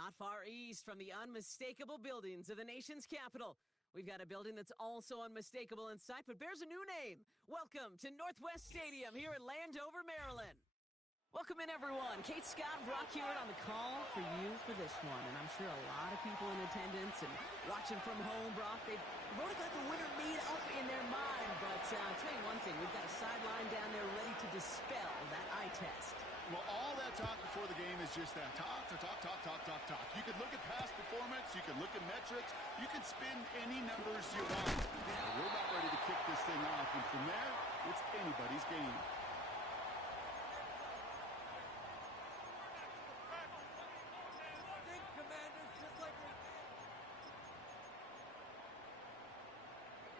Not far east from the unmistakable buildings of the nation's capital, we've got a building that's also unmistakable in sight, but bears a new name. Welcome to Northwest Stadium here in Landover, Maryland. Welcome in, everyone. Kate, Scott, Brock here on the call for you for this one. And I'm sure a lot of people in attendance and watching from home, Brock, they've already got the winner made up in their mind. But I'll tell you one thing, we've got a sideline down there ready to dispel that eye test. Well, all that talk before the game is just that. Talk. You can look at past performance. You can look at metrics. You can spin any numbers you want. But we're about ready to kick this thing off. And from there, it's anybody's game.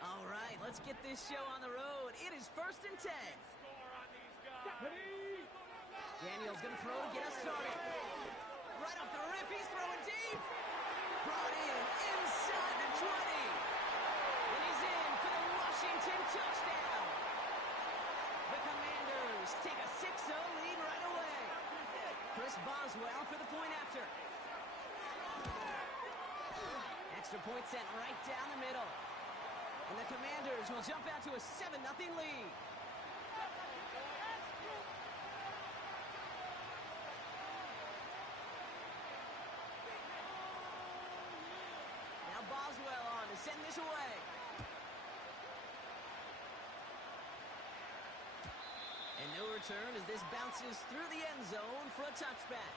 All right, let's get this show on the road. It is 1st and 10. Daniel's going to throw to get us started. Right off the rip, he's throwing deep. Brought in inside the 20. And he's in for the Washington touchdown. The Commanders take a 6-0 lead right away. Chris Boswell for the point after. Extra point sent right down the middle. And the Commanders will jump out to a 7-0 lead. Now Boswell on to send this away. And no return as this bounces through the end zone for a touchback.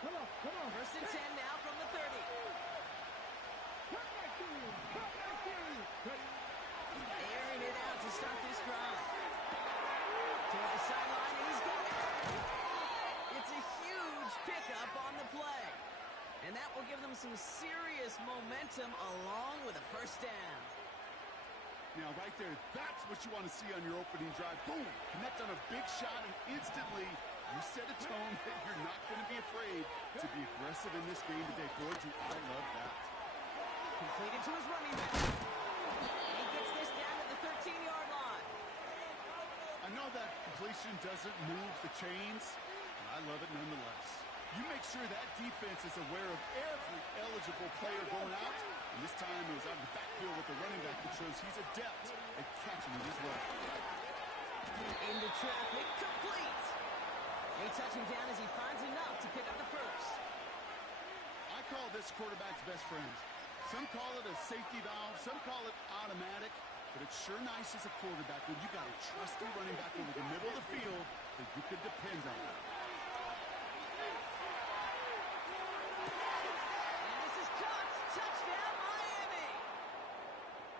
Come on. 1st and 10 now from the 30. Airing it out to start this drive. Toward the sideline, and he's got it. It's a huge pickup on the play. And that will give them some serious momentum along with a 1st down. Now, right there, that's what you want to see on your opening drive. Boom! Connect on a big shot, and instantly you set a tone that you're not going to be afraid to be aggressive in this game today. Boy, do I love that. Completed to his running back. And he gets this down to the 13-yard line. I know that completion doesn't move the chains, but I love it nonetheless. You make sure that defense is aware of every eligible player going out, and this time he was out of the backfield with the running back that shows he's adept at catching it as well. Into traffic, complete. They touch him down as he finds enough to pick up the 1st. I call this quarterback's best friend. Some call it a safety valve, some call it automatic, but it's sure nice as a quarterback when you got a trusty running back over the middle of the field that you could depend on. And this is caught. Touchdown, Miami!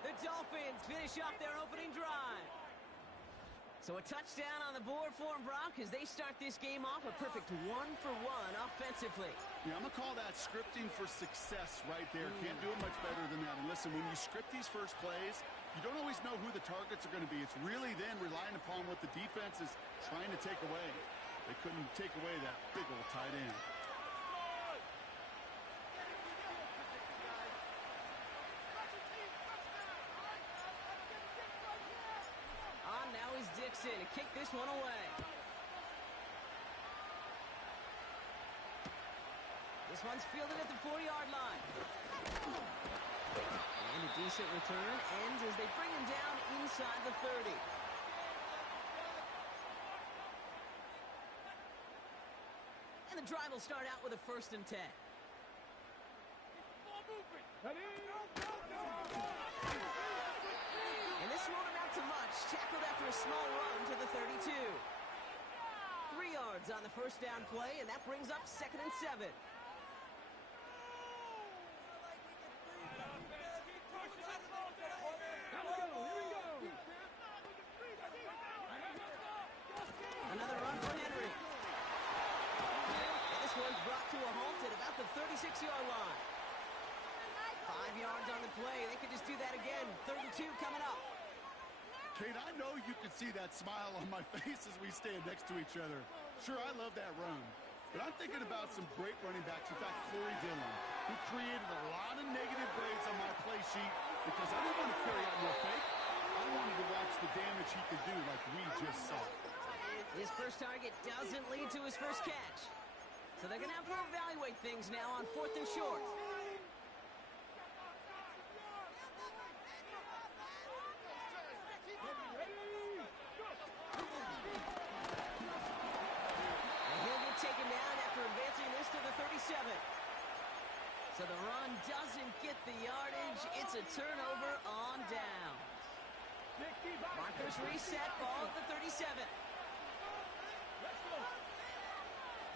The Dolphins finish off their opening drive. So a touchdown on the board for them, Brock, as they start this game off a perfect 1-for-1 offensively. Yeah, I'm going to call that scripting for success right there. Can't do it much better than that. And listen, when you script these first plays, you don't always know who the targets are going to be. It's really then relying upon what the defense is trying to take away. They couldn't take away that big old tight end. On now is Dixon to kick this one away. This one's fielded at the 40-yard line. And a decent return ends as they bring him down inside the 30. And the drive will start out with a 1st and 10. And this won't amount to much. Tackled after a small run to the 32. 3 yards on the 1st down play, and that brings up 2nd and 7. Another run for Henry. And this one's brought to a halt at about the 36-yard line. 5 yards on the play. They could just do that again. 3rd and 2 coming up. Kate, I know you can see that smile on my face as we stand next to each other. Sure, I love that run. But I'm thinking about some great running backs. In fact, Corey Dillon, who created a lot of negative grades on my play sheet because I didn't want to carry out no fake. I wanted to watch the damage he could do like we just saw. His first target doesn't lead to his first catch. So they're going to have to evaluate things now on 4th and short. Taken down after advancing this to the 37. So the run doesn't get the yardage. It's a turnover on down. Markers reset, ball at the 37.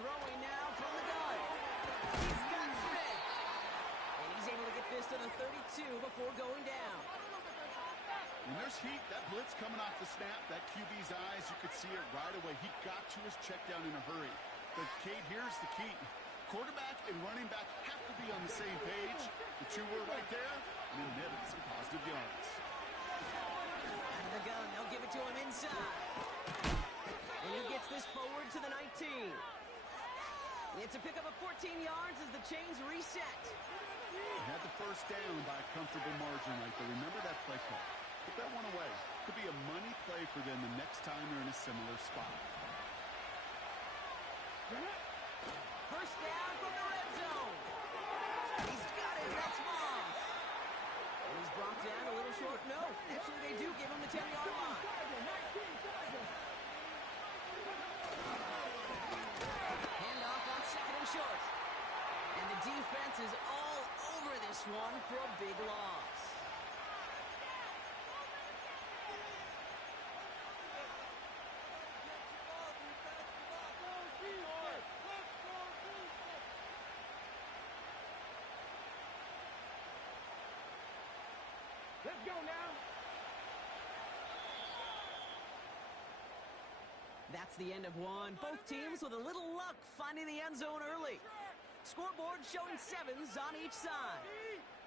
Throwing now from the gun. He's got Smith. And he's able to get this to the 32 before going down. When there's heat, that blitz coming off the snap, that QB's eyes, you could see it right away. He got to his check down in a hurry. But, Kate, here's the key. Quarterback and running back have to be on the same page. The two were right there, and then netted some positive yards. Out of the gun, they'll give it to him inside. And he gets this forward to the 19. It's a pickup of 14 yards as the chains reset. He had the first down by a comfortable margin right there. Remember that play call. Put that one away. Could be a money play for them the next time they're in a similar spot. First down from the red zone. He's got it. That's Moss. And he's brought down a little short. No, actually they do give him the 10-yard line. Handoff on 2nd and short. And the defense is all over this one for a big loss. Let's go now. That's the end of one. Both teams with a little luck finding the end zone early. Scoreboard showing 7s on each side.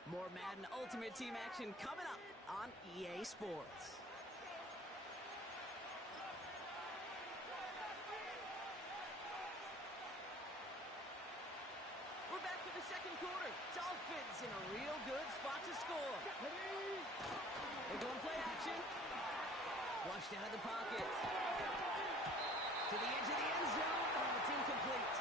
More Madden Ultimate Team action coming up on EA Sports. We're back for the second quarter. Dolphins in a real good spot to score. They're going play action. Flushed out of the pocket. To the edge of the end zone. Oh, it's incomplete.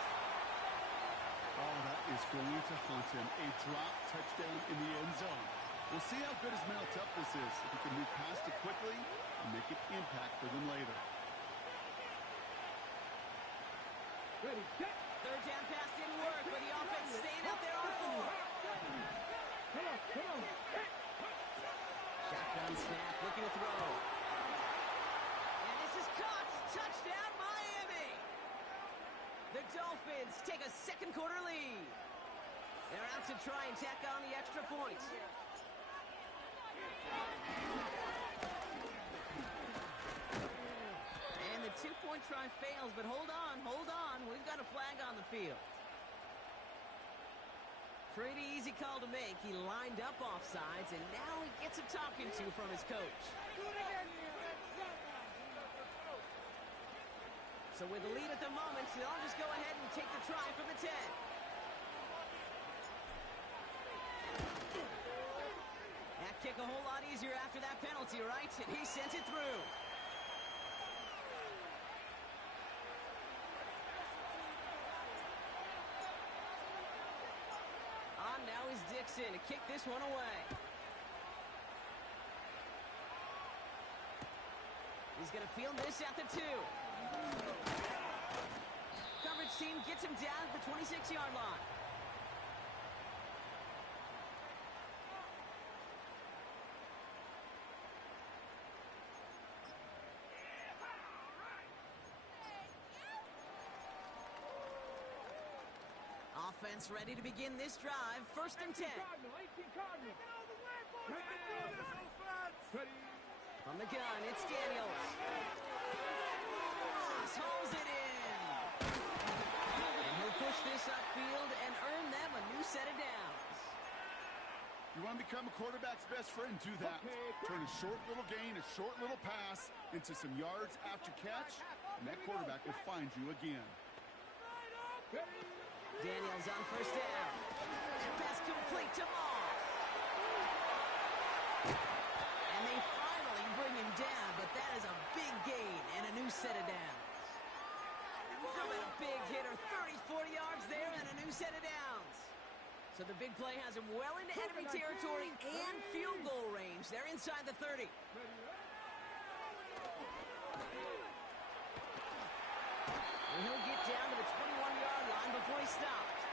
Oh, that is going to haunt him. A drop touchdown in the end zone. We'll see how good his mental toughness is. If he can move past it quickly and make an impact for them later. Ready, set. Third down pass didn't work, but the offense stayed out there on 4. Come on. Shotgun snap, looking to throw. And this is caught. Touchdown, Miami. The Dolphins take a second quarter lead. They're out to try and tack on the extra point. And the two-point try fails, but hold on. We've got a flag on the field. Pretty easy call to make. He lined up offsides, and now he gets a talking to from his coach. So with the lead at the moment, they'll just go ahead and take the try from the 10. That kick a whole lot easier after that penalty, right? And he sent it through. On now is Dixon to kick this one away. He's going to field this at the 2. Coverage team gets him down at the 26-yard line. Offense ready to begin this drive. 1st and 10. From the gun, it's Daniels. Hauls it in. And he'll push this upfield and earn them a new set of downs. You want to become a quarterback's best friend? Do that. Turn a short little gain, a short little pass into some yards after catch, and that quarterback will find you again. Ready, Daniels on first down. And pass complete to Moss. And they finally bring him down, but that is a big gain and a new set of downs. How about a big hitter, 30, 40 yards there and a new set of downs. So the big play has him well into enemy territory and field goal range. They're inside the 30. And he'll get down to the 21-yard line before he stopped.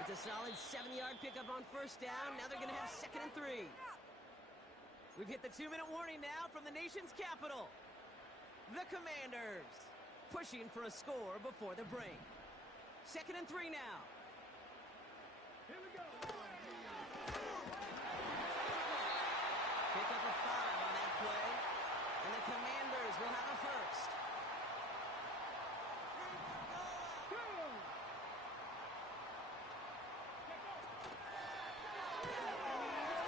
It's a solid 7-yard pickup on first down. Now they're going to have 2nd and 3. We've hit the 2-minute warning now from the nation's capital. The Commanders pushing for a score before the break. 2nd and 3 now. Here we go. Pick up a 5 on that play. And the Commanders will have a first.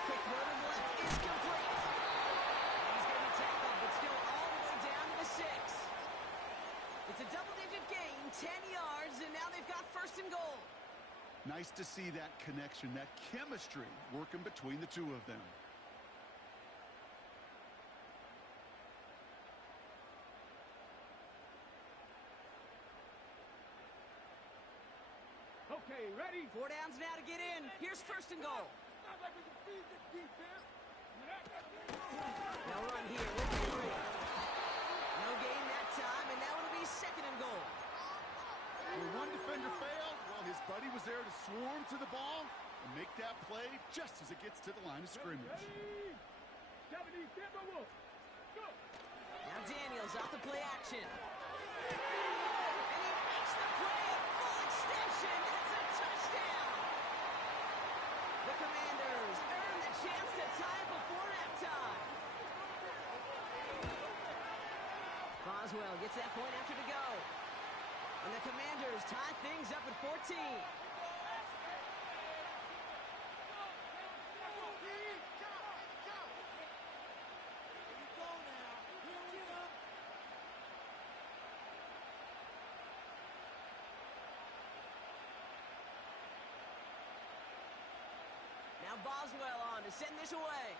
Kick loaded left is complete. And he's going to be tackled, but still all the way down to the 6. It's a double-digit gain, 10 yards, and now they've got 1st and goal. Nice to see that connection, that chemistry working between the two of them. Okay, ready? 4 downs now to get in. Here's 1st and goal. Not like we can feed this defense. No run here with the 3. No gain that time, and now it'll be 2nd and goal. When one defender failed, well, his buddy was there to swarm to the ball and make that play just as it gets to the line of scrimmage. 70, Denver Wolf. Go. Now Daniels off the play action. And he makes the play at full extension. That's a touchdown. The Commanders earn the chance to tie it before halftime. Boswell gets that point after to go. And the Commanders tie things up at 14. Now Boswell on to send this away.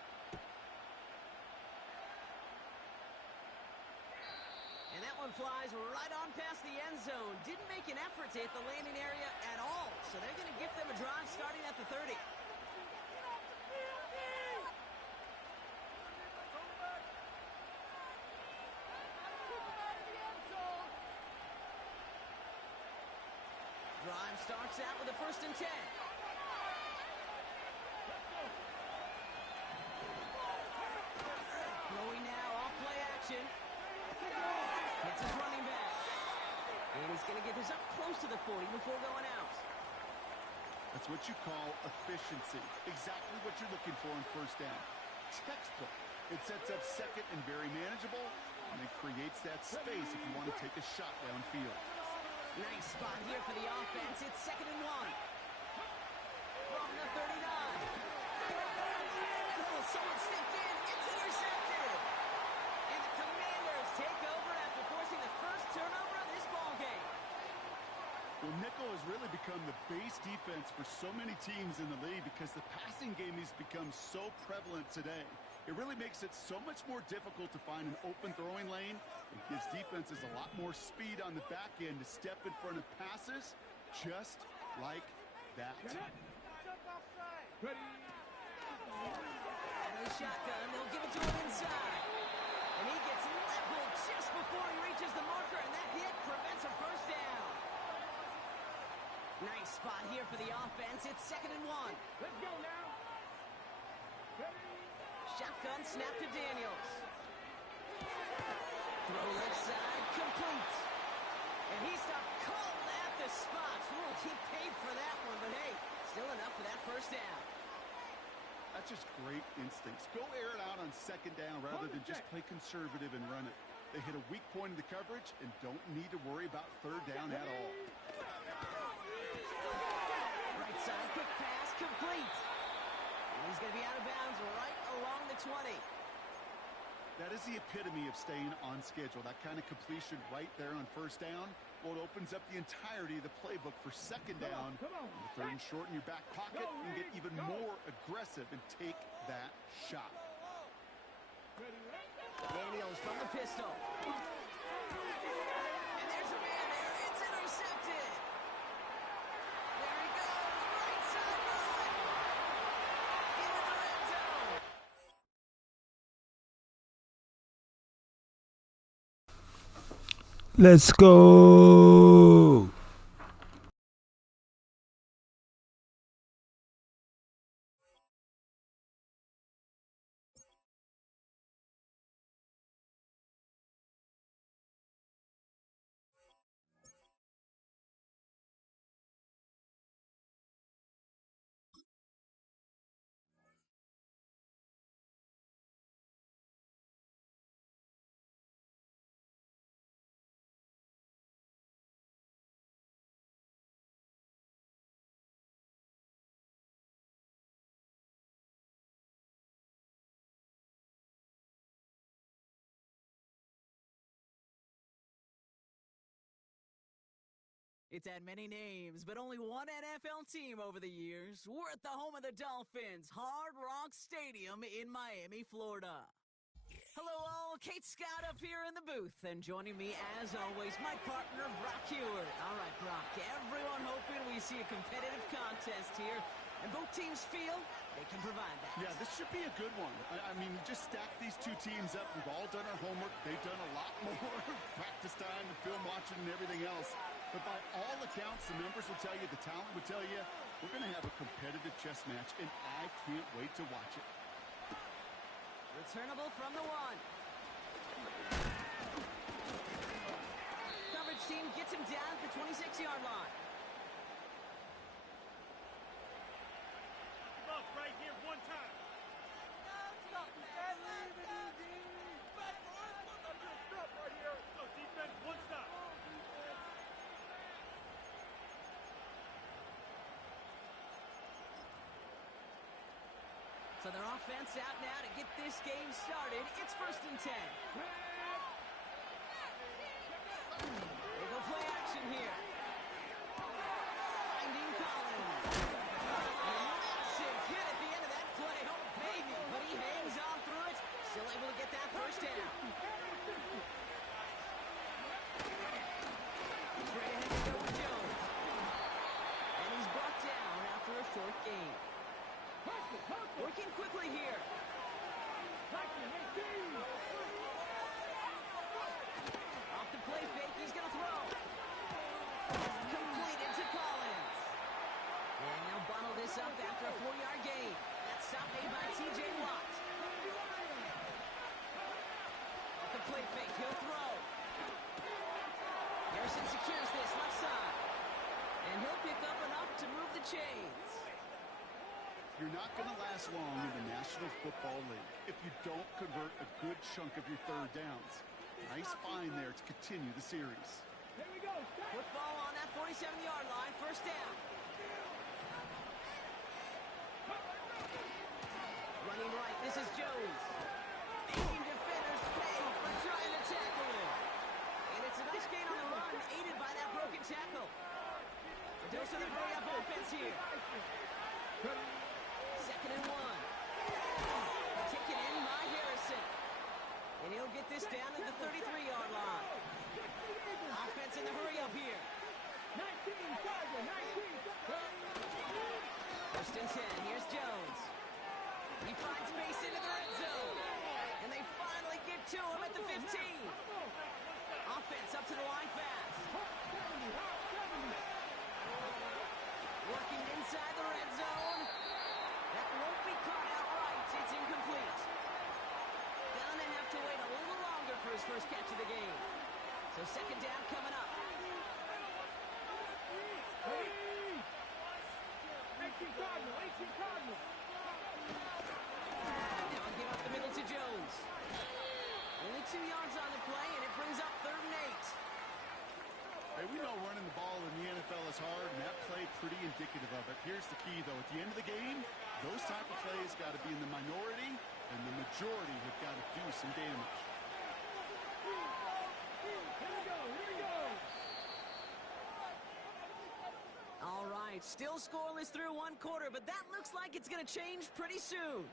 And that one flies right on past the end zone. Didn't make an effort to hit the landing area at all. So they're going to give them a drive starting at the 30. Drive starts out with a 1st and 10. Throwing now off play action. Hits his running back. And he's going to get this up close to the 40 before going out. That's what you call efficiency. Exactly what you're looking for on first down. Textbook. It sets up 2nd and very manageable, and it creates that space if you want to take a shot downfield. Nice spot here for the offense. It's 2nd and 1. From the 39. And someone stepped in. It's intercepted. And the Commanders take over after forcing the first turnover of this ballgame. Well, nickel has really become the base defense for so many teams in the league because the passing game has become so prevalent today. It really makes it so much more difficult to find an open throwing lane. It gives defenses a lot more speed on the back end to step in front of passes just like that. Ready? And a shotgun, they'll give it to him inside. And he gets leveled just before he reaches the marker, and that hit prevents a first down. Nice spot here for the offense. It's 2nd and 1. Let's go now. Ready? Shotgun snap to Daniels. Throw left side, complete. And he stopped cold at the spot. Ooh, he paid for that one, but hey, still enough for that first down. That's just great instincts. Go air it out on 2nd down rather than just play conservative and run it. They hit a weak point in the coverage and don't need to worry about 3rd down at all. Right side, quick pass, complete. And he's going to be out of bounds right along the 20. That is the epitome of staying on schedule. That kind of completion right there on 1st down. Well, it opens up the entirety of the playbook for second down. Third and short in your back pocket, and get even more aggressive and take that shot. Daniels from the pistol. And there's a man there. It's intercepted. There he goes. Right sideline. Into the red zone. Let's go. It's had many names, but only one NFL team over the years. We're at the home of the Dolphins, Hard Rock Stadium in Miami, Florida. Hello all, Kate Scott up here in the booth, and joining me as always, my partner Brock Heward. All right, Brock, everyone hoping we see a competitive contest here, and both teams feel they can provide that. Yeah, this should be a good one. I mean, you just stack these two teams up. We've all done our homework. They've done a lot more practice time and film watching and everything else. But by all accounts, the numbers will tell you, the talent will tell you, we're going to have a competitive chess match, and I can't wait to watch it. Returnable from the one. Coverage team gets him down at the 26-yard line. Up right here one time. Stop right here. Go defense, one stop. So their offense out now to get this game started. It's 1st and 10. They go play action here. Finding Collins. And a massive hit at the end of that play. Oh, baby. But he hangs on through it. Still able to get that first down. Straight ahead to go with Jones. And he's brought down after a short gain. Working quickly here. Off the play fake, he's going to throw. Completed to Collins. And they'll bundle this up after a 4-yard gain. That stop made by T.J. Watt. Off the play fake, he'll throw. Harrison secures this left side. And he'll pick up enough to move the chains. You're not going to last long in the National Football League if you don't convert a good chunk of your third downs. Nice find there to continue the series. Football on that 47-yard line, first down. Running right, this is Jones. Making defenders pay for trying to tackle him. And it's a nice gain on the run, aided by that broken tackle. A dose of the hurry-up offense here. 2nd and 1. Taken in by Harrison. And he'll get this down to the 33-yard line. Offense in the hurry-up here. 1st and 10. Here's Jones. He finds space into the red zone. And they finally get to him at the 15. Offense up to the line fast. Working inside the red zone. That won't be caught outright. It's incomplete. Gonna have to wait a little longer for his first catch of the game. So 2nd down coming up. 18 Cardinal. Now give up the middle to Jones. Only 2 yards on the play, and it brings up 3rd and 8. Hey, we know running the ball in the NFL is hard, and that play pretty indicative of it. Here's the key, though. At the end of the game, those type of plays got to be in the minority, and the majority have got to do some damage. right, still scoreless through one quarter, but that looks like it's going to change pretty soon.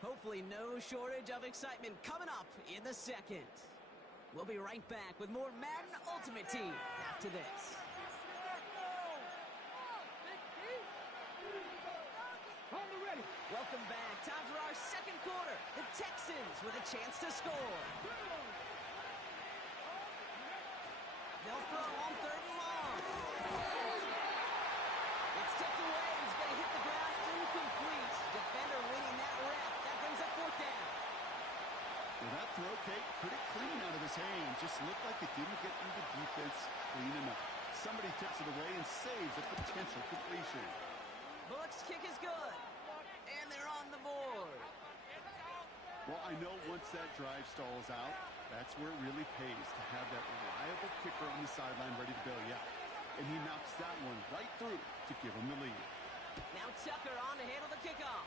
Hopefully no shortage of excitement coming up in the second. We'll be right back with more Madden Ultimate Team after this. Welcome back. Time for our second quarter. The Texans with a chance to score. They'll throw on 3rd and long. It's tipped away. He's going to hit the ground incomplete. Defender winning that rep. That brings up 4th down. Well, that throw, Kate, pretty clean out of his hand. Just looked like it didn't get through the defense clean enough. Somebody tips it away and saves a potential completion. Bullock's kick is good. And they're on the board. Well, I know once that drive stalls out, that's where it really pays to have that reliable kicker on the sideline ready to bail you out. And he knocks that one right through to give him the lead. Now Tucker on to handle the kickoff.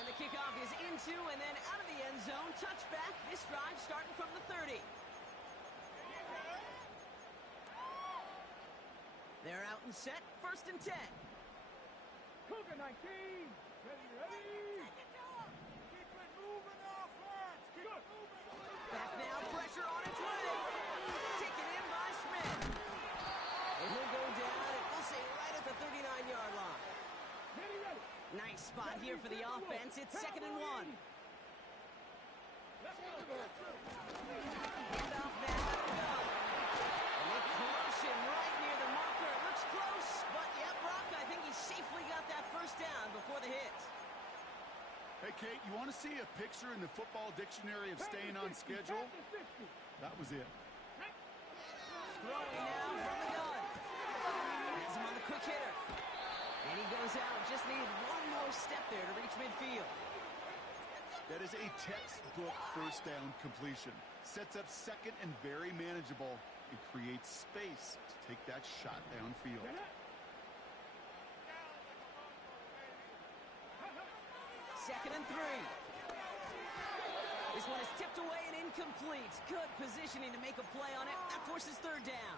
And the kickoff is into and then out of the end zone. Touchback. This drive starting from the 30. They're out and set. 1st and 10. Cougar 19. Ready. Keep it moving offense. Keep it moving. Back now. Pressure on its way. Taken in by Smith. And he'll go down, and we'll say right at the 39-yard line. Ready. Nice spot here for the offense. It's 2nd and 1. Hand off back. And they crush him right near the marker. It looks close, but yeah, Brock, I think he safely got that 1st down before the hit. Hey, Kate, you want to see a picture in the football dictionary of staying on schedule? That was it. Throwing now from the gun. Has him on the quick hitter. And he goes out. Just needed one more step there to reach midfield. That is a textbook 1st down completion. Sets up 2nd and very manageable and creates space to take that shot downfield. 2nd and 3. This one is tipped away and incomplete. Good positioning to make a play on it. That forces 3rd down.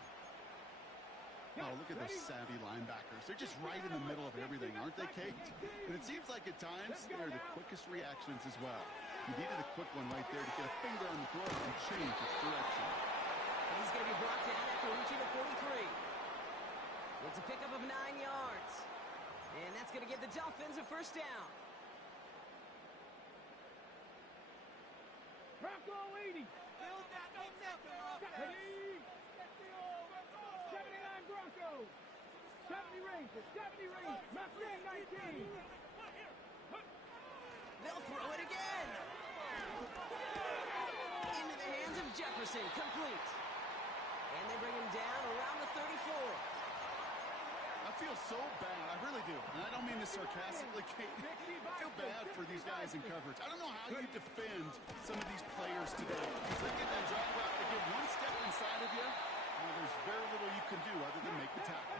Oh, look at those savvy linebackers. They're just right in the middle of everything, aren't they, Kate? And it seems like at times they're the quickest reactions as well. He needed a quick one right there to get a finger on the throat and change its direction. And he's going to be brought down after reaching the 43. It's a pickup of 9 yards. And that's going to give the Dolphins a 1st down. Bronco 80. Build that momentum up. 79 Broncos. 70 Rangers. 70 Rangers. Mustang 19. They'll throw it again. Into the hands of Jefferson. Complete. And they bring him down around the 34. I feel so bad. I really do. And I don't mean this sarcastically, Kate. I feel bad for these guys in coverage. I don't know how you defend some of these players today. Because they get that drop route, they get one step inside of you, and there's very little you can do other than make the tackle.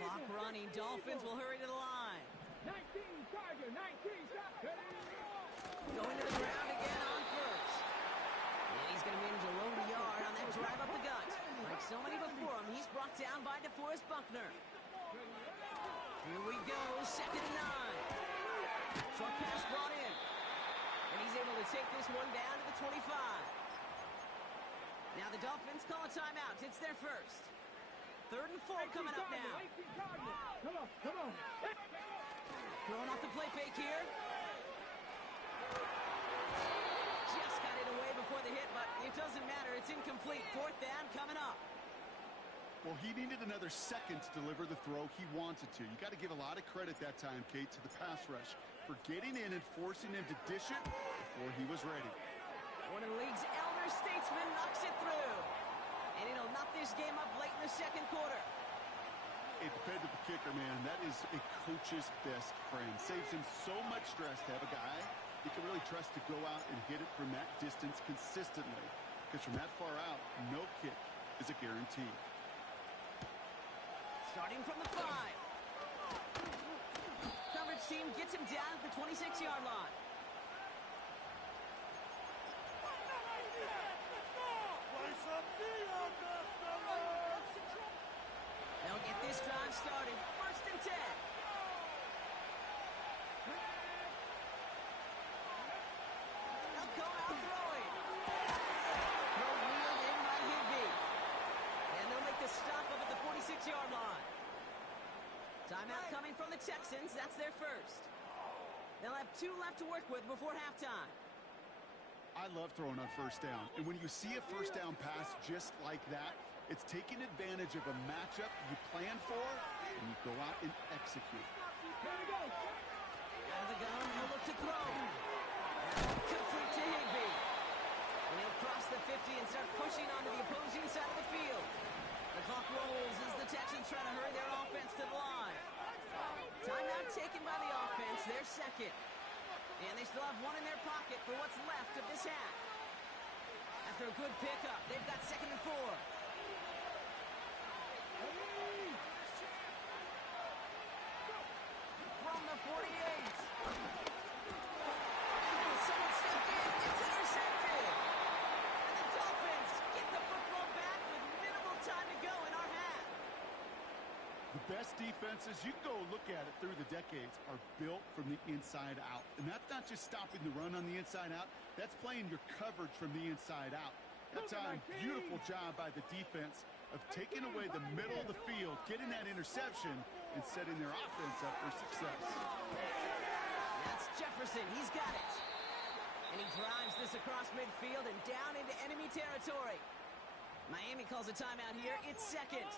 Clock running. Dolphins will hurry to the line. 19 Tiger. 19 stop. Going to the ground again on 1st. And he's going to manage a low yard on that drive up the gut. Like so many before him, he's brought down by DeForest Buckner. Here we go, 2nd and 9. Short pass brought in. And he's able to take this one down to the 25. Now the Dolphins call a timeout. It's their 1st. 3rd and 4 coming up now. Come on. Throwing off the play fake here. Just got it away before the hit, but it doesn't matter. It's incomplete. 4th down coming up. Well, he needed another second to deliver the throw he wanted to. You got to give a lot of credit that time, Kate, to the pass rush for getting in and forcing him to dish it before he was ready. One of the league's elder statesmen knocks it through. And it'll knock this game up late in the 2nd quarter. It depends on the kicker, man. That is a coach's best friend. Saves him so much stress to have a guy he can really trust to go out and hit it from that distance consistently. Because from that far out, no kick is a guarantee. Starting from the 5. Coverage team gets him down at the 26-yard line. This drive started. 1st and 10. They'll come out throwing. Throw wheeled in by Higbee. And they'll make the stop up at the 46-yard line. Timeout coming from the Texans. That's their first. They'll have 2 left to work with before halftime. I love throwing on 1st down. And when you see a 1st down pass just like that, it's taking advantage of a matchup you plan for, and you go out and execute. Out of the gun, he'll look to throw. Complete to Higbee. And he'll cross the 50 and start pushing onto the opposing side of the field. The clock rolls as the Texans try to hurry their offense to the line. Timeout taken by the offense, their second. And they still have 1 in their pocket for what's left of this half. After a good pickup, they've got 2nd and 4. From the 48. Someone stepped in. It's intercepted. And the Dolphins get the football back with minimal time to go in our half. The best defenses, you can go look at it through the decades, are built from the inside out. And that's not just stopping the run on the inside out. That's playing your coverage from the inside out. That time, beautiful job by the defense of taking away the middle of the field, getting that interception, and setting their offense up for success. That's Jefferson. He's got it. And he drives this across midfield and down into enemy territory. Miami calls a timeout here. It's 2nd.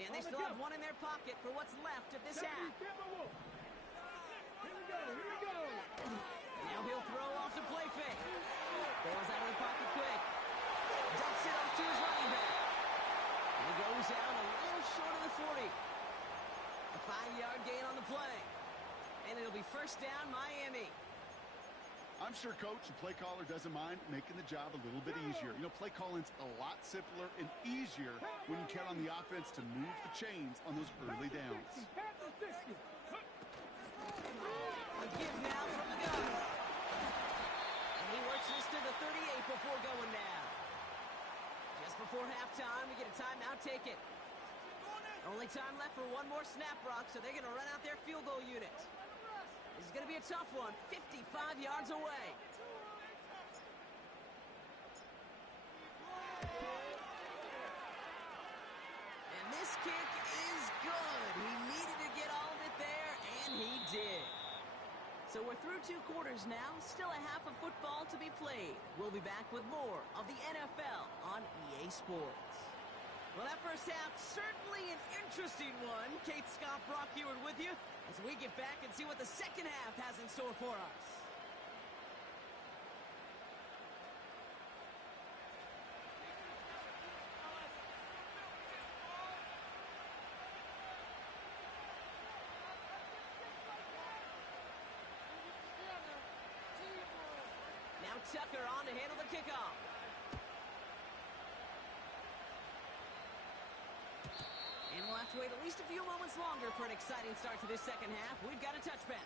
And they still have 1 in their pocket for what's left of this half. Here we go. Now he'll throw off the play fake. Bails out of the pocket quick. Dumps it off to his running back. He goes down a little short of the 40. A 5-yard gain on the play. And it'll be 1st down, Miami. I'm sure coach and play caller doesn't mind making the job a little bit easier. You know, play calling's a lot simpler and easier when you count on the offense to move the chains on those early downs. A give now from the gun. And he works this to the 38 before going down. Just before halftime, we get a timeout taken. Only time left for 1 more snap, Brock, so they're going to run out their field goal unit. This is going to be a tough one, 55 yards away. And this kick is good. He needed to get all of it there, and he did. So we're through 2 quarters now, still a half of football to be played. We'll be back with more of the NFL on EA Sports. Well, that first half, certainly an interesting one. Kate Scott, Brock Ewart with you as we get back and see what the second half has in store for us. Now Tucker on to handle the kickoff. And we'll have to wait at least a few moments longer for an exciting start to this second half. We've got a touchback.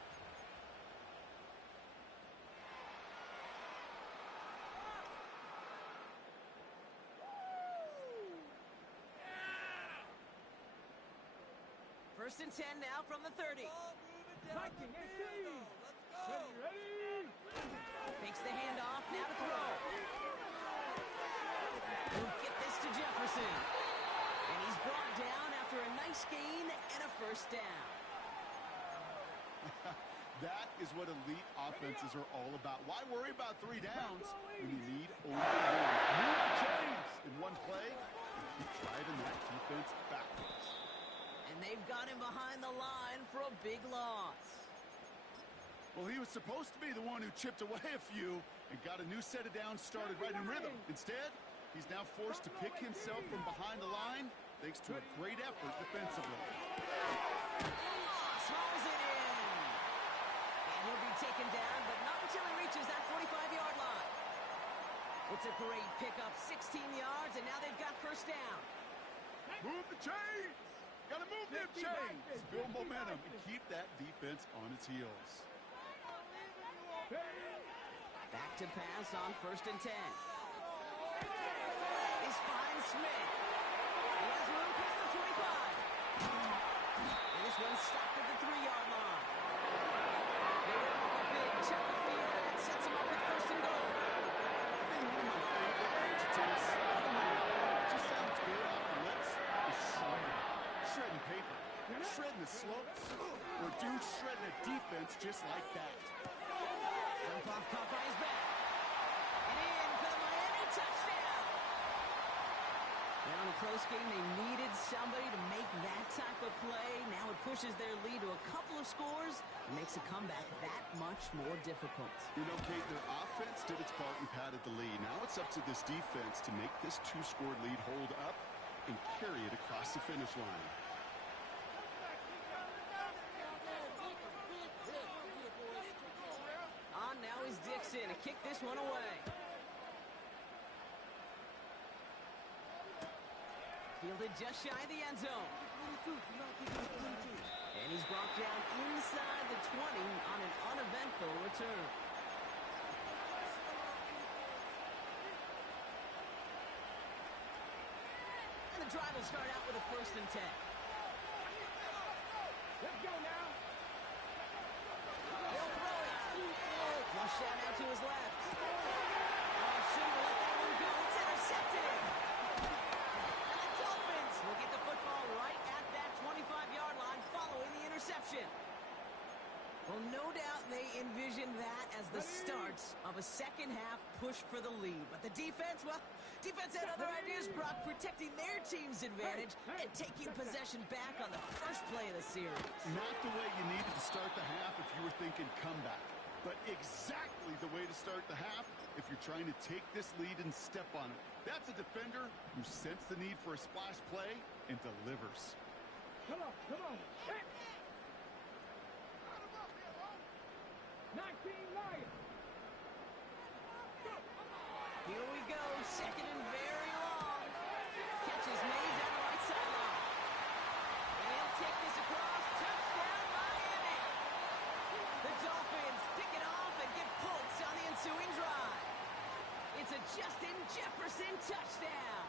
First and 10 now from the 30. Viking SC. Ready? Fakes the handoff, now to throw. We'll get this to Jefferson. And he's brought down after a nice gain and a first down. That is what elite offenses are all about. Why worry about 3 downs when you need only 1? Move the chains in 1 play and keep driving that defense backwards. And they've got him behind the line for a big loss. Well, he was supposed to be the one who chipped away a few and got a new set of downs started right in rhythm. Instead, he's now forced to pick himself from behind the line thanks to a great effort defensively. Moss hauls it in. And he'll be taken down, but not until he reaches that 45-yard line. It's a great pickup, 16 yards, and now they've got first down. Move the chains! Gotta move them chains! Build momentum and keep that defense on its heels. Back to pass on first and 10. Is finds Smith. He has room past the 25. stopped at the 3-yard line. They rip off a big chunk of field and sets them up with first and goal. I think one of my favorite adjectives, I don't know why, it just sounds good off the lips, is shred. Shredding paper. Shredding the slopes. Or dude shredding a defense just like that. Dump off caught by his back. And in for the Miami touchdown. Now in a close game, they needed somebody to make that type of play. Now it pushes their lead to a couple of scores and makes a comeback that much more difficult. You know, Kate, their offense did its part and padded the lead. Now it's up to this defense to make this 2-score lead hold up and carry it across the finish line. On now is Dixon to kick this one away. Fielded just shy of the end zone. And he's brought down inside the 20 on an uneventful return. And the drive will start out with a 1st and 10. Let's go now. He'll throw it. Flush shot out to his left. Oh, shouldn't have let that one go. It's intercepted. And the Dolphins will get the football right at that 25-yard line following the interception. Well, no doubt they envisioned that as the start of a second-half push for the lead. But the defense, well, defense had other ideas, Brock, protecting their team's advantage and taking possession back on the first play of the series. Not the way you needed to start the half if you were thinking comeback, but exactly the way to start the half if you're trying to take this lead and step on it. That's a defender who sensed the need for a splash play and delivers. Come on, come on. Hit. 19 Lions. Go. Here we go, second and very long. Catch is made down the right sideline. And he'll take this across. Touchdown, Miami. The Dolphins pick it off and get points on the ensuing drive. It's a Justin Jefferson touchdown.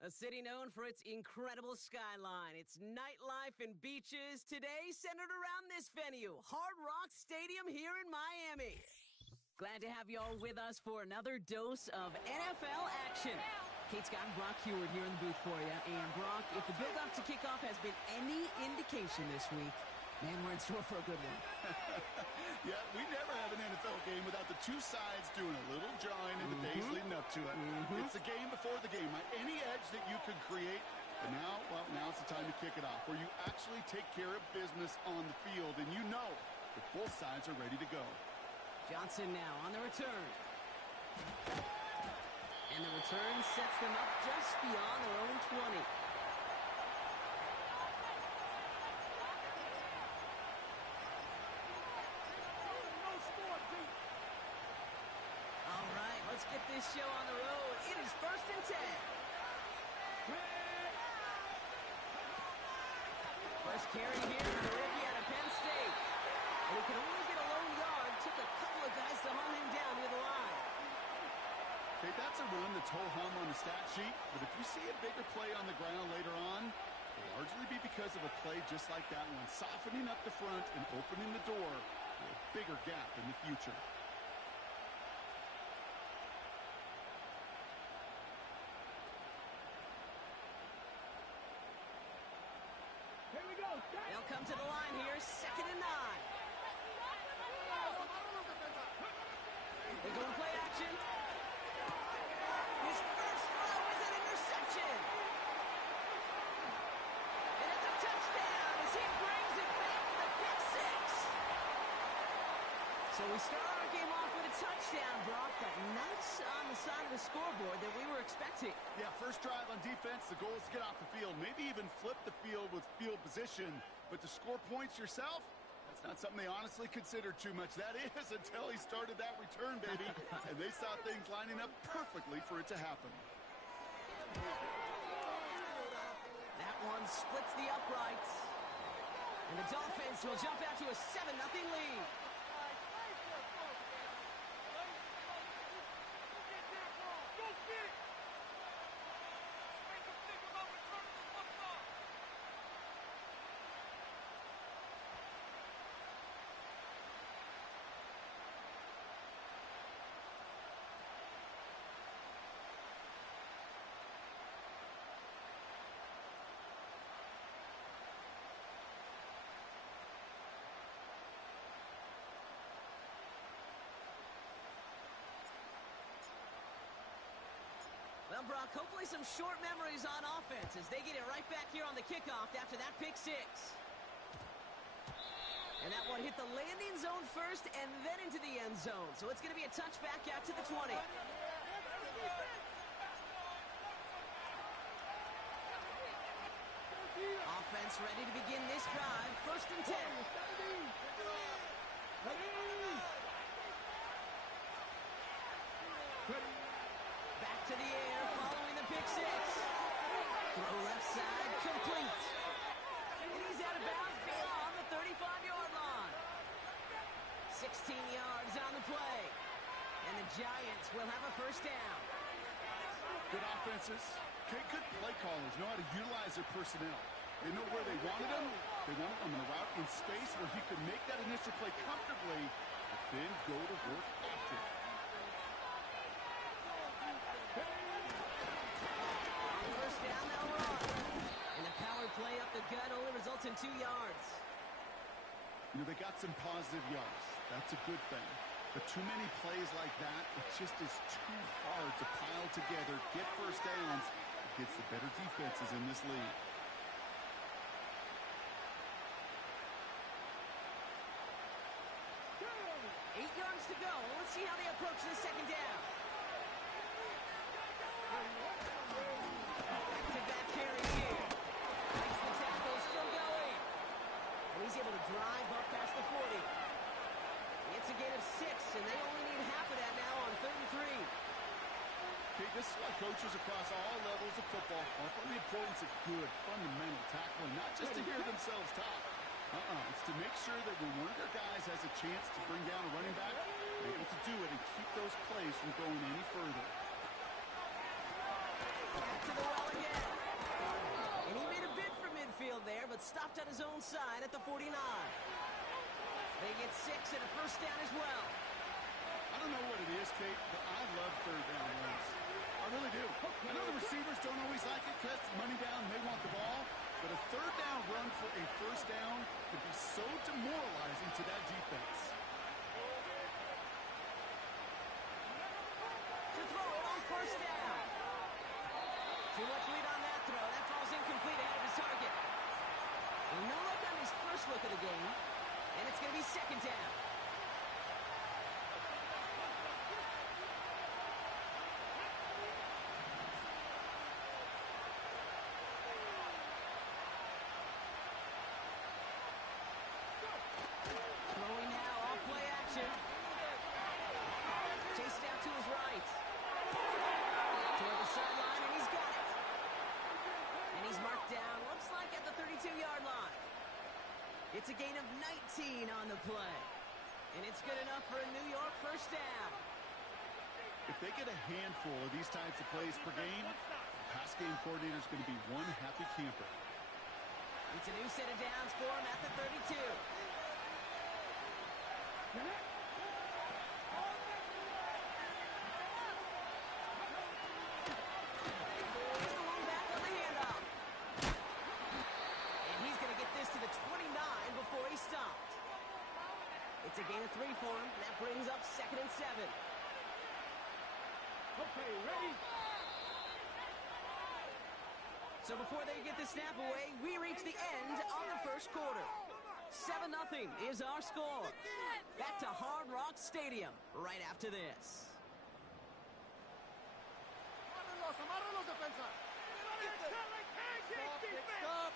A city known for its incredible skyline, its nightlife and beaches, today centered around this venue, Hard Rock Stadium here in Miami. Glad to have you all with us for another dose of NFL action. Kate Scott and Brock Heward here in the booth for you. And Brock, if the build-up to kickoff has been any indication this week, man, we're in store for a good one. Yeah, we never have an NFL game without the two sides doing a little jawing in the days leading up to it. It's the game before the game, right? Any edge that you could create. But now, well, now's the time to kick it off, where you actually take care of business on the field, and you know that both sides are ready to go. Johnson now on the return. And the return sets them up just beyond their own 20. All right, let's get this show on the road. It is 1st and 10. First carry here for the rookie out of Penn State. And he could only get a lone yard. Took a couple of guys to haul him down near the line. Okay, that's a run that's ho-hum on the stat sheet. But if you see a bigger play on the ground later on, it'll largely be because of a play just like that one, softening up the front and opening the door for a bigger gap in the future. Here we go. They'll come to the line here, 2nd and 9. They go in play action. His first throw is an interception. And it's a touchdown as he brings it back for the pick six. So we start our game off with a touchdown, Brock, but not on the side of the scoreboard that we were expecting. Yeah, first drive on defense, the goal is to get off the field, maybe even flip the field with field position. But to score points yourself, that's not something they honestly considered too much. That is until he started that return, baby. And they saw things lining up perfectly for it to happen. That one splits the uprights. And the Dolphins will jump out to a 7-0 lead. Well, Brock, hopefully some short memories on offense as they get it right back here on the kickoff after that pick six. And that one hit the landing zone first and then into the end zone. So it's going to be a touchback out to the 20. Offense ready to begin this drive. 1st and 10. Back to the air following the pick six. Throw left side, complete. And he's out of bounds beyond the 35-yard line. 16 yards on the play. And the Giants will have a first down. Good offenses. Okay, good play callers know how to utilize their personnel. They know where they wanted them. They wanted them in a route in space where he could make that initial play comfortably, but then go to work after it. First down, they'll run. And the power play up the gut only results in 2 yards. You know, they got some positive yards. That's a good thing. But too many plays like that, it just is too hard to pile together, get first downs against the better defenses in this league. Eight yards to go. Let's see how they approach this second down. Back-to-back carry here. Makes the tackle, still going. And he's able to drive up past the 40. It's a gain of 6, and they only need half of that now on 3rd and 3. Okay, this is why coaches across all levels of football harp on the importance of good, fundamental tackling, not just to hear themselves talk. It's to make sure that when one of their guys has a chance to bring down a running back, they're able to do it and keep those plays from going any further. Back to the well again. on his own side at the 49. They get 6 and a first down as well. I don't know what it is, Kate, but I love third down runs. I really do. I know the receivers don't always like it because money down, they want the ball. But a third down run for a first down could be so demoralizing to that defense. To throw it on first down. Too much lead on that throw. That falls incomplete ahead of his target. Well, no look on his first look of the game. And it's going to be second down. Throwing now, off play action. Chased out to his right. Toward the sideline, and he's got it. And he's marked down, looks like at the 32-yard line. It's a gain of 19 on the play. And it's good enough for a New York first down. If they get a handful of these types of plays per game, the pass game coordinator is going to be one happy camper. It's a new set of downs for him at the 32. Here's the one back on the handoff. And he's going to get this to the 29 before he stopped. It's a gain of 3 for him. That brings up 2nd and 7. Okay, ready? So before they get the snap away, we reach the end of the first quarter. 7-0 is our score. Back to Hard Rock Stadium right after this. Amárralos, defensa. Stop.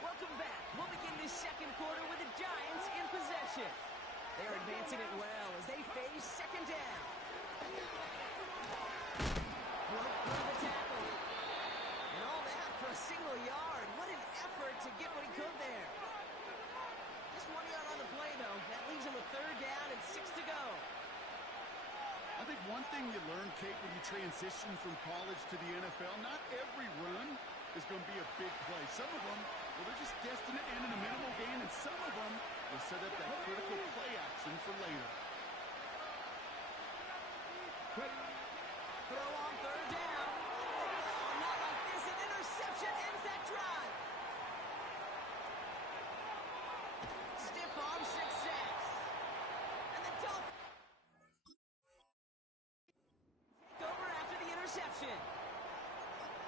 Welcome back. We'll begin this second quarter with the Giants in possession. They're advancing it well as they face second down. Broke through the tackle. And all that for a single yard. What an effort to get what he could there. Just 1 yard on the play, though. That leaves him with third down and 6 to go. I think one thing you learn, Kate, when you transition from college to the NFL, not every run is going to be a big play. Some of them, well, they're just destined to end in a minimal gain, and some of them will set up that critical play action for later. Throw on third down. Oh, not like this. An interception ends that drive. Stiff arm success. And the Dolphins take over after the interception.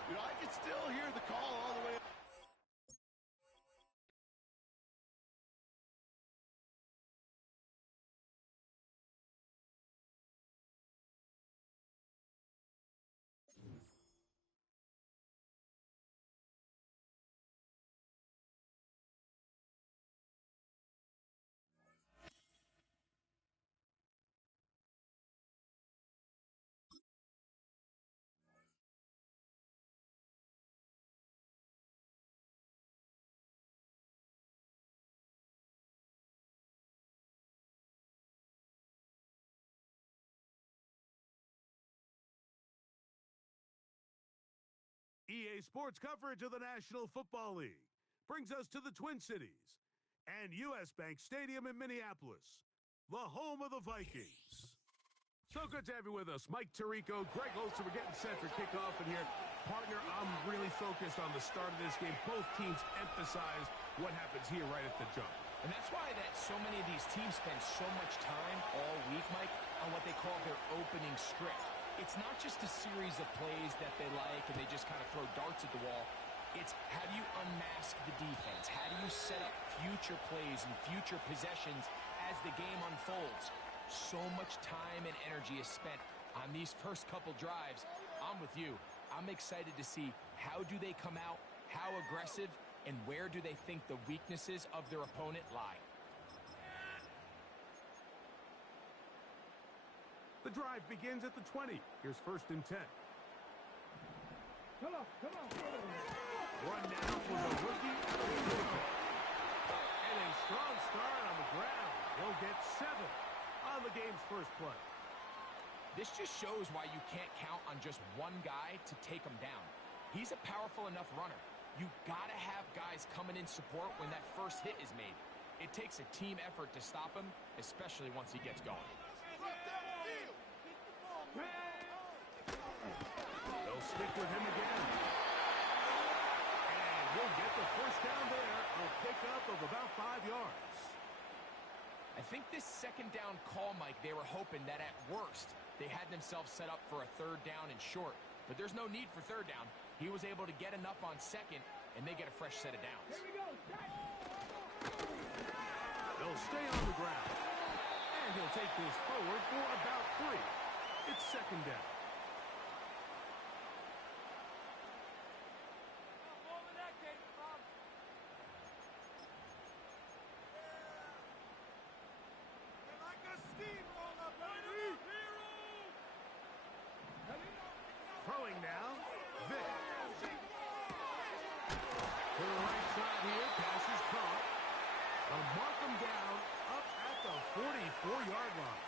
You know, I can still hear the call all the way up. EA Sports coverage of the National Football League brings us to the Twin Cities and U.S. Bank Stadium in Minneapolis, the home of the Vikings. So good to have you with us. Mike Tirico, Greg Olsen, we're getting set for kickoff in here. Partner, I'm really focused on the start of this game. Both teams emphasize what happens here right at the jump. And that's why so many of these teams spend so much time all week, Mike, on what they call their opening script. It's not just a series of plays that they like and they just kind of throw darts at the wall. It's how do you unmask the defense? How do you set up future plays and future possessions as the game unfolds? So much time and energy is spent on these first couple drives. I'm with you. I'm excited to see how do they come out, how aggressive, and where do they think the weaknesses of their opponent lie. The drive begins at the 20. Here's 1st and 10. Come on. Run now for the rookie. And a strong start on the ground. He'll get 7 on the game's first play. This just shows why you can't count on just one guy to take him down. He's a powerful enough runner. You gotta have guys coming in support when that first hit is made. It takes a team effort to stop him, especially once he gets going. They'll stick with him again. And we'll get the first down there, a pickup of about 5 yards. I think this second down call, Mike, they were hoping that at worst they had themselves set up for a third down and short. But there's no need for third down. He was able to get enough on second, and they get a fresh set of downs. Here we go. They'll stay on the ground. And he'll take this forward for about 3. It's second down. Throwing now, Vic. To the right side here, pass is caught. They'll mark him down up at the 44-yard line.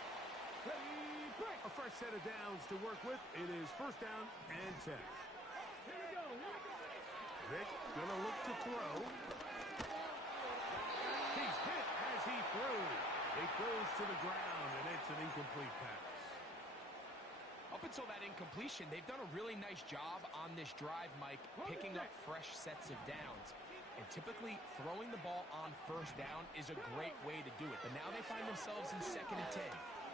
A fresh set of downs to work with. It is first down and 10. Here we go. Vic gonna look to throw. He's hit as he throws. It goes to the ground, and it's an incomplete pass. Up until that incompletion, they've done a really nice job on this drive, Mike, picking up fresh sets of downs. And typically, throwing the ball on first down is a great way to do it. But now they find themselves in second and 10.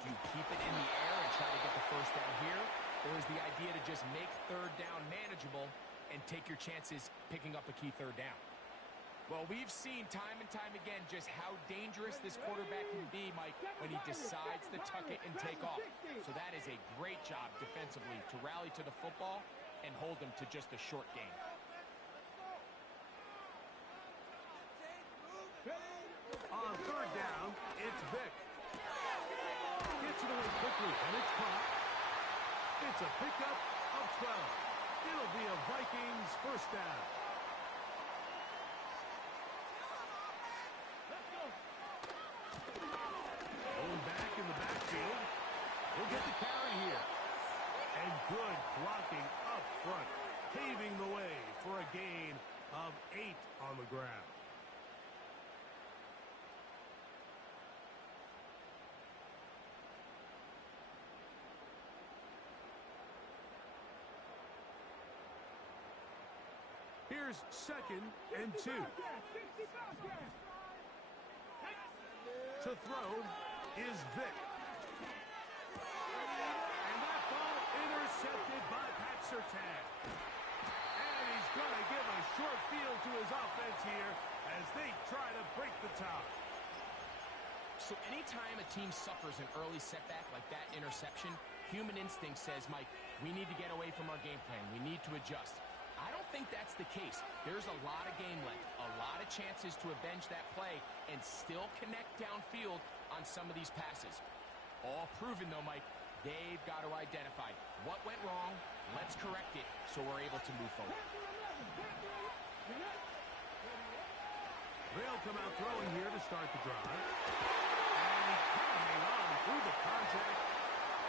Do you keep it in the air and try to get the first down here? Or is the idea to just make third down manageable and take your chances picking up a key third down? Well, we've seen time and time again just how dangerous this quarterback can be, Mike, when he decides to tuck it and take off. So that is a great job defensively to rally to the football and hold them to just a short gain. On third down, it's Vic. Gets it away quickly, and it's caught. It's a pickup of 12. It'll be a Vikings first down. Going back in the backfield. We'll get the carry here. And good blocking up front, paving the way for a gain of 8 on the ground. Here's second and 2. To throw is Vic. And that ball intercepted by Pat Surtain. And he's going to give a short field to his offense here as they try to break the tie. So anytime a team suffers an early setback like that interception, human instinct says, Mike, we need to get away from our game plan. We need to adjust. I don't think that's the case. There's a lot of game left, a lot of chances to avenge that play and still connect downfield on some of these passes. All proven, though, Mike, they've got to identify what went wrong, let's correct it so we're able to move forward. They'll come out throwing here to start the drive. And he can't hang on through the contact.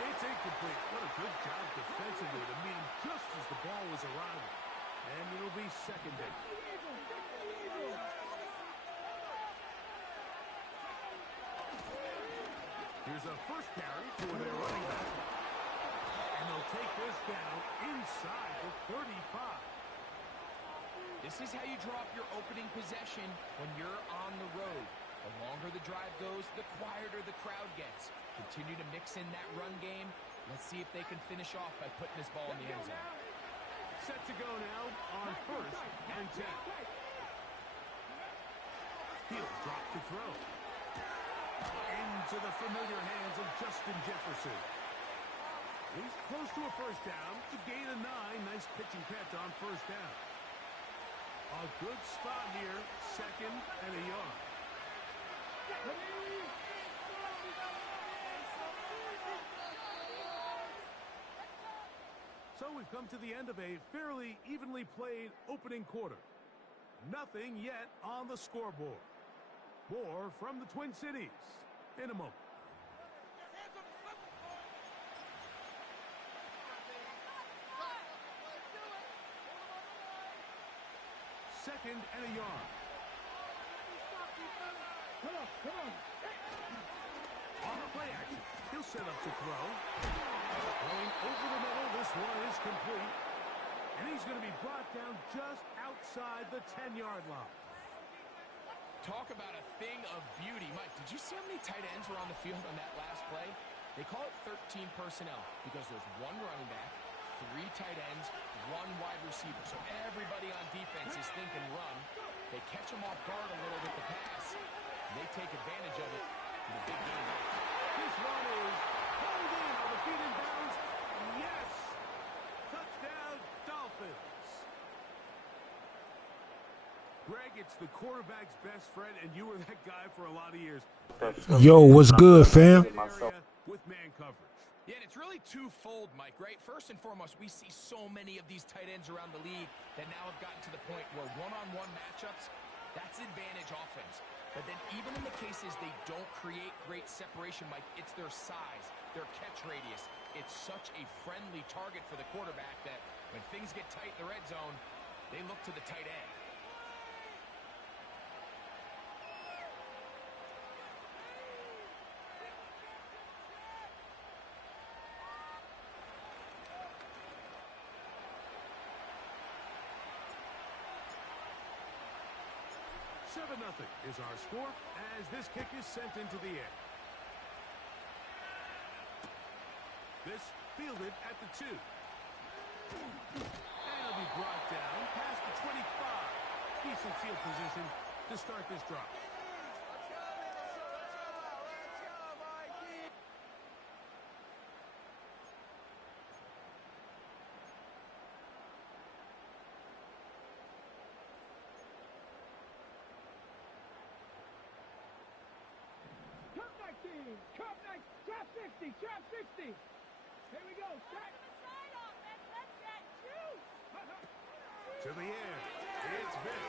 It's incomplete. What a good job defensively to meet him just as the ball was arriving. And it'll be second down. Here's a first carry for their running back. And they'll take this down inside the 35. This is how you draw up your opening possession when you're on the road. The longer the drive goes, the quieter the crowd gets. Continue to mix in that run game. Let's see if they can finish off by putting this ball in the end zone. Set to go now on first and 10. He'll drop to throw. Into the familiar hands of Justin Jefferson. He's close to a first down. The gain of 9. Nice pitch and catch on first down. A good spot here. Second and a yard. So we've come to the end of a fairly evenly played opening quarter. Nothing yet on the scoreboard. More from the Twin Cities in a moment. 2nd and a yard. Come on, come on. On the play action, he'll set up to throw. Throwing over the middle, this one is complete. And he's going to be brought down just outside the 10-yard line. Talk about a thing of beauty. Mike, did you see how many tight ends were on the field on that last play? They call it 13 personnel because there's one running back, 3 tight ends, 1 wide receiver. So everybody on defense is thinking run. They catch him off guard a little with the pass. And they take advantage of it in the big game. This one is pulled in on the feet in bounds. Yes! Touchdown, Dolphins. Greg, it's the quarterback's best friend, and you were that guy for a lot of years. Yo, what's good, fam? With man coverage. Yeah, and it's really twofold, Mike, right? First and foremost, we see so many of these tight ends around the league that now have gotten to the point where one-on-one matchups, that's advantage offense. But then even in the cases they don't create great separation, Mike, it's their size, their catch radius. It's such a friendly target for the quarterback that when things get tight in the red zone, they look to the tight end. Seven 0 is our score as this kick is sent into the air. This fielded at the 2. And it'll be brought down past the 25. Decent field position to start this drive. Trap 60, trap 60. Here we go, set. To the air, it's Vic.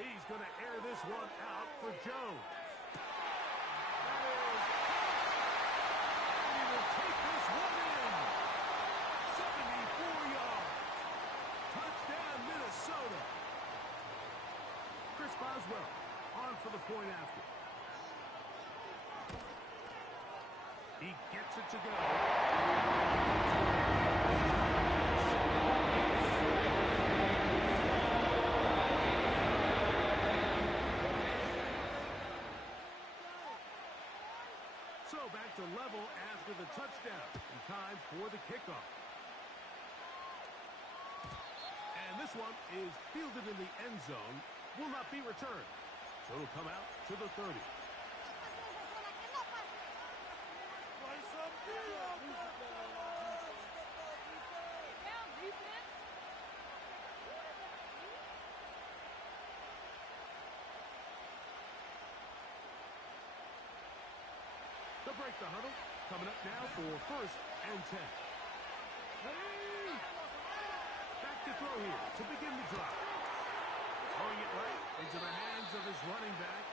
He's going to air this one out for Jones. And he will take this one in. 74 yards. Touchdown, Minnesota. Chris Boswell on for the point after. He gets it to go. So back to level after the touchdown. In time for the kickoff. And this one is fielded in the end zone. Will not be returned. So it'll come out to the 30. They'll break the huddle. Coming up now for 1st and 10. Back to throw here to begin the drive. Throwing it right into the hands of his running back.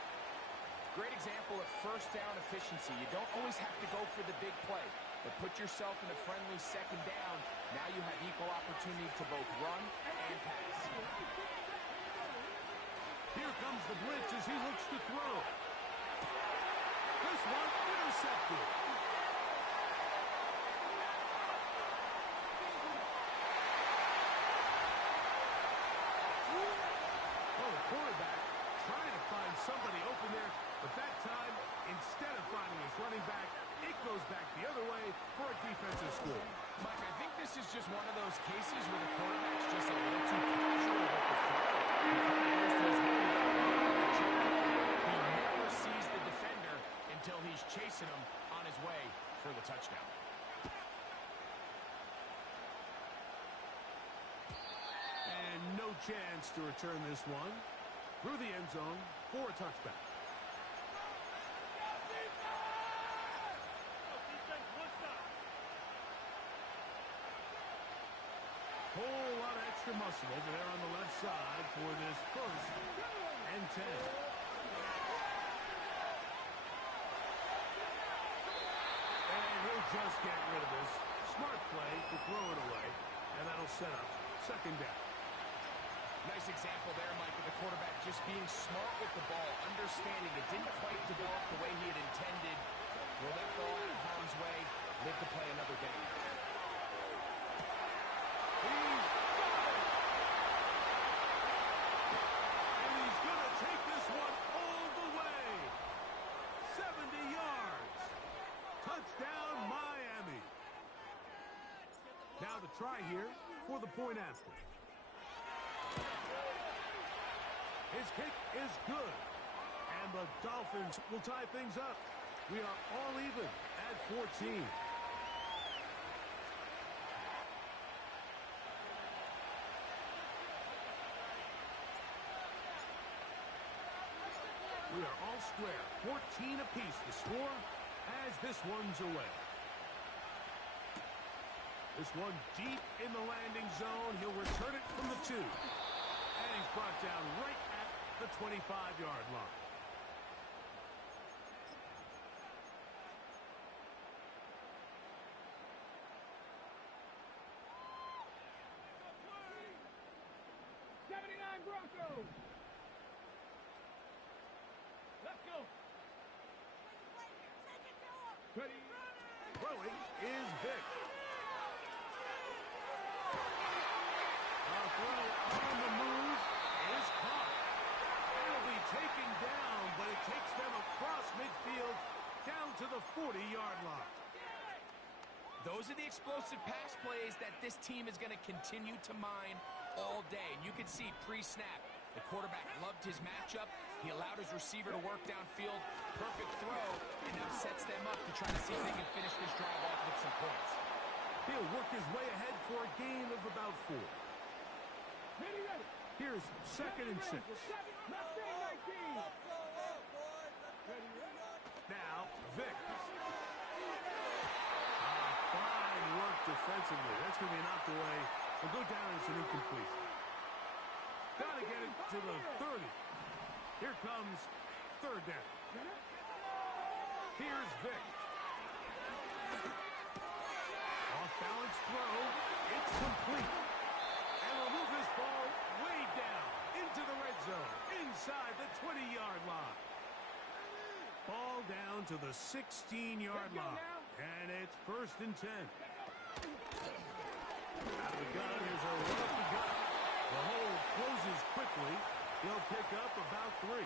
Great example of first down efficiency. You don't always have to go for the big play, but put yourself in a friendly 2nd down. Now you have equal opportunity to both run and pass. Here comes the blitz as he looks to throw. This one intercepted. Oh, the quarterback trying to find somebody open there, but that time, instead of finding his running back, it goes back the other way for a defensive score. Mike, I think this is just one of those cases where the quarterback's just a little too casual with the throw. He kind of goes to his running back. He never sees the defender until he's chasing him on his way for the touchdown. And no chance to return this one through the end zone for a touchback. Whole lot of extra muscle over there on the left side for this 1st and 10. And he'll just get rid of this. Smart play to throw it away, and that'll set up 2nd down. Nice example there, Mike, of the quarterback just being smart with the ball, understanding it didn't quite develop the way he had intended. Throw that ball out of harm's way, live to play another day. He's got it! And he's going to take this one all the way. 70 yards. Touchdown, Miami. Now the try here for the point after. His kick is good. And the Dolphins will tie things up. We are all even at 14. We are all square. 14 apiece the score as this one's away. This one deep in the landing zone. He'll return it from the 2. And he's brought down right at the 25-yard line. Broncos. Let's go. Ready. Throwing is Vic. A throw on the move is caught. It'll be taken down, but it takes them across midfield down to the 40-yard line. Those are the explosive pass plays that this team is going to continue to mine all day. And you can see pre-snap, the quarterback loved his matchup. He allowed his receiver to work downfield. Perfect throw, and now sets them up to try to see if they can finish this drive off with some points. He'll work his way ahead for a gain of about 4. Ready, ready. Here's 2nd and 6. Mustang 19. Now, Vic. Fine work defensively. That's going to be knocked away. We'll go down as an incompletion. Got to get it to the 30. Here comes 3rd down. Here's Vic. Off-balance throw. It's complete. And we'll move this ball way down into the red zone, inside the 20-yard line. Ball down to the 16-yard line. And it's 1st and 10. Out of the gun, here's a run up the gut. The hole closes quickly. He'll pick up about 3.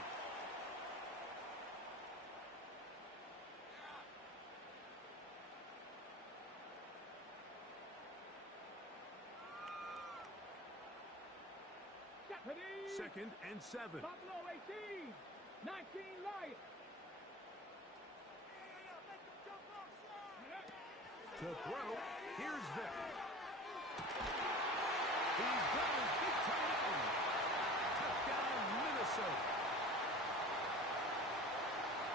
Ready. 2nd and 7. Buffalo 18. 19 Lions. To throw, here's Vic. He's got his big tight end. Touchdown, Minnesota.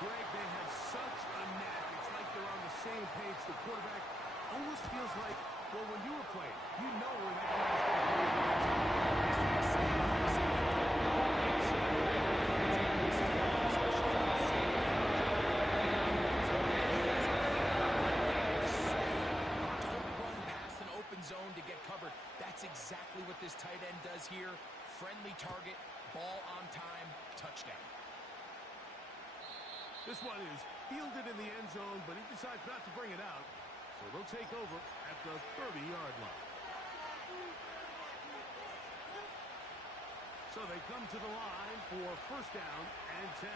Greg, they have such a knack. It's like they're on the same page. The quarterback almost feels like, well, when you were playing, you know where that guy is going to go. Zone to get covered. That's exactly what this tight end does here. Friendly target, ball on time, touchdown. This one is fielded in the end zone, but he decides not to bring it out. So they'll take over at the 30-yard line. So they come to the line for 1st down and 10.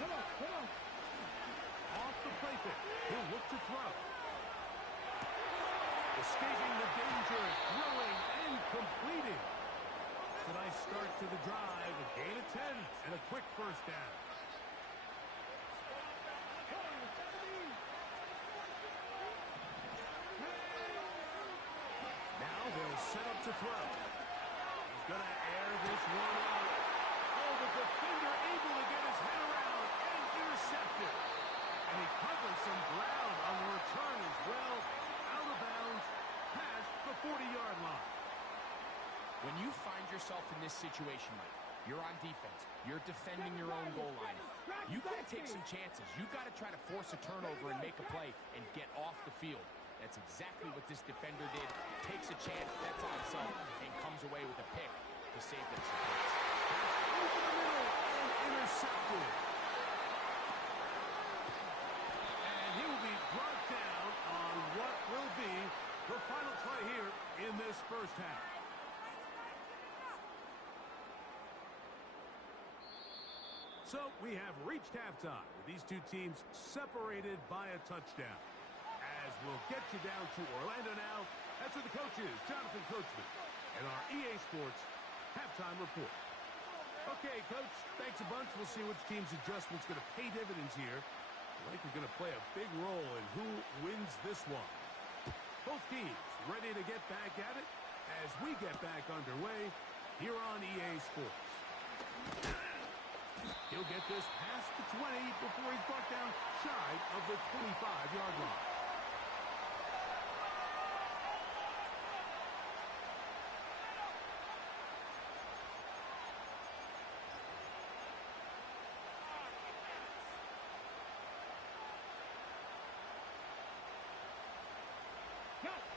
Come on, come on. Off the play fake. He'll look to throw. Escaping the danger, throwing and completing. It's a nice start to the drive, a gain of 10, and a quick 1st down. Now they'll set up to throw. He's going to air this one out. Oh, the defender able to get his head around and intercepted. And he covers some ground on the return as well. Out of bounds, past the 40-yard line. When you find yourself in this situation, Mike, you're on defense, you're defending your own goal line, you got to take some chances. You got to try to force a turnover and make a play and get off the field. That's exactly what this defender did. Takes a chance, bets on himself, and comes away with a pick. to save them some points. That's over the middle and intercepted. And he will be brought down on what will be the final play here in this first half. So we have reached halftime with these two teams separated by a touchdown. As we'll get you down to Orlando now, that's where the coach is, Jonathan Coachman, and our EA Sports halftime report. Okay, Coach, thanks a bunch. We'll see which team's adjustment's going to pay dividends here. I think we're going to play a big role in who wins this one. Both teams ready to get back at it as we get back underway here on EA Sports. He'll get this past the 20 before he's brought down shy of the 25-yard line.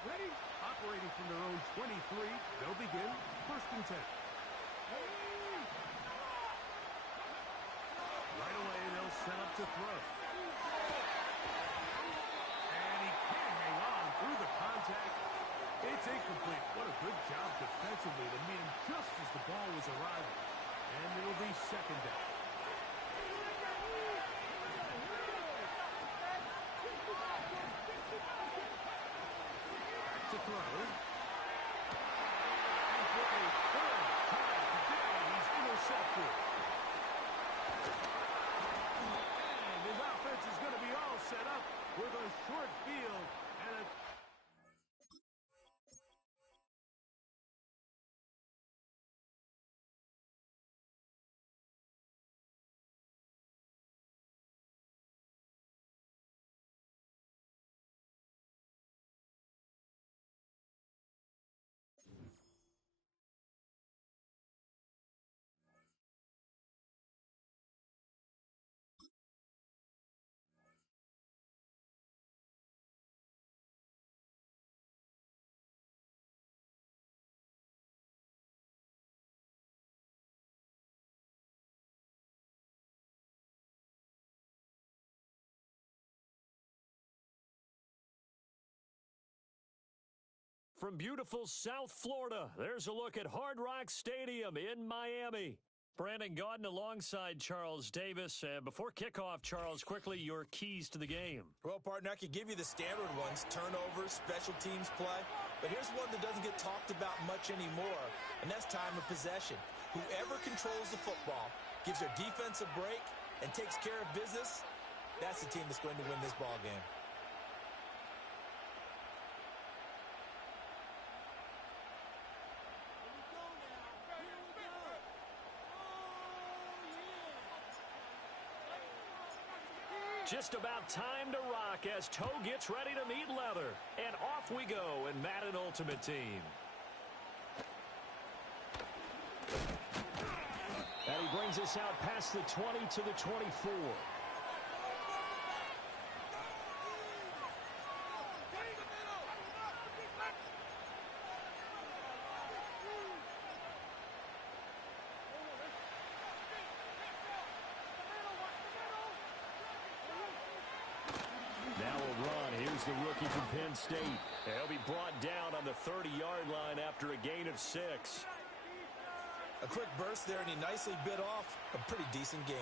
Ready? Operating from their own 23, they'll begin 1st and 10. Right away, they'll set up to throw. And he can't hang on through the contact. It's incomplete. What a good job defensively to meet him just as the ball was arriving. And it'll be 2nd down. To throw. And for a 3rd time today, he's intercepted. And his offense is going to be all set up with a short field and a... From beautiful South Florida, there's a look at Hard Rock Stadium in Miami. Brandon Gaudin alongside Charles Davis. Before kickoff, Charles, quickly your keys to the game. Well, partner, I could give you the standard ones, turnovers, special teams play. But here's one that doesn't get talked about much anymore, and that's time of possession. Whoever controls the football, gives their defense a break, and takes care of business, that's the team that's going to win this ball game. Just about time to rock as Toe gets ready to meet leather. And off we go in Madden Ultimate Team. And he brings us out past the 20 to the 24. The rookie from Penn State. He'll be brought down on the 30-yard line after a gain of 6. A quick burst there, and he nicely bit off a pretty decent gain.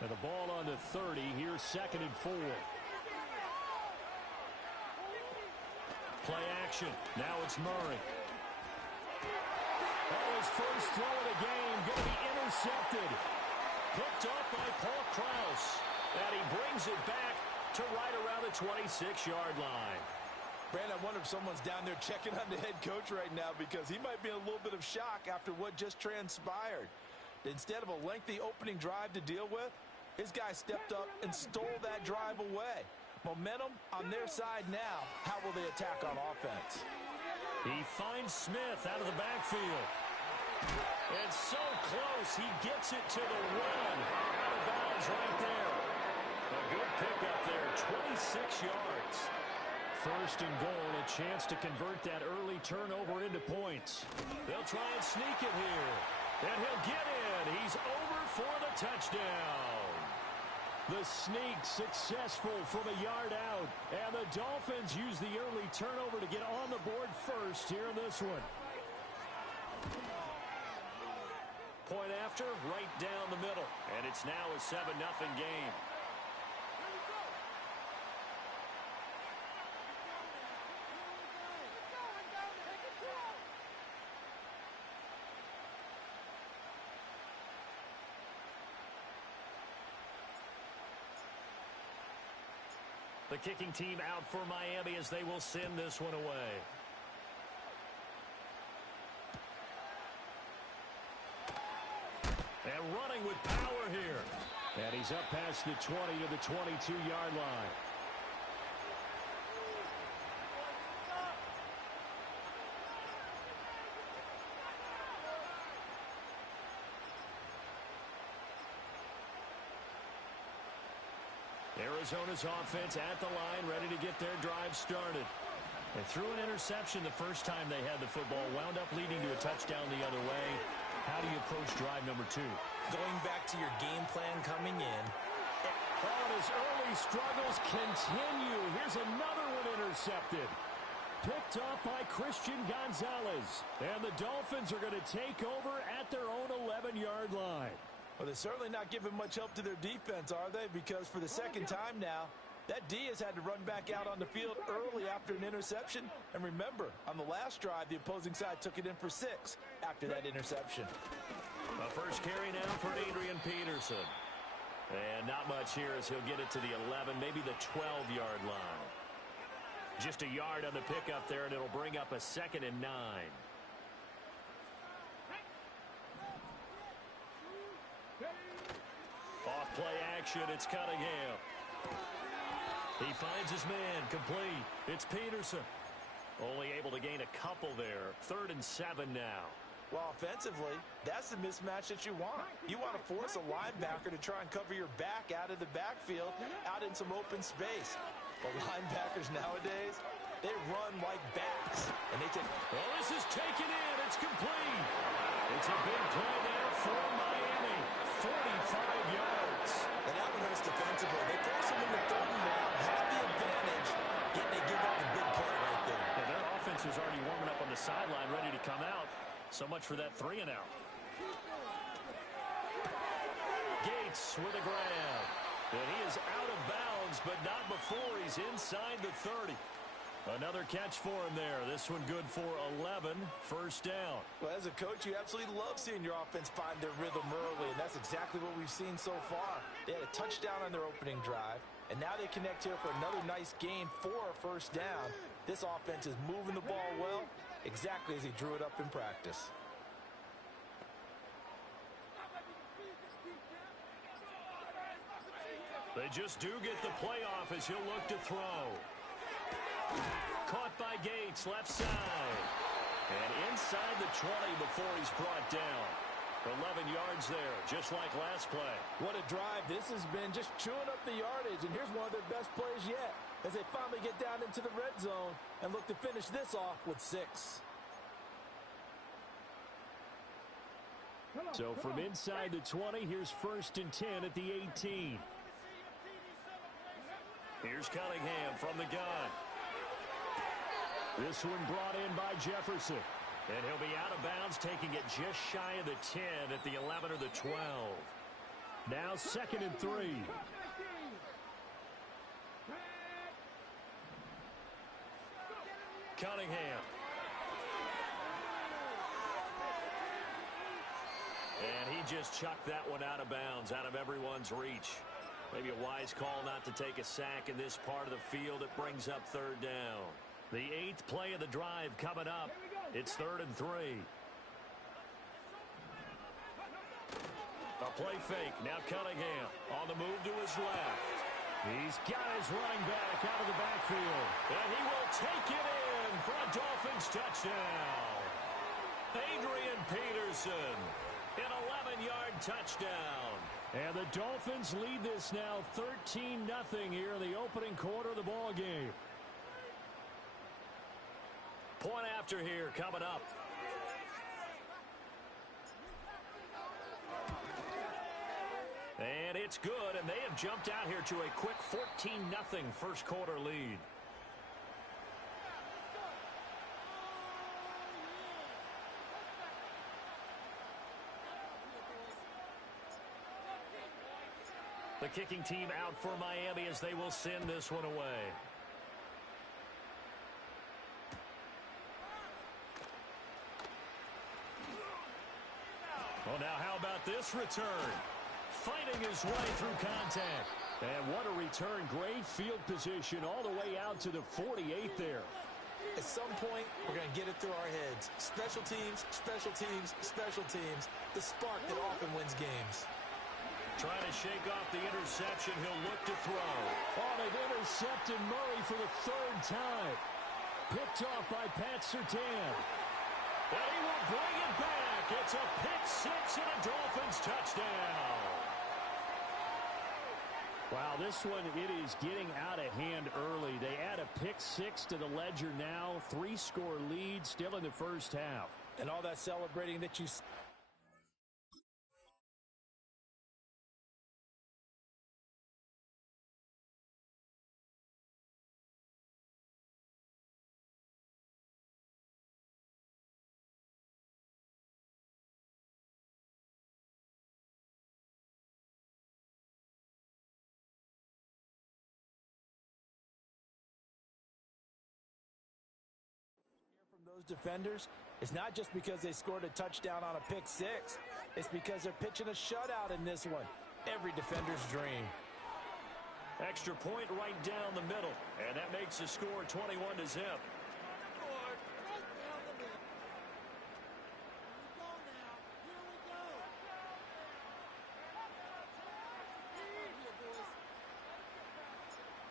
And the ball on the 30. Here's 2nd and 4. Play action. Now it's Murray. Oh, his first throw of the game going to be intercepted. Picked up by Paul Krause. And he brings it back to right around the 26-yard line. Brandon, I wonder if someone's down there checking on the head coach right now because he might be in a little bit of shock after what just transpired. Instead of a lengthy opening drive to deal with, his guy stepped up and stole that drive away. Momentum on their side now. How will they attack on offense? He finds Smith out of the backfield. And so close, he gets it to the one. Out of bounds right there. A good pickup there, 26 yards. First and goal, a chance to convert that early turnover into points. They'll try and sneak it here. And he'll get in. He's over for the touchdown. The sneak successful from a yard out. And the Dolphins use the early turnover to get on the board first here in this one. Point after, right down the middle. And it's now a 7-0 game. The kicking team out for Miami as they will send this one away. And running with power here. And he's up past the 20 to the 22-yard line. Arizona's offense at the line, ready to get their drive started. They threw an interception the first time they had the football, wound up leading to a touchdown the other way. How do you approach drive number 2? Going back to your game plan coming in. Oh, his early struggles continue. Here's another one intercepted. Picked up by Christian Gonzalez. And the Dolphins are going to take over at their own 11-yard line. Well, they're certainly not giving much help to their defense, are they? Because for the second time now, that D has had to run back out on the field early after an interception. And remember, on the last drive, the opposing side took it in for 6 after that interception. A first carry now for Adrian Peterson. And not much here as he'll get it to the 11, maybe the 12-yard line. Just a yard on the pickup there, and it'll bring up a 2nd and 9. Off play action, it's Cunningham. He finds his man, complete. It's Peterson. Only able to gain a couple there. 3rd and 7 now. Well, offensively, that's the mismatch that you want. You want to force a linebacker to try and cover your back out of the backfield, out in some open space. But linebackers nowadays, they run like backs. And they take... Well, this is taken in. It's complete. It's a big play there for Miami. 45 yards. And that one hurts defensively. They force him into 3rd and 1, have the advantage, yet they give up the big play right there. Yeah, their offense was already warming up on the sideline, ready to come out. So much for that 3 and out. Gates with a grab. And he is out of bounds, but not before he's inside the 30. Another catch for him there. This one good for 11. First down. Well, as a coach, you absolutely love seeing your offense find their rhythm early, and that's exactly what we've seen so far. They had a touchdown on their opening drive, and now they connect here for another nice gain for a first down. This offense is moving the ball well, exactly as he drew it up in practice. They just do get the playoff as he'll look to throw. Caught by Gates, left side. And inside the 20 before he's brought down. 11 yards there, just like last play. What a drive this has been, just chewing up the yardage. And here's one of their best plays yet, as they finally get down into the red zone and look to finish this off with 6. So from inside the 20, here's 1st and 10 at the 18. Here's Cunningham from the gun. This one brought in by Jefferson. And he'll be out of bounds, taking it just shy of the 10 at the 11 or the 12. Now 2nd and 3. Cunningham. And he just chucked that one out of bounds, out of everyone's reach. Maybe a wise call not to take a sack in this part of the field. It brings up 3rd down. The 8th play of the drive coming up. It's 3rd and 3. A play fake. Now Cunningham on the move to his left. He's got his running back out of the backfield. And he will take it in for a Dolphins touchdown. Adrian Peterson an 11-yard touchdown. And the Dolphins lead this now 13-0 here in the opening quarter of the ball game. Point after here coming up. And it's good, and they have jumped out here to a quick 14-0 first quarter lead. The kicking team out for Miami as they will send this one away. Well, now how about this return? Fighting his way through contact. And what a return. Great field position all the way out to the 48 there. At some point, we're going to get it through our heads. Special teams, special teams, special teams. The spark that often wins games. Trying to shake off the interception. He'll look to throw. Oh, they've intercepted Murray for the third time. Picked off by Pat Surtain. And he will bring it back. It's a pick six and a Dolphins touchdown. Wow, this one, it is getting out of hand early. They add a pick six to the ledger now. 3-score lead still in the first half. And all that celebrating that you... those defenders, it's not just because they scored a touchdown on a pick six. It's because they're pitching a shutout in this one. Every defender's dream. Extra point right down the middle, and that makes the score 21-0.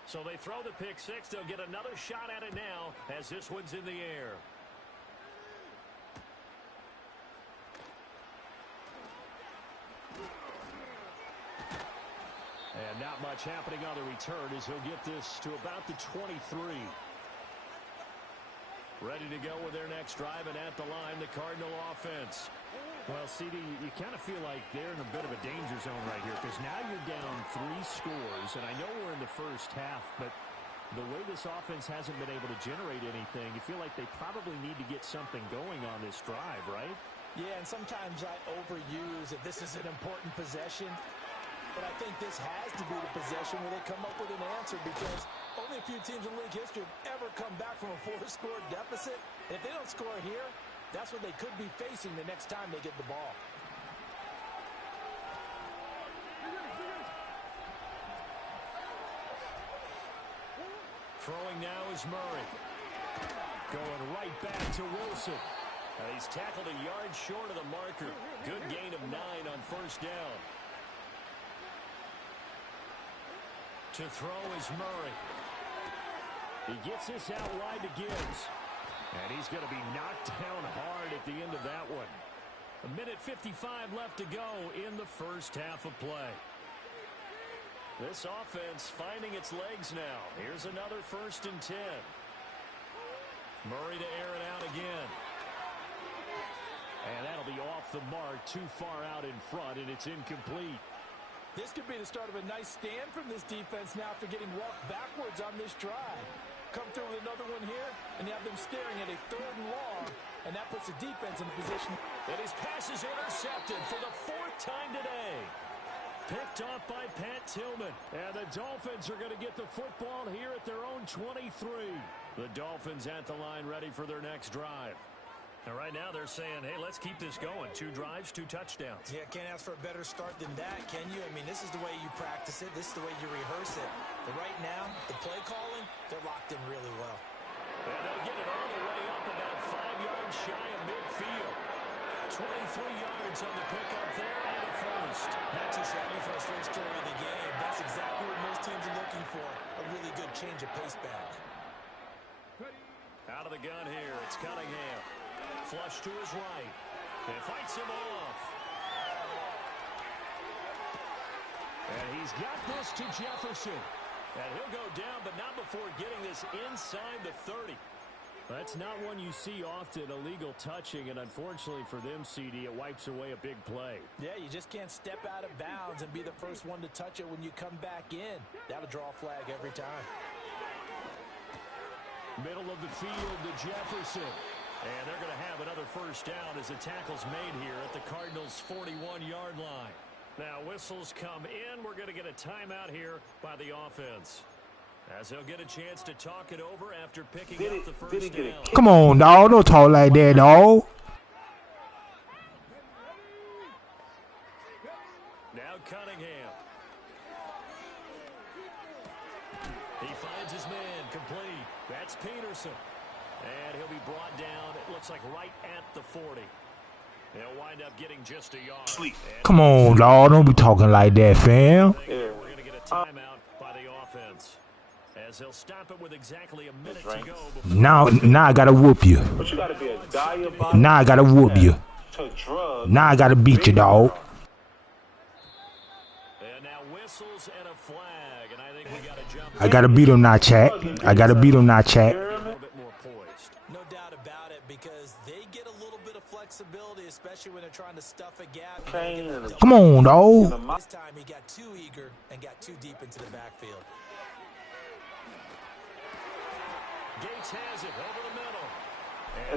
So they throw the pick six. They'll get another shot at it now as this one's in the air. And not much happening on the return as he'll get this to about the 23. Ready to go with their next drive, and at the line, the Cardinal offense. Well, CD, you kind of feel like they're in a bit of a danger zone right here because now you're down 3 scores, and I know we're in the first half, but the way this offense hasn't been able to generate anything, you feel like they probably need to get something going on this drive, right? Yeah, and sometimes I overuse that this is an important possession. But I think this has to be the possession where they come up with an answer because only a few teams in league history have ever come back from a 4-score deficit. And if they don't score here, that's what they could be facing the next time they get the ball. Throwing now is Murray. Going right back to Wilson. And he's tackled a yard short of the marker. Good gain of 9 on first down. To throw is Murray. He gets this out wide to Gibbs. And he's going to be knocked down hard at the end of that one. 1:55 left to go in the first half of play. This offense finding its legs now. Here's another 1st and 10. Murray to air it out again. And that'll be off the mark, too far out in front, and it's incomplete. This could be the start of a nice stand from this defense now after getting walked backwards on this drive. Come through with another one here, and you have them staring at a 3rd and long, and that puts the defense in a position. And his pass is intercepted for the 4th time today. Picked off by Pat Tillman. And the Dolphins are going to get the football here at their own 23. The Dolphins at the line ready for their next drive. And right now they're saying, hey, let's keep this going. 2 drives, 2 touchdowns. Yeah, can't ask for a better start than that, can you? I mean, this is the way you practice it. This is the way you rehearse it. But right now, the play calling, they're locked in really well. And they'll get it all the way up about 5 yards shy of midfield. 23 yards on the pickup there and a first. Not too shabby for a first carry of the game. That's exactly what most teams are looking for. A really good change of pace back. Out of the gun here, it's Cunningham. Flush to his right. And fights him off. And he's got this to Jefferson. And he'll go down, but not before getting this inside the 30. That's not one you see often, illegal touching, and unfortunately for them, CD, it wipes away a big play. Yeah, you just can't step out of bounds and be the first one to touch it when you come back in. That'll draw a flag every time. Middle of the field to Jefferson. And they're going to have another first down as the tackle's made here at the Cardinals' 41-yard line. Now, whistles come in. We're going to get a timeout here by the offense, as they'll get a chance to talk it over after picking up the first down. Come on, dog. Don't talk like that, dog. Now Cunningham. He finds his man complete. That's Peterson. And he'll be brought down, it looks like right at the 40. He'll wind up getting just a yard. Come on, dog. Don't be talking like that, fam. We're going to get a timeout by the offense, as they'll stop it with exactly a minute to go. Now I gotta whoop you. But you gotta be a diabolical. Now I gotta whoop you. To drug. Now I gotta beat you, dog. And now whistles and a flag, and I think we got to jump. I gotta beat him now, chat. I gotta beat him now, chat. No doubt about it, because they get a little bit of flexibility, especially when they're trying to stuff a gap. Come on, dog. This time he got too eager and got too deep into the backfield. Gates has it over the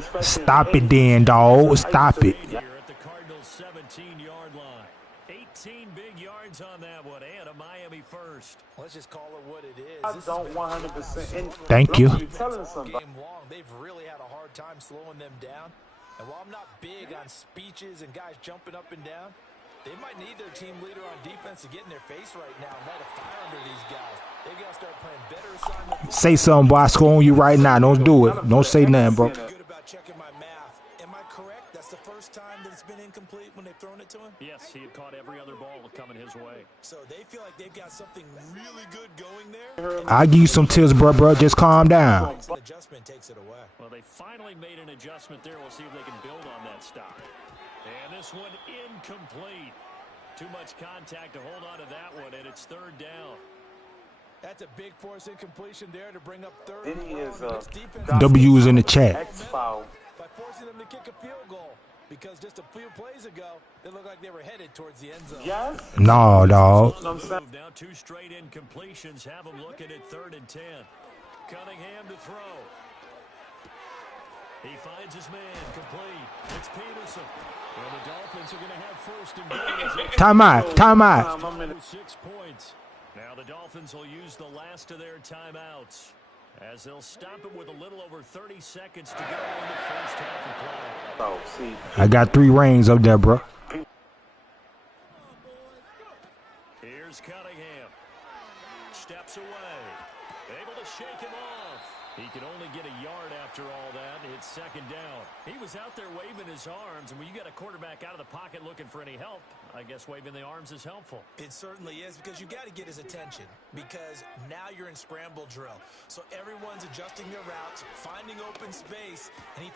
middle. Stop it then, dog. Stop it. Here at the Cardinals' 17-yard line. 18 big yards on that one, and a Miami first. Let's just call it what it is. I don't 100%. Thank you. Telling somebody. Game long, they've really had a hard time slowing them down. And while I'm not big on speeches and guys jumping up and down, they might need their team leader on defense to get in their face right now and light a fire under these guys. They got to start playing better assignment. Say something, boy. I score on you right now. Don't do it. Don't say nothing, bro. Good about checking my math. Am I correct? That's the first time that it's been incomplete when they've thrown it to him? Yes, he had caught every other ball coming his way. So they feel like they've got something really good going there. I'll give you some tips, bro. Just calm down. An adjustment takes it away. Well, they finally made an adjustment there. We'll see if they can build on that stop. And this one incomplete. Too much contact to hold on to that one, and it's third down. That's a big force incompletion there to bring up third. Then he is W is in the chat. X-foul. By forcing them to kick a field goal, because just a few plays ago, they looked like they were headed towards the end zone. Yes. No, dog. Now 2 straight incompletions have them looking at 3rd and 10. Cunningham to throw. He finds his man complete. It's Peterson. Well, the Dolphins are going to have first and goal. Timeout. Timeout. 6 points. Now the Dolphins will use the last of their timeouts, as they'll stop it with a little over 30 seconds to go in the first half of play. Oh, see. I got 3 rings up there, bro. Here's Cunningham. Steps away. Able to shake him off. He can only get a yard after all that. It's 2nd down. He was out there waving his arms, and when you got a quarterback out of the pocket looking for any help, I guess waving the arms is helpful. It certainly is, because you got to get his attention, because now you're in scramble drill. So everyone's adjusting their routes, finding open space, and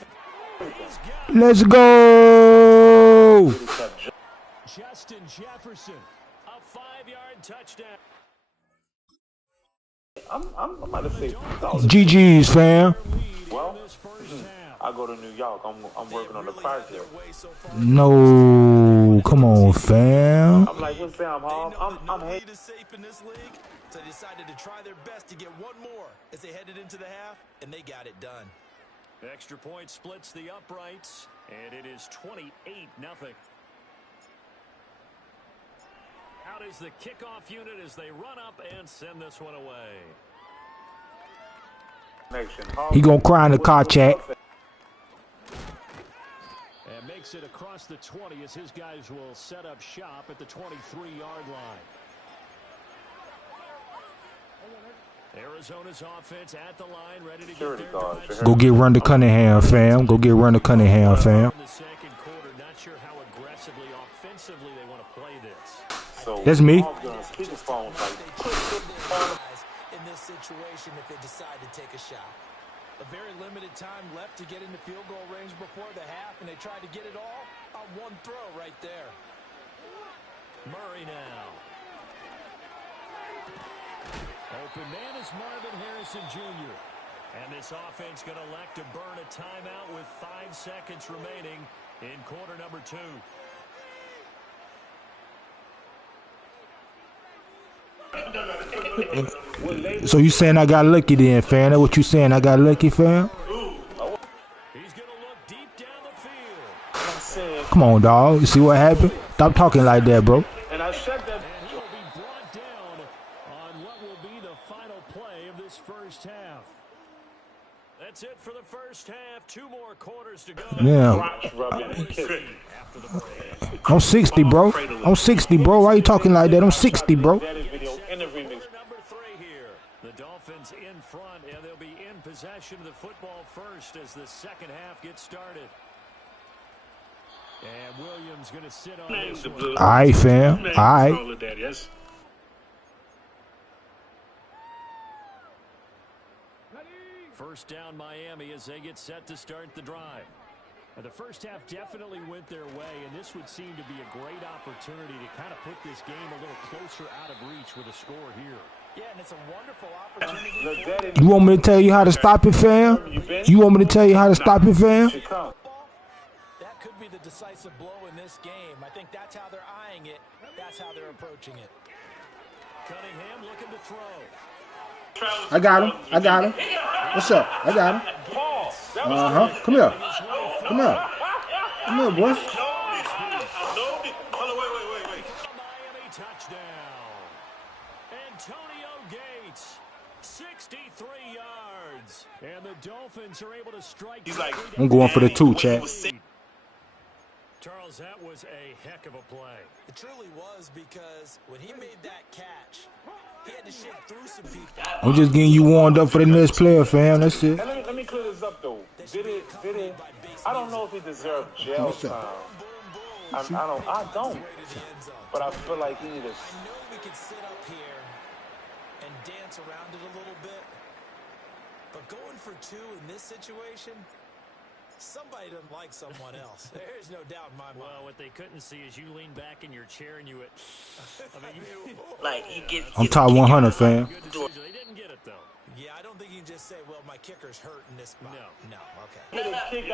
Let's go. Justin Jefferson, a 5-yard touchdown. I'm about to say GG's, fam. Well, I go to New York. I'm working on the project. No, come on, fam. I'm like, what's Sam? I'm hating. safe in this league, so they decided to try their best to get one more as they headed into the half, and they got it done. Extra point splits the uprights, and it is 28-0. Out is the kickoff unit as they run up and send this one away. He gonna cry in the car, chat. And makes it across the 20 as his guys will set up shop at the 23-yard line. Arizona's offense at the line, ready to get their drive. Go get Run to Cunningham, fam. Go get Run to Cunningham, fam. In the second quarter, not sure how aggressively, offensively they want to play this. So that's me. In this situation, if they decide to take a shot. A very limited time left to get into field goal range before the half, and they tried to get it all on one throw right there. Murray now. Open man is Marvin Harrison Jr. And this offense going to elect to burn a timeout with 5 seconds remaining in quarter number 2. So you saying I got lucky then, fam? That's what you saying? I got lucky, fam? He's going to look deep down the field. Come on, dog. You see what happened? Stop talking like that, bro. And I said that. And he'll be brought down on what will be the final play of this first half. That's it for the first half. 2 more quarters to go. Yeah. I'm 60, bro. I'm 60, bro. Why you talking like that? I'm 60, bro. Number 3 here. The Dolphins in front, and they'll be in possession of the football first as the second half gets started. And Williams going to sit on this one. All right, fam. All right. First down Miami as they get set to start the drive. And the first half definitely went their way, and this would seem to be a great opportunity to kind of put this game a little closer out of reach with a score here. Yeah, and it's a wonderful opportunity. You want me to tell you how to stop it, fam? You want me to tell you how to stop it, fam? That could be the decisive blow in this game. I think that's how they're eyeing it. That's how they're approaching it. Cunningham looking to throw. I got him. I got him. What's up? I got him. Uh-huh. Come here. Come here. Come here, boy. Miami touchdown. Antonio Gates, 63 yards. And the Dolphins are able to strike. I'm going for the 2, Chad. Charles, that was a heck of a play. It truly was, because when he made that catch, he had to shake through some people. I'm just getting you warmed up for the next player, fam. That's it. Let me clear this up, though. Did it? I don't know if he deserved jail time. I don't. But I feel like he needs I know we could sit up here and dance around it a little bit, but going for 2 in this situation, somebody doesn't like someone else. There's no doubt in my mind. Well, what they couldn't see is you lean back in your chair and you went, like he gets. I'm top 100, fam. Good decision. They didn't get it, though. Yeah, I don't think you can just say, well, my kicker's hurt in this spot. No, okay.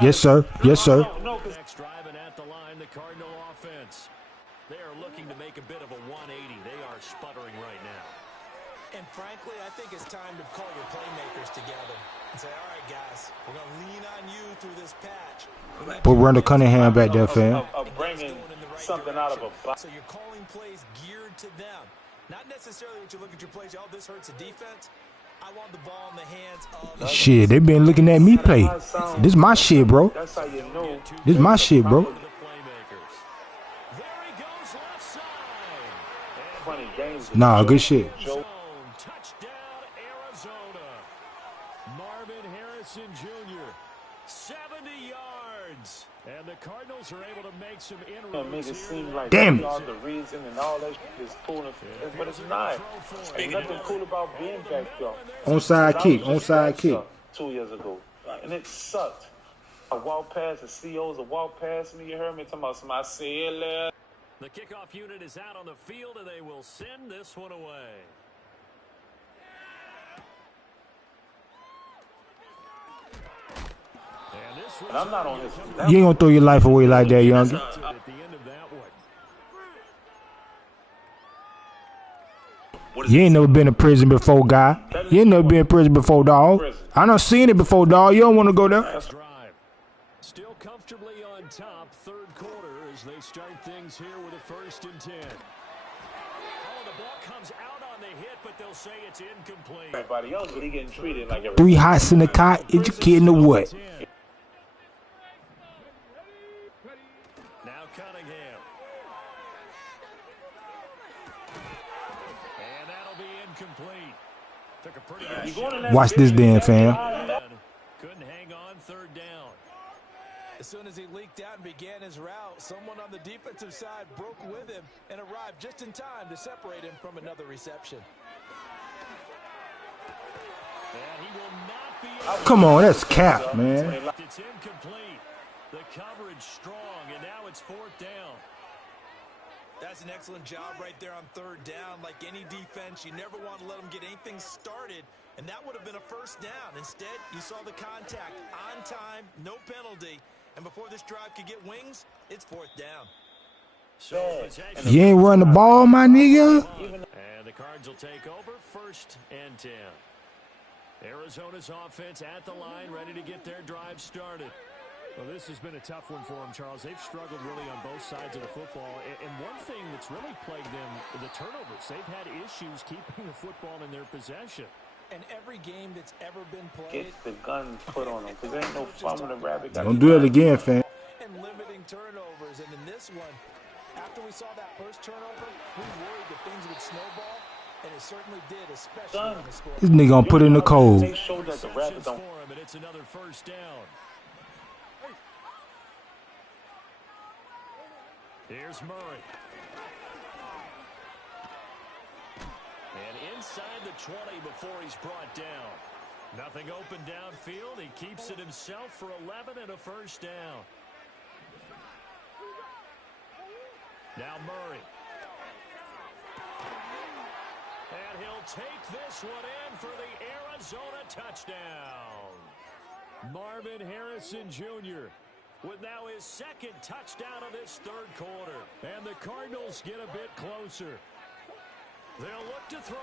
Yes, sir. Yes, sir. Next driving at the line, the Cardinal offense. They are looking to make a bit of a 180. They are sputtering right now. And frankly, I think it's time to call your playmakers together and say, all right, guys, we're going to lean on you through this patch. Put Randall Cunningham back there, fam. Of bringing something out of a box. So you're calling plays geared to them. Not necessarily what you look at your plays, oh, this hurts the defense. I want the ball in the hands of... Shit, they been looking at me play. This my shit, bro. That's how you know. This my shit, bro. There he goes left side. 20 games. Nah, good shit. Touchdown, Arizona. Marvin Harrison Jr., 70 yards. And the Cardinals are able to make some inroads. Make it seem like damn the reason and all that is cool, but it's not. There's nothing cool about being back there. Onside kick, onside kick. 2 years ago, and it sucked. I walked past the COs, walked past me. You heard me talking about somebody said there. The kickoff unit is out on the field, and they will send this one away. And I'm not on this. You ain't gonna throw your life away like that, youngin. You ain't never been in prison before, guy. You ain't never been in prison before, dog. I done seen it before, dog. You don't want to go there. Still comfortably on top, third quarter, as they start things here with a 1st and 10. Oh, the ball comes out on the hit, but they'll say it's incomplete. Everybody else, but he getting treated like a 3 hots in the cot. Is you kidding or what? Now Cunningham. And that'll be incomplete. Took a pretty good shot. Watch this then, fam. Couldn't hang on, 3rd down. As soon as he leaked out and began his route, someone on the defensive side broke with him and arrived just in time to separate him from another reception. And he will not be... Come on, that's cap, man. It's incomplete. The coverage strong, and now it's 4th down. That's an excellent job right there on third down. Like any defense, you never want to let them get anything started, and that would have been a first down. Instead, you saw the contact on time, no penalty, and before this drive could get wings, it's fourth down. So you ain't run the ball, my nigga. And the Cards will take over, 1st and 10. Arizona's offense at the line, ready to get their drive started. Well, this has been a tough one for them, Charles. They've struggled really on both sides of the football. And one thing that's really plagued them, the turnovers. They've had issues keeping the football in their possession. And every game that's ever been played, Get the gun put on them, because there ain't no fun with a rabbit. Don't do it again, fam. And limiting turnovers. And in this one, after we saw that first turnover, we worried that things would snowball. And it certainly did, especially on the score. This nigga gonna put it in the cold. They showed that the rabbit don't. And it's another first down. Here's Murray. And inside the 20 before he's brought down. Nothing open downfield. He keeps it himself for 11 and a first down. Now Murray. And he'll take this one in for the Arizona touchdown. Marvin Harrison Jr. with now his 2nd touchdown of this 3rd quarter. And the Cardinals get a bit closer. They'll look to throw.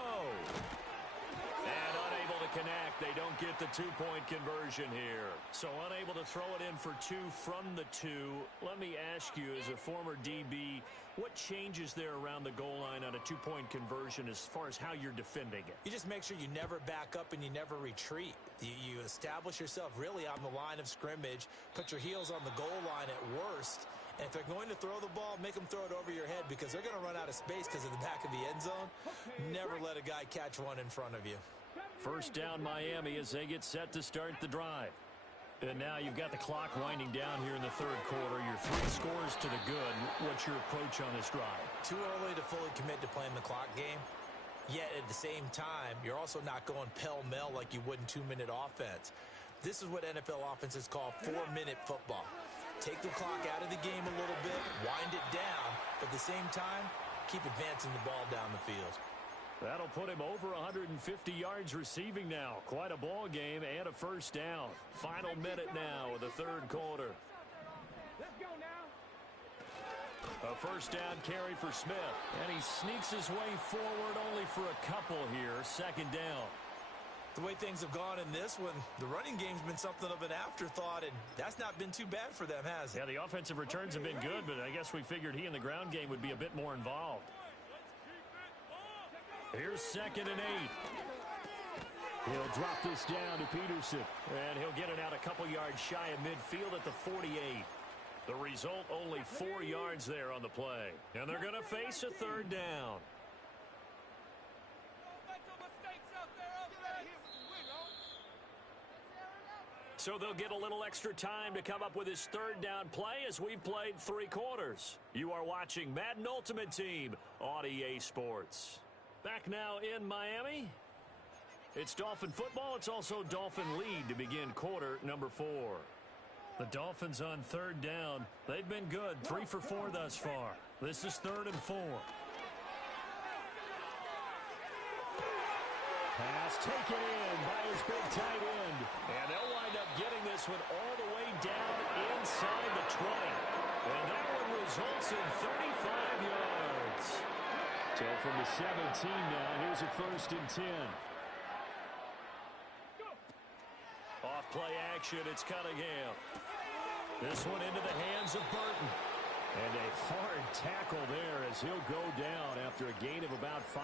And unable to connect. They don't get the 2-point conversion here. So unable to throw it in for 2 from the 2. Let me ask you, as a former DB, what changes there around the goal line on a 2-point conversion as far as how you're defending it? You just make sure you never back up and you never retreat. You establish yourself really on the line of scrimmage, put your heels on the goal line at worst, and if they're going to throw the ball, make them throw it over your head because they're going to run out of space because of the back of the end zone. Never let a guy catch one in front of you. First down Miami as they get set to start the drive. And now you've got the clock winding down here in the 3rd quarter. You're 3 scores to the good. What's your approach on this drive? Too early to fully commit to playing the clock game. Yet at the same time, you're also not going pell-mell like you would in 2-minute offense. This is what NFL offenses call 4-minute football. Take the clock out of the game a little bit, wind it down, but at the same time, keep advancing the ball down the field. That'll put him over 150 yards receiving now. Quite a ball game and a first down. Final minute now of the 3rd quarter. Let's go now. A first down carry for Smith. And he sneaks his way forward only for a couple here. 2nd down. The way things have gone in this one, the running game's been something of an afterthought, and that's not been too bad for them, has it? Yeah, the offensive returns have been good, but I guess we figured he in the ground game would be a bit more involved. Here's 2nd and 8. He'll drop this down to Peterson, and he'll get it out a couple yards shy of midfield at the 48. The result, only 4 yards there on the play. And they're going to face a 3rd down. So they'll get a little extra time to come up with his 3rd down play as we've played 3 quarters. You are watching Madden Ultimate Team on EA Sports. Back now in Miami. It's Dolphin football. It's also Dolphin lead to begin quarter number 4. The Dolphins on 3rd down. They've been good. 3 for 4 thus far. This is 3rd and 4. Pass taken in by his big tight end. And they'll wind up getting this one all the way down inside the 20. And that one results in 35 yards. So from the 17 now, here's a 1st and 10. Off play action, it's Cunningham. This one into the hands of Burton. And a hard tackle there as he'll go down after a gain of about 5.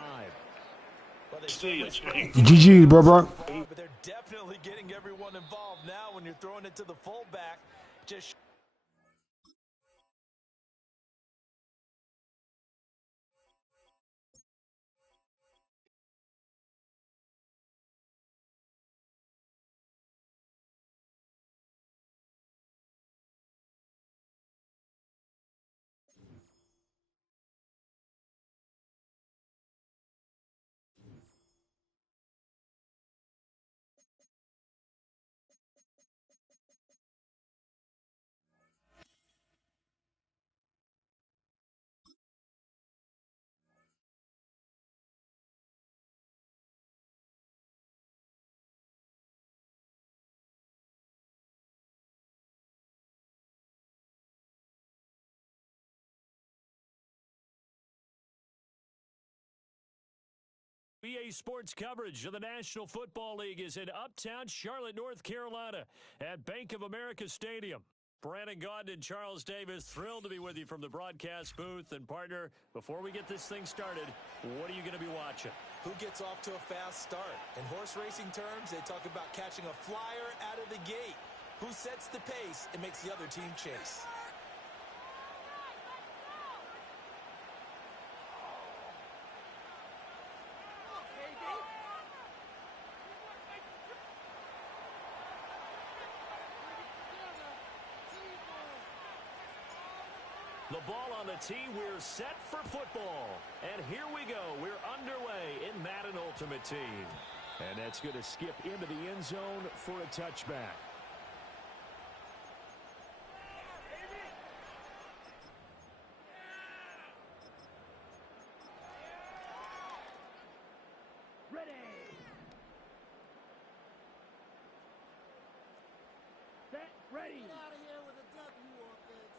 Well, GG, bro. But they're definitely getting everyone involved now when you're throwing it to the fullback. Just EA Sports coverage of the National Football League is in uptown Charlotte, North Carolina at Bank of America Stadium. Brandon Gaudin and Charles Davis, thrilled to be with you from the broadcast booth. And, partner, before we get this thing started, what are you going to be watching? Who gets off to a fast start? In horse racing terms, they talk about catching a flyer out of the gate. Who sets the pace and makes the other team chase? The ball on the tee, we're set for football. And here we go. We're underway in Madden Ultimate Team. And that's going to skip into the end zone for a touchback. Ready. Set. Ready. Get out of here with a W offense.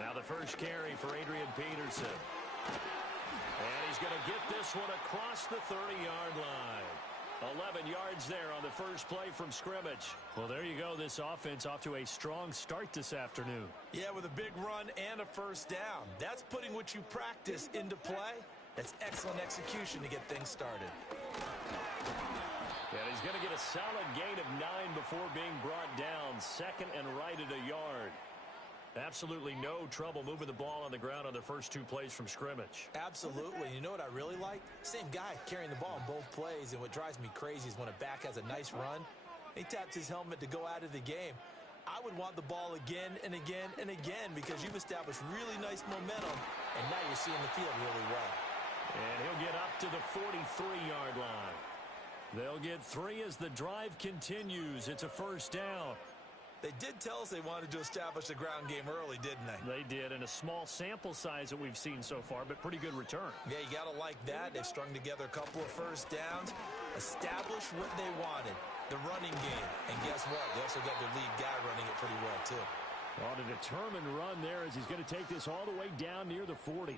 Now the first carry for Adrian Peterson. And he's going to get this one across the 30-yard line. 11 yards there on the first play from scrimmage. Well, there you go. This offense off to a strong start this afternoon. Yeah, with a big run and a first down. That's putting what you practice into play. That's excellent execution to get things started. And he's going to get a solid gain of 9 before being brought down. Second and right at a yard. Absolutely no trouble moving the ball on the ground on the first 2 plays from scrimmage. Absolutely. You know what I really like? Same guy carrying the ball in both plays, and what drives me crazy is when a back has a nice run, he taps his helmet to go out of the game. I would want the ball again and again and again because you've established really nice momentum, and now you're seeing the field really well. And he'll get up to the 43-yard line. They'll get 3 as the drive continues. It's a first down. They did tell us they wanted to establish a ground game early, didn't they? They did, and a small sample size that we've seen so far, but pretty good return. Yeah, you got to like that. They've strung together a couple of first downs, established what they wanted, the running game. And guess what? They also got their lead guy running it pretty well, too. On a determined run there as he's going to take this all the way down near the 40.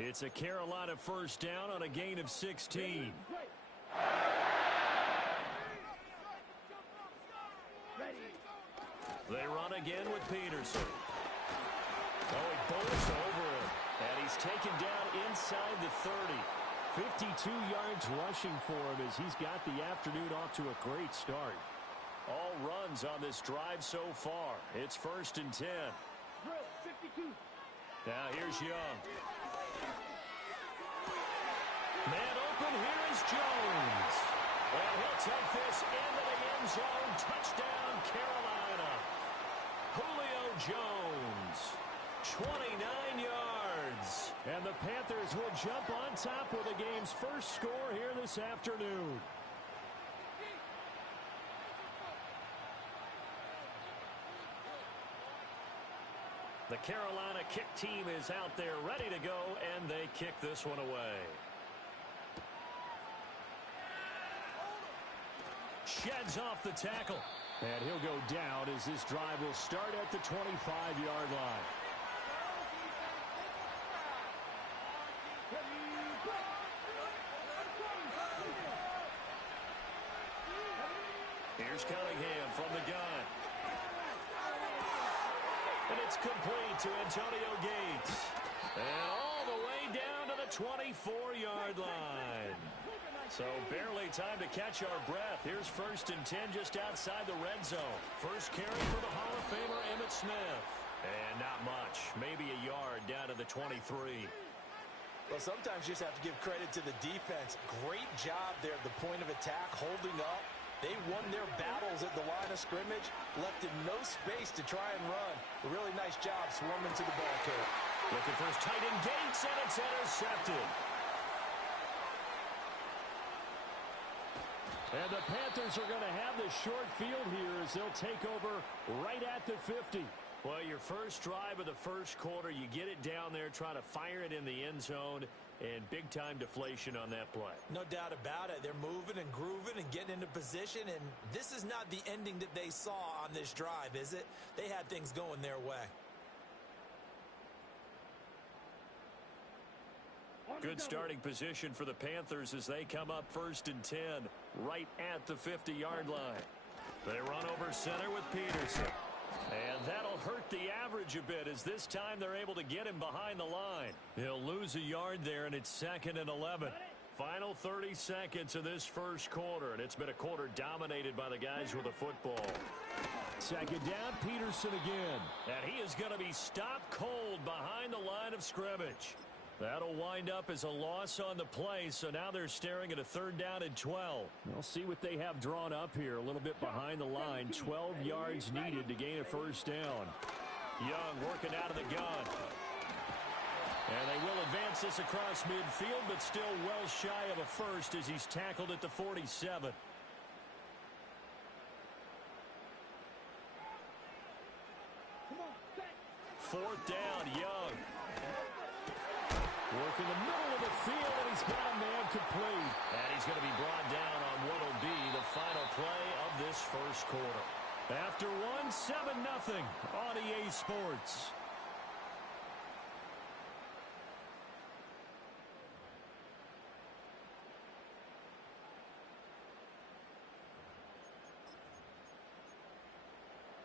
It's a Carolina first down on a gain of 16. They run again with Peterson. Oh, he bolts over him. And he's taken down inside the 30. 52 yards rushing for him as he's got the afternoon off to a great start. All runs on this drive so far. It's first and 10. Drill 52. Now here's Young. Man open, here is Jones. And he'll take this into the end zone. Touchdown, Carolina. Julio Jones, 29 yards. And the Panthers will jump on top with the game's first score here this afternoon. The Carolina kick team is out there ready to go, and they kick this one away. Sheds off the tackle. And he'll go down as this drive will start at the 25-yard line. Here's Cunningham from the gun. And it's complete to Antonio Gates. And all the way down to the 24-yard line. So barely time to catch our breath. Here's first and 10 just outside the red zone. First carry for the Hall of Famer Emmitt Smith. And not much. Maybe a yard down to the 23. Well, sometimes you just have to give credit to the defense. Great job there at the point of attack, holding up. They won their battles at the line of scrimmage, left in no space to try and run. A really nice job swarming to the ball carrier. Looking for his tight end Gates, and it's intercepted. And the Panthers are going to have the short field here as they'll take over right at the 50. Well, your first drive of the first quarter, you get it down there, try to fire it in the end zone, and big-time deflation on that play. No doubt about it. They're moving and grooving and getting into position, and this is not the ending that they saw on this drive, is it? They had things going their way. Good starting position for the Panthers as they come up 1st and 10, right at the 50-yard line. They run over center with Peterson. And that'll hurt the average a bit as this time they're able to get him behind the line. He'll lose a yard there, and it's 2nd and 11. Final 30 seconds of this first quarter, and it's been a quarter dominated by the guys with the football. 2nd down, Peterson again. And he is going to be stopped cold behind the line of scrimmage. That'll wind up as a loss on the play, so now they're staring at a 3rd down and 12. We'll see what they have drawn up here. A little bit behind the line. 12 yards needed to gain a 1st down. Young working out of the gun. And they will advance this across midfield, but still well shy of a first as he's tackled at the 47. 4th down, Young. Working the middle of the field, and he's got a man complete. And he's going to be brought down on what will be the final play of this first quarter. After 7-0 on EA Sports.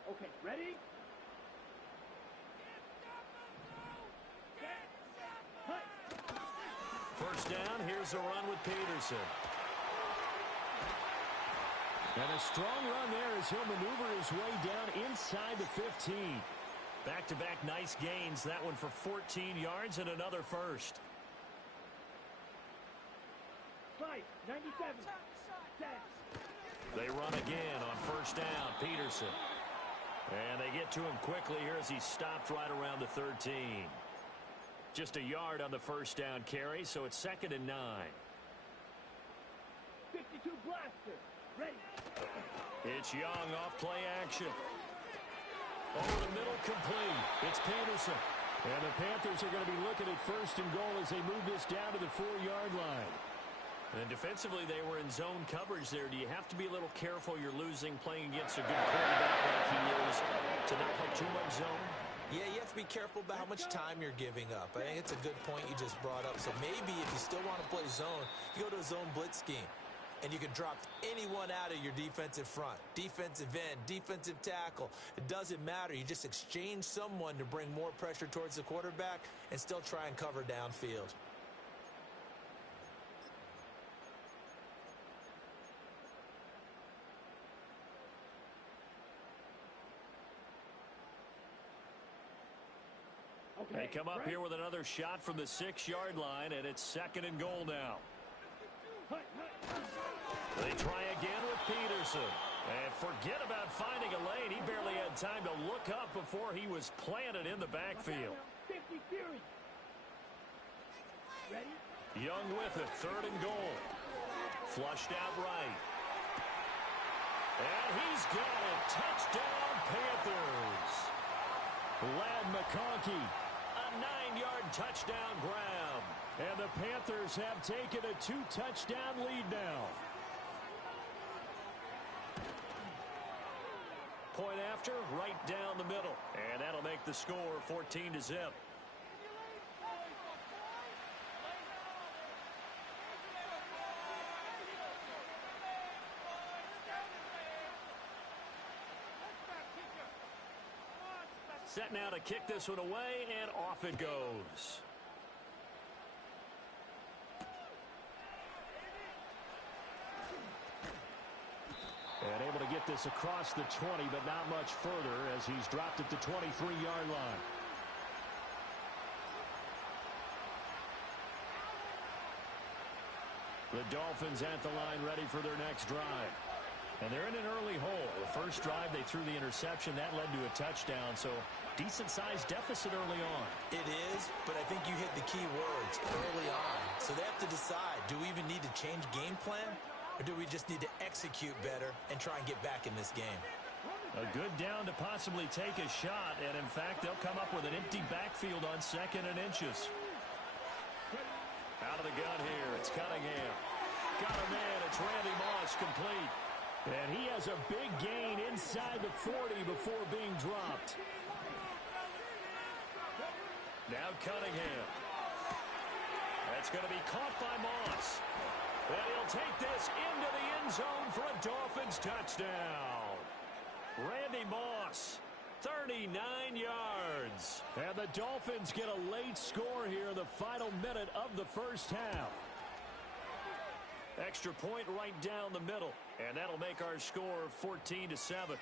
Okay, ready? First down, here's a run with Peterson. And a strong run there as he'll maneuver his way down inside the 15. Back-to-back nice gains. That one for 14 yards and another first. 5, 97. 10. They run again on first down. Peterson. And they get to him quickly here as he stopped right around the 13. Just a yard on the first down carry, so it's 2nd and 9. 52 blaster. Ready. It's Young off play action. Over the middle, complete. It's Peterson. And the Panthers are going to be looking at 1st and goal as they move this down to the 4-yard line. And defensively, they were in zone coverage there. Do you have to be a little careful you're losing playing against a good quarterback like he is to not play too much zone? Yeah, you have to be careful about how much time you're giving up. I think it's a good point you just brought up. So maybe if you still want to play zone, you go to a zone blitz scheme. And you can drop anyone out of your defensive front. Defensive end, defensive tackle. It doesn't matter. You just exchange someone to bring more pressure towards the quarterback and still try and cover downfield. They come up here with another shot from the 6-yard line, and it's 2nd and goal now. They try again with Peterson. And forget about finding a lane. He barely had time to look up before he was planted in the backfield. 50 Fury. Ready? Young with it, 3rd and goal. Flushed out right. And he's got it. Touchdown, Panthers. Lad McConkey. A 9-yard touchdown grab. And the Panthers have taken a 2-touchdown lead now. Point after, right down the middle. And that'll make the score 14-0. Set now to kick this one away, and off it goes. And able to get this across the 20, but not much further as he's dropped at the 23-yard line. The Dolphins at the line ready for their next drive. And they're in an early hole. The first drive, they threw the interception. That led to a touchdown, so decent-sized deficit early on. It is, but I think you hit the key words, early on. So they have to decide, do we even need to change game plan, or do we just need to execute better and try and get back in this game? A good down to possibly take a shot, and in fact, they'll come up with an empty backfield on 2nd and inches. Out of the gun here, it's Cunningham. Got a man, it's Randy Moss, complete. And he has a big gain inside the 40 before being dropped. Now Cunningham. That's going to be caught by Moss. And he'll take this into the end zone for a Dolphins touchdown. Randy Moss, 39 yards. And the Dolphins get a late score here in the final minute of the first half. Extra point right down the middle. And that'll make our score 14-7.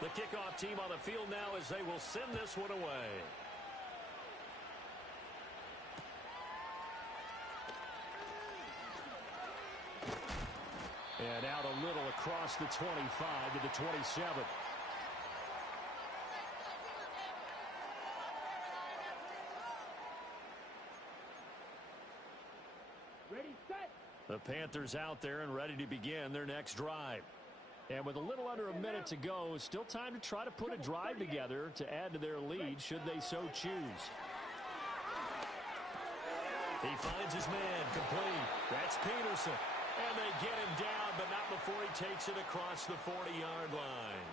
The kickoff team on the field now as they will send this one away. And out a little across the 25 to the 27. Ready, set. The Panthers out there and ready to begin their next drive. And with a little under a minute to go, still time to try to put a drive together to add to their lead should they so choose. He finds his man complete. That's Peterson. And they get him down, but not before he takes it across the 40-yard line.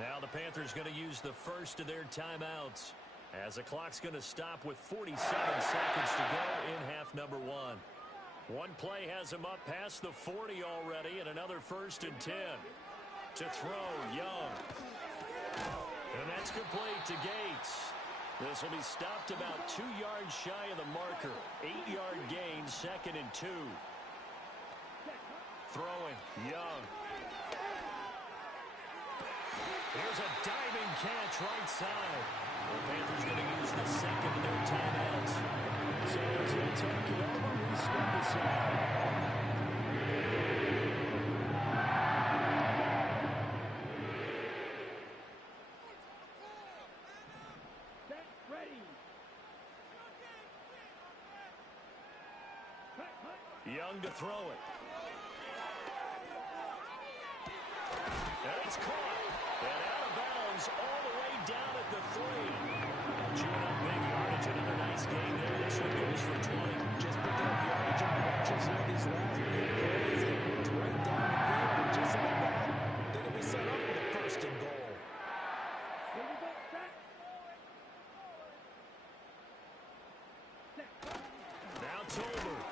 Now the Panthers going to use the first of their timeouts as the clock's going to stop with 47 seconds to go in half number one. One play has him up past the 40 already, and another 1st and 10. To throw, Young. And that's complete to Gates. This will be stopped about 2 yards shy of the marker. 8-yard gain, 2nd and 2. Throwing, Young. Here's a diving catch right side. The Panthers going to use the second of their timeouts. So as they take it over, we step aside. Set, ready. Young to throw it. And it's caught. And out of bounds all the way down at the 3. Chewing up big yardage. Another nice gain there. This one goes for 20. Just picking up yardage on bunches here these last few plays. It's right down the field. And just like that, they're going to be set up with a 1st and goal. Here we go, set. Now Tolbert.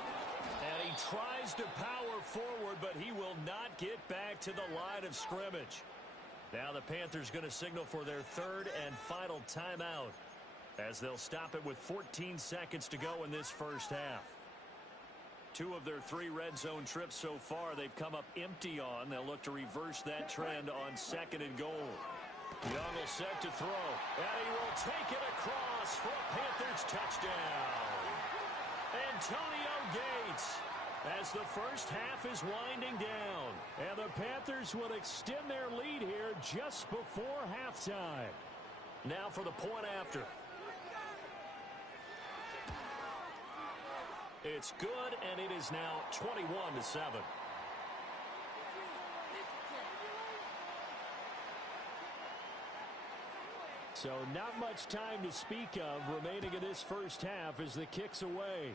And he tries to power forward, but he will not get back to the line of scrimmage. Now the Panthers going to signal for their 3rd and final timeout as they'll stop it with 14 seconds to go in this first half. 2 of their 3 red zone trips so far they've come up empty on. They'll look to reverse that trend on 2nd and goal. Young will set to throw, and he will take it across for a Panthers touchdown. Antonio Gates, as the first half is winding down. And the Panthers will extend their lead here just before halftime. Now for the point after. It's good, and it is now 21-7. So not much time to speak of remaining in this first half as the kick's away.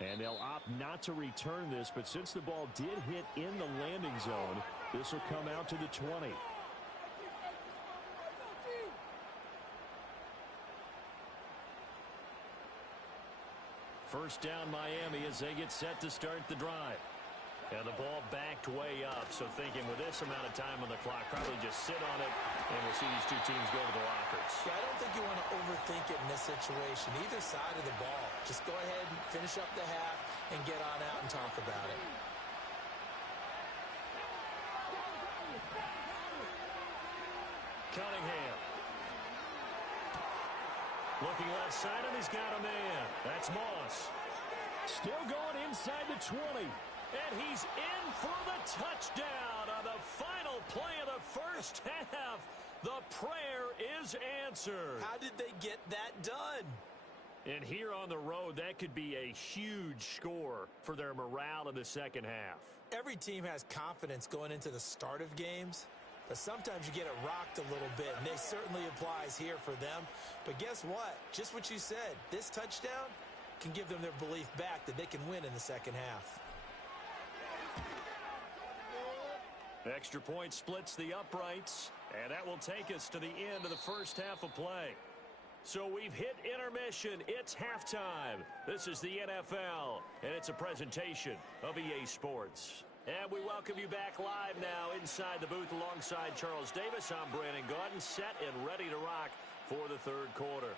And they'll opt not to return this, but since the ball did hit in the landing zone, this will come out to the 20. First down Miami as they get set to start the drive. And the ball backed way up, so thinking with this amount of time on the clock, probably just sit on it, and we'll see these 2 teams go to the lockers. Yeah, I don't think you want to overthink it in this situation. Either side of the ball. Just go ahead and finish up the half and get on out and talk about it. Cunningham. Looking left side, and he's got a man. That's Moss. Still going inside the 20. And he's in for the touchdown on the final play of the first half. The prayer is answered. How did they get that done? And here on the road, that could be a huge score for their morale in the second half. Every team has confidence going into the start of games, but sometimes you get it rocked a little bit, and this certainly applies here for them. But guess what? Just what you said. This touchdown, can give them their belief back that they can win in the second half. Extra point splits the uprights, and that will take us to the end of the first half of play. So we've hit intermission. It's halftime. This is the NFL, and it's a presentation of EA Sports. And we welcome you back live now inside the booth alongside Charles Davis. I'm Brandon Gaudin, set and ready to rock for the third quarter.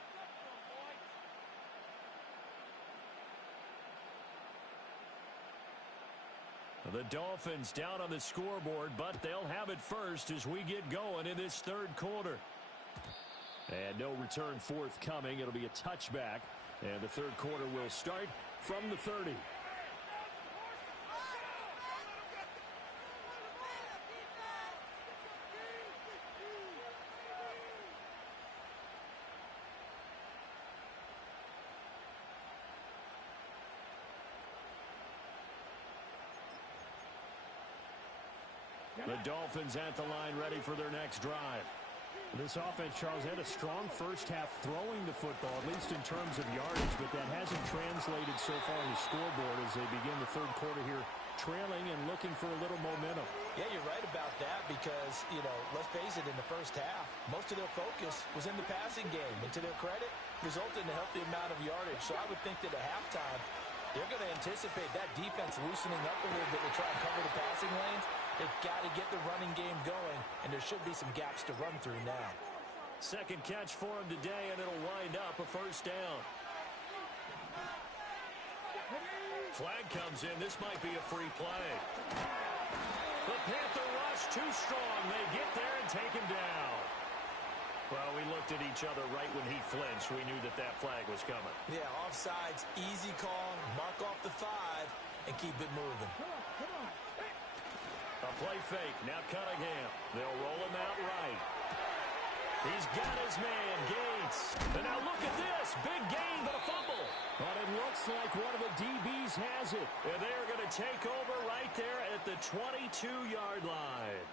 The Dolphins down on the scoreboard, but they'll have it first as we get going in this third quarter. And no return forthcoming. It'll be a touchback, and the third quarter will start from the 30. The Dolphins at the line, ready for their next drive. This offense, Charles, had a strong first half throwing the football, at least in terms of yardage, but that hasn't translated so far on the scoreboard as they begin the third quarter here, trailing and looking for a little momentum. Yeah, you're right about that because, let's face it, in the first half, most of their focus was in the passing game. And to their credit, resulted in a healthy amount of yardage. So I would think that at halftime, they're going to anticipate that defense loosening up a little bit to try and cover the passing lanes. They've got to get the running game going, and there should be some gaps to run through now. Second catch for him today, and it'll wind up a first down. Flag comes in. This might be a free play. The Panther rush too strong. They get there and take him down. Well, we looked at each other right when he flinched. We knew that that flag was coming. Yeah, offsides, easy call, mark off the 5, and keep it moving. A play fake. Now Cunningham. They'll roll him out right. He's got his man, Gates. And now look at this. Big gain, but a fumble. But it looks like one of the DBs has it. And they're going to take over right there at the 22-yard line.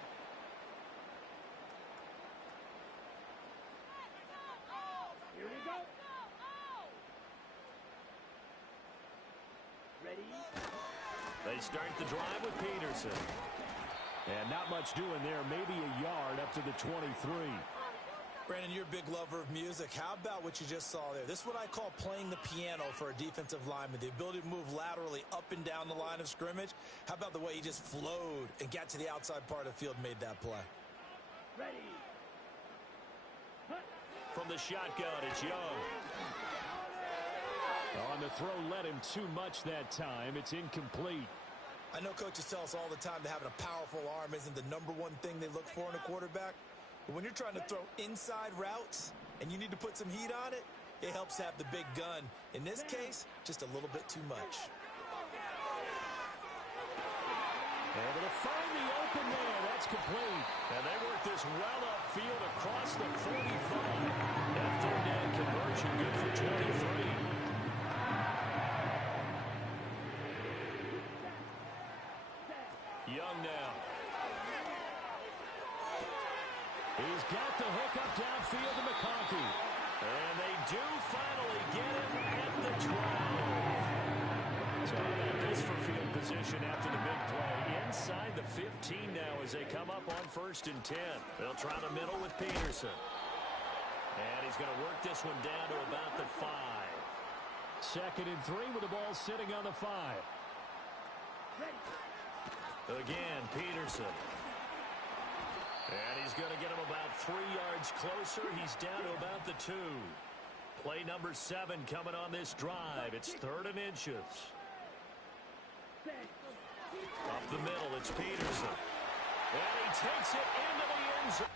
Here we go. Ready? They start the drive with Peterson. And not much doing there. Maybe a yard up to the 23. Brandon, you're a big lover of music. How about what you just saw there? This is what I call playing the piano for a defensive lineman. The ability to move laterally up and down the line of scrimmage. How about the way he just flowed and got to the outside part of the field and made that play? Ready. From the shotgun, it's Young. On the throw, led him too much that time. It's incomplete. I know coaches tell us all the time that having a powerful arm isn't the number one thing they look for in a quarterback. But when you're trying to throw inside routes and you need to put some heat on it, it helps have the big gun. In this case, just a little bit too much. Able to find the open man. That's complete. And they work this well upfield across the 45. That third down conversion good for 23. Young now. He's got the hook up downfield to McConkey. And they do finally get him at the 12. So how about this for field position after the big play? Inside the 15 now as they come up on 1st and 10. They'll try the middle with Peterson. And he's going to work this one down to about the 5. 2nd and 3 with the ball sitting on the 5. Again, Peterson. And he's going to get him about 3 yards closer. He's down to about the 2. Play number 7 coming on this drive. It's 3rd and inches. Up the middle, it's Peterson. And he takes it into the end zone.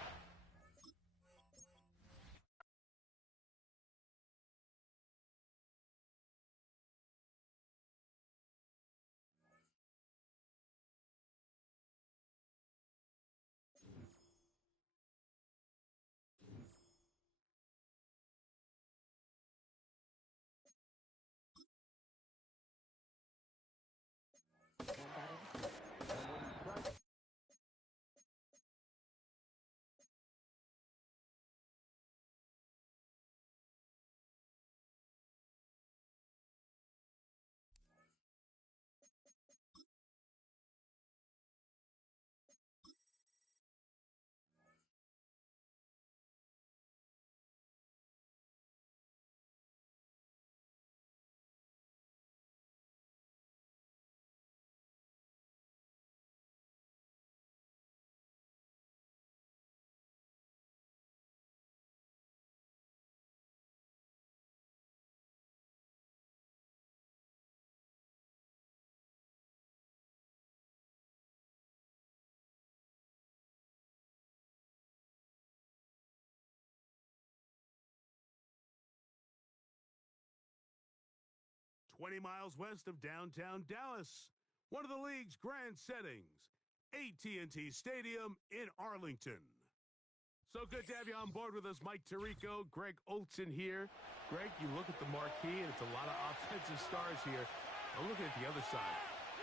20 miles west of downtown Dallas, one of the league's grand settings, AT&T Stadium in Arlington. So good to have you on board with us, Mike Tirico, Greg Olson here. Greg, you look at the marquee, and it's a lot of offensive stars here. I'm looking at the other side.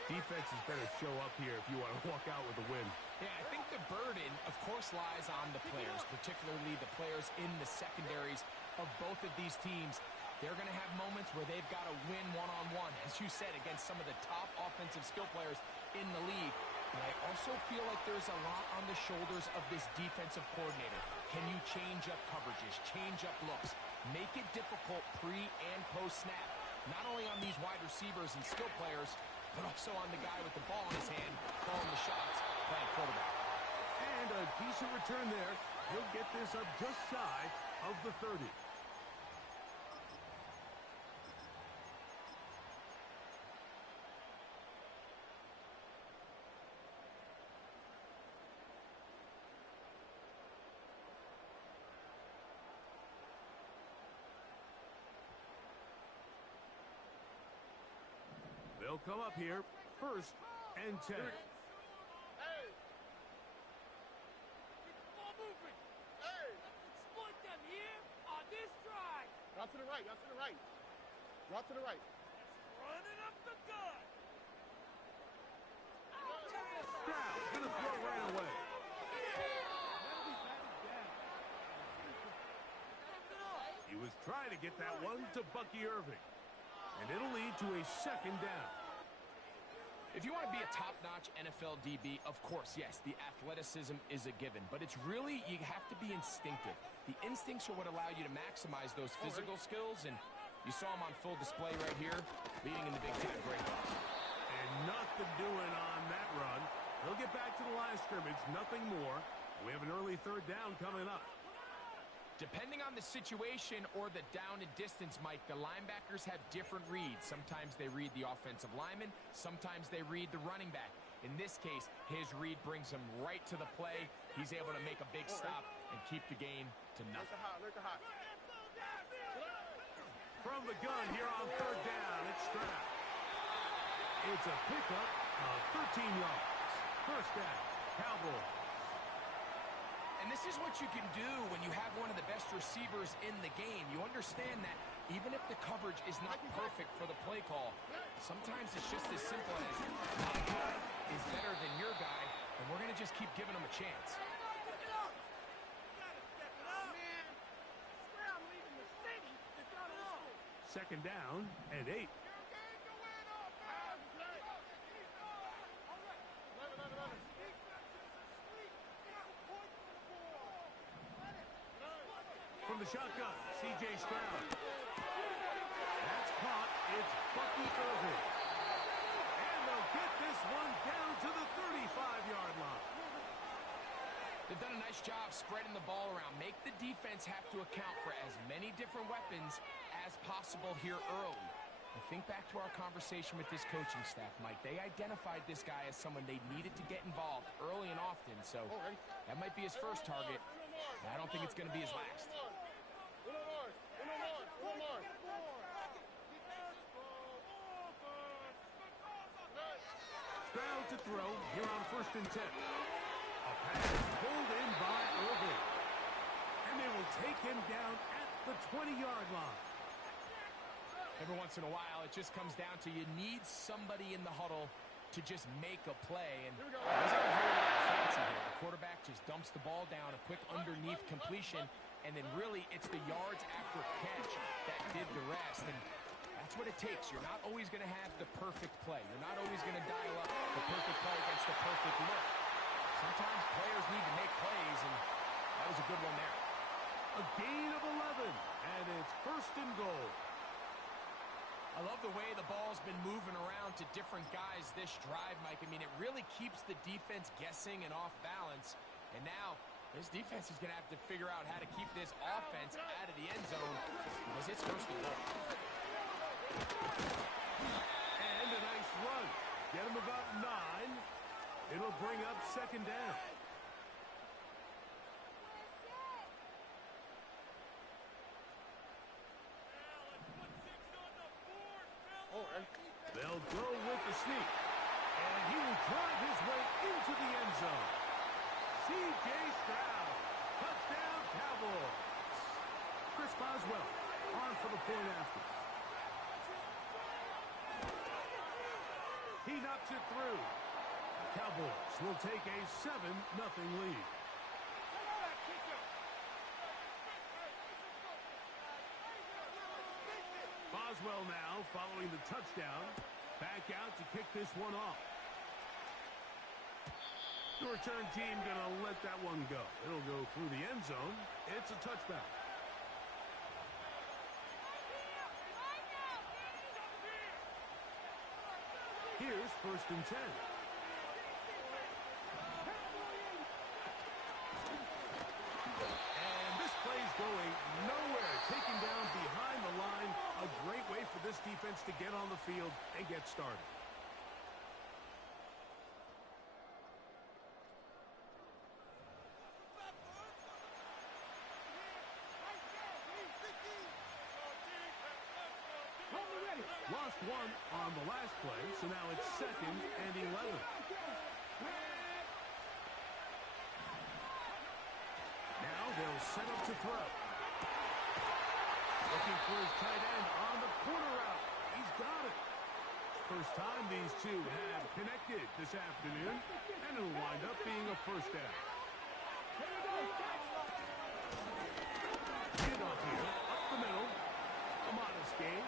Defenses better show up here if you want to walk out with a win. Yeah, I think the burden, of course, lies on the players, particularly the players in the secondaries of both of these teams. They're going to have moments where they've got to win one-on-one, as you said, against some of the top offensive skill players in the league. But I also feel like there's a lot on the shoulders of this defensive coordinator. Can you change up coverages, change up looks, make it difficult pre- and post-snap, not only on these wide receivers and skill players, but also on the guy with the ball in his hand, calling the shots, playing quarterback. And a decent return there. He'll get this up just shy of the 30. They'll come up here, 1st and 10. Drop to the right, drop to the right. Drop to the right. Running up the gut. Stroud gonna throw right away. He was trying to get that one to Bucky Irving. And it'll lead to a 2nd down. If you want to be a top-notch NFL DB, of course, yes, the athleticism is a given. But it's really, you have to be instinctive. The instincts are what allow you to maximize those physical skills. And you saw him on full display right here, leading in the big-time breakout. And nothing doing on that run. He'll get back to the line of scrimmage, nothing more. We have an early 3rd down coming up. Depending on the situation or the down and distance, Mike, the linebackers have different reads. Sometimes they read the offensive lineman. Sometimes they read the running back. In this case, his read brings him right to the play. He's able to make a big stop and keep the gain to nothing. From the gun here on 3rd down, it's Stroud. It's a pickup of 13 yards. 1st down, Cowboys. And this is what you can do when you have one of the best receivers in the game. You understand that even if the coverage is not perfect for the play call, sometimes it's just as simple as my guy is better than your guy, and we're going to just keep giving him a chance. 2nd down and 8. From the shotgun, C.J. Stroud. That's caught. It's Bucky Irving. And they'll get this one down to the 35-yard line. They've done a nice job spreading the ball around. Make the defense have to account for as many different weapons as possible here early. And think back to our conversation with this coaching staff, Mike. They identified this guy as someone they needed to get involved early and often. So that might be his first target. But I don't think it's going to be his last. Stroud to throw here on 1st and 10. A pass pulled in by Irving. And they will take him down at the 20-yard line. Every once in a while, it just comes down to you need somebody in the huddle to just make a play. And it wasn't a whole lot fancy here. The quarterback just dumps the ball down, a quick underneath completion, and then really it's the yards after catch that did the rest. And that's what it takes. You're not always going to have the perfect play. You're not always going to dial up the perfect play against the perfect look. Sometimes players need to make plays, and that was a good one there. A gain of 11, and it's 1st and goal. I love the way the ball's been moving around to different guys this drive, Mike. I mean, it really keeps the defense guessing and off balance. And now, this defense is going to have to figure out how to keep this offense out of the end zone because it's 1st and goal. And a nice run. Get him about 9. It'll bring up 2nd down. They'll go with the sneak. And he will drive his way into the end zone. C.J. Stroud. Touchdown, Cowboys. Chris Boswell on for the point after. He knocks it through. The Cowboys will take a 7-0 lead. Boswell now following the touchdown. Back out to kick this one off. The return team going to let that one go. It'll go through the end zone. It's a touchback. Here's 1st and 10. And this play's going nowhere. Taken down behind the line. A great way for this defense to get on the field and get started. Lost one on the last play, so now it's 2nd and 11. Now they'll set up to throw. Looking for his tight end on the corner route. He's got it. First time these two have connected this afternoon, and it'll wind up being a 1st down. Handoff here, up the middle. A modest gain.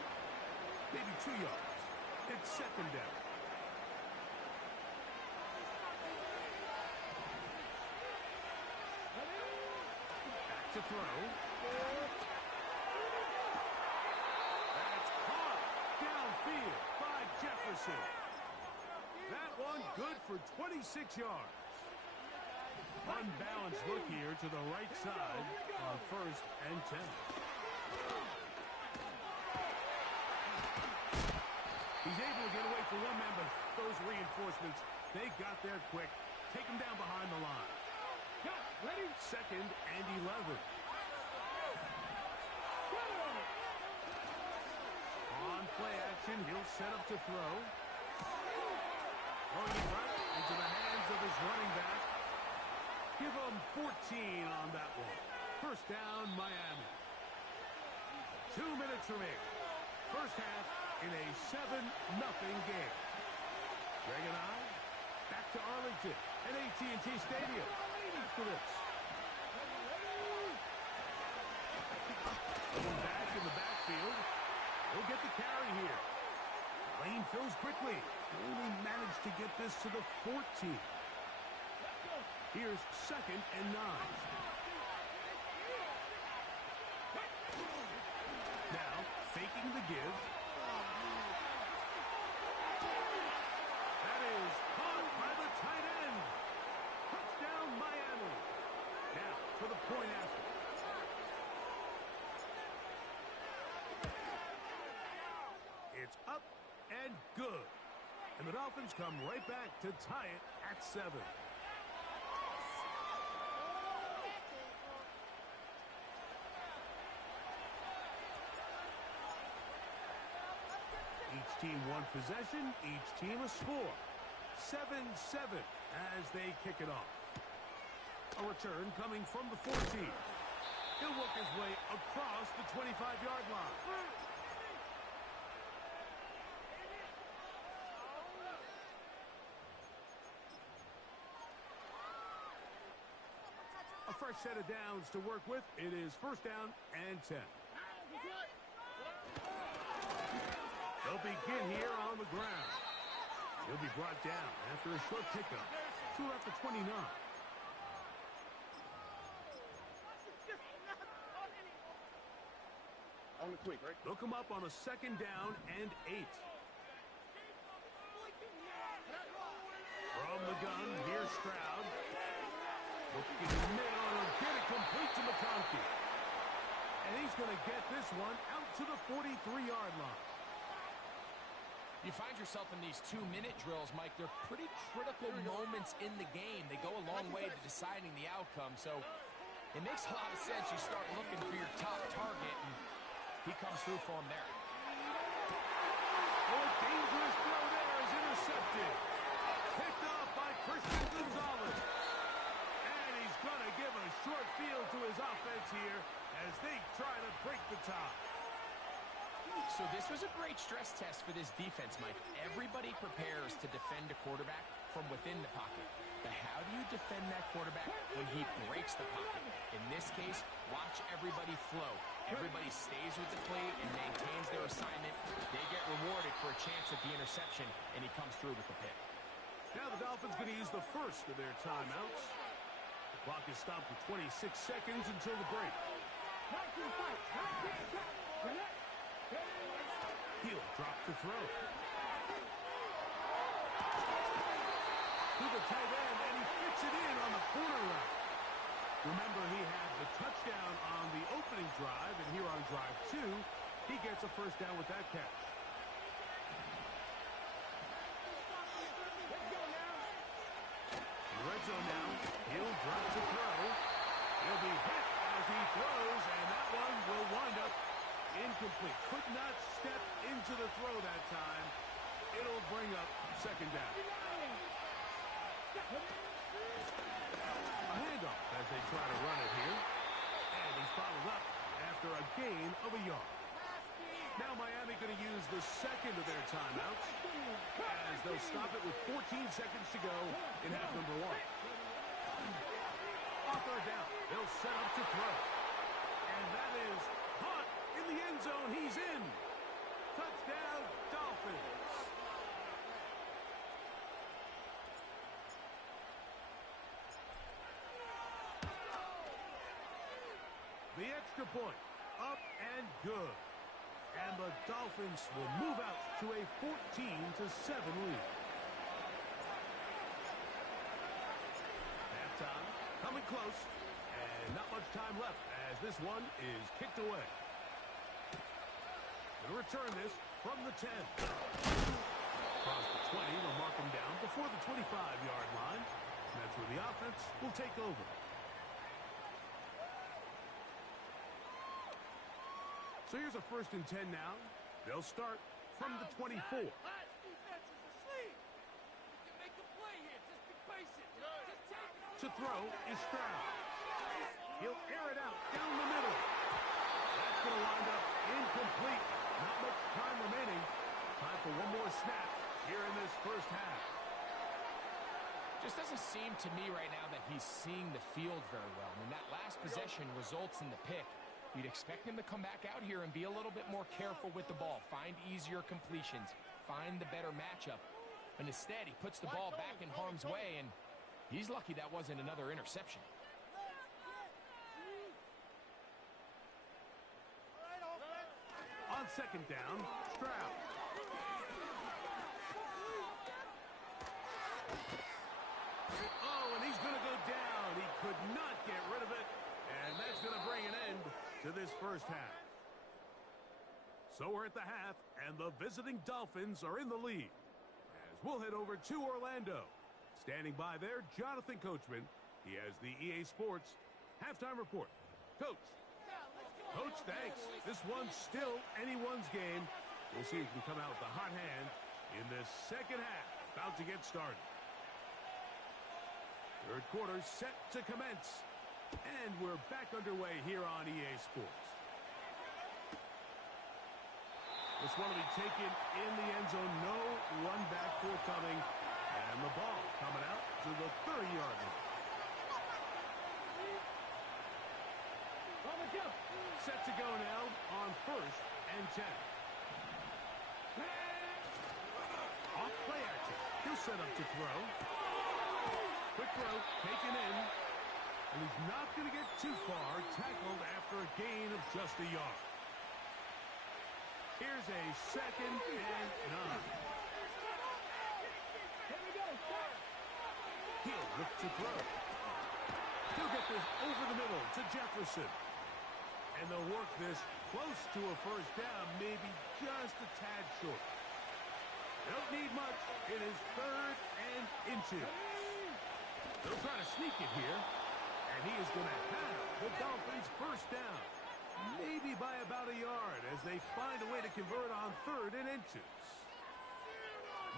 Maybe 2 yards. It's 2nd down. Back to throw. That's caught downfield by Jefferson. That one good for 26 yards. Unbalanced look here to the right side on 1st and 10. He's able to get away for one man, but those reinforcements, they got there quick. Take him down behind the line. 2nd and 11. On play action, he'll set up to throw. Throwing it right into the hands of his running back. Give him 14 on that one. 1st down, Miami. 2 minutes remaining. First half in a 7-0 game. Greg and I back to Arlington at AT&T Stadium after this. Going back in the backfield. He'll get the carry here. Lane fills quickly. Only managed to get this to the 14. Here's 2nd and 9. Now, faking the give. That is caught by the tight end. Touchdown, Miami. Now, for the point after. It's up and good. And the Dolphins come right back to tie it at 7. Each team one possession, each team a score. 7-7 as they kick it off. A return coming from the 14. He'll work his way across the 25-yard line. A fresh set of downs to work with. It is 1st down and 10. They'll begin here on the ground. He'll be brought down after a short pickup. 2 after 29. On the quick, right? They'll come up on a 2nd down and 8. From the gun, here's Stroud. Looking middle, get it complete to McConkey. And he's going to get this one out to the 43-yard line. You find yourself in these 2-minute drills, Mike. They're pretty critical moments in the game. They go a long way to deciding the outcome. So it makes a lot of sense. You start looking for your top target, and he comes through for him there. Oh, a dangerous play. intercepted. Picked off by Christian Gonzalez. And he's going to give a short field to his offense here as they try to break the tie. So this was a great stress test for this defense, Mike. Everybody prepares to defend a quarterback from within the pocket. But how do you defend that quarterback when he breaks the pocket? In this case, watch everybody flow. Everybody stays with the play and maintains their assignment. They get rewarded for a chance at the interception, and he comes through with the pick. Now the Dolphins going to use the first of their timeouts. The clock is stopped with 26 seconds until the break. He'll drop to throw. To the tight end, and he fits it in on the corner route. Remember, he had the touchdown on the opening drive, and here on drive 2, he gets a first down with that catch. In the red zone now, he'll drop to throw. He'll be hit as he throws, and that one will wind up incomplete. Could not step into the throw that time. It'll bring up second down. A handoff as they try to run it here. And he's followed up after a gain of a yard. Now Miami going to use the second of their timeouts as they'll stop it with 14 seconds to go in half number 1. On third down, they'll set up to throw. And that is caught in the end zone. He's in. Touchdown, Dolphins. The extra point, up and good. And the Dolphins will move out to a 14-7 lead. Halftime, coming close, and not much time left as this one is kicked away. They'll return this from the 10. Across the 20, they'll mark them down before the 25-yard line. And that's where the offense will take over. So here's a 1st and 10 now. They'll start from the 24. Defense is asleep. You can make a play here. Just be patient. Just take it. To throw is Stroud. He'll air it out down the middle. That's going to wind up incomplete. Not much time remaining. Time for one more snap here in this first half. Just doesn't seem to me right now that he's seeing the field very well. I mean, that last possession results in the pick. You'd expect him to come back out here and be a little bit more careful with the ball, find easier completions, find the better matchup. But instead, he puts the ball back in harm's way, and he's lucky that wasn't another interception. On second down, Stroud. Oh, and he's going to go down. He could not get rid of it, and that's going to bring an end to this first half. So we're at the half, and the visiting Dolphins are in the lead. As we'll head over to Orlando. Standing by there, Jonathan Coachman. He has the EA Sports halftime report. Coach. Coach, thanks. This one's still anyone's game. We'll see who can come out with the hot hand in this second half. About to get started. Third quarter set to commence. And we're back underway here on EA Sports. This one will be taken in the end zone. No run back forthcoming. And the ball coming out to the 30-yard line. Set to go now on 1st and 10. Off play action. He'll set up to throw. Quick throw taken in. And he's not going to get too far. Tackled after a gain of just a yard. Here's a 2nd and 9. He'll look to throw. He'll get this over the middle to Jefferson. And they'll work this close to a first down, maybe just a tad short. They don't need much. It is 3rd and inches. They'll try to sneak it here. And he is going to have the Dolphins first down. Maybe by about a yard as they find a way to convert on 3rd and inches.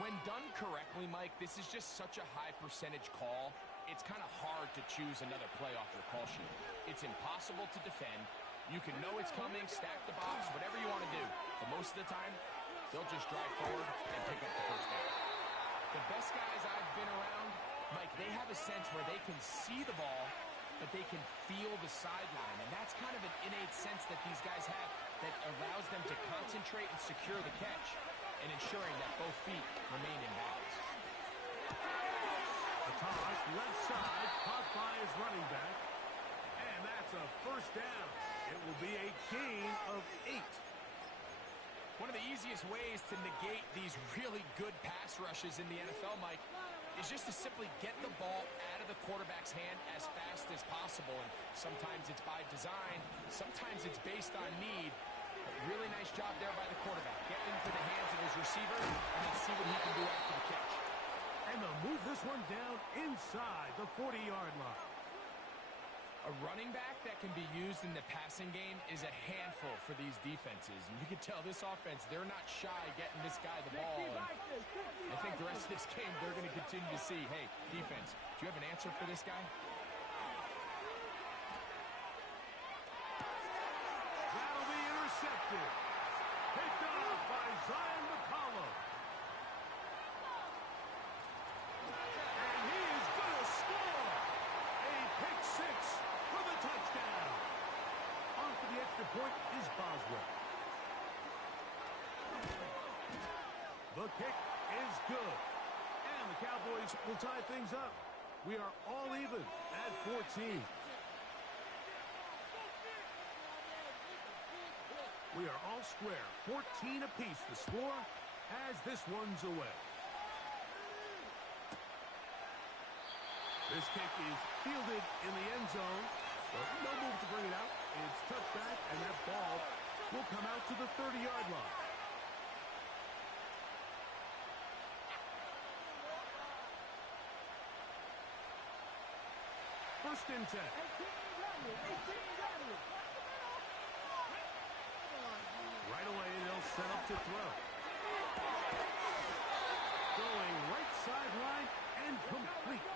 When done correctly, Mike, this is just such a high percentage call. It's kind of hard to choose another play off your call sheet. It's impossible to defend. You can know it's coming, stack the box, whatever you want to do. But most of the time, they'll just drive forward and pick up the first down. The best guys I've been around, Mike, they have a sense where they can see the ball, but they can feel the sideline. And that's kind of an innate sense that these guys have that allows them to concentrate and secure the catch and ensuring that both feet remain in bounds. The toss, left side, caught by his running back. And that's a first down. It will be a gain of 8. One of the easiest ways to negate these really good pass rushes in the NFL, Mike, is just to simply get the ball out of the quarterback's hand as fast as possible. And sometimes it's by design, sometimes it's based on need. But really nice job there by the quarterback. Get into the hands of his receiver and then see what he can do after the catch. And they'll move this one down inside the 40-yard line. A running back that can be used in the passing game is a handful for these defenses. And you can tell this offense, they're not shy getting this guy the ball. And I think the rest of this game, they're going to continue to see, hey, defense, do you have an answer for this guy? That'll be intercepted. Picked off by Zion McCollum. And he is going to score. A pick six for the touchdown. On for the extra point is Boswell. The kick is good. And the Cowboys will tie things up. We are all even at 14. We are all square, 14 apiece the score as this one's away. This kick is fielded in the end zone, but no move to bring it out. It's touchback, and that ball will come out to the 30-yard line. First and 10. Right away, they'll set up to throw. Going right sideline and complete.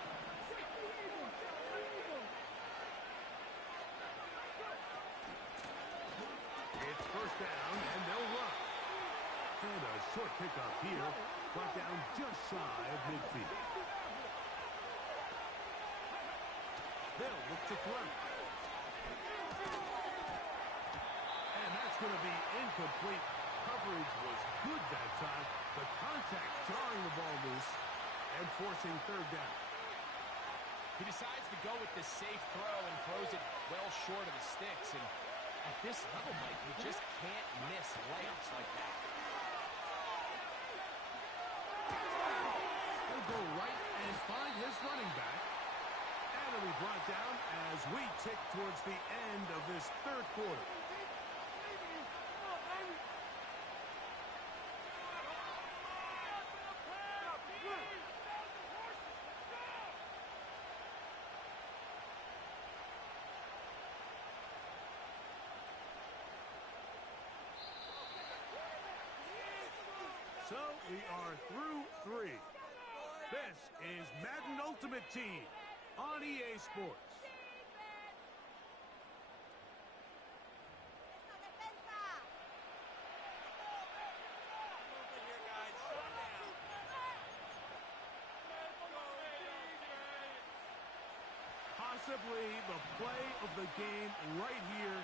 It's first down, and they'll run. And a short pickup here, brought down just shy of midfield. They'll look to throw. And that's going to be incomplete. Coverage was good that time. The contact jarring the ball loose and forcing third down. He decides to go with this safe throw and throws it well short of the sticks. And at this level, Mike, you just can't miss layups like that. He'll go right and find his running back. And he'll be brought down as we tick towards the end of this third quarter. So we are through 3. This is Madden Ultimate Team on EA Sports. Possibly the play of the game right here.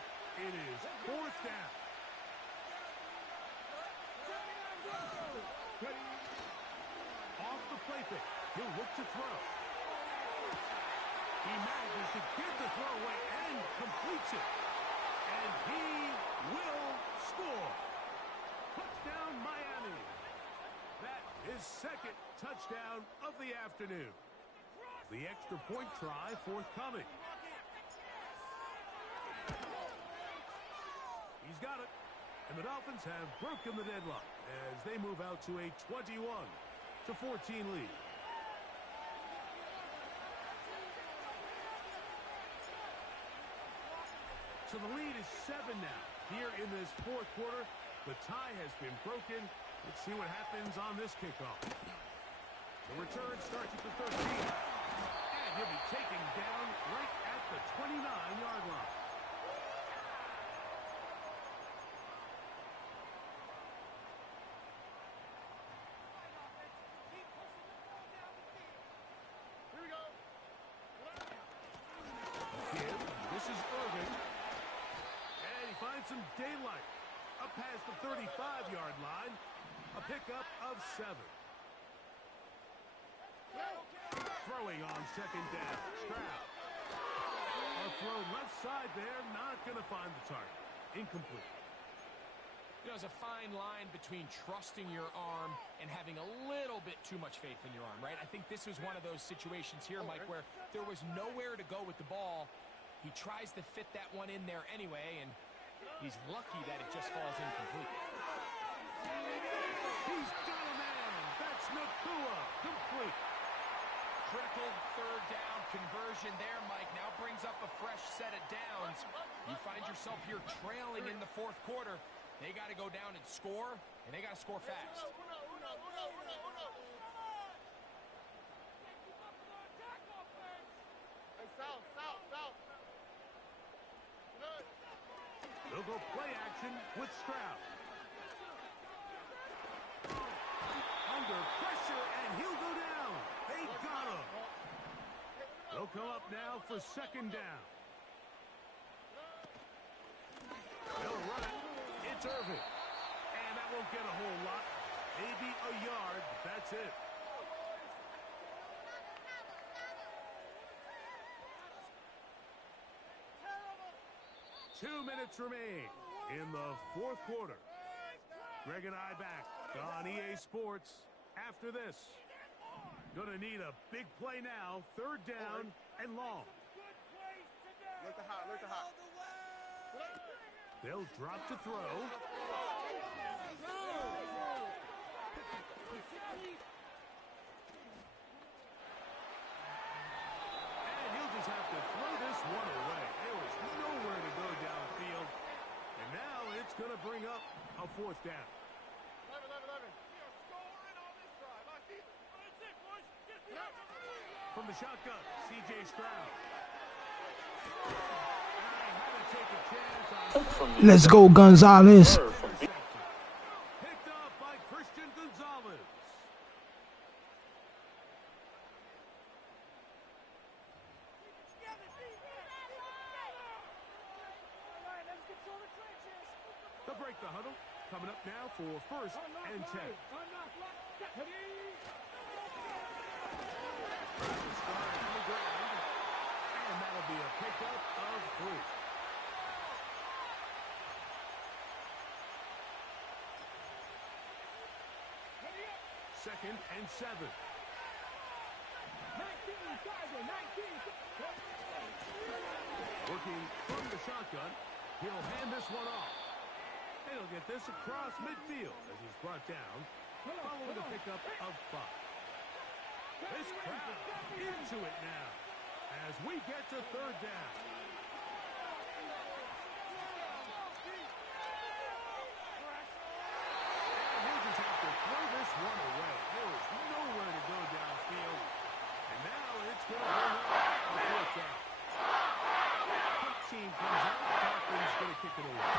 It is fourth down. Off the play fake. He'll look to throw. He manages to get the throw away and completes it. And he will score. Touchdown, Miami. That is second touchdown of the afternoon. The extra point try forthcoming. He's got it. And the Dolphins have broken the deadlock as they move out to a 21-14 lead. So the lead is 7 now. Here in this fourth quarter, the tie has been broken, Let's see what happens on this kickoff. The return starts at the 13. And he'll be taken down right at the 29-yard line. Here we go. Again, this is Irving. And he finds some daylight. Up past the 35-yard line. A pickup of 7. Throwing on second down. Stroud. A throw left side there. Not going to find the target. Incomplete. You know, there's a fine line between trusting your arm and having a little bit too much faith in your arm, right? I think this was one of those situations here, Mike, where there was nowhere to go with the ball. He tries to fit that one in there anyway, and he's lucky that it just falls incomplete. He's got a man. That's Nakua. Complete. Critical third down conversion there, Mike. Now brings up a fresh set of downs. You find yourself here trailing in the fourth quarter. They got to go down and score, and they got to score fast. They'll go play action with Stroud. Under pressure, and he'll go down. They got him. They'll come up now for second down. They'll run it. It's Irving. And that won't get a whole lot. Maybe a yard, but that's it. Two minutes remain in the fourth quarter. Greg and I back on EA Sports after this. Gonna need a big play now. Third down and long. Look the hot, look the hot. They'll drop to throw. And he'll just have to throw this one away. There was nowhere to go downfield. And now it's going to bring up a fourth down. 11. We are scoring on this drive. I keep it. That's it, boys. Get the From the shotgun, C.J. Stroud. Let's go, Gonzalez. Picked up by Christian Gonzalez. They'll break the huddle. Coming up now for first and 10. And that'll be a pickup of 3. Second and 7. Working from the shotgun. He'll hand this one off. And he'll get this across midfield as he's brought down, following a pickup of 5. This crowd into it now as we get to third down. And he'll just have to throw this one away. There is nowhere to go downfield. And now it's going to bring up a fourth down. Team comes out, Dolphins going to kick it away.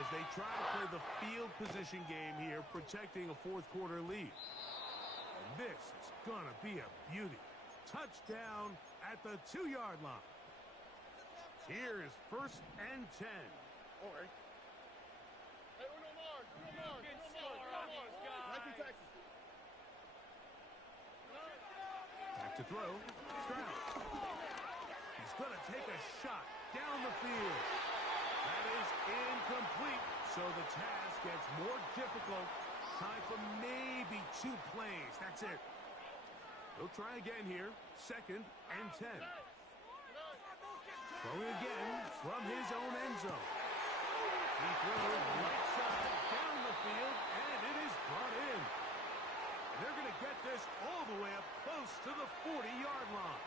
As they try to play the field position game here, protecting a fourth quarter lead. And this is going to be a beauty. Touchdown at the 2-yard line. Here is first and 10. All right. Hey, Uno Mars. Back to throw. Stroud. He's going to take a shot down the field. That is incomplete. So the task gets more difficult. Time for maybe 2 plays. That's it. He'll try again here. Second and 10. Throwing again from his own end zone. He throws right side down the field, and it is brought in. And they're going to get this all the way up close to the 40-yard line.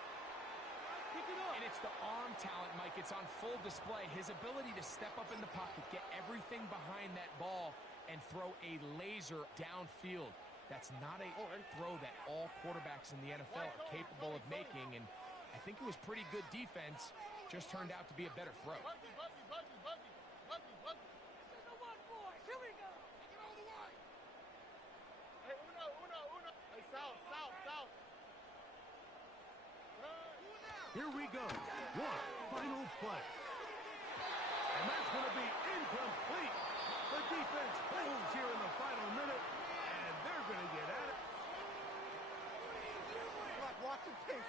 And it's the arm talent, Mike. It's on full display. His ability to step up in the pocket, get everything behind that ball, and throw a laser downfield. That's not a throw that all quarterbacks in the NFL are capable of making, and I think it was pretty good defense. Just turned out to be a better throw. Here we go. One final play. And that's going to be incomplete. The defense holds here in the final minute, and they're going to get at it. Watch the tape.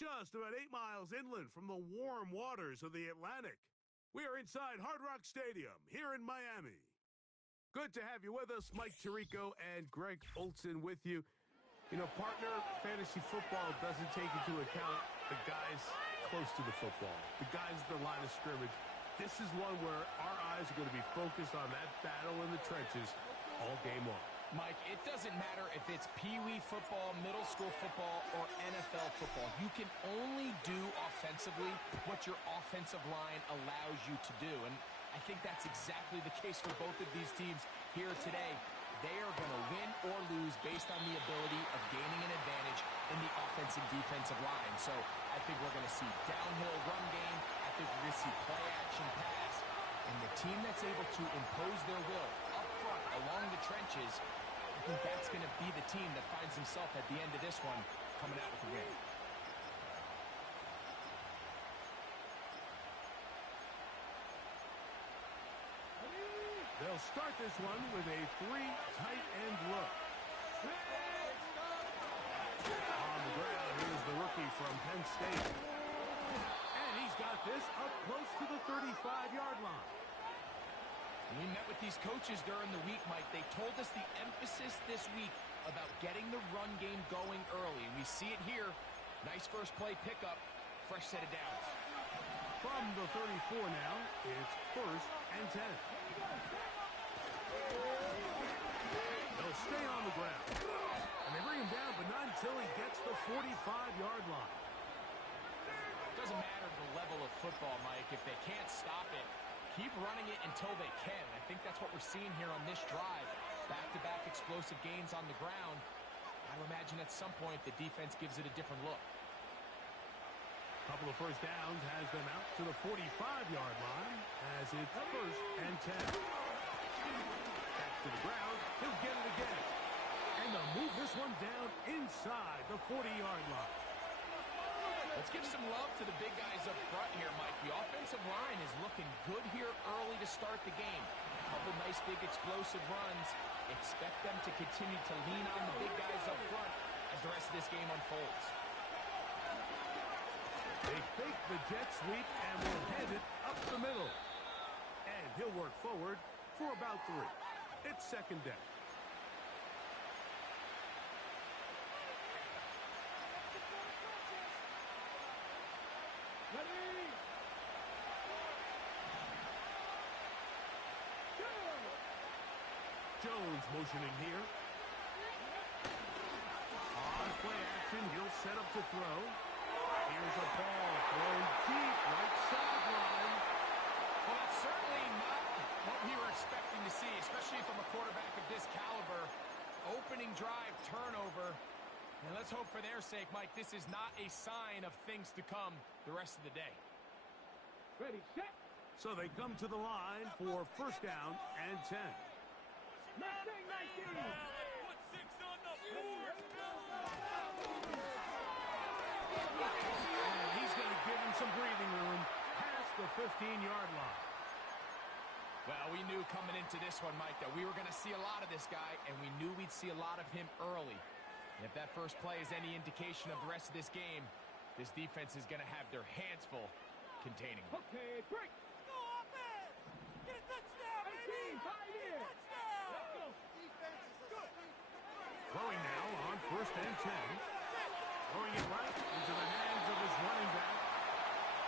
Just about 8 miles inland from the warm waters of the Atlantic, we are inside Hard Rock Stadium here in Miami. Good to have you with us. Mike Tirico and Greg Olson with you. You know, partner, fantasy football doesn't take into account the guys close to the football, the guys at the line of scrimmage. This is one where our eyes are going to be focused on that battle in the trenches all game long. Mike, it doesn't matter if it's Pee-wee football, middle school football, or NFL football. You can only do offensively what your offensive line allows you to do. And I think that's exactly the case for both of these teams here today. They are going to win or lose based on the ability of gaining an advantage in the offensive defensive line. So I think we're going to see downhill run game. I think we're going to see play action pass. And the team that's able to impose their will up front along the trenches, I think that's going to be the team that finds himself at the end of this one coming out with the win. They'll start this one with a 3 tight end look. On the ground, here's the rookie from Penn State. And he's got this up close to the 35-yard line. We met with these coaches during the week, Mike. They told us the emphasis this week about getting the run game going early. And we see it here. Nice first play pickup. Fresh set of downs. From the 34 now, it's 1st and 10. They'll stay on the ground. And they bring him down, but not until he gets the 45-yard line. Doesn't matter the level of football, Mike. If they can't stop it, keep running it until they can. I think that's what we're seeing here on this drive. Back-to-back explosive gains on the ground. I would imagine at some point the defense gives it a different look. Couple of first downs has them out to the 45-yard line as it's 1st and 10. Back to the ground. He'll get it again. And they'll move this one down inside the 40-yard line. Let's give some love to the big guys up front here, Mike. The offensive line is looking good here early to start the game. A couple nice big explosive runs. Expect them to continue to lean on the big guys up front as the rest of this game unfolds. They fake the jet sweep and will head it up the middle. And he'll work forward for about 3. It's 2nd down. Jones motioning here. On play action, he'll set up to throw. Here's a ball thrown deep, right sideline. Well, that's certainly not what we were expecting to see, especially from a quarterback of this caliber. Opening drive, turnover. And let's hope for their sake, Mike, this is not a sign of things to come the rest of the day. Ready, set. So they come to the line for 1st down and 10. Mustang 19. Put 6 on the board. 15-yard line. Well, we knew coming into this one, Mike, that we were going to see a lot of this guy, and we knew we'd see a lot of him early. And if that first play is any indication of the rest of this game, this defense is going to have their hands full containing him. Okay, break. Go offense! Get a touchdown, baby! Get a touchdown! Let's go. Defense is a Throwing now on 1st and 10. Throwing it right into the hands of his running back.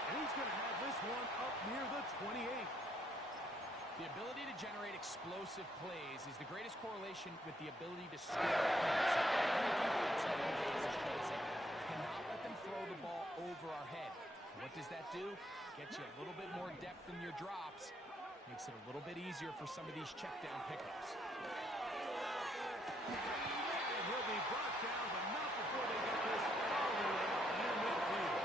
And he's going to have this one up near the 28. The ability to generate explosive plays is the greatest correlation with the ability to score points. Every defense nowadays is trying to say, cannot let them throw the ball over our head. What does that do? Gets you a little bit more depth in your drops. Makes it a little bit easier for some of these check down pickups. And he'll be brought down, but not before they get this all the way up near midfield.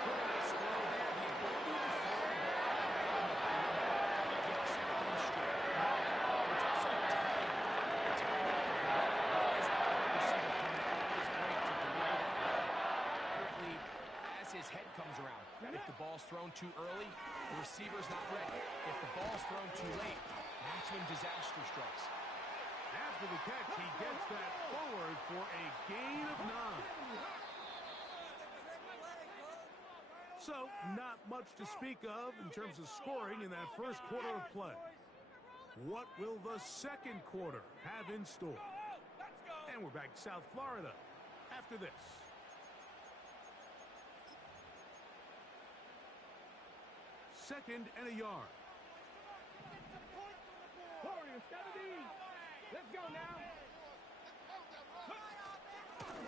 Pretty nice throw there. The ability to throw the ball yes, on straight. It's also timing. The timing of when is that receiver coming out of his break to deliver that ball accurately as his head comes around. If the ball's thrown too early, the receiver's not ready. If the ball's thrown too late, that's when disaster strikes. After the catch, he gets that forward for a gain of 9. So, not much to speak of in terms of scoring in that first quarter of play. What will the second quarter have in store? And we're back to South Florida after this. Second and a yard. Warriors, 70. Let's go now.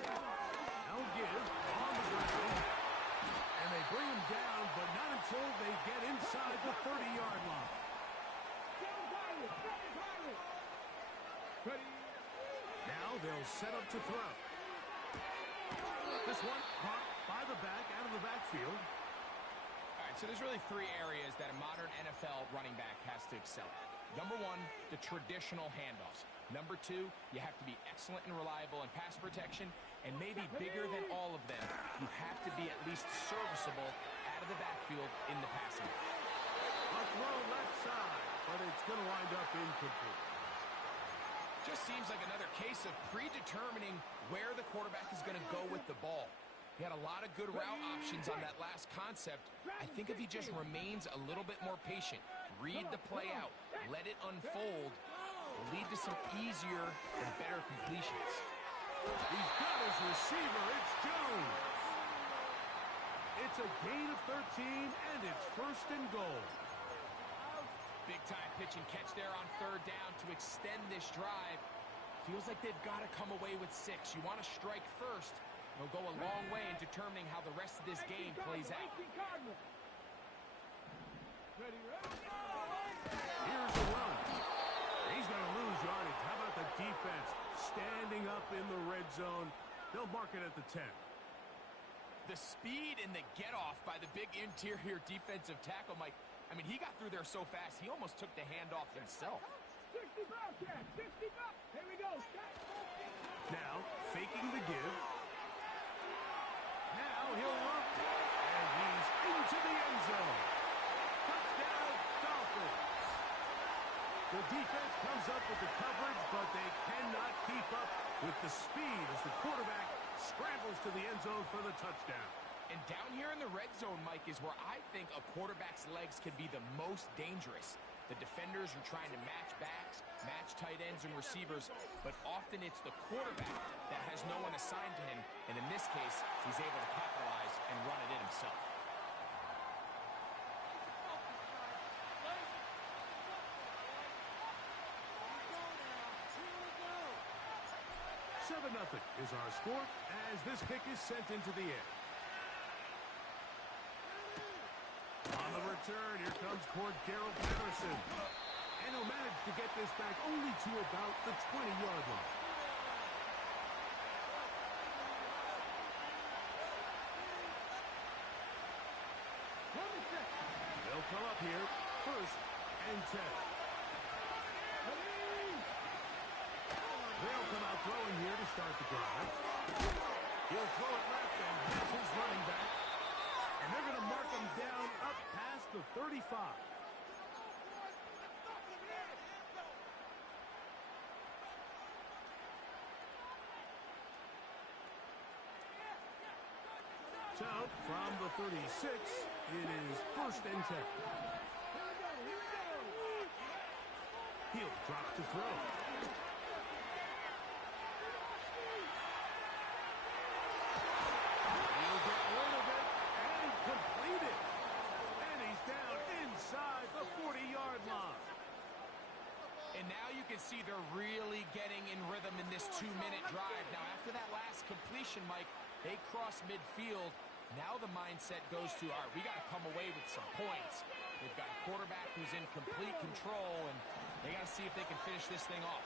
Now give on the ground. And they bring him down, but not until they get inside the 30-yard line. Ready. Now they'll set up to throw. This one caught by the back out of the backfield. All right, so there's really 3 areas that a modern NFL running back has to excel at. Number 1, the traditional handoffs. Number 2, you have to be excellent and reliable in pass protection. And maybe bigger than all of them, you have to be at least serviceable out of the backfield in the passing game. A throw left side, but it's going to wind up incomplete. Just seems like another case of predetermining where the quarterback is going to go with the ball. He had a lot of good route options on that last concept. I think if he just remains a little bit more patient, read the play out, let it unfold, will lead to some easier and better completions. He's got his receiver. It's Jones. It's a gain of 13, and it's 1st and goal. Big-time pitch and catch there on 3rd down to extend this drive. Feels like they've got to come away with 6. You want to strike first. It'll go a long way in determining how the rest of this game plays out. Here's the run. He's going to lose yardage. How about the defense standing up in the red zone? They'll mark it at the 10. The speed and the get-off by the big interior defensive tackle, Mike. I mean, he got through there so fast, he almost took the handoff himself. 60 Bobcats, 60 Bobcats. Here we go. Now, faking the give. Now he'll run. And he's into the end zone. Touchdown, Dolphins. The defense comes up with the coverage, but they cannot keep up with the speed as the quarterback scrambles to the end zone for the touchdown. And down here in the red zone, Mike, is where I think a quarterback's legs can be the most dangerous. The defenders are trying to match backs, match tight ends and receivers, but often it's the quarterback that has no one assigned to him, and in this case, he's able to capitalize and run it in himself. Nothing is our score as this kick is sent into the air. On the return, here comes Cordero Patterson. And he'll manage to get this back only to about the 20-yard line. They'll come up here, 1st and 10. They'll come out throwing here to start the drive. He'll throw it left, and that's his running back. And they're going to mark him down up past the 35. So, from the 36, it is 1st and 10. He'll drop to throw. He'll get rid of it and complete it. And he's down inside the 40-yard line. And now you can see they're really getting in rhythm in this 2-minute drive. Now, after that last completion, Mike, they cross midfield. Now the mindset goes to, all right, we got to come away with some points. They've got a quarterback who's in complete control, and they got to see if they can finish this thing off.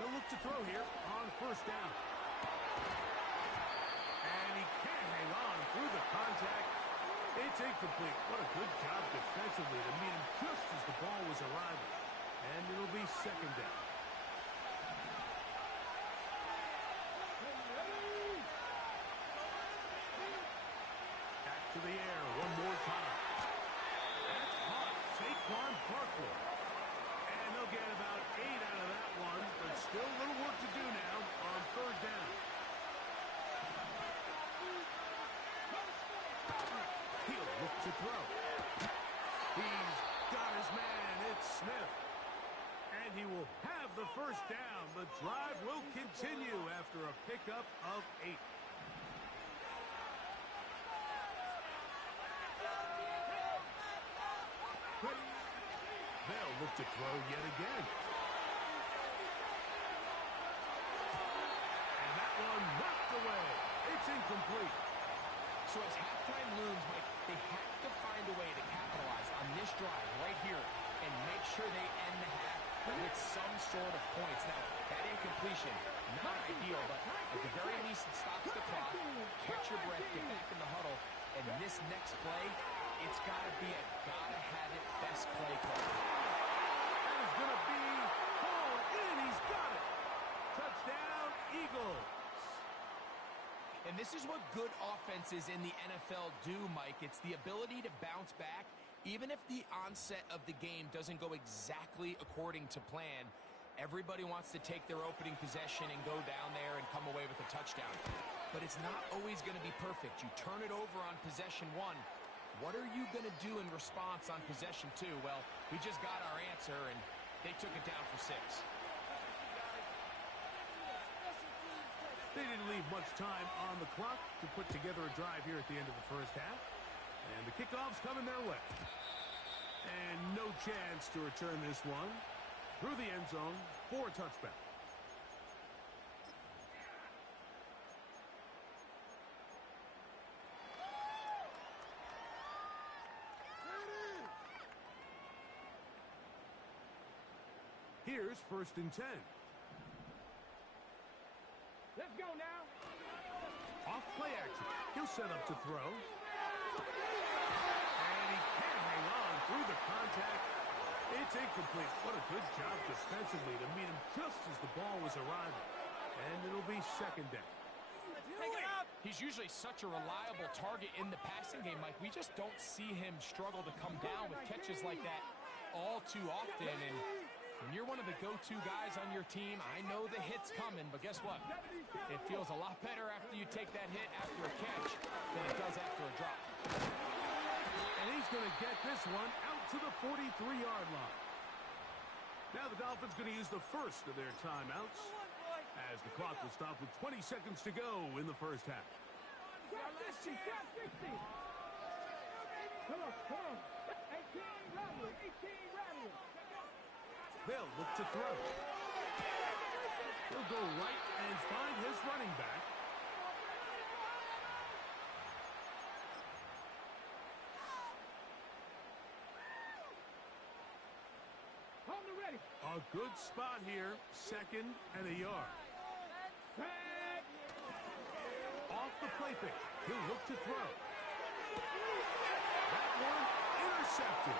They'll look to throw here on 1st down. And he can't hang on through the contact. It's incomplete. What a good job defensively to meet him just as the ball was arriving. And it'll be 2nd down. Back to the air one more time. That's caught. Saquon Barkley. And they'll get about 8 out of that one, but still a little work to do now on 3rd down. He'll look to throw. He's got his man. It's Smith. And he will have the 1st down. The drive will continue after a pickup of 8. They'll look to throw yet again. And that one knocked away. It's incomplete. So as halftime looms, Mike, they have to find a way to capitalize on this drive right here and make sure they end the half with some sort of points. Now, that incompletion, not ideal, but at the very least it stops the clock, catch your breath, get back in the huddle, and this next play, it's got to be a gotta-have-it best play call. That is going to be hauled in. He's got it. Touchdown, Eagles. And this is what good offenses in the NFL do, Mike. It's the ability to bounce back, even if the onset of the game doesn't go exactly according to plan. Everybody wants to take their opening possession and go down there and come away with a touchdown. But it's not always going to be perfect. You turn it over on possession 1. What are you going to do in response on possession 2? Well, we just got our answer, and they took it down for 6. They didn't leave much time on the clock to put together a drive here at the end of the 1st half. And the kickoff's coming their way. And no chance to return this one through the end zone for a touchback. Here's 1st and 10. Let's go now. Off play action. He'll set up to throw. And he can't hang on through the contact. It's incomplete. What a good job defensively to meet him just as the ball was arriving. And it'll be 2nd down. He's usually such a reliable target in the passing game, Mike. We just don't see him struggle to come down with catches like that all too often. And when you're one of the go-to guys on your team, I know the hit's coming, but guess what? It feels a lot better after you take that hit after a catch than it does after a drop. And he's going to get this one out to the 43-yard line. Now the Dolphins going to use the first of their timeouts as the clock will stop with 20 seconds to go in the 1st half. Last 60. Come on. 18 rattling. They'll look to throw. He'll go right and find his running back. Hold the ready. A good spot here. 2nd and a yard. Off the play fake. He'll look to throw. That one intercepted.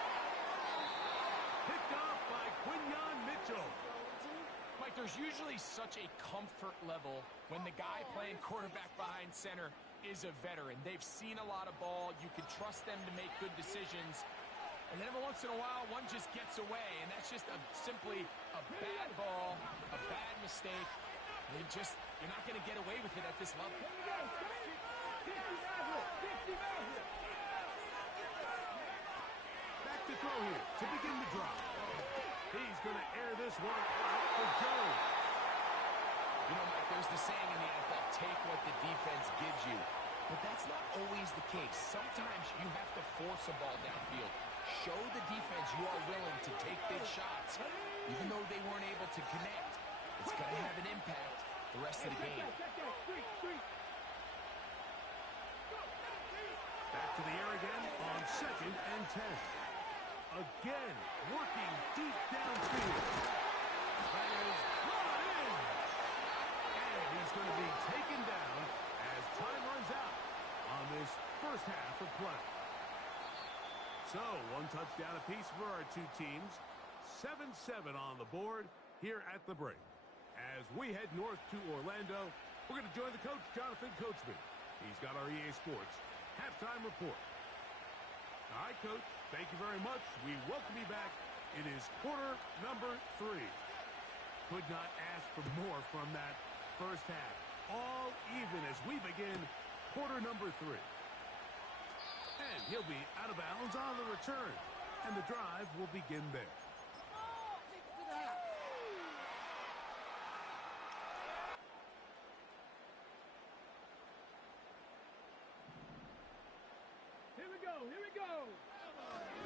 Picked off by Quinyon Mitchell. Mike, there's usually such a comfort level when the guy playing quarterback behind center is a veteran. They've seen a lot of ball. You can trust them to make good decisions. And then every once in a while, one just gets away, and that's just simply a bad ball, a bad mistake. You're not going to get away with it at this level. Back to throw here to begin the drive. He's going to air this one out for Jones. You know, Mike, there's the saying in the NFL, take what the defense gives you. But that's not always the case. Sometimes you have to force a ball downfield. Show the defense you are willing to take big shots. Even though they weren't able to connect, it's going to have an impact the rest of the game. Back to the air again on 2nd and 10. Again, working deep downfield. That is brought in. And he's going to be taken down as time runs out on this first half of play. So, one touchdown apiece for our two teams. 7-7 on the board here at the break. As we head north to Orlando, we're going to join the coach, Jonathan Coachman. He's got our EA Sports halftime report. All right, Coach, thank you very much. We welcome you back. It is quarter number 3. Could not ask for more from that first half. All even as we begin quarter number 3. And he'll be out of bounds on the return. And the drive will begin there. Here we go.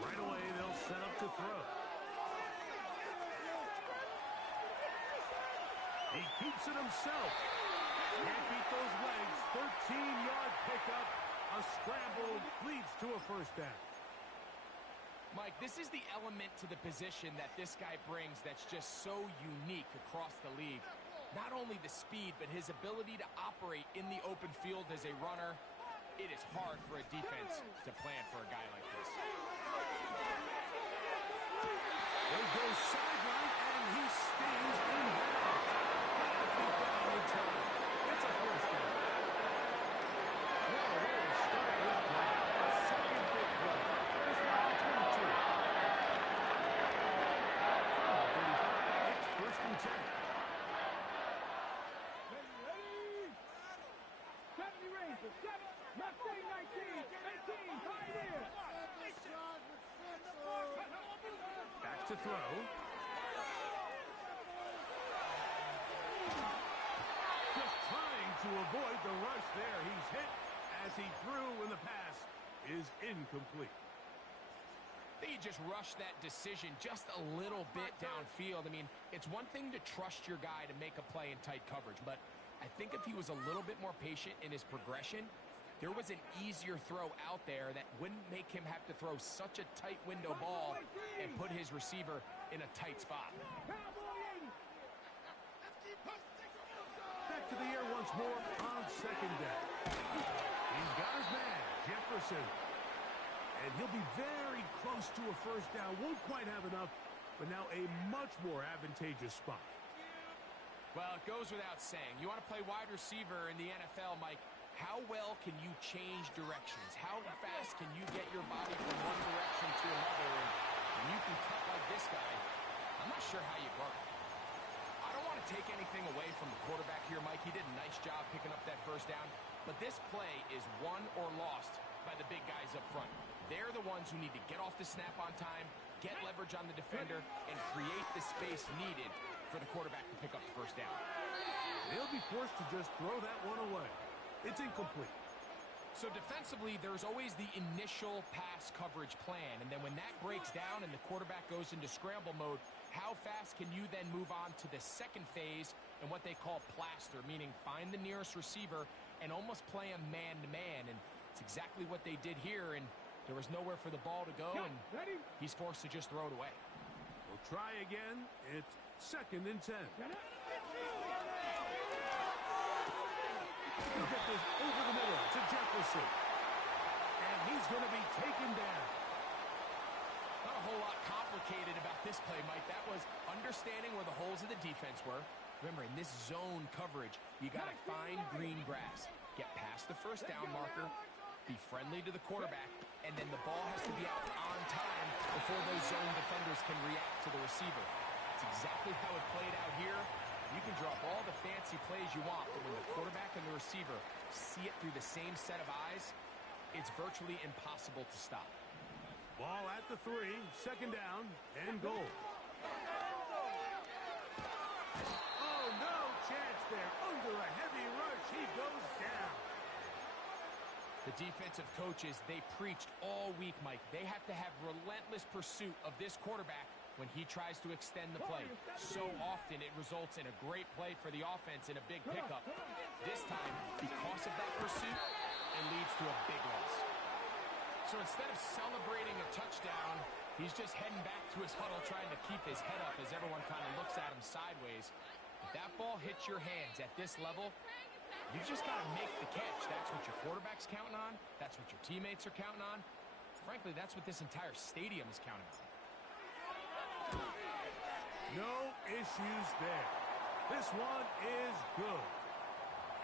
Right away, they'll set up to throw. He keeps it himself. Can't beat those legs. 13-yard pickup. A scramble leads to a first down. Mike, this is the element to the position that this guy brings that's just so unique across the league. Not only the speed, but his ability to operate in the open field as a runner. It is hard for a defense to plan for a guy like this. They go sideline, and he stays in bounds. Got the feet down in time. It's a first down. What a way to start this play. A second big play. This one for 22. From the 35, it's first and 10. Ready. 70 Rangers, 7. Mustang 19, 18, Pioneer. Back to throw. Just trying to avoid the rush there. He's hit as he threw, and the pass is incomplete. I think he just rushed that decision just a little bit downfield. I mean, it's one thing to trust your guy to make a play in tight coverage, but I think if he was a little bit more patient in his progression, there was an easier throw out there that wouldn't make him have to throw such a tight window ball and put his receiver in a tight spot. Back to the air once more on second down. He's got his man, Jefferson. And he'll be very close to a first down. Won't quite have enough, but now a much more advantageous spot. Well, it goes without saying. You want to play wide receiver in the NFL, Mike. How well can you change directions? How fast can you get your body from one direction to another? And when you can cut like this guy, I'm not sure how you guard. I don't want to take anything away from the quarterback here, Mike. He did a nice job picking up that first down. But this play is won or lost by the big guys up front. They're the ones who need to get off the snap on time, get leverage on the defender, and create the space needed for the quarterback to pick up the first down. They'll be forced to just throw that one away. It's incomplete. So defensively, there's always the initial pass coverage plan. And then when that breaks down and the quarterback goes into scramble mode, how fast can you then move on to the second phase and what they call plaster, meaning find the nearest receiver and almost play him man-to-man. And it's exactly what they did here. And there was nowhere for the ball to go, and he's forced to just throw it away. We'll try again. It's second and 10. He'll get this over the middle to Jefferson. And he's going to be taken down. Not a whole lot complicated about this play, Mike. That was understanding where the holes of the defense were. Remember, in this zone coverage, you got to find green grass. get past the first down marker, be friendly to the quarterback, and then the ball has to be out on time before those zone defenders can react to the receiver. It's exactly how it played out here. You can draw up all the fancy plays you want, but when the quarterback and the receiver see it through the same set of eyes, it's virtually impossible to stop. Ball at the 3, second down, and goal. Oh, no chance there. Under a heavy rush, he goes down. The defensive coaches, they preached all week, Mike. They have to have relentless pursuit of this quarterback when he tries to extend the play. So often it results in a great play for the offense and a big pickup. This time, because of that pursuit, it leads to a big loss. So instead of celebrating a touchdown, he's just heading back to his huddle trying to keep his head up as everyone kind of looks at him sideways. If that ball hits your hands at this level, you've just got to make the catch. That's what your quarterback's counting on. That's what your teammates are counting on. Frankly, that's what this entire stadium is counting on. No issues there. This one is good.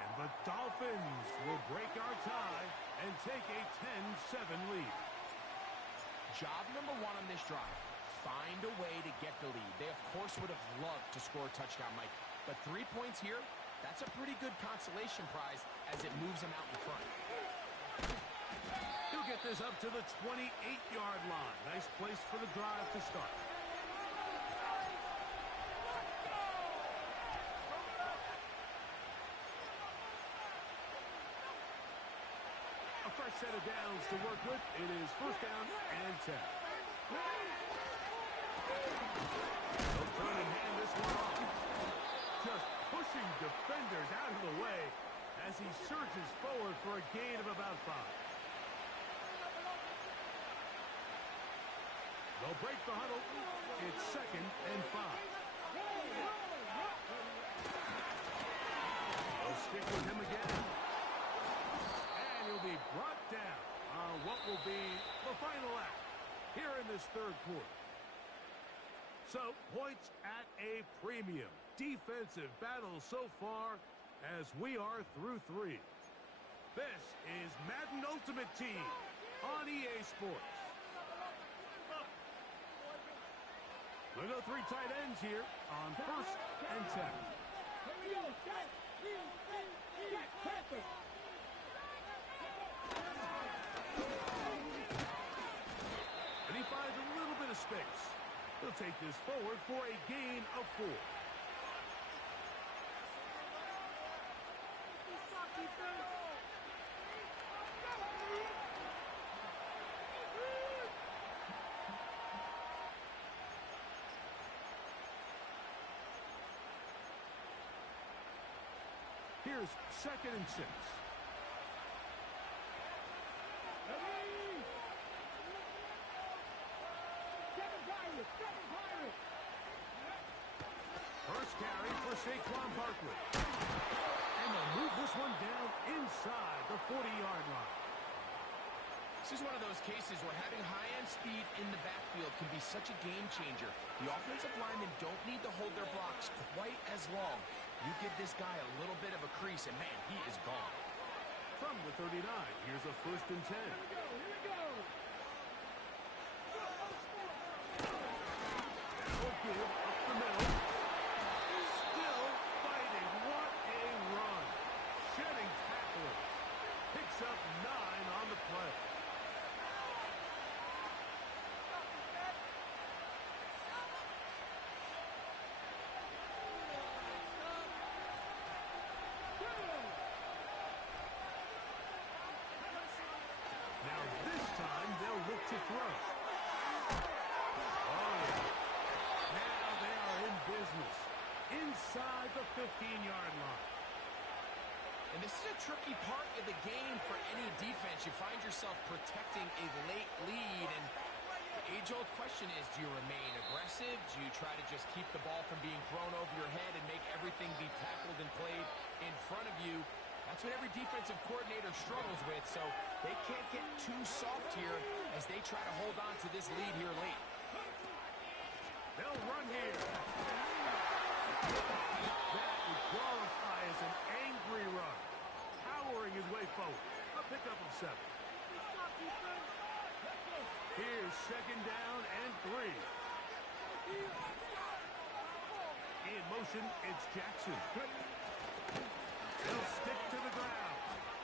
And the Dolphins will break our tie and take a 10-7 lead. Job number 1 on this drive, find a way to get the lead. They, of course, would have loved to score a touchdown, Mike. But 3 points here, that's a pretty good consolation prize as it moves them out in front. He'll get this up to the 28-yard line. Nice place for the drive to start. A fresh set of downs to work with. It is first down and 10. They'll turn and hand this one off. Just pushing defenders out of the way as he surges forward for a gain of about 5. They'll break the huddle. It's second and 5. They'll stick with him again. And he'll be brought down on what will be the final act here in this third quarter. So, points at a premium. Defensive battle so far as we are through 3. This is Madden Ultimate Team on EA Sports. We'll go 3 tight ends here on first and 10. Here we go. Set. Perfect. And he finds a little bit of space. He'll take this forward for a gain of 4. Here's second and 6. First carry for Saquon Barkley. And they'll move this one down inside the 40-yard line. This is one of those cases where having high-end speed in the backfield can be such a game changer. The offensive linemen don't need to hold their blocks quite as long. You give this guy a little bit of a crease, and man, he is gone. From the 39, here's a first and 10. Here we go. That'll give up the middle. Still fighting. What a run. Shedding tacklers. Picks up 9 on the play. Now this time they'll look to throw. Oh, now they are in business inside the 15-yard line. And this is a tricky part of the game for any defense. You find yourself protecting a late lead, and the age-old question is, do you remain aggressive? Do you try to just keep the ball from being thrown over your head and make everything be tackled and played in front of you? That's what every defensive coordinator struggles with, so they can't get too soft here as they try to hold on to this lead here late. They'll run here. That would qualify as an angry run. Powering his 7. Here's 2nd down and 3. In motion, it's Jackson. He'll stick to the ground.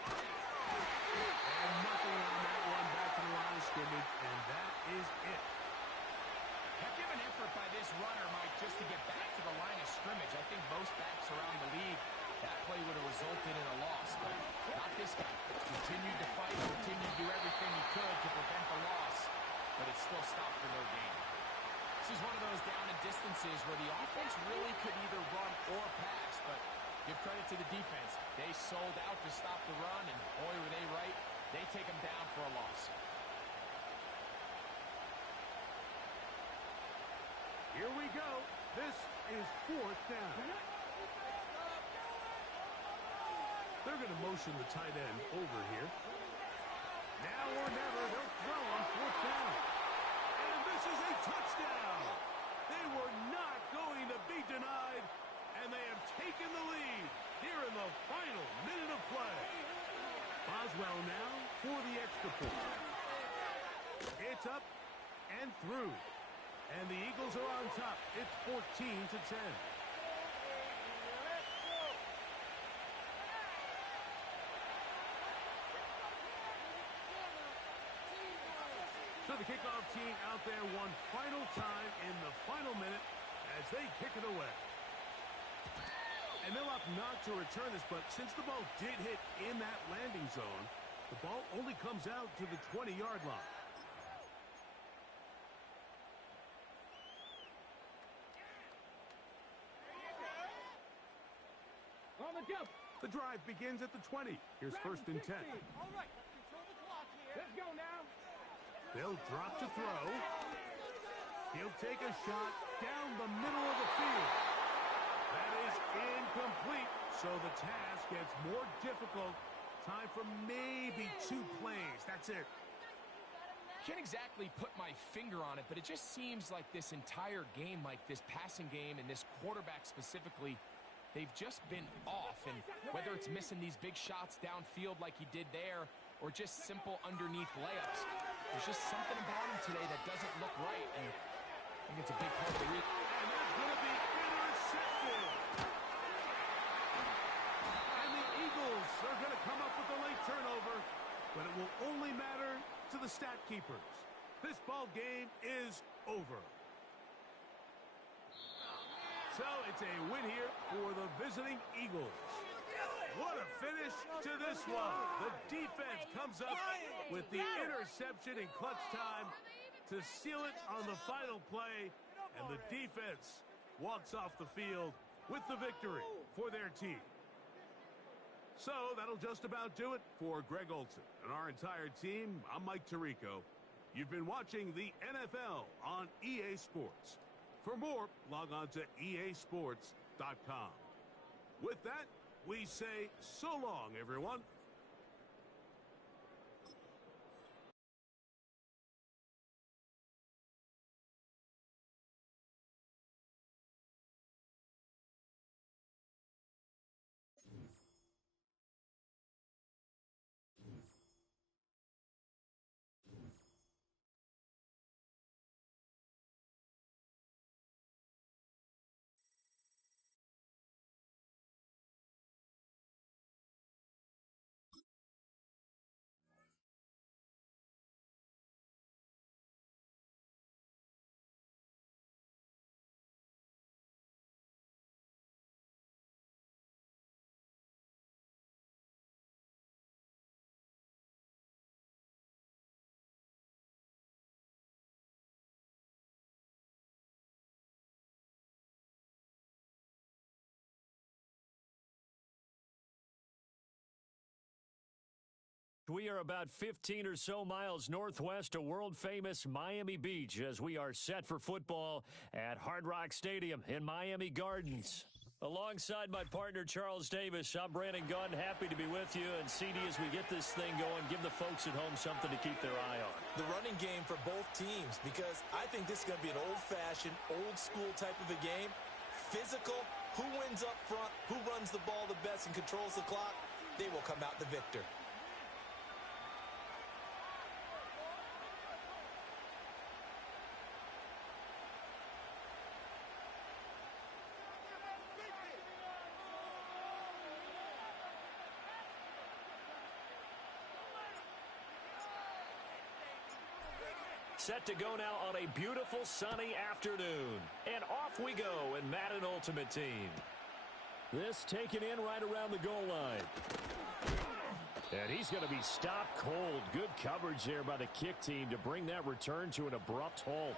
And nothing on that one, back to the line of scrimmage, and that is it. Heck of an effort by this runner, Mike, just to get back to the line of scrimmage. I think most backs around the league, that play would have resulted in a loss, but not this guy. Continued to fight, continued to do everything he could to prevent the loss, but it still stopped for no gain. This is one of those down and distances where the offense really could either run or pass, but give credit to the defense. They sold out to stop the run, and boy, were they right. They take them down for a loss. Here we go. This is 4th down. They're going to motion the tight end over here. Now or never, they'll throw on 4th down. And this is a touchdown. They were not going to be denied, and they have taken the lead here in the final minute of play. Boswell now for the extra point. It's up and through. And the Eagles are on top. It's 14-10. So the kickoff team out there one final time in the final minute as they kick it away. And they'll opt not to return this, but since the ball did hit in that landing zone, the ball only comes out to the 20-yard line. The drive begins at the 20. Here's 1st and 10. All right, let's control the clock here. Let's go now. They'll drop to throw. He'll take a shot down the middle of the field. That is incomplete, so the task gets more difficult. Time for maybe 2 plays. That's it. Can't exactly put my finger on it, but it just seems like this entire game, like this passing game and this quarterback specifically, they've just been off. And whether it's missing these big shots downfield like he did there or just simple underneath layups, there's just something about him today that doesn't look right. And I think it's a big part of the reason. And that's going to be intercepted. And the Eagles are going to come up with a late turnover, but it will only matter to the stat keepers. This ball game is over. So it's a win here for the visiting Eagles. What a finish to this one. The defense comes up with the interception in clutch time to seal it on the final play, and the defense walks off the field with the victory for their team. So that'll just about do it for Greg Olson and our entire team. I'm Mike Tirico. You've been watching the NFL on EA Sports. For more, log on to easports.com. With that, we say so long, everyone. We are about 15 or so miles northwest of world-famous Miami Beach as we are set for football at Hard Rock Stadium in Miami Gardens. Alongside my partner, Charles Davis, I'm Brandon Gunn, happy to be with you. And CD, as we get this thing going, give the folks at home something to keep their eye on. The running game for both teams, because I think this is going to be an old-fashioned, old-school type of a game. Physical, who wins up front, who runs the ball the best and controls the clock, they will come out the victor. set to go now on a beautiful sunny afternoon. And off we go in Madden Ultimate Team. This taken in right around the goal line. And he's going to be stopped cold. Good coverage there by the kick team to bring that return to an abrupt halt.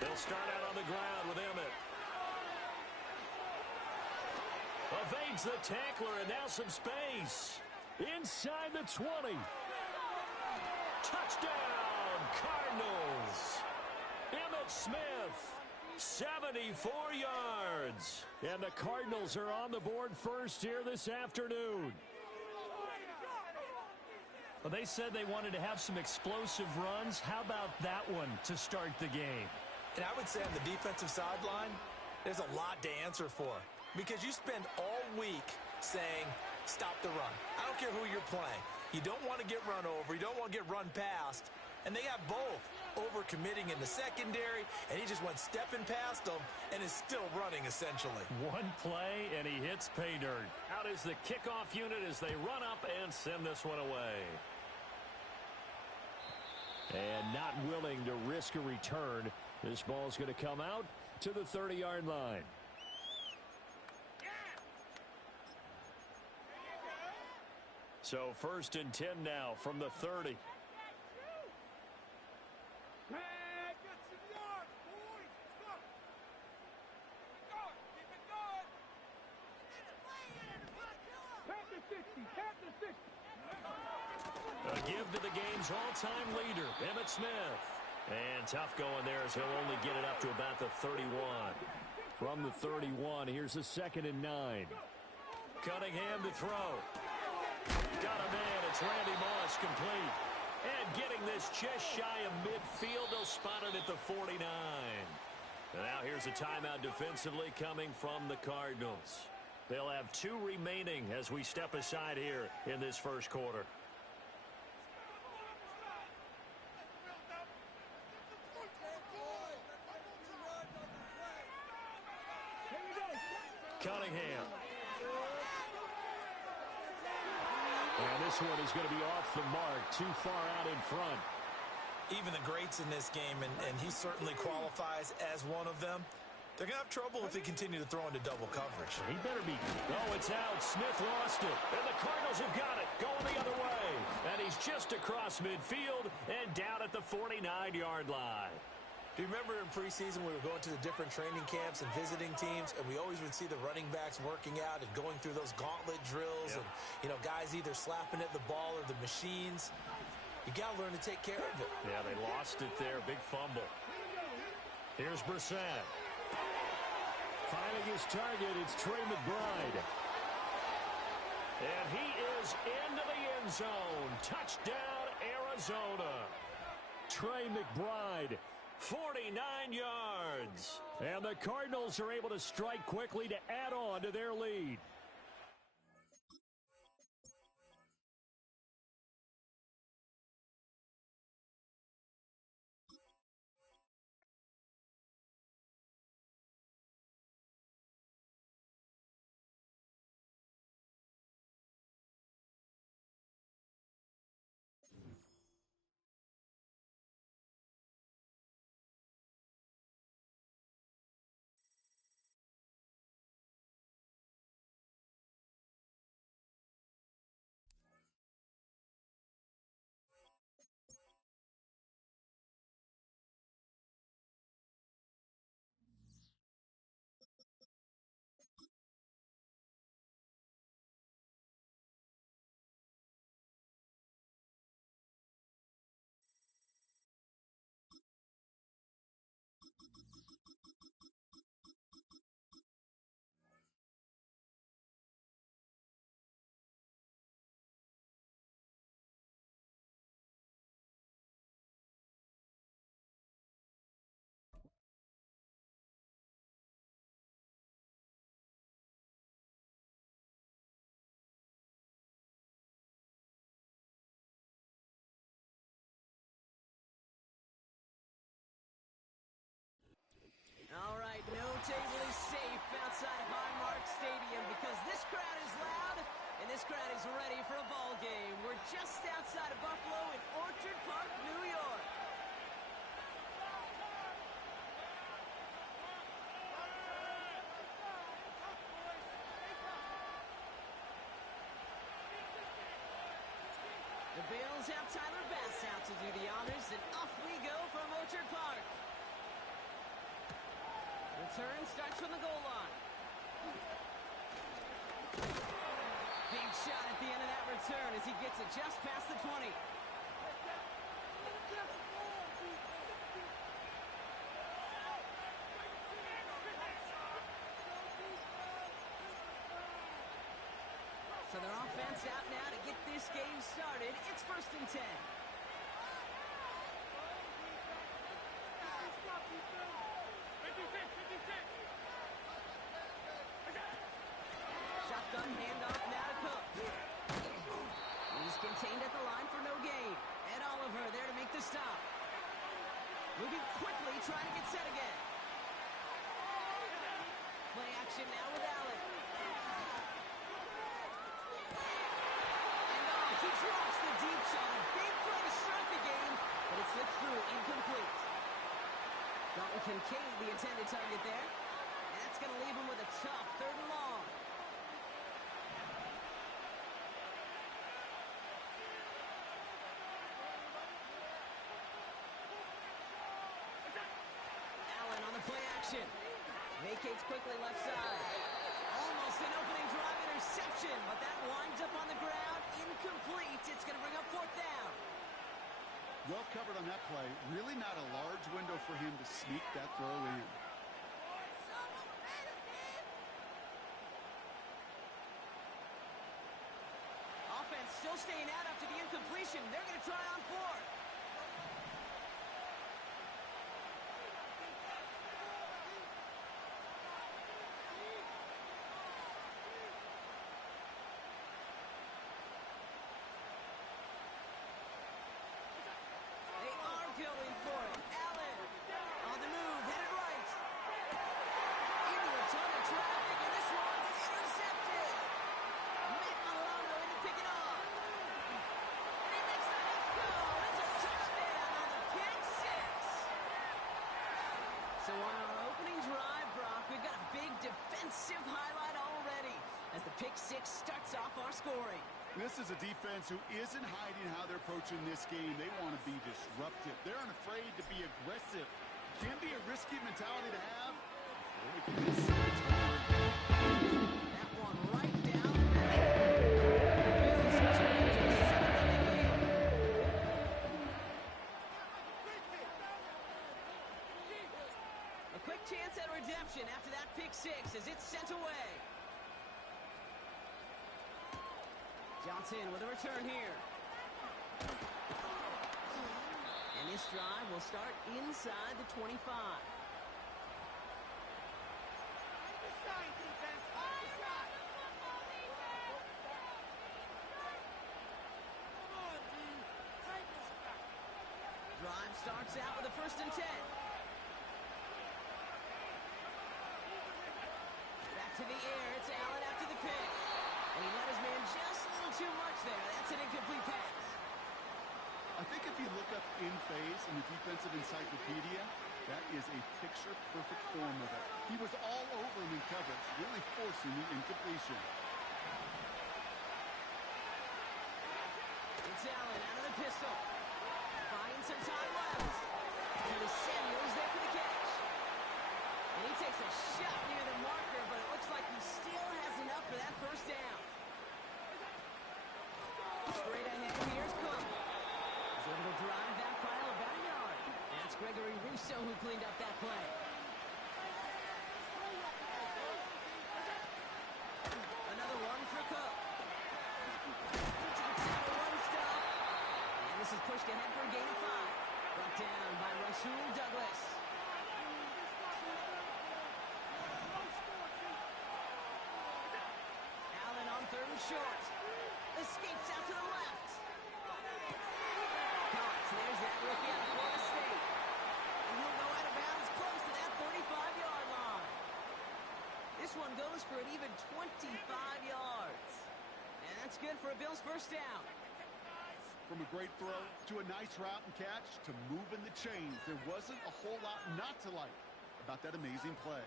They'll start out on the ground with Emmett. Evades the tackler, and now some space. Inside the 20. Touchdown, Cardinals. Emmitt Smith, 74 yards. And the Cardinals are on the board first here this afternoon. Well, they said they wanted to have some explosive runs. How about that one to start the game? And I would say on the defensive sideline, there's a lot to answer for. Because you spend all week saying, stop the run. I don't care who you're playing. You don't want to get run over. You don't want to get run past. And they got both. Over-committing in the secondary, and he just went stepping past them and is still running, essentially. One play, and he hits pay dirt. Out is the kickoff unit as they run up and send this one away. And not willing to risk a return. This ball's going to come out to the 30-yard line. So 1st and 10 now from the 30. A give to the game's all-time leader, Emmitt Smith. And tough going there as he'll only get it up to about the 31. From the 31, here's a 2nd and 9. Cunningham to throw. Got a man. It's Randy Moss complete. And getting this just shy of midfield, they'll spot it at the 49. And now here's a timeout defensively coming from the Cardinals. They'll have 2 remaining as we step aside here in this first quarter. Cunningham. And this one is going to be off the mark, too far out in front. Even the greats in this game, and he certainly qualifies as one of them, they're going to have trouble if they continue to throw into double coverage. He better be. Oh, it's out. Smith lost it. And the Cardinals have got it. Going the other way. And he's just across midfield and down at the 49-yard line. Do you remember in preseason we were going to the different training camps and visiting teams, and we always would see the running backs working out and going through those gauntlet drills, and, you know, guys either slapping at the ball or the machines. You got to learn to take care of it. Yeah, they lost it there. Big fumble. Here's Brissett. Finding his target, it's Trey McBride. And he is into the end zone. Touchdown, Arizona. Trey McBride. 49 yards. And the Cardinals are able to strike quickly to add on to their lead. this crowd is ready for a ball game. We're just outside of Buffalo in Orchard Park, New York. The Bills have Tyler Bass out to do the honors, and off we go from Orchard Park. Return starts from the goal line. Big shot at the end of that return as he gets it just past the 20. So their offense out now to get this game started. It's 1st and 10. Shotgun handoff now to Cook. He's contained at the line for no gain. Ed Oliver there to make the stop. Moving quickly, trying to get set again. Play action now with Allen. He drops the deep shot. A big play to start the game, but it slips through incomplete. Dalton Kincaid, the intended target there. And that's going to leave him with a tough 3rd and long. Allen on the play action. Vacates quickly left side. Almost an opening drive interception, but that winds up on the ground. Incomplete. It's going to bring up 4th down. Well covered on that play. Really not a large window for him to sneak that throw in. Offense still staying out after the incompletion. They're going to try on 4th. Going for it. Allen on the move, headed right. Into a ton of traffic, and this one's intercepted. Matt Milano in to pick it off. And he makes the next goal. It's a touchdown on the pick 6. So on our opening drive, Brock, we've got a big defensive highlight already as the pick 6 starts off our scoring. This is a defense who isn't hiding how they're approaching this game. They want to be disruptive. They're unafraid to be aggressive. Can be a risky mentality to have. That one right down the middle. A quick chance at redemption after that pick 6 as it's sent away. Johnson with a return here. And this drive will start inside the 25. Drive starts out with a 1st and 10. Back to the air. It's Allen after the pick. And he let his man just a little too much there. That's an incomplete pass. I think if you look up in phase in the defensive encyclopedia, that is a picture-perfect form of it. He was all over him in coverage, really forcing the incompletion. It's Allen out of the pistol. Buying some time left. Curtis Samuels there for the catch. And he takes a shot near the marker, but it looks like he still has enough for that 1st down. Straight ahead, here's Cook. He's able to drive that pile about a yard. That's Gregory Rousseau who cleaned up that play. Another one for Cook. Takes out a 1-stop. And this is pushed ahead for a gain of 5. Brought down by Rasul Douglas. Allen on 3rd and short. Escapes out to the left. Caught. There's that rookie out of Florida State. And he'll go out of bounds close to that 35-yard line. This one goes for an even 25 yards. And That's good for a Bills first down. From a great throw to a nice route and catch to moving the chains, there wasn't a whole lot not to like about that amazing play.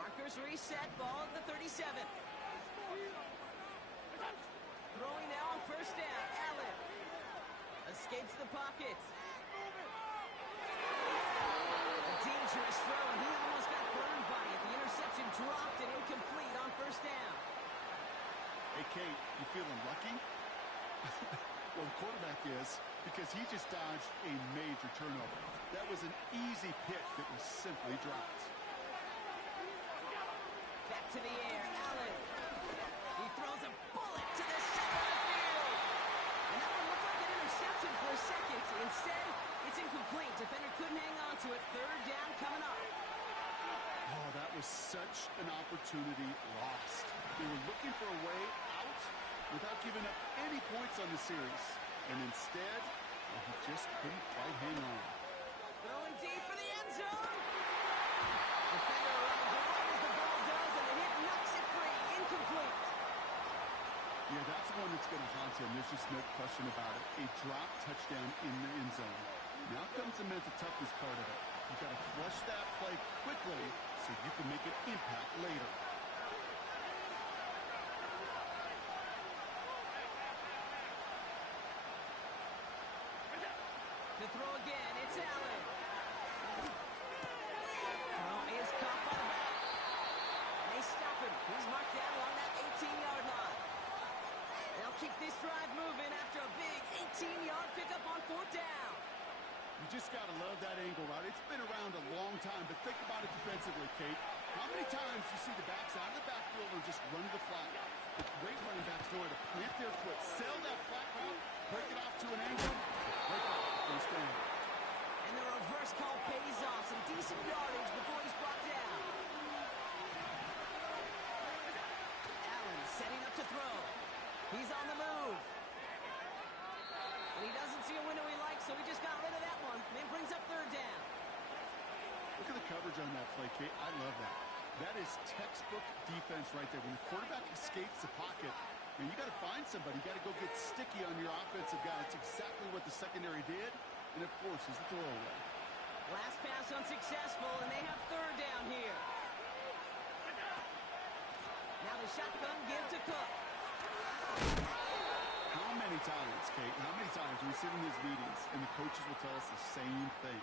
Markers reset, ball at the 37. Throwing now on first down, Allen. Escapes the pocket. A dangerous throw, and he almost got burned by it. The interception dropped and incomplete on first down. Hey, Kate, you feeling lucky? Well, the quarterback is, because he just dodged a major turnover. That was an easy pick that was simply dropped. Back to the air, Allen. He throws a bullet to the center of the field. And that one looked like an interception for a second. Instead, it's incomplete. Defender couldn't hang on to it. Third down coming up. Oh, that was such an opportunity lost. They were looking for a way out without giving up any points on the series. And instead, well, he just couldn't quite hang on. Throwing deep for the end zone. Defender arrives right as the ball does, and the hit knocks it free. Incomplete. Yeah, that's the one that's going to haunt him. There's just no question about it. A drop touchdown in the end zone. Now comes the mental toughness part of it. You've got to flush that play quickly so you can make an impact later. To throw again, it's Allen. Throw is caught by the back. And they stop him. He's marked down along that 18-yard line. They'll keep this drive moving after a big 18-yard pickup on fourth down. You just got to love that angle route. It's been around a long time, but think about it defensively, Kate. How many times do you see the backs out of the backfield and just run to the flat? The great running backs know how to plant their foot, sail that flat route, break it off to an angle, break it off, first down. And the reverse call pays off. Some decent yardage before he's brought down. Allen setting up to throw. He's on the move. And he doesn't see a window he likes, so he just got rid of that one. And brings up third down. Look at the coverage on that play, Kate. I love that. That is textbook defense right there. When the quarterback escapes the pocket, and you got to find somebody. You got to go get sticky on your offensive guy. It's exactly what the secondary did, and it forces the throwaway. Last pass unsuccessful, and they have third down here. Now the shotgun give to Cook. How many times, Kate, how many times we sit in these meetings and the coaches will tell us the same thing?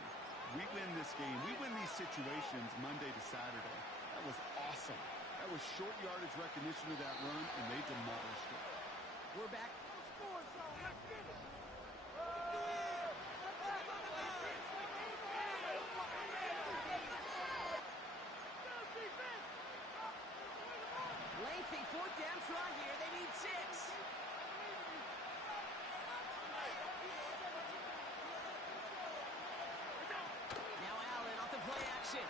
We win this game. We win these situations Monday to Saturday. That was awesome. That was short yardage recognition of that run, and they demolished it. We're back. Lengthy fourth down try here. They need 6. Now Allen off the play action.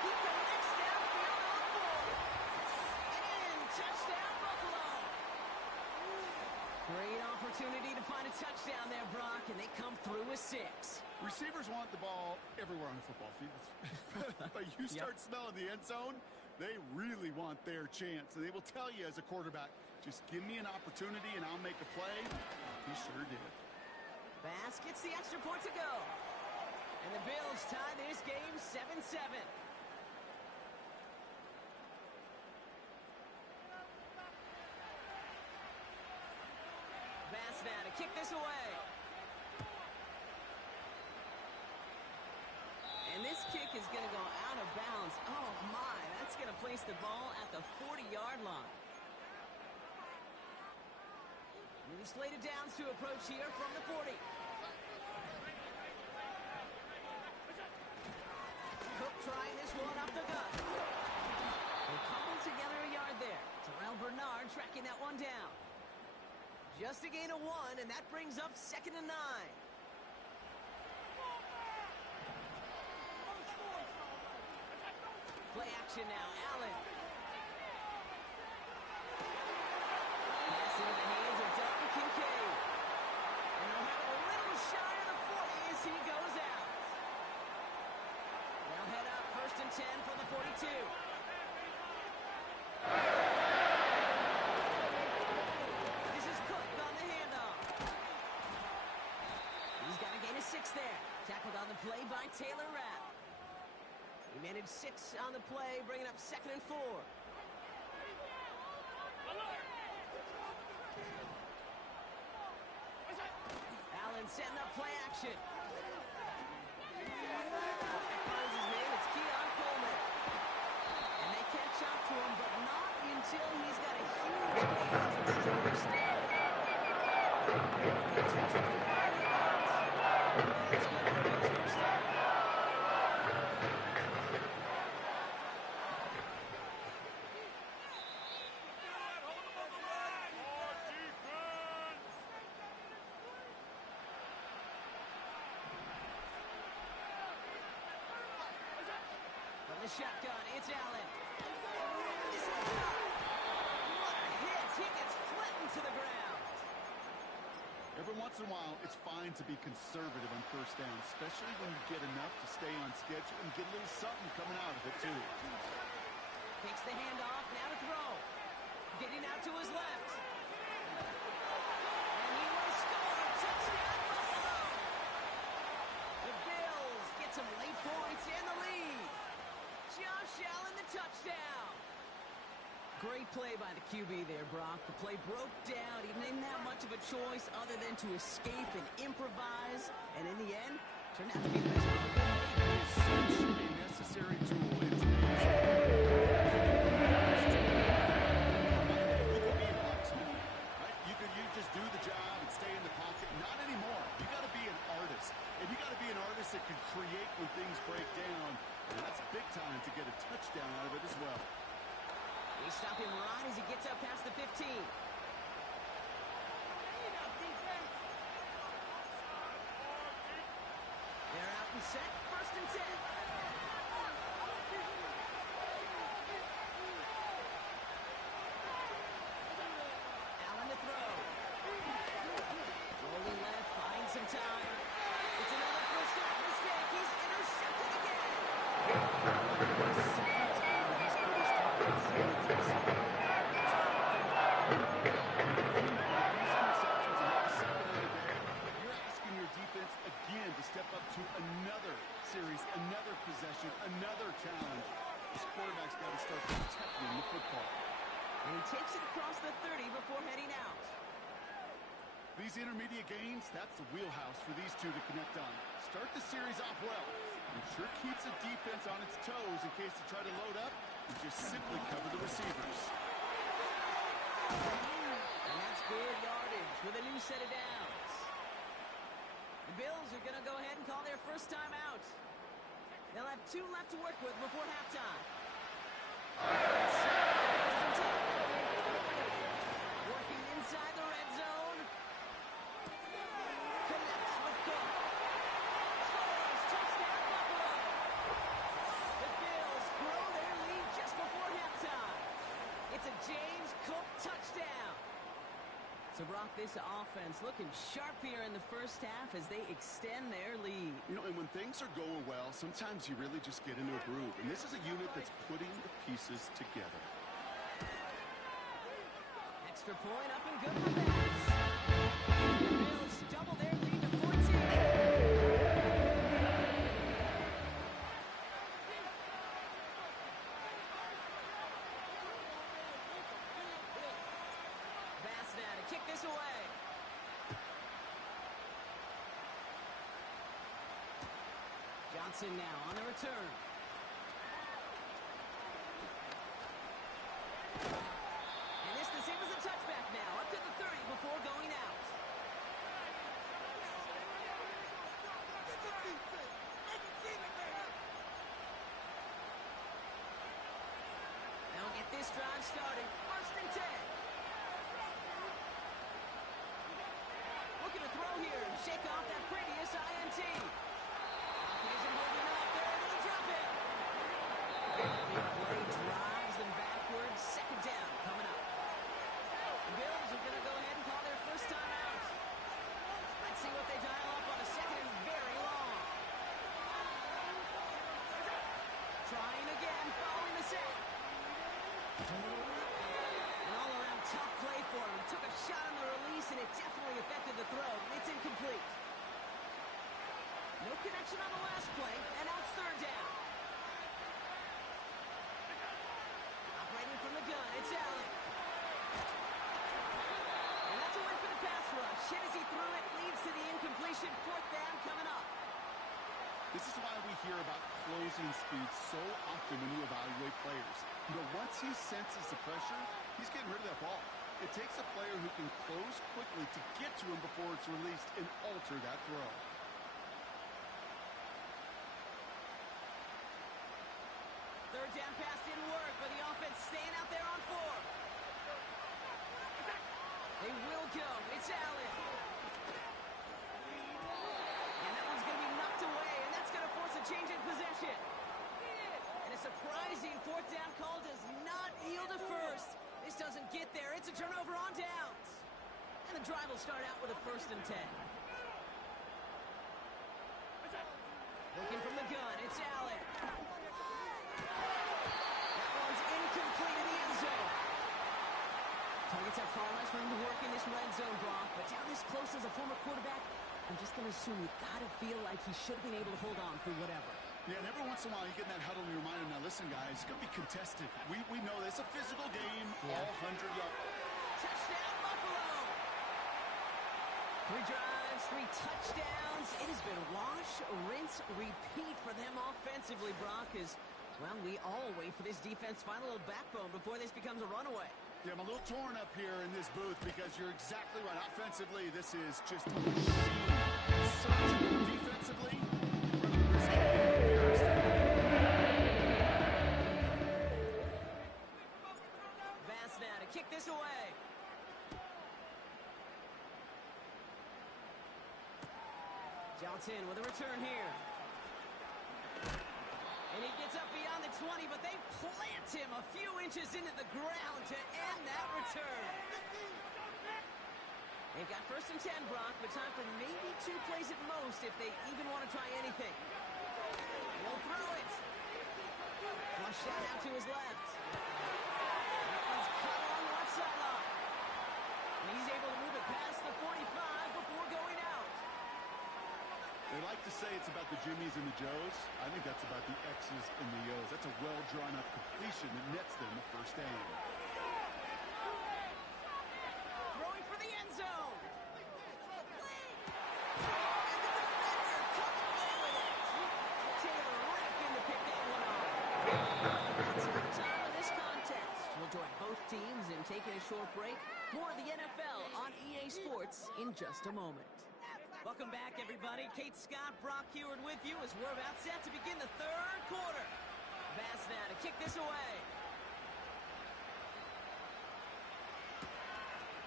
He connects downfield on 4. And in. Touchdown, Buffalo. Great opportunity to find a touchdown there, Brock, and they come through with 6. Receivers want the ball everywhere on the football field. But you start smelling the end zone, they really want their chance. And they will tell you as a quarterback, just give me an opportunity and I'll make a play. He sure did. Bass gets the extra point to go. And the Bills tie this game 7-7. Bass now to kick this away. And this kick is going to go out of bounds. Oh, my. That's going to place the ball at the 40-yard line. New slated downs to approach here from the 40. Cook trying this one up the gut. They cobbled together a yard there. Terrell Bernard tracking that one down. Just a gain of 1, and that brings up 2nd and 9. Play action now, Allen. Pass into the hands of Dalton Kincaid. And they'll have it a little shy of the 40 as he goes out. They'll head up 1st and 10 from the 42. 6 there. Tackled on the play by Taylor Rapp. He managed 6 on the play, bringing up 2nd and 4. Allen setting up play action. Finds his man, it's Keon Coleman. And they catch up to him, but not until he's got a huge gain on the first down. That's good for Bill's first down. From the shotgun, it's Allen. This one's up. What a hit. He gets flattened to the ground. Every once in a while, it's fine to be conservative on first down, especially when you get enough to stay on schedule and get a little something coming out of it, too. Takes the handoff, now to throw. Getting out to his left. And he will score. Touchdown, Buffalo. The Bills get some late points and the lead. Josh Allen, the touchdown. Great play by the QB there, Brock. The play broke down. He didn't have much of a choice other than to escape and improvise. And in the end, turned out to be the best call he made. Such a necessary tool in today's game. You could be a locksmith, right? You just do the job and stay in the pocket. Not anymore. You got to be an artist. And you got to be an artist that can create when things break down. And that's big time to get a touchdown out of it as well. They stop him right as he gets up past the 15. They're out and set. 1st and 10. Allen to throw. Rolling left, finds some time. It's another first down mistake. He's intercepted again. Again to step up to another series, another possession, another challenge. This quarterback's got to start protecting the football. And he takes it across the 30 before heading out. These intermediate gains, that's the wheelhouse for these two to connect on. Start the series off well. It sure keeps the defense on its toes in case they try to load up and just simply cover the receivers. And that's good yardage with a new set of downs. The Bills are going to go ahead and call their first time out. They'll have 2 left to work with before halftime. Working inside the red zone. Connects with Cook. Scores. Touchdown, Buffalo. The Bills grow their lead just before halftime. It's a James Cook touchdown. So, Brock, this offense looking sharp here in the first half as they extend their lead. You know, and when things are going well, sometimes you really just get into a groove. And this is a unit that's putting the pieces together. Extra point up and good for Bass. The Bills double their lead to 14. Kick this away. Johnson now on the return. And this the same as a touchback now, up to the 30 before going out. Now get this drive started. 1st and 10. Looking to throw here and shake off that previous INT. He isn't holding up. They're able to drop it. And a big play drives them backwards. 2nd down coming up. The Bills are going to go ahead and call their first time out. Let's see what they dial up on a 2nd and very long. Trying again, following the set. An all-around tough play for him. He took a shot on the release, and it definitely affected the throw. It's incomplete. No connection on the last play, and now it's third down. Operating from the gun, it's Allen. And that's a win for the pass rush. Hit as he threw it, leads to the incompletion. Fourth down coming up. This is why we hear about closing speed so often when you evaluate players. You know, once he senses the pressure, he's getting rid of that ball. It takes a player who can close quickly to get to him before it's released and alter that throw. Third down pass didn't work, but the offense staying out there on fourth. They will go. It's Allen. And that one's going to be knocked away, and that's going to force a change in possession. And a surprising fourth down call does not yield a first. This doesn't get there. It's a turnover on downs. And the drive will start out with a 1st and 10. Looking from the gun, it's Allen. That one's incomplete in the end zone. Targets have far less room to work in this red zone, Brock, but down this close as a former quarterback, I'm just going to assume you got to feel like he should have been able to hold on through whatever. Yeah, and every once in a while you get in that huddle and you remind him, now listen, guys, it's going to be contested. We know this. It's a physical game, all 100 yards. Touchdown, Buffalo! 3 drives, 3 touchdowns. It has been wash, rinse, repeat for them offensively, Brock, as, well, we all wait for this defense to find a little backbone before this becomes a runaway. Yeah, I'm a little torn up here in this booth because you're exactly right. Offensively, this is just a machine. Defensively, Bass now to kick this away. Johnson with a return here. And he gets up beyond the 20, but they plant him a few inches into the ground to end that return. They've got 1st and 10, Brock, but time for maybe 2 plays at most if they even want to try anything. He'll throw it. Flush shot out to his left. That one's caught on the left sideline. And he's able to move it past the 45 before going out. They like to say it's about the Jimmies and the Joes. I think that's about the X's and the O's. That's a well-drawn-up completion that nets them the first down. Throwing for the end zone. And the defender coming away with it. Taylor right in to pick that one off. That's the time of this contest. We'll join both teams in taking a short break. More of the NFL on EA Sports in just a moment. Welcome back, everybody. Kate Scott, Brock Heward with you as we're about set to begin the 3rd quarter. Bass now to kick this away.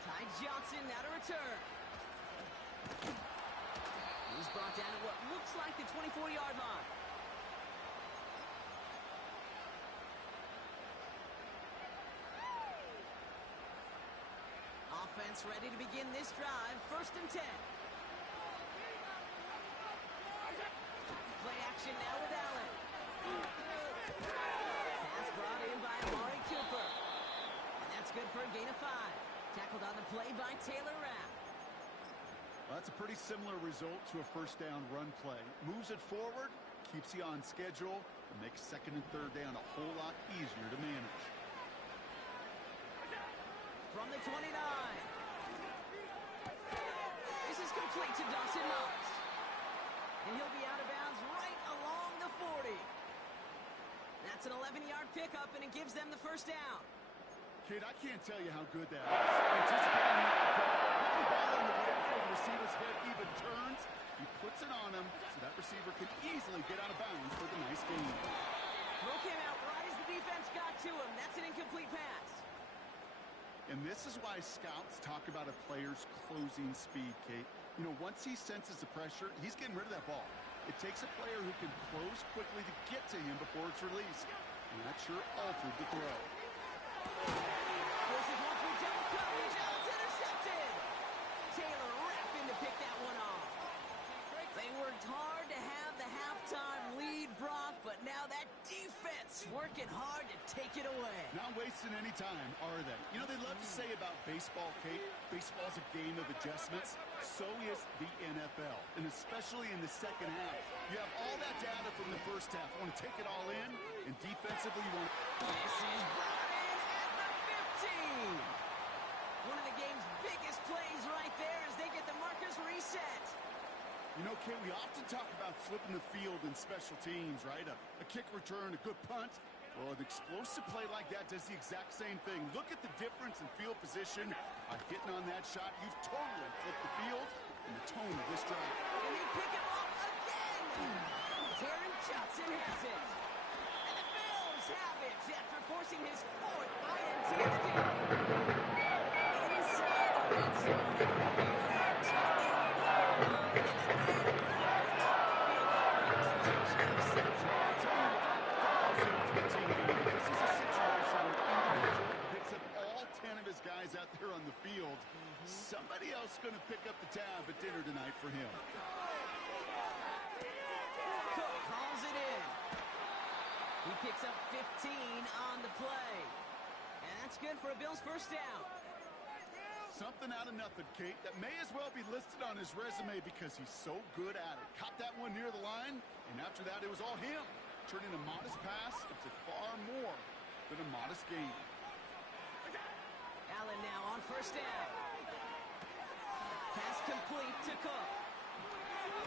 Ty Johnson now to return. He's brought down at what looks like the 24-yard line. Offense ready to begin this drive. 1st and 10. Play action now with Allen. Pass brought in by Amari Cooper. And that's good for a gain of 5. Tackled on the play by Taylor Rapp. Well, that's a pretty similar result to a 1st down run play. Moves it forward, keeps you on schedule, and makes 2nd and 3rd down a whole lot easier to manage. From the 29. This is complete to Dawson Knox. And he'll be out of bounds right along the 40. That's an 11-yard pickup, and it gives them the 1st down. Kid, I can't tell you how good that is. Anticipating the ball in the way before the receiver's head even turns, he puts it on him so that receiver can easily get out of bounds for the nice gain. Throw came out right as the defense got to him. That's an incomplete pass. And this is why scouts talk about a player's closing speed, Kate. You know, once he senses the pressure, he's getting rid of that ball. It takes a player who can close quickly to get to him before it's released. And that sure altered the throw. Forces 1-3 double coverage. It's intercepted. Taylor Rapp in to pick that one off. They worked hard to have the halftime lead, Brock, but now that defense working hard to take it away. Now wasting any time, are they? You know, they love to say about baseball, Kate, baseball's a game of adjustments. So is the NFL, and especially in the second half. You have all that data from the first half. You want to take it all in, and defensively you want to... This is brought in at the 15. One of the game's biggest plays right there as they get the markers reset. You know, Kate, we often talk about flipping the field in special teams, right? A kick return, a good punt. Well, an explosive play like that does the exact same thing. Look at the difference in field position. Hitting on that shot, you've totally flipped the field and the tone of this drive. And they pick him off again. Taron Johnson has it. And the Bills have it after forcing his fourth INT of the day. Inside the red zone, they prevail at guys out there on the field. Somebody else going to pick up the tab at dinner tonight for him. Cook calls it in. He picks up 15 on the play. And that's good for a Bills first down. Something out of nothing, Kate, that may as well be listed on his resume because he's so good at it. Caught that one near the line, and after that it was all him. Turning a modest pass into far more than a modest gain. Allen now on first down. Pass complete to Cook.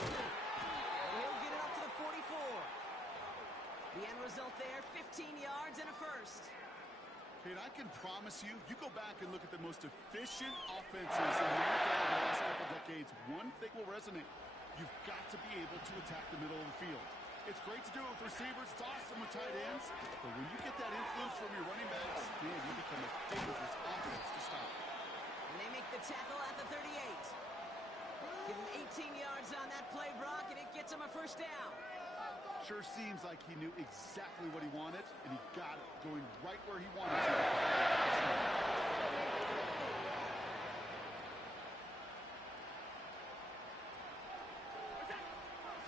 And he'll get it up to the 44. The end result there, 15 yards and a first. Kate, I can promise you, you go back and look at the most efficient offenses in the NFL of the last couple decades, one thing will resonate. You've got to be able to attack the middle of the field. It's great to do it with receivers. It's awesome with tight ends. But when you get that influence from your running backs, man, you become a dangerous offense to stop. And they make the tackle at the 38. Give him 18 yards on that play, Brock, and it gets him a first down. Sure seems like he knew exactly what he wanted, and he got it, going right where he wanted to.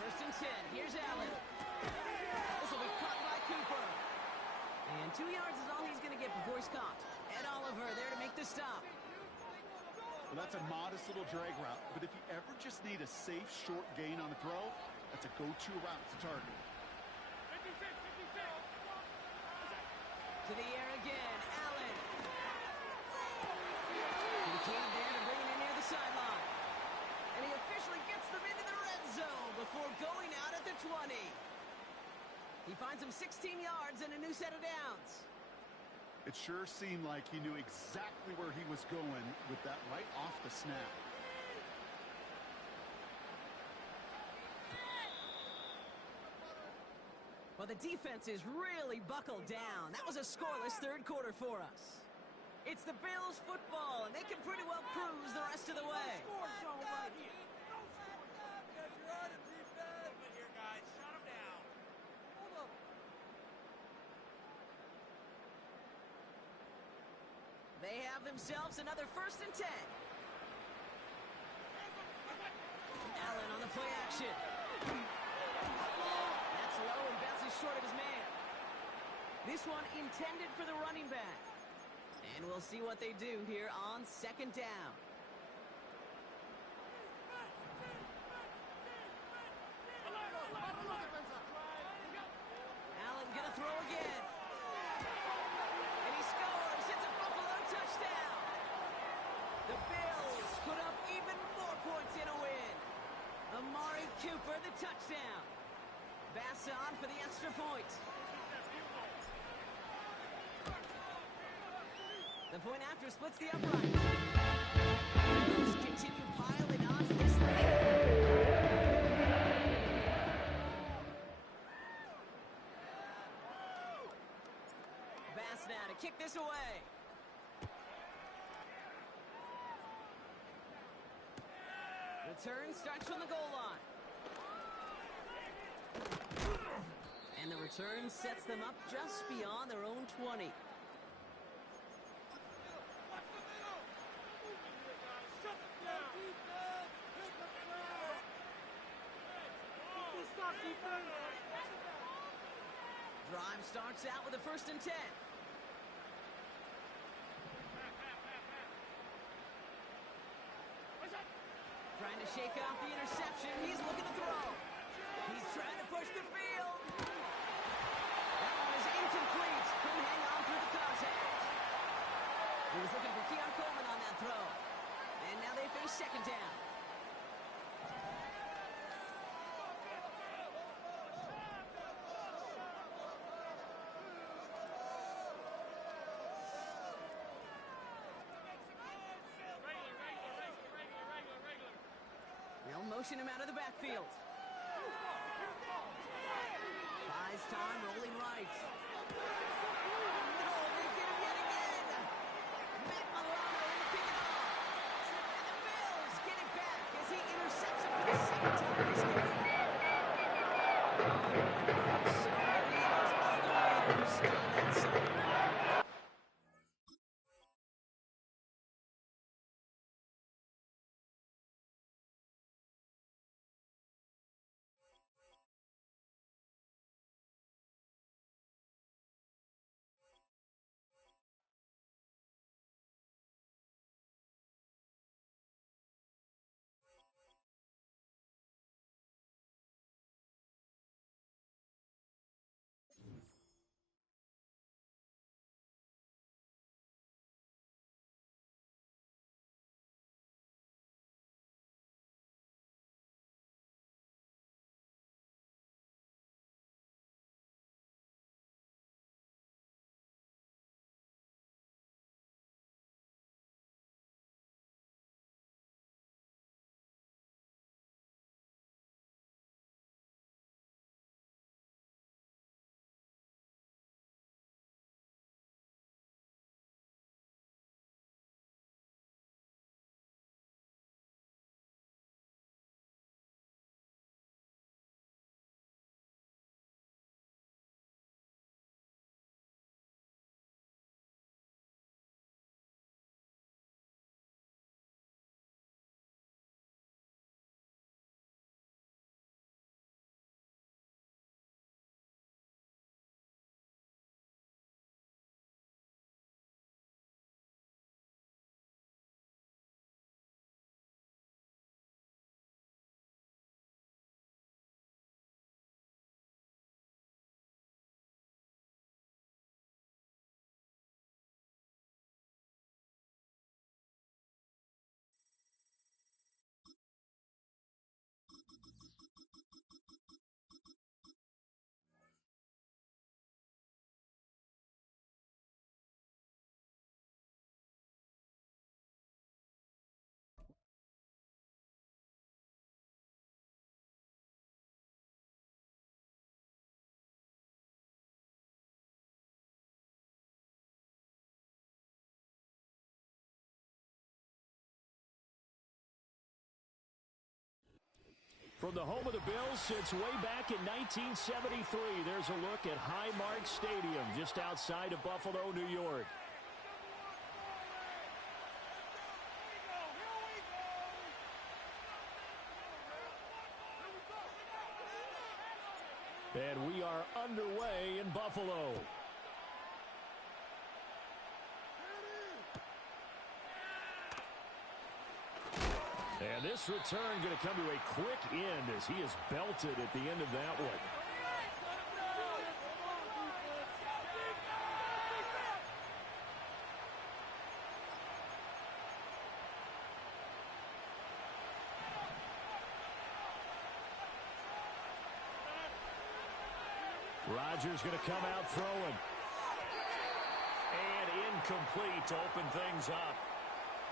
First and 10. Here's Allen. This will be caught by Cooper. And 2 yards is all he's going to get before he's caught. Ed Oliver there to make the stop. Well, that's a modest little drag route, but if you ever just need a safe, short gain on a throw, that's a go-to route to target. To the air again, Allen. Kincaid there to bring it in near the sideline. And he officially gets them into the red zone before going out at the 20. He finds him 16 yards and a new set of downs. It sure seemed like he knew exactly where he was going with that right off the snap. Well, the defense is really buckled down. That was a scoreless third quarter for us. It's the Bills football, and they can pretty well cruise the rest of the way. They have themselves another first and 10. Allen on the play action. That's low and bounces short of his man. This one intended for the running back. And we'll see what they do here on second down. Allen gonna throw again. And he scores. It's a Buffalo touchdown. The Bills put up even more points in a win. Amari Cooper, the touchdown. Bass on for the extra point. The point after splits the upright. Bills continue piling on to this lead. Bass now to kick this away. Return starts from the goal line. And the return sets them up just beyond their own 20. Drive starts out with a first and 10. Trying to shake off the interception. He's looking to throw. He's trying to push the field. That one is incomplete. Couldn't hang on through the contact. He was looking for Keon Coleman on that throw. And now they face second down. They'll motion him out of the backfield. Buys time, rolling right. No, they get him yet again. Matt Milano in to pick it off. And the Bills get it back as he intercepts it for the second time this game. Somebody is on the Raiders on that sideline. From the home of the Bills since way back in 1973, there's a look at Highmark Stadium just outside of Buffalo, New York. And we are underway in Buffalo. And this return going to come to a quick end as he is belted at the end of that one. Rodgers going to come out throwing. And incomplete to open things up.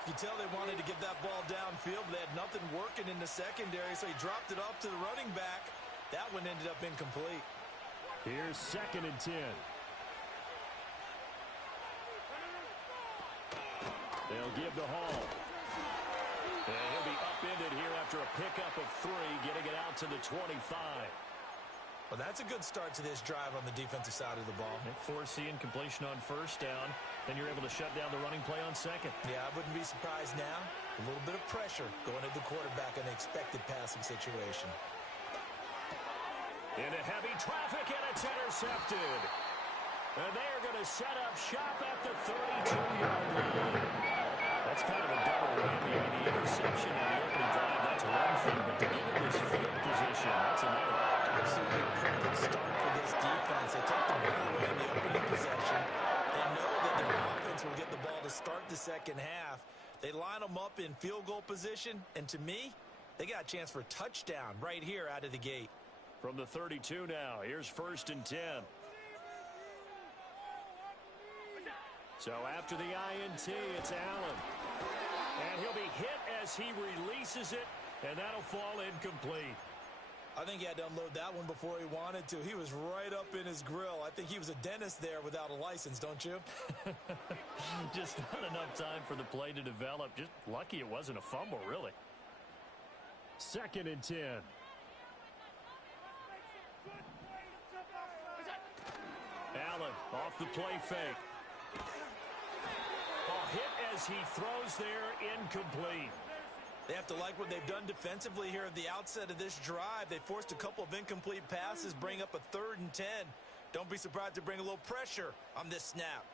You can tell they wanted to get that ball downfield, but they had nothing working in the secondary, so he dropped it off to the running back. That one ended up incomplete. Here's 2nd and 10. They'll give to Hall. And he'll be upended here after a pickup of 3, getting it out to the 25. Well, that's a good start to this drive on the defensive side of the ball. Forcing completion on 1st down. Then you're able to shut down the running play on 2nd. Yeah, I wouldn't be surprised now. A little bit of pressure going at the quarterback in an expected passing situation. Into heavy traffic, and it's intercepted. And they are going to set up shop at the 32-yard line. That's kind of a double whammy. I mean, the interception on the opening drive, that's anything, but to get in this field position, that's another. Absolutely perfect start for this defense. They take the ball away in the opening possession. They know that their offense will get the ball to start the second half. They line them up in field goal position, and to me, they got a chance for a touchdown right here out of the gate. From the 32 now, here's 1st and 10. So after the INT, it's Allen. And he'll be hit as he releases it, and that'll fall incomplete. I think he had to unload that one before he wanted to. He was right up in his grill. I think he was a dentist there without a license, don't you? Just not enough time for the play to develop. Just lucky it wasn't a fumble, really. 2nd and 10. Allen off the play fake. Ball hit as he throws there, incomplete. They have to like what they've done defensively here at the outset of this drive. They forced a couple of incomplete passes, bring up a 3rd and 10. Don't be surprised to bring a little pressure on this snap.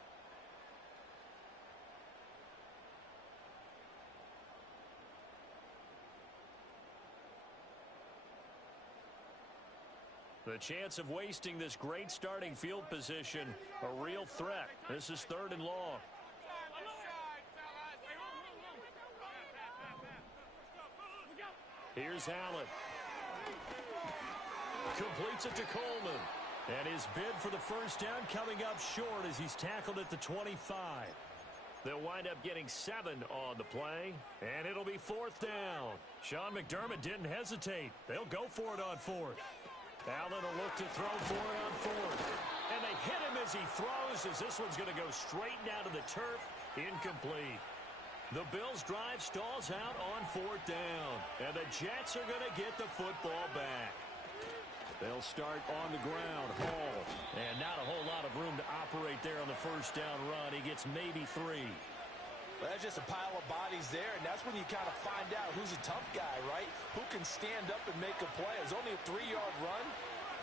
The chance of wasting this great starting field position, a real threat. This is 3rd and long. Here's Allen. Completes it to Coleman. And his bid for the first down coming up short as he's tackled at the 25. They'll wind up getting 7 on the play, and it'll be 4th down. Sean McDermott didn't hesitate. They'll go for it on 4th. Allen will look to throw for it on 4th. And they hit him as he throws, as this one's going to go straight down to the turf. Incomplete. The Bills' drive stalls out on 4th down, and the Jets are going to get the football back. They'll start on the ground. Hall, and not a whole lot of room to operate there on the first down run. He gets maybe 3. Well, that's just a pile of bodies there, and that's when you kind of find out who's a tough guy, right? Who can stand up and make a play. It's only a 3-yard run,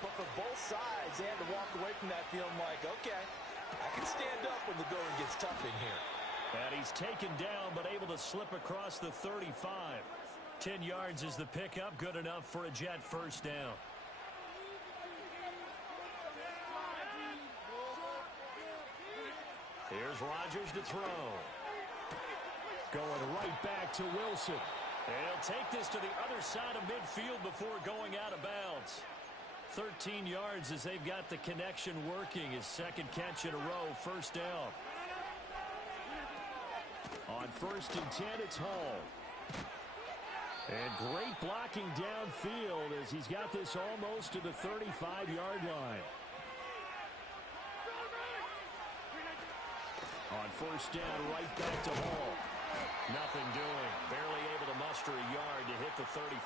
but for both sides, they had to walk away from that feeling like, okay, I can stand up when the going gets tough in here. And he's taken down, but able to slip across the 35. 10 yards is the pickup, good enough for a Jet first down. Here's Rodgers to throw. Going right back to Wilson. And he'll take this to the other side of midfield before going out of bounds. 13 yards as they've got the connection working. His 2nd catch in a row, first down. On 1st and 10, it's Hall. And great blocking downfield as he's got this almost to the 35-yard line. On 1st down, right back to Hall. Nothing doing. Barely able to muster a yard to hit the 35.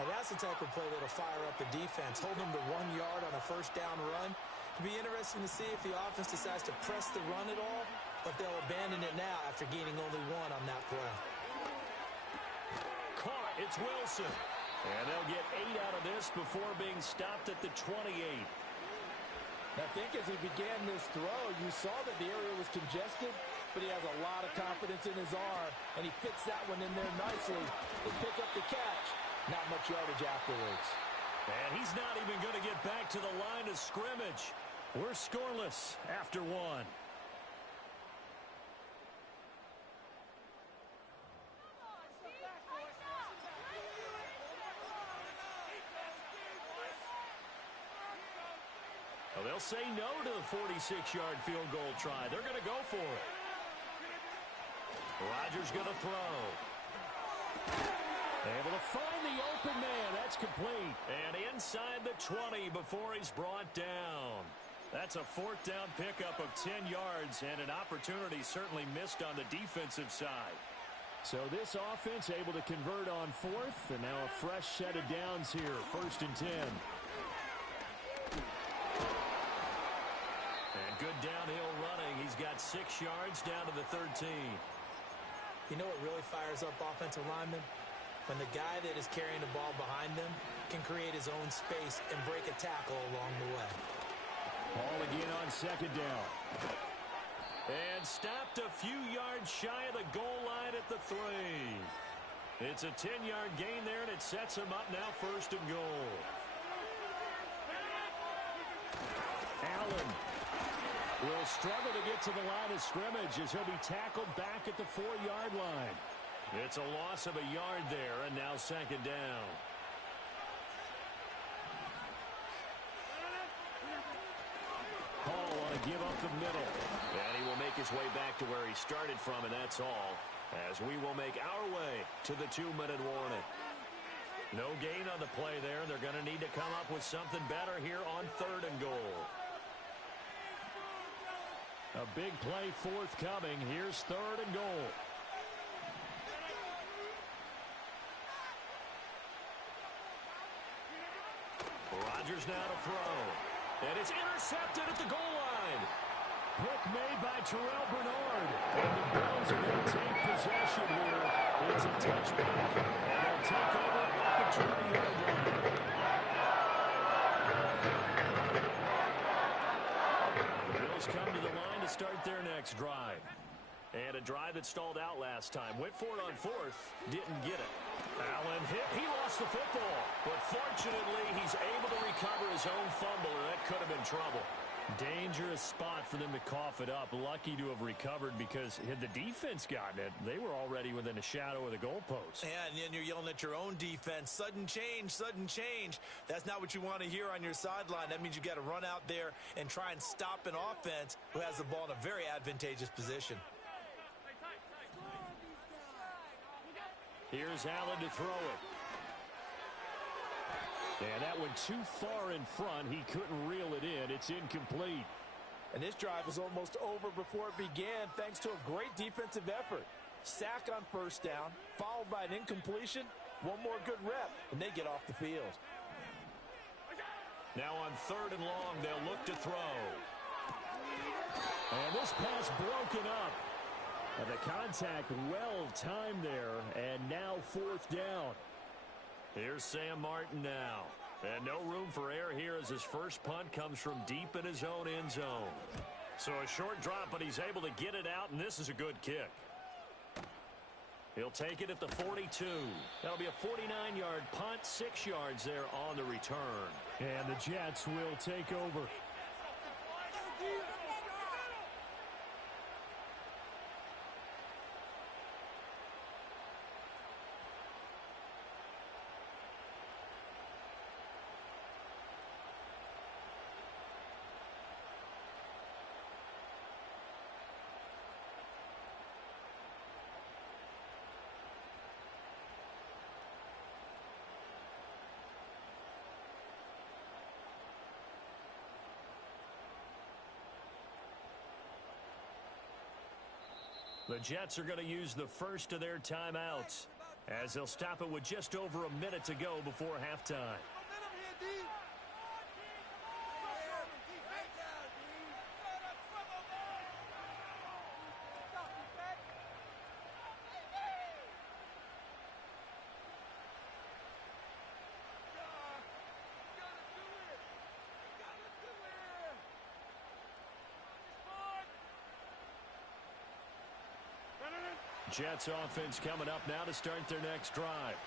And that's the type of play that'll fire up the defense. Hold them to 1 yard on a first down run. It'll be interesting to see if the offense decides to press the run at all, but they'll abandon it now after gaining only 1 on that play. Caught. It's Wilson. And they'll get 8 out of this before being stopped at the 28. I think as he began this throw, you saw that the area was congested, but he has a lot of confidence in his arm, and he fits that one in there nicely. They pick up the catch. Not much yardage afterwards. And he's not even going to get back to the line of scrimmage. We're scoreless after 1. Well, they'll say no to the 46-yard field goal try. They're going to go for it. Rodgers going to throw. Able to find the open man. That's complete. And inside the 20 before he's brought down. That's a 4th down pickup of 10 yards and an opportunity certainly missed on the defensive side. So this offense able to convert on 4th, and now a fresh set of downs here. 1st and 10. And good downhill running. He's got 6 yards down to the 13. You know what really fires up offensive linemen? When the guy that is carrying the ball behind them can create his own space and break a tackle along the way. Ball again on 2nd down. And stopped a few yards shy of the goal line at the 3. It's a 10-yard gain there, and it sets him up now 1st and goal. Allen will struggle to get to the line of scrimmage as he'll be tackled back at the 4-yard line. It's a loss of a yard there, and now 2nd down. Hall on a give up the middle. And he will make his way back to where he started from, and that's all. As we will make our way to the 2-minute warning. No gain on the play there. They're going to need to come up with something better here on 3rd and goal. A big play forthcoming. Here's 3rd and goal. Rodgers now to throw. And it's intercepted at the goal line. Pick made by Terrell Bernard. And the Bills are going to take possession here. It's a touchback. And they'll take over at the 20-yard line. The Bills come to the line to start their next drive. And a drive that stalled out last time. Went for it on 4th. Didn't get it. Allen hit. He lost the football. But fortunately, he's able to recover his own fumble, or that could have been trouble. Dangerous spot for them to cough it up. Lucky to have recovered, because had the defense gotten it, they were already within a shadow of the goalpost. Yeah, and then you're yelling at your own defense. Sudden change, sudden change. That's not what you want to hear on your sideline. That means you got to run out there and try and stop an offense who has the ball in a very advantageous position. Here's Allen to throw it. And that went too far in front. He couldn't reel it in. It's incomplete. And this drive was almost over before it began, thanks to a great defensive effort. Sack on 1st down, followed by an incompletion. One more good rep, and they get off the field. Now on 3rd and long, they'll look to throw. And this pass broken up. And the contact well timed there, and now 4th down. Here's Sam Martin now. And no room for error here as his first punt comes from deep in his own end zone. So a short drop, but he's able to get it out, and this is a good kick. He'll take it at the 42. That'll be a 49-yard punt, 6 yards there on the return. And the Jets will take over. The Jets are going to use the first of their timeouts, as they'll stop it with just over a minute to go before halftime. Jets offense coming up now to start their next drive.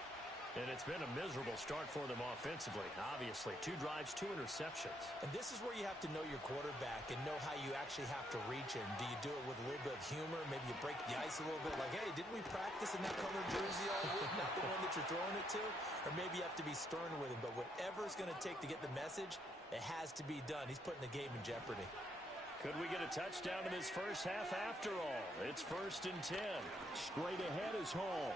And it's been a miserable start for them offensively, obviously. 2 drives, 2 interceptions. And this is where you have to know your quarterback and know how you actually have to reach him. Do you do it with a little bit of humor? Maybe you break the ice a little bit, like, hey, didn't we practice in that colored jersey all week? Not the one that you're throwing it to? Or maybe you have to be stern with him. But whatever it's going to take to get the message, it has to be done. He's putting the game in jeopardy. Could we get a touchdown in this first half after all? It's 1st and 10. Straight ahead is Hall.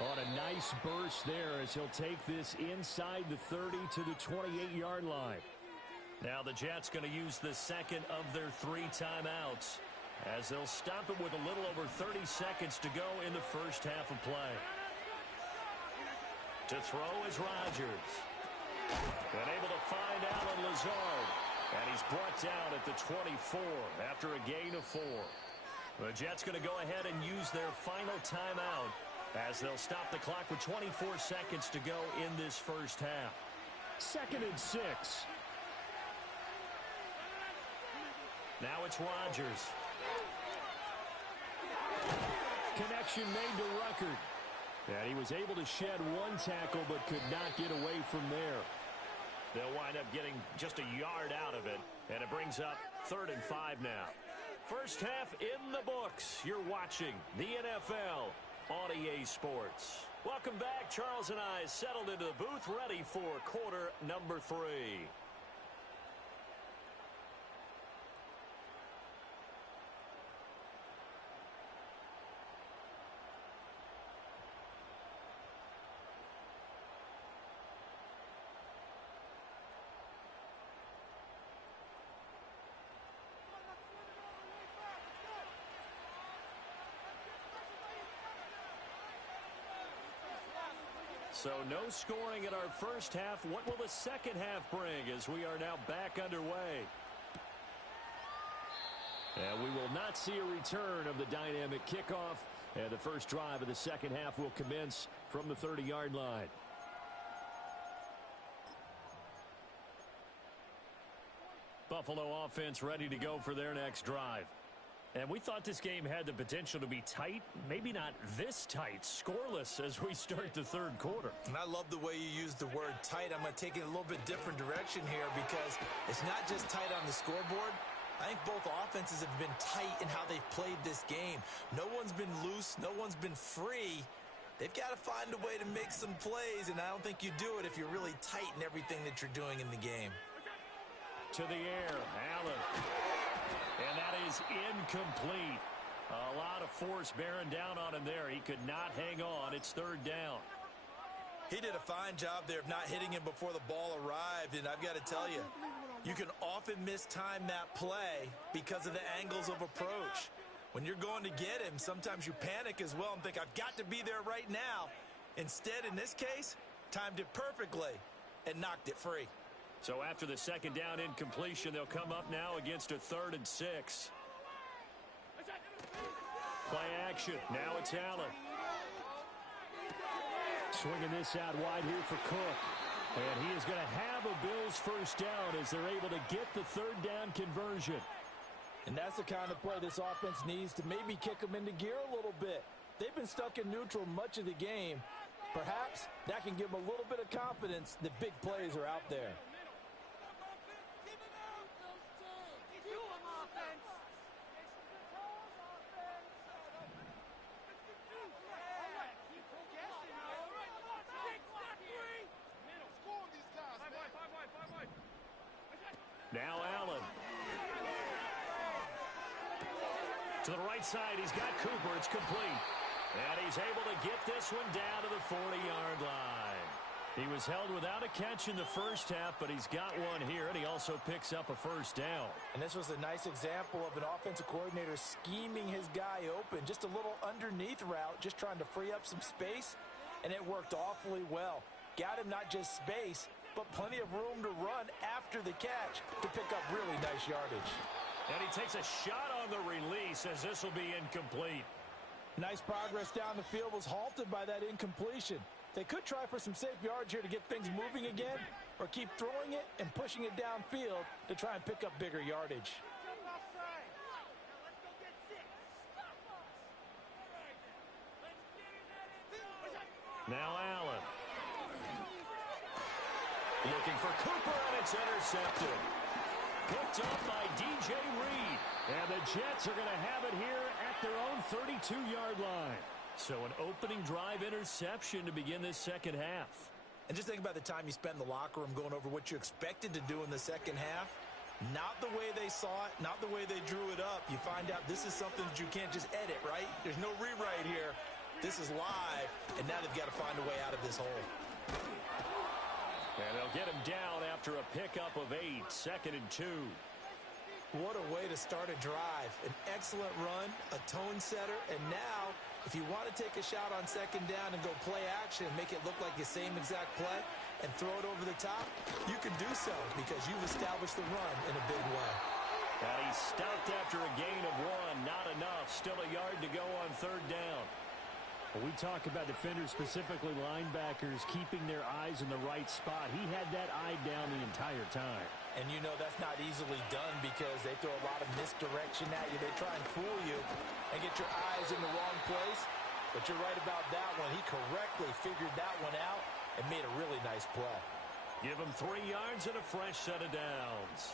On a nice burst there as he'll take this inside the 30 to the 28-yard line. Now the Jets going to use the second of their 3 timeouts, as they'll stop it with a little over 30 seconds to go in the first half of play. To throw is Rodgers. And able to find Allen Lazard. And he's brought down at the 24 after a gain of 4. The Jets going to go ahead and use their final timeout, as they'll stop the clock with 24 seconds to go in this first half. 2nd and 6. Now it's Rodgers. Connection made to Ruckert. And he was able to shed one tackle but could not get away from there. They'll wind up getting just a yard out of it, and it brings up 3rd and 5 now. First half in the books. You're watching the NFL on EA Sports. Welcome back. Charles and I settled into the booth, ready for quarter number 3. So no scoring in our first half. What will the second half bring as we are now back underway? And we will not see a return of the dynamic kickoff. And the first drive of the second half will commence from the 30-yard line. Buffalo offense ready to go for their next drive. And we thought this game had the potential to be tight, maybe not this tight, scoreless as we start the third quarter. And I love the way you use the word tight. I'm going to take it a little bit different direction here because it's not just tight on the scoreboard. I think both offenses have been tight in how they've played this game. No one's been loose. No one's been free. They've got to find a way to make some plays, and I don't think you do it if you're really tight in everything that you're doing in the game. To the air, Allen. And that is incomplete. A lot of force bearing down on him there. He could not hang on. It's 3rd down. He did a fine job there of not hitting him before the ball arrived, and I've got to tell you, you can often mistime that play because of the angles of approach. When you're going to get him, sometimes you panic as well and think, I've got to be there right now. Instead, in this case, timed it perfectly and knocked it free. So after the second down incompletion, they'll come up now against a 3rd and 6. Play action. Now it's Allen. Swinging this out wide here for Cook. And he is going to have a Bills first down as they're able to get the 3rd down conversion. And that's the kind of play this offense needs to maybe kick them into gear a little bit. They've been stuck in neutral much of the game. Perhaps that can give them a little bit of confidence that big plays are out there. Now Allen. To the right side, he's got Cooper. It's complete. And he's able to get this one down to the 40-yard line. He was held without a catch in the first half, but he's got one here, and he also picks up a first down. And this was a nice example of an offensive coordinator scheming his guy open. Just a little underneath route, just trying to free up some space, and it worked awfully well. Got him not just space, but plenty of room to run after the catch to pick up really nice yardage. And he takes a shot on the release as this will be incomplete. Nice progress down the field was halted by that incompletion. They could try for some safe yards here to get things moving again, or keep throwing it and pushing it downfield to try and pick up bigger yardage. Now Allen. Looking for Cooper, and it's intercepted. Picked up by DJ Reed. And the Jets are going to have it here at their own 32-yard line. So an opening drive interception to begin this second half. And just think about the time you spend in the locker room going over what you expected to do in the second half. Not the way they saw it, not the way they drew it up. You find out this is something that you can't just edit, right? There's no rewrite here. This is live, and now they've got to find a way out of this hole. And they'll get him down after a pickup of 8, 2nd and 2. What a way to start a drive. An excellent run, a tone setter, and now, if you want to take a shot on second down and go play action and make it look like the same exact play and throw it over the top, you can do so because you've established the run in a big way. And he's stopped after a gain of 1. Not enough. Still a yard to go on 3rd down. Well, we talk about defenders, specifically linebackers, keeping their eyes in the right spot. He had that eye down the entire time. And you know that's not easily done because they throw a lot of misdirection at you. They try and fool you and get your eyes in the wrong place. But you're right about that one. He correctly figured that one out and made a really nice play. Give him 3 yards and a fresh set of downs.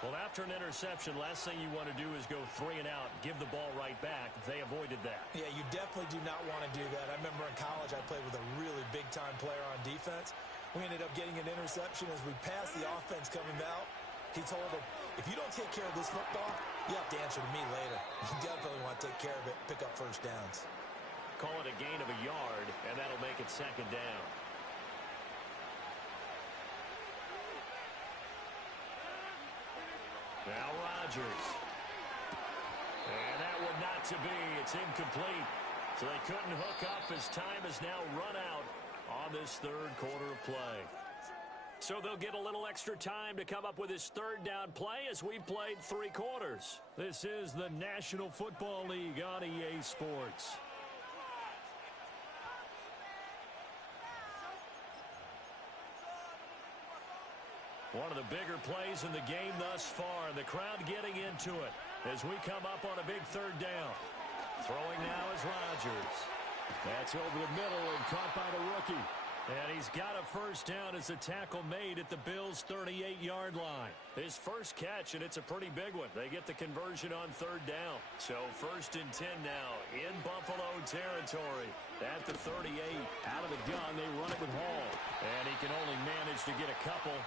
Well, after an interception, last thing you want to do is go 3 and out, give the ball right back. They avoided that. Yeah, you definitely do not want to do that. I remember in college I played with a really big-time player on defense. We ended up getting an interception as we passed the offense coming out. He told him, if you don't take care of this football, you have to answer to me later. You definitely want to take care of it, pick up first downs. Call it a gain of a yard, and that'll make it 2nd down. Now Rodgers. And that one not to be. It's incomplete. So they couldn't hook up as time has now run out on this 3rd quarter of play. So they'll get a little extra time to come up with his 3rd down play as we've played 3 quarters. This is the National Football League on EA Sports. One of the bigger plays in the game thus far, and the crowd getting into it as we come up on a big 3rd down. Throwing now is Rodgers. That's over the middle and caught by the rookie. And he's got a first down as a tackle made at the Bills' 38-yard line. His first catch, and it's a pretty big one. They get the conversion on 3rd down. So 1st and 10 now in Buffalo territory at the 38. Out of the gun, they run it with Hall. And he can only manage to get a couple.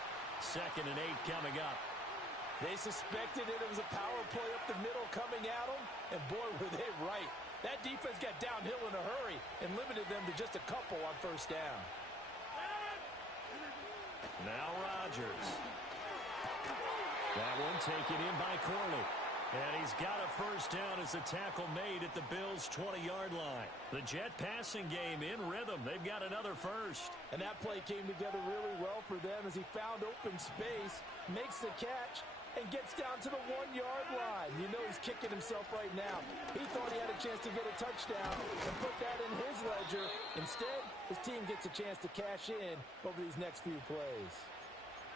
2nd and 8 coming up. They suspected it was a power play up the middle coming at them, and boy, were they right. That defense got downhill in a hurry and limited them to just a couple on 1st down. Now Rodgers. That one taken in by Corley. And he's got a first down as a tackle made at the Bills' 20-yard line. The Jet passing game in rhythm. They've got another first. And that play came together really well for them as he found open space, makes the catch, and gets down to the 1-yard line. You know he's kicking himself right now. He thought he had a chance to get a touchdown and put that in his ledger. Instead, his team gets a chance to cash in over these next few plays.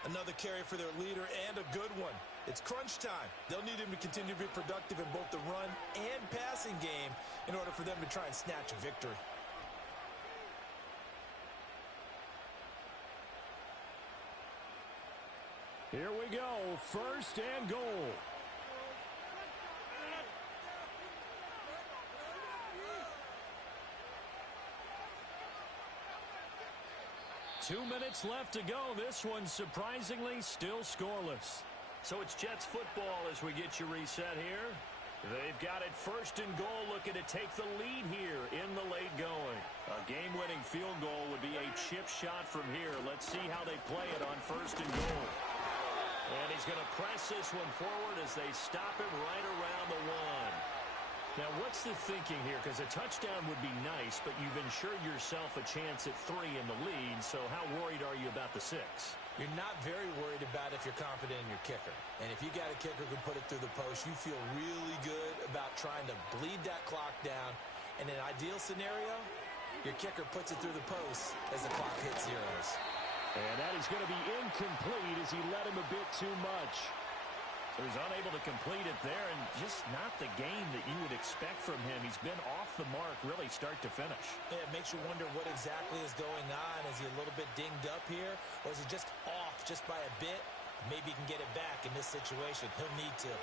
Another carry for their leader and a good one. It's crunch time. They'll need him to continue to be productive in both the run and passing game in order for them to try and snatch a victory. Here we go. 1st and goal. Two minutes left to go. This one surprisingly still scoreless. So it's Jets football as we get you reset here. They've got it 1st and goal, looking to take the lead here in the late going. A game-winning field goal would be a chip shot from here. Let's see how they play it on 1st and goal. And he's going to press this one forward as they stop him right around the 1. Now, what's the thinking here? Because a touchdown would be nice, but you've ensured yourself a chance at 3 in the lead, so how worried are you about the 6? You're not very worried about if you're confident in your kicker. And if you got a kicker who can put it through the post, you feel really good about trying to bleed that clock down. In an ideal scenario, your kicker puts it through the post as the clock hits zeros. And that is going to be incomplete as he led him a bit too much. So he's unable to complete it there, and just not the game that you would expect from him. He's been off the mark really start to finish. Yeah, it makes you wonder what exactly is going on. Is he a little bit dinged up here, or is he just off just by a bit? Maybe he can get it back in this situation. He'll need to.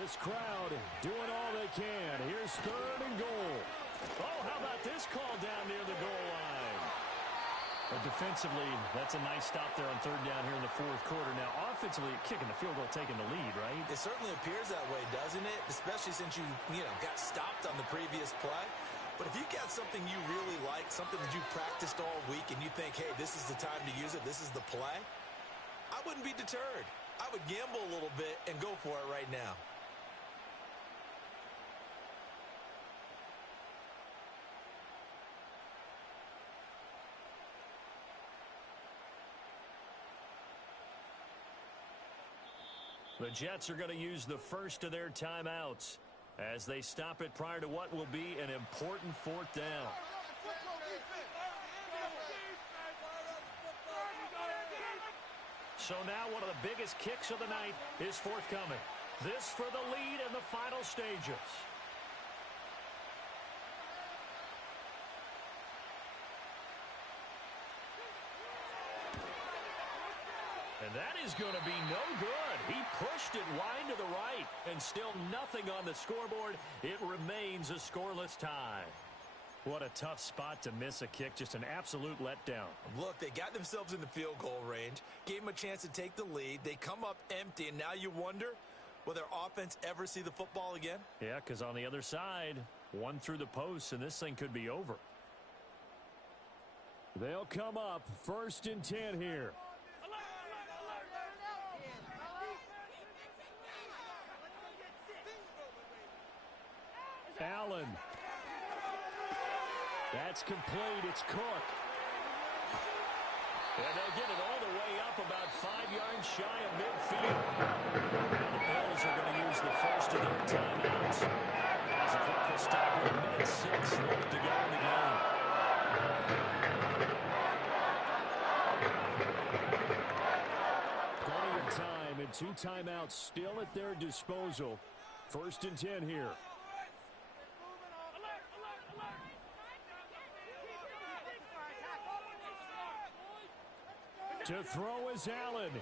This crowd doing all they can. Here's 3rd and goal. Oh, how about this call down near the goal line? But defensively, that's a nice stop there on 3rd down here in the 4th quarter. Now, offensively, kicking the field goal, taking the lead, right? It certainly appears that way, doesn't it? Especially since you got stopped on the previous play. But if you got something you really like, something that you've practiced all week, and you think, hey, this is the time to use it, this is the play, I wouldn't be deterred. I would gamble a little bit and go for it right now. The Jets are going to use the first of their timeouts as they stop it prior to what will be an important 4th down. So now one of the biggest kicks of the night is forthcoming. This for the lead in the final stages. And that is going to be no good. He pushed it wide to the right, and still nothing on the scoreboard. It remains a scoreless tie. What a tough spot to miss a kick. Just an absolute letdown. Look, they got themselves in the field goal range, gave them a chance to take the lead. They come up empty, and now you wonder, will their offense ever see the football again? Yeah, because on the other side, one through the post, and this thing could be over. They'll come up 1st and 10 here. Allen. That's complete. It's Cook. And they'll get it all the way up about 5 yards shy of midfield. Now the Bills are going to use the first of their timeouts. As a clock will stop with 1:06 left to go in the game. Plenty of time and 2 timeouts still at their disposal. 1st and 10 here. To throw is Allen.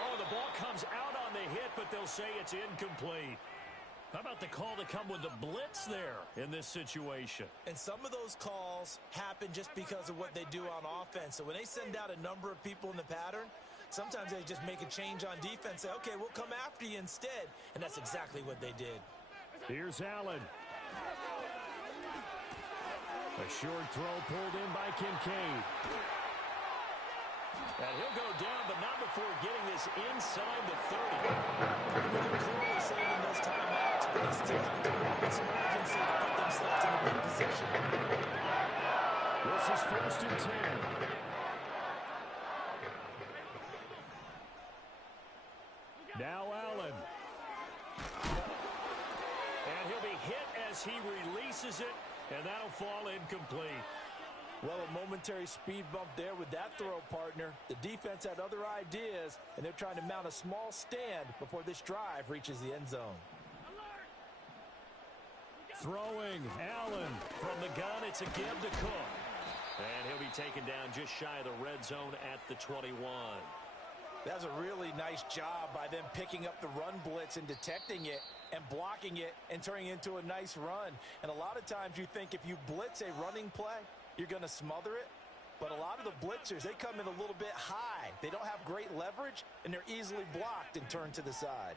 Oh, the ball comes out on the hit, but they'll say it's incomplete. How about the call to come with the blitz there in this situation? And some of those calls happen just because of what they do on offense. So when they send out a number of people in the pattern, sometimes they just make a change on defense. Say, okay, we'll come after you instead. And that's exactly what they did. Here's Allen. A short throw pulled in by Kincaid. And he'll go down, but not before getting this inside the 30. They're clearly saving those timeouts, but they still have to provide some urgency to put themselves in a good position. This is 1st and 10. Now Allen. And he'll be hit as he releases it, and that'll fall incomplete. Well, a momentary speed bump there with that throw, partner. The defense had other ideas, and they're trying to mount a small stand before this drive reaches the end zone. Throwing, Allen. From the gun, it's a give to Cook. And he'll be taken down just shy of the red zone at the 21. That's a really nice job by them picking up the run blitz and detecting it and blocking it and turning it into a nice run. And a lot of times you think if you blitz a running play, you're going to smother it. But a lot of the blitzers, they come in a little bit high. They don't have great leverage, and they're easily blocked and turned to the side.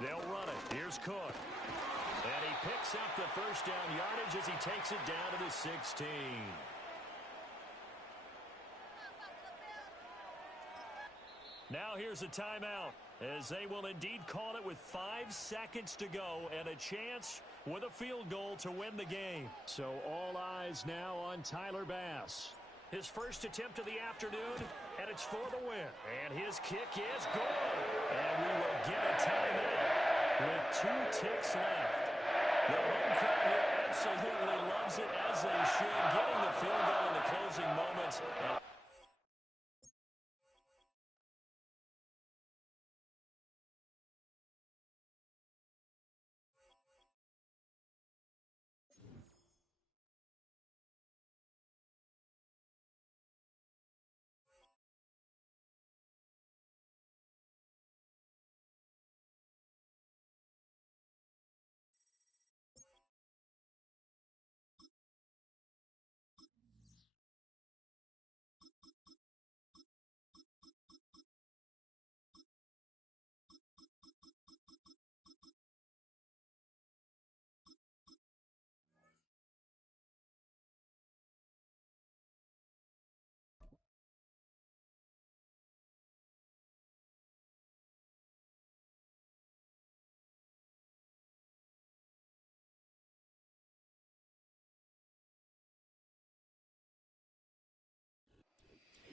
They'll run it. Here's Cook. And he picks up the first down yardage as he takes it down to the 16. Now here's a timeout, as they will indeed call it with 5 seconds to go and a chance with a field goal to win the game. So all eyes now on Tyler Bass. His first attempt of the afternoon, and it's for the win. And his kick is good. And we will get a timeout with 2 ticks left. The home crowd here absolutely loves it, as they should, getting the field goal in the closing moments.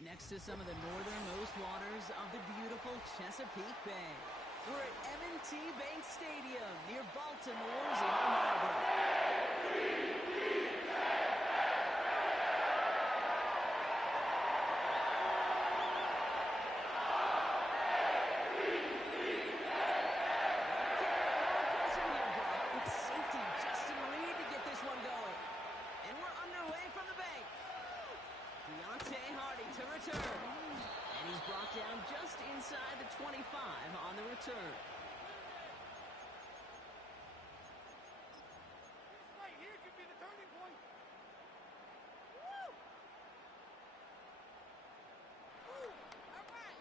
Next to some of the northernmost waters of the beautiful Chesapeake Bay. We're at M&T Bank Stadium near Baltimore's Inner Harbor. 25 on the return. Right here could be the turning point. Woo! Woo! All right.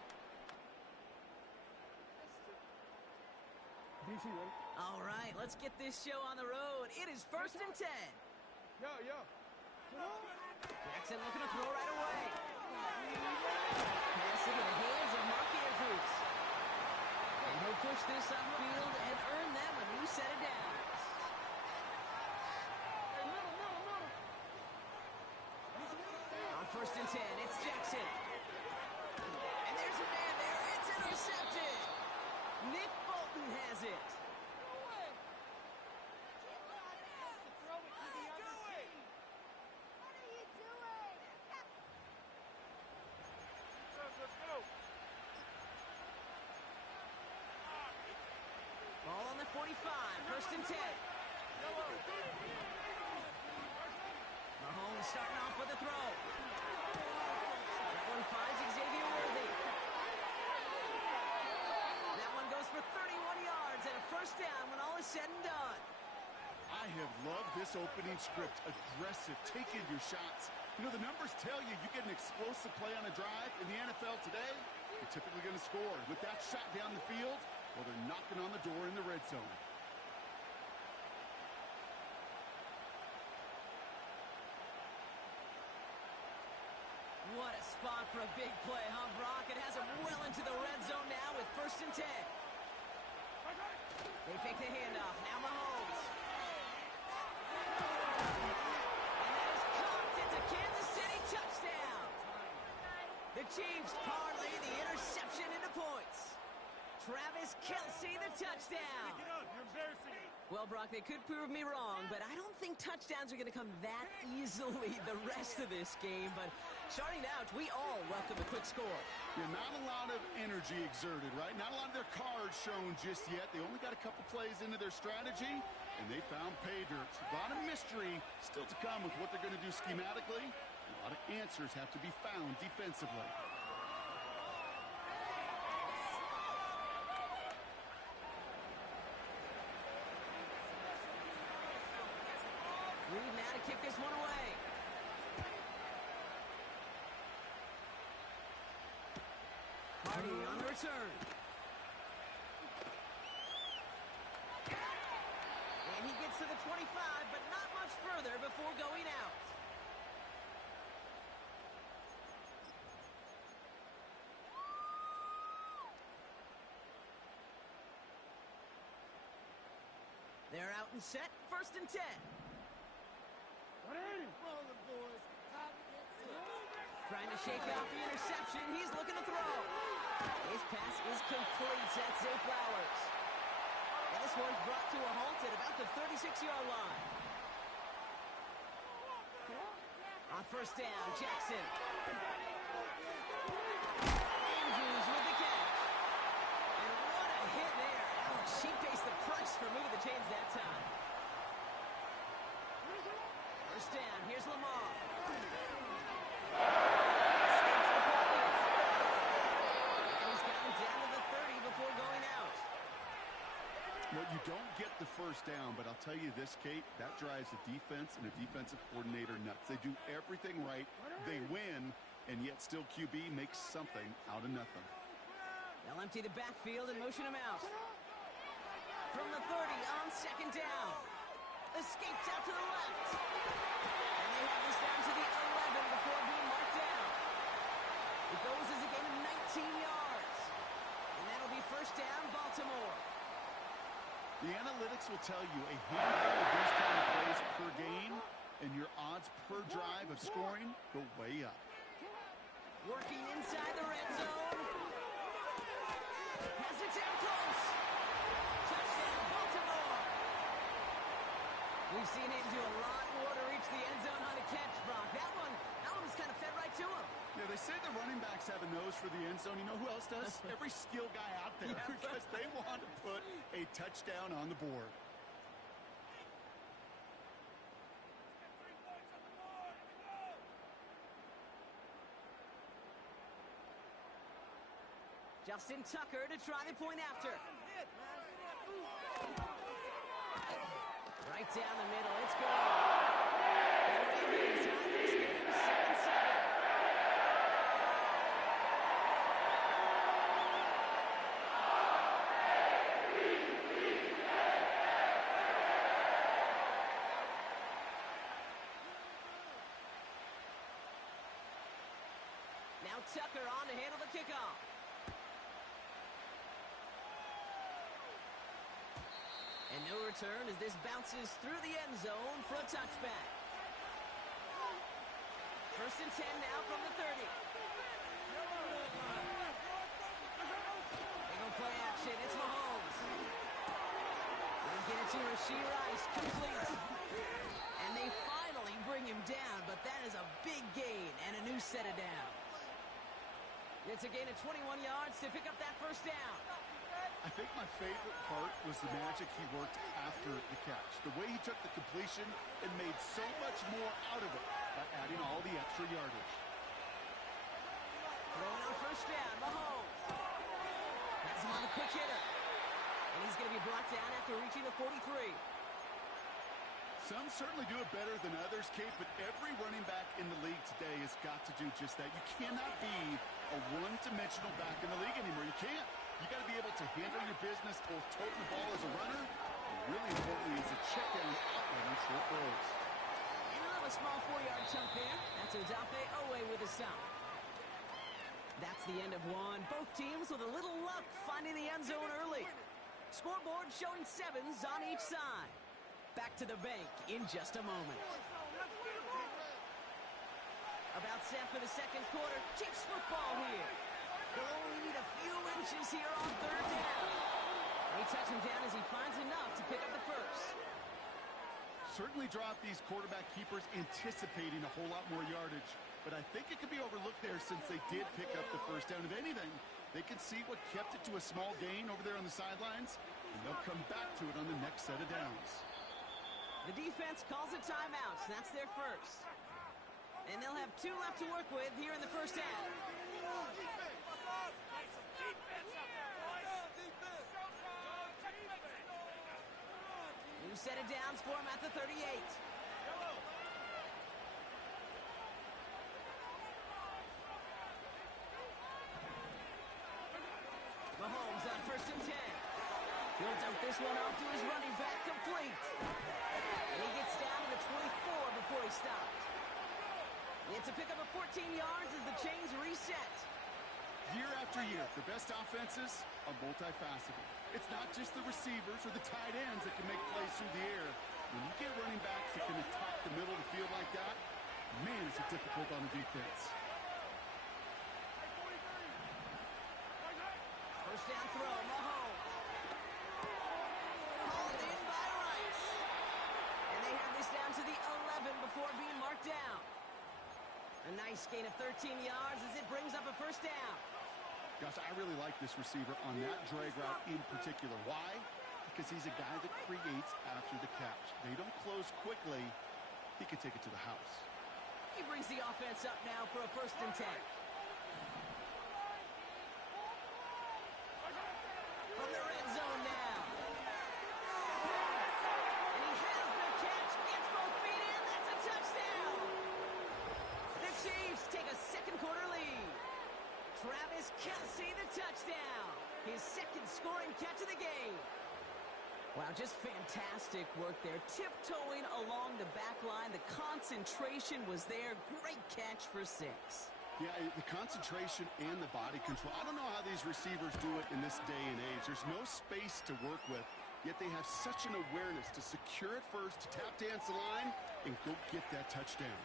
DC, ready? All right, let's get this show on the road. It is 1st and 10. Yo. Jackson looking to throw right away. Pass into the hands of Mark Andrews. And he'll push this upfield and earn them a new set of downs. On 1st and 10, it's Jackson. And there's a man there. It's intercepted. Nick Bolton has it. Ball on the 45, 1st and 10. Mahomes starting off with a throw. That one finds Xavier Worthy. That one goes for 31 yards and a 1st down when all is said and done. I have loved this opening script. Aggressive, taking your shots. You know, the numbers tell you you get an explosive play on a drive in the NFL today, you're typically going to score. With that shot down the field, well, they're knocking on the door in the red zone. What a spot for a big play, huh, Brock? It has him well into the red zone now with 1st and 10. They fake the handoff. Now Mahomes. And that is caught. It's a Kansas City touchdown. The Chiefs parlay the interception into points. Travis Kelce, the touchdown. You're embarrassing me. Well, Brock, they could prove me wrong, but I don't think touchdowns are going to come that easily the rest of this game. But starting out, we all welcome a quick score. Yeah, not a lot of energy exerted, right? Not a lot of their cards shown just yet. They only got a couple plays into their strategy, and they found pay dirt. A lot of mystery still to come with what they're going to do schematically. A lot of answers have to be found defensively. Reed now to kick this one away. Hardy on the return. And he gets to the 25, but not much further before going out. They're out and set, 1st and 10. Trying to shake off the interception. He's looking to throw. His pass is complete. That's Zay Flowers. And this one's brought to a halt at about the 36-yard line. On 1st down, Jackson. Andrews with the catch. And what a hit there. Ouch, he pays the price for moving the chains that time. 1st down, here's Lamar. Escapes the pocket. And he's got him down to the 30 before going out. Well, you don't get the 1st down, but I'll tell you this, Kate, that drives the defense and a defensive coordinator nuts. They do everything right, they win, and yet still QB makes something out of nothing. They'll empty the backfield and motion him out. From the 30 on 2nd down. Escapes out to the left. And they have this down to the 11 before being marked down. It goes as a gain of 19 yards. And that'll be 1st down, Baltimore. The analytics will tell you a handful of these kind of plays per game, and your odds per drive of scoring go way up. Working inside the red zone. Has it down close. Touchdown, Baltimore. We've seen him do a lot more to reach the end zone on a catch, Brock. That one was kind of fed right to him. Yeah, they say the running backs have a nose for the end zone. You know who else does? Every skill guy out there, because they want to put a touchdown on the board. Justin Tucker to try the point after. Right down the middle. It's good. The Ravens tie this game 7-7. Now Tucker on to handle the kickoff. And no return as this bounces through the end zone for a touchback. 1st and 10 now from the 30. They go play action. It's Mahomes. They get it to Rashee Rice. Complete. And they finally bring him down, but that is a big gain and a new set of downs. It's a gain of 21 yards to pick up that first down. I think my favorite part was the magic he worked after the catch. The way he took the completion and made so much more out of it by adding all the extra yardage. Throwing on first down, Mahomes. Has him on the quick hitter. And he's going to be brought down after reaching the 43. Some certainly do it better than others, Kate, but every running back in the league today has got to do just that. You cannot be a one-dimensional back in the league anymore. You can't. You got to be able to handle your business, both toting the ball as a runner, and really importantly as a check down outlet on short throws. And he'll have a small 4-yard chunk there. That's Odafe Owe with a stop. That's the end of one. Both teams with a little luck finding the end zone early. Scoreboard showing 7s on each side. Back to the bank in just a moment. About set for the second quarter. Chiefs football here. They'll only need a few inches here on 3rd down. They touch him down as he finds enough to pick up the first. Certainly drop these quarterback keepers anticipating a whole lot more yardage, but I think it could be overlooked there since they did pick up the first down. If anything, they can see what kept it to a small gain over there on the sidelines, and they'll come back to it on the next set of downs. The defense calls a timeout. That's their first. And they'll have 2 left to work with here in the first half. New set of downs for him at the 38. Mahomes on 1st and 10. He'll dump this one off to his running back, complete. And he gets down to the 24 before he stopped. It's a pickup of 14 yards as the chains reset. Year after year, the best offenses are multifaceted. It's not just the receivers or the tight ends that can make plays through the air. When you get running backs that can attack the middle of the field like that, man, is it difficult on the defense. First down throw, Mahomes. Hauled in by Rice. And they have this down to the 11 before being marked down. A nice gain of 13 yards as it brings up a first down. Gosh, I really like this receiver on that drag route in particular. Why? Because he's a guy that creates after the catch. They don't close quickly. He can take it to the house. He brings the offense up now for a 1st and 10. From the red zone now. And he has the catch, gets both feet in, that's a touchdown. The Chiefs take a second quarter lead. Travis Kelce the touchdown. His second scoring catch of the game. Wow, just fantastic work there. Tiptoeing along the back line. The concentration was there. Great catch for 6. Yeah, the concentration and the body control. I don't know how these receivers do it in this day and age. There's no space to work with, yet they have such an awareness to secure it first, to tap dance the line, and go get that touchdown.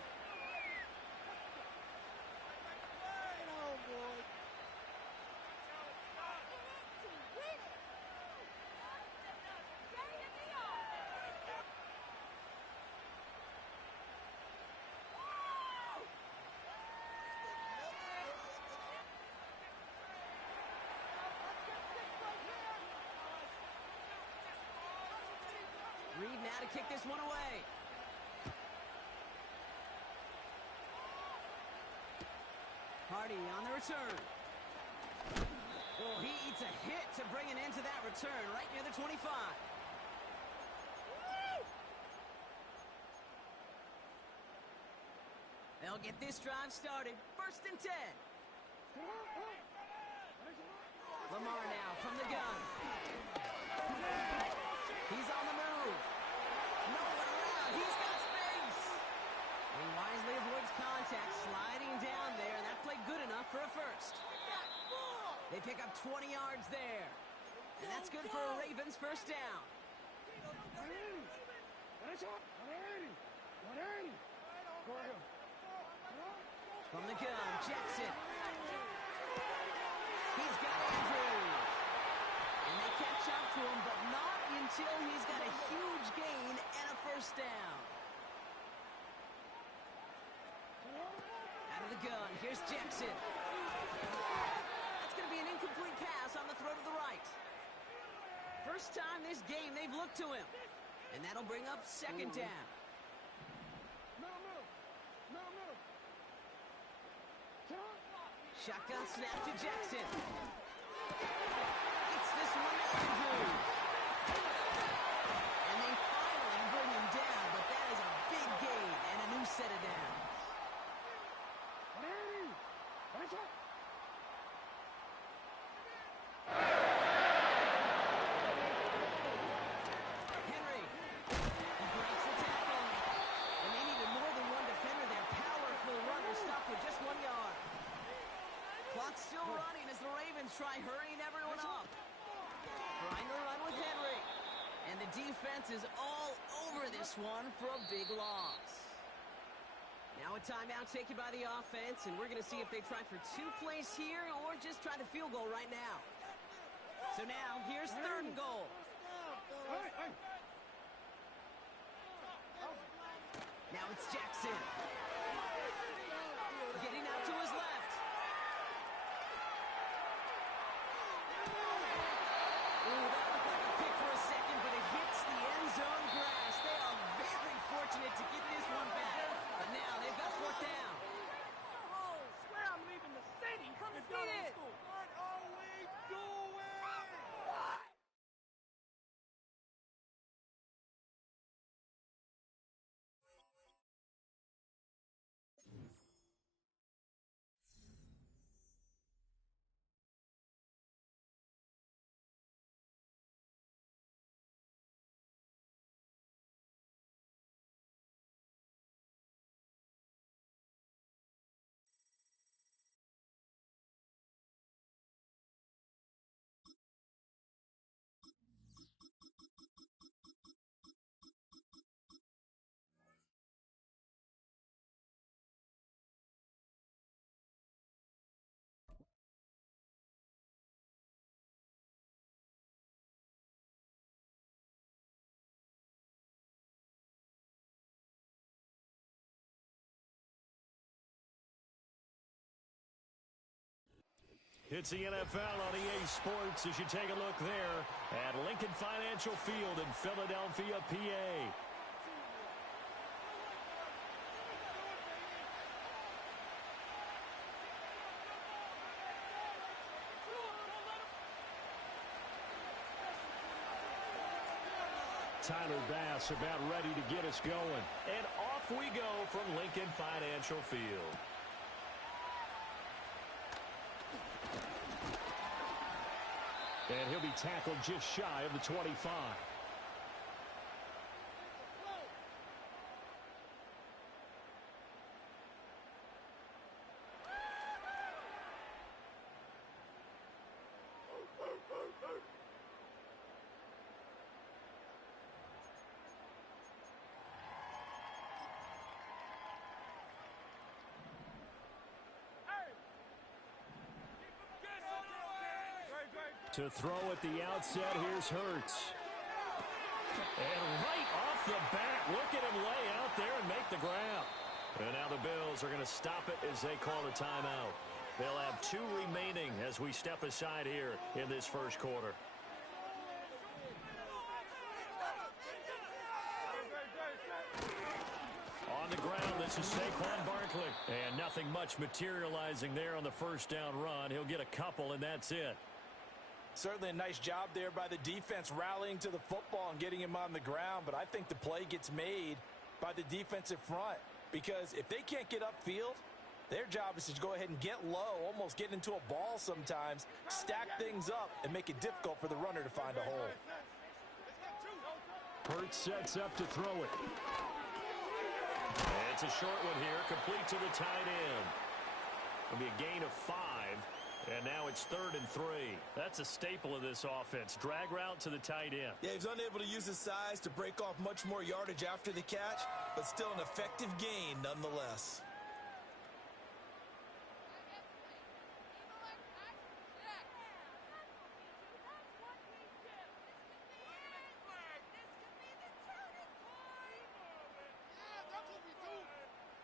Reed now to kick this one away. Hardy on the return. Oh, he eats a hit to bring an end to that return right near the 25. They'll get this drive started. 1st and 10. Lamar now from the gun. He's on the move. No one around. He's got space. He wisely avoids contact, sliding down there, and that played good enough for a first. They pick up 20 yards there. And that's good for a Ravens first down. From the gun, Jackson. He's got Andrews. And they catch up to him, but not until he's got a huge gain and a first down. Out of the gun, here's Jackson. That's going to be an incomplete pass on the throw to the right. First time this game they've looked to him. And that'll bring up 2nd down. Shotgun snap to Jackson. It's this one to Andrews. And they finally bring him down, but that is a big gain and a new set of downs. Henry. He breaks the tackle. And they needed more than one defender there. Powerful runner stopped with just 1 yard. Clock's still running as the Ravens try hurrying everyone up. Trying to run with Henry. And the defense is all over this one for a big loss. Now a timeout taken by the offense, and we're going to see if they try for 2 plays here or just try the field goal right now. So now, here's 3rd and goal. Now it's Jackson. Getting out to his left. Ooh, that looked like a pick for a second, but it hits the end zone grass. They are very fortunate to get this one back. But now they've got 4th down. Swear I'm leaving the city. Come and see it. What are we doing? What? It's the NFL on EA Sports as you take a look there at Lincoln Financial Field in Philadelphia, PA. Tyler Bass about ready to get us going. And off we go from Lincoln Financial Field. And he'll be tackled just shy of the 25. To throw at the outset, here's Hurts. And right off the bat, look at him lay out there and make the grab. And now the Bills are going to stop it as they call a timeout. They'll have 2 remaining as we step aside here in this first quarter. On the ground, this is Saquon Barkley. And nothing much materializing there on the first down run. He'll get a couple, and that's it. Certainly a nice job there by the defense rallying to the football and getting him on the ground, but I think the play gets made by the defensive front because if they can't get upfield, their job is to go ahead and get low, almost get into a ball sometimes, stack things up, and make it difficult for the runner to find a hole. Hurts sets up to throw it. And it's a short one here, complete to the tight end. It'll be a gain of 5, and now it's 3rd and 3. That's a staple of this offense. Drag route to the tight end. Yeah, he's unable to use his size to break off much more yardage after the catch, but still an effective gain nonetheless.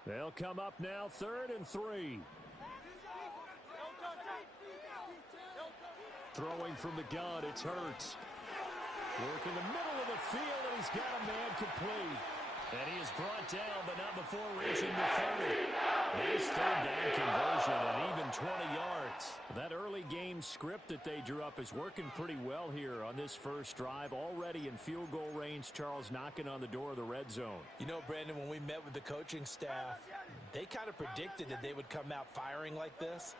They'll come up now, 3rd and 3. Throwing from the gun, it's Hurts. Work in the middle of the field, and he's got a man complete. And he is brought down, but not before reaching the 30. Nice 3rd down conversion and even 20 yards. That early game script that they drew up is working pretty well here on this first drive. Already in field goal range, Charles knocking on the door of the red zone. You know, Brandon, when we met with the coaching staff, they kind of predicted that they would come out firing like this.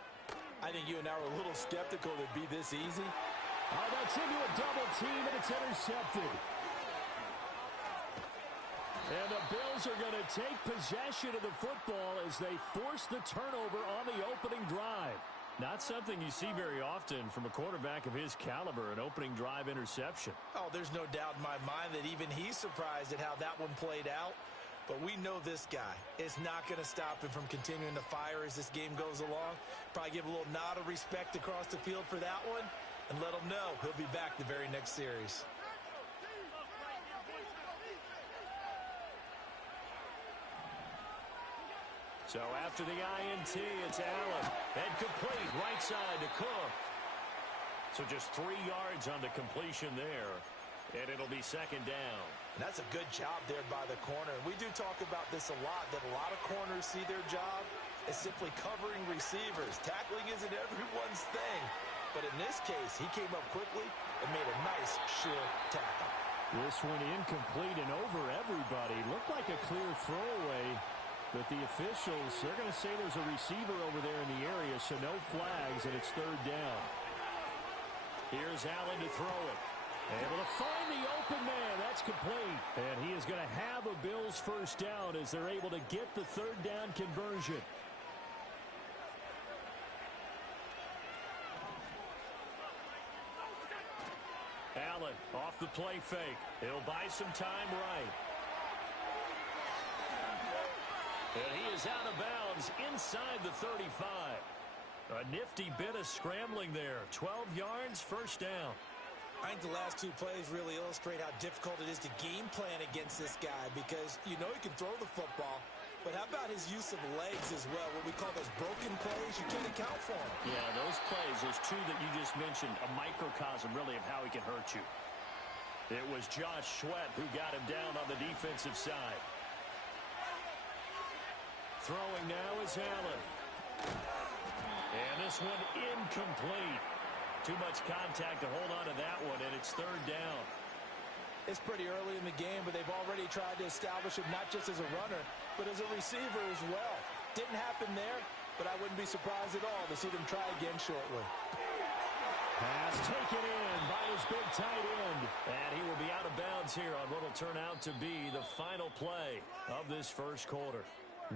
I think you and I were a little skeptical that it'd be this easy. Oh, that's into a double team, and it's intercepted. And the Bills are going to take possession of the football as they force the turnover on the opening drive. Not something you see very often from a quarterback of his caliber, an opening drive interception. Oh, there's no doubt in my mind that even he's surprised at how that one played out. But we know this guy is not going to stop him from continuing to fire as this game goes along. Probably give a little nod of respect across the field for that one and let him know he'll be back the very next series. So after the INT, it's Allen. And complete, right side to Cook. So just 3 yards on the completion there. And it'll be 2nd down. And that's a good job there by the corner. We do talk about this a lot, that a lot of corners see their job as simply covering receivers. Tackling isn't everyone's thing. But in this case, he came up quickly and made a nice, sure tackle. This one incomplete and over everybody. Looked like a clear throwaway. But the officials, they're going to say there's a receiver over there in the area, so no flags, and it's 3rd down. Here's Allen to throw it. Able to find the open man. That's complete. And he is going to have a Bills 1st down as they're able to get the 3rd down conversion. Allen off the play fake. He'll buy some time right. And he is out of bounds inside the 35. A nifty bit of scrambling there. 12 yards, 1st down. I think the last 2 plays really illustrate how difficult it is to game plan against this guy because you know he can throw the football, but how about his use of legs as well? What we call those broken plays, you can't account for them. Yeah, those plays, those 2 that you just mentioned, a microcosm really of how he can hurt you. It was Josh Sweat who got him down on the defensive side. Throwing now is Allen. And this one incomplete. Too much contact to hold on to that one, and it's 3rd down. It's pretty early in the game, but they've already tried to establish him not just as a runner, but as a receiver as well. Didn't happen there, but I wouldn't be surprised at all to see them try again shortly. Pass taken in by his big tight end. And he will be out of bounds here on what will turn out to be the final play of this 1st quarter.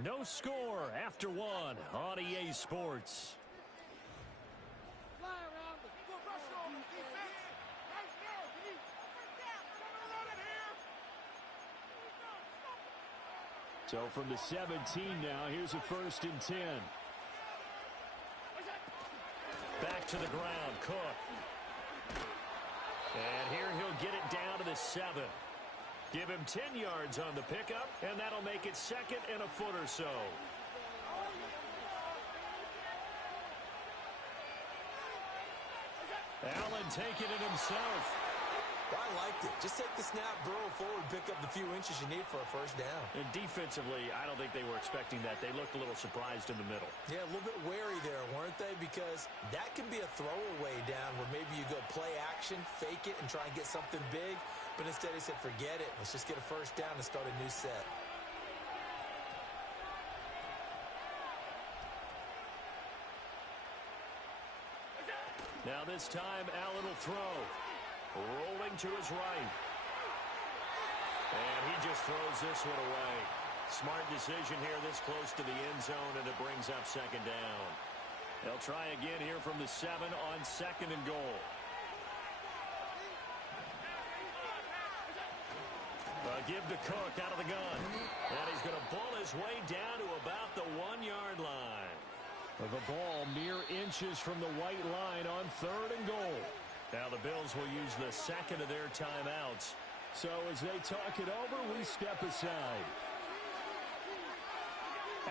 No score after 1 on EA Sports. So from the 17 now, here's a 1st and 10. Back to the ground, Cook. And here he'll get it down to the 7. Give him 10 yards on the pickup, and that'll make it 2nd and a foot or so. Allen taking it himself. Well, I liked it. Just take the snap, burrow forward, and pick up the few inches you need for a first down. And defensively, I don't think they were expecting that. They looked a little surprised in the middle. Yeah, a little bit wary there, weren't they? Because that can be a throwaway down where maybe you go play action, fake it, and try and get something big. But instead he said, forget it. Let's just get a first down and start a new set. Now this time, Allen will throw. Rolling to his right. And he just throws this one away. Smart decision here this close to the end zone, and it brings up second down. They'll try again here from the 7 on 2nd and goal. Give to Cook out of the gun. And he's going to bull his way down to about the 1-yard line. The ball mere inches from the white line on 3rd and goal. Now the Bills will use the second of their timeouts. So as they talk it over, we step aside.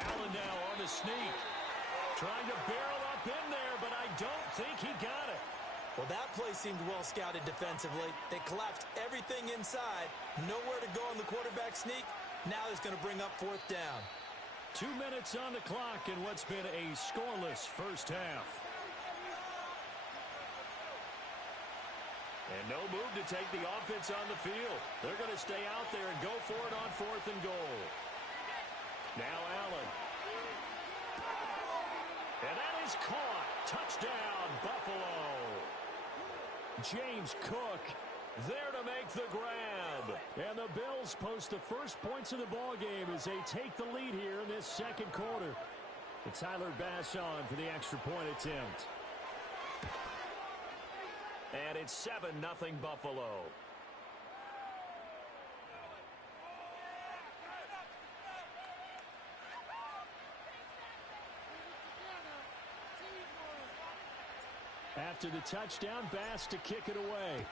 Allen now on the sneak. Trying to barrel up in there, but I don't think he got it. Well, that play seemed well scouted defensively. They collapsed everything inside. Nowhere to go on the quarterback sneak. Now it's going to bring up 4th down. 2 minutes on the clock in what's been a scoreless first half. And no move to take the offense on the field. They're going to stay out there and go for it on 4th and goal. Now Allen. And that is caught. Touchdown, Buffalo. James Cook there to make the grab. And the Bills post the first points of the ball game as they take the lead here in this second quarter. And Tyler Bass on for the extra point attempt. And it's 7-0 Buffalo. After the touchdown, Bass to kick it away.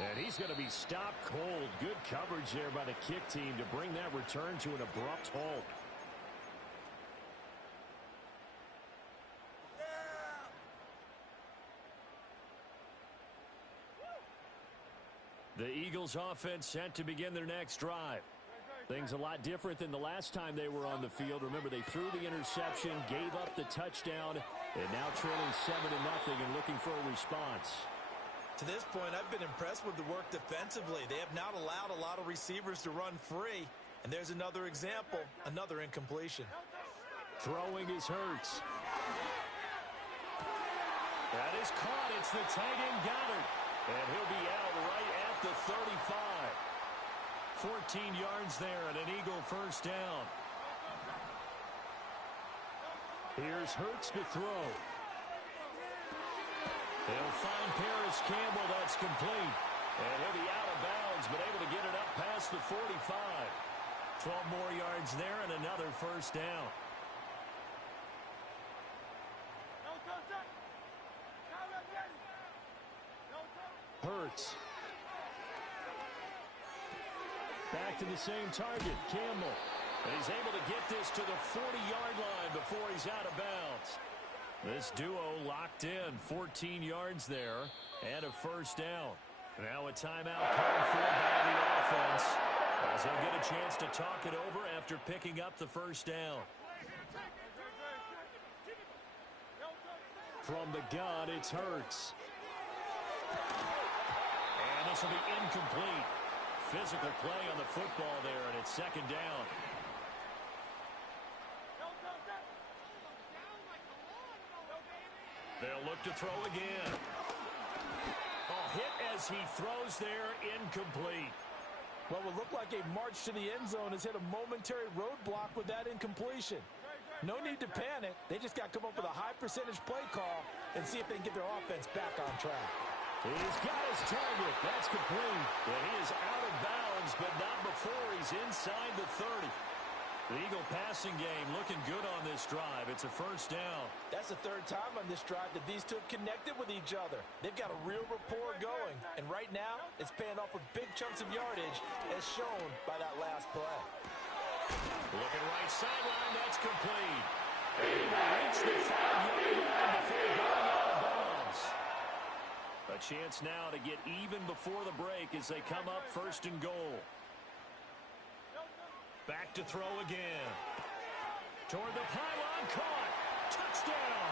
And he's going to be stopped cold. Good coverage there by the kick team to bring that return to an abrupt halt. The Eagles offense set to begin their next drive. Things a lot different than the last time they were on the field. Remember, they threw the interception, gave up the touchdown, and now trailing 7-0 and looking for a response. To this point, I've been impressed with the work defensively. They have not allowed a lot of receivers to run free. And there's another example, another incompletion. Throwing is Hurts. That is caught. It's the tight end Goddard. And he'll be out right at the 35. 14 yards there and an Eagle first down. Here's Hurts to throw. They'll find Paris Campbell. That's complete. And he'll be out of bounds, but able to get it up past the 45. 12 more yards there and another first down. Hurts. Back to the same target, Campbell. And he's able to get this to the 40-yard line before he's out of bounds. This duo locked in, 14 yards there, and a first down. Now a timeout called for by the offense, as they'll get a chance to talk it over after picking up the first down. From the gun, it's Hurts. And this will be incomplete. Physical play on the football there, and it's second down. They'll look to throw again. Hit as he throws there, incomplete. What would look like a march to the end zone has hit a momentary roadblock with that incompletion. No need to panic. They just got to come up with a high percentage play call and see if they can get their offense back on track. He's got his target. That's complete. And he is out of bounds, but not before he's inside the 30. The Eagle passing game looking good on this drive. It's a first down. That's the third time on this drive that these two have connected with each other. They've got a real rapport going. And right now, it's paying off with big chunks of yardage, as shown by that last play. Looking right sideline, that's complete. He will reach the 5-yard line before going out of bounds. A chance now to get even before the break as they come up 1st and goal. Back to throw again. Toward the pylon, caught. Touchdown.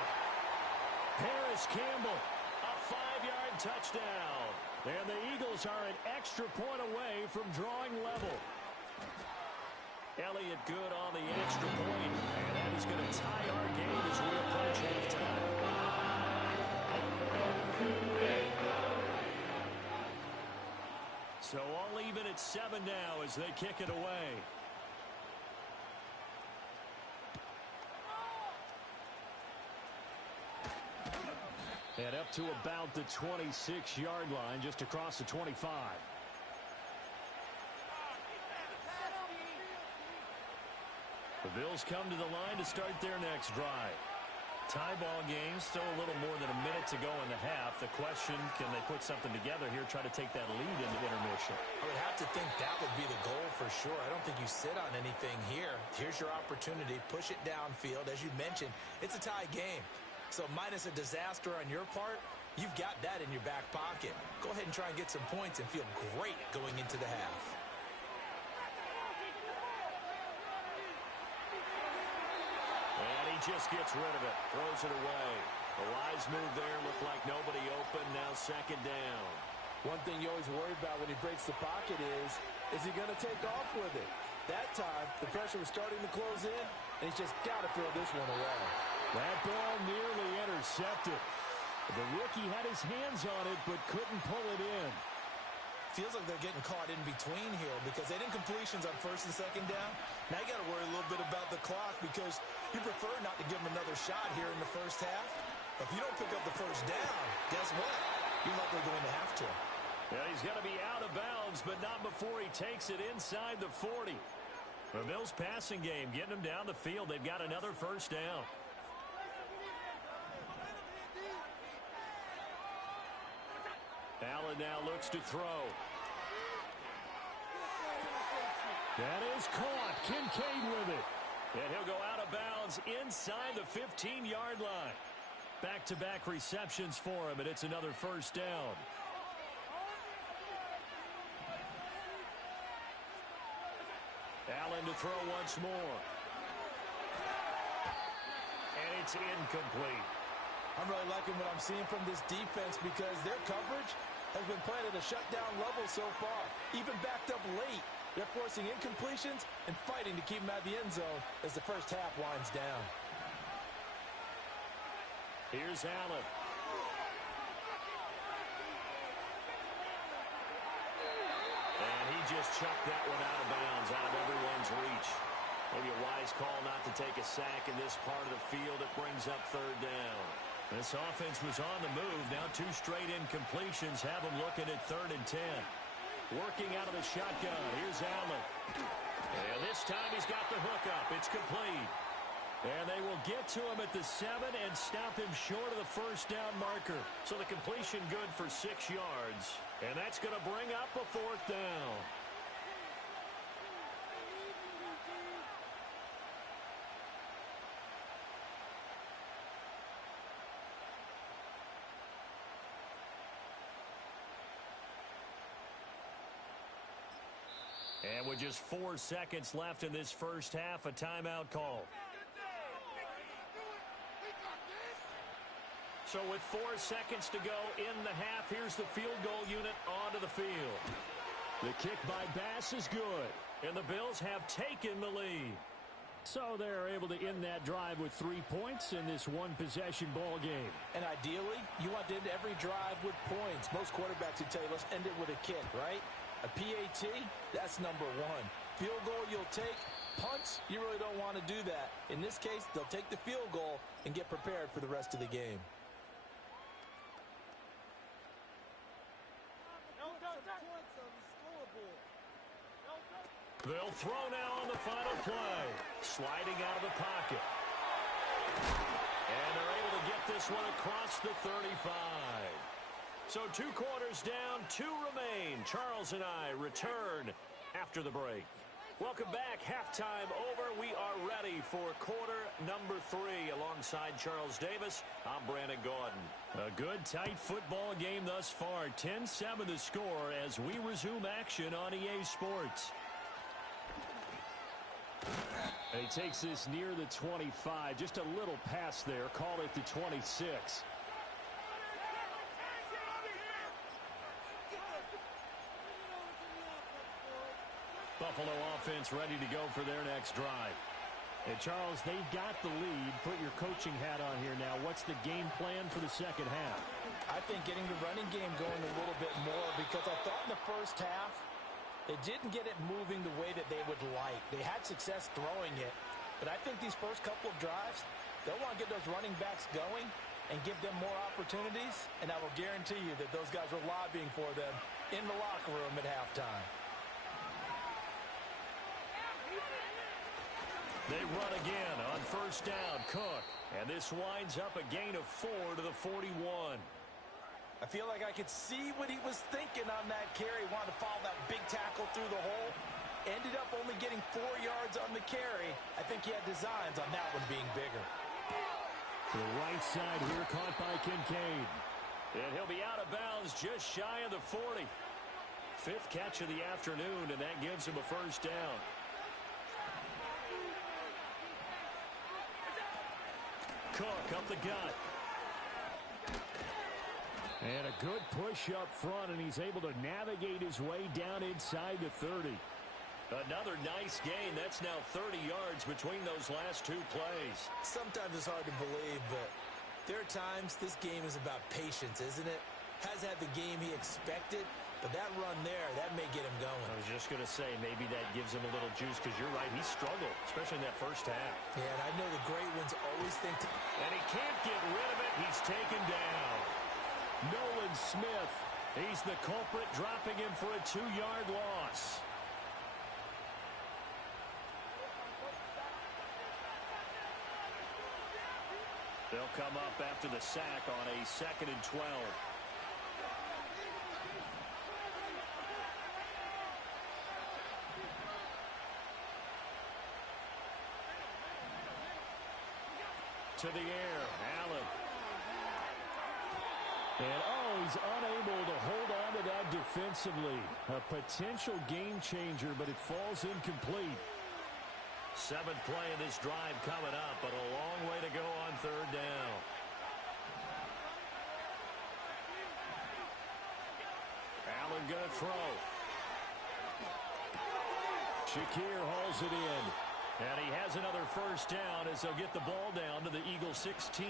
Paris Campbell, a 5-yard touchdown. And the Eagles are an extra point away from drawing level. Elliott good on the extra point, and that is going to tie our game as we approach halftime. So all even at 7 now as they kick it away. And up to about the 26-yard line, just across the 25. The Bills come to the line to start their next drive. Tie ball game, still a little more than a minute to go in the half. The question, can they put something together here, try to take that lead into intermission? I would have to think that would be the goal for sure. I don't think you sit on anything here. Here's your opportunity. Push it downfield. As you mentioned, it's a tie game. So minus a disaster on your part, you've got that in your back pocket. Go ahead and try and get some points and feel great going into the half. And he just gets rid of it, throws it away. The wise move there, looked like nobody open, now 2nd down. One thing you always worry about when he breaks the pocket is he going to take off with it? That time, the pressure was starting to close in, and he's just got to throw this one away. That ball nearly intercepted. The rookie had his hands on it, but couldn't pull it in. Feels like they're getting caught in between here because they didn't completions on 1st and 2nd down. Now you got to worry a little bit about the clock because you prefer not to give them another shot here in the 1st half. If you don't pick up the 1st down, guess what? You're likely going to have to. Yeah, he's going to be out of bounds, but not before he takes it inside the 40. The Bills passing game, getting them down the field. They've got another 1st down. Allen now looks to throw. That is caught. Kincaid with it. And he'll go out of bounds inside the 15-yard line. Back-to-back receptions for him, and it's another 1st down. Allen to throw once more. And it's incomplete. I'm really liking what I'm seeing from this defense because their coverage has been playing at a shutdown level so far. Even backed up late, they're forcing incompletions and fighting to keep them out of the end zone as the 1st half winds down. Here's Allen. And he just chucked that one out of bounds, out of everyone's reach. Maybe a wise call not to take a sack in this part of the field. It brings up 3rd down. This offense was on the move. Now 2 straight incompletions have them looking at 3rd and 10. Working out of the shotgun. Here's Allen. And this time he's got the hook up. It's complete. And they will get to him at the 7 and stop him short of the 1st down marker. So the completion good for 6 yards. And that's going to bring up a 4th down. And with just 4 seconds left in this 1st half, a timeout call. So with 4 seconds to go in the half, here's the field goal unit onto the field. The kick by Bass is good, and the Bills have taken the lead. So they're able to end that drive with 3 points in this one-possession ball game. And ideally, you want to end every drive with points. Most quarterbacks would tell you, let's end it with a kick, right? A PAT, that's number 1. Field goal you'll take. Punts, you really don't want to do that. In this case, they'll take the field goal and get prepared for the rest of the game. They'll throw now on the final play. Sliding out of the pocket. And they're able to get this one across the 35. So 2 quarters down, 2 remain. Charles and I return after the break. Welcome back. Halftime over. We are ready for quarter number 3. Alongside Charles Davis, I'm Brandon Gaudin. A good, tight football game thus far. 10-7 the score as we resume action on EA Sports. And he takes this near the 25. Just a little pass there. Call it the 26. Buffalo offense ready to go for their next drive. And Charles, they've got the lead. Put your coaching hat on here now. What's the game plan for the second half? I think getting the running game going a little bit more, because I thought in the first half they didn't get it moving the way that they would like. They had success throwing it, but I think these first couple of drives, they'll want to get those running backs going and give them more opportunities, and I will guarantee you that those guys were lobbying for them in the locker room at halftime. They run again on first down. Cook. And this winds up a gain of 4 to the 41. I feel like I could see what he was thinking on that carry. Wanted to follow that big tackle through the hole. Ended up only getting 4 yards on the carry. I think he had designs on that one being bigger. To the right side here, caught by Kincaid. And he'll be out of bounds just shy of the 40. 5th catch of the afternoon, and that gives him a first down. Cook up the gut. And a good push up front, and he's able to navigate his way down inside the 30. Another nice gain. That's now 30 yards between those last 2 plays. Sometimes it's hard to believe, but there are times this game is about patience, isn't it? Has had the game he expected, but that run there, that may get him going. I was just going to say, maybe that gives him a little juice, because you're right, he struggled, especially in that first half. Yeah, and I know the great ones always think and he can't get rid of it. He's taken down. Nolan Smith, he's the culprit, dropping him for a 2-yard loss. They'll come up after the sack on a 2nd and 12. To the air, Allen. And he's unable to hold on to that defensively. A potential game changer, but it falls incomplete. 7th play of this drive coming up, but a long way to go on 3rd down. Allen gonna throw. Shakir hauls it in. And he has another first down as they'll get the ball down to the Eagles 16.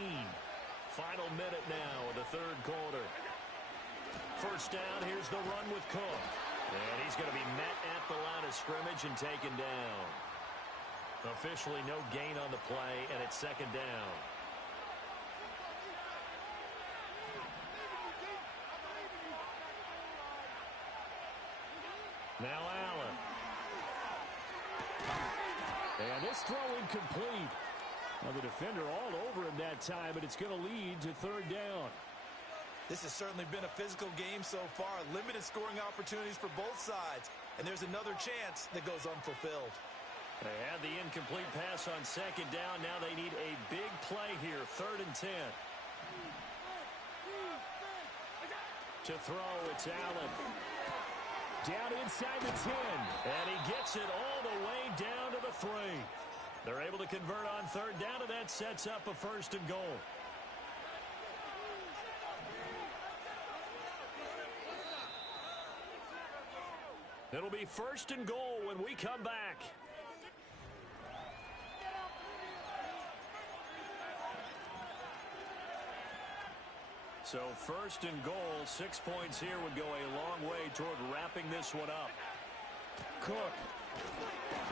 Final minute now of the 3rd quarter. First down, here's the run with Cook. And he's going to be met at the line of scrimmage and taken down. Officially no gain on the play, and it's 2nd down. Now Allen. And this throw incomplete. Now the defender all over him that time, but it's going to lead to 3rd down. This has certainly been a physical game so far. Limited scoring opportunities for both sides. And there's another chance that goes unfulfilled. They had the incomplete pass on 2nd down. Now they need a big play here. 3rd and 10. To throw, it's Allen. Down inside the 10. And he gets it all the way down to the 3. They're able to convert on 3rd down, and that sets up a 1st and goal. It'll be 1st and goal when we come back. So 1st and goal, 6 points here would go a long way toward wrapping this one up. Cook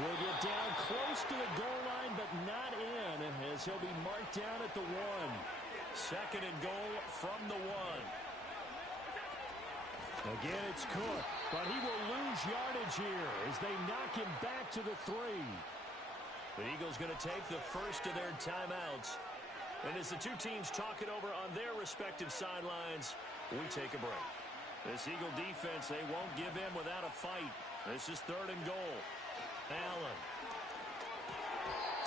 will get down close to the goal line, but not in, as he'll be marked down at the 1. 2nd and goal from the 1. Again, it's Cook, but he will lose yardage here as they knock him back to the 3. The Eagles going to take the first of their timeouts. And as the 2 teams talk it over on their respective sidelines, we take a break. This Eagle defense, they won't give in without a fight. This is 3rd and goal. Allen.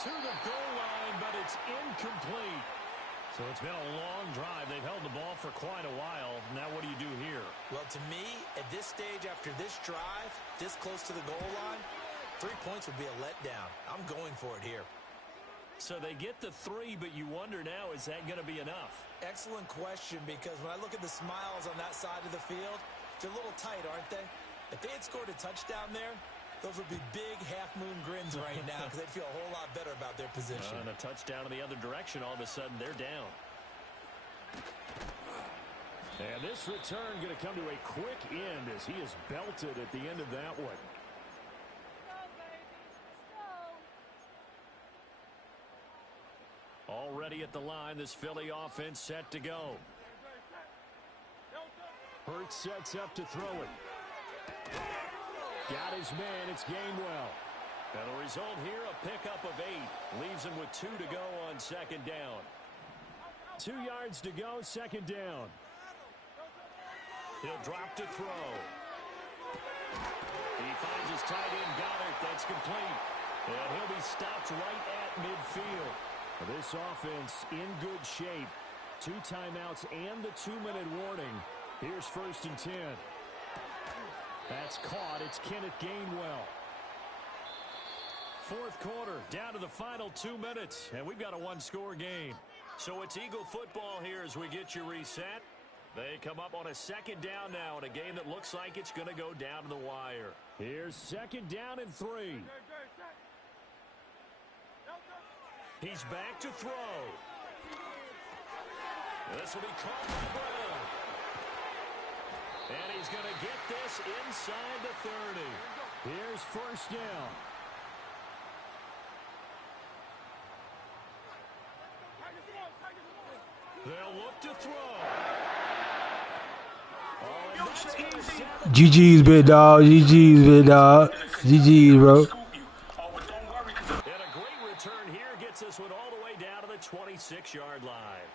To the goal line, but it's incomplete. So it's been a long drive. They've held the ball for quite a while. Now what do you do here? Well, to me, at this stage, after this drive, this close to the goal line, 3 points would be a letdown. I'm going for it here. So they get the 3, but you wonder now, is that going to be enough? Excellent question, because when I look at the smiles on that side of the field, they're a little tight, aren't they? If they had scored a touchdown there, those would be big half-moon grins right now because they'd feel a whole lot better about their position. And a touchdown in the other direction, all of a sudden they're down. And this return going to come to a quick end as he is belted at the end of that one. Already at the line, this Philly offense set to go. Hurts sets up to throw it. Got his man. It's Gainwell. And the result here, a pickup of 8. Leaves him with 2 to go on second down. 2 yards to go, second down. He'll drop to throw. He finds his tight end, Goddard. That's complete. And he'll be stopped right at midfield. This offense in good shape. 2 timeouts and the 2-minute warning. Here's 1st and 10. That's caught. It's Kenneth Gainwell. 4th quarter, down to the final 2 minutes, and we've got a 1-score game. So it's Eagle football here as we get you reset. They come up on a second down now in a game that looks like it's going to go down to the wire. Here's 2nd down and 3. He's back to throw. This will be caught by Brown. And he's going to get this inside the 30. Here's 1st down. They'll look to throw. GG's, big dog. GG's, big dog. GG's, bro. And a great return here gets this one all the way down to the 26-yard line.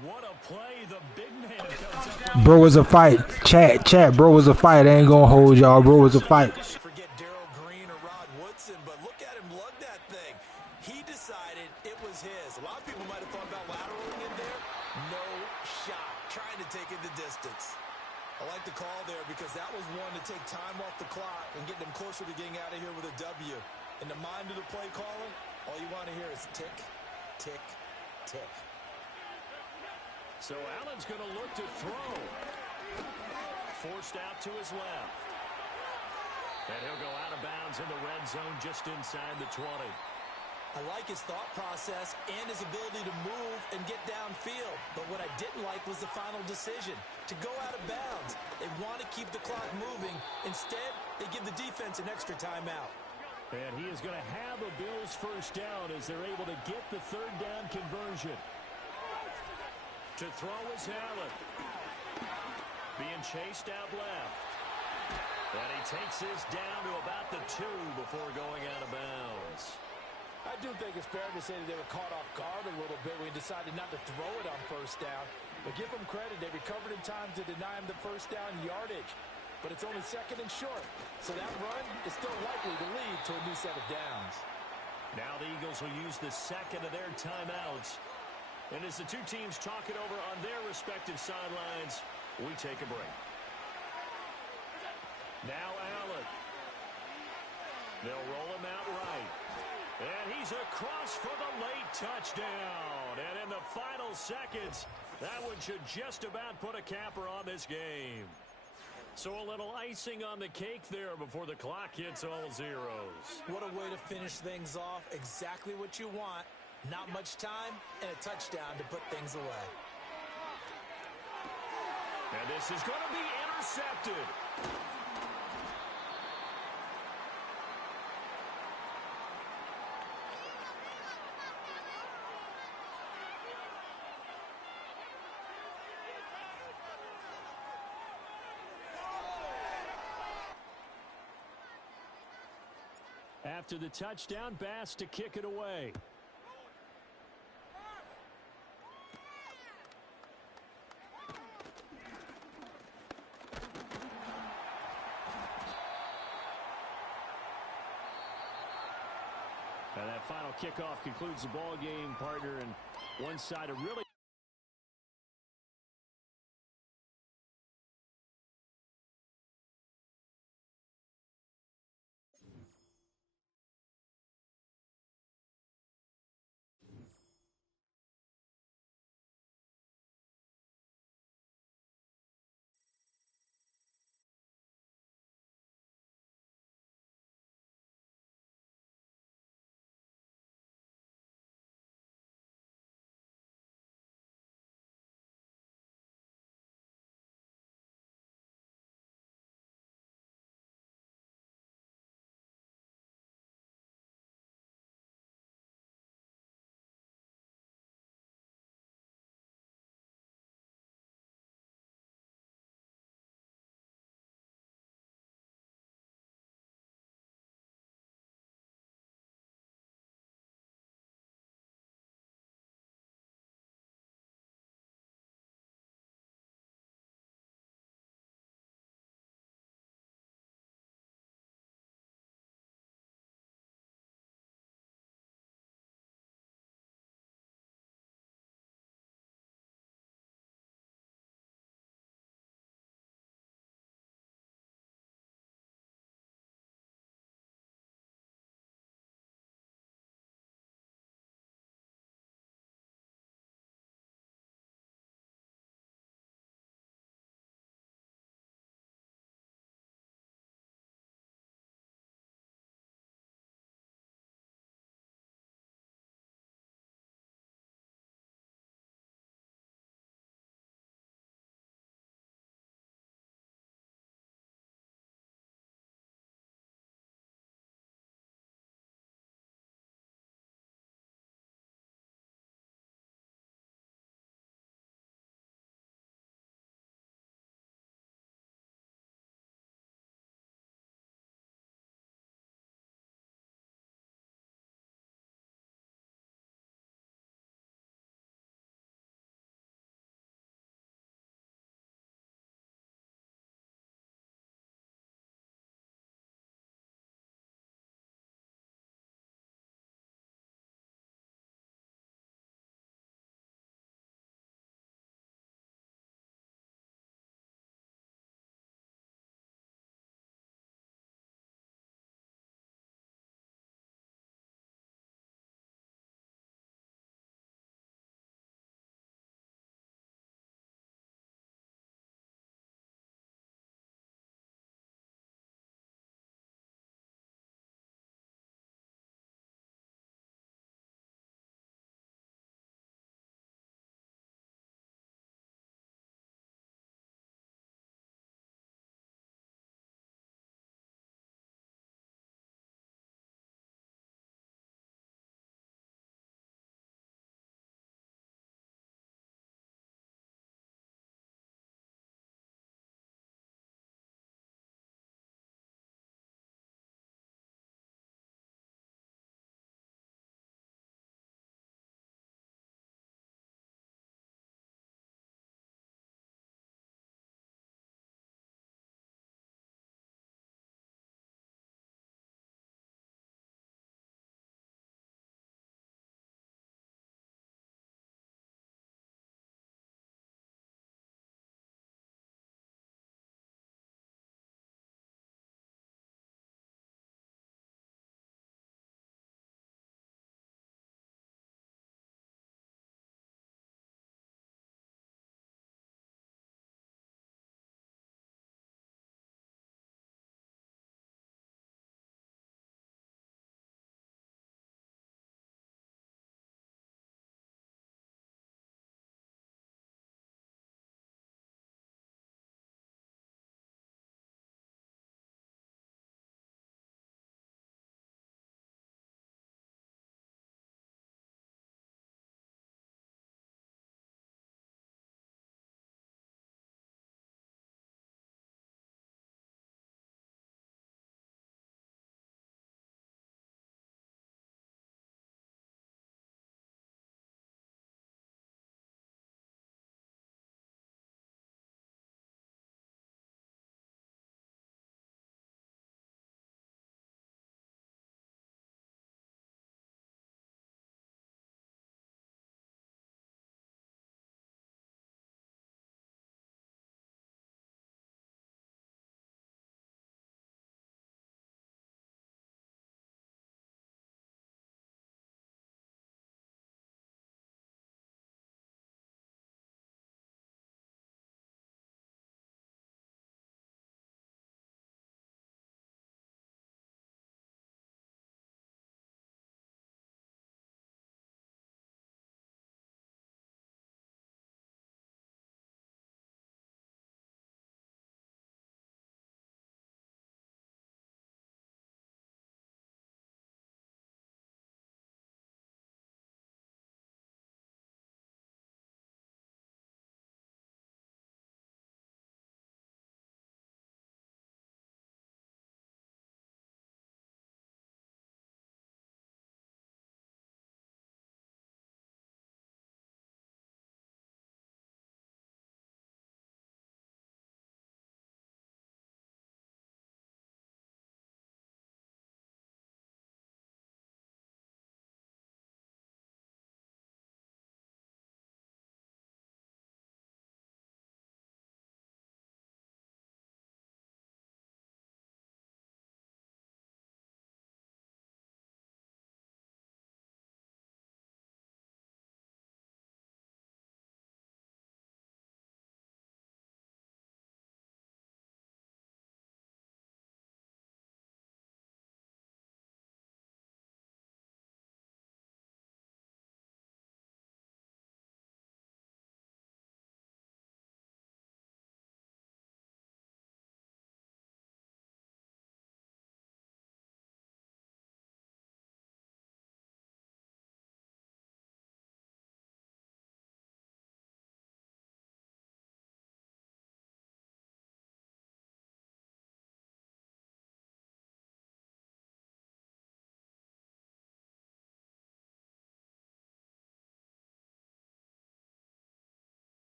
What a play. The big man comes up. Bro was a fight. Chat, bro was a fight. I ain't gonna hold y'all. Bro was a fight. Forget Darrell Green or Rod Woodson, but look at him lug that thing. He decided it was his. A lot of people might have thought about lateraling in there. No shot. Trying to take it the distance. I like the call there because that was one to take time off the clock and get them closer to getting out of here with a W. In the mind of the play caller, all you want to hear is tick, tick, tick. So Allen's going to look to throw. Forced out to his left. And he'll go out of bounds in the red zone just inside the 20. I like his thought process and his ability to move and get downfield. But what I didn't like was the final decision, to go out of bounds. They want to keep the clock moving. Instead, they give the defense an extra timeout. And he is going to have a Bills 1st down as they're able to get the 3rd down conversion. To throw is Allen. Being chased out left. And he takes this down to about the 2 before going out of bounds. I do think it's fair to say that they were caught off guard a little bit when he decided not to throw it on 1st down. But give them credit. They recovered in time to deny him the 1st down yardage. But it's only 2nd and short. So that run is still likely to lead to a new set of downs. Now the Eagles will use the 2nd of their timeouts. And as the 2 teams talk it over on their respective sidelines, we take a break. Now Allen. They'll roll him out right. And he's across for the late touchdown. And in the final seconds, that one should just about put a capper on this game. So a little icing on the cake there before the clock hits all zeros. What a way to finish things off. Exactly what you want. Not much time and a touchdown to put things away. And this is going to be intercepted. After the touchdown, Bass to kick it away. And that final kickoff concludes the ball game, partner, and one side of really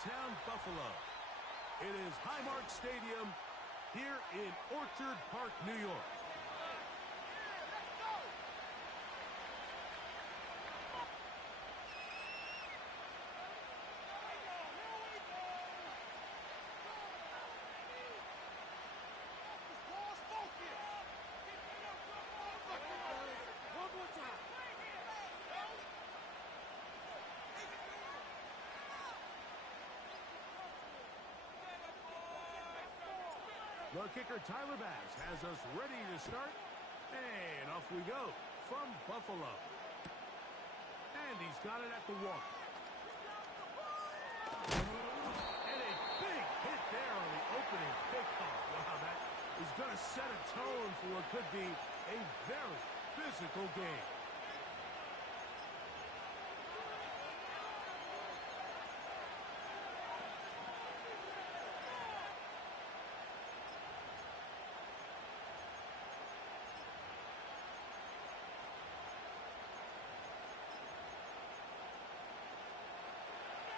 downtown Buffalo. It is Highmark Stadium here in Orchard Park, New York. The kicker, Tyler Bass, has us ready to start. And off we go from Buffalo. And he's got it at the one. And a big hit there on the opening kickoff. Wow, that is going to set a tone for what could be a very physical game.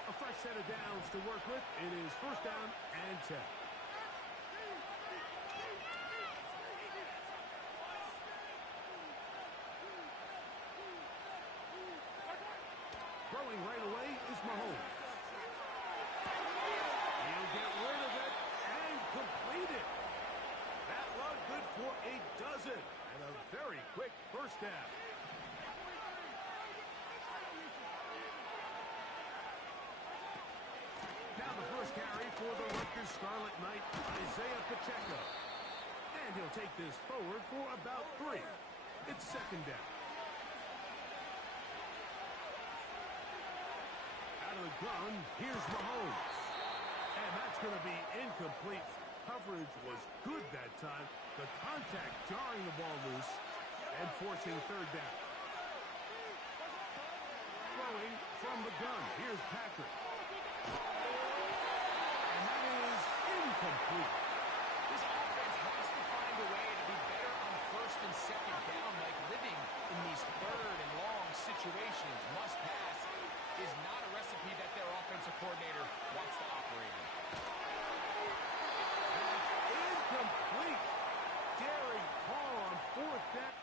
A fresh set of downs to work with. It is first down and 10. Throwing right away is Mahomes. He'll get rid of it and complete it. That run good for a dozen and a very quick first down. Now the first carry for the Rutgers Scarlet Knight, Isaiah Pacheco. And he'll take this forward for about 3. It's second down. Out of the gun, here's Mahomes. And that's going to be incomplete. Coverage was good that time. The contact jarring the ball loose and forcing third down. Throwing from the gun, here's Patrick. And that is incomplete. This offense has to find a way to be better on first and second down, like living in these third and long situations. Must pass is not a recipe that their offensive coordinator wants to operate in. That's incomplete. Daring Hall on fourth down.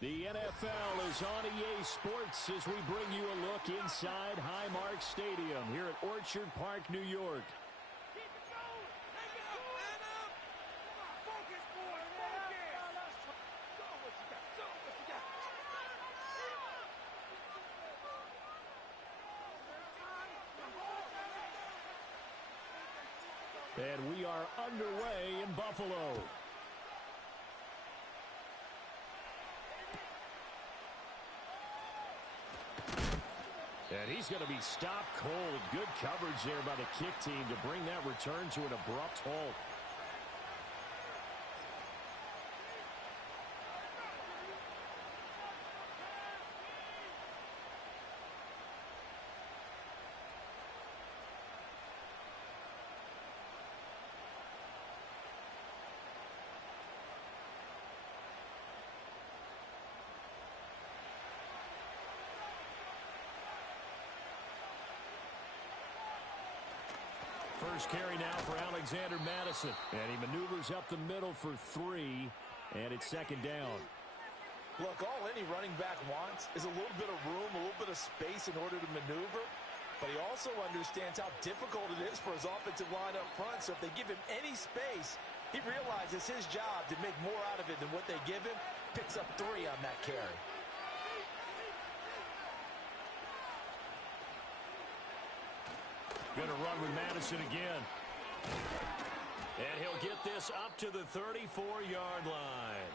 The NFL is on EA Sports as we bring you a look inside Highmark Stadium here at Orchard Park, New York. And we are underway in Buffalo. And he's going to be stopped cold. Good coverage there by the kick team to bring that return to an abrupt halt. first carry now for Alexander Madison. And he maneuvers up the middle for 3, and it's second down. Look, all any running back wants is a little bit of room, a little bit of space in order to maneuver. But he also understands how difficult it is for his offensive line up front. So if they give him any space, he realizes his job to make more out of it than what they give him. Picks up 3 on that carry. Going to run with Madison again. And he'll get this up to the 34-yard line.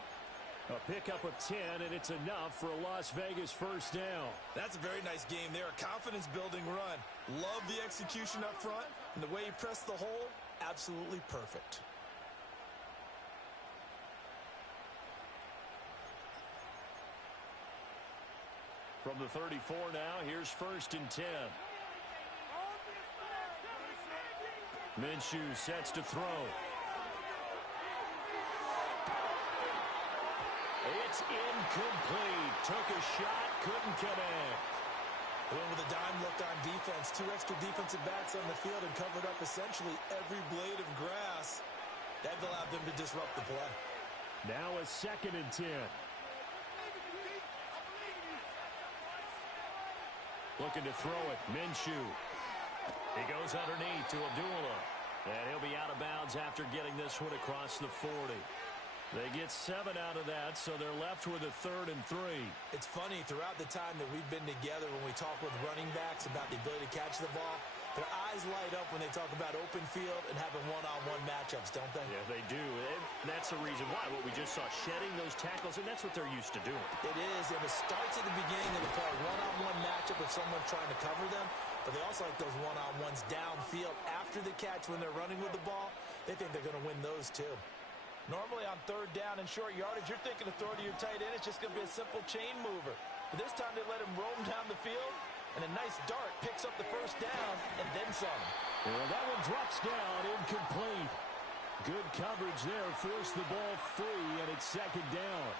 A pickup of 10, and it's enough for a Las Vegas first down. That's a very nice game there. A confidence-building run. Love the execution up front. And the way he pressed the hole, absolutely perfect. From the 34 now, here's first and 10. Minshew sets to throw. It's incomplete. Took a shot, couldn't connect. They went with a dime look on defense. 2 extra defensive backs on the field and covered up essentially every blade of grass. That allowed them to disrupt the play. Now a second and 10. Looking to throw it. Minshew. He goes underneath to Abdullah. And he'll be out of bounds after getting this one across the 40. They get 7 out of that, so they're left with a 3rd and 3. It's funny, throughout the time that we've been together, when we talk with running backs about the ability to catch the ball, their eyes light up when they talk about open field and having one-on-one matchups, don't they? Yeah, they do. And that's the reason why. What we just saw, shedding those tackles, and that's what they're used to doing. It is, and it starts at the beginning of the play. One-on-one matchup with someone trying to cover them, but they also like those one-on-ones downfield after the catch when they're running with the ball. They think they're going to win those too. Normally on 3rd down and short yardage, you're thinking of throw to your tight end. It's just going to be a simple chain mover. But this time they let him roam down the field, and a nice dart picks up the first down and then some. Well, that one drops down, incomplete. Good coverage there, forced the ball free, and it's second down.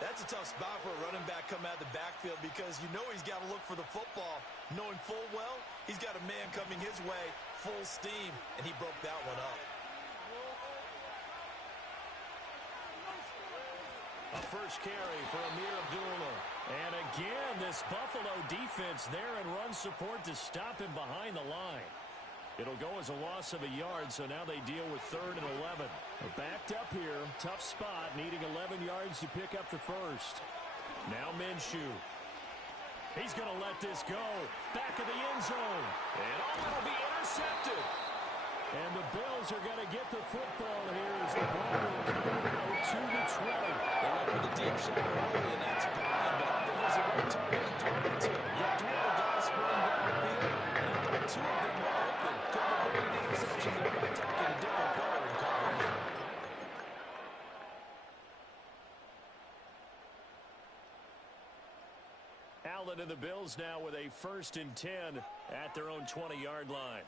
That's a tough spot for a running back coming out of the backfield because you know he's got to look for the football, knowing full well he's got a man coming his way, full steam, and he broke that one up. A first carry for Amir Abdullah. And again, this Buffalo defense there in run support to stop him behind the line. It'll go as a loss of a yard, so now they deal with 3rd and 11. Backed up here, tough spot, needing 11 yards to pick up the first. Now Minshew. He's going to let this go. Back of the end zone. And it'll be intercepted. And the Bills are going to get the football here as the ball will come out to the 20. They went with a deep shot early, and that's fine, but I think there's a right target to target to. You have 2 other guys running downfield, and I thought 2 of them were open. Could have avoided the interception there by attacking a different player in coverage. Allen and the Bills now with a 1st and 10 at their own 20-yard line.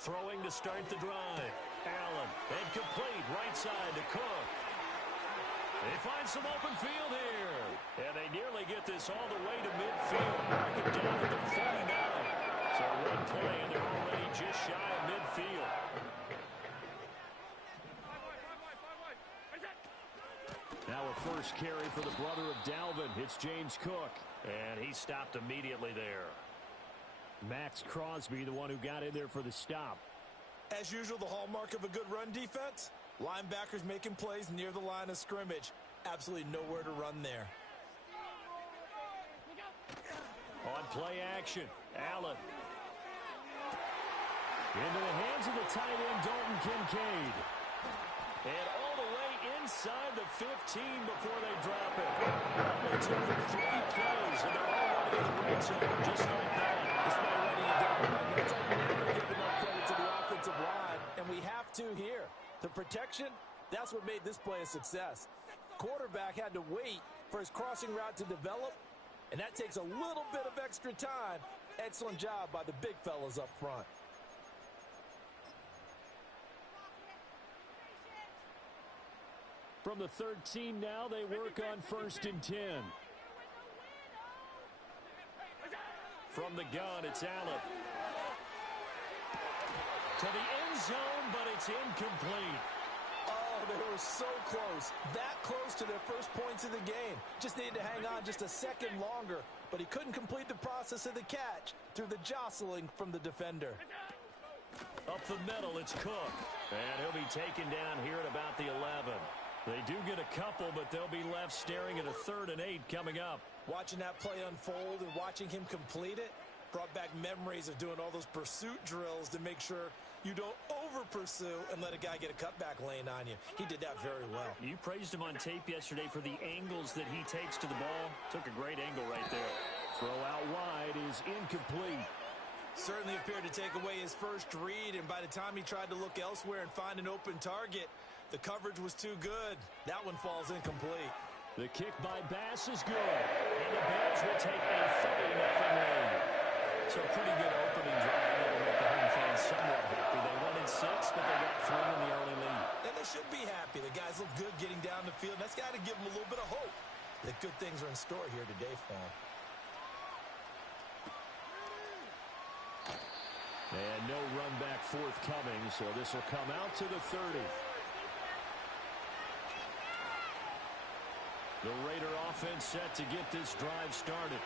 Throwing to start the drive. Allen, incomplete, right side to Cook. They find some open field here. And they nearly get this all the way to midfield. Mark it down at the 49. So one play, and they're already just shy of midfield. Now a first carry for the brother of Dalvin. It's James Cook. And he stopped immediately there. Max Crosby, the one who got in there for the stop. As usual, the hallmark of a good run defense, linebackers making plays near the line of scrimmage. Absolutely nowhere to run there. On play action, Allen. Into the hands of the tight end, Dalton Kincaid. And all the way inside the 15 before they drop it. It took them 3 plays, and they're already in the red zone just like that. This might writing it down. That's how you never give enough credit to the offensive line, and we have to here. The protection, that's what made this play a success. Quarterback had to wait for his crossing route to develop, and that takes a little bit of extra time. Excellent job by the big fellas up front. From the 13 now, they work on 1st and 10. From the gun, it's Allen. To the end zone, but it's incomplete. Oh, they were so close. That close to their first points of the game. Just needed to hang on just a second longer, but he couldn't complete the process of the catch through the jostling from the defender. Up the middle, it's Cook. And he'll be taken down here at about the 11. They do get a couple, but they'll be left staring at a 3rd and 8 coming up. Watching that play unfold and watching him complete it brought back memories of doing all those pursuit drills to make sure you don't over-pursue and let a guy get a cutback lane on you. He did that very well. You praised him on tape yesterday for the angles that he takes to the ball. Took a great angle right there. Throw out wide is incomplete. Certainly appeared to take away his first read, and by the time he tried to look elsewhere and find an open target, the coverage was too good. That one falls incomplete. The kick by Bass is good. And the Bears will take a 30-0 lead. So pretty good opening drive. That'll make the home fans somewhat happy. They won in 6, but they got 3 in the early lead. And they should be happy. The guys look good getting down the field. That's got to give them a little bit of hope that good things are in store here today for them. And no run back forthcoming, so this will come out to the 30. The Raider offense set to get this drive started.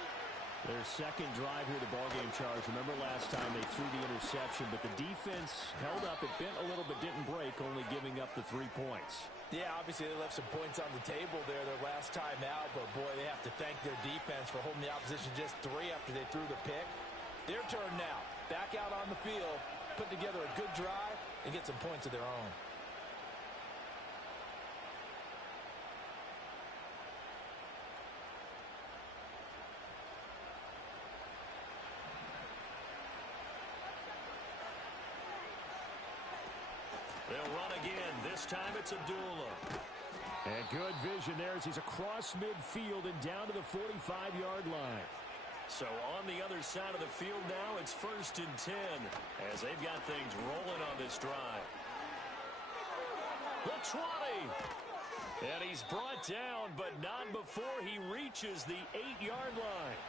Their second drive here to ballgame, Charles. Remember last time they threw the interception, but the defense held up. It bent a little but didn't break, only giving up the 3 points. Yeah, obviously they left some points on the table there their last time out, but boy, they have to thank their defense for holding the opposition just 3 after they threw the pick. Their turn now. Back out on the field, put together a good drive, and get some points of their own. They'll run again. This time it's Abdullah. And good vision there as he's across midfield and down to the 45-yard line. So on the other side of the field now, it's 1st and 10 as they've got things rolling on this drive. The 20. And he's brought down, but not before he reaches the 8-yard line.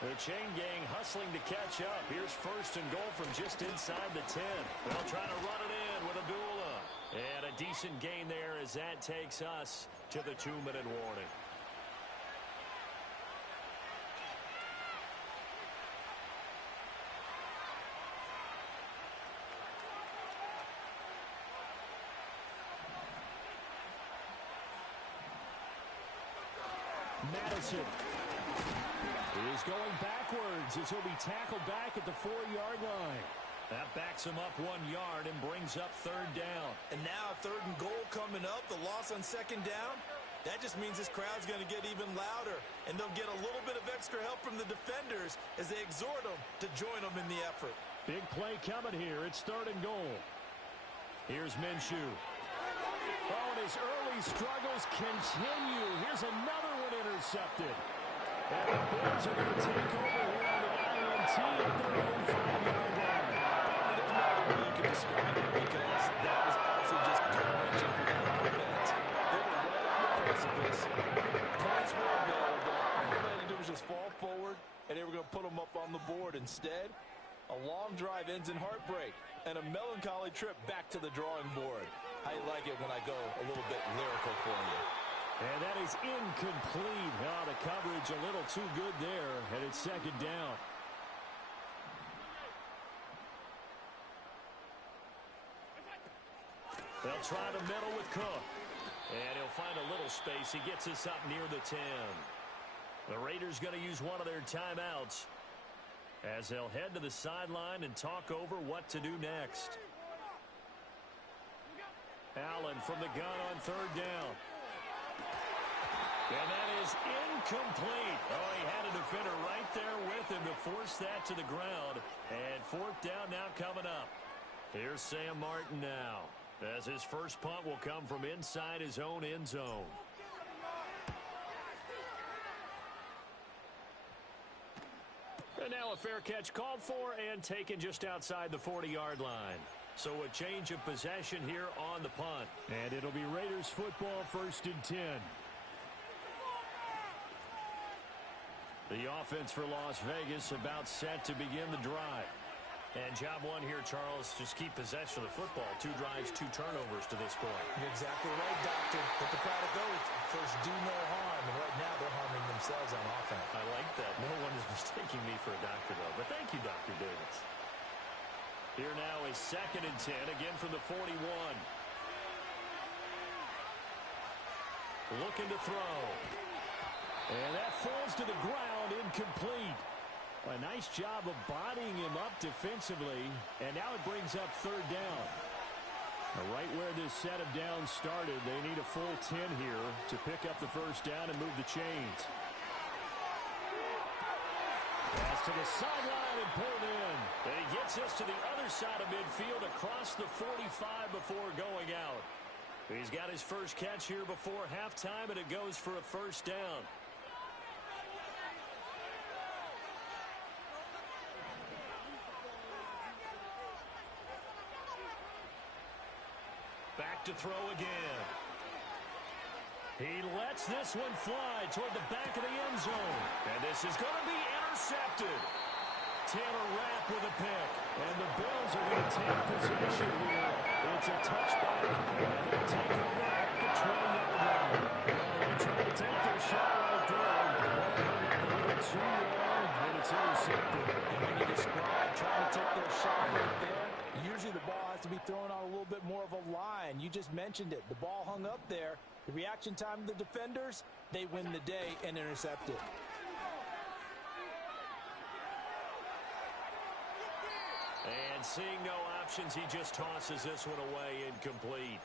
The chain gang hustling to catch up. Here's 1st and goal from just inside the 10. They'll try to run it in with Abdullah. And a decent gain there as that takes us to the 2-minute warning. Madison is going backwards as he'll be tackled back at the 4-yard line. That backs him up 1 yard and brings up 3rd down. And now 3rd and goal coming up, the loss on 2nd down. That just means this crowd's going to get even louder, and they'll get a little bit of extra help from the defenders as they exhort them to join them in the effort. Big play coming here. It's 3rd and goal. Here's Minshew. Oh, and his early struggles continue. Here's another one intercepted. And the Bears are going to take over here on the INT at their own 5-yard line. There's no other way you can describe it because that was also just gut-wrenching for their offense. They were right on the precipice. Points were available. All they had to do was just fall forward, and they were going to put them up on the board. Instead, a long drive ends in heartbreak and a melancholy trip back to the drawing board. How you like it when I go a little bit lyrical for you? And that is incomplete. Oh, the coverage a little too good there, and it's 2nd down. They'll try the middle with Cook. And he'll find a little space. He gets us up near the 10. The Raiders going to use one of their timeouts as they'll head to the sideline and talk over what to do next. Allen from the gun on 3rd down. And that is incomplete. Oh, he had a defender right there with him to force that to the ground. And 4th down now coming up. Here's Sam Martin now, as his first punt will come from inside his own end zone. And now a fair catch called for and taken just outside the 40-yard line. So a change of possession here on the punt. And it'll be Raiders football, 1st and 10. The offense for Las Vegas about set to begin the drive. And job one here, Charles, just keep possession of the football. 2 drives, 2 turnovers to this point. You're exactly right, Doctor. Let the product go. First, do no harm. And right now, they're harming themselves on offense. I like that. No one is mistaking me for a doctor, though. But thank you, Dr. Davis. Here now is 2nd and 10, again from the 41. Looking to throw. And that falls to the ground, incomplete. A nice job of bodying him up defensively, and now it brings up 3rd down. Right where this set of downs started, they need a full 10 here to pick up the 1st down and move the chains. Pass to the sideline and pulled in. And he gets us to the other side of midfield across the 45 before going out. He's got his first catch here before halftime, and it goes for a 1st down. Back to throw again. He lets this one fly toward the back of the end zone. And this is going to be intercepted. Taylor Rapp with a pick. And the Bills are going to take possession here. It's a touchback. And they'll take over at the 20-yard line. They're trying to take their shot right there. A little too long, and it's intercepted. And when you describe trying to take their shot right there, usually the ball has to be thrown on a little bit more of a line. You just mentioned it. The ball hung up there. The reaction time of the defenders, they win the day and intercept it. And seeing no options, he just tosses this one away, incomplete.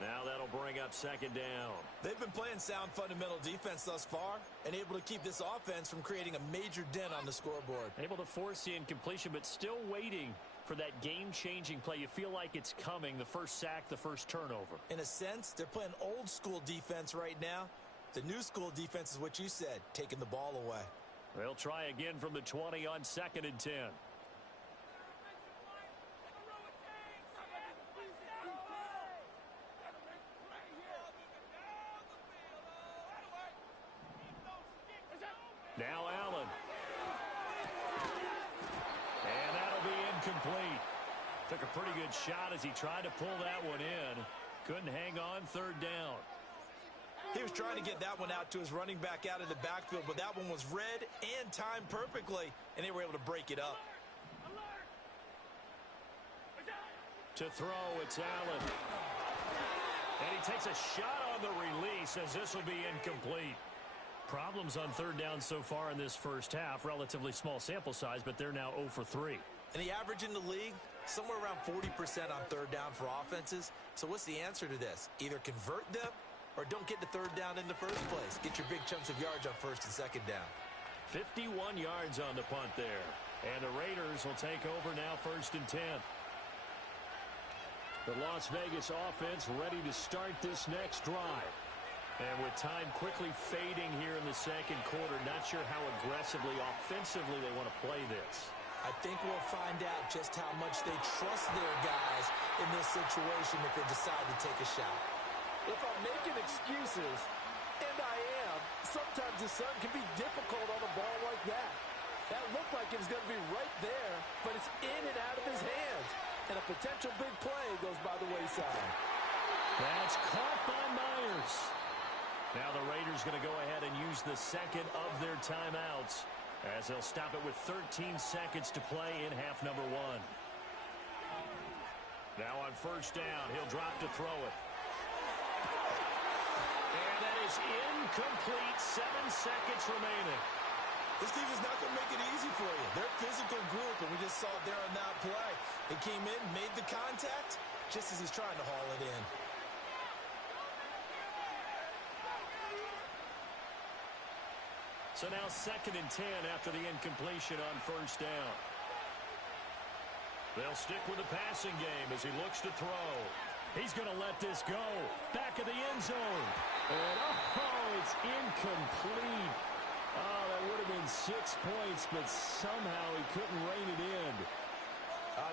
Now that'll bring up 2nd down. They've been playing sound fundamental defense thus far and able to keep this offense from creating a major dent on the scoreboard. Able to force the incompletion, but still waiting for that game-changing play. You feel like it's coming, the first sack, the first turnover. In a sense, they're playing old-school defense right now. The new-school defense is what you said, taking the ball away. They'll try again from the 20 on 2nd and 10. Now Allen. And that'll be incomplete. Took a pretty good shot as he tried to pull that one in. Couldn't hang on, 3rd down. He was trying to get that one out to his running back out of the backfield, but that one was read and timed perfectly, and they were able to break it up. To throw, it's Allen. And he takes a shot on the release as this will be incomplete. Problems on 3rd down so far in this first half. Relatively small sample size, but they're now 0 for 3. And the average in the league, somewhere around 40% on 3rd down for offenses. So what's the answer to this? Either convert them or don't get to 3rd down in the first place. Get your big chunks of yards on 1st and 2nd down. 51 yards on the punt there. And the Raiders will take over now 1st and 10. The Las Vegas offense ready to start this next drive. And with time quickly fading here in the 2nd quarter, not sure how aggressively, offensively they want to play this. I think we'll find out just how much they trust their guys in this situation if they decide to take a shot. If I'm making excuses, and I am, sometimes the sun can be difficult on a ball like that. That looked like it was going to be right there, but it's in and out of his hands. And a potential big play goes by the wayside. That's caught by Myers. Now the Raiders going to go ahead and use the 2nd of their timeouts as they'll stop it with 13 seconds to play in half number 1. Now on 1st down, he'll drop to throw it. And that is incomplete. 7 seconds remaining. This team is not going to make it easy for you. They're a physical group, and we just saw it there on that play. They came in, made the contact, just as he's trying to haul it in. So now 2nd and 10 after the incompletion on 1st down. They'll stick with the passing game as he looks to throw. He's going to let this go. Back of the end zone. And it's incomplete. Oh, that would have been 6 points, but somehow he couldn't rein it in.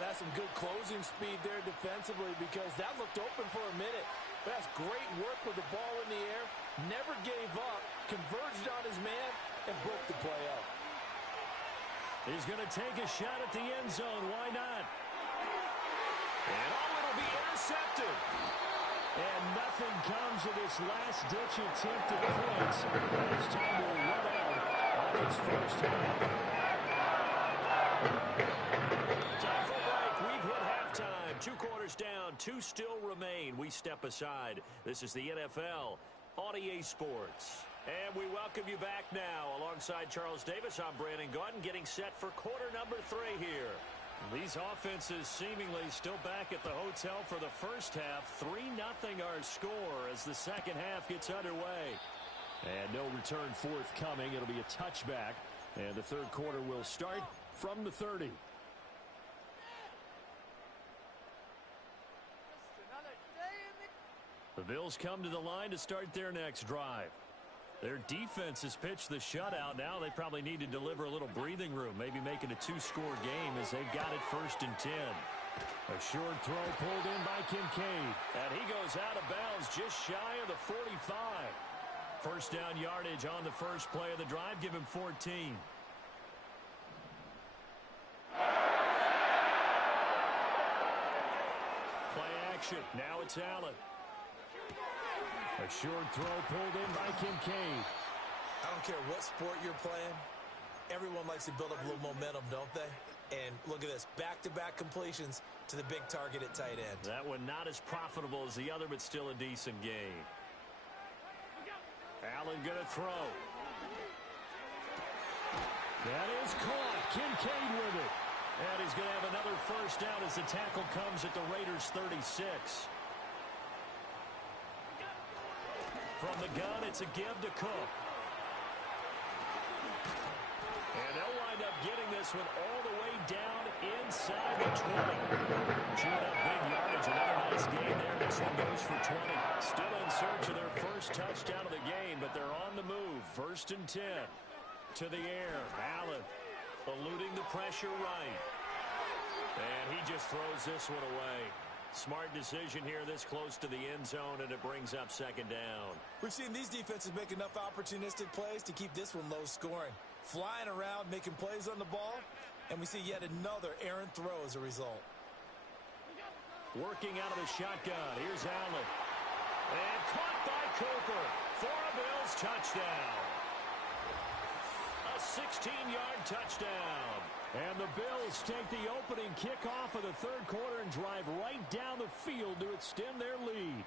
That's some good closing speed there defensively because that looked open for a minute. But that's great work with the ball in the air. Never gave up. Converged on his man and broke the play up. He's going to take a shot at the end zone. Why not? And it'll be intercepted. And nothing comes of this last-ditch attempt at points. As time will run out on his first half. Time for a break. We've hit halftime. 2 quarters down. 2 still remain. We step aside. This is the NFL on EA Sports. And we welcome you back now. Alongside Charles Davis, I'm Brandon Gaudin, getting set for quarter number 3 here. These offenses seemingly still back at the hotel for the first half. 3-0 our score as the second half gets underway. And no return forthcoming. It'll be a touchback. And the third quarter will start from the 30. The Bills come to the line to start their next drive. Their defense has pitched the shutout. Now they probably need to deliver a little breathing room, maybe make it a 2-score game as they've got it 1st and 10. A short throw pulled in by Kincaid. And he goes out of bounds just shy of the 45. First down yardage on the first play of the drive. Give him 14. Play action. Now it's Allen. A short throw pulled in by Kincaid. I don't care what sport you're playing. Everyone likes to build up a little momentum, don't they? And look at this. Back-to-back completions to the big target at tight end. That one not as profitable as the other, but still a decent game. Allen going to throw. That is caught. Kincaid with it. And he's going to have another first down as the tackle comes at the Raiders' 36. From the gun, it's a give to Cook. And they'll wind up getting this one all the way down inside the 20. Chewing up big yardage. Another nice game there. This one goes for 20. Still in search of their first touchdown of the game, but they're on the move. 1st and 10. To the air. Allen eluding the pressure right. And he just throws this one away. Smart decision here this close to the end zone, and it brings up 2nd down. We've seen these defenses make enough opportunistic plays to keep this one low scoring. Flying around, making plays on the ball, and we see yet another errant throw as a result. Working out of the shotgun. Here's Allen. And caught by Cooper for a Bills touchdown. A 16-yard touchdown. And the Bills take the opening kickoff of the third quarter and drive right down the field to extend their lead.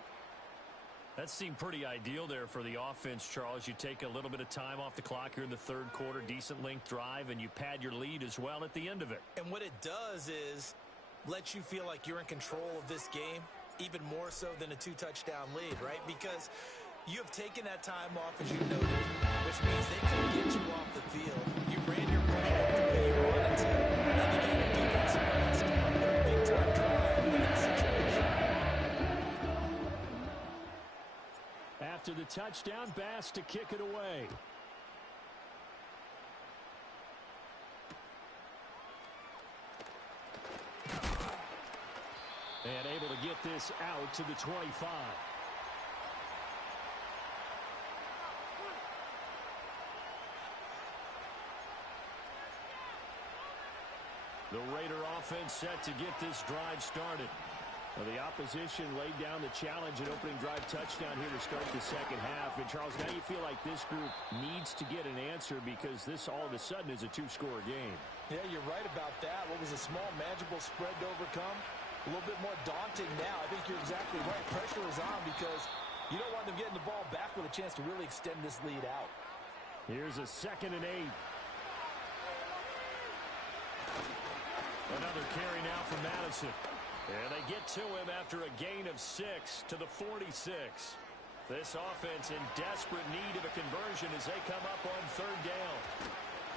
That seemed pretty ideal there for the offense, Charles. You take a little bit of time off the clock here in the third quarter, decent length drive, and you pad your lead as well at the end of it. And what it does is let you feel like you're in control of this game, even more so than a 2-touchdown lead, right? Because you have taken that time off, as you noted, which means they can get you off the field. You ran your play the way you wanted to, and you gave your defense some rest. What a big-time drive in that situation. After the touchdown, Bass to kick it away. And able to get this out to the 25. The Raider offense set to get this drive started. Well, the opposition laid down the challenge and opening drive touchdown here to start the second half. And, Charles, now you feel like this group needs to get an answer because this all of a sudden is a 2-score game. Yeah, you're right about that. What was a small, manageable spread to overcome? A little bit more daunting now. I think you're exactly right. Pressure is on because you don't want them getting the ball back with a chance to really extend this lead out. Here's a 2nd and 8. Another carry now from Madison. And they get to him after a gain of 6 to the 46. This offense in desperate need of a conversion as they come up on 3rd down.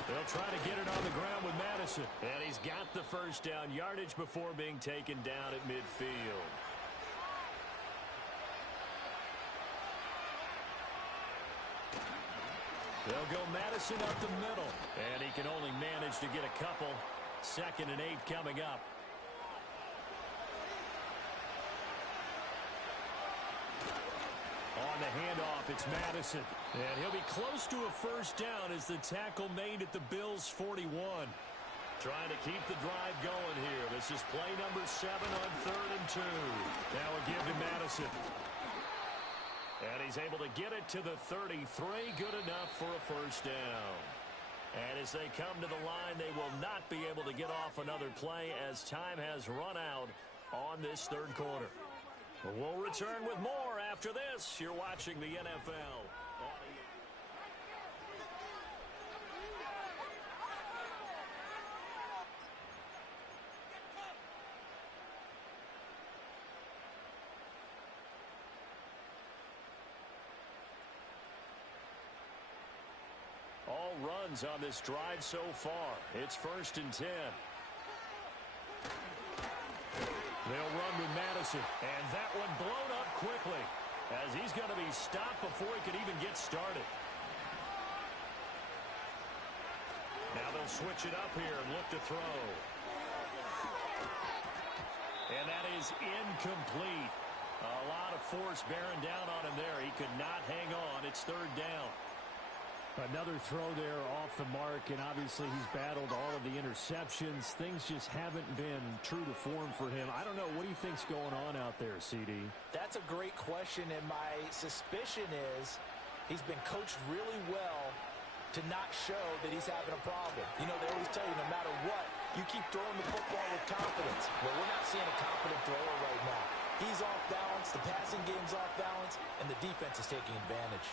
They'll try to get it on the ground with Madison. And he's got the first down yardage before being taken down at midfield. They'll go Madison up the middle. And he can only manage to get a couple. 2nd and 8 coming up. On the handoff, off. It's Madison. And he'll be close to a first down as the tackle made at the Bills' 41. Trying to keep the drive going here. This is play number 7 on 3rd and 2. Now a give to Madison. And he's able to get it to the 33. Good enough for a first down. And as they come to the line, they will not be able to get off another play as time has run out on this 3rd quarter. We'll return with more after this. You're watching the NFL. All runs on this drive so far. It's 1st and 10. They'll run with Madison, and that one blown up quickly as he's going to be stopped before he could even get started. Now they'll switch it up here and look to throw. And that is incomplete. A lot of force bearing down on him there. He could not hang on. It's 3rd down. Another throw there off the mark, and obviously he's battled all of the interceptions. Things just haven't been true to form for him. I don't know. What do you think's going on out there, CD? That's a great question, and my suspicion is he's been coached really well to not show that he's having a problem. You know, they always tell you no matter what, you keep throwing the football with confidence. Well, we're not seeing a confident thrower right now. He's off balance, the passing game's off balance, and the defense is taking advantage.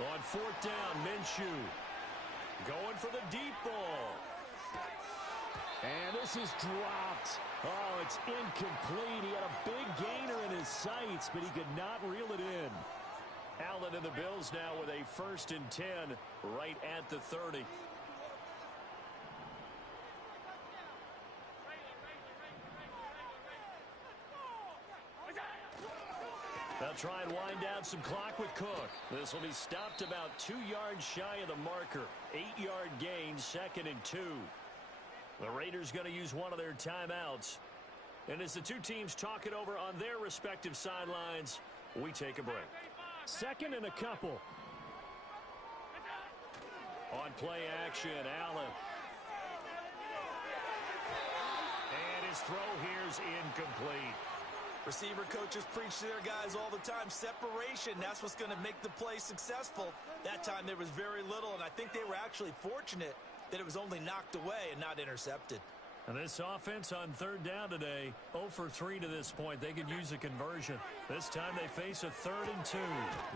On 4th down, Minshew going for the deep ball. And this is dropped. Oh, it's incomplete. He had a big gainer in his sights, but he could not reel it in. Allen and the Bills now with a 1st and 10 right at the 30. They'll try and wind down some clock with Cook. This will be stopped about 2 yards shy of the marker. 8-yard gain, 2nd and 2. The Raiders going to use one of their timeouts. And as the two teams talk it over on their respective sidelines, we take a break. 2nd and a couple. On play action, Allen. And his throw here's incomplete. Receiver coaches preach to their guys all the time. Separation, that's what's going to make the play successful. That time there was very little, and I think they were actually fortunate that it was only knocked away and not intercepted. And this offense on 3rd down today, 0 for 3 to this point. They could use a conversion. This time they face a 3rd and 2.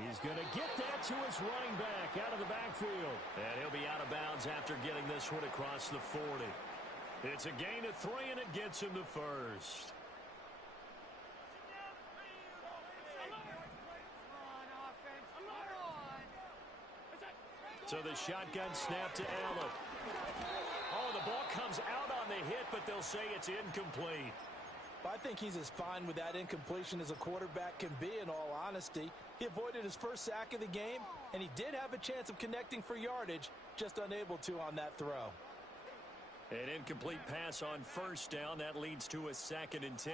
He's going to get that to his running back out of the backfield. And he'll be out of bounds after getting this one across the 40. It's a gain of 3, and it gets him to 1st. So the shotgun snap to Allen. Oh, the ball comes out on the hit, but they'll say it's incomplete. I think he's as fine with that incompletion as a quarterback can be, in all honesty. He avoided his first sack of the game, and he did have a chance of connecting for yardage, just unable to on that throw. An incomplete pass on 1st down. That leads to a 2nd and 10.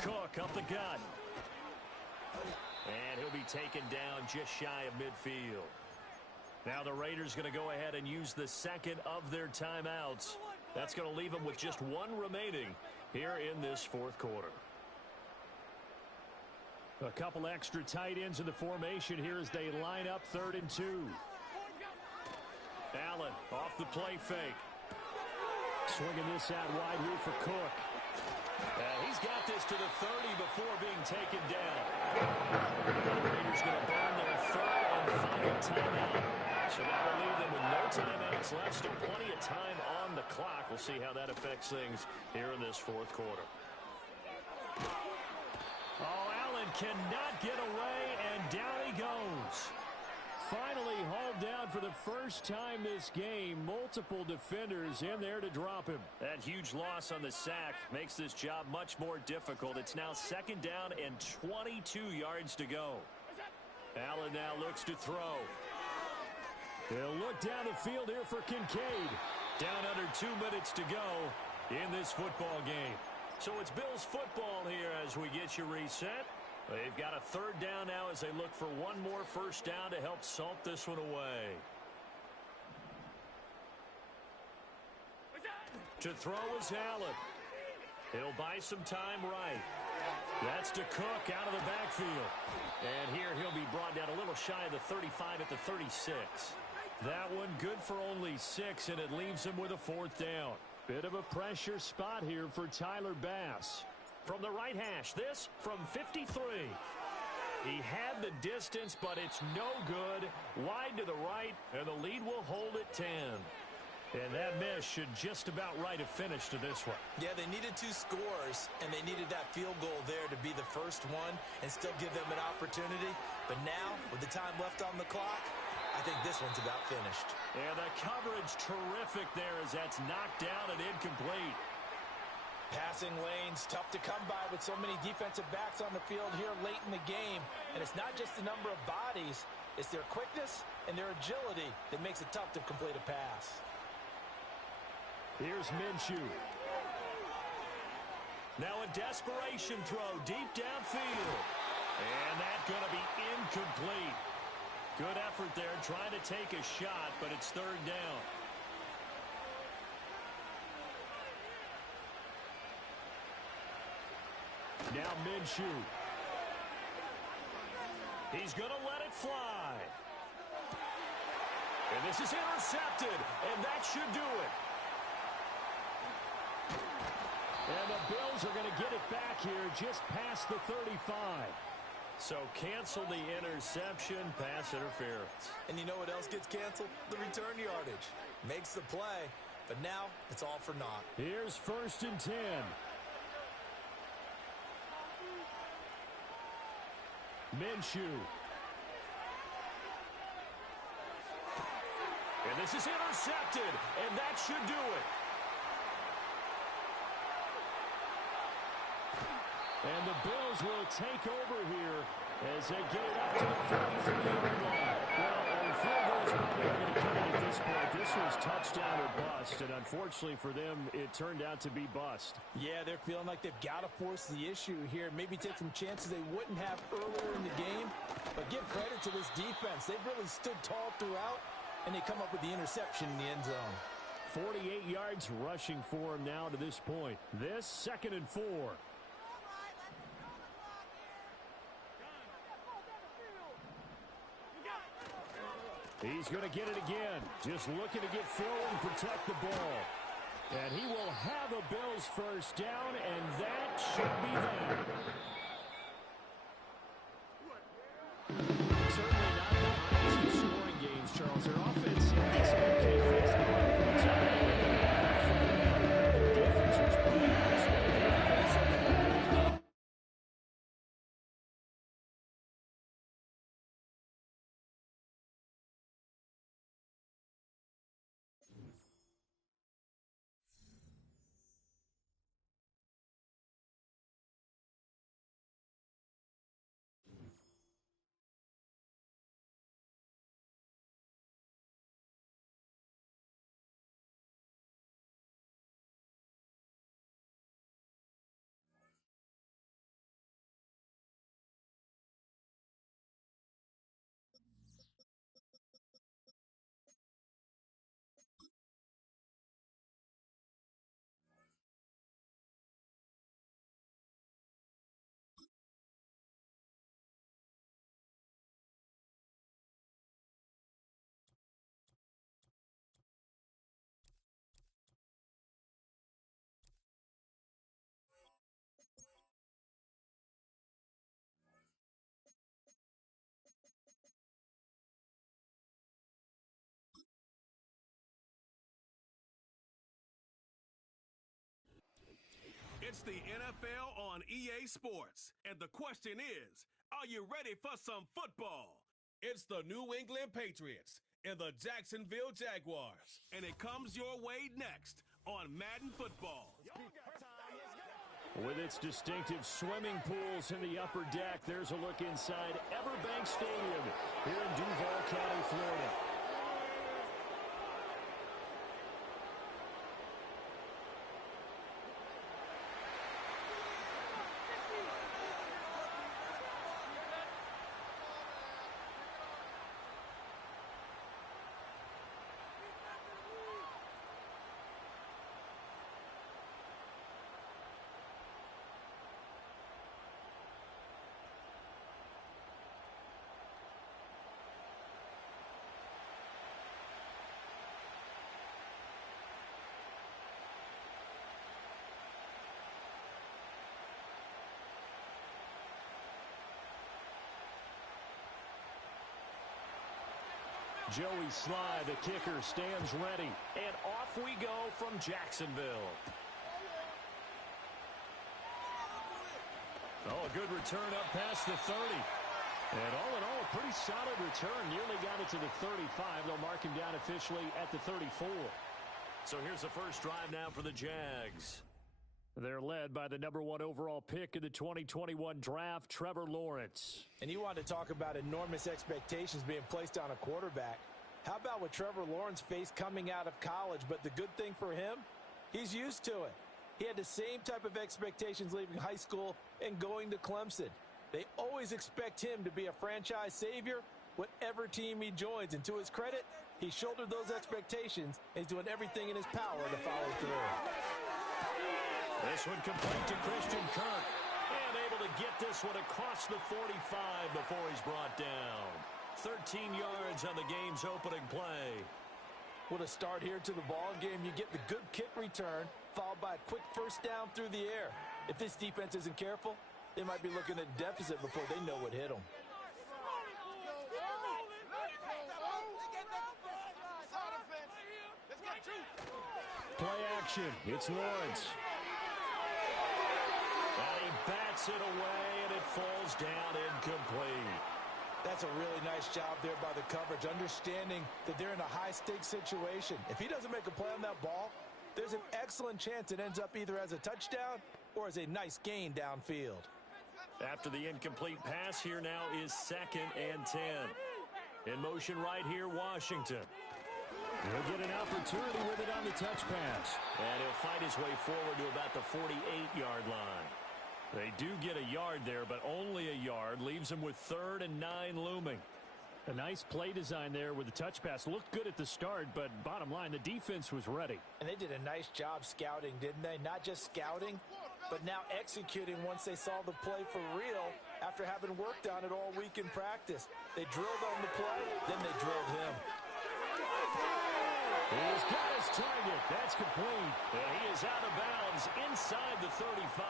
Cook up the gut. And he'll be taken down just shy of midfield. Now the Raiders going to go ahead and use the 2nd of their timeouts. That's going to leave them with just 1 remaining here in this 4th quarter. A couple extra tight ends in the formation here as they line up 3rd and 2. Allen off the play fake. Swinging this out wide here for Cook. He's got this to the 30 before being taken down. The Raiders going to burn their 3rd and final timeout. So that will leave them with no timeouts left. Still plenty of time on the clock. We'll see how that affects things here in this 4th quarter. Oh, Allen cannot get away, and down he goes. Finally hauled down for the first time this game. Multiple defenders in there to drop him. That huge loss on the sack makes this job much more difficult. It's now 2nd down and 22 yards to go. Allen now looks to throw. They'll look down the field here for Kincaid. Down under 2 minutes to go in this football game. So it's Bills football here as we get you reset. They've got a third down now as they look for one more first down to help salt this one away. To throw is Allen. He'll buy some time right. That's to Cook out of the backfield. And here he'll be brought down a little shy of the 35 at the 36. That one good for only 6, and it leaves him with a fourth down. Bit of a pressure spot here for Tyler Bass. From the right hash, this from 53. He had the distance, but it's no good. Wide to the right, and the lead will hold at 10. And that miss should just about write a finish to this one. Yeah, they needed 2 scores, and they needed that field goal there to be the first one and still give them an opportunity. But now, with the time left on the clock, I think this one's about finished. And the coverage terrific there as that's knocked down and incomplete. Passing lanes, tough to come by with so many defensive backs on the field here late in the game. And it's not just the number of bodies, it's their quickness and their agility that makes it tough to complete a pass. Here's Minshew. Now a desperation throw deep downfield. And that's going to be incomplete. Good effort there trying to take a shot, but it's third down. Now Minshew. He's going to let it fly. And this is intercepted, and that should do it. And the Bills are going to get it back here just past the 35. So cancel the interception, pass interference. And you know what else gets canceled? The return yardage. Makes the play, but now it's all for naught. Here's 1st and 10. Minshew. And this is intercepted, and that should do it. And the Bills will take over here as they get it up to the 43-yard line. Well, and field goal is probably not going to come in at this point. This was touchdown or bust, and unfortunately for them, it turned out to be bust. Yeah, they're feeling like they've got to force the issue here. Maybe take some chances they wouldn't have earlier in the game. But give credit to this defense. They've really stood tall throughout, and they come up with the interception in the end zone. 48 yards rushing for him now to this point. This 2nd and 4. He's going to get it again. Just looking to get forward and protect the ball. And he will have a Bills first down, and that should be that. Certainly not the highest of scoring games, Charles. Their offense is okay. Faced the right points on the their defense was playing. It's the NFL on EA Sports. And the question is, are you ready for some football? It's the New England Patriots and the Jacksonville Jaguars. And it comes your way next on Madden Football. With its distinctive swimming pools in the upper deck, there's a look inside Everbank Stadium here in Duval County, Florida. Joey Sly, the kicker, stands ready. And off we go from Jacksonville. Oh, a good return up past the 30. And all in all, a pretty solid return. Nearly got it to the 35. They'll mark him down officially at the 34. So here's the first drive now for the Jags. They're led by the #1 overall pick in the 2021 draft, Trevor Lawrence. And you want to talk about enormous expectations being placed on a quarterback. How about what Trevor Lawrence faced coming out of college? But the good thing for him, he's used to it. He had the same type of expectations leaving high school and going to Clemson. They always expect him to be a franchise savior, whatever team he joins. And to his credit, he shouldered those expectations and he's doing everything in his power to follow through. This one complete to Christian Kirk. And able to get this one across the 45 before he's brought down. 13 yards on the game's opening play. What a start here to the ball game. You get the good kick return, followed by a quick first down through the air. If this defense isn't careful, they might be looking at a deficit before they know what hit them. Play action. It's Lawrence. And he bats it away, and it falls down incomplete. That's a really nice job there by the coverage, understanding that they're in a high-stakes situation. If he doesn't make a play on that ball, there's an excellent chance it ends up either as a touchdown or as a nice gain downfield. After the incomplete pass, here now is 2nd and 10. In motion right here, Washington. He'll get an opportunity with it on the touch pass. And he'll fight his way forward to about the 48-yard line. They do get a yard there, but only a yard. Leaves him with 3rd and 9 looming. A nice play design there with the touch pass. Looked good at the start, but bottom line, the defense was ready. And they did a nice job scouting, didn't they? Not just scouting, but now executing once they saw the play for real after having worked on it all week in practice. They drilled on the play, then they drilled him. He's got his target. That's complete. And he is out of bounds inside the 35.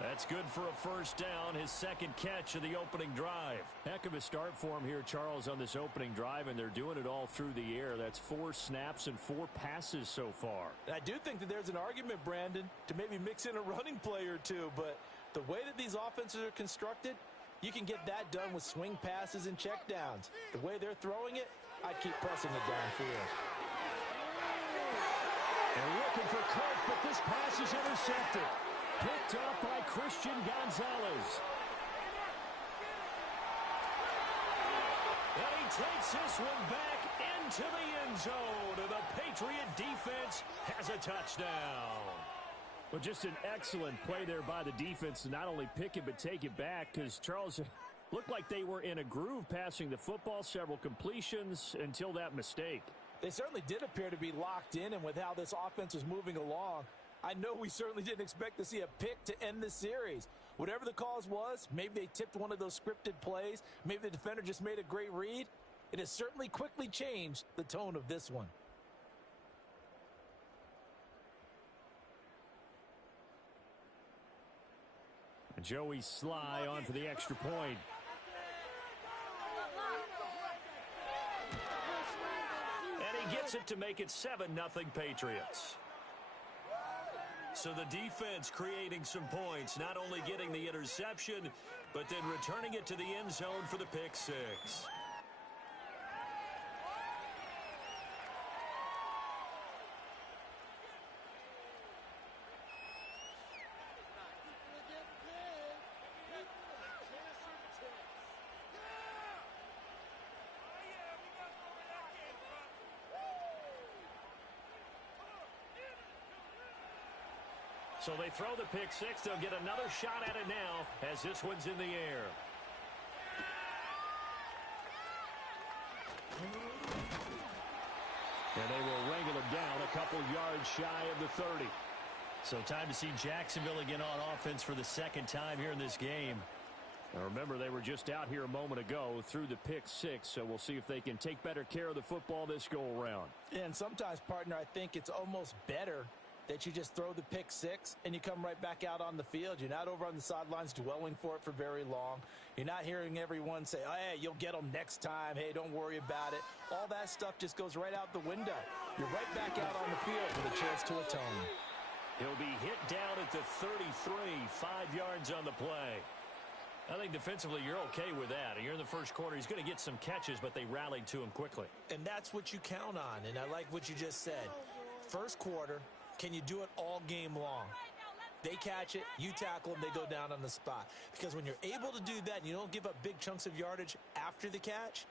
That's good for a first down, his 2nd catch of the opening drive. Heck of a start for him here, Charles, on this opening drive, and they're doing it all through the air. That's 4 snaps and 4 passes so far. And I do think that there's an argument, Brandon, to maybe mix in a running play or two, but the way that these offenses are constructed, you can get that done with swing passes and checkdowns. The way they're throwing it, I'd keep pressing it downfield. They're looking for Kirk, but this pass is intercepted. Picked up by Christian Gonzalez. And he takes this one back into the end zone. And the Patriot defense has a touchdown. Well, just an excellent play there by the defense to not only pick it but take it back, because Charles looked like they were in a groove passing the football, several completions until that mistake. They certainly did appear to be locked in, and with how this offense was moving along, I know we certainly didn't expect to see a pick to end the series. Whatever the cause was, maybe they tipped one of those scripted plays, maybe the defender just made a great read. It has certainly quickly changed the tone of this one. Joey Sly on for the extra point. And he gets it to make it 7-0 Patriots. So the defense creating some points, not only getting the interception, but then returning it to the end zone for the pick 6. So they throw the pick 6. They'll get another shot at it now as this one's in the air. And they will wrangle him down a couple yards shy of the 30. So time to see Jacksonville again on offense for the 2nd time here in this game. Now remember, they were just out here a moment ago through the pick 6, so we'll see if they can take better care of the football this go around. And sometimes, partner, I think it's almost better that you just throw the pick six and you come right back out on the field. You're not over on the sidelines dwelling for it for very long. You're not hearing everyone say, oh, hey, you'll get them next time. Hey, don't worry about it. All that stuff just goes right out the window. You're right back out on the field with a chance to atone. He'll be hit down at the 33, 5 yards on the play. I think defensively you're okay with that. You're in the first quarter. He's going to get some catches, but they rallied to him quickly. And that's what you count on, and I like what you just said. First quarter, can you do it all game long? They catch it, you tackle them, they go down on the spot. Because when you're able to do that and you don't give up big chunks of yardage after the catch,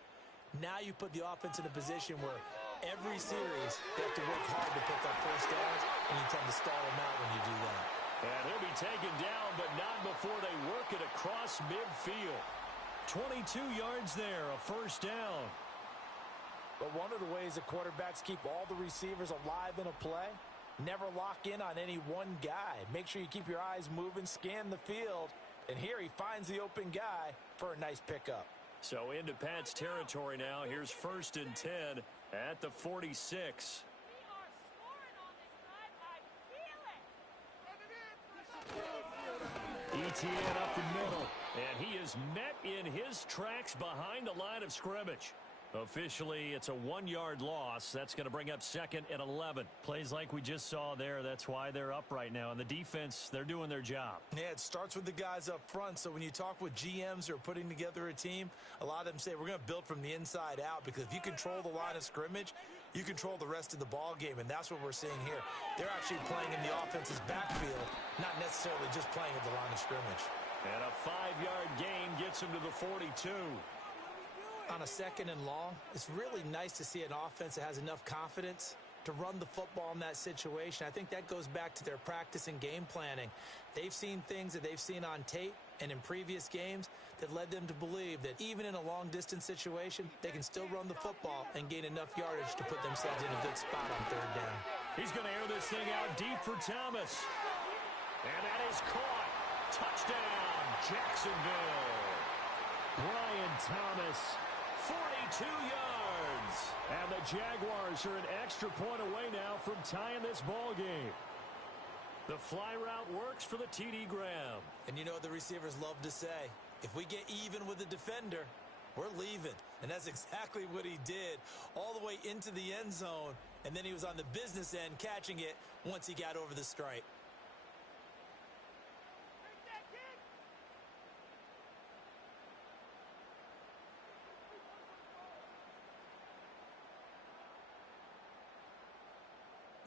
now you put the offense in a position where every series they have to work hard to pick up first downs, and you tend to stall them out when you do that. And he'll be taken down, but not before they work it across midfield. 22 yards there, a first down. But one of the ways that quarterbacks keep all the receivers alive in a play, never lock in on any one guy. Make sure you keep your eyes moving, scan the field, and here he finds the open guy for a nice pickup. So into Pat's territory now. Here's 1st and 10 at the 46. ETN up the middle, and he is met in his tracks behind the line of scrimmage. Officially, it's a 1-yard loss. That's going to bring up 2nd and 11. Plays like we just saw there. That's why they're up right now. And the defense, they're doing their job. Yeah, it starts with the guys up front. So when you talk with GMs who are putting together a team, a lot of them say we're going to build from the inside out, because if you control the line of scrimmage, you control the rest of the ball game, and that's what we're seeing here. They're actually playing in the offense's backfield, not necessarily just playing at the line of scrimmage. And a 5-yard gain gets him to the 42. On a 2nd and long, it's really nice to see an offense that has enough confidence to run the football in that situation. I think that goes back to their practice and game planning. They've seen things that they've seen on tape and in previous games that led them to believe that even in a long-distance situation, they can still run the football and gain enough yardage to put themselves in a good spot on 3rd down. He's going to air this thing out deep for Thomas. And that is caught. Touchdown, Jacksonville. Brian Thomas, 42 yards. And the Jaguars are an extra point away now from tying this ball game. The fly route works for the TD Graham. And you know what the receivers love to say? If we get even with the defender, we're leaving. And that's exactly what he did, all the way into the end zone. And then he was on the business end catching it once he got over the stripe.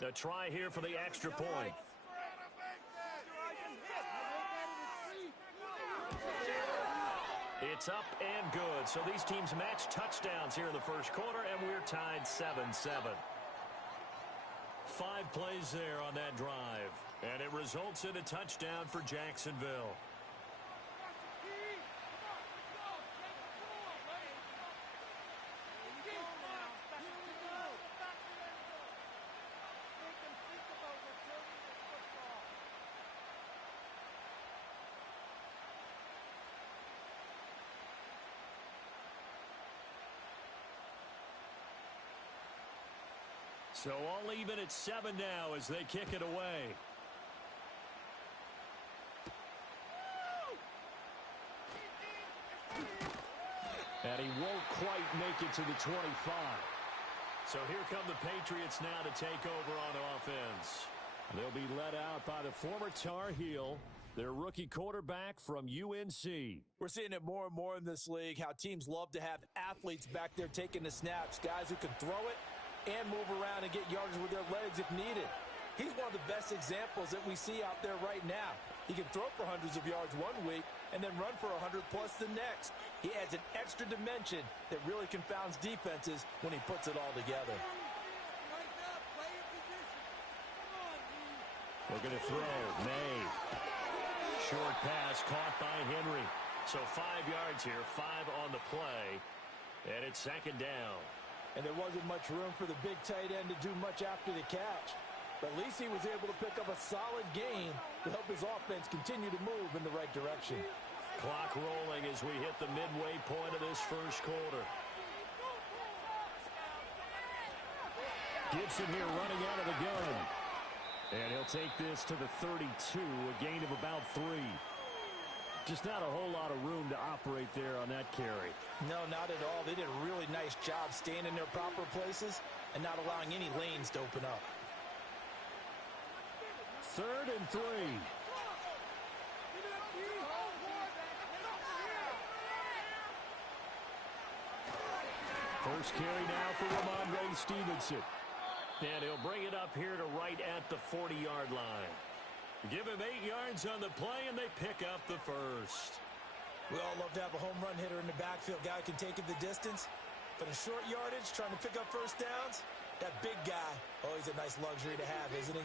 A try here for the extra point. It's up and good. So these teams match touchdowns here in the first quarter, and we're tied 7-7. 5 plays there on that drive, and it results in a touchdown for Jacksonville. So all even at 7 now as they kick it away. And he won't quite make it to the 25. So here come the Patriots now to take over on offense. They'll be led out by the former Tar Heel, their rookie quarterback from UNC. We're seeing it more and more in this league, how teams love to have athletes back there taking the snaps, guys who can throw it and move around and get yardage with their legs if needed. He's one of the best examples that we see out there right now. He can throw for hundreds of yards one week and then run for 100+ the next. He adds an extra dimension that really confounds defenses when he puts it all together. Looking to throw. May. Short pass caught by Henry. So 5 yards here, 5 on the play. And it's 2nd down. And there wasn't much room for the big tight end to do much after the catch. But at least he was able to pick up a solid gain to help his offense continue to move in the right direction. Clock rolling as we hit the midway point of this first quarter. Gibson here running out of the gun. And he'll take this to the 32, a gain of about 3. Just not a whole lot of room to operate there on that carry. No, not at all. They did a really nice job staying in their proper places and not allowing any lanes to open up. 3rd and 3. First carry now for Ramondre Stevenson. And he'll bring it up here to right at the 40-yard line. Give him 8 yards on the play, and they pick up the first. We all love to have a home run hitter in the backfield. Guy who can take it the distance. But in short yardage, trying to pick up first downs, that big guy, always a nice luxury to have, isn't he?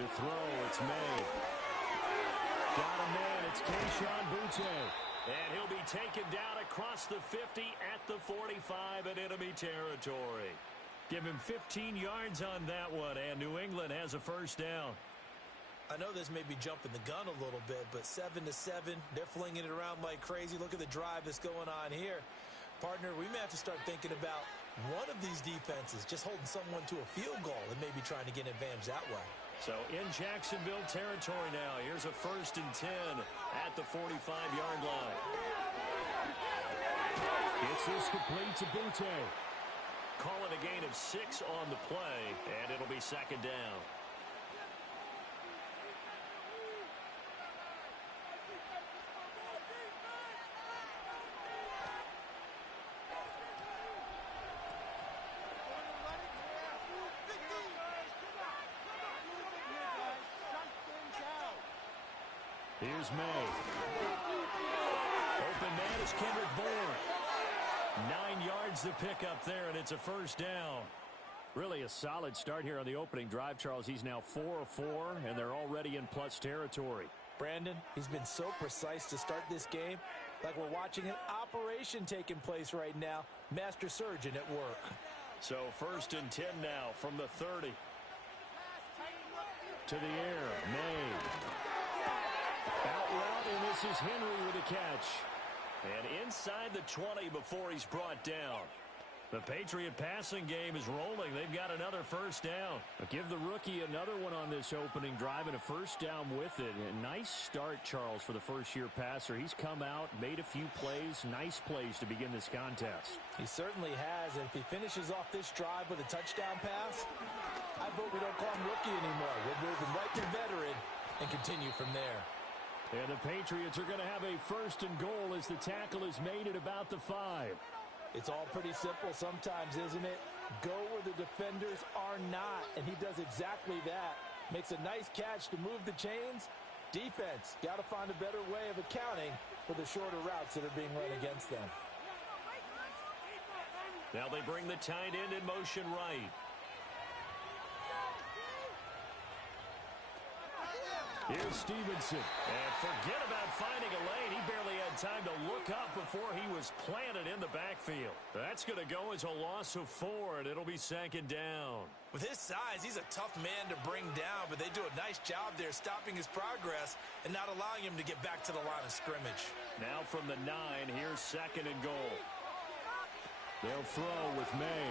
To throw, it's May. Got a man, it's Kayshon Boutte. And he'll be taken down across the 50 at the 45 in enemy territory. Give him 15 yards on that one, and New England has a first down. I know this may be jumping the gun a little bit, but 7-7, they're flinging it around like crazy. Look at the drive that's going on here. Partner, we may have to start thinking about one of these defenses just holding someone to a field goal and maybe trying to get an advantage that way. So in Jacksonville territory now, here's a 1st and 10 at the 45-yard line. It's this complete to Boutte. Call it a gain of 6 on the play, and it'll be 2nd down. Here's May. Open man is Kendrick Bourne. 9 yards to pick up there, and it's a first down. Really a solid start here on the opening drive, Charles. He's now 4 of 4, and they're already in plus territory. Brandon, he's been so precise to start this game, like we're watching an operation taking place right now. Master surgeon at work. So 1st and 10 now from the 30. To the air, May. Out route, and this is Henry with a catch. And inside the 20 before he's brought down. The Patriot passing game is rolling. They've got another first down. But give the rookie another one on this opening drive and a first down with it. A nice start, Charles, for the first-year passer. He's come out, made a few plays, nice plays to begin this contest. He certainly has. And if he finishes off this drive with a touchdown pass, I vote we don't call him rookie anymore. We'll move him right to veteran and continue from there. And the Patriots are going to have a 1st and goal as the tackle is made at about the 5. It's all pretty simple sometimes, isn't it? Go where the defenders are not, and he does exactly that. Makes a nice catch to move the chains. Defense, got to find a better way of accounting for the shorter routes that are being run against them. Now they bring the tight end in motion right. Here's Stevenson. And forget about finding a lane. He barely had time to look up before he was planted in the backfield. That's going to go as a loss of 4, and it'll be 2nd down. With his size, he's a tough man to bring down, but they do a nice job there stopping his progress and not allowing him to get back to the line of scrimmage. Now from the 9, here's 2nd and goal. They'll throw with May.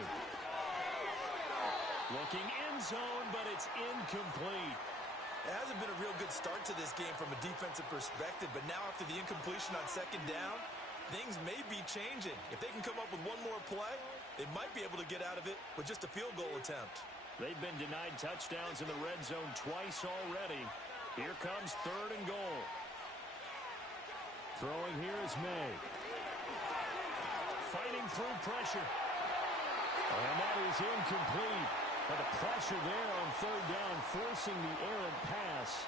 Looking end zone, but it's incomplete. It hasn't been a real good start to this game from a defensive perspective, but now after the incompletion on 2nd down, things may be changing. If they can come up with one more play, they might be able to get out of it with just a field goal attempt. They've been denied touchdowns in the red zone twice already. Here comes 3rd and goal. Throwing here is May. Fighting through pressure. And that is incomplete. But the pressure there on 3rd down, forcing the errant pass.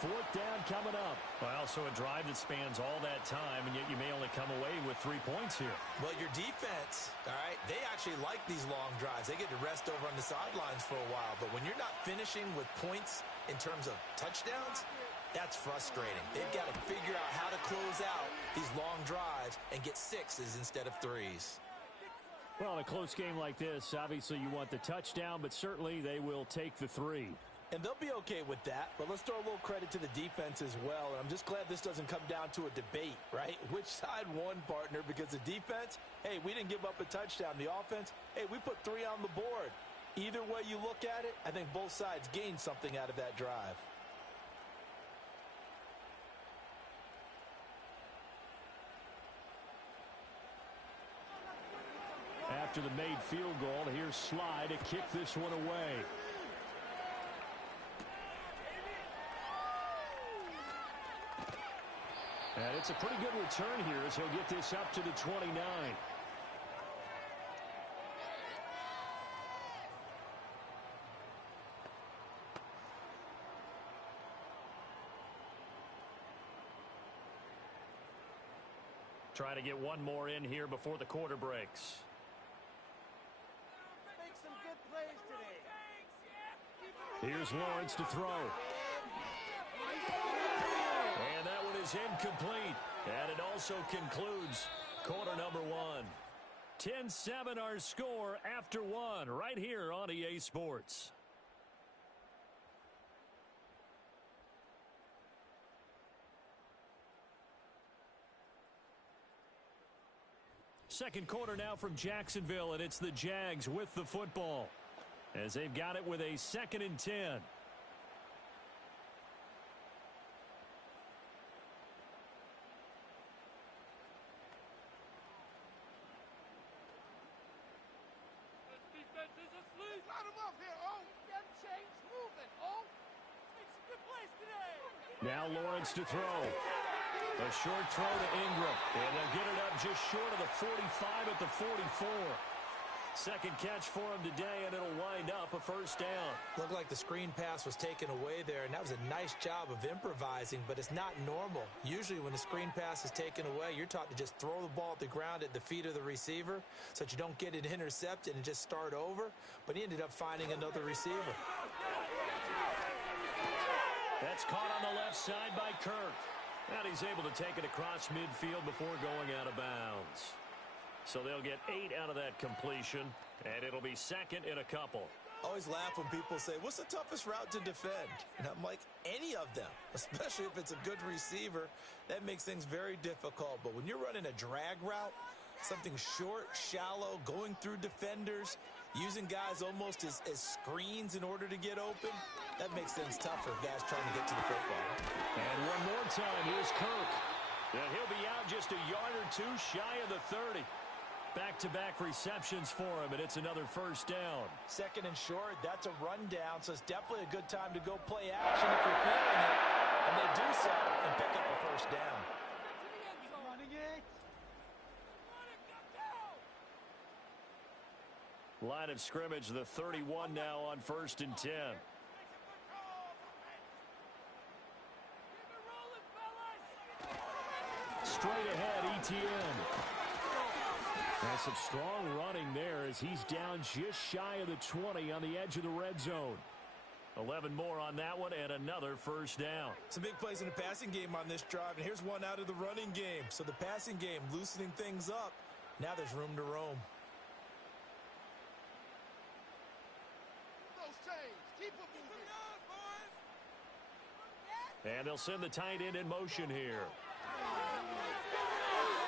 4th down coming up. Well, so a drive that spans all that time, and yet you may only come away with 3 points here. Well, your defense, all right, they actually like these long drives. They get to rest over on the sidelines for a while. But when you're not finishing with points in terms of touchdowns, that's frustrating. They've got to figure out how to close out these long drives and get 6s instead of 3s. Well, in a close game like this, obviously you want the touchdown, but certainly they will take the 3. And they'll be okay with that, but let's throw a little credit to the defense as well. And I'm just glad this doesn't come down to a debate, right? Which side won, partner? Because the defense, hey, we didn't give up a touchdown. The offense, hey, we put 3 on the board. Either way you look at it, I think both sides gained something out of that drive. After the made field goal, here's Sly to kick this one away. And it's a pretty good return here as he'll get this up to the 29. Try to get one more in here before the quarter breaks. Make some good plays today. Here's Lawrence to throw. And that one is incomplete. And it also concludes quarter number 1. 10-7 our score after 1 right here on EA Sports. Second quarter now from Jacksonville, and it's the Jags with the football as they've got it with a 2nd and 10. Defense is asleep. Got him up here, oh. Them chains moving, oh. Make some good plays today. Now Lawrence to throw. A short throw to Ingram. And they'll get it up just short of the 45 at the 44. Second catch for him today, and it'll wind up a first down. Looked like the screen pass was taken away there, and that was a nice job of improvising, but it's not normal. Usually when the screen pass is taken away, you're taught to just throw the ball at the ground at the feet of the receiver so that you don't get it intercepted and just start over, but he ended up finding another receiver. That's caught on the left side by Kirk. And he's able to take it across midfield before going out of bounds. So they'll get 8 out of that completion, and it'll be second in a couple. Always laugh when people say, what's the toughest route to defend? And I'm like, any of them, especially if it's a good receiver. That makes things very difficult. But when you're running a drag route, something short, shallow, going through defenders, using guys almost as screens in order to get open, that makes things tougher, guys trying to get to the football. And one more time, here's Kirk. And he'll be out just a yard or 2 shy of the 30. Back-to-back receptions for him, and it's another first down. 2nd and short, that's a rundown, so it's definitely a good time to go play action if you're feeling it. And they do so and pick up the first down. Line of scrimmage, the 31 now on 1st and 10. Straight ahead, Etienne. And some strong running there as he's down just shy of the 20 on the edge of the red zone. 11 more on that one and another first down. Some big plays in the passing game on this drive, and here's one out of the running game. So the passing game loosening things up. Now there's room to roam. Keep it moving. And they'll send the tight end in motion here.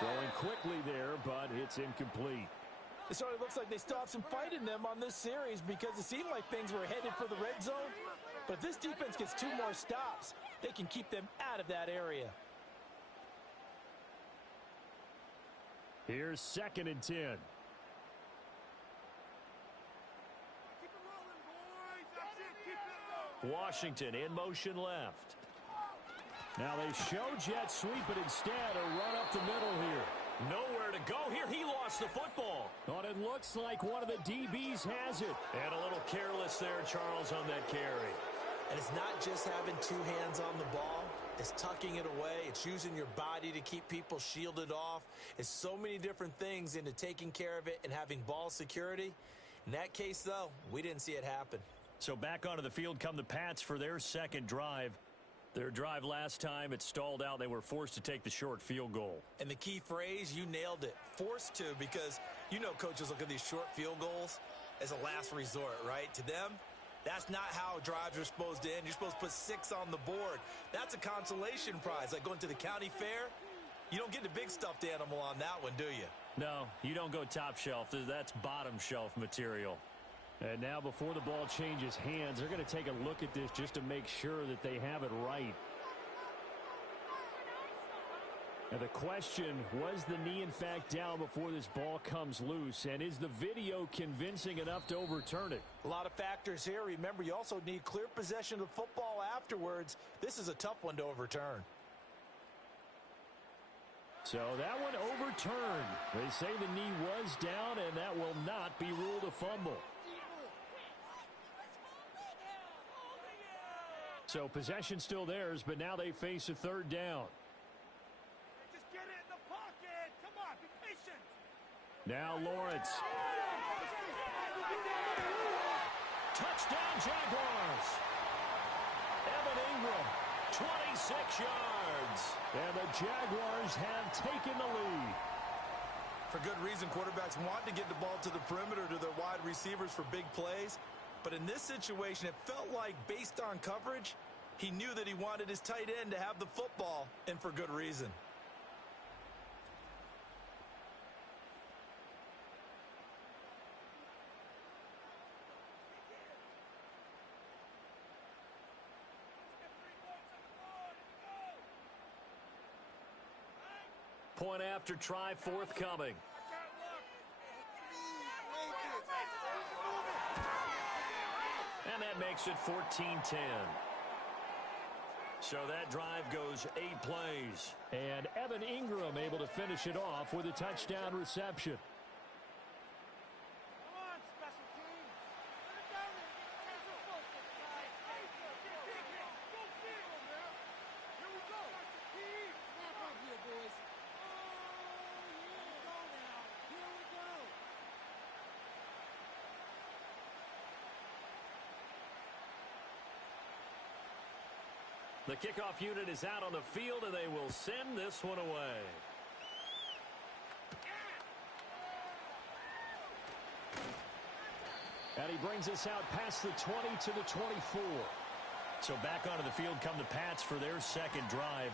Throwing quickly there, but it's incomplete. It sort of looks like they still have some fight in them on this series because it seemed like things were headed for the red zone. But if this defense gets 2 more stops, they can keep them out of that area. Here's 2nd and 10. Washington in motion left. Now they show jet sweep, but instead a run up the middle here. Nowhere to go here. He lost the football. But it looks like one of the DBs has it. And a little careless there, Charles, on that carry. And it's not just having 2 hands on the ball. It's tucking it away. It's using your body to keep people shielded off. It's so many different things into taking care of it and having ball security. In that case, though, we didn't see it happen. So back onto the field come the Pats for their second drive. Their drive last time, it stalled out. They were forced to take the short field goal. And the key phrase, you nailed it, forced to, because you know coaches look at these short field goals as a last resort, right? To them, That's not how drives are supposed to end. You're supposed to put 6 on the board. That's a consolation prize, like going to the county fair. You don't get the big stuffed animal on that one, do you? No, you don't go top shelf. That's bottom shelf material. And now before the ball changes hands, they're going to take a look at this just to make sure that they have it right. Now the question, was the knee in fact down before this ball comes loose? And is the video convincing enough to overturn it? A lot of factors here. Remember, you also need clear possession of the football afterwards. This is a tough one to overturn. So that one overturned. They say the knee was down, and that will not be ruled a fumble. So possession still theirs, but now they face a third down. Just get it in the pocket. Come on, be patient. Now Lawrence. Touchdown Jaguars. Evan Ingram, 26 yards. And the Jaguars have taken the lead. For good reason, quarterbacks want to get the ball to the perimeter to their wide receivers for big plays. But in this situation, it felt like, based on coverage, he knew that he wanted his tight end to have the football, and for good reason. Point after try forthcoming. And that makes it 14-10. So that drive goes 8 plays. And Evan Ingram able to finish it off with a touchdown reception. Come on, special team. Put it down there. Get some focus, guys. Go field, man. Here we go. Snap up here, boys. The kickoff unit is out on the field, and they will send this one away. And he brings us out past the 20 to the 24. So back onto the field come the Pats for their second drive.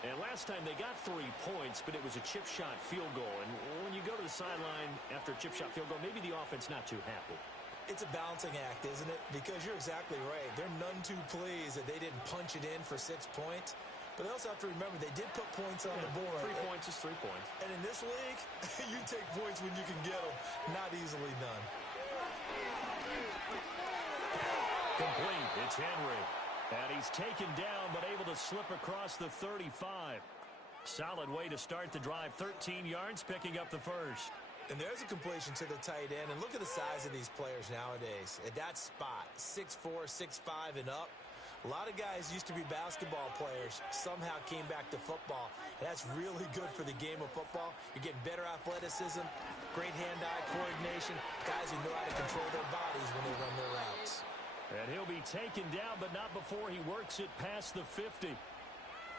And last time they got 3 points, but it was a chip shot field goal. And when you go to the sideline after a chip shot field goal, maybe the offense not too happy. It's a balancing act, isn't it? Because you're exactly right. They're none too pleased that they didn't punch it in for 6 points. But they also have to remember they did put points on the board. 3 points is 3 points. And in this league, you take points when you can get them. Not easily done. Complete. It's Henry. And he's taken down but able to slip across the 35. Solid way to start the drive. 13 yards, picking up the first. And there's a completion to the tight end. And look at the size of these players nowadays. At that spot, 6'4", 6'5", and up. A lot of guys used to be basketball players, somehow came back to football. And that's really good for the game of football. You're getting better athleticism, great hand-eye coordination, guys who know how to control their bodies when they run their routes. And he'll be taken down, but not before he works it past the 50.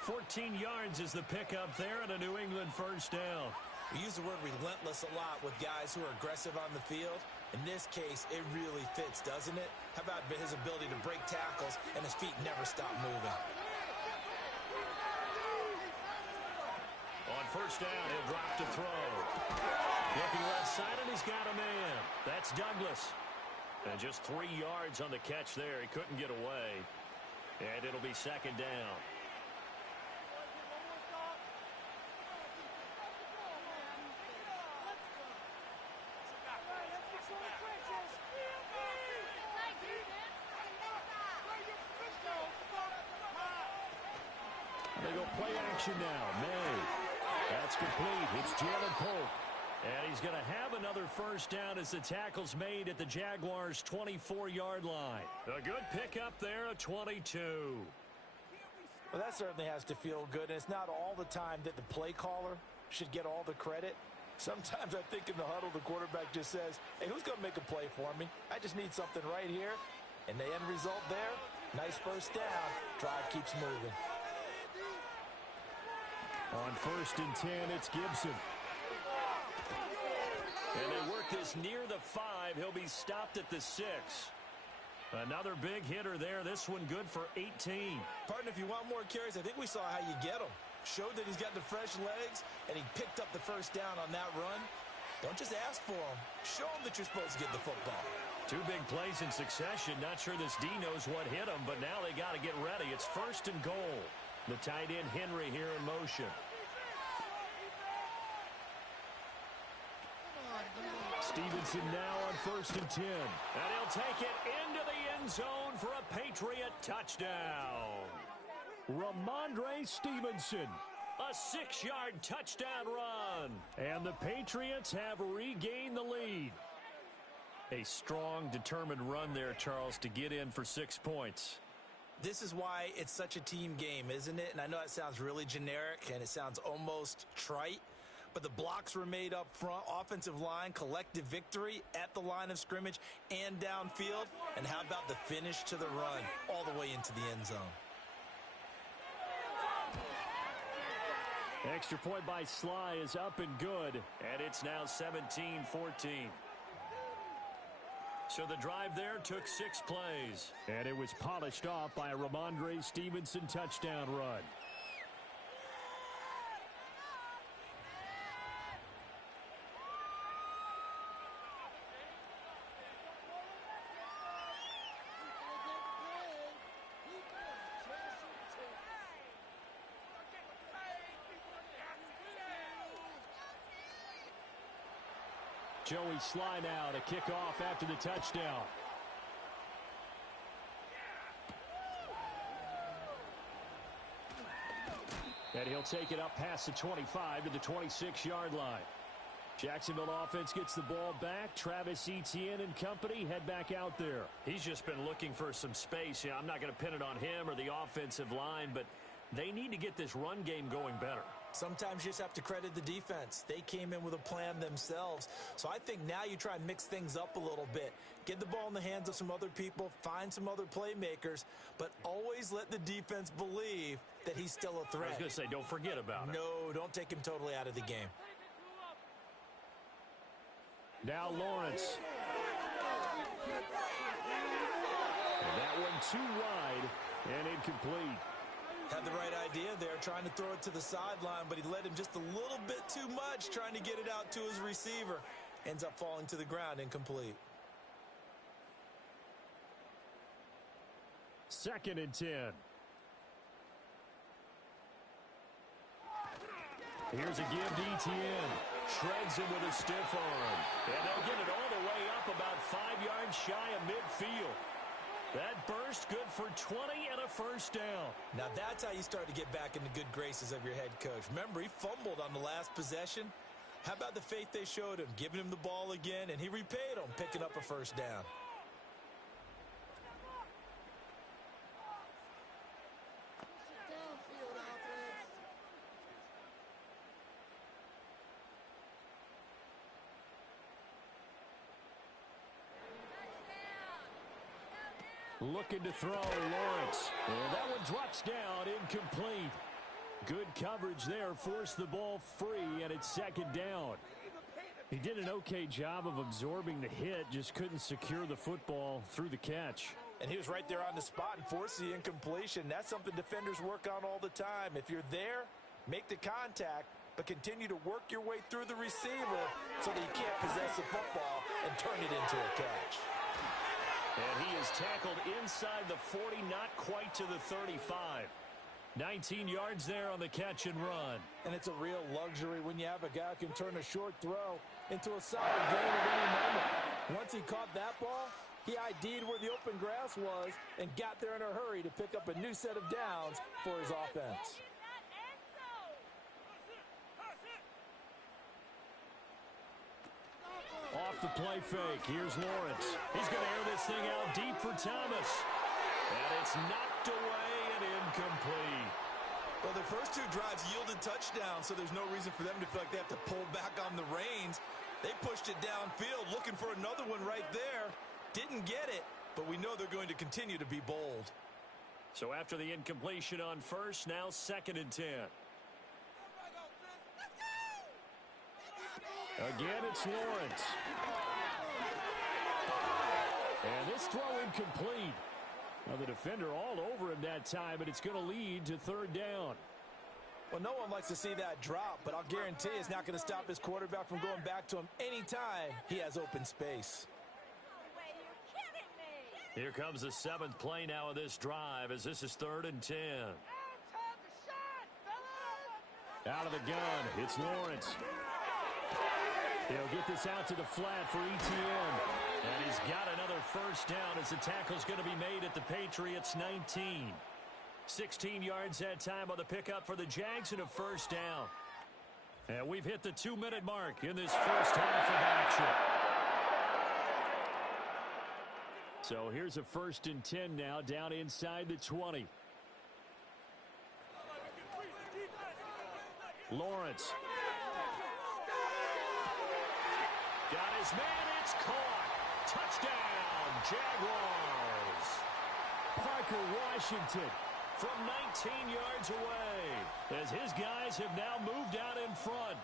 14 yards is the pickup there and a New England first down. We use the word relentless a lot with guys who are aggressive on the field. In this case, it really fits, doesn't it? How about his ability to break tackles and his feet never stop moving? On first down, he'll drop to throw. Looking left side, and he's got a man. That's Douglas. And just 3 yards on the catch there. He couldn't get away. And it'll be second down. They go play action now. May. That's complete. It's Jalen Polk. And he's going to have another first down as the tackle's made at the Jaguars' 24-yard line. A good pickup there, a 22. Well, that certainly has to feel good. And it's not all the time that the play caller should get all the credit. Sometimes I think in the huddle, the quarterback just says, hey, who's going to make a play for me? I just need something right here. And the end result there, nice first down. Drive keeps moving. On first and 10, it's Gibson. And they work this near the 5. He'll be stopped at the 6. Another big hitter there. This one good for 18. Partner, if you want more carries, I think we saw how you get them. Showed that he's got the fresh legs, and he picked up the first down on that run. Don't just ask for them. Show them that you're supposed to get the football. 2 big plays in succession. Not sure this D knows what hit him, but now they got to get ready. It's 1st and goal. The tight end Henry here in motion. Stevenson now on 1st and 10. And he'll take it into the end zone for a Patriot touchdown. Ramondre Stevenson. A 6-yard touchdown run. And the Patriots have regained the lead. A strong, determined run there, Charles, to get in for 6 points. This is why it's such a team game, isn't it? And I know it sounds really generic and it sounds almost trite, but the blocks were made up front, offensive line, collective victory at the line of scrimmage and downfield. And how about the finish to the run all the way into the end zone? Extra point by Sly is up and good. And it's now 17-14. So the drive there took 6 plays. And it was polished off by a Ramondre Stevenson touchdown run. Joey Sly now to kick off after the touchdown. And he'll take it up past the 25 to the 26-yard line. Jacksonville offense gets the ball back. Travis Etienne and company head back out there. He's just been looking for some space. I'm not going to pin it on him or the offensive line, but they need to get this run game going better. Sometimes you just have to credit the defense. They came in with a plan themselves. So I think now you try and mix things up a little bit. Get the ball in the hands of some other people, find some other playmakers, but always let the defense believe that he's still a threat. I was going to say, don't forget about it. No, don't take him totally out of the game. Now Lawrence. And that one too wide and incomplete. Had the right idea there, trying to throw it to the sideline, but he led him just a little bit too much, trying to get it out to his receiver. Ends up falling to the ground, incomplete. 2nd and 10. Here's a give to Etienne. Shreds him with a stiff arm. And they'll get it all the way up about 5 yards shy of midfield. That burst good for 20 and a first down. Now that's how you start to get back in the good graces of your head coach. Remember, he fumbled on the last possession. How about the faith they showed him, giving him the ball again, and he repaid them, picking up a first down. Looking to throw, Lawrence. And that one drops down, incomplete. Good coverage there, forced the ball free, and it's 2nd down. He did an okay job of absorbing the hit, just couldn't secure the football through the catch. And he was right there on the spot and forced the incompletion. That's something defenders work on all the time. If you're there, make the contact, but continue to work your way through the receiver so that you can't possess the football and turn it into a catch. And he is tackled inside the 40, not quite to the 35. 19 yards there on the catch and run. And it's a real luxury when you have a guy who can turn a short throw into a solid gain at any moment. Once he caught that ball, he ID'd where the open grass was and got there in a hurry to pick up a new set of downs for his offense. Off the play fake, here's Lawrence. He's going to air this thing out deep for Thomas. And it's knocked away and incomplete. Well, the first 2 drives yielded touchdowns, so there's no reason for them to feel like they have to pull back on the reins. They pushed it downfield, looking for another one right there. Didn't get it, but we know they're going to continue to be bold. So after the incompletion on first, now 2nd and 10. Again, it's Lawrence. And this throw incomplete. Well, the defender all over him that time, but it's going to lead to third down. Well, no one likes to see that drop, but I'll guarantee it's not going to stop his quarterback from going back to him anytime he has open space. Here comes the 7th play now of this drive as this is 3rd and 10. Out of the gun, it's Lawrence. He'll get this out to the flat for Etienne. And he's got another first down as the tackle's going to be made at the Patriots 19. 16 yards that time on the pickup for the Jags and a first down. And we've hit the 2-minute mark in this first half of action. So here's a 1st and 10 now down inside the 20. Lawrence. Got his man, it's caught. Touchdown, Jaguars. Parker Washington from 19 yards away as his guys have now moved out in front.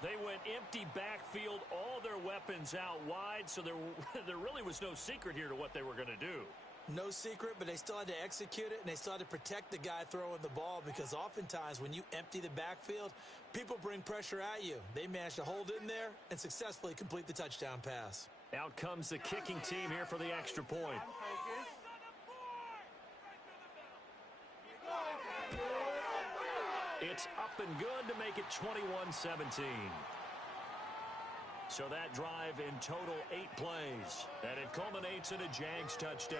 They went empty backfield, all their weapons out wide, so there really was no secret here to what they were going to do. No secret, but they still had to execute it, and they still had to protect the guy throwing the ball because oftentimes when you empty the backfield, people bring pressure at you. They managed to hold in there and successfully complete the touchdown pass. Out comes the kicking team here for the extra point. It's up and good to make it 21-17. So that drive in total 8 plays, and it culminates in a Jags touchdown.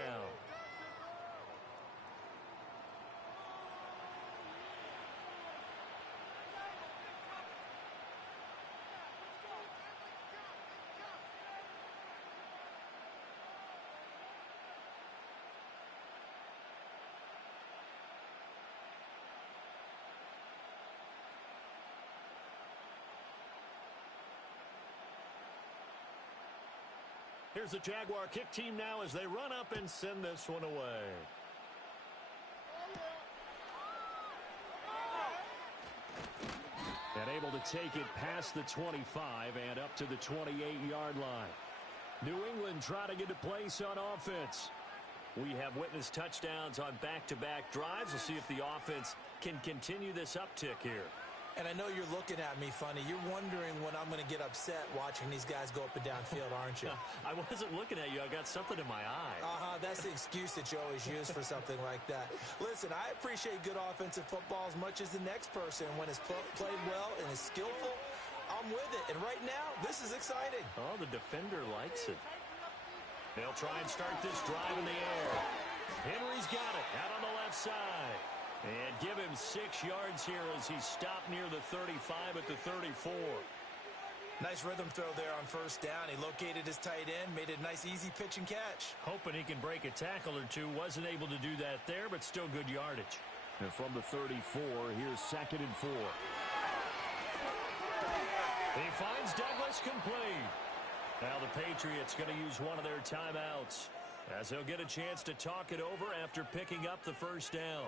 Here's the Jaguar kick team now as they run up and send this one away. And able to take it past the 25 and up to the 28-yard line. New England trying to get a place on offense. We have witnessed touchdowns on back-to-back drives. We'll see if the offense can continue this uptick here. And I know you're looking at me funny. You're wondering when I'm going to get upset watching these guys go up and down field, aren't you? I wasn't looking at you. I got something in my eye. That's the excuse that you always use for something like that. Listen, I appreciate good offensive football as much as the next person. When it's played well and is skillful, I'm with it. And right now, this is exciting. Oh, the defender likes it. They'll try and start this drive in the air. Henry's got it out on the left side. And give him 6 yards here as he stopped near the 35 at the 34. Nice rhythm throw there on first down. He located his tight end, made it a nice easy pitch and catch. Hoping he can break a tackle or two. Wasn't able to do that there, but still good yardage. And from the 34, here's 2nd and 4. He finds Douglas complete. Now the Patriots going to use one of their timeouts as they'll get a chance to talk it over after picking up the first down.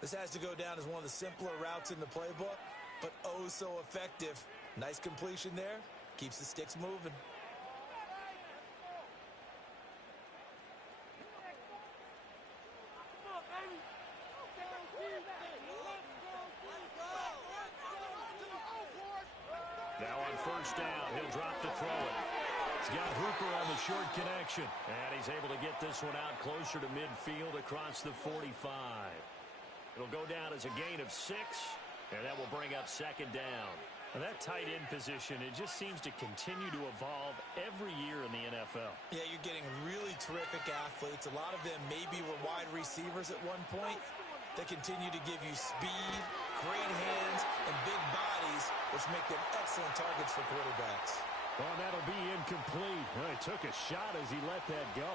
This has to go down as one of the simpler routes in the playbook, but oh so effective. Nice completion there. Keeps the sticks moving. Now on first down, he'll drop to throw it. He's got Hooper on the short connection, and he's able to get this one out closer to midfield across the 45. It'll go down as a gain of 6, and that will bring up 2nd down. And that tight end position, it just seems to continue to evolve every year in the NFL. Yeah, you're getting really terrific athletes. A lot of them maybe were wide receivers at one point. They continue to give you speed, great hands, and big bodies, which make them excellent targets for quarterbacks. Well, that'll be incomplete. Well, he took a shot as he let that go.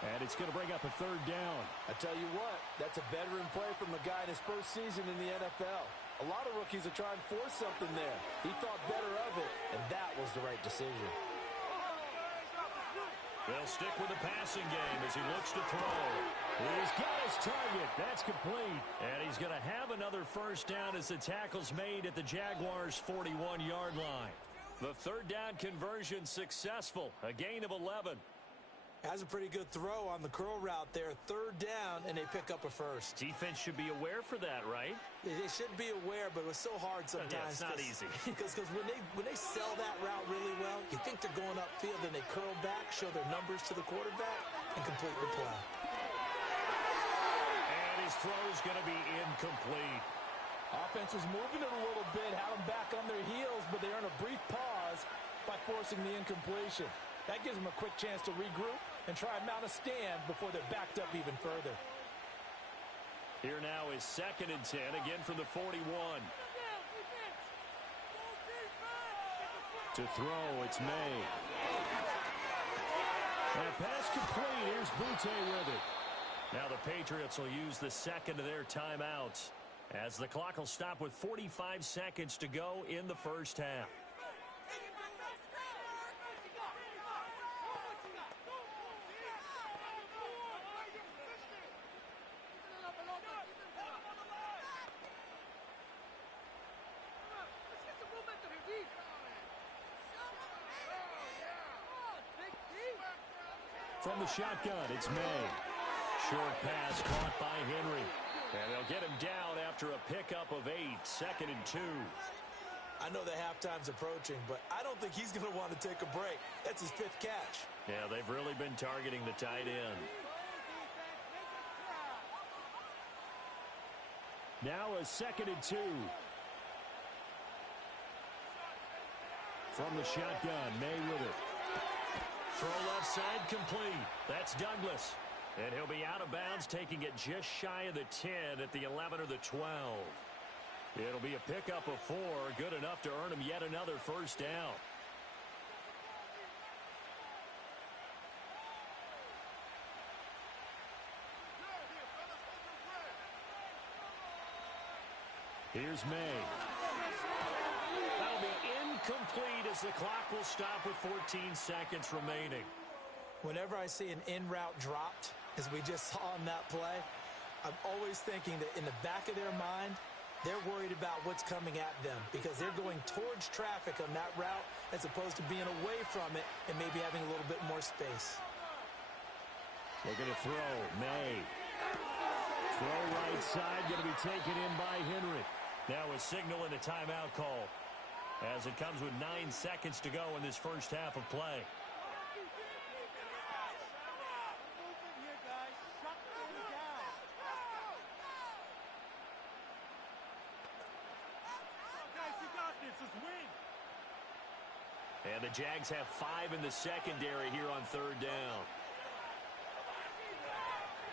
And it's going to bring up a 3rd down. I tell you what, that's a veteran play from a guy in his first season in the NFL. A lot of rookies are trying to force something there. He thought better of it, and that was the right decision. They'll stick with the passing game as he looks to throw. He's got his target. That's complete. And he's going to have another first down as the tackle's made at the Jaguars' 41-yard line. The 3rd down conversion successful, a gain of 11. Has a pretty good throw on the curl route there. 3rd down, and they pick up a first. Defense should be aware for that, right? They should be aware, but it was so hard sometimes. Yeah, it's not easy. Because when they sell that route really well, you think they're going upfield, then they curl back, show their numbers to the quarterback, and complete the play. And his throw's going to be incomplete. Offense was moving it a little bit, had them back on their heels, but they earn a brief pause by forcing the incompletion. That gives them a quick chance to regroup and try and mount a stand before they're backed up even further. Here now is 2nd and 10, again from the 41. To throw, it's May. And pass complete. Here's Butte with it. Now the Patriots will use the 2nd of their timeouts as the clock will stop with 45 seconds to go in the first half. From the shotgun, it's May. Short pass caught by Henry. And they'll get him down after a pickup of 8, 2nd and 2. I know the halftime's approaching, but I don't think he's going to want to take a break. That's his 5th catch. Yeah, they've really been targeting the tight end. Now a 2nd and 2. From the shotgun, May with it. Throw left side complete. That's Douglas. And he'll be out of bounds, taking it just shy of the 10 at the 11 or the 12. It'll be a pickup of 4, good enough to earn him yet another first down. Here's May. That'll be incomplete as the clock will stop with 14 seconds remaining. Whenever I see an in-route dropped, as we just saw in that play, I'm always thinking that in the back of their mind, they're worried about what's coming at them because they're going towards traffic on that route as opposed to being away from it and maybe having a little bit more space. Looking to throw, May. Throw right side, going to be taken in by Henry. Now a signal and a timeout call as it comes with 9 seconds to go in this first half of play. And the Jags have 5 in the secondary here on 3rd down.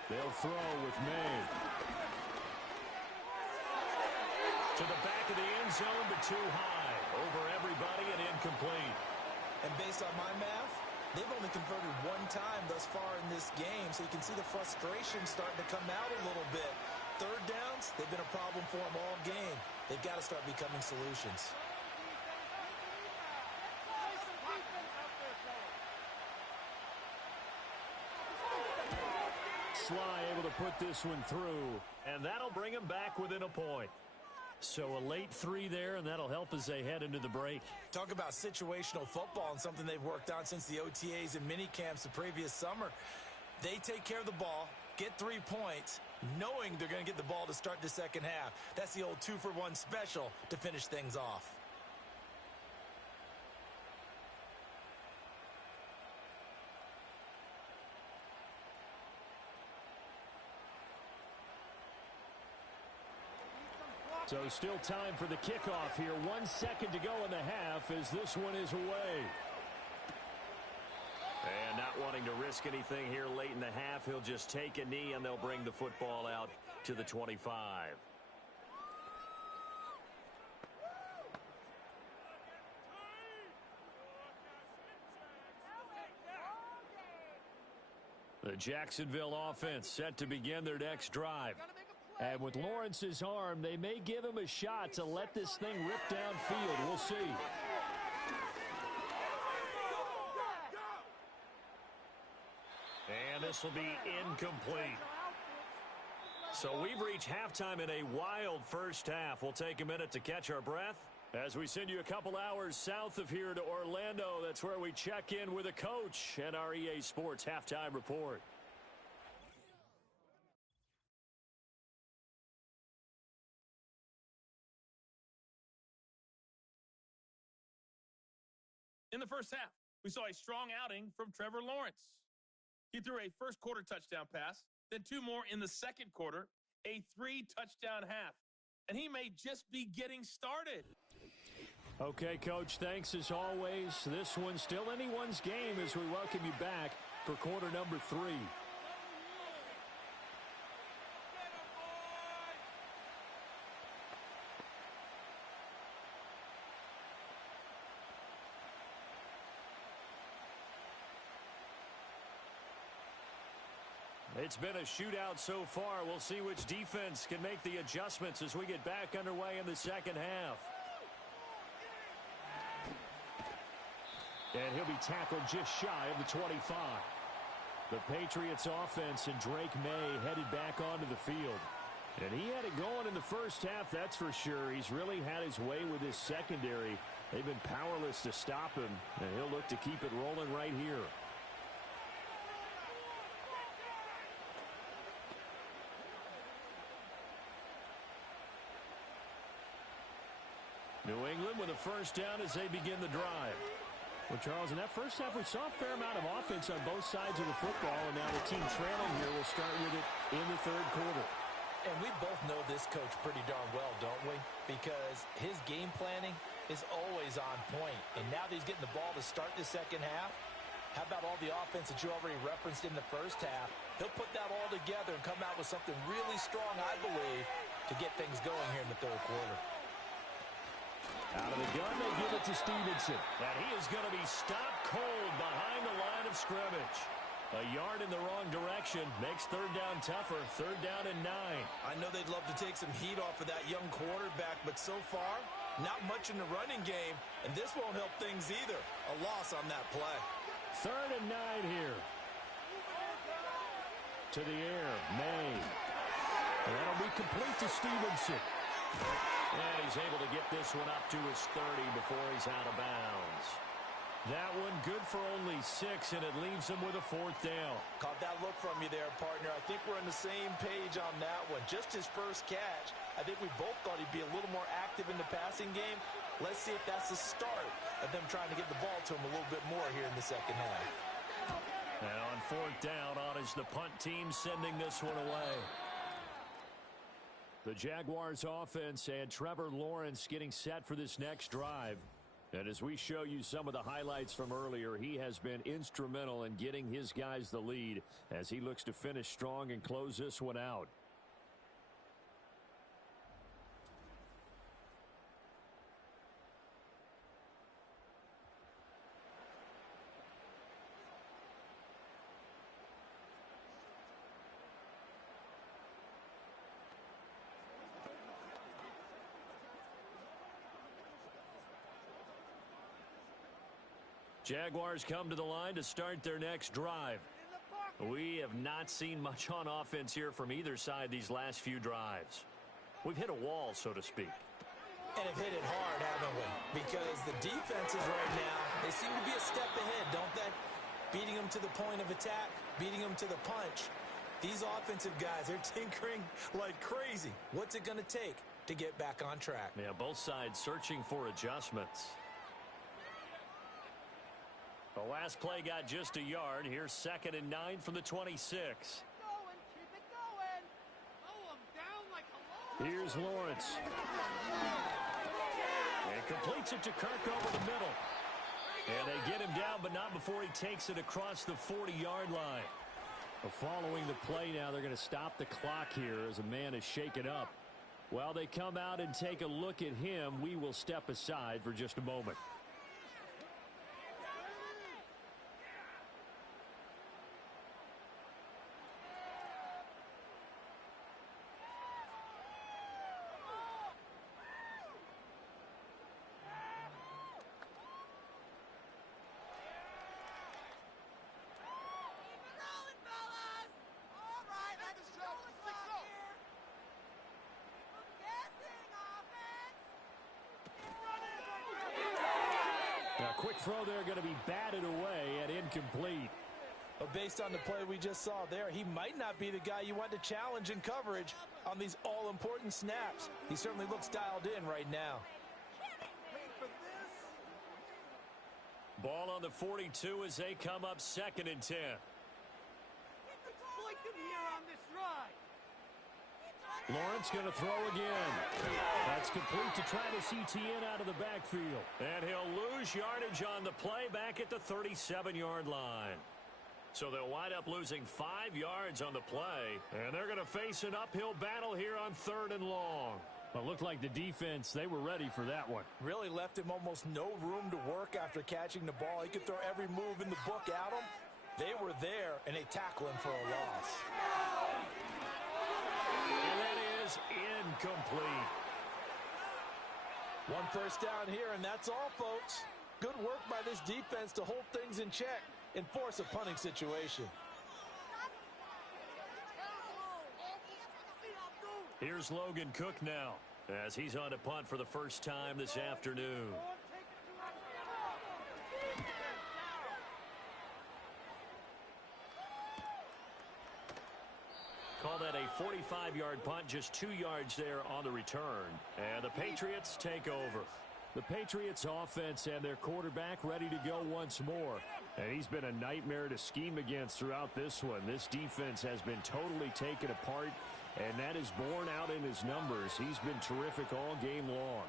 They'll throw with May. To the back of the end zone, but too high. Over everybody and incomplete. And based on my math, they've only converted 1 time thus far in this game, so you can see the frustration starting to come out a little bit. 3rd downs, they've been a problem for them all game. They've got to start becoming solutions. Sly able to put this one through, and that'll bring him back within a point. So a late 3 there, and that'll help as they head into the break. Talk about situational football and something they've worked on since the OTAs and mini camps the previous summer. They take care of the ball, get 3 points, knowing they're going to get the ball to start the second half. That's the old 2-for-1 special to finish things off. So still time for the kickoff here. 1 second to go in the half as this one is away. And not wanting to risk anything here late in the half, he'll just take a knee and they'll bring the football out to the 25. The Jacksonville offense set to begin their next drive. And with Lawrence's arm, they may give him a shot to let this thing rip downfield. We'll see. And this will be incomplete. So we've reached halftime in a wild first half. We'll take a minute to catch our breath As we send you a couple hours south of here to Orlando, that's where we check in with a coach and our EA Sports Halftime Report. In the first half, we saw a strong outing from Trevor Lawrence. He threw a first-quarter touchdown pass, then 2 more in the second quarter, a 3-touchdown half. And he may just be getting started. Okay, Coach, thanks as always. This one's still anyone's game as we welcome you back for quarter number 3. It's been a shootout so far. We'll see which defense can make the adjustments as we get back underway in the second half. And he'll be tackled just shy of the 25. The Patriots offense and Drake May headed back onto the field. And he had it going in the first half, that's for sure. He's really had his way with his secondary. They've been powerless to stop him, and he'll look to keep it rolling right here. New England with a first down as they begin the drive. Well, Charles, in that first half, we saw a fair amount of offense on both sides of the football, and now the team trailing here will start with it in the third quarter. And we both know this coach pretty darn well, don't we? Because his game planning is always on point. And now that he's getting the ball to start the second half, how about all the offense that you already referenced in the first half? He'll put that all together and come out with something really strong, I believe, to get things going here in the third quarter. Out of the gun, they give it to Stevenson. And he is going to be stopped cold behind the line of scrimmage. A yard in the wrong direction makes third down tougher. Third down and 9. I know they'd love to take some heat off of that young quarterback, but so far, not much in the running game, and this won't help things either. A loss on that play. Third and 9 here. To the air, May. And that'll be complete to Stevenson. And he's able to get this one up to his 30 before he's out of bounds. That one good for only 6, and it leaves him with a fourth down. Caught that look from you there, partner. I think we're on the same page on that one. Just his first catch. I think we both thought he'd be a little more active in the passing game. Let's see if that's the start of them trying to get the ball to him a little bit more here in the second half. And on fourth down, on is the punt team sending this one away. The Jaguars offense and Trevor Lawrence getting set for this next drive. And as we show you some of the highlights from earlier, he has been instrumental in getting his guys the lead as he looks to finish strong and close this one out. Jaguars come to the line to start their next drive. We have not seen much on offense here from either side these last few drives. We've hit a wall, so to speak. And have hit it hard, haven't we? Because the defenses right now, they seem to be a step ahead, don't they? Beating them to the point of attack, beating them to the punch. These offensive guys, they're tinkering like crazy. What's it going to take to get back on track? Yeah, both sides searching for adjustments. The last play got just a yard. Here's 2nd and 9 from the 26. Here's Lawrence. And completes it to Kirk over the middle. And they get him down, but not before he takes it across the 40-yard line. Following the play now, they're going to stop the clock here as a man is shaken up. While they come out and take a look at him, we will step aside for just a moment. quick throw there going to be batted away and incomplete. But based on the play we just saw there, he might not be the guy you want to challenge in coverage on these all-important snaps. He certainly looks dialed in right now. Ball on the 42 as they come up 2nd and 10. Lawrence going to throw again. That's complete to Travis Etienne out of the backfield. And he'll lose yardage on the play back at the 37-yard line. So they'll wind up losing 5 yards on the play. And they're going to face an uphill battle here on 3rd and long. Well, it looked like the defense, they were ready for that one. Really left him almost no room to work after catching the ball. He could throw every move in the book at him. They were there, and they tackle him for a loss. And that is incomplete. 1 first down here, and that's all, folks. Good work by this defense to hold things in check and force a punting situation. Here's Logan Cook now as he's on to punt for the first time this afternoon. Call that a 45-yard punt, just 2 yards there on the return. And the Patriots take over. The Patriots offense and their quarterback ready to go once more. And he's been a nightmare to scheme against throughout this one. This defense has been totally taken apart, and that is borne out in his numbers. He's been terrific all game long.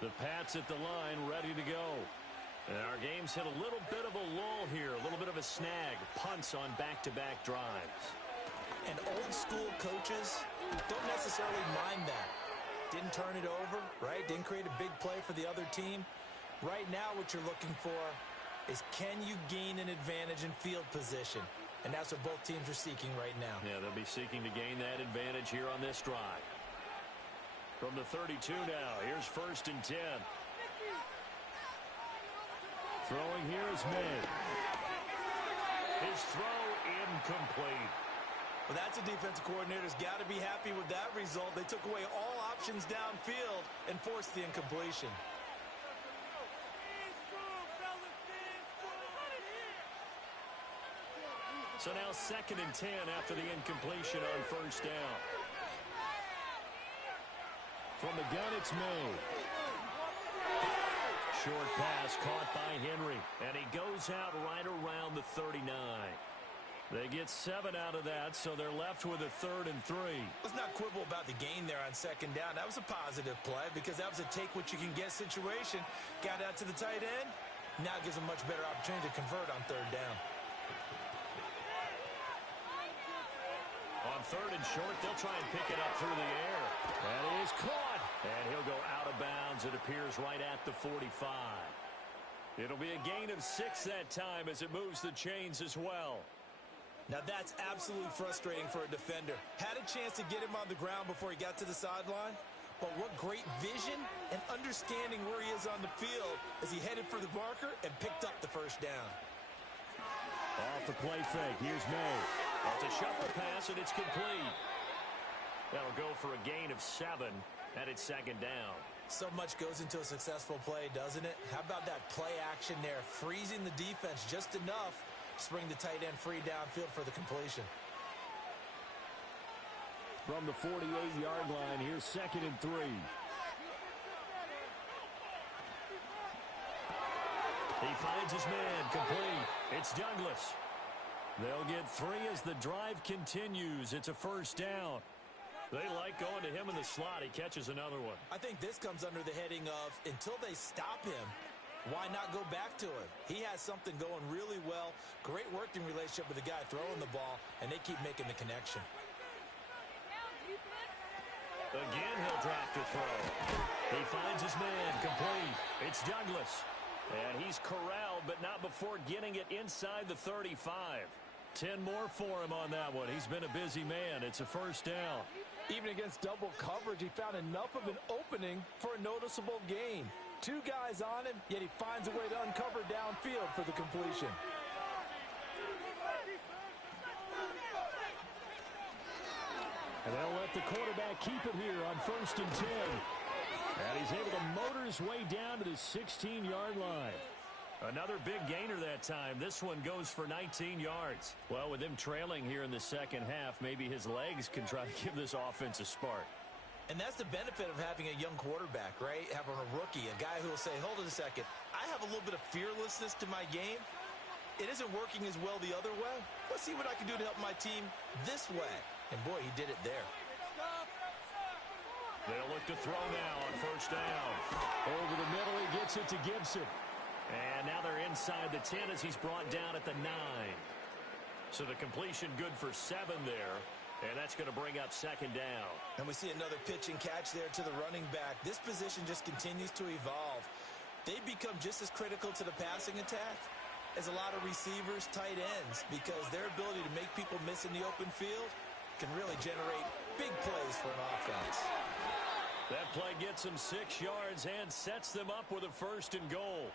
The Pats at the line ready to go. And our game's hit a little bit of a lull here, a little bit of a snag. Punts on back-to-back drives. And old-school coaches don't necessarily mind that. Didn't turn it over, right? Didn't create a big play for the other team. Right now what you're looking for is, can you gain an advantage in field position? And that's what both teams are seeking right now. Yeah, they'll be seeking to gain that advantage here on this drive. From the 32 now, here's 1st and 10. Throwing here is May. His throw incomplete. Well, that's a defensive coordinator's got to be happy with that result. They took away all options downfield and forced the incompletion. So now 2nd and 10 after the incompletion on 1st down. From the gun, it's May. Short pass caught by Henry, and he goes out right around the 39. They get 7 out of that, so they're left with a 3rd and 3. Let's not quibble about the gain there on 2nd down. That was a positive play because that was a take-what-you-can-get situation. Got out to the tight end. Now gives them much better opportunity to convert on 3rd down. On 3rd and short, they'll try and pick it up through the air. That is caught. And he'll go out of bounds, it appears, right at the 45. It'll be a gain of 6 that time as it moves the chains as well. Now that's absolutely frustrating for a defender. Had a chance to get him on the ground before he got to the sideline, but what great vision and understanding where he is on the field as he headed for the marker and picked up the 1st down. Off the play fake, here's May. It's a shuffle pass, and it's complete. That'll go for a gain of 7, and it's 2nd down. So much goes into a successful play, doesn't it? How about that play action there, freezing the defense just enough to bring the tight end free downfield for the completion. From the 48-yard line, here's 2nd and 3. He finds his man, complete. It's Douglas. They'll get 3 as the drive continues. It's a 1st down. They like going to him in the slot. He catches another one. I think this comes under the heading of, until they stop him, why not go back to him? He has something going really well. Great working relationship with the guy throwing the ball, and they keep making the connection. Again, he'll drop to throw. He finds his man, complete. It's Douglas. And he's corralled, but not before getting it inside the 35. 10 more for him on that one. He's been a busy man. It's a 1st down. Even against double coverage, he found enough of an opening for a noticeable gain. 2 guys on him, yet he finds a way to uncover downfield for the completion. And they'll let the quarterback keep it here on 1st and 10. And he's able to motor his way down to the 16-yard line. Another big gainer that time. This one goes for 19 yards. Well, with him trailing here in the second half, maybe his legs can try to give this offense a spark. And that's the benefit of having a young quarterback, right? Having a rookie, a guy who will say, hold on a second, I have a little bit of fearlessness to my game. It isn't working as well the other way. Let's see what I can do to help my team this way. And boy, he did it there. They'll look to throw now on 1st down. Over the middle, he gets it to Gibson. And now they're inside the 10 as he's brought down at the 9. So the completion good for 7 there. And that's going to bring up 2nd down. And we see another pitch and catch there to the running back. This position just continues to evolve. They become just as critical to the passing attack as a lot of receivers, tight ends, because their ability to make people miss in the open field can really generate big plays for an offense. That play gets them 6 yards and sets them up with a 1st and goal.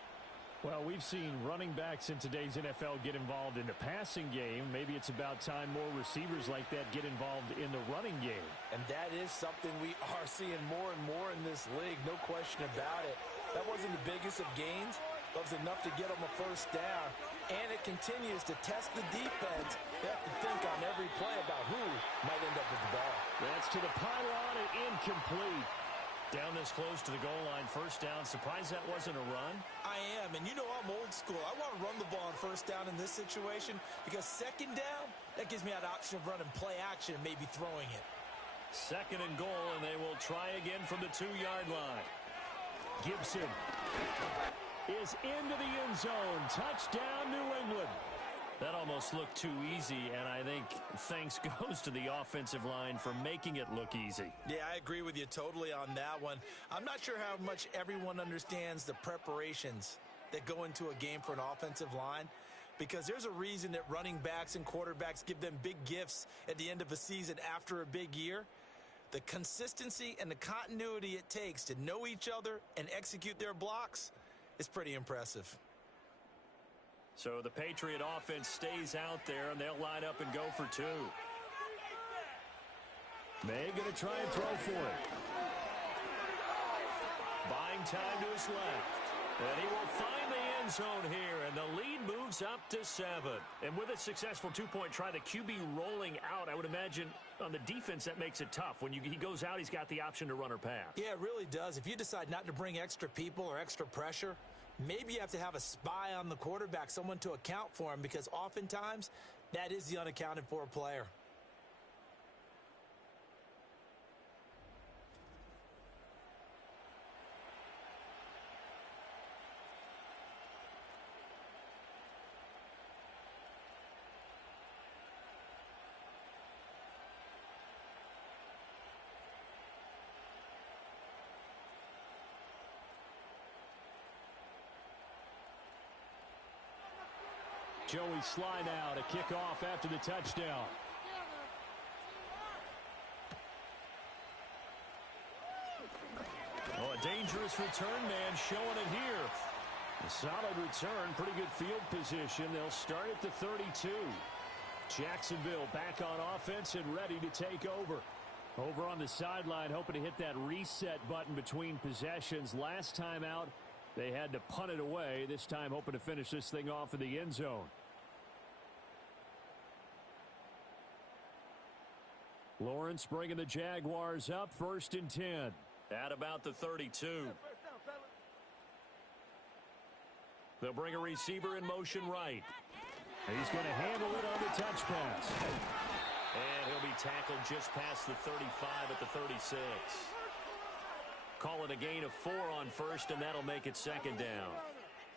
Well, we've seen running backs in today's NFL get involved in the passing game. Maybe it's about time more receivers like that get involved in the running game. And that is something we are seeing more and more in this league, no question about it. That wasn't the biggest of gains, but it was enough to get them a 1st down. And it continues to test the defense. They have to think on every play about who might end up with the ball. That's to the pylon and incomplete. Down this close to the goal line, 1st down. Surprised that wasn't a run? I am, and you know I'm old school. I want to run the ball on 1st down in this situation because 2nd down, that gives me that option of running play action and maybe throwing it. 2nd and goal, and they will try again from the 2-yard line. Gibson is into the end zone. Touchdown, New England. That almost looked too easy, and I think thanks goes to the offensive line for making it look easy. Yeah, I agree with you totally on that one. I'm not sure how much everyone understands the preparations that go into a game for an offensive line, because there's a reason that running backs and quarterbacks give them big gifts at the end of a season after a big year. The consistency and the continuity it takes to know each other and execute their blocks is pretty impressive. So the Patriot offense stays out there, and they'll line up and go for 2. May going to try and throw for it. Buying time to his left. And he will find the end zone here, and the lead moves up to 7. And with a successful 2-point try, the QB rolling out, I would imagine on the defense that makes it tough. When he goes out, he's got the option to run or pass. Yeah, it really does. If you decide not to bring extra people or extra pressure, maybe you have to have a spy on the quarterback, someone to account for him, because oftentimes that is the unaccounted for player. Joey Sly now to kick off after the touchdown. Oh, a dangerous return man showing it here. A solid return, pretty good field position. They'll start at the 32. Jacksonville back on offense and ready to take over. Over on the sideline, hoping to hit that reset button between possessions. Last time out, they had to punt it away. This time hoping to finish this thing off in the end zone. Lawrence bringing the Jaguars up, 1st and 10. At about the 32. They'll bring a receiver in motion right. He's going to handle it on the touch pass. And he'll be tackled just past the 35 at the 36. Call it a gain of 4 on 1st, and that'll make it 2nd down.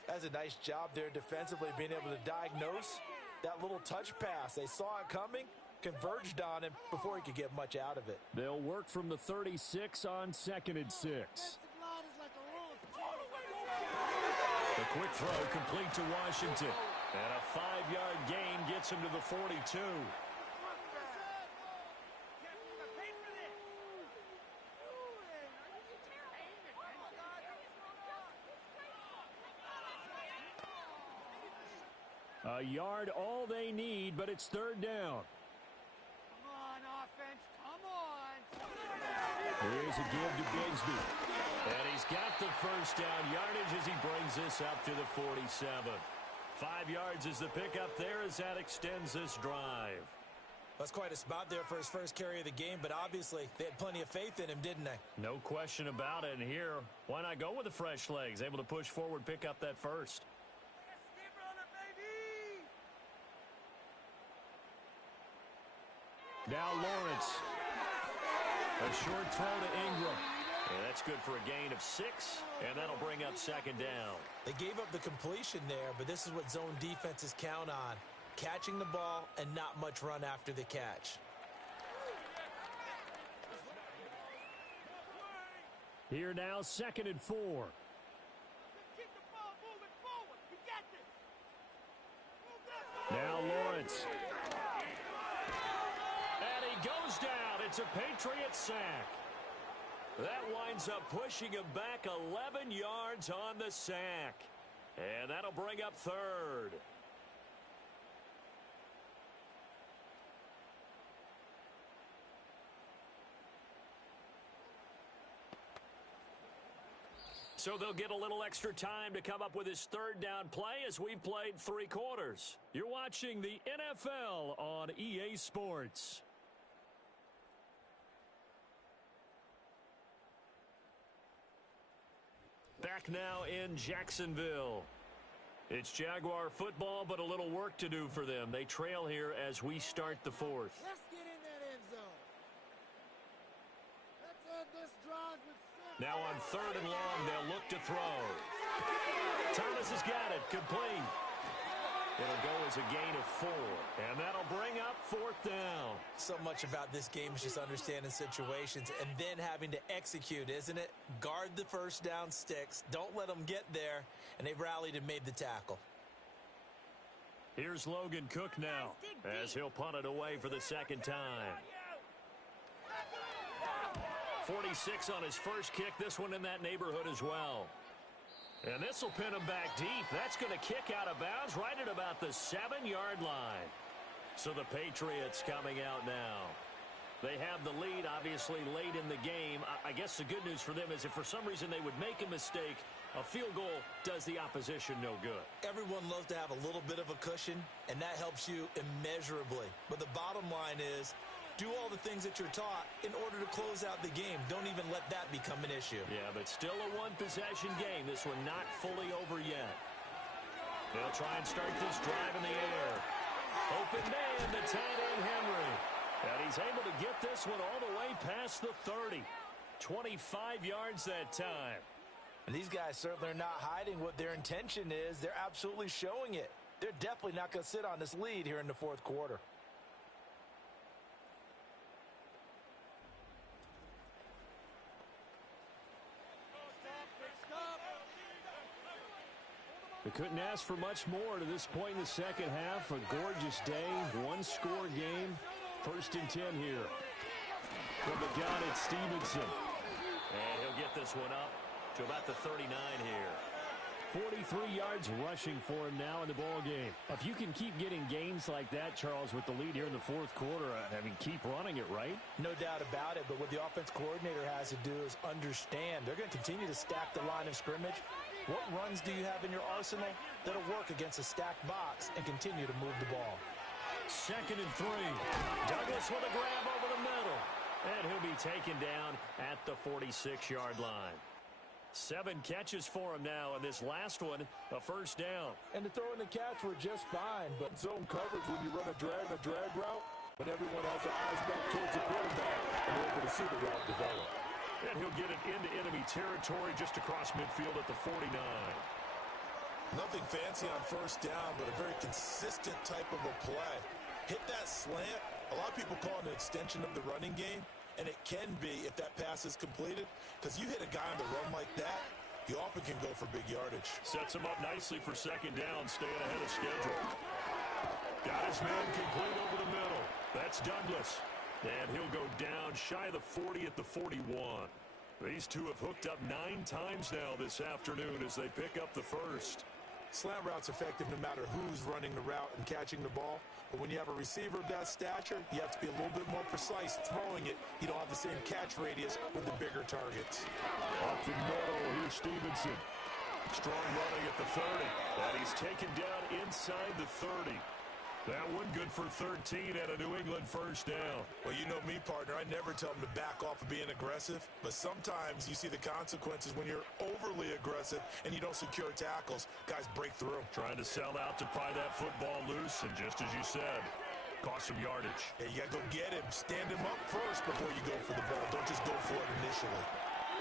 That's a nice job there defensively, being able to diagnose that little touch pass. They saw it coming, converged on him before he could get much out of it. They'll work from the 36 on 2nd and 6. The quick throw complete to Washington. And a 5-yard gain gets him to the 42. A yard all they need, but it's 3rd down. Come on, offense. Come on. Here's a give to Bigsby. And he's got the first down yardage as he brings this up to the 47. 5 yards is the pickup there as that extends this drive. That's quite a spot there for his first carry of the game, but obviously they had plenty of faith in him, didn't they? No question about it. And here, why not go with the fresh legs? Able to push forward, pick up that first. Now Lawrence. A short throw to Ingram. And that's good for a gain of 6, and that'll bring up second down. They gave up the completion there, but this is what zone defenses count on. Catching the ball and not much run after the catch. Here now, 2nd and 4. Now Lawrence. And he goes down. It's a Patriot sack. That winds up pushing him back 11 yards on the sack. And that'll bring up 3rd. So they'll get a little extra time to come up with his 3rd down play as we've played 3 quarters. You're watching the NFL on EA Sports. Back now in Jacksonville. It's Jaguar football, but a little work to do for them. They trail here as we start the 4th. Let's get in that end zone. Let's end this drive with 6. Now on 3rd and long, they'll look to throw. Thomas has got it. Complete. It'll go as a gain of 4, and that'll bring up 4th down. So much about this game is just understanding situations and then having to execute, isn't it? Guard the first down sticks. Don't let them get there, and they rallied and made the tackle. Here's Logan Cook now as he'll punt it away for the 2nd time. 46 on his first kick. This one in that neighborhood as well. And this will pin him back deep. That's going to kick out of bounds right at about the 7-yard line. So the Patriots coming out now. They have the lead, obviously, late in the game. I guess the good news for them is if for some reason they would make a mistake, a field goal does the opposition no good. Everyone loves to have a little bit of a cushion, and that helps you immeasurably. But the bottom line is, do all the things that you're taught in order to close out the game. Don't even let that become an issue. Yeah, but still a one-possession game. This one not fully over yet. They'll try and start this drive in the air. Open man to tight end Henry. And he's able to get this one all the way past the 30. 25 yards that time. And these guys certainly are not hiding what their intention is. They're absolutely showing it. They're definitely not going to sit on this lead here in the 4th quarter. They couldn't ask for much more to this point in the 2nd half. A gorgeous day, 1-score game. 1st and 10 here. From the gun, it's Stevenson. And he'll get this one up to about the 39 here. 43 yards rushing for him now in the ball game. If you can keep getting gains like that, Charles, with the lead here in the 4th quarter, I mean, keep running it, right? No doubt about it, but what the offense coordinator has to do is understand. They're going to continue to stack the line of scrimmage. What runs do you have in your arsenal that'll work against a stacked box and continue to move the ball? 2nd and 3. Douglas with a grab over the middle. And he'll be taken down at the 46-yard line. 7 catches for him now, and this last one, a 1st down. And the throw and the catch were just fine, but zone coverage when you run a drag route, when everyone has their eyes back towards the quarterback, and they're able to see the route develop. And he'll get it into enemy territory just across midfield at the 49. Nothing fancy on 1st down, but a very consistent type of a play. Hit that slant. A lot of people call it an extension of the running game, and it can be if that pass is completed, because you hit a guy on the run like that, he often can go for big yardage. Sets him up nicely for 2nd down, staying ahead of schedule. Got his man complete over the middle. That's Douglas. And he'll go down shy of the 40 at the 41. These two have hooked up 9 times now this afternoon as they pick up the 1st. Slant route's effective no matter who's running the route and catching the ball. But when you have a receiver of that stature, you have to be a little bit more precise throwing it. You don't have the same catch radius with the bigger targets. Up the middle, here's Stevenson. Strong running at the 30. And he's taken down inside the 30. That one good for 13 and a New England first down. Well, you know me, partner. I never tell them to back off of being aggressive. But sometimes you see the consequences when you're overly aggressive and you don't secure tackles. Guys break through. Trying to sell out to pry that football loose. And just as you said, cost some yardage. Yeah, you got to go get him. Stand him up first before you go for the ball. Don't just go for it initially.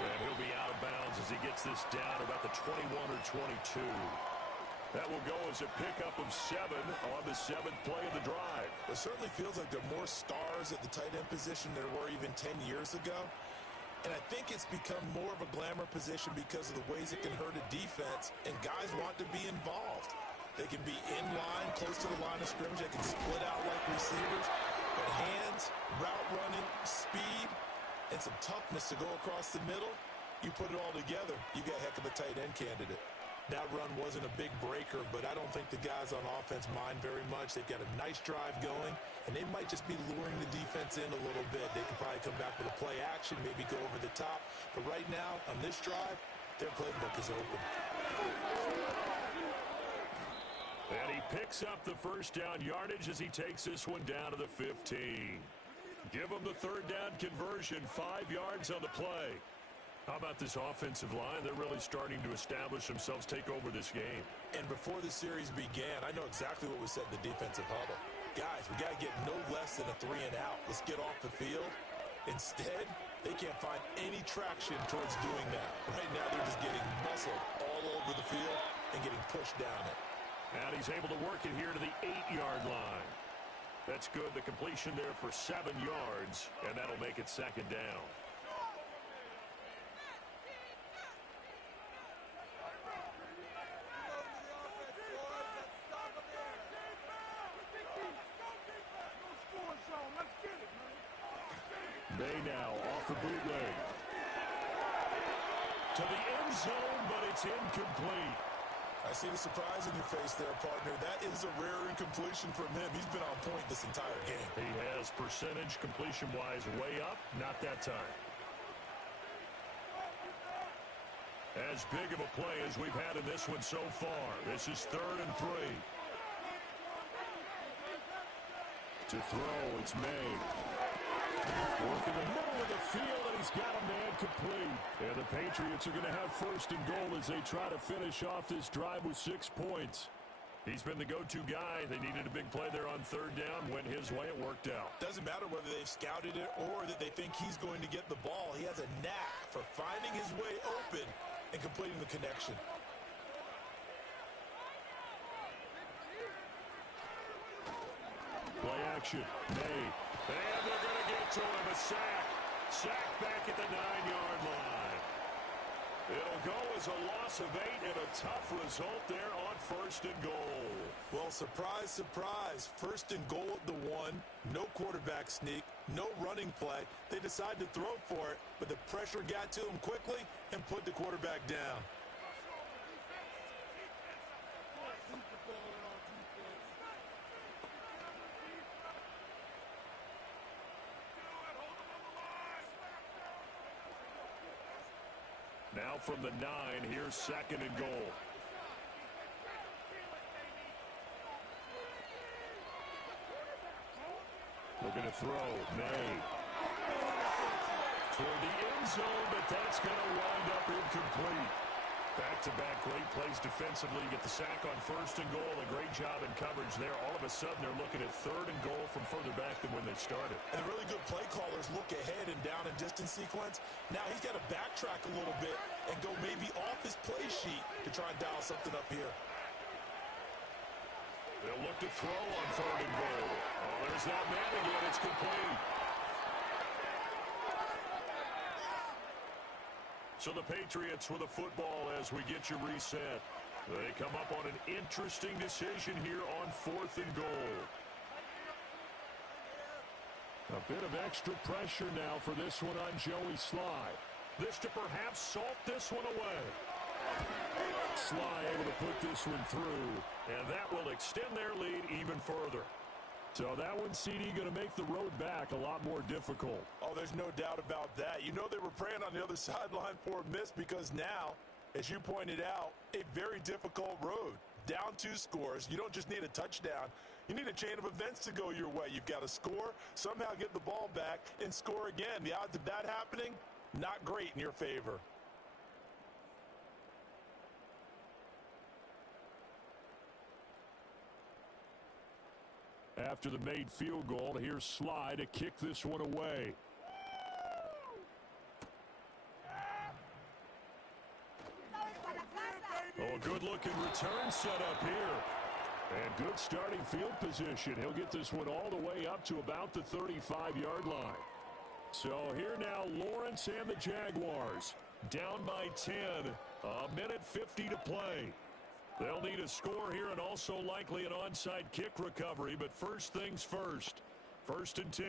And he'll be out of bounds as he gets this down about the 21 or 22. That will go as a pickup of 7 on the 7th play of the drive. It certainly feels like there are more stars at the tight end position than there were even 10 years ago. And I think it's become more of a glamour position because of the ways it can hurt a defense, and guys want to be involved. They can be in line, close to the line of scrimmage. They can split out like receivers. But hands, route running, speed, and some toughness to go across the middle, you put it all together, you got a heck of a tight end candidate. That run wasn't a big breaker, but I don't think the guys on offense mind very much. They've got a nice drive going, and they might just be luring the defense in a little bit. They can probably come back with a play action, maybe go over the top. But right now, on this drive, their playbook is open. And he picks up the first down yardage as he takes this one down to the 15. Give him the third down conversion, 5 yards on the play. How about this offensive line? They're really starting to establish themselves, take over this game. And before the series began, I know exactly what we said in the defensive huddle. Guys, we got to get no less than a 3 and out. Let's get off the field. Instead, they can't find any traction towards doing that. Right now, they're just getting muscled all over the field and getting pushed down it. And he's able to work it here to the 8-yard line. That's good. The completion there for 7 yards, and that'll make it second down. May now off the bootleg. To the end zone, but it's incomplete. I see the surprise in your face there, partner. That is a rare incompletion from him. He's been on point this entire game. He has percentage completion-wise way up, not that time. As big of a play as we've had in this one so far. This is 3rd and 3. To throw, it's May. Work in the middle of the field, and he's got a man complete. And the Patriots are going to have 1st and goal as they try to finish off this drive with 6 points. He's been the go-to guy. They needed a big play there on 3rd down. Went his way. It worked out. Doesn't matter whether they've scouted it or that they think he's going to get the ball. He has a knack for finding his way open and completing the connection. Play action. May. And they're going to get to him. A sack. Sack back at the 9-yard line. It'll go as a loss of 8 and a tough result there on 1st and goal. Well, surprise, surprise. 1st and goal at the 1. No quarterback sneak. No running play. They decide to throw for it, but the pressure got to them quickly and put the quarterback down. Now from the 9, here's 2nd and goal. Looking to throw. May. Toward the end zone, but that's going to wind up incomplete. Back-to-back great plays defensively. You get the sack on 1st and goal. A great job in coverage there. All of a sudden, they're looking at 3rd and goal from further back than when they started. And the really good play callers look ahead and down and distance sequence. Now he's got to backtrack a little bit and go maybe off his play sheet to try and dial something up here. They'll look to throw on 3rd and goal. Oh, there's that man again. It's complete. So the Patriots with the football as we get you reset. They come up on an interesting decision here on 4th and goal. A bit of extra pressure now for this one on Joey Sly. This to perhaps salt this one away. Sly able to put this one through, and that will extend their lead even further. So that one, CD, going to make the road back a lot more difficult. Oh, there's no doubt about that. You know they were praying on the other sideline for a miss because now, as you pointed out, a very difficult road. Down 2 scores. You don't just need a touchdown. You need a chain of events to go your way. You've got to score, somehow get the ball back, and score again. The odds of that happening, not great in your favor. After the made field goal, here's Sly to kick this one away. Oh, a good-looking return set up here. And good starting field position. He'll get this one all the way up to about the 35-yard line. So here now, Lawrence and the Jaguars down by 10. A minute 50 to play. They'll need a score here and also likely an onside kick recovery, but first things first. 1st and 10.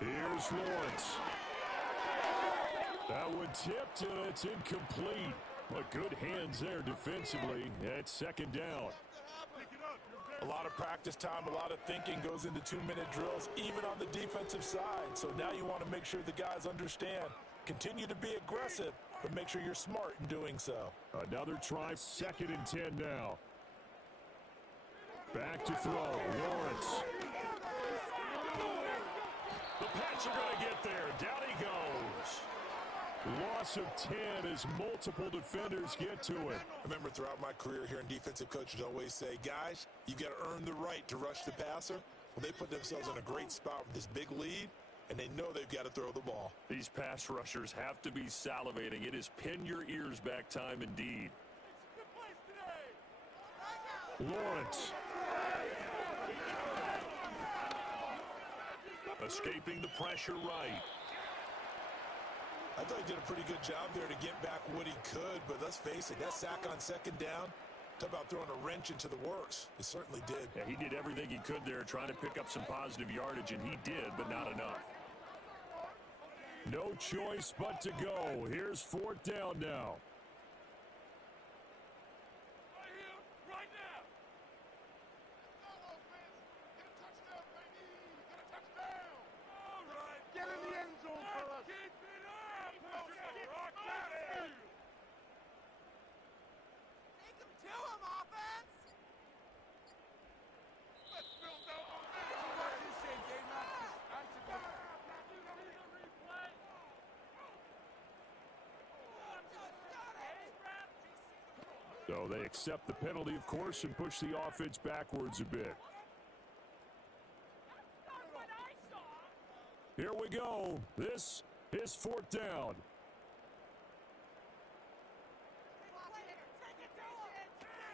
Here's Lawrence. That one tipped, and it's incomplete. But good hands there defensively at 2nd down. A lot of practice time, a lot of thinking goes into 2-minute drills, even on the defensive side. So now you want to make sure the guys understand. Continue to be aggressive, but make sure you're smart in doing so. Another try, 2nd and 10 now. Back to throw, Lawrence. The Pats are going to get there. Down he goes. Loss of 10 as multiple defenders get to it. I remember throughout my career here in defensive coaches always say, guys, you got to earn the right to rush the passer. Well, they put themselves in a great spot with this big lead, and they know they've got to throw the ball. These pass rushers have to be salivating. It is pin your ears back time indeed. Lawrence. Escaping the pressure right. I thought he did a pretty good job there to get back what he could, but let's face it, that sack on 2nd down, talk about throwing a wrench into the works. It certainly did. Yeah, he did everything he could there, trying to pick up some positive yardage, and he did, but not enough. No choice but to go. Here's 4th down now. So they accept the penalty, of course, and push the offense backwards a bit. Here we go. This is 4th down.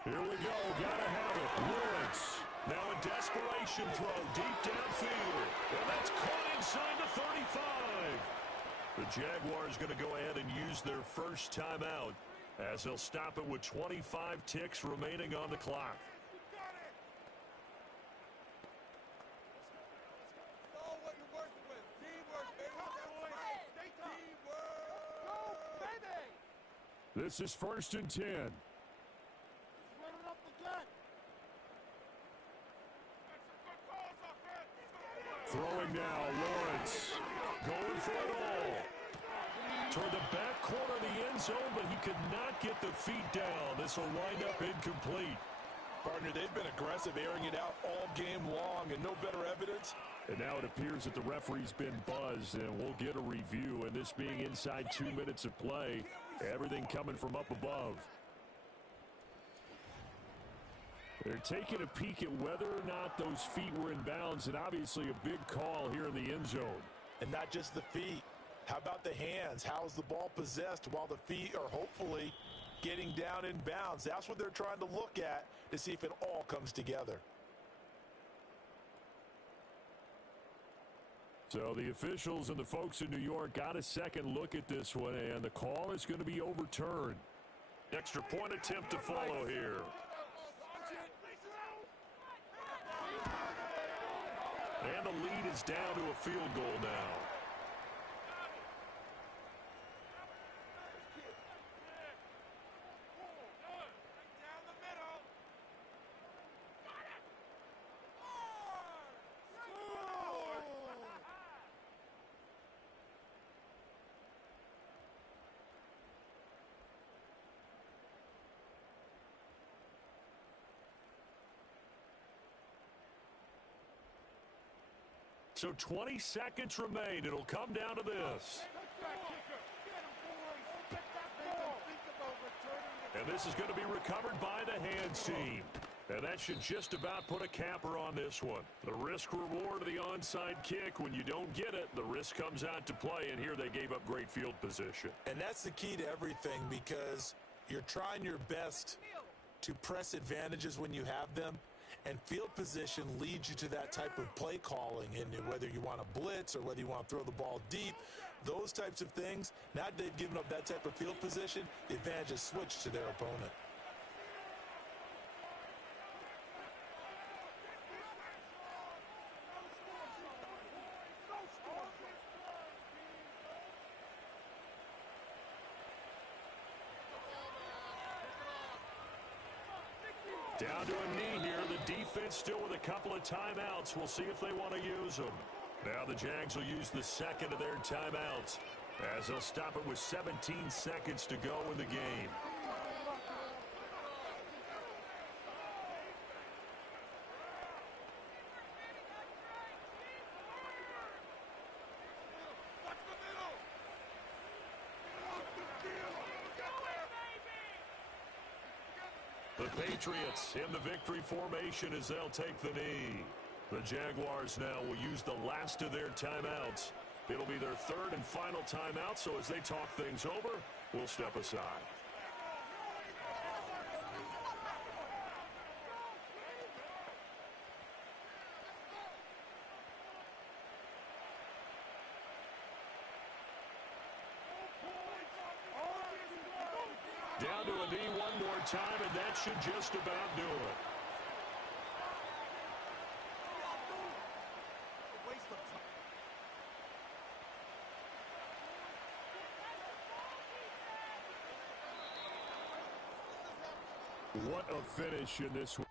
Here we go. Gotta have it. Lawrence. Now a desperation throw deep downfield. And that's caught inside the 35. The Jaguars going to go ahead and use their first timeout, as they'll stop it with 25 ticks remaining on the clock. This is 1st and 10. Throwing now, Lawrence. Going for it all. Toward the back corner of the end zone, but he could not get the feet down. This will wind up incomplete. Partner, they've been aggressive, airing it out all game long, and no better evidence. And now it appears that the referee's been buzzed, and we'll get a review. And this being inside 2 minutes of play, everything coming from up above. They're taking a peek at whether or not those feet were in bounds, and obviously a big call here in the end zone. And not just the feet. How about the hands? How is the ball possessed while the feet are hopefully getting down in bounds? That's what they're trying to look at to see if it all comes together. So the officials and the folks in New York got a second look at this one, and the call is going to be overturned. Extra point attempt to follow here. And the lead is down to a field goal now. So 20 seconds remain. It'll come down to this. And this is going to be recovered by the hands team. And that should just about put a capper on this one. The risk-reward of the onside kick, when you don't get it, the risk comes out to play, and here they gave up great field position. And that's the key to everything, because you're trying your best to press advantages when you have them, and field position leads you to that type of play calling, and whether you want to blitz or whether you want to throw the ball deep, those types of things. Now that they've given up that type of field position, the advantage is switched to their opponent. Down to a knee here. The defense still with a couple of timeouts. We'll see if they want to use them. Now the Jags will use the second of their timeouts, as they'll stop it with 17 seconds to go in the game. The Patriots in the victory formation as they'll take the knee. The Jaguars now will use the last of their timeouts. It'll be their third and final timeout, so as they talk things over, we'll step aside. Down to a knee one more time, and that should just about do it. What a finish in this one.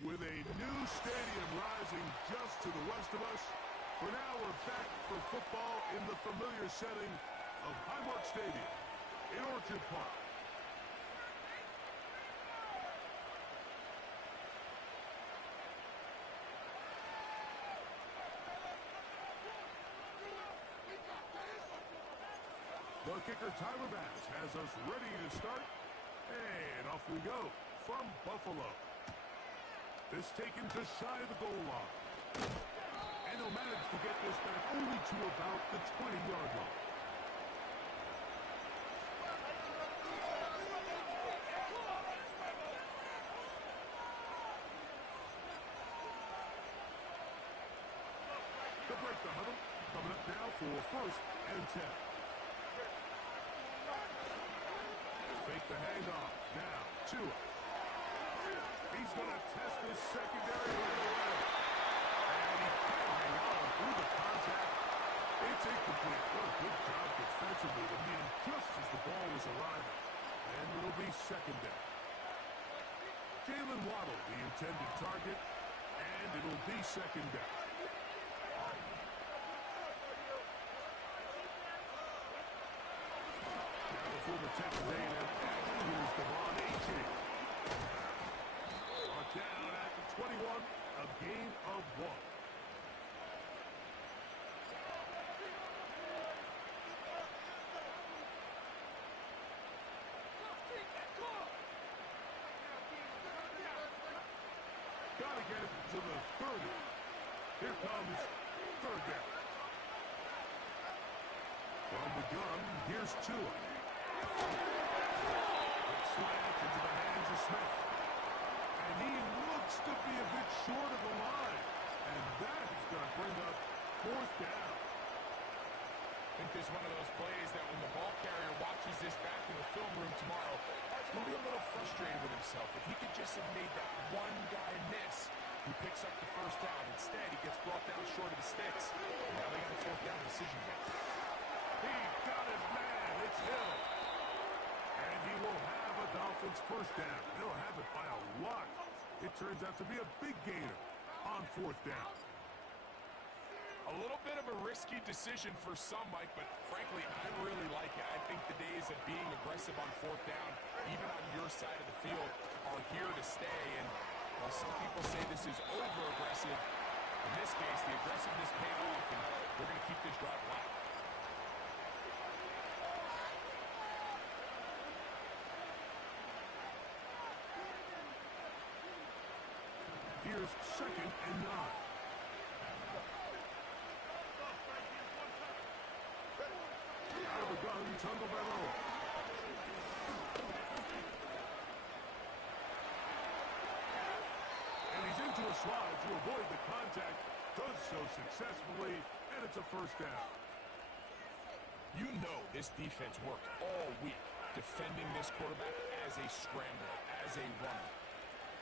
With a new stadium rising just to the west of us, for now we're back for football in the familiar setting of Highmark Stadium in Orchard Park. The kicker, Tyler Bass, has us ready to start, and off we go from Buffalo. This taken just shy of the goal line. And he'll manage to get this back only to about the 20-yard line. To break the huddle, coming up now for 1st and 10. Fake the handoff. Now, Tua. He's going to test this secondary right away. And he can't hang on through the contact. It's incomplete. What a good job defensively to meet him just as the ball was arriving. And it'll be 2nd down. Jalen Waddle, the intended target, and it'll be second down. Now the former Texas A&M athlete, here's Devon Achane. Brought down at the 21, a gain of 1. Gotta get it to the 30. Here comes third down. From the gun, here's Tua. Slant into the hands of Smith. And he looks to be a bit short of the line. And that's going to bring up fourth down. I think this is one of those plays that when the ball carrier watches this back in the film room tomorrow, he's going to be a little frustrated with himself. If he could just have made that one guy miss, he picks up the first down. Instead, he gets brought down short of the sticks. And now they got a fourth down decision here. He got his man. It's Hill. And he will have a Dolphins first down. He'll have it by a lot. It turns out to be a big gainer on fourth down. A little bit of a risky decision for some, Mike, but frankly, I really like it. I think the days of being aggressive on fourth down, even on your side of the field, are here to stay. And while some people say this is over-aggressive, in this case, the aggressiveness paid off, and we're going to keep this drive alive. Here's second and 9. Out of the gun, Tagovailoa. And he's into a slide to avoid the contact. Does so successfully, and it's a first down. You know this defense worked all week defending this quarterback as a scrambler, as a runner.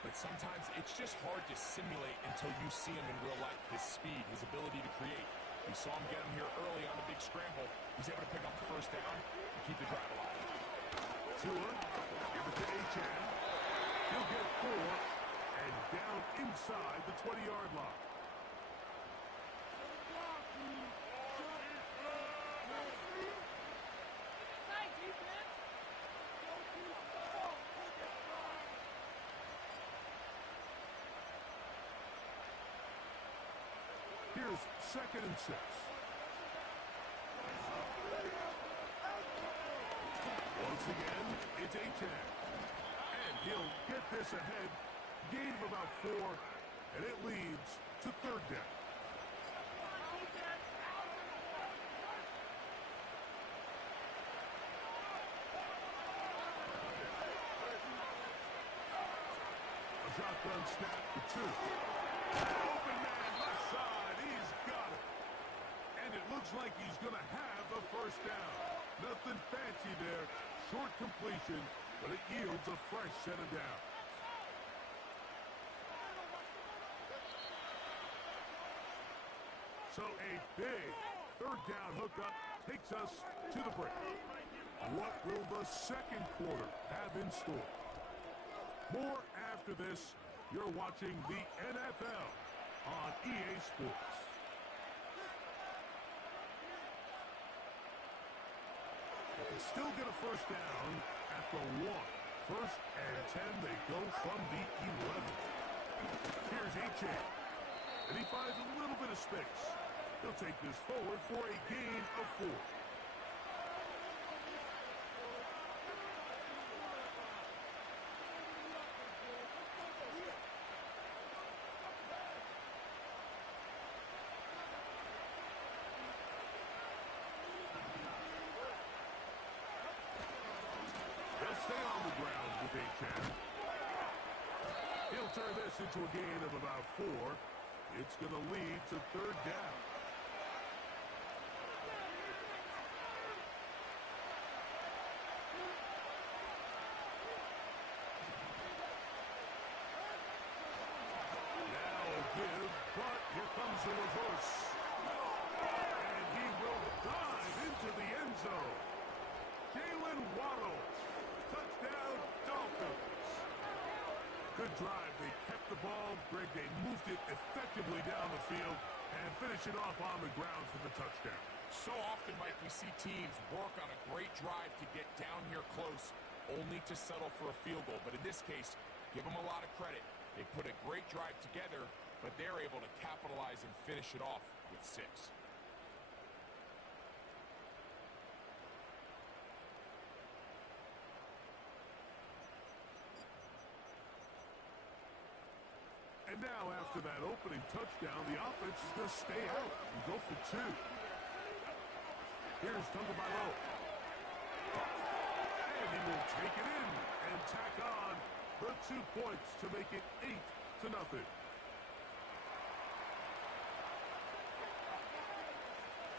But sometimes it's just hard to simulate until you see him in real life. His speed, his ability to create. We saw him get him here early on the big scramble. He's able to pick up the first down and keep the drive alive. Tua, give it to Achane. He'll get 4 and down inside the 20-yard line. Here's second and 6. Once again, it's Achane. And he'll get this ahead. Gain of about 4, and it leads to third down. A shotgun snap for 2. Open man left side. He's got it. And it looks like he's going to have a first down. Nothing fancy there. Short completion, but it yields a fresh set of downs. So a big third down hookup takes us to the break. What will the second quarter have in store? More after this. You're watching the NFL on EA Sports. Still get a first down at the 1. First and 10, they go from the 11. Here's Achane. And he finds a little bit of space. He'll take this forward for a gain of 4. They'll stay on the ground with Achane. He'll turn this into a gain of about 4. It's going to lead to third down. Now a give, but here comes the reverse. And he will dive into the end zone. Jalen Waddle. Touchdown, Dolphins. Good drive. They kept the ball. Greg, they moved it effectively down the field and finish it off on the ground for the touchdown. So often, Mike, we see teams work on a great drive to get down here close, only to settle for a field goal. But in this case, give them a lot of credit. They put a great drive together, but they're able to capitalize and finish it off with 6. And now, after that opening touchdown, the offense is going to stay out and go for 2. Here's Tagovailoa. And he will take it in and tack on the 2 points to make it 8-0.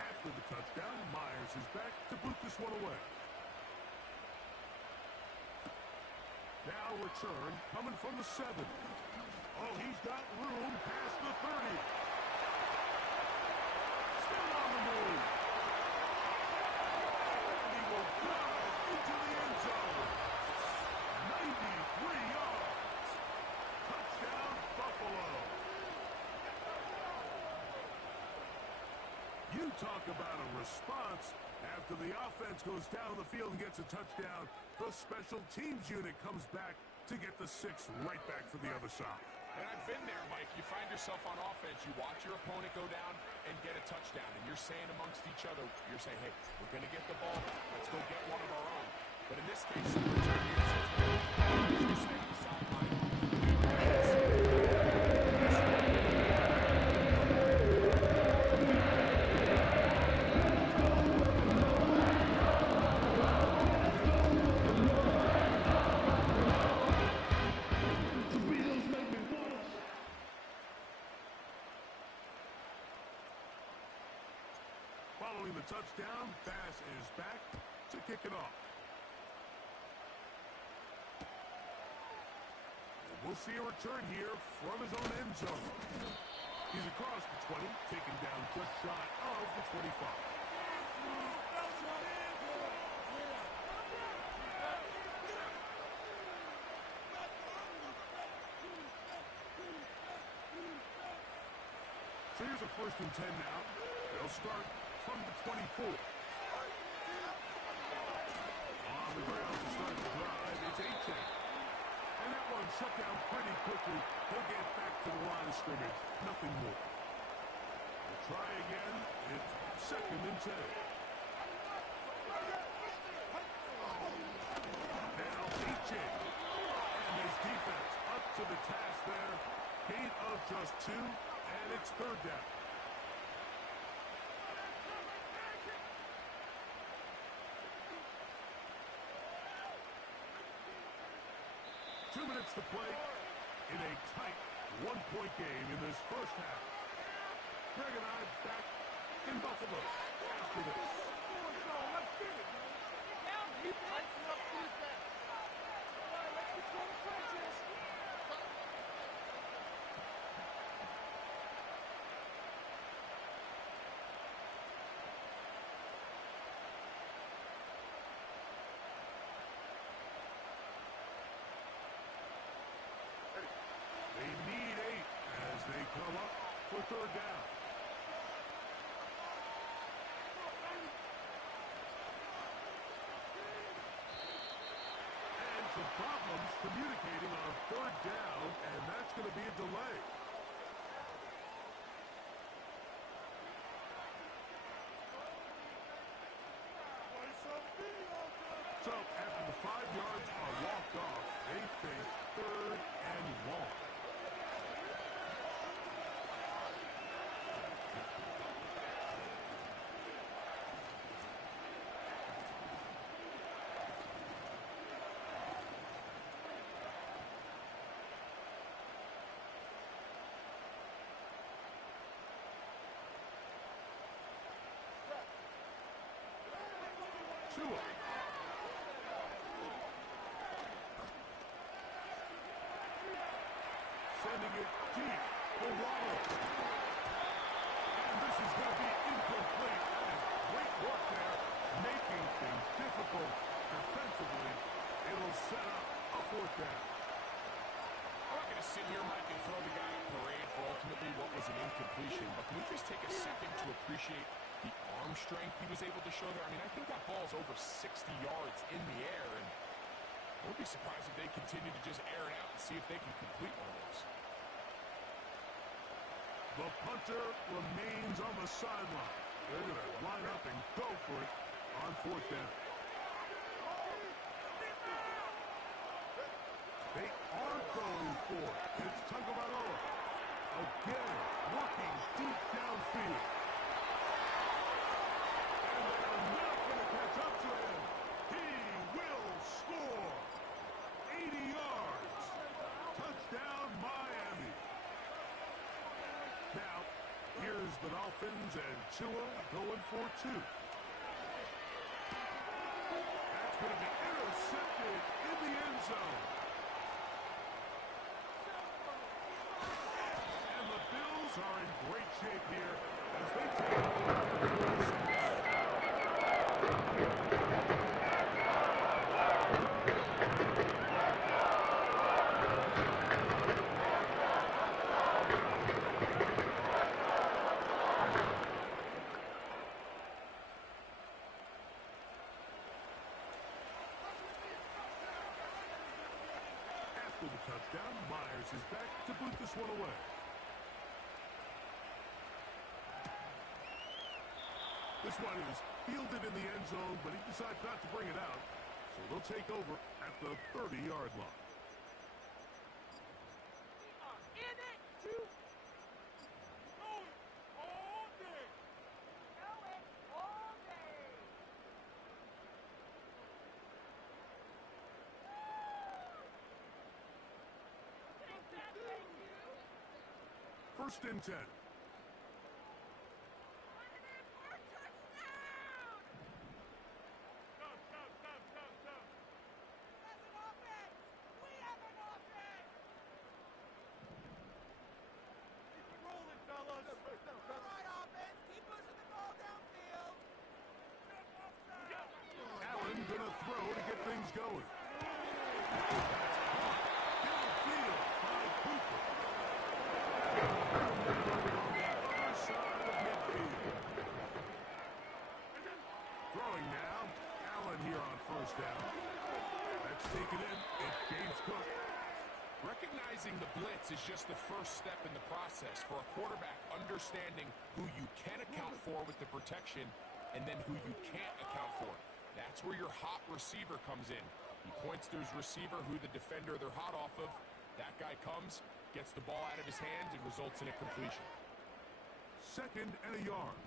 After the touchdown, Myers is back to boot this one away. Now return coming from the 7. Oh, he's got room past the 30. Still on the move. And he will drive into the end zone. 93 yards. Touchdown, Buffalo. You talk about a response. After the offense goes down the field and gets a touchdown, the special teams unit comes back to get the 6 right back for the other side. And I've been there, Mike. You find yourself on offense, you watch your opponent go down and get a touchdown, and you're saying amongst each other, you're saying, hey, we're going to get the ball, let's go get one of our own. But in this case, the return you stay on the sideline. Following the touchdown, Bass is back to kick it off. And we'll see a return here from his own end zone. He's across the 20, taken down just shy of the 25. So here's a 1st and 10 now. They'll start from the 24. On the ground to start the drive, it's 8-10. And that one shut down pretty quickly. He'll get back to the line of scrimmage. Nothing more. We'll try again. It's 2nd and 10. Now H.A. And his defense up to the task there. Gain of just 2, and it's 3rd down. Two minutes to play in a tight 1-point game in this first half. Greg and I back in Buffalo after this. Let's get it, man. Now he lights up defense. All right, let's control the trenches. They need 8 as they come up for 3rd down. And some problems communicating on 3rd down, and that's going to be a delay. So after the 5 yards are walked off, they face 3rd and long. Tua. Sending it deep for Waddle. And this is going to be incomplete. Great work there, making things difficult defensively. It'll set up a 4th down. completion, but can we just take a second to appreciate the arm strength he was able to show there? I mean, I think that ball's over 60 yards in the air, and I wouldn't be surprised if they continue to just air it out and see if they can complete one of those. The punter remains on the sideline. They're going to line up and go for it on 4th down. They are going for it. It's Tagovailoa. Again, working deep downfield. And they're not going to catch up to him. He will score. 80 yards. Touchdown, Miami. Now, here's the Dolphins and Tua going for 2. That's going to be intercepted in the end zone. And the Bills are in great shape here as they take after the touchdown. Myers is back to boot this one away. This one is fielded in the end zone, but he decides not to bring it out. So they'll take over at the 30-yard line. In it, two. Going all day. Going all day. Take that, thank you. 1st and 10. Allen gonna throw to get things going. Downfield by Cooper. Other side of midfield. Throwing now. Allen here on 1st down. That's taken in. It's James Cook. Recognizing the blitz is just the first step in the process for a quarterback, understanding who you can account for with the protection and then who you can't account for. That's where your hot receiver comes in. He points to his receiver who the defender they're hot off of. That guy comes, gets the ball out of his hands, and results in a completion. 2nd and a yard.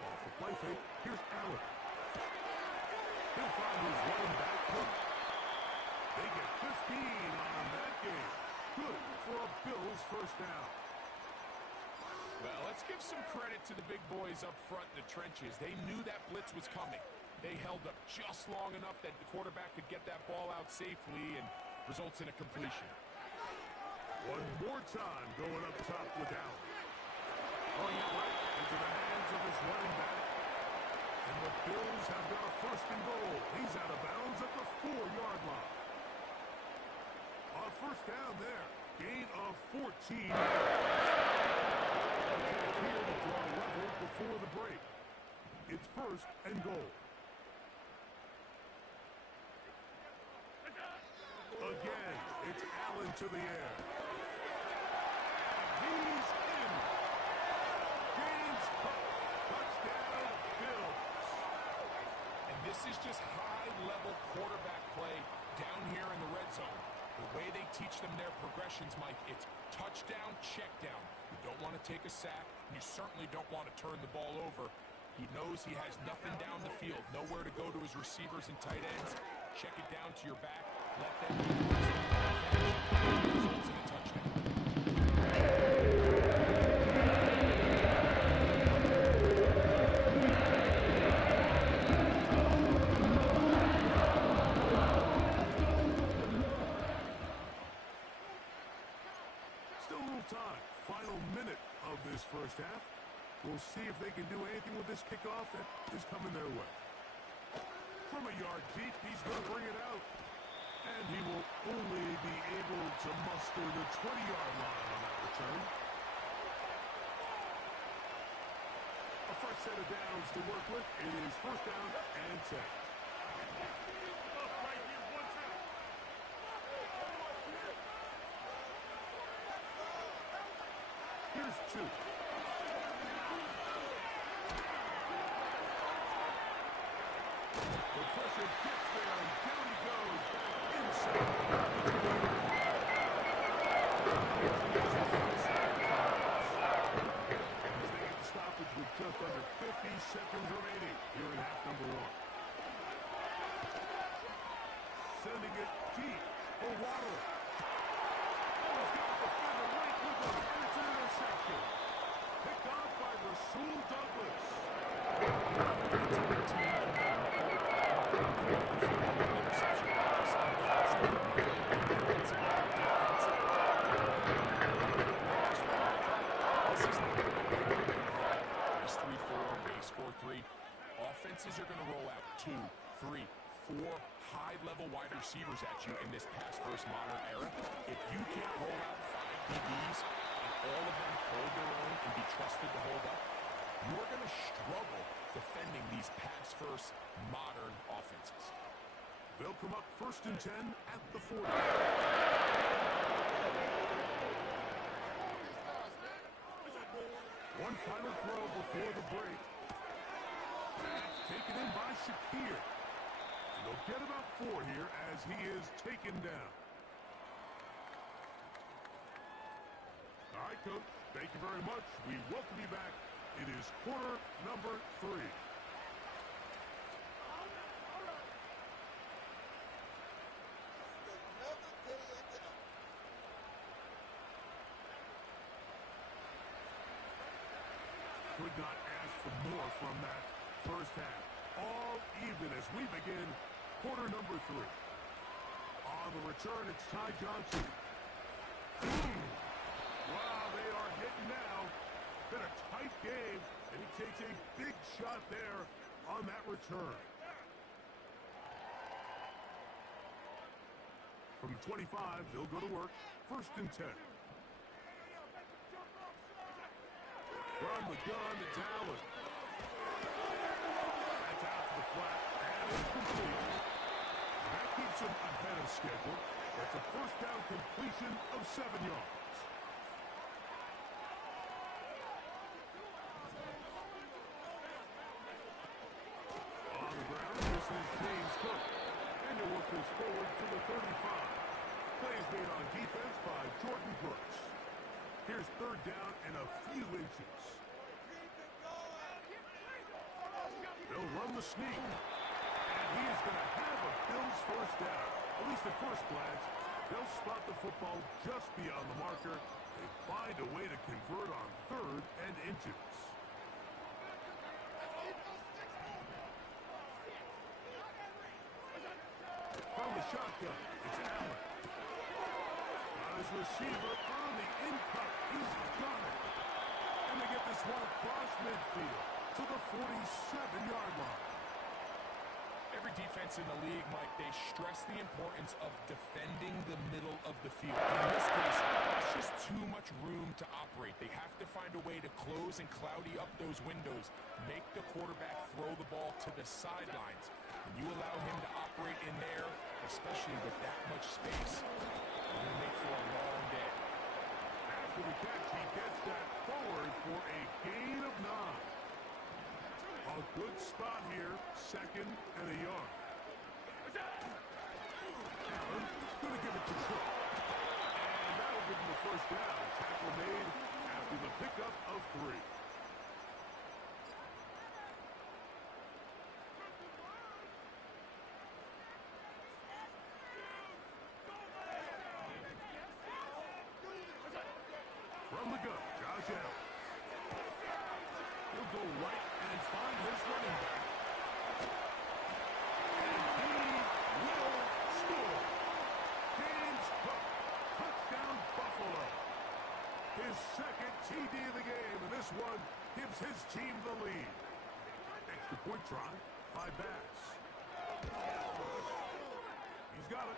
Off the play fake, here's Allen. He'll find his running back. They get 15 on that game. Good for a Bills 1st down. Well, let's give some credit to the big boys up front in the trenches. They knew that blitz was coming. They held up just long enough that the quarterback could get that ball out safely and results in a completion. One more time going up top with Allen. Throwing it right into the hands of his running back. And the Bills have got a 1st and goal. He's out of bounds at the 4-yard line. On 1st down there, gain of 14. Here to draw level before the break. It's 1st and goal. Again, it's Allen to the air. He's in. James Cook. Touchdown, Bills. And this is just high-level quarterback play down here in the red zone. The way they teach them their progressions, Mike, it's touchdown, check down. You don't want to take a sack. You certainly don't want to turn the ball over. He knows he has nothing down the field, nowhere to go to his receivers and tight ends. Check it down to your back. Let them results in a touchdown. Still a little time. Final minute of this 1st half. We'll see if they can do anything with this kickoff that is coming their way. From a yard deep, he's going to bring it out. And he will only be to muster the 20-yard line on that return. A first set of downs to work with. It is first down and 10. Here's 2. The pressure gets there, and down he goes, back inside. As they get the stoppage with just under 50 seconds remaining here in half number 1. Sending it deep for Waddle. Oh, he's got the defender right with him, and it's an interception. Picked off by Rasul Douglas. Offenses are going to roll out 2, 3, 4 high-level wide receivers at you in this pass-first modern era. If you can't roll out 5 DBs and all of them hold their own and be trusted to hold up, you're going to struggle defending these pass-first modern offenses. They'll come up first and 10 at the 40. One final throw before the break. Taken in by Shakir. They'll get about 4 here as he is taken down. All right, Coach. Thank you very much. We welcome you back. It is quarter number 3. Could not ask for more from that first half. All even as we begin quarter number 3. On the return, it's Ty Johnson. Wow, they are hitting now. Been a tight game, and he takes a big shot there on that return. From the 25, they'll go to work. First and 10. From the gun, it's Allen. That's out to the flat, and it's complete. That keeps him ahead of schedule. That's a first down completion of 7 yards. On the ground, this is James Cook. And he'll work this forward to the 35. Plays made on defense by Jordan Brooks. Here's third down and a few inches. They'll run the sneak. And he is going to have a Bills first down. At least at first glance, they'll spot the football just beyond the marker. They find a way to convert on third and inches. From the shotgun, it's Allen. Got his receiver on the in-cut. He's got it. And they get this one across midfield to the 47-yard line. Every defense in the league, Mike, they stress the importance of defending the middle of the field. In this case, there's just too much room to operate. They have to find a way to close and cloudy up those windows, make the quarterback throw the ball to the sidelines. When you allow him to operate in there, especially with that much space, you're going to make for a long day. After the catch, he gets that forward for a gain of 9. A good spot here, second and a yard. Allen going to give it to Cook. And that'll give him the first down. Tackle made after the pickup of 3. From the gun, Josh Allen. He'll go right and find his running back. And he will score. James Cook, touchdown Buffalo. His second TD of the game, and this one gives his team the lead. Extra point try by Bass. He's got it.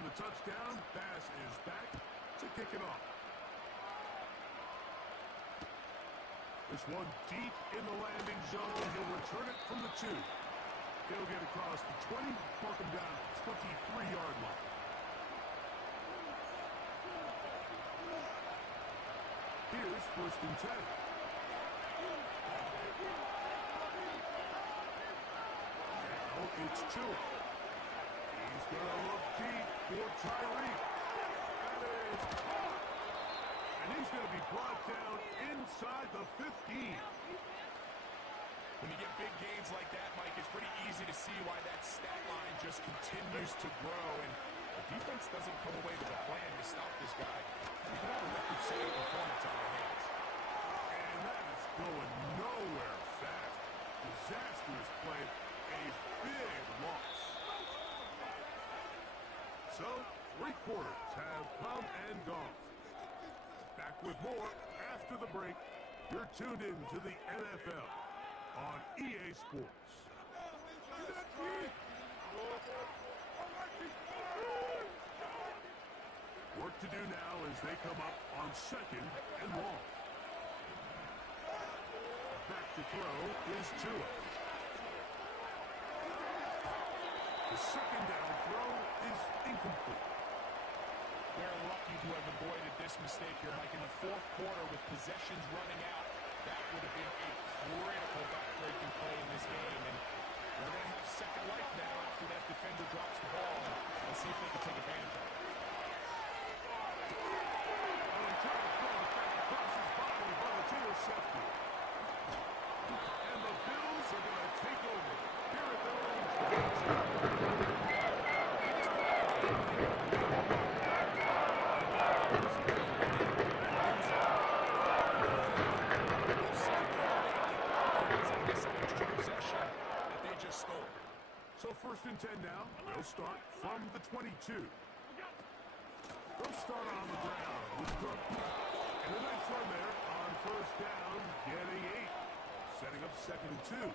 Following the touchdown, pass is back to kick it off. This one deep in the landing zone. He'll return it from the 2. He'll get across the 20, mark him down at the 23-yard line. Here's 1st and 10. Now it's Tua. He's going to look deep for Tyreek. And he's going to be brought down inside the 15. When you get big gains like that, Mike, it's pretty easy to see why that stat line just continues to grow. And the defense doesn't come away with a plan to stop this guy. You can have a record-setting performance on their hands. And that is going nowhere fast. Disastrous play. A big loss. So, 3 quarters have come and gone. Back with more after the break. You're tuned in to the NFL on EA Sports. Work to do now as they come up on 2nd and long. Back to throw is Tua. The 2nd down throw is incomplete. They're lucky to have avoided this mistake here, Mike. In the 4th quarter with possessions running out, that would have been a critical back-breaking play in this game. And they're going to have second life now after that defender drops the ball. Let's see if they can take advantage of it. And the Bills are going to take over here at their own. So 1st and 10 now. They'll start from the 22. They'll start on the ground with Cook. And a nice run there on 1st down, getting 8. Setting up 2nd and 2.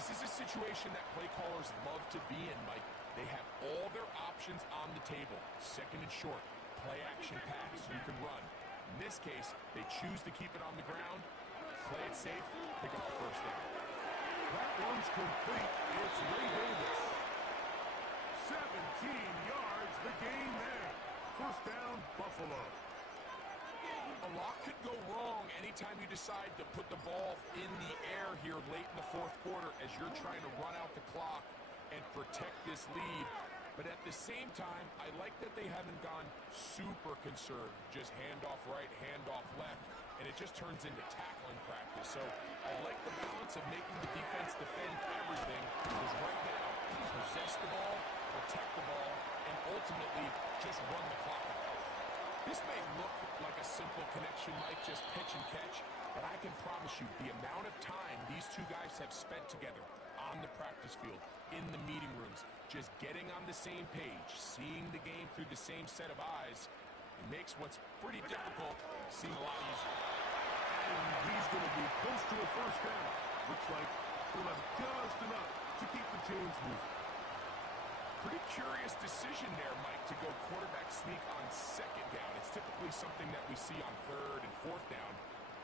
This is a situation that play callers love to be in, Mike. They have all their options on the table. 2nd and short, play action pass, you can run. In this case, they choose to keep it on the ground, play it safe, pick up the 1st down. That one's complete. It's Ray Davis. 17 yards, the gain there. 1st down, Buffalo. A lot could go wrong anytime you decide to put the ball in the air here late in the 4th quarter as you're trying to run out the clock and protect this lead. But at the same time, I like that they haven't gone super conserved. Just handoff right, handoff left, and it just turns into tackling practice. So I like the balance of making the defense defend everything, because right now, possess the ball, protect the ball, and ultimately just run the clock out. This may look like a simple connection, Mike, just pitch and catch, but I can promise you the amount of time these two guys have spent together on the practice field, in the meeting rooms, just getting on the same page, seeing the game through the same set of eyes, it makes what's pretty difficult seem a lot easier. And he's going to be close to a 1st down. Looks like he'll have just enough to keep the chains moving. Pretty curious decision there, Mike, to go quarterback sneak on 2nd down. It's typically something that we see on 3rd and 4th down.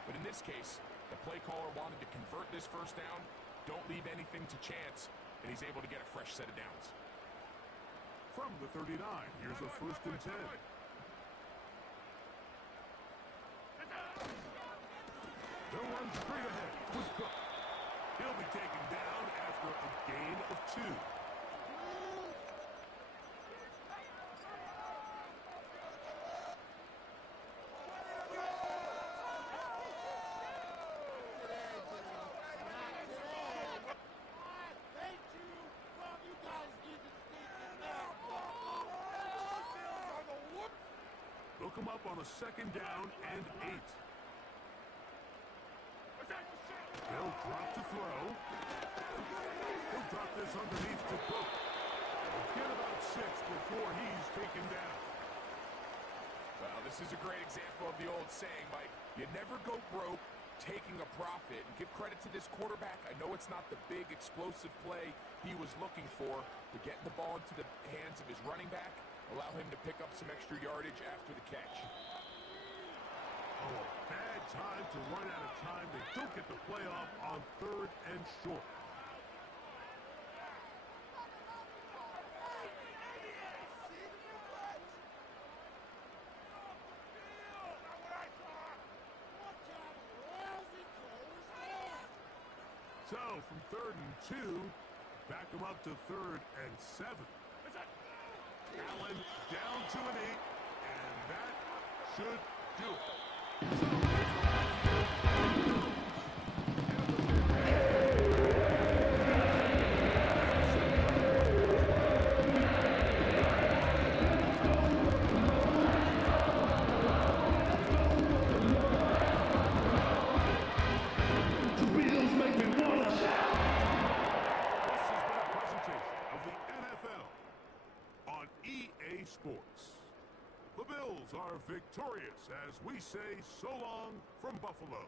But in this case, the play caller wanted to convert this 1st down, don't leave anything to chance, and he's able to get a fresh set of downs. From the 39, here's a 1st and 10. They'll run straight ahead with Cook. He'll be taken down after a gain of 2. They'll come up on a 2nd down and 8. Drop to throw. He'll drop this underneath to Cook. Get about 6 before he's taken down. Well, this is a great example of the old saying, Mike. You never go broke taking a profit. And give credit to this quarterback. I know it's not the big, explosive play he was looking for, but getting the ball into the hands of his running back, allow him to pick up some extra yardage after the catch. Oh, bad time to run out of time. They don't get the play off on 3rd and short. So, from 3rd and 2, back them up to 3rd and 7. Allen down to an 8, and that should do it. EA Sports. The Bills are victorious as we say so long from Buffalo.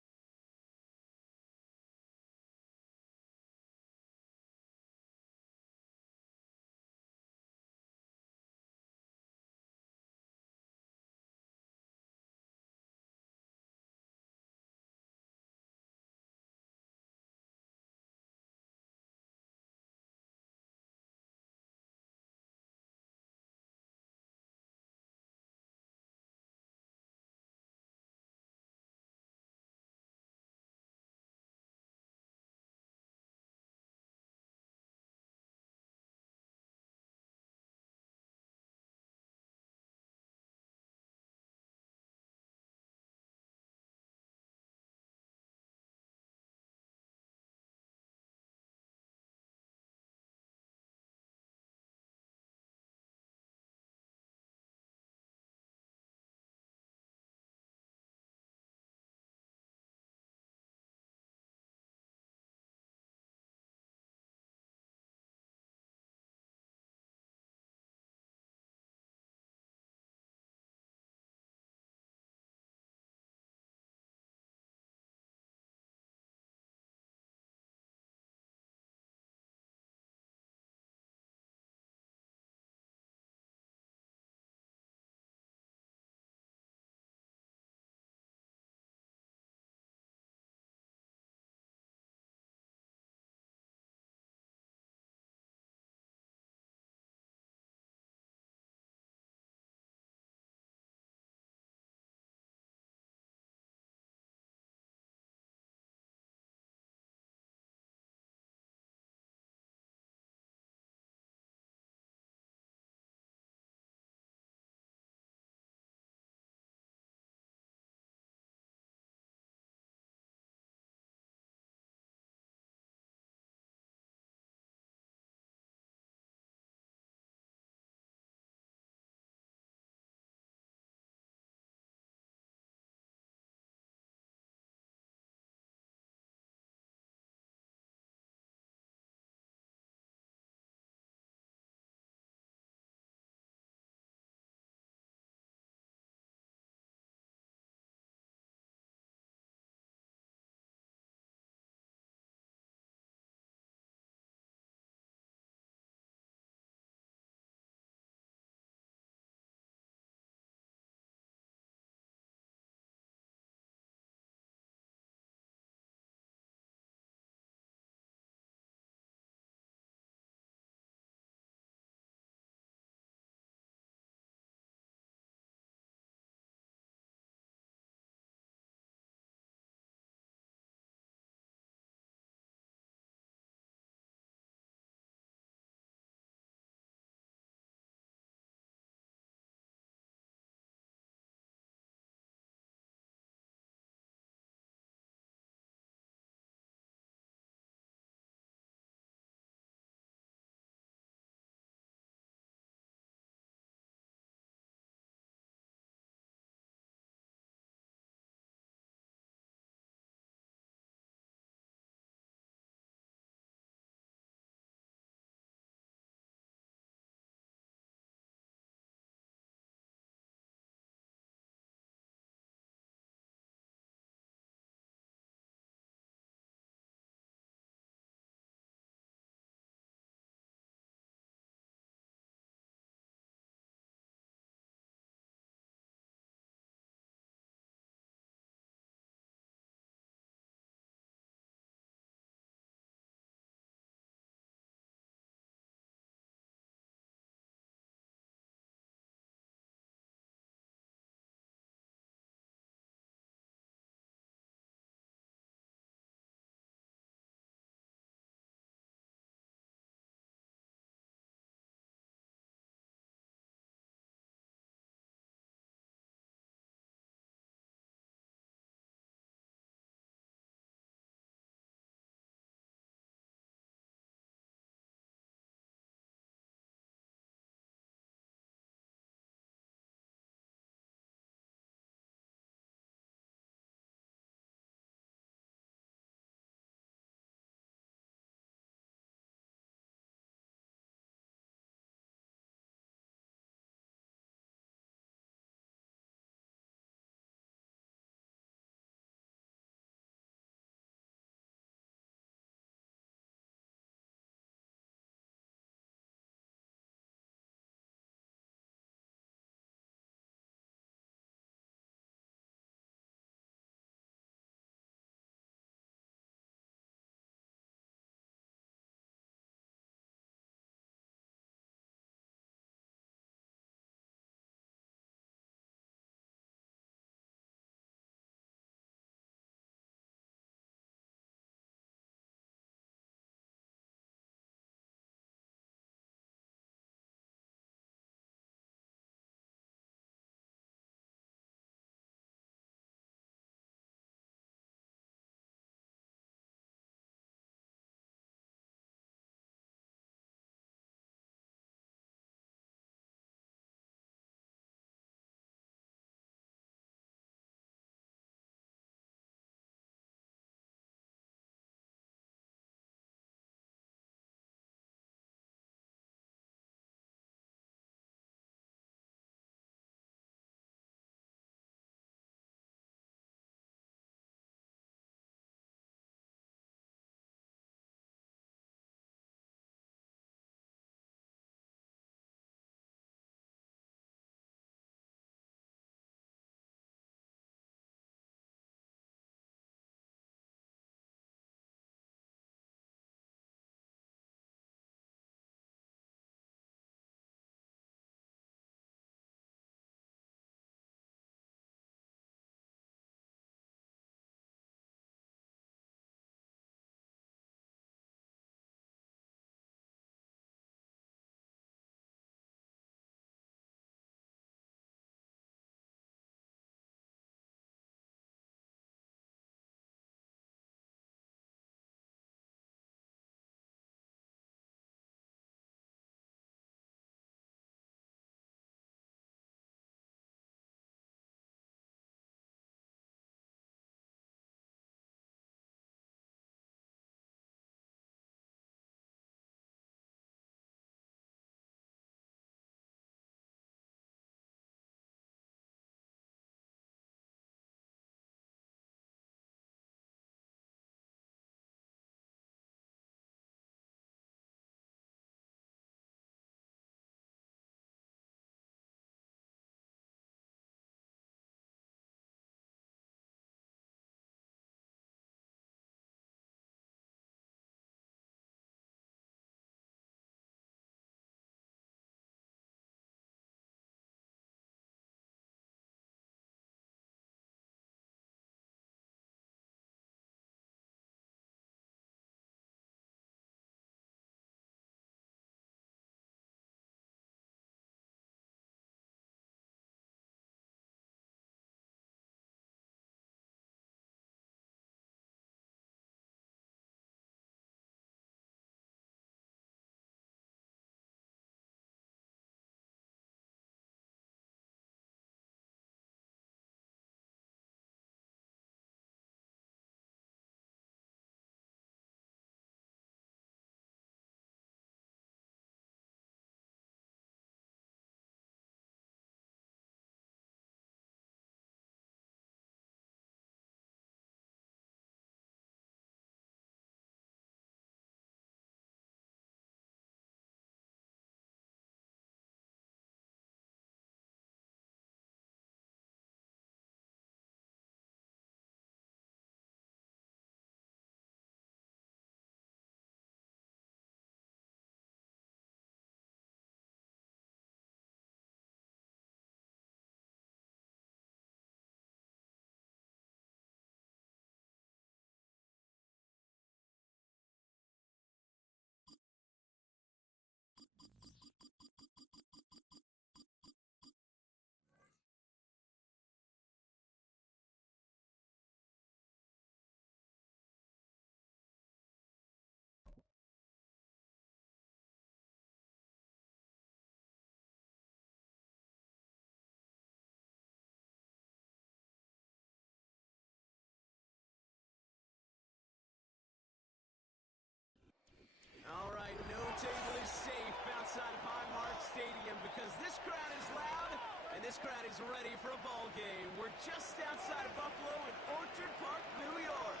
because this crowd is loud, and this crowd is ready for a ball game. We're just outside of Buffalo in Orchard Park, New York.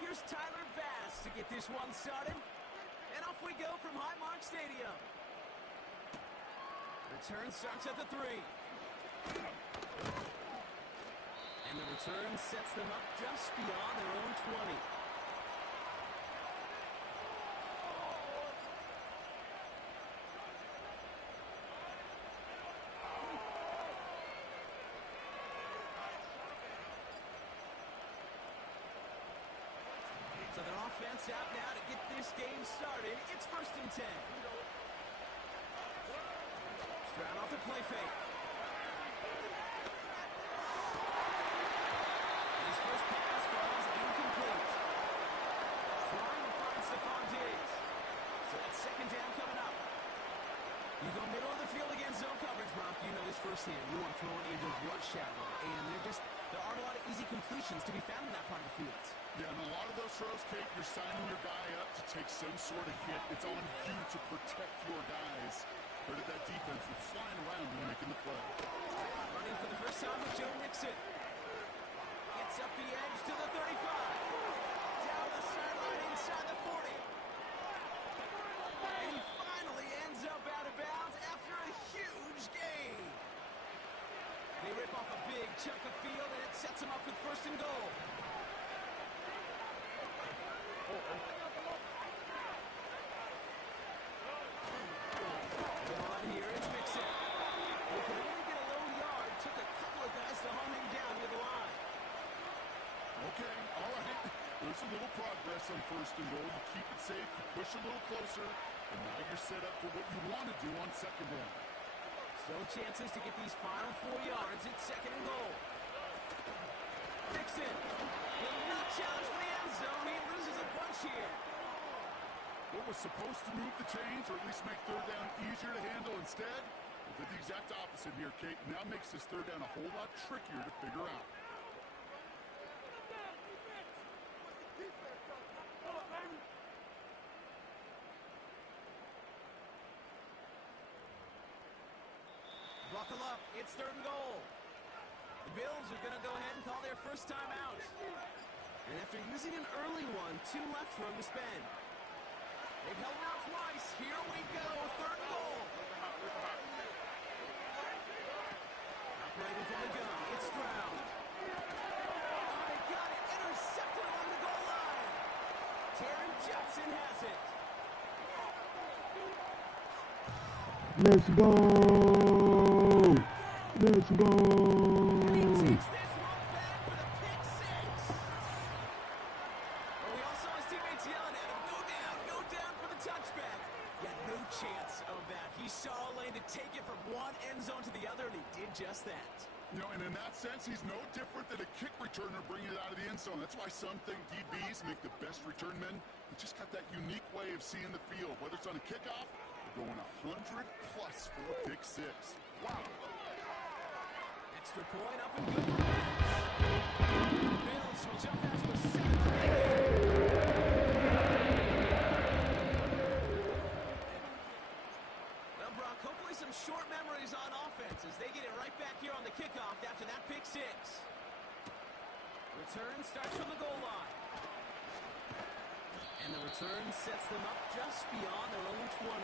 Here's Tyler Bass to get this one started. And off we go from Highmark Stadium. Return starts at the 3. And the return sets them up just beyond their own 20. So their offense out now to get this game started. It's 1st and 10. Stroud off the play fake. His first pass falls incomplete. Trying to find Stephon Diggs. So that's 2nd down coming up. You go middle of the field against zone coverage, Brock. You know this firsthand. You want throwing into rush hour. And there aren't a lot of easy completions to be found in that part of the field. Yeah, and a lot of those throws, Kate, you're signing your guy up to take some sort of hit. It's on you to protect your guys. But that defense is flying around and making the play. Running for the first time with Joe Mixon. Gets up the edge to the 35. Down the sideline inside the 40. And he finally ends up out of bounds after a huge gain. They rip off a big chunk of field, and it sets them up with 1st and goal. Here it's Mixon. He could only get a low yard. Took a couple of guys to home him down near the line. Okay, all right. There's a little progress on 1st and goal. You keep it safe, you push a little closer, and now you're set up for what you want to do on 2nd down. Still chances to get these final 4 yards. It's 2nd and goal. Mixon will not challenge for the end zone. He loses a bunch here. What was supposed to move the chains, or at least make 3rd down easier to handle instead, did the exact opposite here, Kate. Now makes this 3rd down a whole lot trickier to figure out. Buckle up. It's 3rd and goal. The Bills are going to go ahead and call their first time out. And after using an early one, 2 left for him to spend. They've held out twice. Here we go. 3rd and goal. Operating from the gun. It's Stroud. Oh, they got it. Intercepted along the goal line. Taron Johnson has it. Let's go. Let's go. Just that. You know, and in that sense, he's no different than a kick returner bringing it out of the end zone. That's why some think DBs make the best return men. They just got that unique way of seeing the field, whether it's on a kickoff or going 100+ for a pick 6. Wow. Extra point up and good for the Bills will jump out to a 7-3 lead. Well, Brock, hopefully some short memories on offense as they get it right back here on the kickoff after that pick 6. Return starts from the goal line. And the return sets them up just beyond their own 20.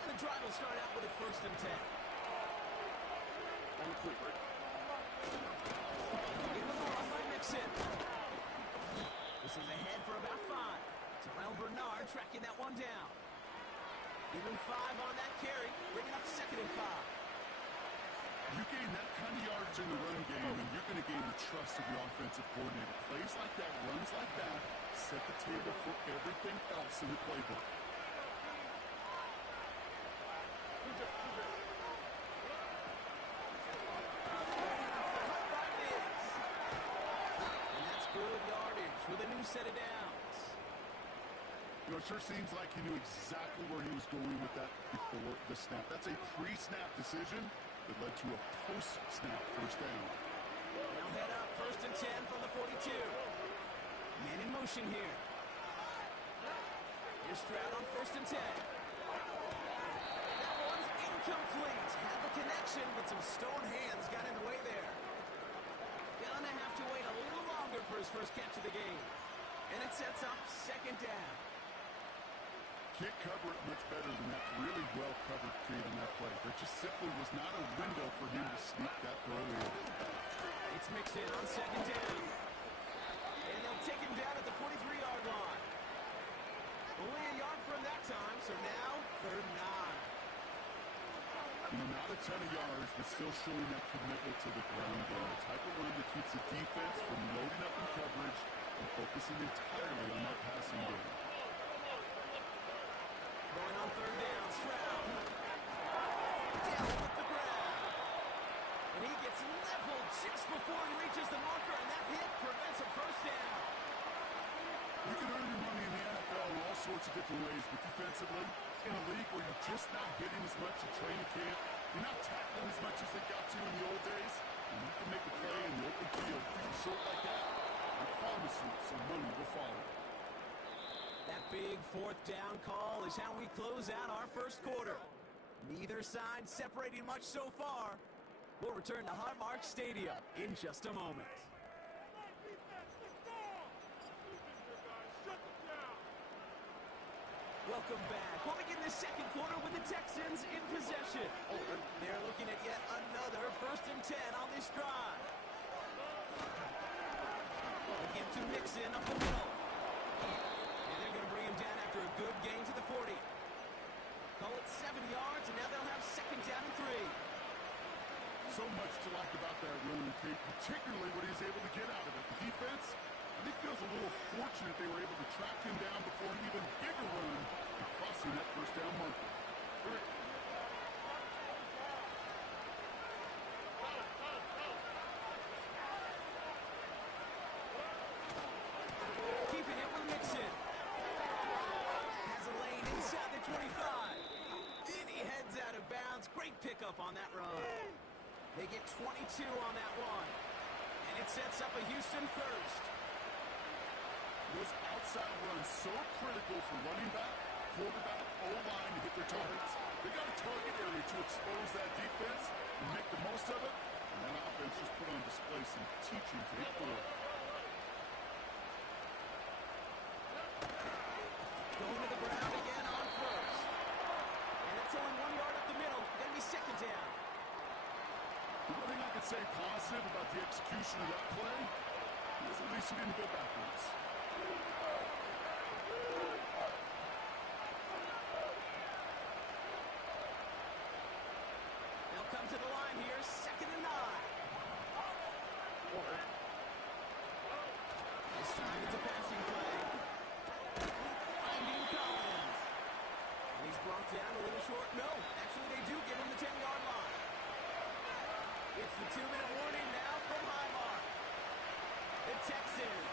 And the drive will start out with a 1st and 10. In the run by Mixon. This is ahead for about 5. Terrell Bernard tracking that one down. Even 5 on that carry, bringing up 2nd and 5. You gain that kind of yards in the run game, and you're going to gain the trust of your offensive coordinator. Plays like that, runs like that, set the table for everything else in the playbook. And that's good yardage with a new set of downs. You know, it sure seems like he knew exactly where he was going with that before the snap. That's a pre-snap decision that led to a post-snap first down. They'll head up 1st and 10 from the 42. Man in motion here. Here's Stroud on 1st and 10. That one's incomplete. Had the connection, but some stone hands got in the way there. Gonna have to wait a little longer for his first catch of the game. And it sets up 2nd down. Can't cover it much better than that really well-covered kid in that play. There just simply was not a window for him to sneak that throw in. It's mixed in on 2nd down. And they'll take him down at the 43-yard line. Only a yard from that time, so now 3rd and 9. You know, not a ton of yards, but still showing that commitment to the ground game. The type of run that keeps the defense from loading up in coverage and focusing entirely on that passing game. Going on 3rd down, Stroud. Down with the ground. And he gets leveled just before he reaches the marker, and that hit prevents a first down. You can earn your money in the NFL in all sorts of different ways, but defensively, in a league where you're just not hitting as much in training camp, you're not tackling as much as they got to in the old days, and you can make a play in the open field feet short like that, I promise you some money will follow. That big 4th down call is how we close out our first quarter. Neither side separating much so far. We'll return to Highmark Stadium in just a moment. Welcome back. We'll begin the second quarter with the Texans in possession. They're looking at yet another 1st and 10 on this drive. Again to Mixon up the middle. And they're going to bring him down after a good gain to the 40. Call it 7 yards, and now they'll have 2nd down and 3. So much to like about that run, Kate, particularly what he was able to get out of it. The defense, I think, feels a little fortunate they were able to track him down before an even bigger run and crossing that 1st down marker. Keeping it with Mixon. Has a lane inside the 25. And he heads out of bounds. Great pickup on that run. They get 22 on that one. And it sets up a Houston first. Those outside runs so critical for running back, quarterback, O-line to hit their targets. They got a target area to expose that defense and make the most of it. And that offense just put on display some teaching to hit for it. Going to the ground again on 1st. And that's only 1 yard up the middle. Going to be 2nd down. The one thing I could say positive about the execution of that play is at least he didn't go backwards. They'll come to the line here, 2nd and 9. This time it's a passing play. Finding Collins. And he's brought down a little short. No, actually they do give him the 10-yard line. It's the 2-minute warning now from Highmark. The Texans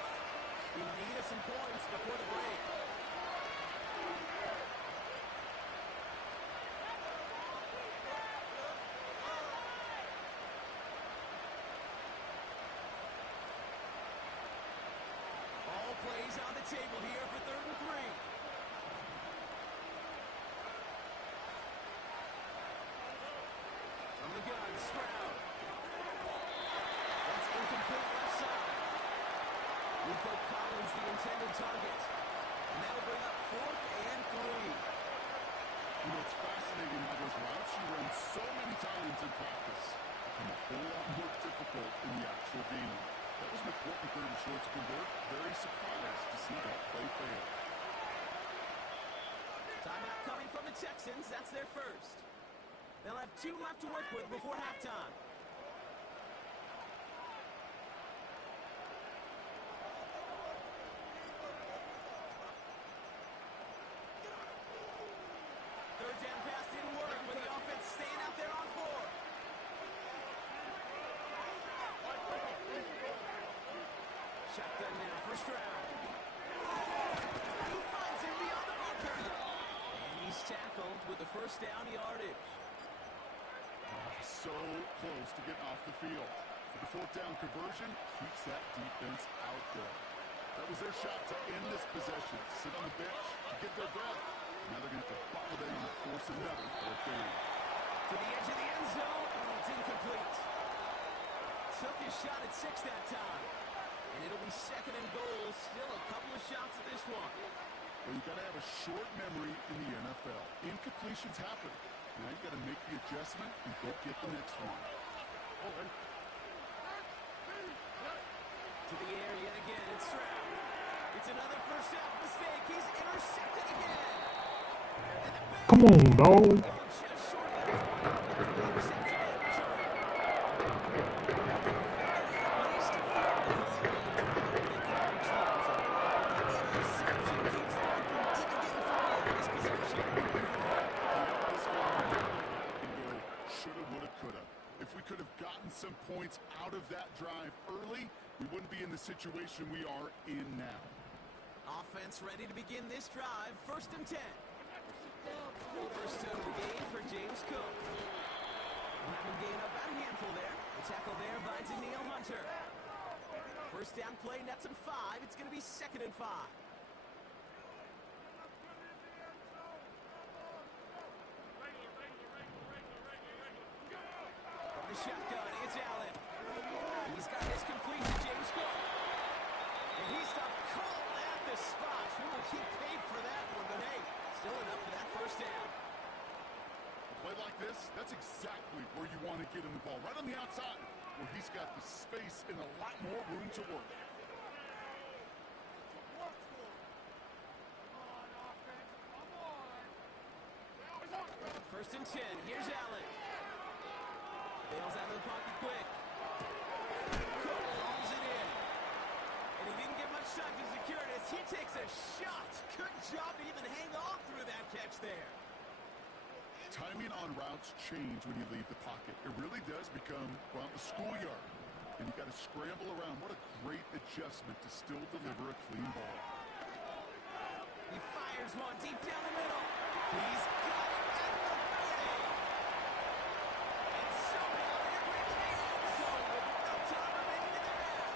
in need of some points before the break. All plays on the table here for 3rd and 3. From the gun, Stroud. That's incomplete left side. Nico Collins, the intended target. And that'll bring up 4th and 3. You know, it's fascinating how those routes you run so many times in practice become a whole lot more difficult in the actual game. That was an important 3rd and short to convert. Very surprised to see that play fail. Timeout coming from the Texans. That's their first. They'll have 2 left to work with before halftime. Third down pass didn't work with the offense staying out there on 4. Shotgun now for Stroud. He finds him beyond the first down yardage. So close to getting off the field. For the fourth down conversion, keeps that defense out there. That was their shot to end this possession. Sit on the bench, get their breath. Now they're going to have to buckle down and force another fourth down. To the edge of the end zone, and it's incomplete. Took his shot at 6 that time. And it'll be second and goal. Still a couple of shots at this one. Well, you got to have a short memory in the NFL. Incompletions happen. Now you got to make the adjustment and go get the next one. To the air yet again. It's Stroud. It's another first half mistake. He's intercepted again. Come on, dog. Some points out of that drive early, we wouldn't be in the situation we are in now. Offense ready to begin this drive. First and 10. First of the game for James Cook. Having gain up about a handful there. The tackle there by Danielle Hunter. First down play, nets him 5. It's going to be second and 5. The shotgun, it's Allen. He's got his complete to James Cook. And he's stopped cold at the spot. We will keep paid for that one, but hey, still enough for that first down. A play like this, that's exactly where you want to get him the ball. Right on the outside, where he's got the space and a lot more room to work. First and 10, here's Allen. Bails out of the pocket quick. Cook rolls it in. And he didn't get much time to secure it as he takes a shot. Good job to even hang on through that catch there. Timing on routes change when you leave the pocket. It really does become, well, the schoolyard. And you got to scramble around. What a great adjustment to still deliver a clean ball. He fires one deep down the middle. He's got it at the 30. And somehow it remains so with no time remaining in the half.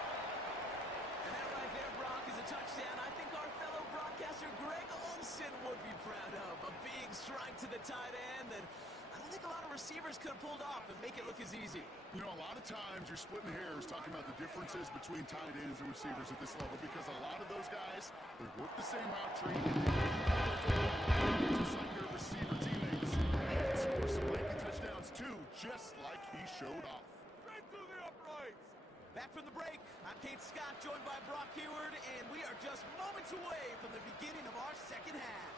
And that right there, Brock, is a touchdown I think our fellow broadcaster Greg Olsen would be proud of. A big strike to the tight end that I don't think a lot of receivers could have pulled off and make it look as easy. You know, a lot of times you're splitting hairs talking about the differences between tight ends and receivers at this level because a lot of those guys, they work the same route tree, just like their receiver teammates. They can score some lengthy touchdowns too, just like he showed off. Right through the uprights. Back from the break, I'm Kate Scott, joined by Brock Heward, and we are just moments away from the beginning of our second half.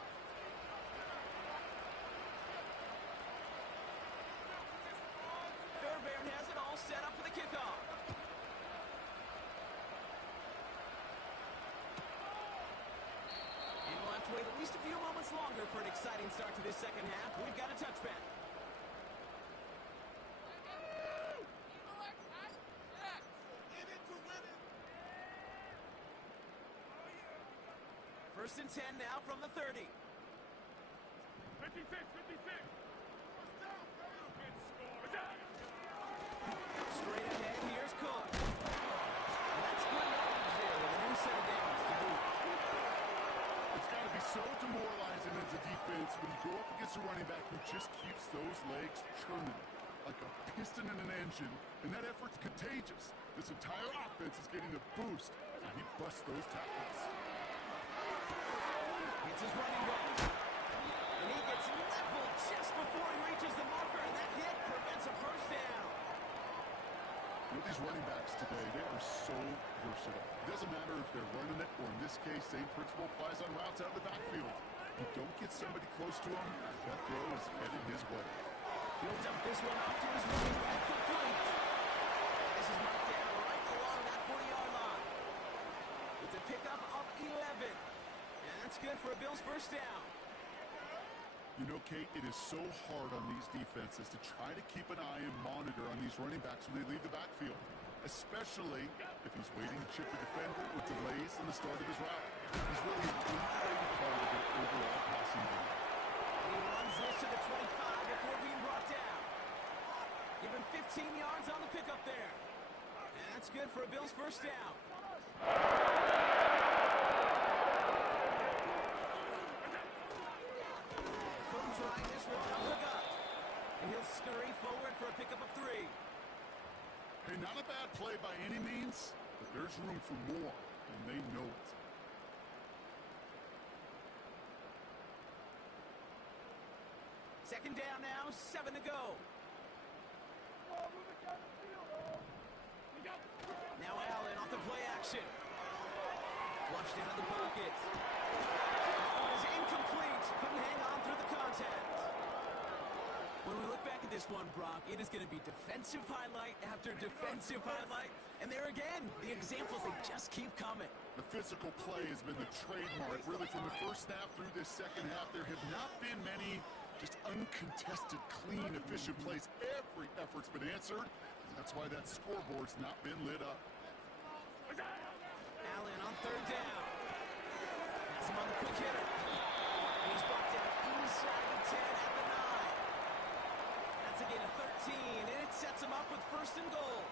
Fairbairn has it all set up for the kickoff. And we'll have to wait at least a few moments longer for an exciting start to this second half. We've got a touchback. First and 10 now from the 30. 56, 56. Straight ahead, here's Cook. And that's good yardage there with a new set of downs to boot. It's got to be so demoralizing as a defense when you go up against a running back who just keeps those legs churning like a piston in an engine, and that effort's contagious. This entire offense is getting a boost, and he busts those tackles. It's his running back. And he gets leveled just before he reaches the marker, and that hit prevents a first down. With these running backs today, they are so versatile. It doesn't matter if they're running it, or in this case, same principle applies on routes out of the backfield. You don't get somebody close to him, that throw is headed his way. He'll dump this one off to his running back complete. And this is marked down right along that 40-yard line. It's a pickup of 11. And that's good for a Bills first down. You know, Kate, it is so hard on these defenses to try to keep an eye and monitor on these running backs when they leave the backfield, especially if he's waiting to chip a defender or delays in the start of his route. He's really an important part of their overall passing game. He runs this to the 20. That's good for a Bills first down. From trying this one up the gut. And he'll scurry forward for a pickup of 3. Hey, not a bad play by any means, but there's room for more, and they know it. Second down now, 7 to go. Now Allen off the play action. Flushed out of the pocket. That one is incomplete. Couldn't hang on through the contact. When we look back at this one, Brock, it is going to be defensive highlight after defensive highlight. And there again, the examples, they just keep coming. The physical play has been the trademark, really, from the first snap through this second half. There have not been many just uncontested, clean, efficient plays. Every effort's been answered. That's why that scoreboard's not been lit up. Allen on third down. Has him on the quick hitter. And he's brought down inside the 10 at the 9. That's a gain of 13, and it sets him up with first and goal.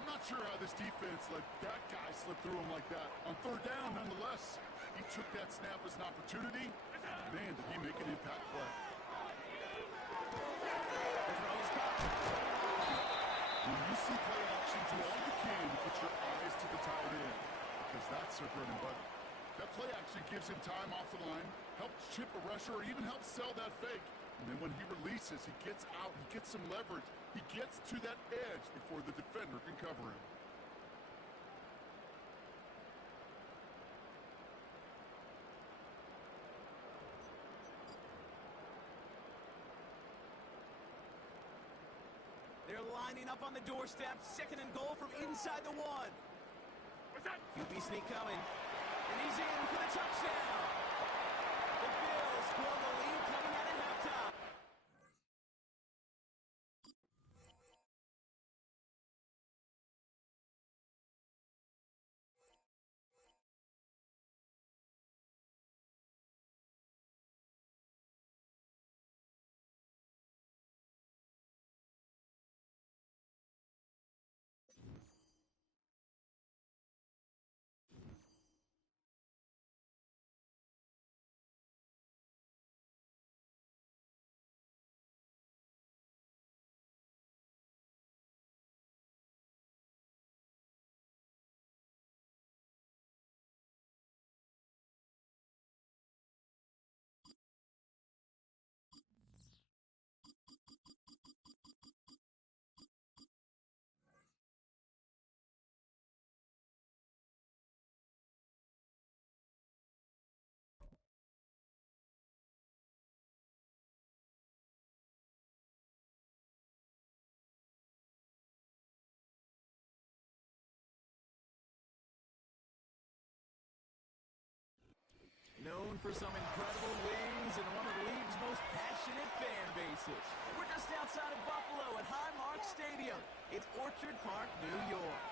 I'm not sure how this defense let that guy slip through him like that. On third down, nonetheless, he took that snap as an opportunity. Man, did he make an impact play. When you see play action, do all you can to put your eyes to the tight end, because that's their bread and butter. That play action gives him time off the line, helps chip a rusher, or even helps sell that fake. And then when he releases, he gets out, he gets some leverage. He gets to that edge before the defender can cover him. They're lining up on the doorstep. Second and goal from inside the 1. QB sneak coming. And he's in for the touchdown. The Bills blow the lead coming out at halftime. Known for some incredible wings and one of the league's most passionate fan bases. We're just outside of Buffalo at Highmark Stadium. It's Orchard Park, New York.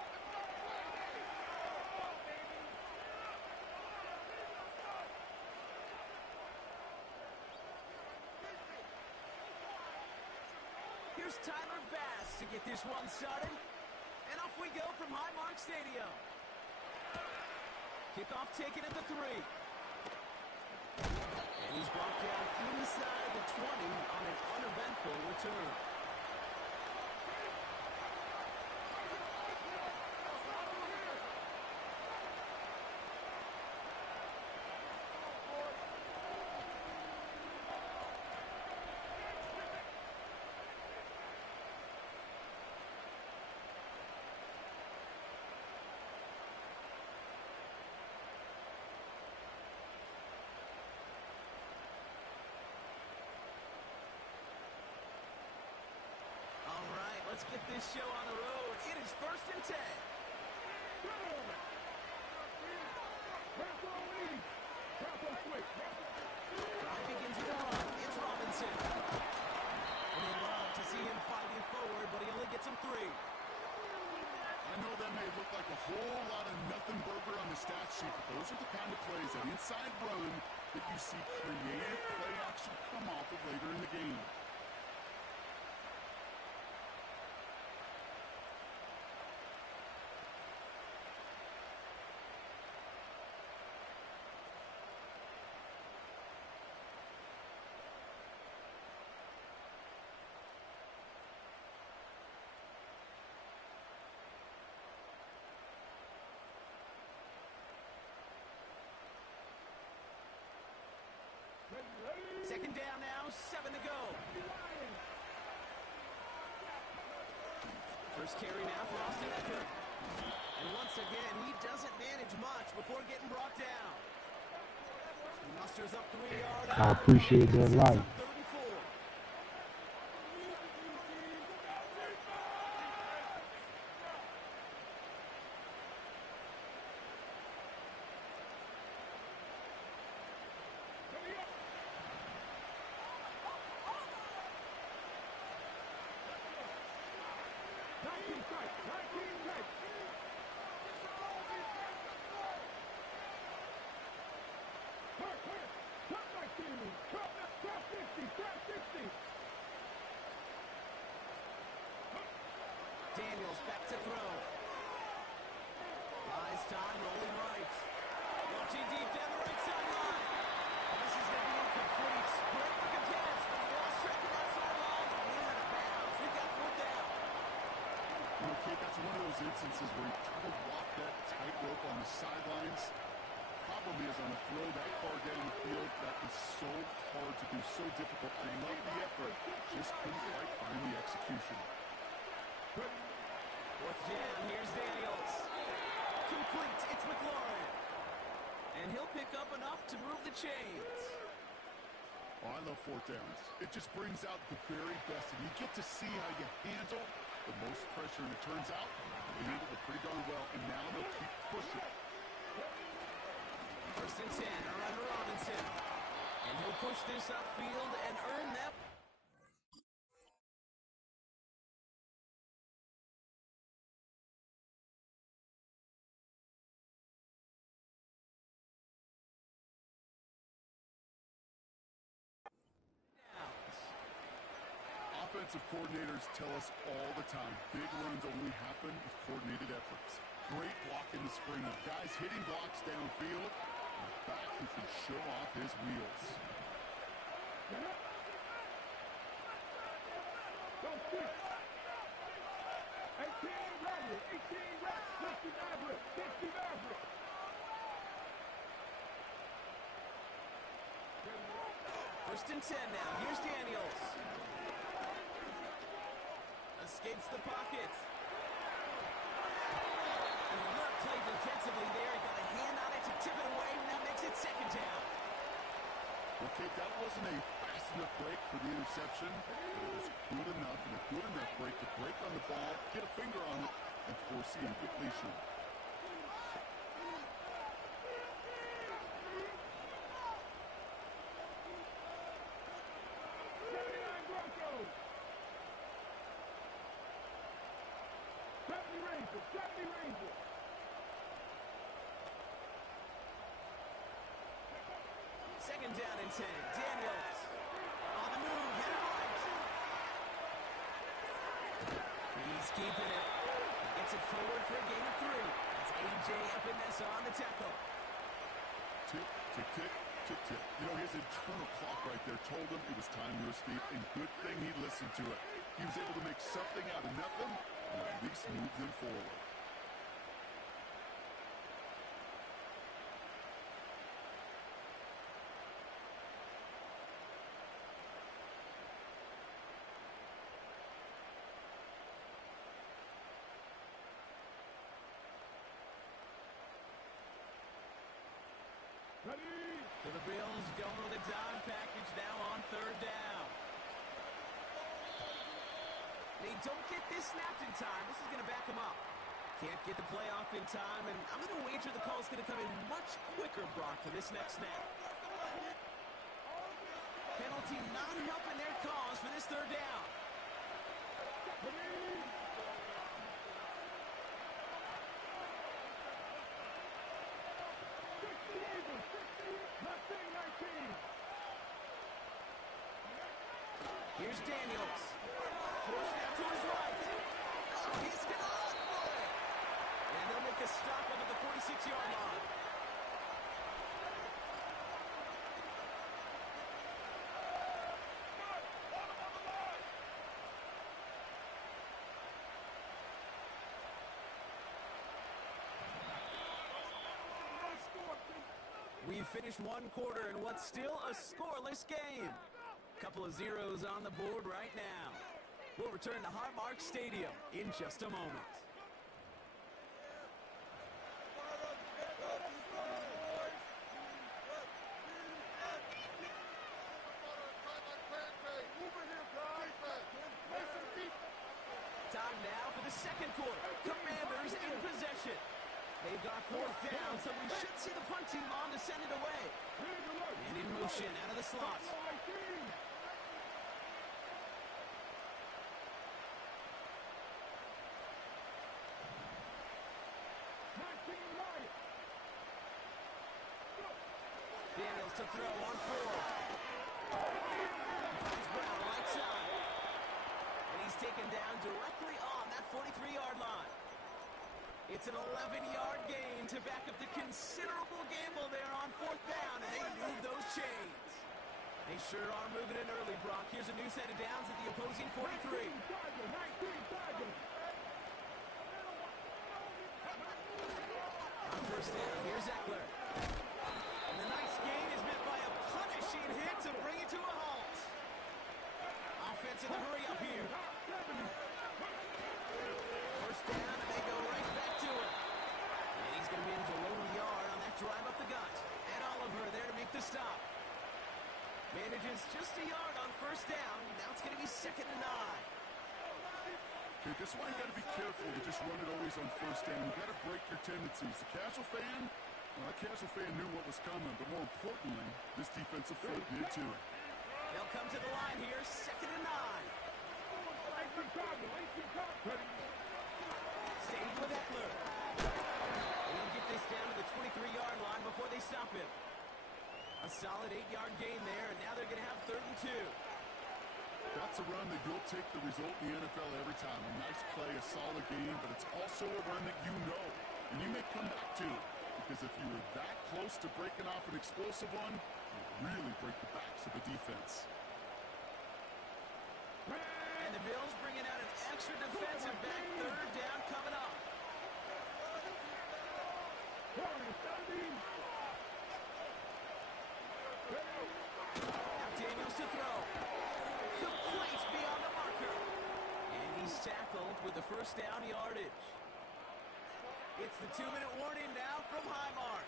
Here's Tyler Bass to get this one started. And off we go from Highmark Stadium. Kickoff taken at the 3. And he's brought down inside the 20 on an uneventful return. Let's get this show on the road. It is first and 10. Drive begins with a run. It's Robinson. And they love to see him fighting forward, but he only gets him 3. I know that may look like a whole lot of nothing burger on the stat sheet, but those are the kind of plays, an inside run, that you see creative play action come off of later in the game. 2:07 to go. First carry now for Austin Eckler. And once again, he doesn't manage much before getting brought down. He musters up 3 yards. I appreciate that life. Daniels back to throw. Buys time, rolling right. Launching deep down the right sideline. This is going to be incomplete. Great look at catch, but he lost track of that sideline. We're out of bounds. We've got 4th down. Okay, that's one of those instances where you try to walk that tightrope on the sidelines. Problem is, on a throw that far down the field, that is so hard to do, so difficult. I love the effort, just couldn't quite find the execution. 4th down, here's Daniels. Complete, it's McLaurin. And he'll pick up enough to move the chains. Oh, I love 4th downs. It just brings out the very best, and you get to see how you handle the most pressure, and it turns out they handled it pretty darn well, and now they'll keep pushing. 1st and 10, around Robinson. And he'll push this upfield and earn that. Offensive coordinators tell us all the time, big runs only happen with coordinated efforts. Great block in the spring of guys hitting blocks downfield. Back who can show off his wheels. First and 10 now. Here's Daniels. Escapes the pocket. And well played defensively there. He got a hand on it to tip it away. Now makes it 2nd down. Okay, that wasn't a fast enough break for the interception. It was good enough and a good enough break to break on the ball, get a finger on it, and force the incompletion. Second down and 10. Daniels on the move, hit it right. He's keeping it. Gets it forward for a gain of 3. That's A.J. Epinesa on the tackle. Tick, tick, tick, tick, tick. You know, his internal clock right there told him it was time to escape, and good thing he listened to it. He was able to make something out of nothing, and at least move them forward. So the Bills going with a dime package now on 3rd down. They don't get this snapped in time. This is going to back them up. Can't get the playoff in time, and I'm going to wager the call's going to come in much quicker, Brock, for this next snap. Penalty not helping their cause for this 3rd down. Here's Daniels. Forced out to his right. Oh, he's going to look for it. And they'll make a stop up at the 46-yard line. We've finished 1 quarter in what's still a scoreless game. Couple of zeros on the board right now. We'll return to Highmark Stadium in just a moment. Time now for the second quarter. Commanders in possession. They've got fourth down, so we should see the punt team on to send it away. And in motion out of the slot. Daniels to throw on 4. Finds Brown right side. And he's taken down directly on that 43-yard line. It's an 11-yard gain to back up the considerable gamble there on fourth down, and they move those chains. They sure are moving in early, Brock. Here's a new set of downs at the opposing 43. On first down, here's Eckler. And the nice gain is met by a punishing hit to bring it to a halt. Offense in the hurry up here. First down, and they go right back to it. And he's going to be in below the yard on that drive up the gut. And Oliver there to make the stop. Manages just a yard on first down. Now it's going to be 2nd and 9. Okay, this one you got to be careful to just run it always on first down. You got to break your tendencies. The casual fan, well, that casual fan knew what was coming, but more importantly, this defensive front did too. They'll come to the line here, 2nd and 9. Staying with Eckler. He'll get this down to the 23-yard line before they stop him. A solid 8-yard gain there, and now they're going to have 3rd and 2. That's a run that you'll take the result in the NFL every time. A nice play, a solid game, but it's also a run that you know, and you may come back to. Because if you were that close to breaking off an explosive one, you really break the backs of the defense. And the Bills bringing out an extra defensive back, 3rd down coming up. Now Daniels to throw. Complete beyond the marker. And he's tackled with the first down yardage. It's the 2-minute warning now from Highmark.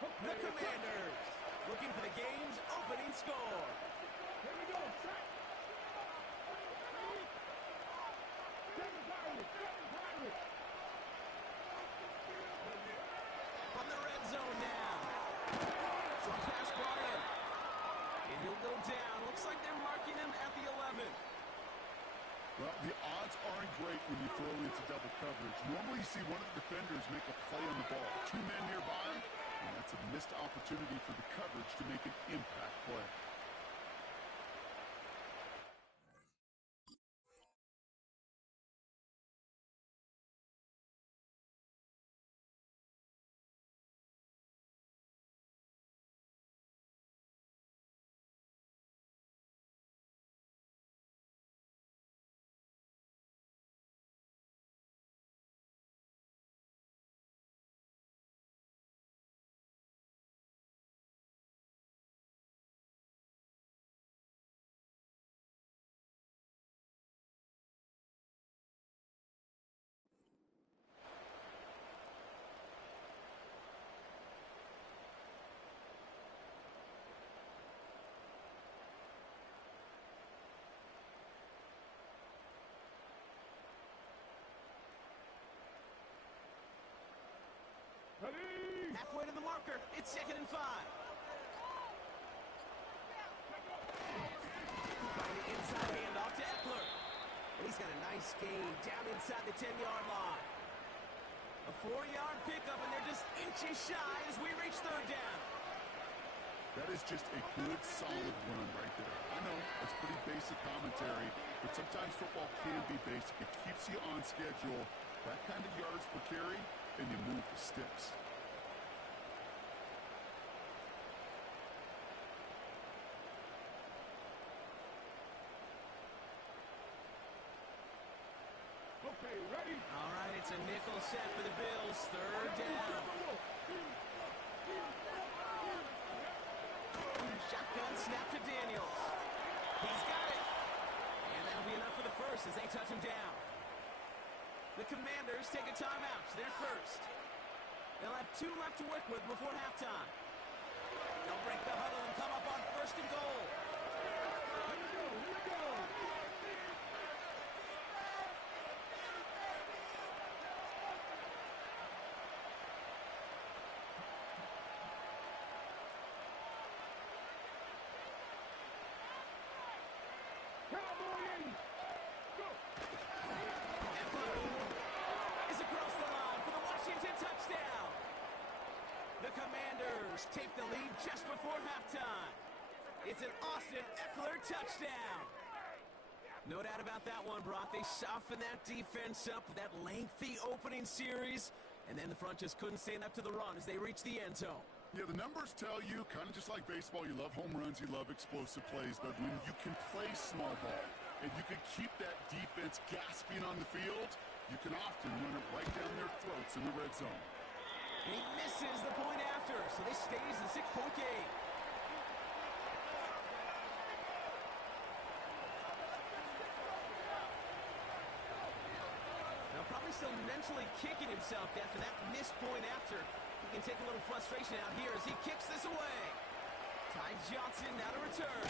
The Commanders looking for the game's opening score. Here we go. From the red zone now. Short pass brought in. And he'll go down. Looks like they're marking him at the 11. Well, the odds aren't great when you throw into double coverage. Normally you see one of the defenders make a play on the ball. 2 men nearby, and that's a missed opportunity for the coverage to make an impact play. Halfway to the marker. It's 2nd and 5. Find the inside handoff to Eckler. And he's got a nice gain down inside the 10-yard line. A 4-yard pickup, and they're just inches shy as we reach 3rd down. That is just a good, solid run right there. I know, it's pretty basic commentary, but sometimes football can be basic. It keeps you on schedule. That kind of yards per carry, and you move the sticks. Okay, ready? All right, it's a nickel set for the Bills. 3rd down. Shotgun shotgun snap to Daniels. He's got it. And that'll be enough for the first as they touch him down. The Commanders take a timeout. They're first. They'll have 2 left to work with before halftime. They'll break the huddle and come up on first and goal. Is across the line for the Washington touchdown. The Commanders take the lead just before halftime. It's an Austin Eckler touchdown. No doubt about that one, Brock. They softened that defense up with that lengthy opening series, and then the front just couldn't stand up to the run as they reached the end zone. Yeah, the numbers tell you, kind of just like baseball, you love home runs, you love explosive plays, but when you can play small ball and you can keep that defense gasping on the field, you can often run it right down their throats in the red zone. He misses the point after, so this stays a 6-point game. Now probably still mentally kicking himself after that missed point after. He can take a little frustration out here as he kicks this away. Ty Johnson now to return.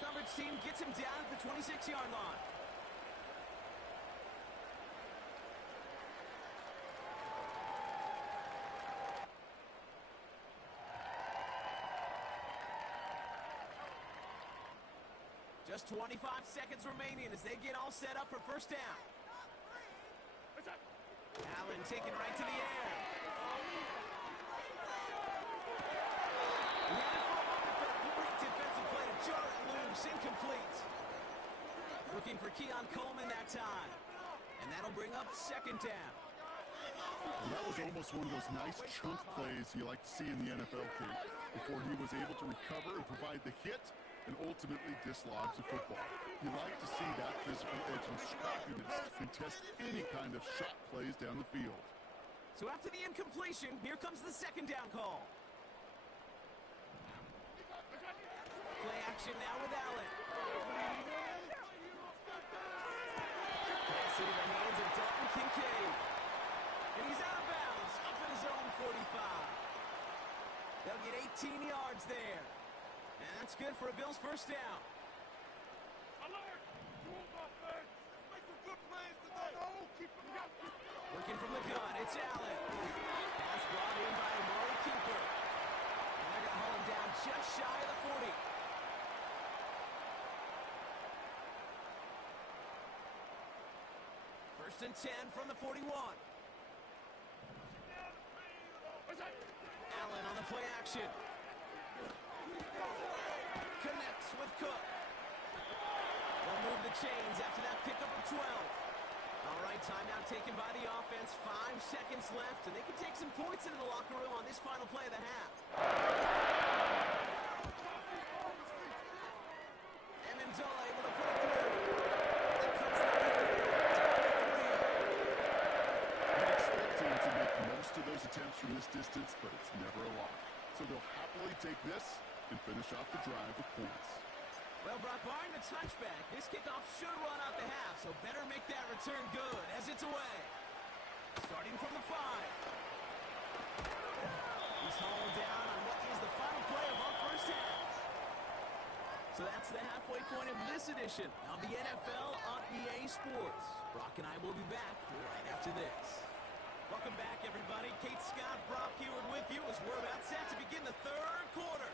Coverage team gets him down at the 26-yard line. Just 25 seconds remaining as they get all set up for first down. Allen taken right to the air. Great defensive play to jar it loose, incomplete. Looking for Keon Coleman that time. And that'll bring up second down. Well, that was almost one of those nice chunk plays you like to see in the NFL, Kate, before he was able to recover and provide the hit and ultimately dislodge the football. You like to see that physical edge and scrappiness to contest any kind of shot plays down the field. So after the incompletion, here comes the second down call. Play action now with Allen. Pass into the hands of Dalton Kincaid. And he's out of bounds, up in his own 45. They'll get 18 yards there. And that's good for a Bills first down. Working from the gun, it's Allen. Pass brought in by Amari Cooper. And they're going to hold him down just shy of the 40. First and 10 from the 41. Allen on the play action. Connects with Cook. They'll move the chains after that pickup of 12. All right, timeout taken by the offense. 5 seconds left, and they can take some points into the locker room on this final play of the half. Amendola able to put it through. That cuts the lead. You're expecting to make most of those attempts from this distance, but it's never a lot. So they'll happily take this and finish off the drive with points. Well, Brock, barring the touchback, this kickoff should run out the half, so better make that return good as it's away. Starting from the 5. He's hauled down on what is the final play of our first half. So that's the halfway point of this edition of the NFL on EA Sports. Brock and I will be back right after this. Welcome back, everybody. Kate Scott, Brock Heward with you as we're about set to begin the third quarter.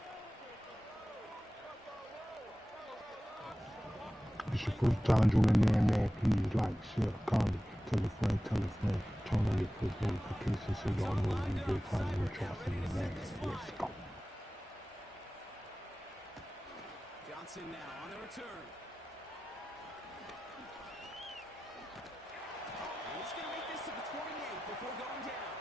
It's your first time joining in, man. Please like, share, comment, tell a friend, turn on your post notifications so y'all know when we break down new Charleston, man. Let's go. Johnson now on the return. He's going to make this to the 28 before going down.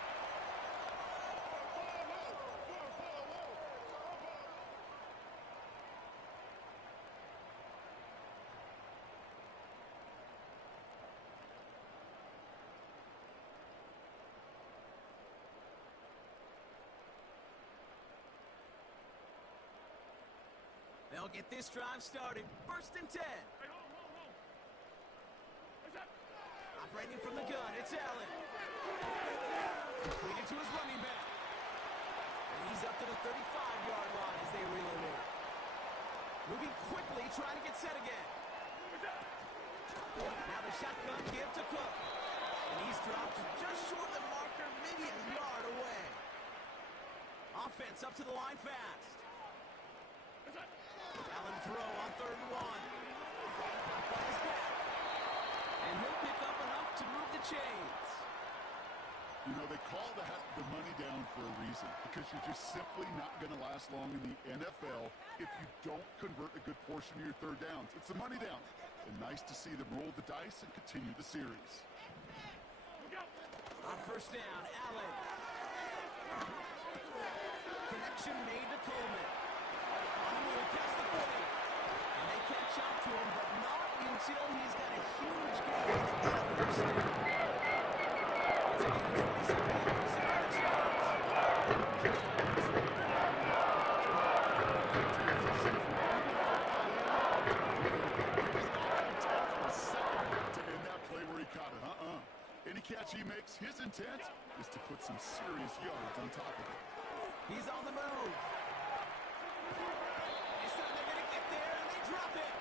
They'll get this drive started. 1st and 10. Operating from the gun, it's Allen. Completed to his running back. And he's up to the 35-yard line as they reel him in. Moving quickly, trying to get set again. Now the shotgun give to Cook. And he's dropped just short of the marker, maybe a yard away. Offense up to the line fast. Allen throw on 3rd and 1. By his back. And he'll pick up enough to move the chains. You know, they call that the money down for a reason, because you're just simply not going to last long in the NFL if you don't convert a good portion of your 3rd downs. It's the money down. And nice to see them roll the dice and continue the series. On 1st down, Allen. Connection made to Coleman. On the move past the 40. And they catch up to him, but not until he's got a huge gain on 1st down. It's a gain of 27 yards and a chance. To end that play where he caught it. Any catch he makes, his intent is to put some serious yards on top of it. He's on the move. This time they're going to get there, and they drop it.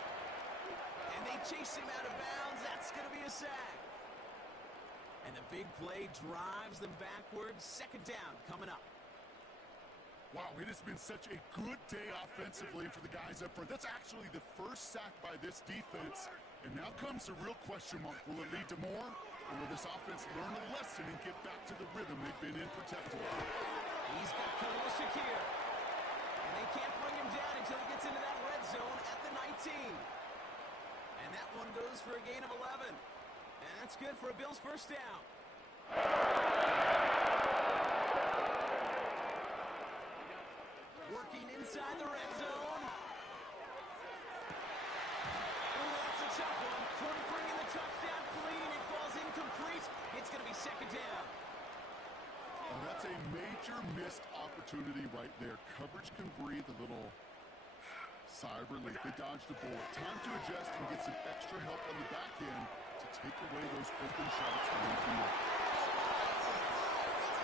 And they chase him out of bounds. That's going to be a sack. And the big play drives them backwards. 2nd down coming up. Wow, it has been such a good day offensively for the guys up front. That's actually the first sack by this defense. And now comes the real question mark. Will it lead to more? Or will this offense learn a lesson and get back to the rhythm they've been in protecting? He's got Khalil Shakir. And they can't bring him down until he gets into that red zone at the 19. And that one goes for a gain of 11. And that's good for a Bills 1st down. Working inside the red zone. Oh, that's a tough one. Couldn't bring in the touchdown clean. It falls incomplete. It's going to be 2nd down. Oh, that's a major missed opportunity right there. Coverage can breathe a little sigh of relief. They dodged the bullet. Time to adjust and get some extra help on the back end to take away those open shots from the field.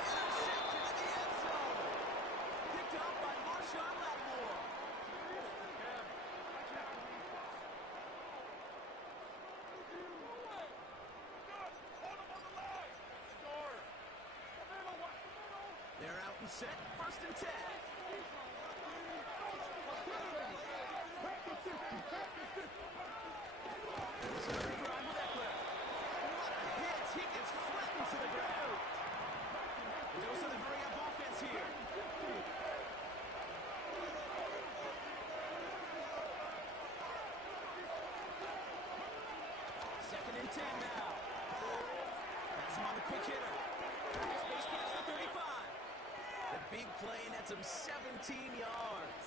Interception in the end zone. Picked up by Marshawn Lattimore. They're out and set. 1st and 10. He gets flattened to the ground. Those are the hurry up offense here. 2nd and 10 now. That's him on the quick hitter. Space gets the 35. The big play nets him 17 yards.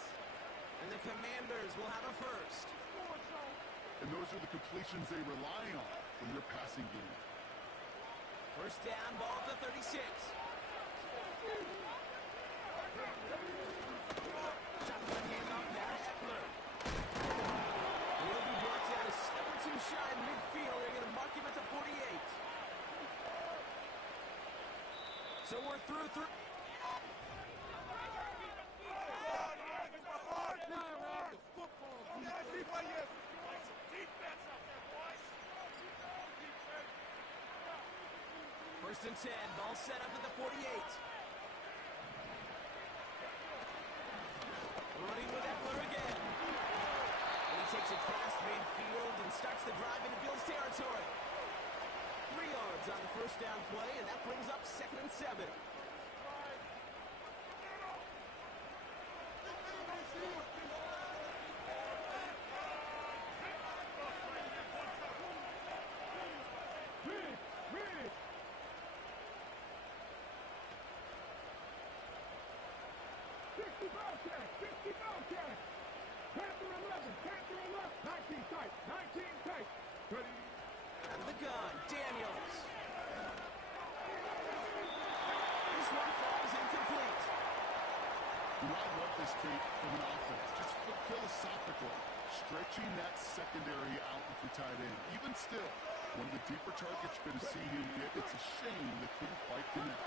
And the Commanders will have a 1st. And those are the completions they rely on in their passing game. 1st down, ball at the 36. Shotgun handoff now to Eckler. And he'll be brought down a step or two shy in midfield. They're going to mark him at the 48. So we're through. First and 10, ball set up at the 48. Running with Eckler again. And he takes it past midfield and starts the drive into Bills territory. 3 yards on the 1st down play, and that brings up 2nd and 7. Out of the gun, Daniels. This one falls incomplete. I love this, Kate, from an offense. Just philosophically, stretching that secondary out with your tight end. Even still, one of the deeper targets you're going to see him get. It's a shame they couldn't quite connect.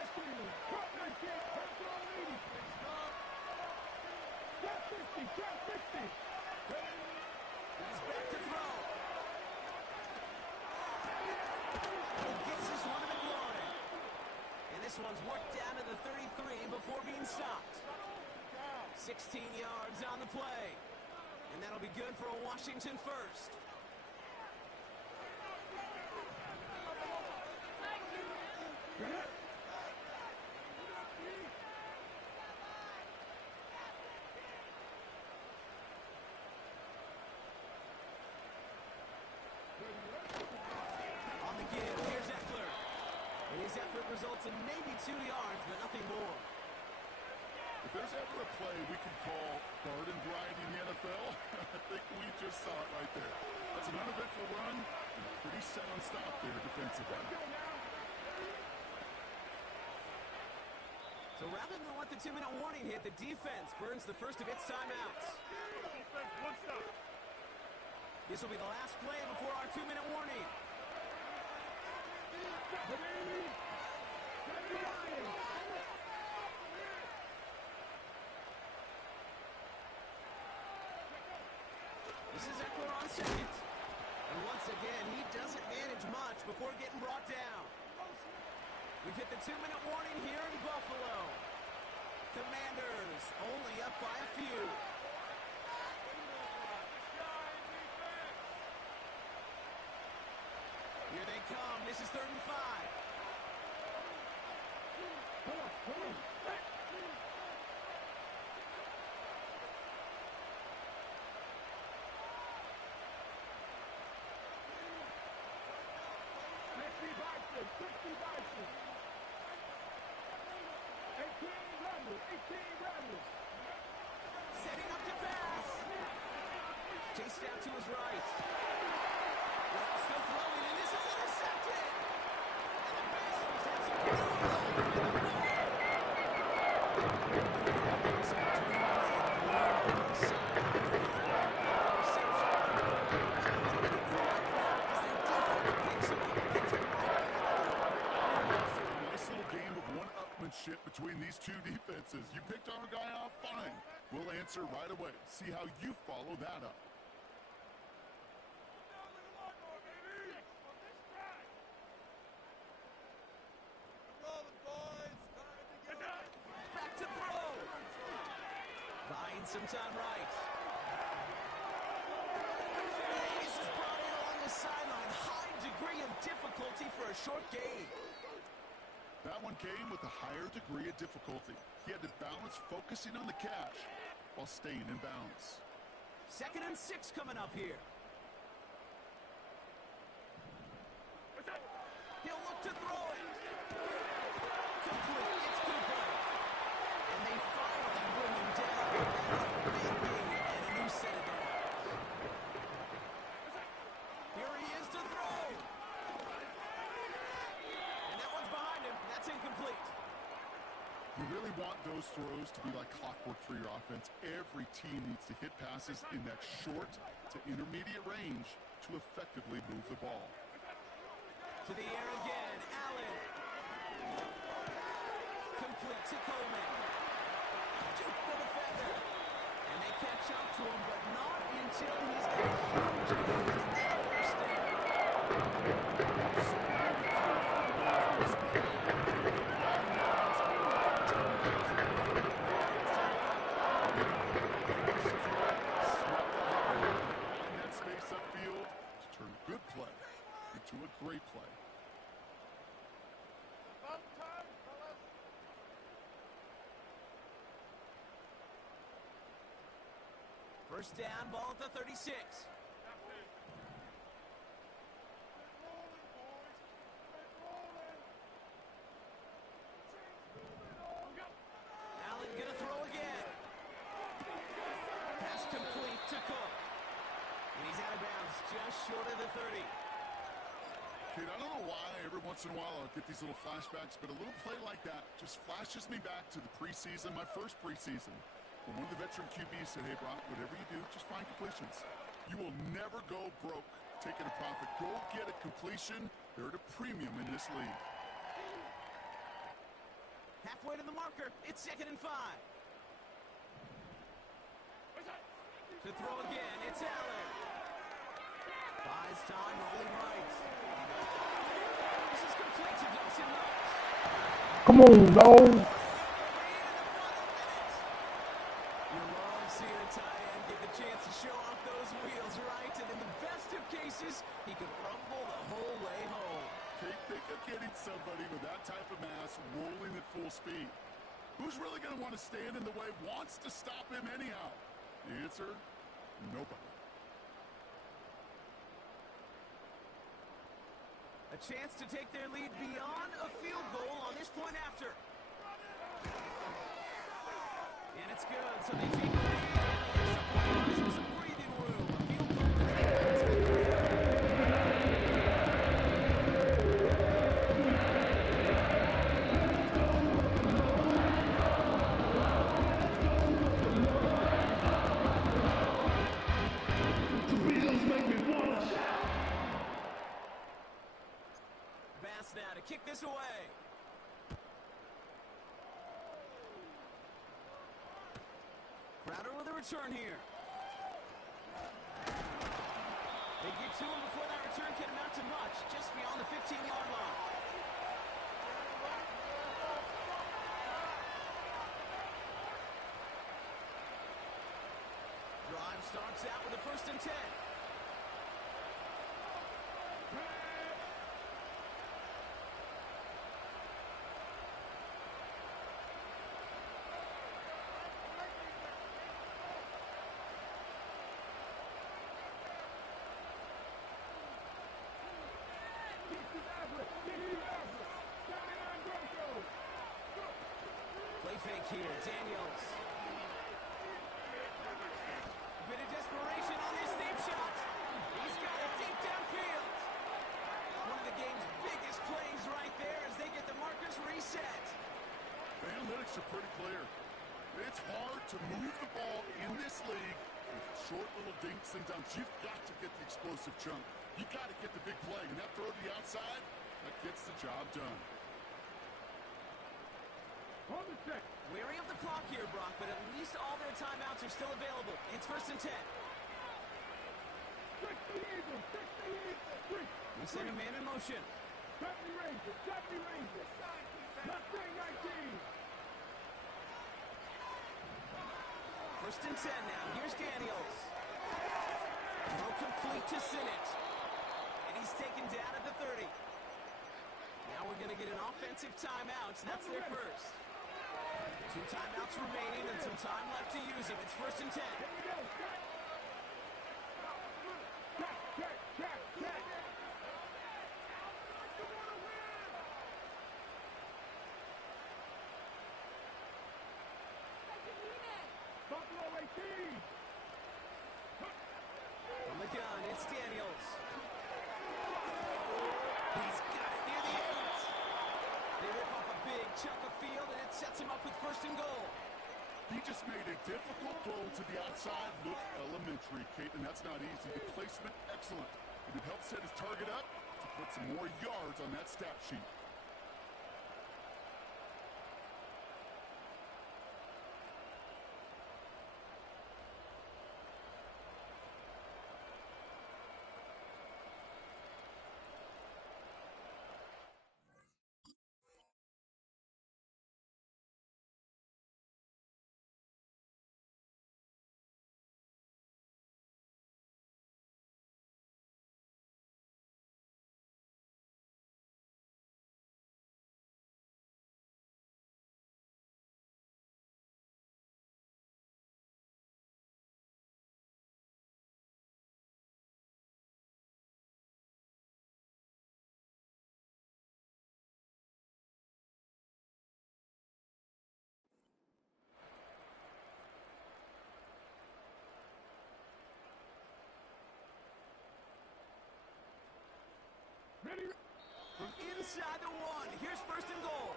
He's back to throw. He gets this one to McLaurin. And this one's worked down to the 33 before being stopped. 16 yards on the play. And that'll be good for a Washington first. On the give, here's Eckler. And his effort results in maybe 2 yards, but nothing more. If there's ever a play we can call garden variety in the NFL, I think we just saw it right there. That's an uneventful run and a pretty sound stop there defensively. So rather than let the 2-minute warning hit, the defense burns the first of its timeouts. This will be the last play before our 2-minute warning. This is Eckler on second. And once again, he doesn't manage much before getting brought down. We've hit the 2-minute warning here in Buffalo. Commanders only up by a few. Here they come. This is 3rd and 5. Setting up to pass. Chased out to his right. Well, still throwing, and this is intercepted. And the Bears have some Nice little game of one-upmanship between these two defenses. You picked our guy off, fine. We'll answer right away. See how you follow that up. back to throw. Buying some time right. This is brought in along the sideline. High degree of difficulty for a short gain. That one came with a higher degree of difficulty. He had to balance focusing on the catch while staying in bounds. 2nd and 6 coming up here. He'll look to throw it. Complete. It's Cooper. And they finally bring him down. Big gain and a new set of downs. Here he is to throw. And that one's behind him. That's incomplete. You really want those throws to be like clockwork for your offense. Every team needs to hit passes in that short to intermediate range to effectively move the ball. To the air again, Allen. Complete to Coleman. Juke the defender. And they catch up to him, but not until he's got a huge lead and a first down. That space upfield to turn a good play into a great play. First down, ball at the 36. Allen gonna throw again. Pass complete to Cook. And he's out of bounds, just short of the 30. Kid, I don't know why every once in a while I'll get these little flashbacks, but a little play like that just flashes me back to the preseason, my first preseason. When one of the veteran QBs said, hey, Brock, whatever you do, just find completions. You will never go broke taking a profit. Go get a completion. They're at a premium in this league. Halfway to the marker. It's 2nd and 5. To throw again, it's Allen. Buys time, rolling right. This is complete to Dawson Knox. Come on, dog. You love seeing a tight end get the chance to show off those wheels, right? And in the best of cases, he could rumble the whole way home. Can't think of getting somebody with that type of mass rolling at full speed. Who's really going to want to stand in the way, wants to stop him anyhow? The answer, nobody. A chance to take their lead beyond a field goal on this point after. And it's good, so they take the lead. And the extra point buys them some breathing room. A field goal to take them to the lead. Now to kick this away. Crowder with a return here. They get to him before that return can amount to much, just beyond the 15-yard line. Drive starts out with a 1st and 10. Play fake here, Daniels. Bit of desperation on this deep shot. He's got it deep downfield. One of the game's biggest plays right there as they get the markers reset. The analytics are pretty clear. It's hard to move the ball in this league with short little dinks and dumps. You've got to get the explosive chunk. You've got to get the big play. And that throw to the outside, that gets the job done. Weary of the clock here, Brock, but at least all their timeouts are still available. It's 1st and 10. We send a man in motion. 1st and 10 now. Here's Daniels. Throw complete to Sinnott. And he's taken down at the 30. Now we're going to get an offensive timeout. That's their first. 2 timeouts remaining and some time left to use them. It's 1st and 10. From the gun, it's Daniels. He's got it near the end. They rip off a big chunk of field, and it sets him up with 1st and goal. He just made a difficult throw to the outside look elementary, Kate, and that's not easy. The placement, excellent. And it helps set his target up to put some more yards on that stat sheet. From inside the 1, here's 1st and goal.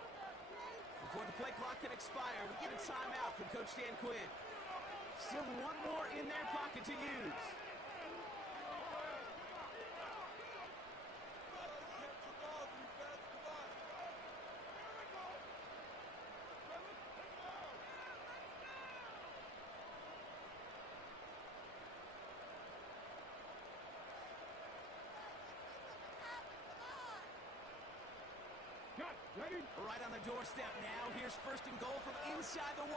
Before the play clock can expire, we get a timeout from Coach Dan Quinn. Still one more in their pocket to use. Right on the doorstep now. Here's first and goal from inside the 1.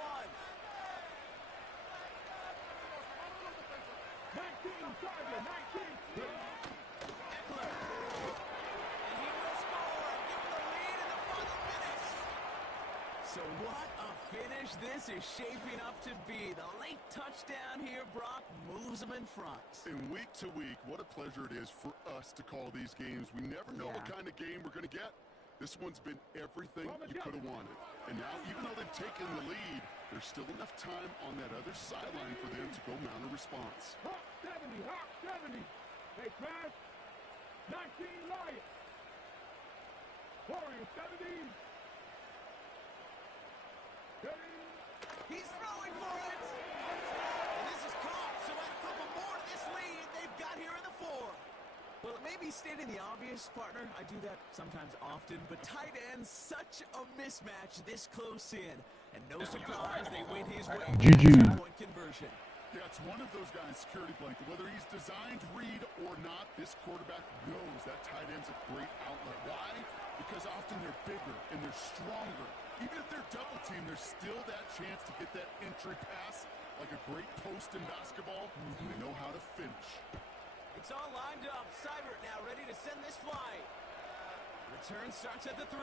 19, target, 19. Eckler. And he will score. Give him the lead in the final minutes. So what a finish this is shaping up to be. The late touchdown here, Brock, moves them in front. And week to week, what a pleasure it is for us to call these games. We never know what kind of game we're going to get. This one's been everything you could have wanted. And now, even though they've taken the lead, there's still enough time on that other sideline for them to go mount a response. Hawk 70, Hawk 70. Hey, Crash. 19, Lion. Warrior 70. He's throwing for it. And this is caught, so add a couple more to this lead they've got here in the 4. Well, it may be stating the obvious, partner. I do that sometimes often, but tight ends, such a mismatch this close in. And no surprise, they win his way. GG. Point conversion. Yeah, it's one of those guys, security blanket. Whether he's designed read or not, this quarterback knows that tight end's a great outlet. Why? Because often they're bigger and they're stronger. Even if they're double teamed, there's still that chance to get that entry pass, like a great post in basketball. They know how to finish. It's all lined up. Seibert now ready to send this flight. Return starts at the 3.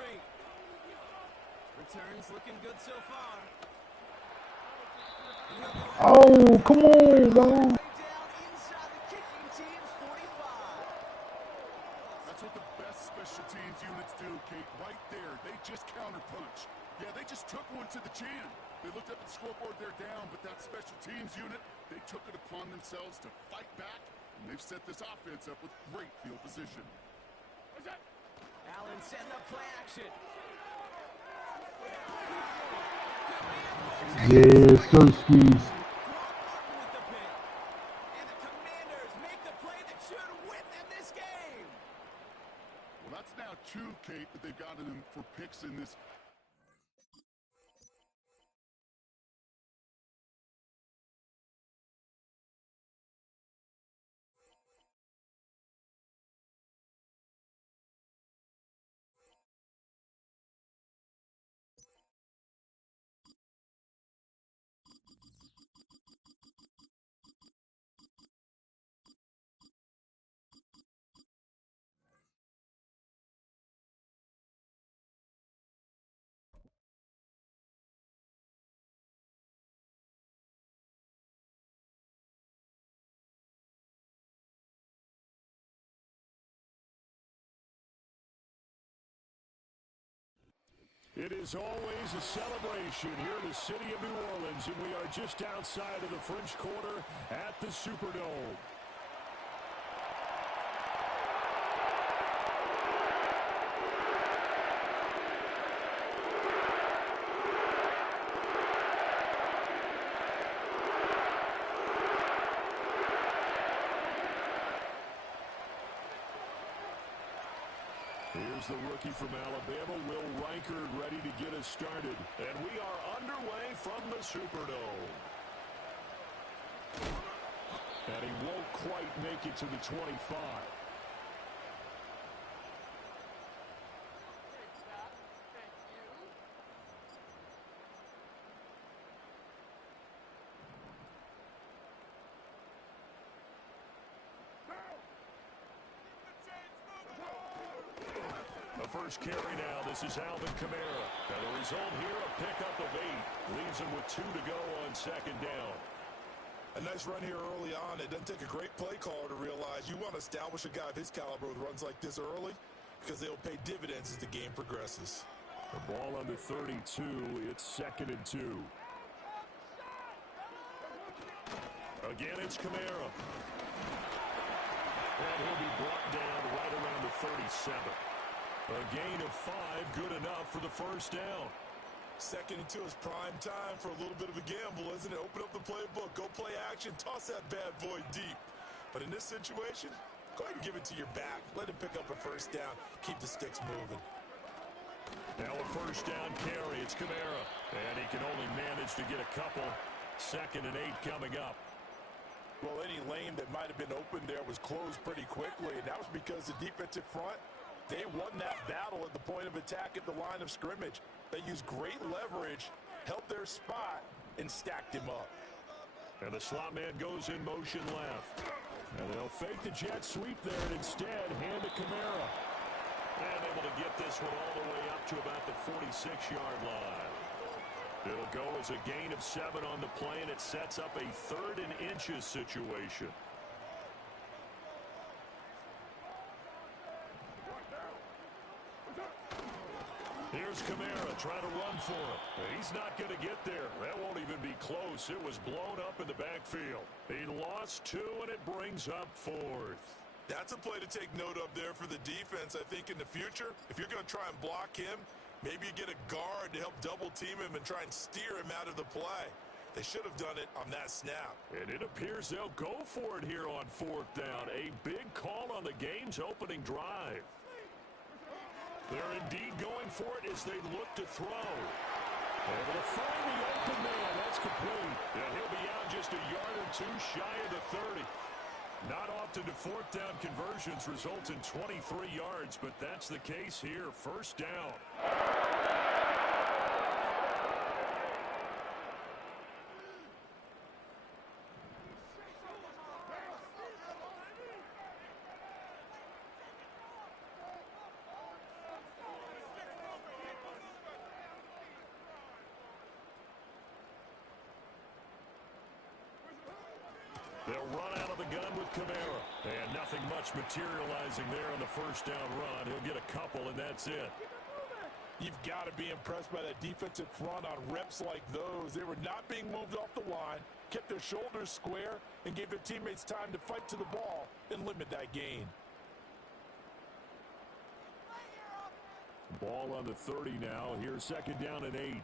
Returns looking good so far. Oh, come on, bro. Down inside the kicking team's 45. That's what the best special teams units do, Kate. Right there, they just counterpunch. Yeah, they just took one to the chin. They looked up at the scoreboard, they're down, but that special teams unit, they took it upon themselves to fight back, and they've set this offense up with great field position. Allen setting up play action. Yeah, so squeeze. With the pick. And the Commanders make the play that should win them this game. Well, that's now 2, Kate, that they've gotten them for picks in this. It is always a celebration here in the city of New Orleans, and we are just outside of the French Quarter at the Superdome. Here's the rookie from Alabama, Will Reichard, ready to get us started. And we are underway from the Superdome. And he won't quite make it to the 25. First carry now. This is Alvin Kamara. And the result here, a pickup of 8. Leaves him with 2 to go on second down. A nice run here early on. It doesn't take a great play caller to realize you want to establish a guy of his caliber with runs like this early because they'll pay dividends as the game progresses. The ball under 32. It's 2nd and 2. Again, it's Kamara. And he'll be brought down right around the 37. A gain of 5, good enough for the first down. 2nd and 2 is prime time for a little bit of a gamble, isn't it? Open up the playbook, go play action, toss that bad boy deep. But in this situation, go ahead and give it to your back. Let him pick up a first down. Keep the sticks moving. Now a first down carry. It's Kamara. And he can only manage to get a couple. 2nd and 8 coming up. Well, any lane that might have been open there was closed pretty quickly, and that was because the defensive front, They won that battle at the point of attack at the line of scrimmage. They used great leverage, held their spot, and stacked him up. And the slot man goes in motion left. And they'll fake the jet sweep there and instead hand to Kamara. And able to get this one all the way up to about the 46-yard line. It'll go as a gain of 7 on the play, and it sets up a 3rd and inches situation. Here's Kamara trying to run for it. He's not going to get there. That won't even be close. It was blown up in the backfield. He lost 2, and it brings up 4th. That's a play to take note of there for the defense. I think in the future, if you're going to try and block him, maybe you get a guard to help double team him and try and steer him out of the play. They should have done it on that snap. And it appears they'll go for it here on 4th down. A big call on the game's opening drive. They're indeed going for it as they look to throw. Able to find the open man. That's complete. And he'll be out just a yard or 2 shy of the 30. Not often do 4th down conversions result in 23 yards, but that's the case here. 1st down. They'll run out of the gun with Kamara. And nothing much materializing there on the 1st down run. He'll get a couple, and that's it. You've got to be impressed by that defensive front on reps like those. They were not being moved off the line, kept their shoulders square, and gave their teammates time to fight to the ball and limit that gain. Ball on the 30 now. Here's 2nd down and 8.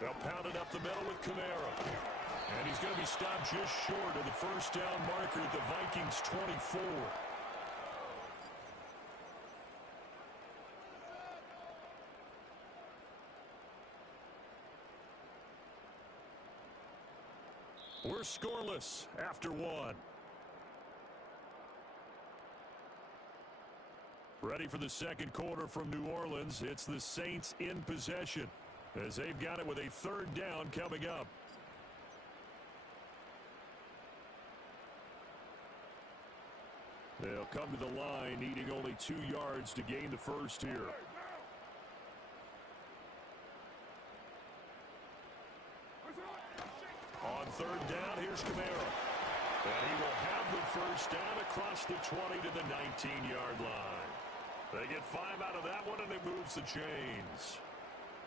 They'll pound it up the middle with Kamara. And he's going to be stopped just short of the 1st down marker at the Vikings' 24. We're scoreless after 1. Ready for the 2nd quarter from New Orleans. It's the Saints in possession, as they've got it with a 3rd down coming up. They'll come to the line, needing only 2 yards to gain the 1st here. On 3rd down, here's Kamara. And he will have the 1st down across the 20 to the 19-yard line. They get 5 out of that one, and it moves the chains.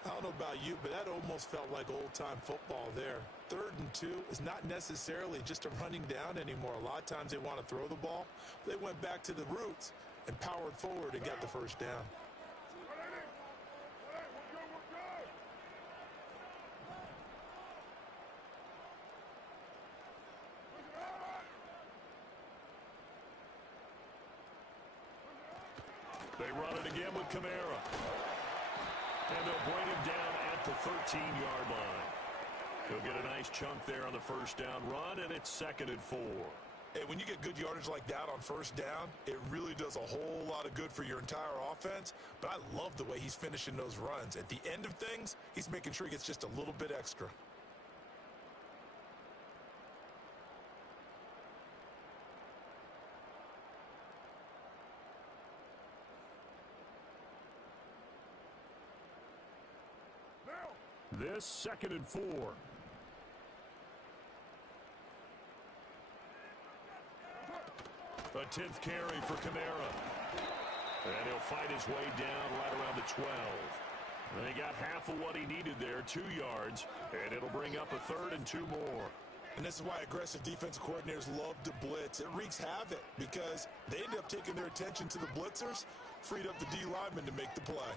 I don't know about you, but that almost felt like old-time football there. 3rd and 2 is not necessarily just a running down anymore. A lot of times they want to throw the ball. They went back to the roots and powered forward and got the 1st down. They run it again with Kamara. And they'll bring him down at the 13-yard line. He'll get a nice chunk there on the 1st down run, and it's 2nd and 4. Hey, when you get good yardage like that on 1st down, it really does a whole lot of good for your entire offense. But I love the way he's finishing those runs. At the end of things, he's making sure he gets just a little bit extra. This 2nd and 4. A 10th carry for Kamara. And he'll fight his way down right around the 12. They got half of what he needed there, 2 yards, and it'll bring up a 3rd and 2 more. And this is why aggressive defensive coordinators love to blitz. It wreaks havoc because they end up taking their attention to the blitzers, freed up the D lineman to make the play.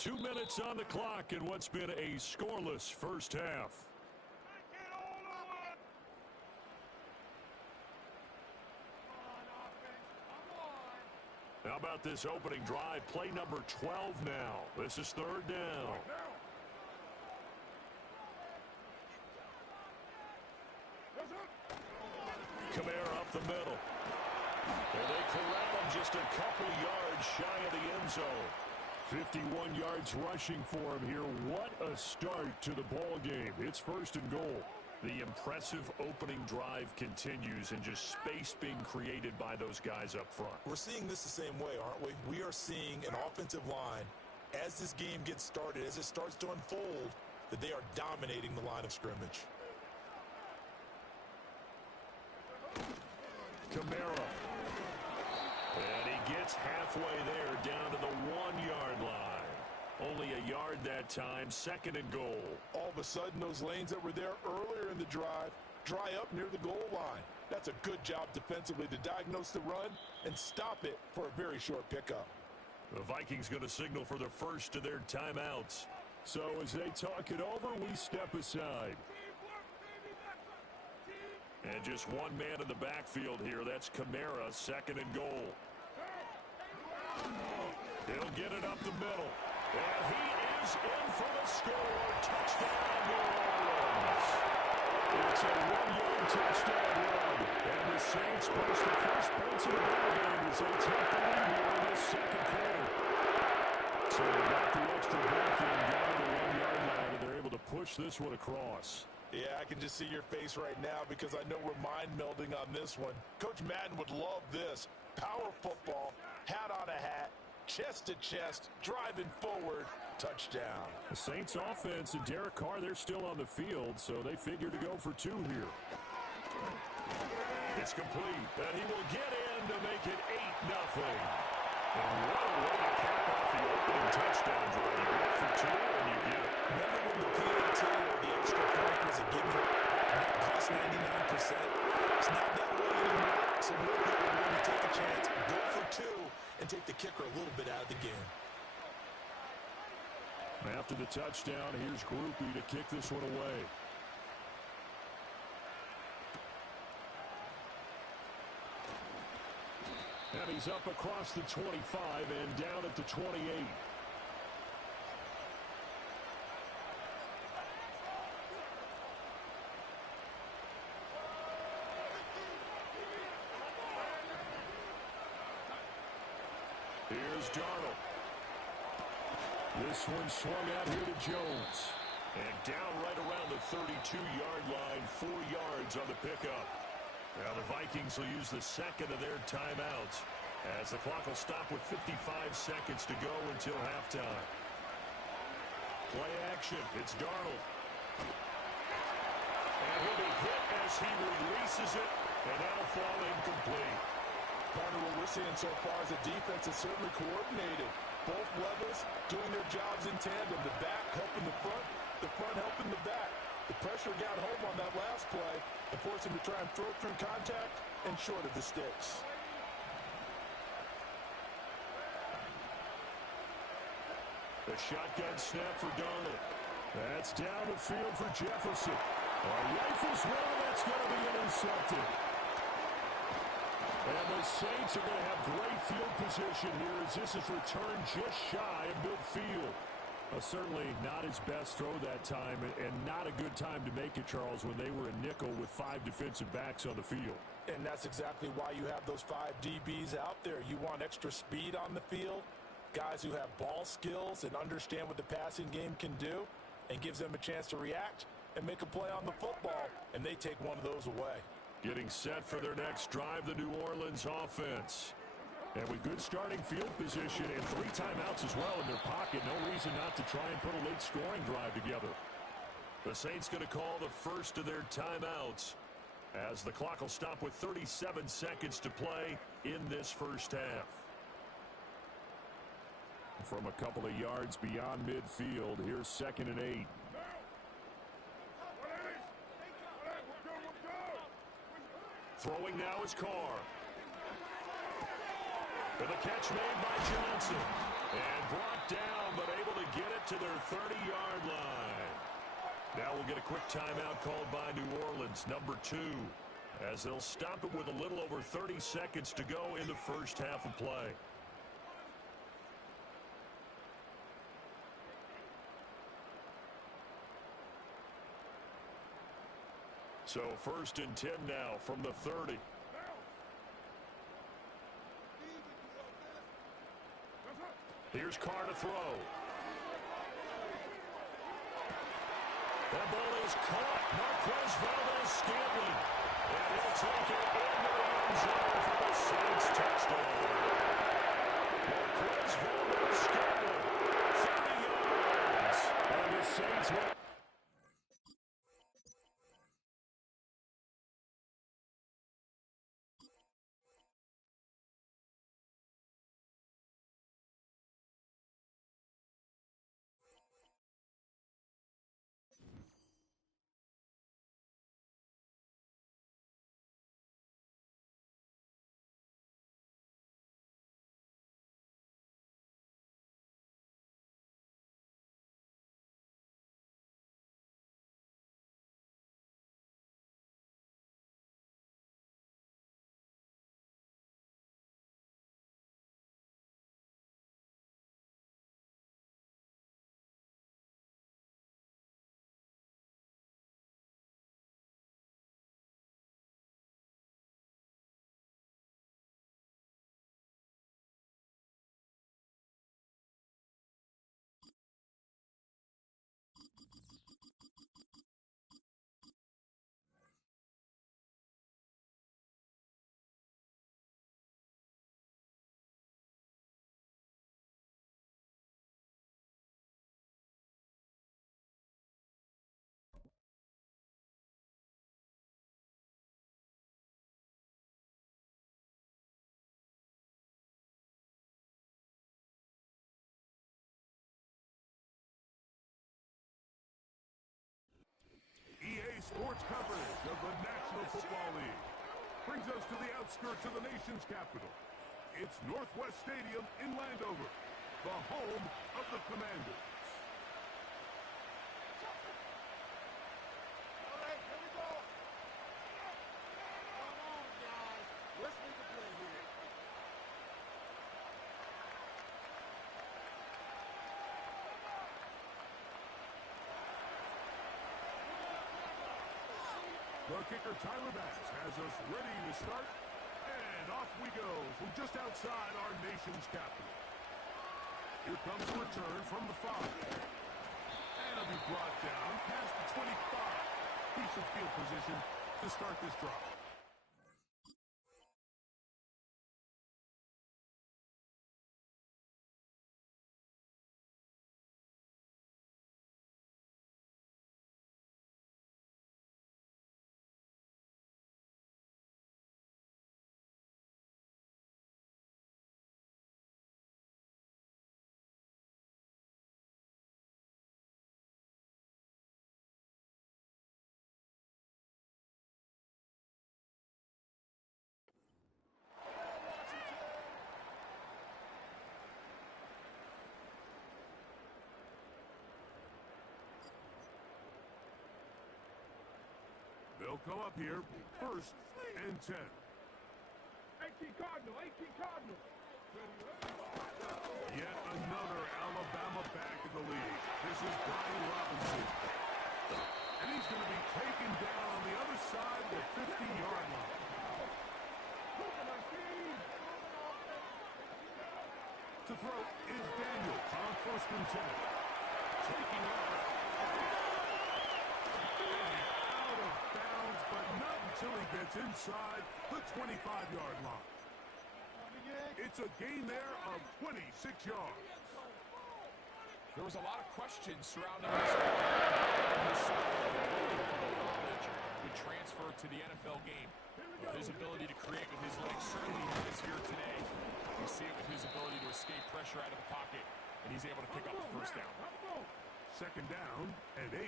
2 minutes on the clock in what's been a scoreless first half. How about this opening drive? Play number 12 now. This is third down. Kamara up the middle. And they corral him just a couple yards shy of the end zone. 51 yards rushing for him here. What a start to the ball game. It's first and goal. The impressive opening drive continues and just space being created by those guys up front. We're seeing this the same way, aren't we? We are seeing an offensive line, as this game gets started, as it starts to unfold, that they are dominating the line of scrimmage. Kamara. And he gets halfway there, down to the 1-yard line. Only a yard that time, second and goal. All of a sudden, those lanes that were there earlier in the drive dry up near the goal line. That's a good job defensively to diagnose the run and stop it for a very short pickup. The Vikings going to signal for the first of their timeouts. So as they talk it over, we step aside. And just one man in the backfield here. That's Kamara, second and goal. He'll get it up the middle. And he is in for the score. Touchdown, New Orleans. It's a 1-yard touchdown run. And the Saints post the first points of the ball game as they take the lead here in this second quarter. So they got the extra break in down to the 1-yard line, and they're able to push this one across. Yeah, I can just see your face right now because I know we're mind melding on this one. Coach Madden would love this. Power football, hat on a hat, chest to chest, driving forward, touchdown. The Saints offense and Derek Carr, they're still on the field, so they figure to go for 2 here. It's complete, and he will get in to make it 8-0. And what a way to cap off the opening touchdown drive. You go for 2, and you get it. Remember when the PAT or the extra point was a given net plus 99%? It's not that way anymore, so we're going to take a chance, go for 2, and take the kicker a little bit out of the game. After the touchdown, here's Groupie to kick this one away. And he's up across the 25 and down at the 28. Here's Darnold. This one swung out here to Jones. And down right around the 32-yard line, 4 yards on the pickup. Now the Vikings will use the second of their timeouts as the clock will stop with 55 seconds to go until halftime. Play action. It's Darnold. And he'll be hit as he releases it, and that'll fall incomplete. Partner, what we're seeing so far is the defense is certainly coordinated. Both levels doing their jobs in tandem. The back helping the front helping the back. The pressure got home on that last play and forced him to try and throw through contact and short of the sticks. The shotgun snap for Darnold. That's down the field for Jefferson. Rifles one, that's going to be intercepted. And the Saints are going to have great field position here as this is returned just shy of midfield. Certainly not his best throw that time, and not a good time to make it, Charles, when they were in nickel with 5 defensive backs on the field. And that's exactly why you have those 5 DBs out there. You want extra speed on the field, guys who have ball skills and understand what the passing game can do, and gives them a chance to react and make a play on the football, and they take one of those away. Getting set for their next drive, the New Orleans offense. And with good starting field position and 3 timeouts as well in their pocket, no reason not to try and put a late scoring drive together. The Saints going to call the first of their timeouts as the clock will stop with 37 seconds to play in this first half. From a couple of yards beyond midfield, here's 2nd and 8. Throwing now is Carr. And the catch made by Johnson. And brought down, but able to get it to their 30-yard line. Now we'll get a quick timeout called by New Orleans, number 2, as they'll stop it with a little over 30 seconds to go in the first half of play. So 1st and 10 now from the 30. Here's Carr to throw. That ball is caught. Marquez Valdes-Scantling. And he'll take it into the end zone for the Saints touchdown. Marquez Valdes-Scantling, 30 yards. And the Saints will... EA Sports coverage of the National Football League brings us to the outskirts of the nation's capital. It's Northwest Stadium in Landover, the home of the Commanders. All right, here we go. Come on, guys. Let's make a play here. The kicker, Tyler Bass, has us ready to start. And off we go from just outside our nation's capital. Here comes the return from the 5. And it'll be brought down past the 25. Decent field position to start this drive. They'll come up here, 1st and 10. 18 Cardinal, 18 Cardinal. Yet another Alabama back in the league. This is Brian Robinson. And he's going to be taken down on the other side of the 50-yard line. To throw is Daniels on 1st and 10. Taking off. But not until he gets inside the 25-yard line. It's a gain there of 26 yards. There was a lot of questions surrounding this college would transfer to the NFL game. With his ability to create with his legs, certainly he is here today. You see it with his ability to escape pressure out of the pocket, and he's able to pick up the 1st down. 2nd down and 8.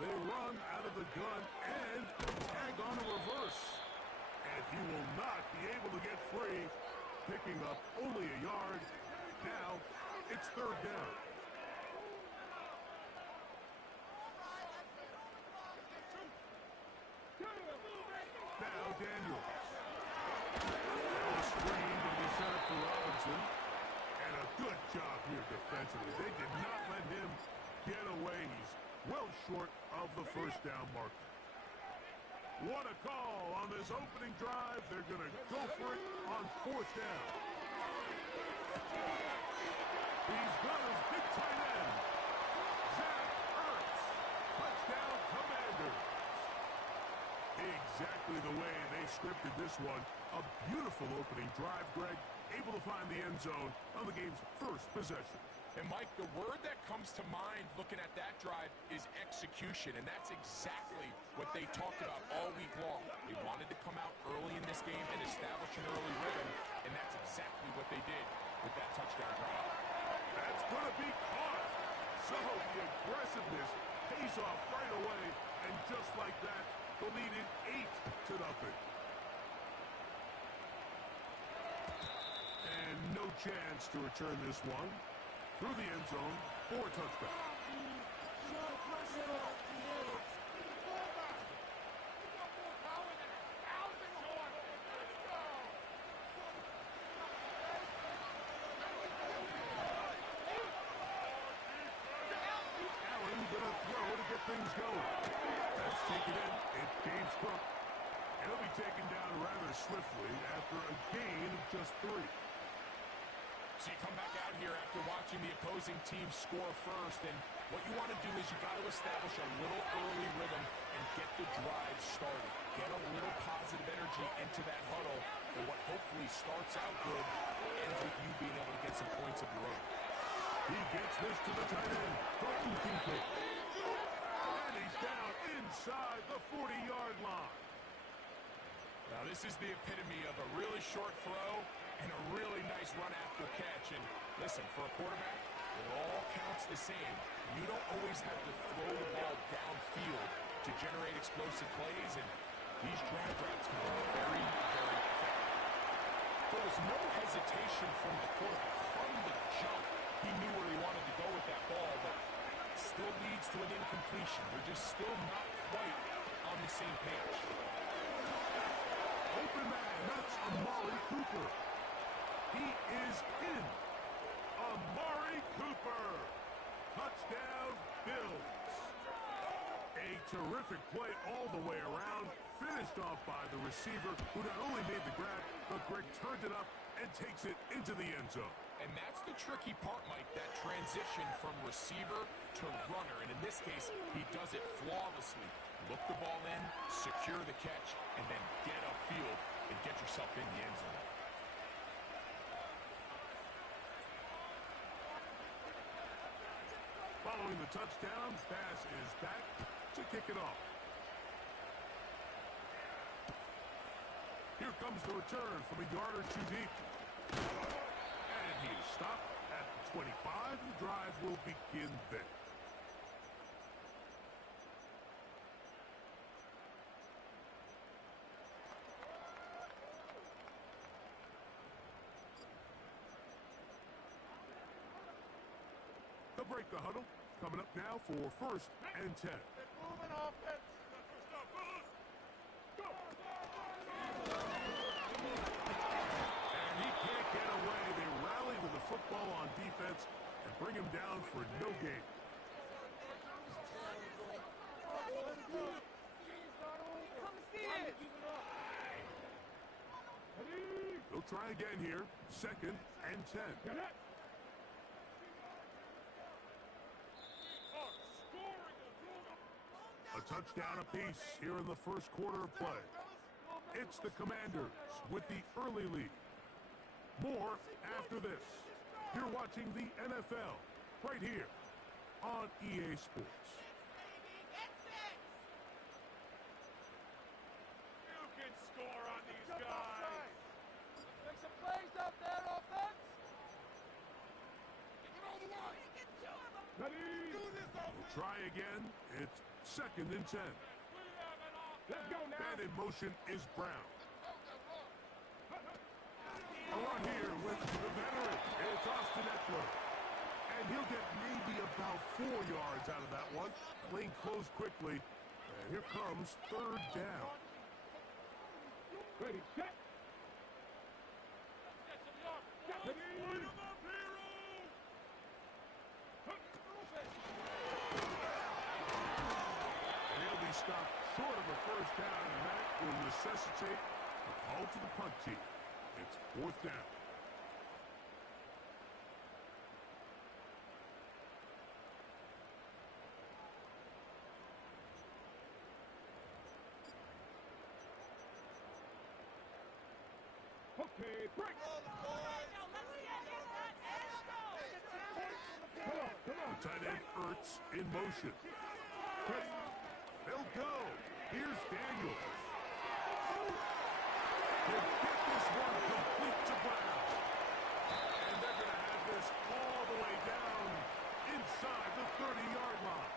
They run out of the gun and tag on a reverse. And he will not be able to get free, picking up only a yard. Now it's third down. Now Daniels. That was screened and was set up for Robinson. And a good job here defensively. They did not let him get away. He's well short of the first down mark. What a call on this opening drive. They're going to go for it on fourth down. He's got his big tight end, Zach Ertz. Touchdown, Commanders. Exactly the way they scripted this one. A beautiful opening drive, Greg. Able to find the end zone on the game's first possession. And, Mike, the word that comes to mind looking at that drive is execution, and that's exactly what they talked about all week long. They wanted to come out early in this game and establish an early rhythm, and that's exactly what they did with that touchdown drive. That's going to be caught. So the aggressiveness pays off right away, and just like that, the lead is 8-0. And no chance to return this one. Through the end zone for a touchdown. Allen gonna throw to get things going. That's taken in. It's James Cook. And he'll be taken down rather swiftly after a gain of just 3. So you come back out here after watching the opposing team score first, and what you want to do is you got to establish a little early rhythm and get the drive started. Get a little positive energy into that huddle, and what hopefully starts out good ends with you being able to get some points of your own. He gets this to the tight end, Colton Kincaid. And he's down inside the 40-yard line. Now this is the epitome of a really short throw and a really nice run after catch. And listen, for a quarterback, it all counts the same. You don't always have to throw the ball downfield to generate explosive plays, and these drag routes can be very, very effective. There was no hesitation from the quarterback. From the jump, he knew where he wanted to go with that ball, but still leads to an incompletion. They're just still not quite on the same page. Open man, that's Amari Cooper. He is in. Amari Cooper. Touchdown, Bills. A terrific play all the way around. Finished off by the receiver, who not only made the grab, but Greg turned it up and takes it into the end zone. And that's the tricky part, Mike, that transition from receiver to runner. And in this case, he does it flawlessly. Look the ball in, secure the catch, and then get upfield and get yourself in the end zone. Following the touchdown, pass is back to kick it off. Here comes the return from a yard or two deep. And he is stopped at the 25. The drive will begin there. They'll break the huddle. Coming up now for first and 10. Moving offense. And he can't get away. They rally to the football on defense and bring him down for no gain. They'll try again here. Second and 10. A touchdown apiece here in the first quarter of play. It's the Commanders with the early lead. More after this. You're watching the NFL right here on EA Sports. You can score on these guys. Make some plays out there, offense. We'll try again. It's second and 10. Let's go now. And in motion is Brown. A run here with the veteran. It's Austin Eckler. And he'll get maybe about 4 yards out of that one. Lane closed quickly. And here comes third down. Ready, set. They'll be stopped short of a first down, and that will necessitate a call to the punt team. It's fourth down. Okay, break. Come on. Tight end Ertz in motion. They'll go. Here's Daniels. He'll get this one complete to Brown. And they're going to have this all the way down inside the 30-yard line.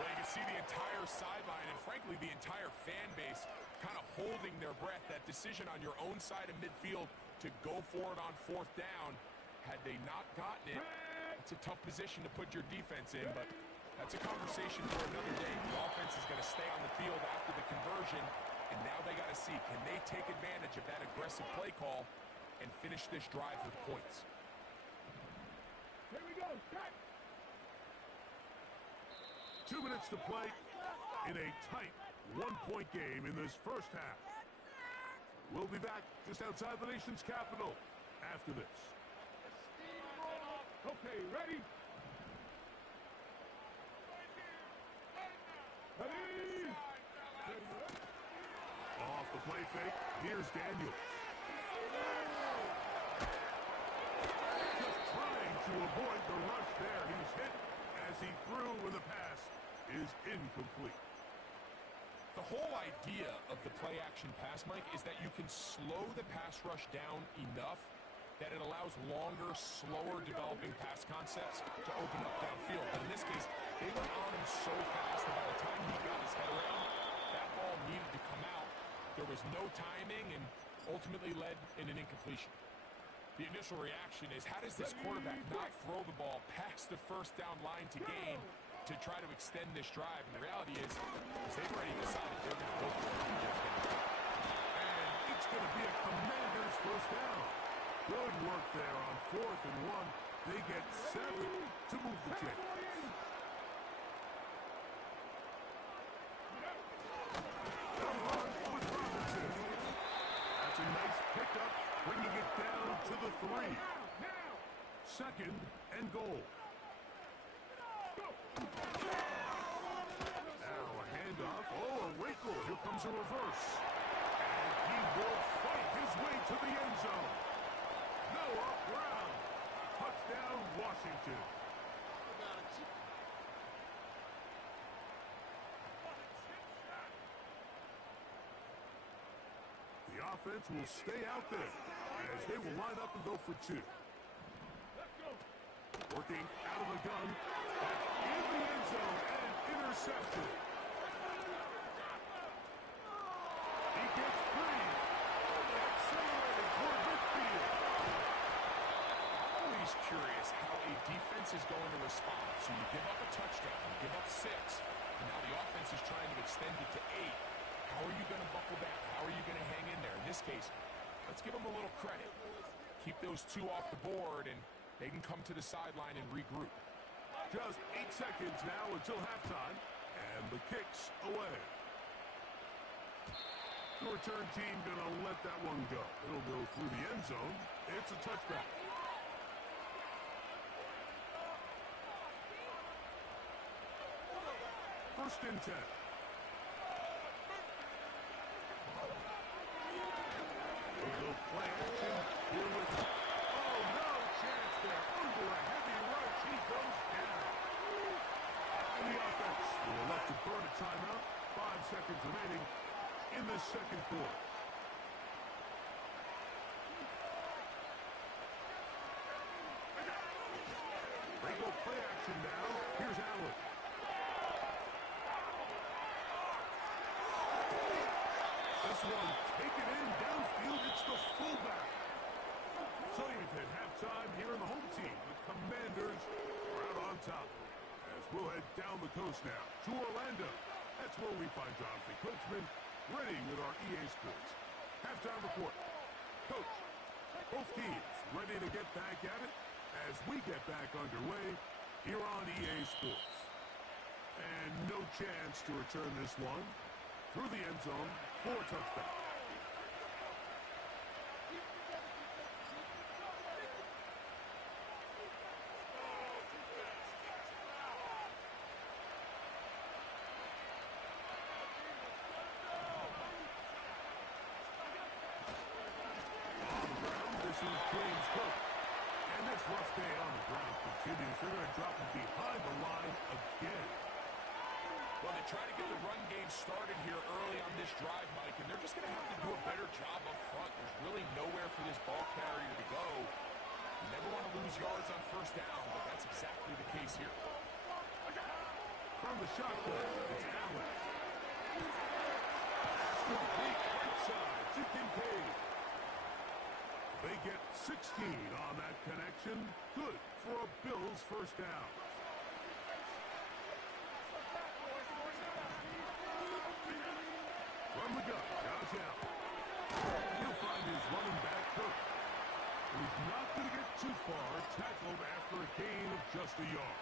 Well, you can see the entire sideline and, frankly, the entire fan base kind of holding their breath. That decision on your own side of midfield to go for it on fourth down, had they not gotten it, it's a tough position to put your defense in, but that's a conversation for another day. The offense is going to stay on the field after the conversion, and now they got to see, can they take advantage of that aggressive play call and finish this drive with points? Here we go. 2 minutes to play in a tight one-point game in this first half. We'll be back just outside the nation's capital after this. Okay, ready? Ready? Off the play fake, here's Daniels. Just trying to avoid the rush there. He's hit as he threw when the pass is incomplete. The whole idea of the play-action pass, Mike, is that you can slow the pass rush down enough that it allows longer, slower developing pass concepts to open up downfield. But in this case, they went on him so fast that by the time he got his head around, that ball needed to come out. There was no timing and ultimately led in an incompletion. The initial reaction is, how does this quarterback not throw the ball past the first down line to gain to try to extend this drive? And the reality is they've already decided they're going to go for it. And it's going to be a Commander's first down. Good work there on 4th and 1. They get 7 to move the chains. That's a nice pickup, bringing it down to the 3. 2nd and goal. Now a handoff. Oh, a wrinkle. Here comes a reverse. And he will fight his way to the end zone. Noah Brown. Touchdown, Washington. The offense will stay out there as they will line up and go for 2. Working out of the gun. That's in the end zone and intercepted. He gets free. Accelerated toward midfield. Always curious how a defense is going to respond. So you give up a touchdown, you give up 6, and now the offense is trying to extend it to 8. How are you going to buckle down? How are you going to hang in there? In this case, let's give them a little credit. Keep those 2 off the board, and they can come to the sideline and regroup. Just 8 seconds now until halftime, and the kick's away. The return team gonna let that one go. It'll go through the end zone. It's a touchback. First and 10. We'll go play action here with... Oh, no chance there. Under a heavy rush, he goes down. And the offense will elect to burn a timeout. 5 seconds remaining in the second quarter. They go play action now. Here's Allen. The this one taken in downfield. It's the fullback. So we've hit halftime here in the home team. The Commanders are out on top. As we'll head down the coast now to Orlando. That's where we find Jonathan Coachman ready with our EA Sports halftime report. Coach, both teams ready to get back at it as we get back underway here on EA Sports. And no chance to return this one through the end zone for a touchdown. Rough day on the ground continues. They're going to drop him behind the line again. Well, they try to get the run game started here early on this drive, Mike, and they're just going to have to do a better job up front. There's really nowhere for this ball carrier to go. You never want to lose yards on first down, but that's exactly the case here. From the shotgun, it's Allen. Complete right side to Kincaid. They get 16 on that connection. Good for a Bills first down. From the gun, Josh Allen. He'll find his running back, Cook. He's not going to get too far, tackled after a gain of just a yard.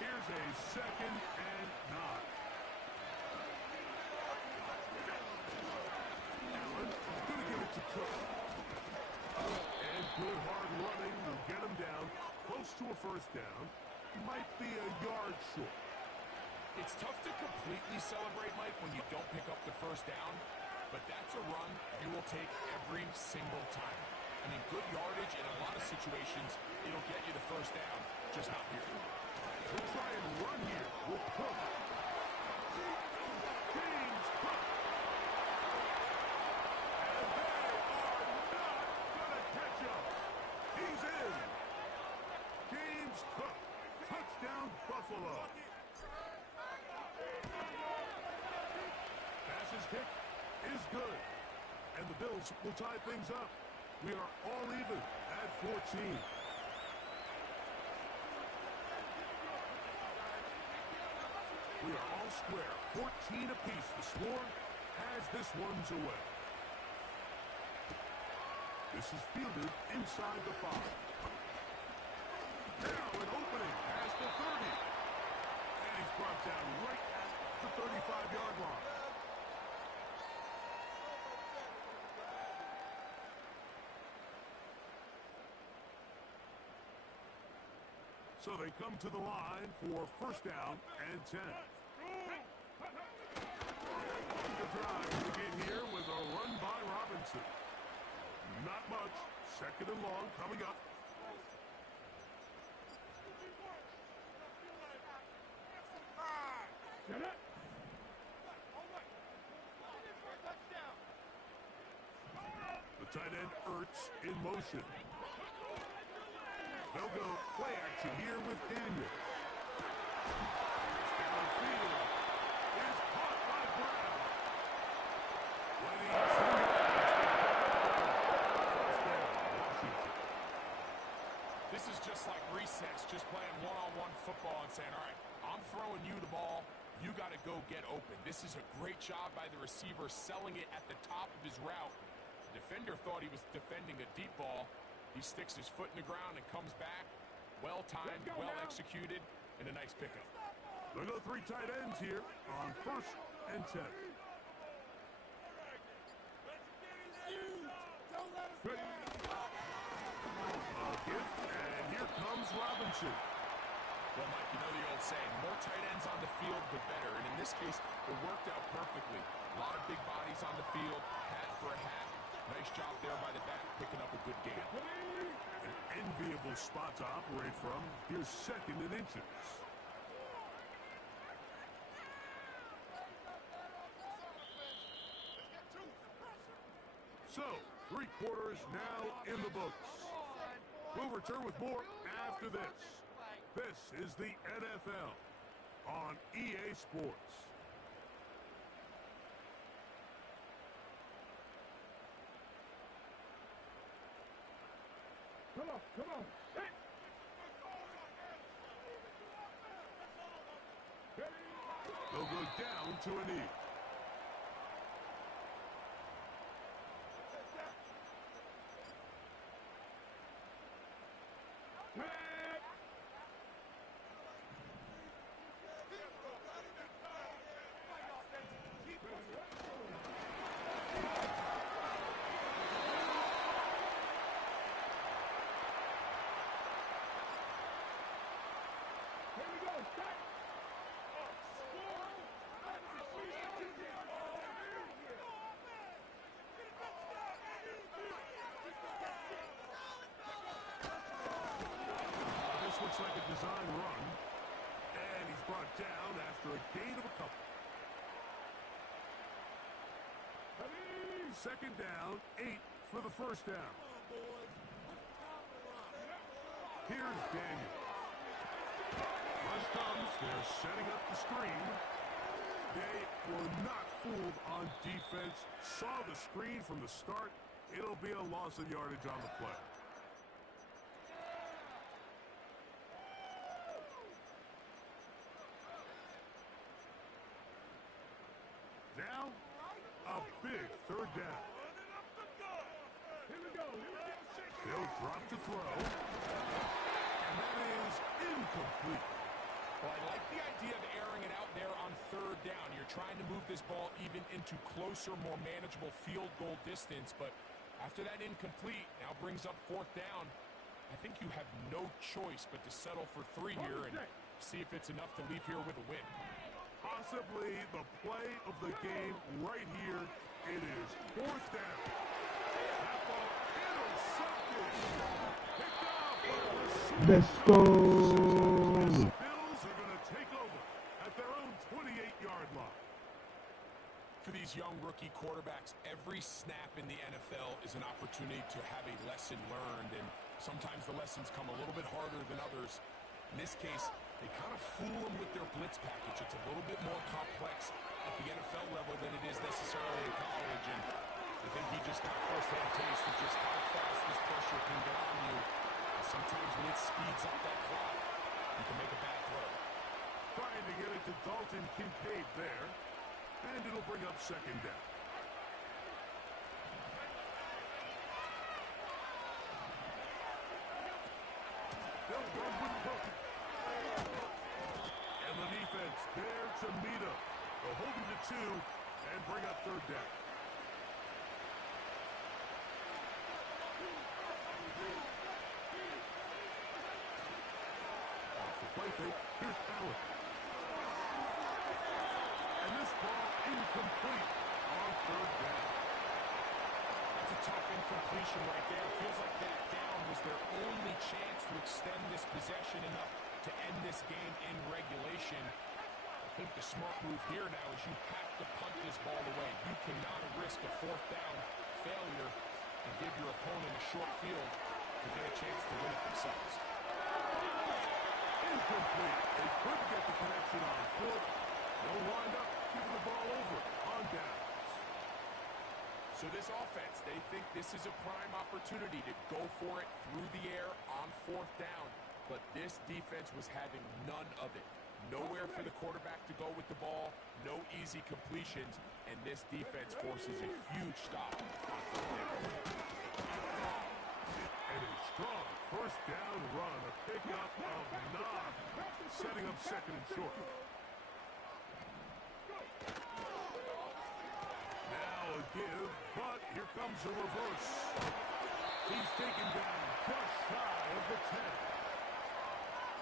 Here's a 2nd and 9. Allen is going to give it to Cook. And good hard running will get him down close to a first down. Might be a yard short. It's tough to completely celebrate, Mike, when you don't pick up the first down, but that's a run you will take every single time. I mean, good yardage in a lot of situations, it'll get you the first down, just not here. We'll try and run here with Cook. James Cook. He's in. James Cook. Touchdown, Buffalo. Pass's kick is good. And the Bills will tie things up. We are all even at 14. We are all square. 14 apiece. The score as this one's away. This is fielded inside the 5. Now an opening past the 30. And he's brought down right at the 35-yard line. So they come to the line for first down and 10. The drive to begin here with a run by Robinson. Not much. 2nd and long coming up. The tight end Ertz in motion. They'll go play action here with Daniel. Downfield is caught by Brown. This is just like resets, just playing one-on-one football and saying, all right, I'm throwing you the ball. You got to go get open. This is a great job by the receiver selling it at the top of his route. The defender thought he was defending a deep ball. He sticks his foot in the ground and comes back. Well-timed, well-executed, and a nice pickup. They'll go 3 tight ends here on 1st and 10. Good. A gift, and here comes Robinson. Well, Mike, you know the old saying, more tight ends on the field, the better. And in this case, it worked out perfectly. A lot of big bodies on the field, hat for a hat. Nice job there by the back, picking up a good game. An enviable spot to operate from. Here's 2nd and inches. So, 3 quarters now in the books. We'll return with more after this. This is the NFL on EA Sports. Come on. Hey. They'll go down to a knee. Looks like a design run, and he's brought down after a gain of a couple. Second down, 8 for the first down. Here's Daniel. Rush comes, they're setting up the screen. They were not fooled on defense, saw the screen from the start. It'll be a loss of yardage on the play. Now, a big third down. They'll drop to throw. And that is incomplete. Well, I like the idea of airing it out there on third down. You're trying to move this ball even into closer, more manageable field goal distance. But after that incomplete, now brings up fourth down. I think you have no choice but to settle for 3 here and see if it's enough to leave here with a win. Possibly the play of the game right here. It is fourth down. That ball intercepted. Picked off by the receiver. Let's go. The Bills are going to take over at their own 28-yard line. For these young rookie quarterbacks, every snap in the NFL is an opportunity to have a lesson learned, and sometimes the lessons come a little bit harder than others. In this case, they kind of fool them with their blitz package. It's a little bit more complex at the NFL level than it is necessarily in college, and I think he just got a first-hand taste of just how fast this pressure can get on you. And sometimes when it speeds up that clock, you can make a bad throw. Trying to get it to Dalton Kincaid there, and it'll bring up second down. They'll run with Cook. And the defense there to meet him. They'll hold him to 2 and bring up third down. Off the play fake, here's Allen. And this ball incomplete on third down. That's a tough incompletion right there. Feels like that down was their only chance to extend this possession enough to end this game in regulation. I think the smart move here now is you have to punt this ball away. You cannot risk a fourth down failure and give your opponent a short field to get a chance to win it themselves. Incomplete. They couldn't get the connection on fourth. They'll wind up giving the ball over on downs. So this offense, they think this is a prime opportunity to go for it through the air on fourth down. But this defense was having none of it. Nowhere for the quarterback to go with the ball, no easy completions, and this defense forces a huge stop on fourth down. And a strong first down run, a pickup of 9, setting up second and short. Now a give, but here comes a reverse. He's taken down just shy of the 10.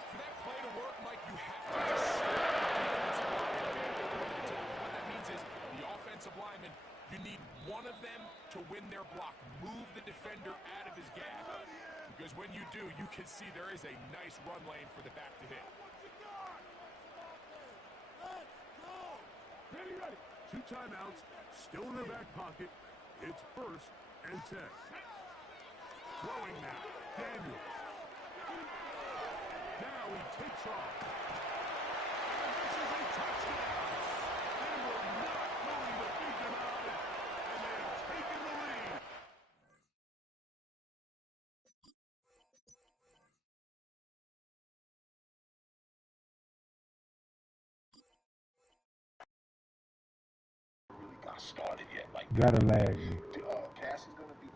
For that play to work, Mike, you have to just see the offensive lineman. What that means is the offensive lineman, you need one of them to win their block. Move the defender out of his gap. Because when you do, you can see there is a nice run lane for the back to hit. Ready. 2 timeouts, still in their back pocket. It's first and 10. Throwing now, Daniel. Now he takes off. And this is a touchdown. They were not going to beat them out, and they have taken the lead. started yet. Like, Gotta lag me. Cass is going to be.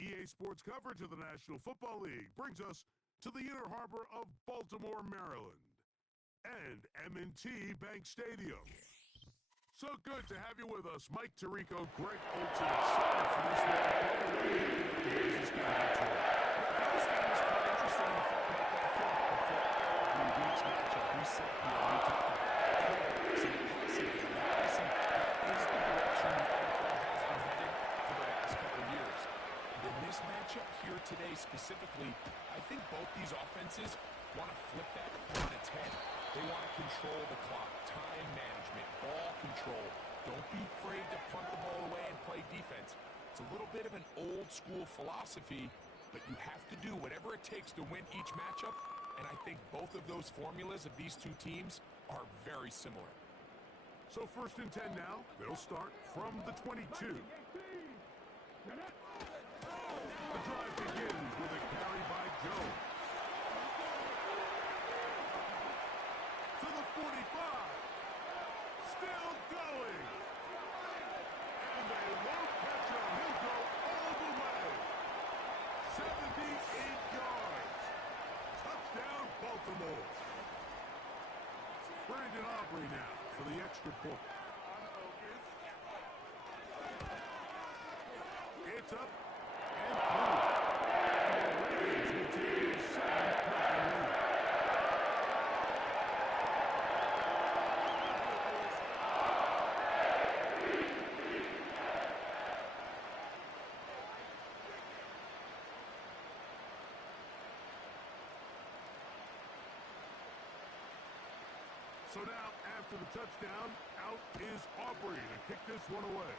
EA Sports coverage of the National Football League brings us to the inner harbor of Baltimore, Maryland, and M&T Bank Stadium. So good to have you with us, Mike Tirico, Greg Olson, excited for this one. This game is quite interesting in the fact that I feel like before every week's matchup, we sit here and we talk about passing and passing. That is the direction the NFL has been heading for the last couple of years. In this matchup here today specifically, I think both these offenses want to flip that on its head. They want to control the clock, time management, ball control. Don't be afraid to punt the ball away and play defense. It's a little bit of an old school philosophy, but you have to do whatever it takes to win each matchup, and I think both of those formulas of these two teams are very similar. So 1st and 10 now. They'll start from the 22. The drive begins with a carry by Jones. To the 45. Still going. And they won't catch him. He'll go all the way. 78 yards. Touchdown, Baltimore. Brandon Aubrey now for the extra point. It's up. So now, after the touchdown, out is Aubrey to kick this one away.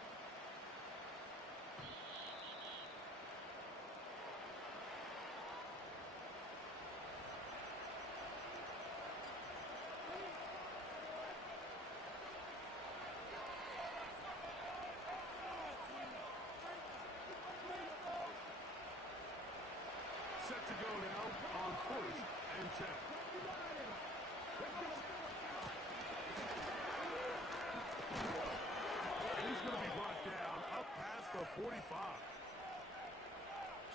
Set to go now on 1st and 10. He's going to be brought down up past the 45.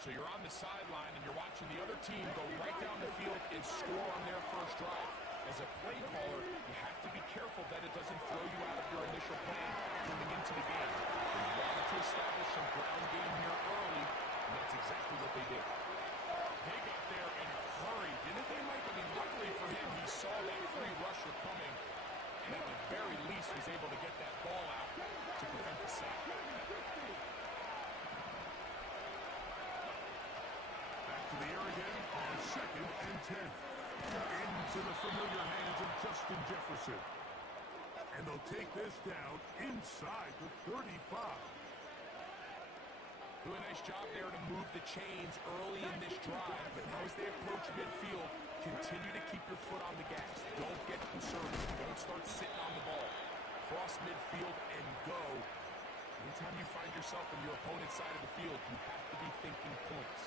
So you're on the sideline and you're watching the other team go right down the field and score on their first drive. As a play caller, you have to be careful that it doesn't throw you out of your initial plan coming into the game. You wanted to establish some ground game here early, and that's exactly what they did. They got there in a hurry, didn't they, Mike? I mean, luckily for him, he saw that free rusher coming, and at the very least was able to get that ball out to prevent the sack. Back to the air again on 2nd and 10. Into the familiar hands of Justin Jefferson. And they'll take this down inside the 35. Do a nice job there to move the chains early in this drive, but now as they approach midfield, continue to keep your foot on the gas. Don't get conservative. Don't start sitting on the ball. Cross midfield and go. Anytime you find yourself on your opponent's side of the field, you have to be thinking points.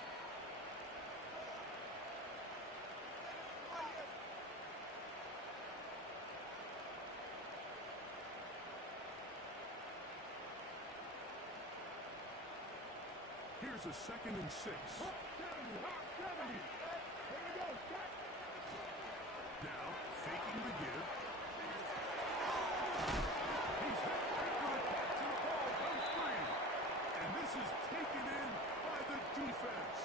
Here's a 2nd and 6. Now, faking the give. He's hit right for the catch, and the ball goes free. And this is taken in by the defense.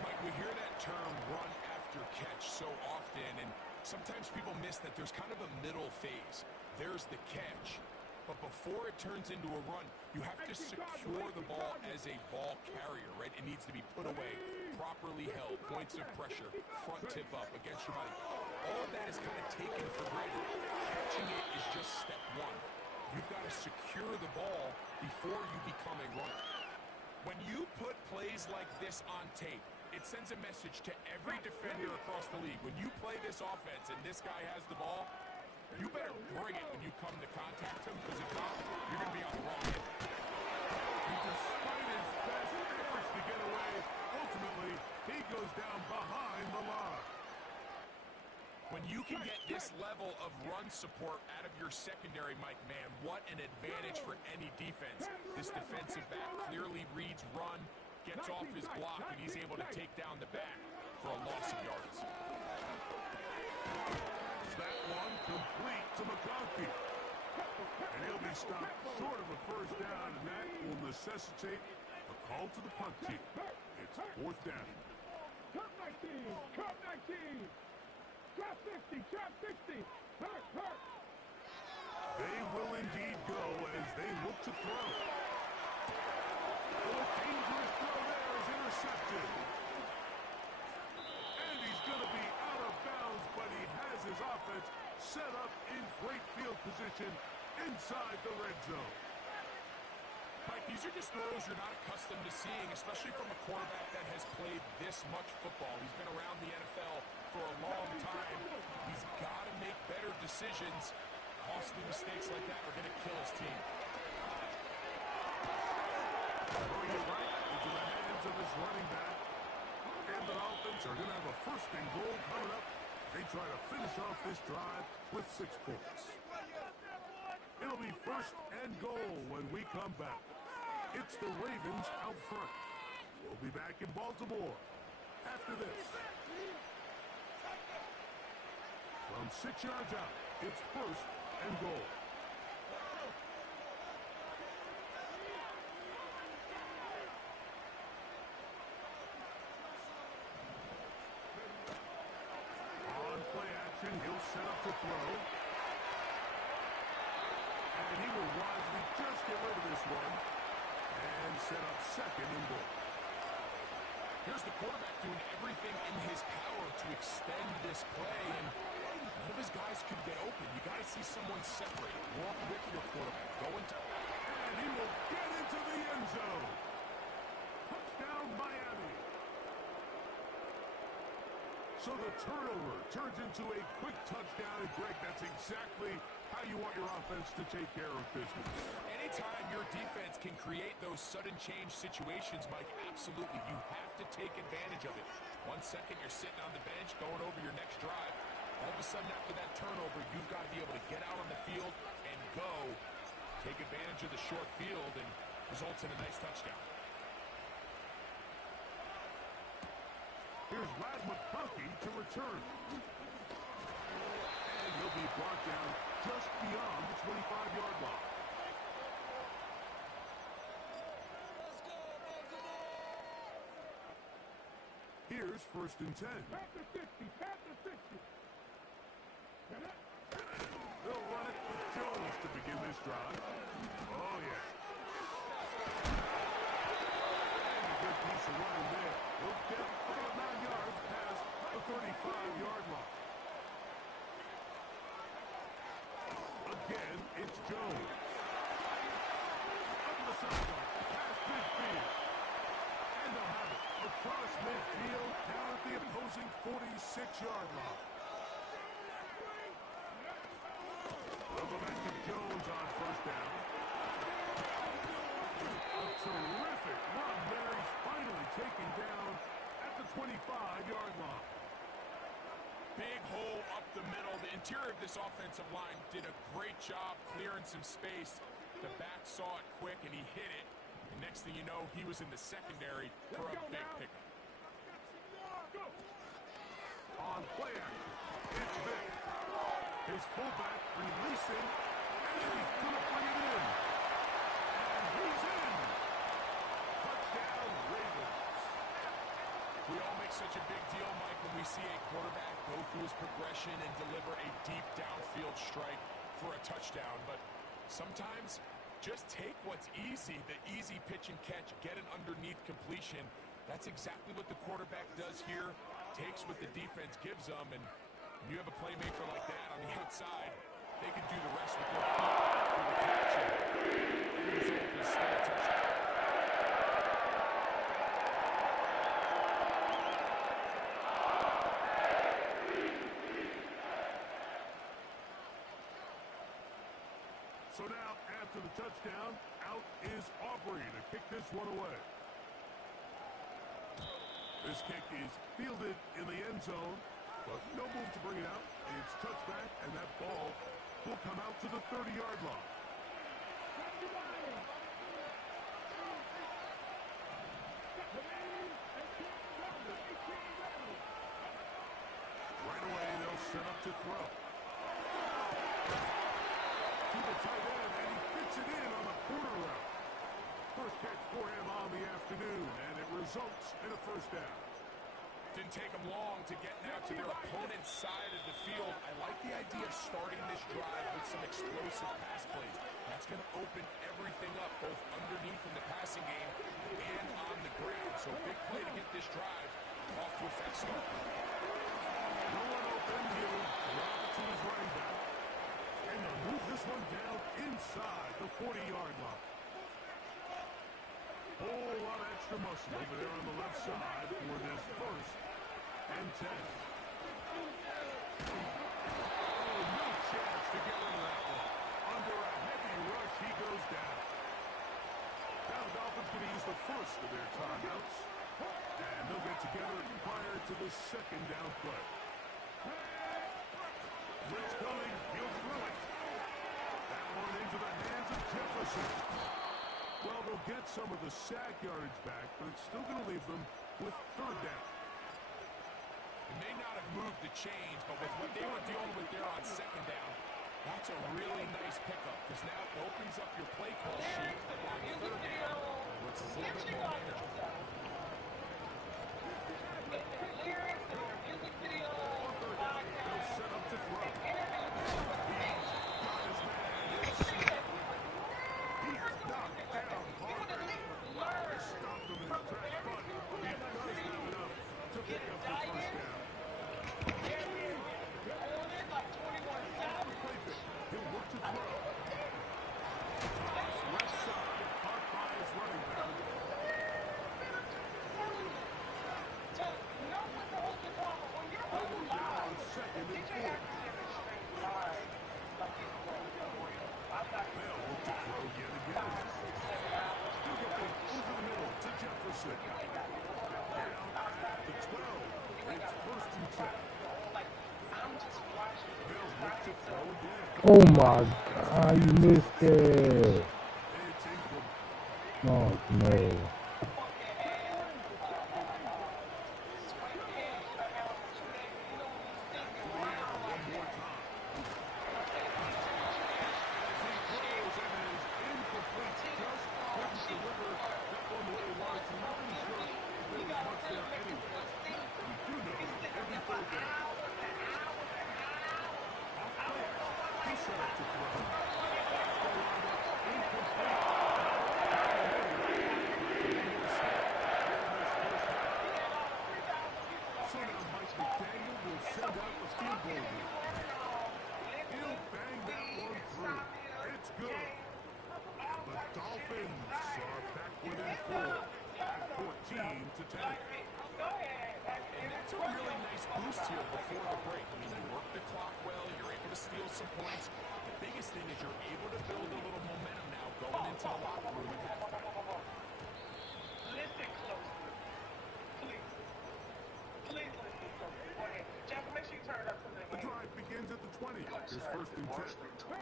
Mike, we hear that term run after catch so often, and sometimes people miss that there's kind of a middle phase. There's the catch. But before it turns into a run, you have to secure the ball as a ball carrier, right? It needs to be put away, properly held, points of pressure, front tip up against your body. All of that is kind of taken for granted. Catching it is just step one. You've got to secure the ball before you become a runner. When you put plays like this on tape, it sends a message to every defender across the league. When you play this offense and this guy has the ball, you better bring it when you come to contact him, because if not, you're going to be on the wrong end. And despite his best efforts to get away, ultimately, he goes down behind the line. When you can get this level of run support out of your secondary, Mike, man, what an advantage for any defense. This defensive back clearly reads run, gets off his block, and he's able to take down the back for a loss of yards. That one complete to McConkey. And he'll be stopped short of a first down, and that will necessitate a call to the punt team. It's 4th down. Cut 19! Cut 19! Drop 60! Drop 60! Hurt! Hurt! They will indeed go as they look to throw. Oh, a dangerous throw there is intercepted. And he's going to be out of bounds, but he has his offense set up in great field position inside the red zone. Mike, these are just throws you're not accustomed to seeing, especially from a quarterback that has played this much football. He's been around the NFL for a long time. He's got to make better decisions. Costly mistakes like that are going to kill his team. Throwing it right into the hands of his running back. And the Dolphins are going to have a 1st and goal coming up. They try to finish off this drive with 6 points. It'll be 1st and goal when we come back. It's the Ravens out front. We'll be back in Baltimore after this. From 6 yards out, it's 1st and goal. On play action, he'll set up to throw. And he will wisely just get rid of this one and set up 2nd and goal. Here's the quarterback doing everything in his power to extend this play, and none of his guys could get open. You got to see someone separate. Walk with your quarterback. Go into... And he will get into the end zone. Touchdown, Miami. So the turnover turns into a quick touchdown, and Greg, that's exactly how you want your offense to take care of business. Anytime your defense can create those sudden change situations, Mike, absolutely, you have to take advantage of it. 1 second, you're sitting on the bench, going over your next drive. All of a sudden, after that turnover, you've got to be able to get out on the field and go. Take advantage of the short field, and results in a nice touchdown. Here's Rad McConkey to return. And he'll be brought down just beyond the 25-yard line. Here's 1st and 10. Pat the 60! Pat the 60! They'll run it with Jones to begin this drive. Oh, yeah. And a good piece of running there. He'll get about 9 yards past the 35-yard line. Again, it's Jones. Up the sideline, past midfield. And they'll have it across midfield, down at the opposing 46-yard line. They'll go back to Jones on 1st down. A terrific run there. He's finally taken down at the 25-yard line. Big hole up the middle. The interior of this offensive line did a great job clearing some space. The back saw it quick, and he hit it. And next thing you know, he was in the secondary for a big pickup. On play action, it's Vic. His fullback releasing, and he's going to bring it in. And he's in. Touchdown, Ravens. We all make such a big deal, Mike, when we see a quarterback go through his progression and deliver a deep downfield strike for a touchdown. But sometimes just take what's easy, the easy pitch and catch, get an underneath completion. That's exactly what the quarterback does here. Takes what the defense gives them, and when you have a playmaker like that on the outside, they can do the rest with their feet through the catch. And the result is still a touchdown. So now, after the touchdown, out is Aubrey to kick this one away. This kick is fielded in the end zone, but no move to bring it out. It's touchback, and that ball will come out to the 30-yard line. Right away, they'll set up to throw. To the tight end, and he fits it in on the corner route. First catch for him on the afternoon, and it results in a first down. Didn't take them long to get now to their opponent's side of the field. I like the idea of starting this drive with some explosive pass plays. That's going to open everything up, both underneath in the passing game and on the ground. So big play to get this drive off to a fast start. No one open, he'll drop it to his running back. And they'll move this one down inside the 40-yard line. Whole lot of extra muscle over there on the left side for this first and 10. Oh, no chance to get rid of that one. Under a heavy rush, he goes down. Now the Dolphins going to use the first of their timeouts. And they'll get together prior to the second down play. Blitz coming, he'll throw it. That one into the hands of Jefferson. Well, they'll get some of the sack yardage back, but it's still going to leave them with third down. It may not have moved the chains, but with what they were dealing with there on second down, that's a really nice pickup, because now it opens up your play call sheet on third down, where it's a little bit more manageable. They'll set up to throw. Oh my God, you missed it. Oh no. Here's first and 10.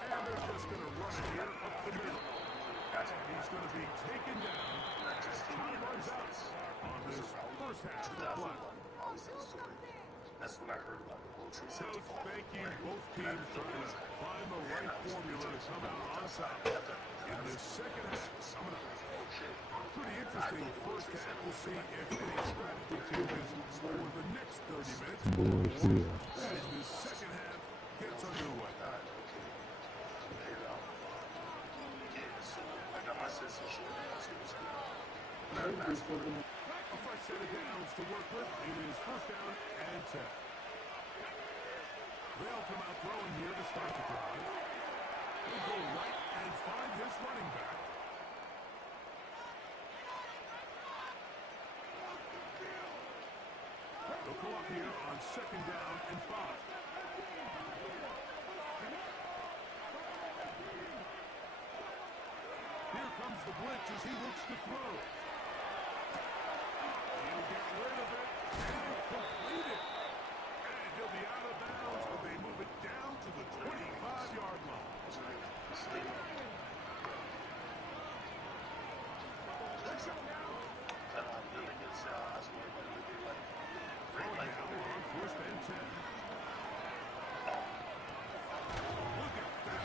And they're just going to run it teams trying to find the right formula to come out on top. In this second half, coming up. Pretty interesting first half. We'll see if any strategy changes over the next 30 minutes. As this second half gets underway. A fresh set of downs to work with. It is first down and 10. They'll come out throwing here to start the drive. He'll go right and find his running back. They'll go up here on second down and 5. Here comes the blitz as he looks to throw. He'll get rid of it and complete it. And he'll be out of bounds, but they move it down to the 25-yard line. First and 10. Look at that.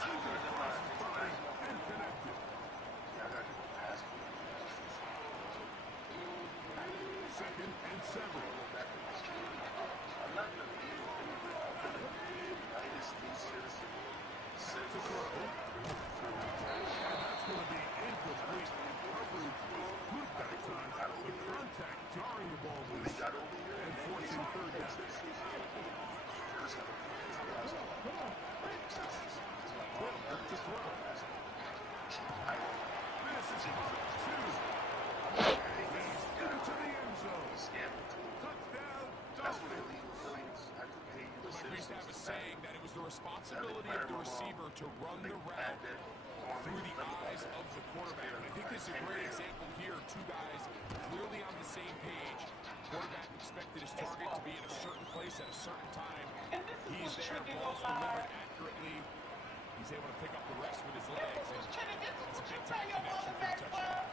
Slinging across his body and connected. Second and 7. Set to throw. And that's going to be incomplete. Coverage good that time. The contact jarring the ball loose and forcing third down. Well, to throw. This is 2. He's into the end zone. Touchdown, Dolphins. We used to have a saying that it was the responsibility of the receiver to run the route through the eyes of the quarterback. And I think this is a great example here. Two guys clearly on the same page. Quarterback expected his target to be in a certain place at a certain time. He's there, ball's delivered accurately. He's able to pick up the rest with his legs. And it's a big-time connection for the touchdown.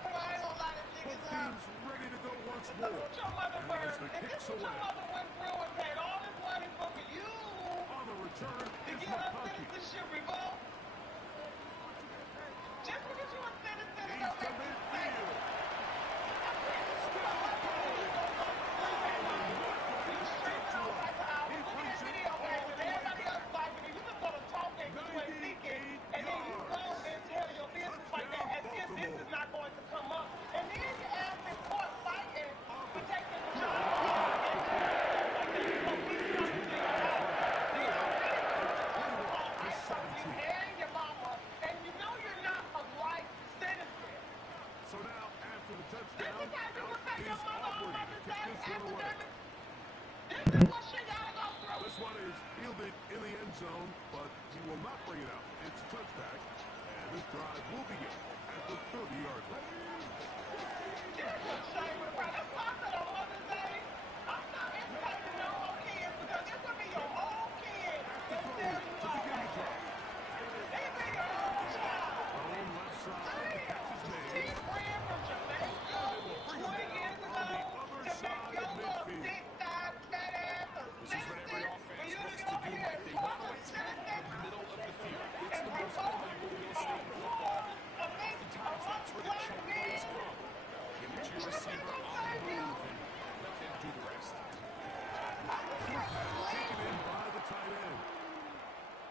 Both teams ready to go once more. And as the kicks away. On the return is McConkey. He's to midfield. This one is fielded in the end zone, but he will not bring it out. It's a touchback, and this drive will begin at the 30-yard line.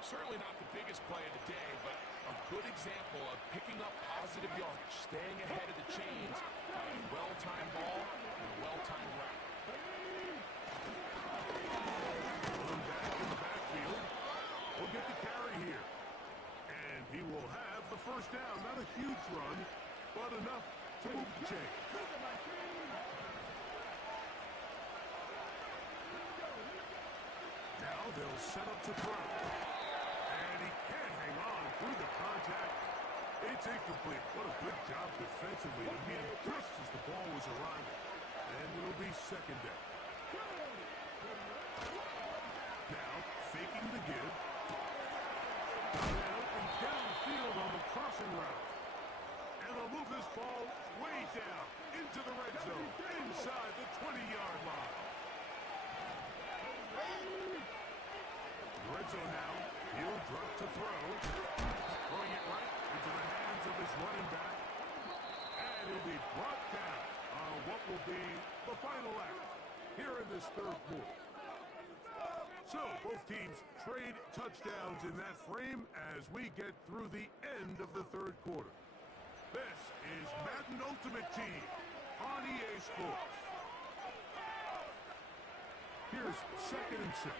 Certainly not the biggest play of the day, but a good example of picking up positive yardage, staying ahead of the chains, a well-timed ball and a well-timed route. Pulling back in the backfield. Will get the carry here. And he will have the first down. Not a huge run, but enough to move the chain. Now they'll set up to throw. Through the contact, it's incomplete. What a good job defensively to meet him just as the ball was arriving. And it'll be second down. Now, faking the give. Down and downfield on the crossing route. And they'll move this ball way down into the red zone, inside the 20-yard line. The red zone now. He'll drop to throw. Throwing it right into the hands of his running back. And he'll be brought down on what will be the final act here in this third quarter. So both teams trade touchdowns in that frame as we get through the end of the third quarter. This is Madden Ultimate Team on EA Sports. Here's 2nd and 6.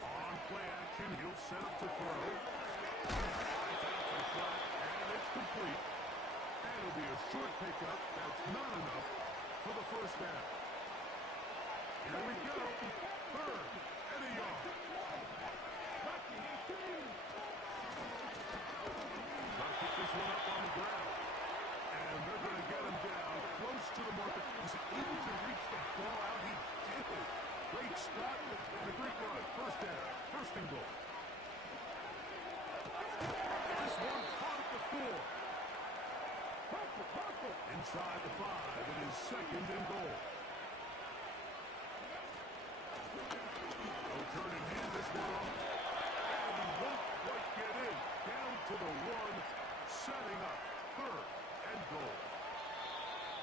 On play action, he'll set up to throw. It's out for flat, and it's complete. And it'll be a short pickup. That's not enough for the first down. Here we go. 3rd and a yard. Got to pick this one up on the ground. And they're going to get him down close to the marker. Was he able to reach the ball out? He did. Great spot and a great run. First down. 1st and goal. This one caught at the 4. Inside the 5. It is 2nd and goal. No turn and hand this one off. And he won't quite get in. Down to the 1. Setting up 3rd and goal.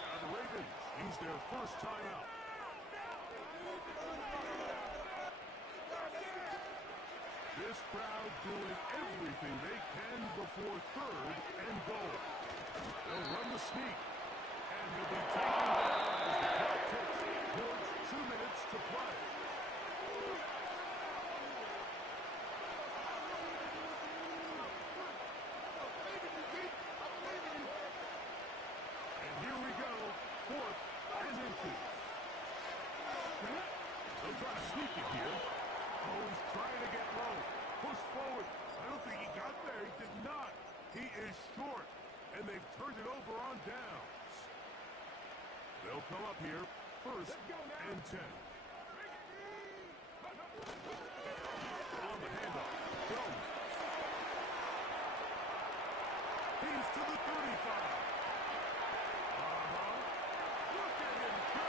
Now the Ravens use their first timeout. This crowd doing everything they can before 3rd and goal. They'll run the sneak. And he'll be taken down as the clock ticks towards 2 minutes to play. And here we go. 4th and inches. They'll try to sneak it here. Oh, he's trying to get low. Push forward. I don't think he got there. He did not. He is short. And they've turned it over on downs. They'll come up here. 1st and 10. On the handoff. Jones. He's to the 35. Look at him go.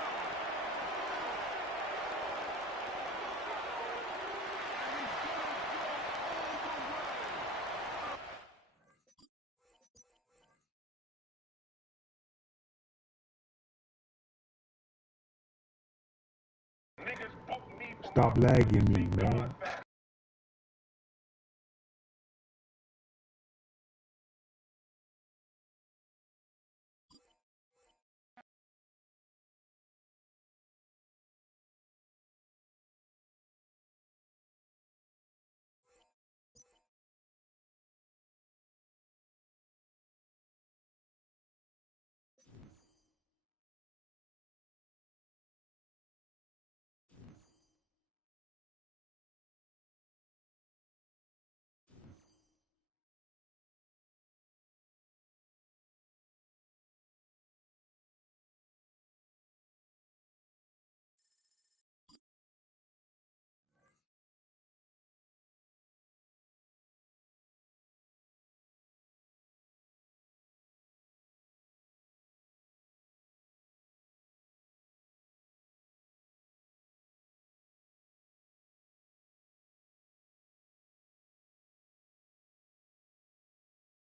And he's going to go all the way. Stop lagging me, man.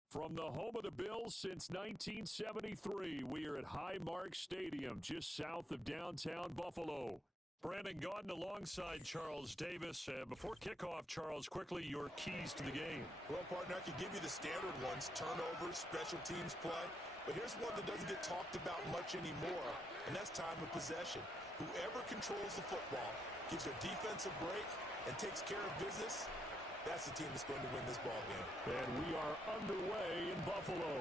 From the home of the Bills since 1973, we are at Highmark Stadium, just south of downtown Buffalo. Brandon Gaudin alongside Charles Davis. Before kickoff, Charles, quickly your keys to the game. Well, partner, I could give you the standard ones, turnovers, special teams play. But here's one that doesn't get talked about much anymore, and that's time of possession. Whoever controls the football, gives their defense a break, and takes care of business, that's the team that's going to win this ball game. And we are underway in Buffalo.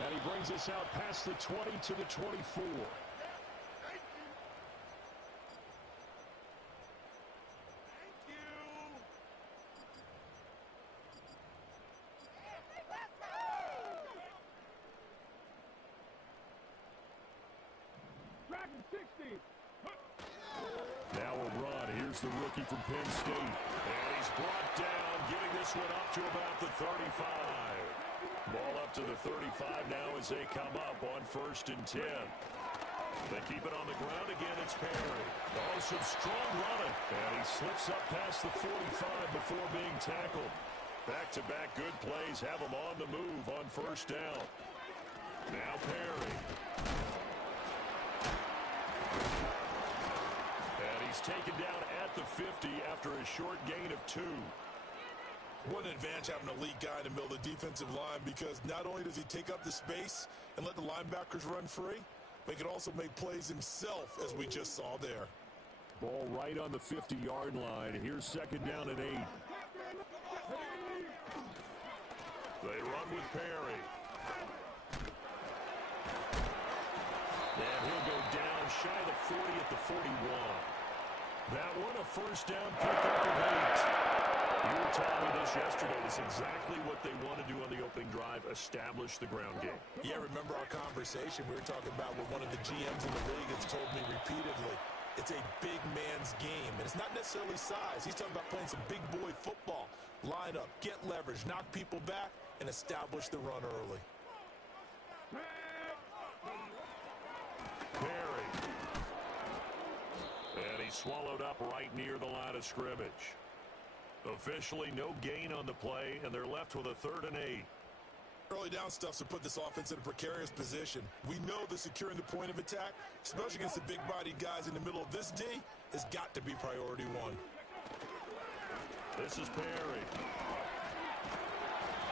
And he brings us out past the 20 to the 24. Now a run. Here's the rookie from Penn State. And he's brought down, getting this one up to about the 35. Ball up to the 35 now as they come up on 1st and 10. They keep it on the ground again. It's Perry. Oh, some strong running. And he slips up past the 45 before being tackled. Back-to-back good plays have him on the move on 1st down. Now Perry. And he's taken down at the 50 after a short gain of 2. What an advantage having an elite guy in the middle of the defensive line, because not only does he take up the space and let the linebackers run free, but he can also make plays himself, as we just saw there. Ball right on the 50-yard line. Here's 2nd down and 8. They run with Perry. And he'll go down shy of the 40 at the 41. That one a 1st down pickup of 8. You were telling me this yesterday. It's exactly what they want to do on the opening drive, establish the ground game. Yeah, remember our conversation we were talking about with one of the GMs in the league has told me repeatedly, it's a big man's game. And it's not necessarily size. He's talking about playing some big boy football. Line up, get leverage, knock people back, and establish the run early. Perry. And he's swallowed up right near the line of scrimmage. Officially no gain on the play, and they're left with a 3rd and 8. Early down stuff's to put this offense in a precarious position. We know that securing the point of attack, especially against the big-bodied guys in the middle of this D, has got to be priority 1. This is Perry.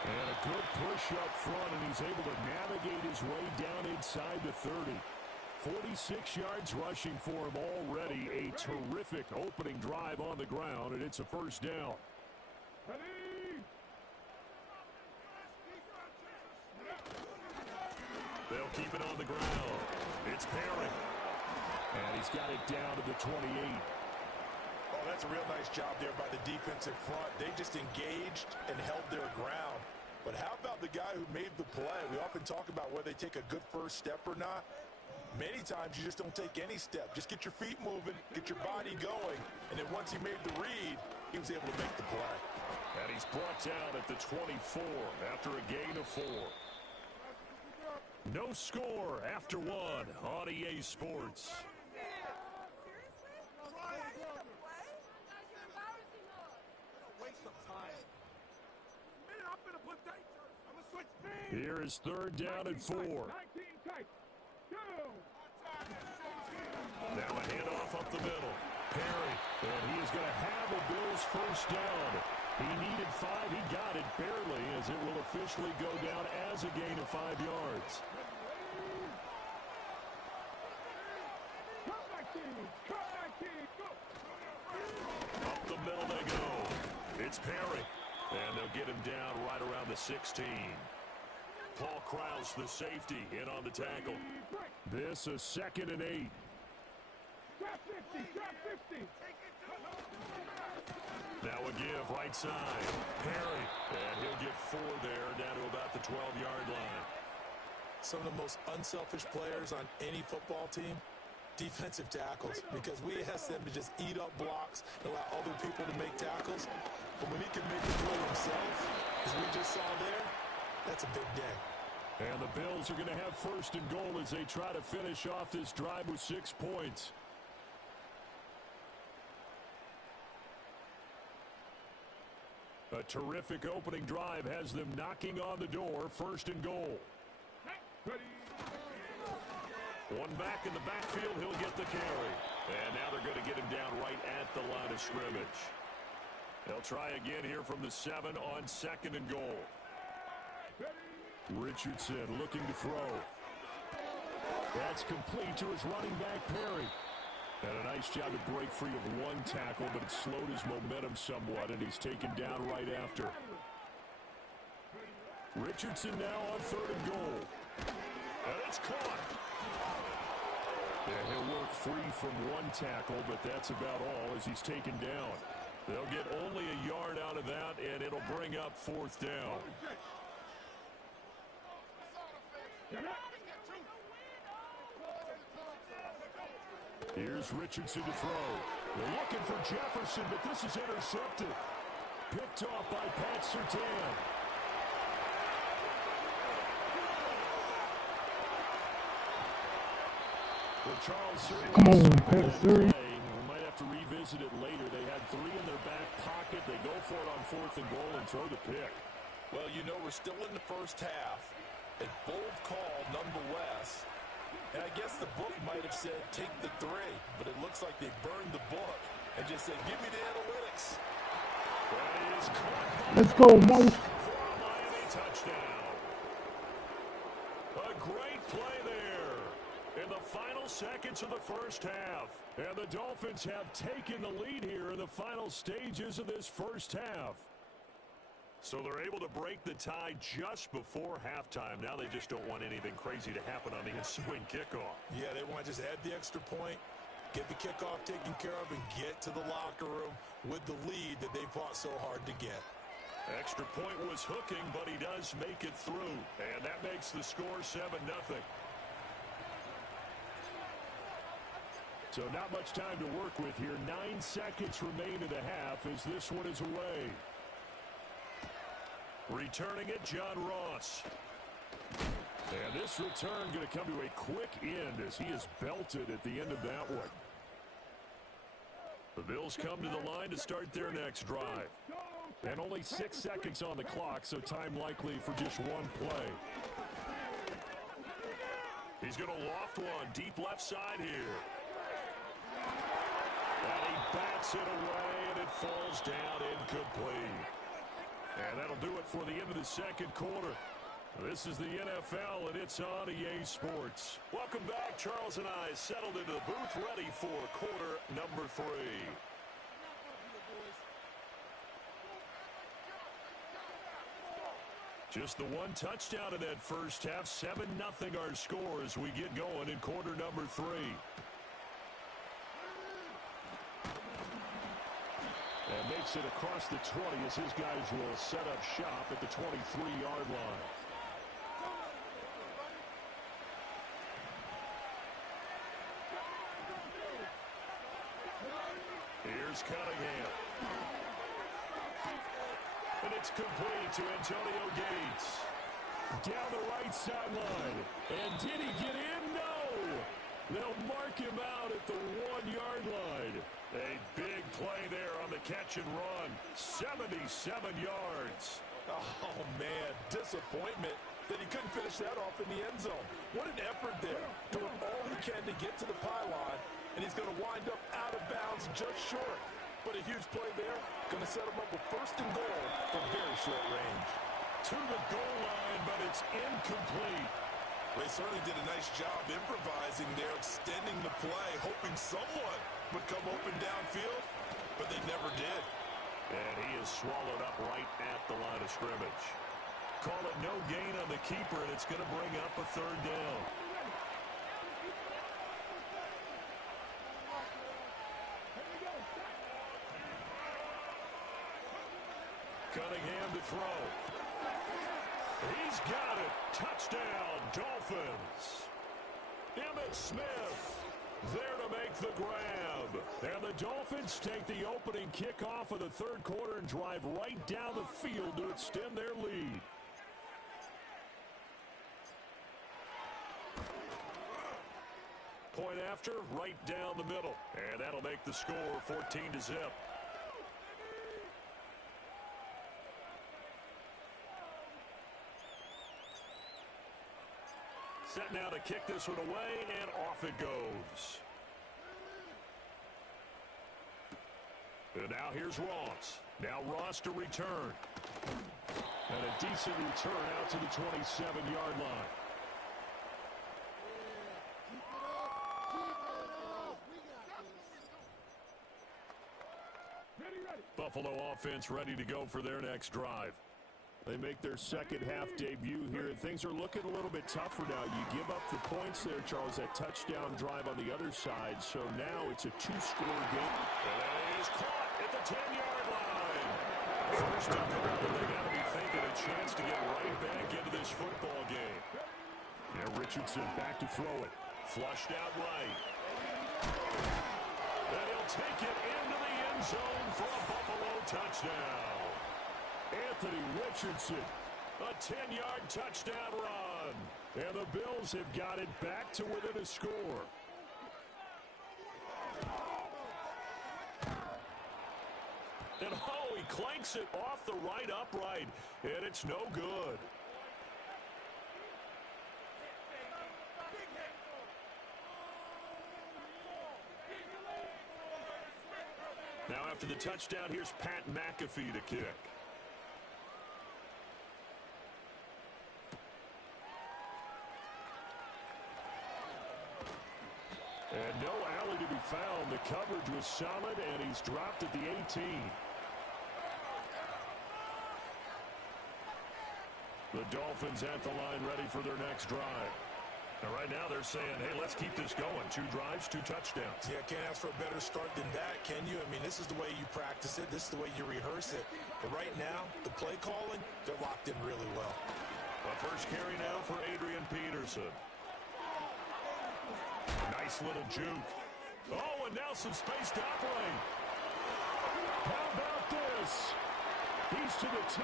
And a good push up front, and he's able to navigate his way down inside the 30. 46 yards rushing for him already. A terrific opening drive on the ground, and it's a 1st down. They'll keep it on the ground. It's Perry. And he's got it down to the 28. Oh, that's a real nice job there by the defensive front. They just engaged and held their ground. But how about the guy who made the play? We often talk about whether they take a good first step or not. Many times you just don't take any step. Just get your feet moving, get your body going, and then once he made the read, he was able to make the play. And he's brought down at the 24 after a gain of 4. No score after 1 on EA Sports. Here is 3rd down and 4. Now a handoff up the middle. Perry, and he is going to have a Bills 1st down. He needed 5. He got it barely, as it will officially go down as a gain of 5 yards. Up the middle they go. It's Perry. And they'll get him down right around the 16. Paul Krause, the safety, in on the tackle. This a 2nd and 8. Now a give right side. Perry. And he'll get 4 there, down to about the 12-yard line. Some of the most unselfish players on any football team, defensive tackles, because we ask them to just eat up blocks and allow other people to make tackles. But when he can make the play himself, as we just saw there, that's a big day. And the Bills are going to have 1st and goal as they try to finish off this drive with 6 points. A terrific opening drive has them knocking on the door. 1st and goal. One back in the backfield, he'll get the carry. And now they're going to get him down right at the line of scrimmage. They'll try again here from the 7 on 2nd and goal. Richardson looking to throw. That's complete to his running back, Perry. And a nice job to break free of 1 tackle, but it slowed his momentum somewhat, and he's taken down right after. Richardson now on 3rd and goal. And it's caught. And he'll work free from 1 tackle, but that's about all as he's taken down. They'll get only a yard out of that, and it'll bring up 4th down. Here's Richardson to throw. They're looking for Jefferson, but this is intercepted. Picked off by Pat Surtain. Well, Charles, Come on, Pat Siri. We might have to revisit it later. They had 3 in their back pocket. They go for it on 4th and goal and throw the pick. Well, you know we're still in the first half. A bold call nonetheless. And I guess the book might have said take the 3, but it looks like they burned the book and just said give me the analytics. Let's go, Mo. Miami touchdown. A great play there in the final seconds of the first half. And the Dolphins have taken the lead here in the final stages of this first half. So they're able to break the tie just before halftime. Now they just don't want anything crazy to happen on the ensuing kickoff. Yeah, they want to just add the extra point, get the kickoff taken care of, and get to the locker room with the lead that they fought so hard to get. Extra point was hooking, but he does make it through. And that makes the score 7-0. So not much time to work with here. 9 seconds remain in the half as this one is away. Returning it, John Ross. And this return going to come to a quick end as he is belted at the end of that one. The Bills come to the line to start their next drive. And only 6 seconds on the clock, so time likely for just one play. He's going to loft one deep left side here. And he bats it away, and it falls down incomplete. And that'll do it for the end of the second quarter. This is the NFL, and it's on EA Sports. Welcome back. Charles and I settled into the booth, ready for quarter number 3. Just the one touchdown in that first half. 7-0 our score as we get going in quarter number 3. And makes it across the 20 as his guys will set up shop at the 23-yard line. Here's Cunningham. And it's complete to Antonio Gates. Down the right sideline. And did he get in? No! They'll mark him out at the 1-yard line. A big play there on the catch and run. 77 yards. Oh, man, disappointment that he couldn't finish that off in the end zone. What an effort there. Doing all he can to get to the pylon, and he's going to wind up out of bounds just short. But a huge play there. Going to set him up with 1st and goal from very short range. To the goal line, but it's incomplete. They certainly did a nice job improvising there, extending the play, hoping someone would come open downfield, but they never did. And he is swallowed up right at the line of scrimmage. Call it no gain on the keeper, and it's going to bring up a 3rd down. Cunningham to throw. He's got it. Touchdown, Dolphins. Emmitt Smith there to make the grab. And the Dolphins take the opening kickoff of the 3rd quarter and drive right down the field to extend their lead. Point after, right down the middle. And that'll make the score 14-0. Set now to kick this one away, and off it goes. And now here's Ross. Now Ross to return. And a decent return out to the 27-yard line. Buffalo offense ready to go for their next drive. They make their second half debut here, and things are looking a little bit tougher now. You give up the points there, Charles, that touchdown drive on the other side. So now it's a 2-score game. And that is caught at the 10-yard line. First and goal, they got to be thinking a chance to get right back into this football game. Now Richardson back to throw it. Flushed out right. And he'll take it into the end zone for a Buffalo touchdown. Anthony Richardson, a 10-yard touchdown run. And the Bills have got it back to within a score. clanks it off the right upright, and it's no good. Now after the touchdown, here's Pat McAfee to kick. And no alley to be found. The coverage was solid, and he's dropped at the 18. The Dolphins at the line ready for their next drive. And right now they're saying, hey, let's keep this going. 2 drives, 2 touchdowns. Yeah, can't ask for a better start than that, can you? I mean, this is the way you practice it. This is the way you rehearse it. But right now, the play calling, they're locked in really well. The first carry now for Adrian Peterson. Nice little juke. Oh, and now some space to operate. How about this? He's to the 10.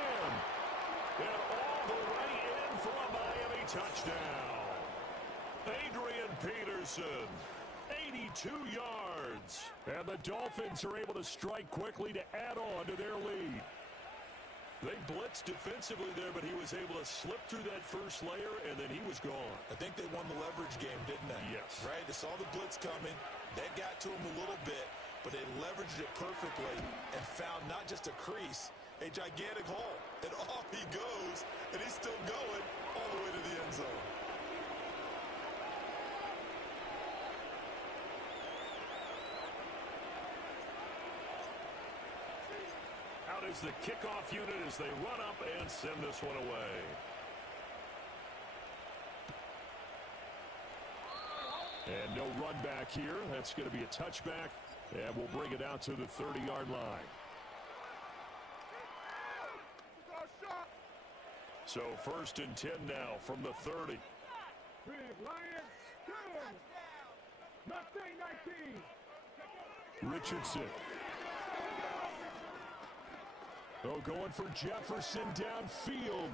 And all the way in for a Miami touchdown. Adrian Peterson, 82 yards. And the Dolphins are able to strike quickly to add on to their lead. They blitzed defensively there, but he was able to slip through that first layer, and then he was gone. I think they won the leverage game, didn't they? Yes. Right? They saw the blitz coming. That got to him a little bit, but they leveraged it perfectly and found not just a crease, a gigantic hole. And off he goes, and he's still going all the way to the end zone. Out is the kickoff unit as they run up and send this one away. And no run back here. That's going to be a touchback, and we'll bring it out to the 30-yard line. So 1st and 10 now from the 30. Big Lions, good. Nothing 19. Richardson. Oh, going for Jefferson downfield.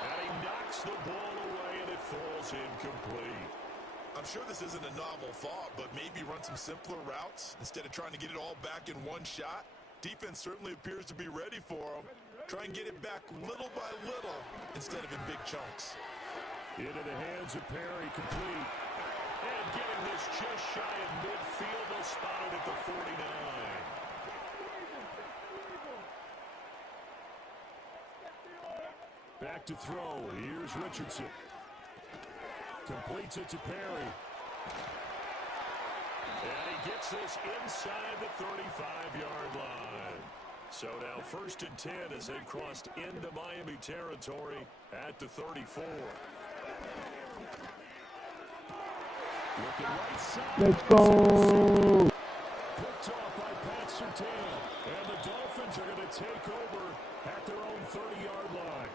And he knocks the ball away, and it falls incomplete. I'm sure this isn't a novel thought, but maybe run some simpler routes instead of trying to get it all back in one shot. Defense certainly appears to be ready for him. Try and get it back little by little instead of in big chunks. Into the hands of Perry, complete. And getting this just shy of midfield, they'll spot it at the 49. Back to throw. Here's Richardson. Completes it to Perry. And he gets this inside the 35-yard line. So now 1st and 10 as they crossed into Miami territory at the 34. Looking right side. Let's go. Picked off by Pat Surtain. And the Dolphins are going to take over at their own 30-yard line.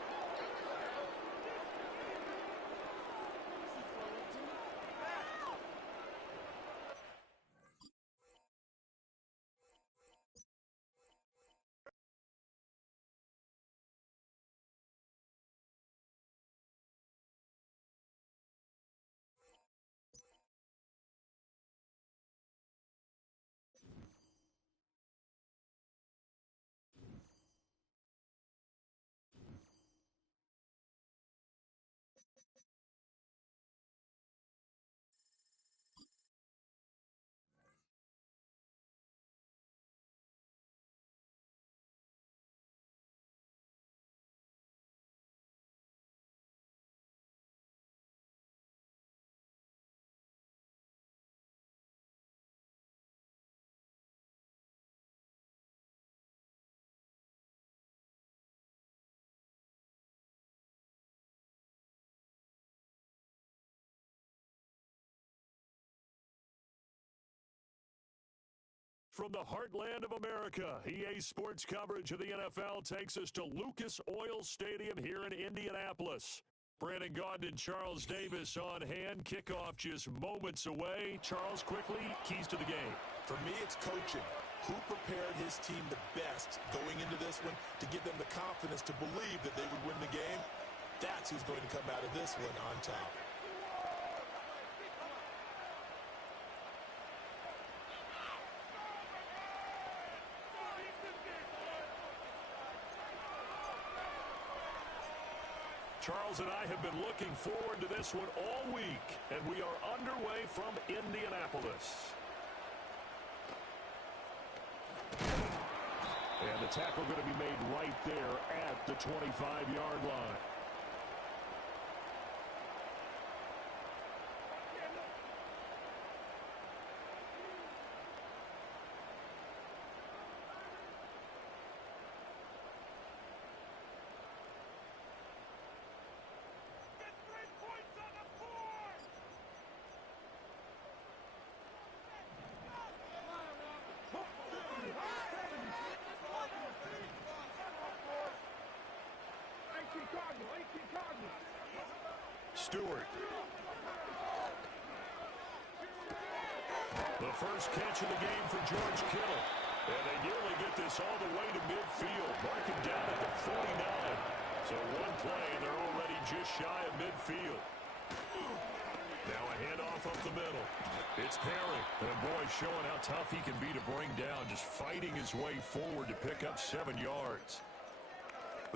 From the heartland of America, EA Sports coverage of the NFL takes us to Lucas Oil Stadium here in Indianapolis. Brandon Gaudin and Charles Davis on hand. Kickoff just moments away. Charles, quickly, keys to the game. For me, it's coaching. Who prepared his team the best going into this one to give them the confidence to believe that they would win the game? That's who's going to come out of this one on top. Charles and I have been looking forward to this one all week, and we are underway from Indianapolis. And the tackle going to be made right there at the 25-yard line. Stewart. The first catch of the game for George Kittle. And they nearly get this all the way to midfield. Marking down at the 49. So one play, and they're already just shy of midfield. Now a handoff up the middle. It's Perry. And boy, showing how tough he can be to bring down. Just fighting his way forward to pick up 7 yards.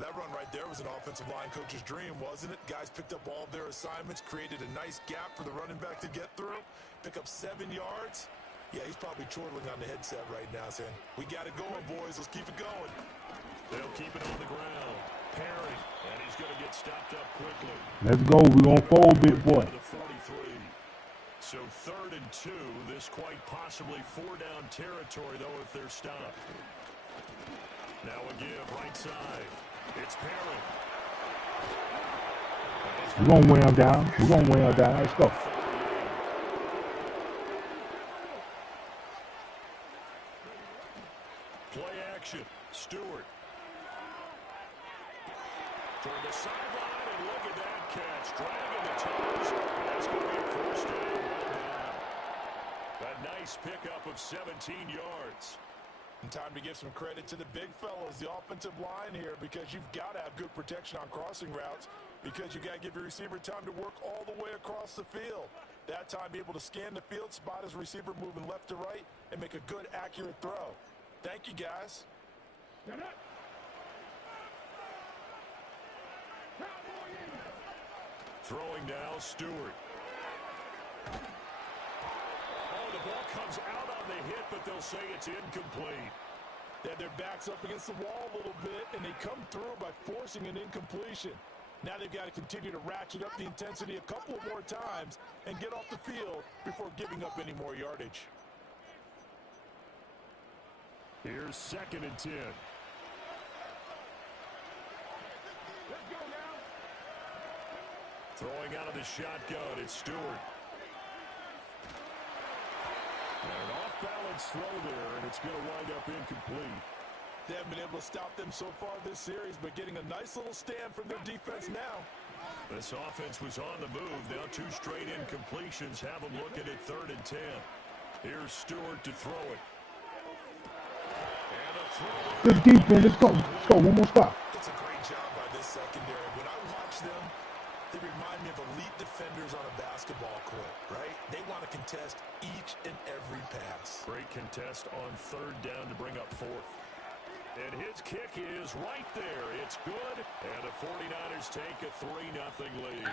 That run right there was an offensive line coach's dream, wasn't it? Guys picked up all of their assignments, created a nice gap for the running back to get through, pick up 7 yards. Yeah, he's probably chortling on the headset right now saying, we got it going, boys. Let's keep it going. They'll keep it on the ground. Perry, and he's going to get stopped up quickly. Let's go. We're going to fold, big boy. The 43. So 3rd and 2. This quite possibly 4-down territory, though, if they're stopped. Now a give right side. It's Perry. We're going to wear him down. We're going to wear him down. Let's go. Play action. Stewart. Toward the sideline, and look at that catch. Dragging the toes. That's going to be a first down. A nice pickup of 17 yards. And time to give some credit to the big fellas, the offensive line here, because you've got to have good protection on crossing routes, because you got to give your receiver time to work all the way across the field. That time, be able to scan the field, spot his receiver moving left to right, and make a good, accurate throw. Thank you, guys. Throwing now, Stewart. Oh, the ball comes out on the hit, but they'll say it's incomplete. They had their backs up against the wall a little bit, and they come through by forcing an incompletion. Now they've got to continue to ratchet up the intensity a couple more times and get off the field before giving up any more yardage. Here's 2nd and 10. Throwing out of the shotgun, it's Stewart. An off-balance throw there, and it's going to wind up incomplete. They haven't been able to stop them so far this series, but getting a nice little stand from their defense now. This offense was on the move. Now 2 straight incompletions have them looking at 3rd and 10. Here's Stewart to throw it. And a throw. Good defense. Let's go. Let's go. One more stop. It's a great job by this secondary. When I watch them, they remind me of elite defenders on a basketball court, right? They want to contest each and every pass. Great contest on 3rd down to bring up 4th. And his kick is right there. It's good. And the 49ers take a 3-0 lead.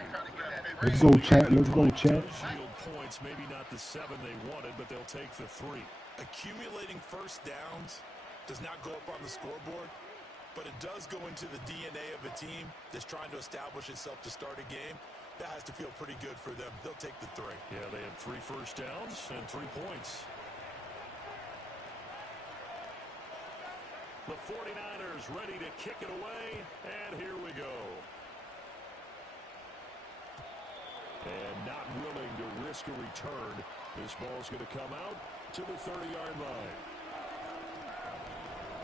Let's go, chat. Let's go, chat. Shield points, maybe not the 7 they wanted, but they'll take the 3. Accumulating first downs does not go up on the scoreboard, but it does go into the DNA of a team that's trying to establish itself to start a game. That has to feel pretty good for them. They'll take the 3. Yeah, they had 3 first downs and 3 points. The 49ers ready to kick it away, and here we go. And not willing to risk a return. This ball's going to come out to the 30-yard line.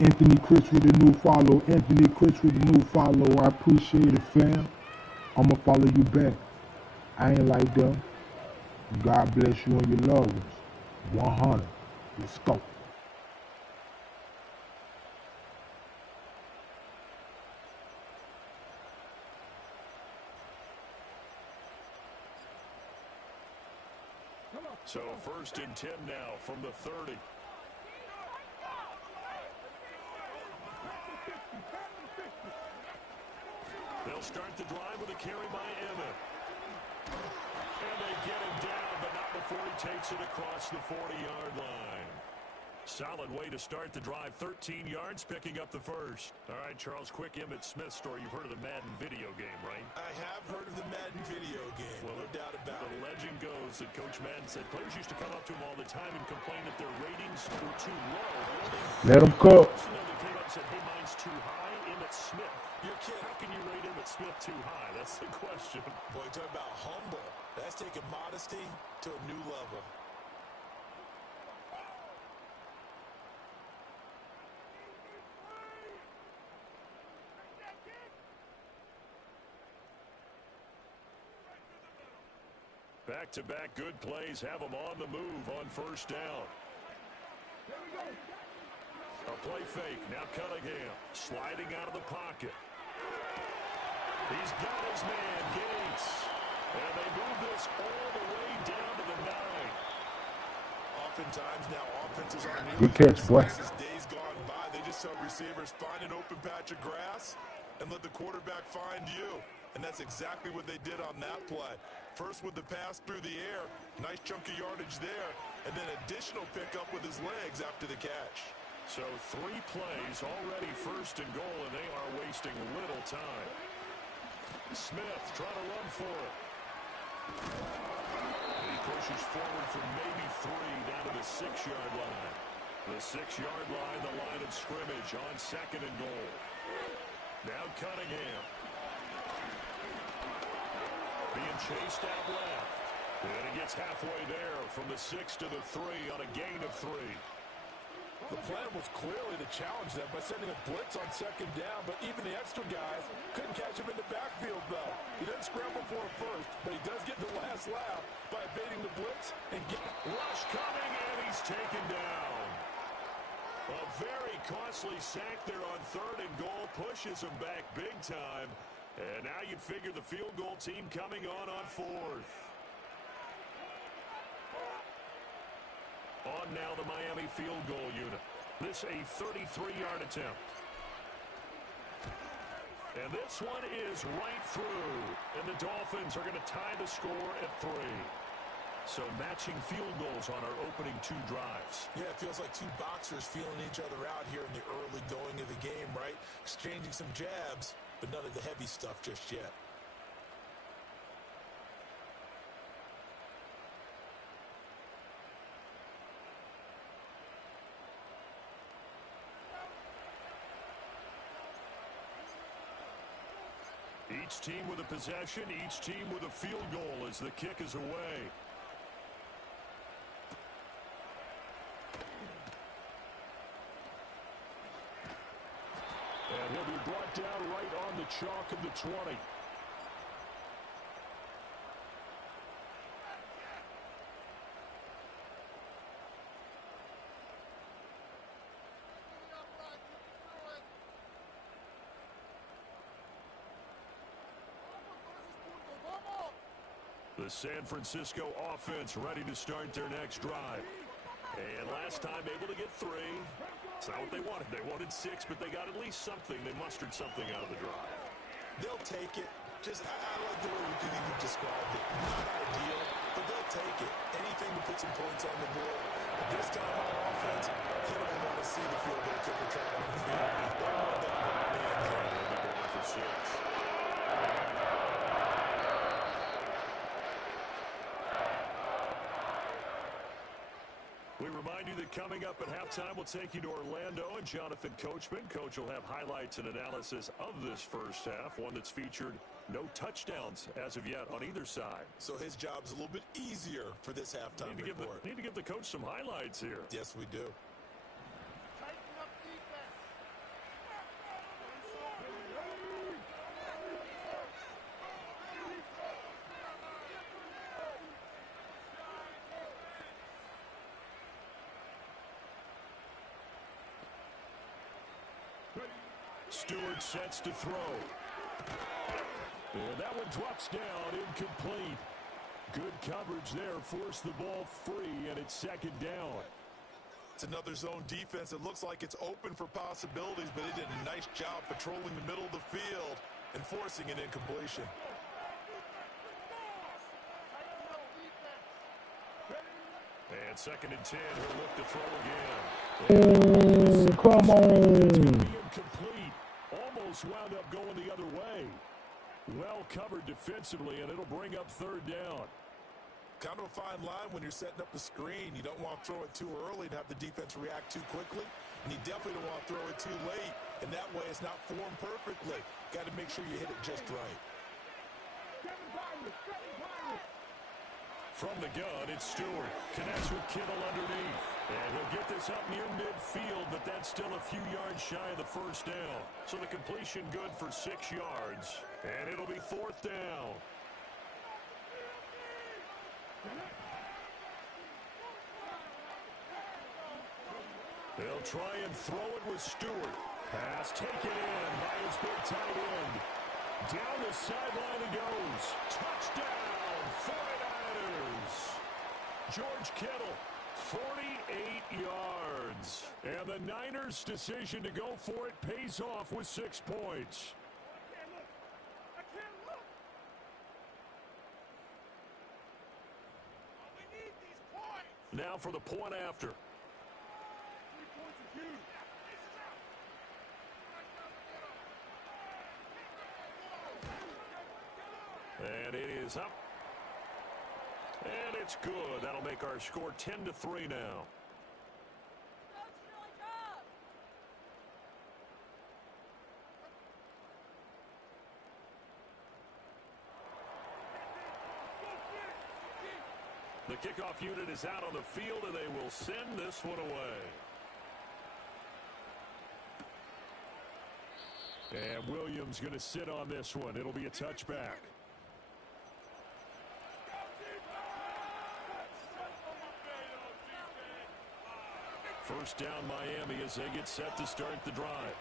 Anthony Chris with a new follow. Anthony Chris with a new follow. I appreciate it, fam. I'm going to follow you back. I ain't like them. God bless you and your loved ones. 100. Let's go. So 1st and 10 now from the 30. They'll start the drive with a carry takes it across the 40-yard line. Solid way to start the drive. 13 yards, picking up the first. All right, Charles, quick Emmitt Smith story. You've heard of the Madden video game, right? I have heard of the Madden video game. Well, no doubt about it. The legend goes that Coach Madden said players used to come up to him all the time and complain that their ratings were too low. Let them cook. They came up and said, hey, mine's too high. Emmitt Smith. You're kidding. How can you rate Emmitt Smith too high? That's the question. Boy, talk about humble. That's taking modesty to a new level. Back-to-back good plays have them on the move on first down. A play fake. Now Cunningham sliding out of the pocket. He's got his man, Gates. And they move this all the way down to the 9. Oftentimes now offenses are new. Good catch, boy. Days gone by, they just saw receivers find an open patch of grass and let the quarterback find you. And that's exactly what they did on that play. First with the pass through the air, nice chunk of yardage there, and then additional pickup with his legs after the catch. So 3 plays already first and goal, and they are wasting little time. Smith trying to run for it. He pushes forward for maybe 3 down to the 6-yard line. The 6-yard line, the line of scrimmage on second and goal. Now Cunningham. Being chased out left. And he gets halfway there from the 6 to the 3 on a gain of 3. The plan was clearly to challenge them by sending a blitz on second down, but even the extra guys couldn't catch him in the backfield, though. He didn't scramble for it first, but he does get the last laugh by evading the blitz and get rush coming, and he's taken down. A very costly sack there on third and goal, pushes him back big time. And now you'd figure the field goal team coming on fourth. On now the Miami field goal unit. This a 33-yard attempt. And this one is right through. And the Dolphins are going to tie the score at 3. So matching field goals on our opening 2 drives. Yeah, it feels like 2 boxers feeling each other out here in the early going of the game, right? Exchanging some jabs, but none of the heavy stuff just yet. Each team with a possession, each team with a field goal as the kick is away. And he'll be brought down right on the chalk of the 20. The San Francisco offense ready to start their next drive. And last time able to get 3. It's not what they wanted. They wanted 6, but they got at least something. They mustered something out of the drive. They'll take it. Just, I like the way you described it. Not ideal, but they'll take it. Anything to put some points on the board. But this time on offense, they don't want to see the field goal kicker try on the field. They want that man there. They're going for 6. We remind you that coming up at halftime, we'll take you to Orlando and Jonathan Coachman. Coach will have highlights and analysis of this first half, one that's featured no touchdowns as of yet on either side. So his job's a little bit easier for this halftime report. Need to give the coach some highlights here. Yes, we do. Stewart sets to throw. And that one drops down, incomplete. Good coverage there, forced the ball free, and it's second down. It's another zone defense. It looks like it's open for possibilities, but they did a nice job patrolling the middle of the field and forcing an incompletion. And 2nd and 10, he'll look to throw again. Oh, come on. Incomplete. Almost wound up going the other way. Well covered defensively, and it'll bring up 3rd down. Kind of a fine line when you're setting up a screen. You don't want to throw it too early and have the defense react too quickly. And you definitely don't want to throw it too late. And that way it's not formed perfectly. Got to make sure you hit it just right. From the gun, it's Stewart. Connects with Kittle underneath. And he'll get this up near midfield, but that's still a few yards shy of the 1st down. So the completion good for 6 yards. And it'll be 4th down. They'll try and throw it with Stewart. Pass taken in by his big tight end. Down the sideline he goes. Touchdown, 49ers. George Kittle, 48 yards. And the Niners' decision to go for it pays off with 6 points. Now for the point after. And it is up. And it's good. That'll make our score 10-3 now. The kickoff unit is out on the field, and they will send this one away. And Williams going to sit on this one. It'll be a touchback. First down Miami as they get set to start the drive.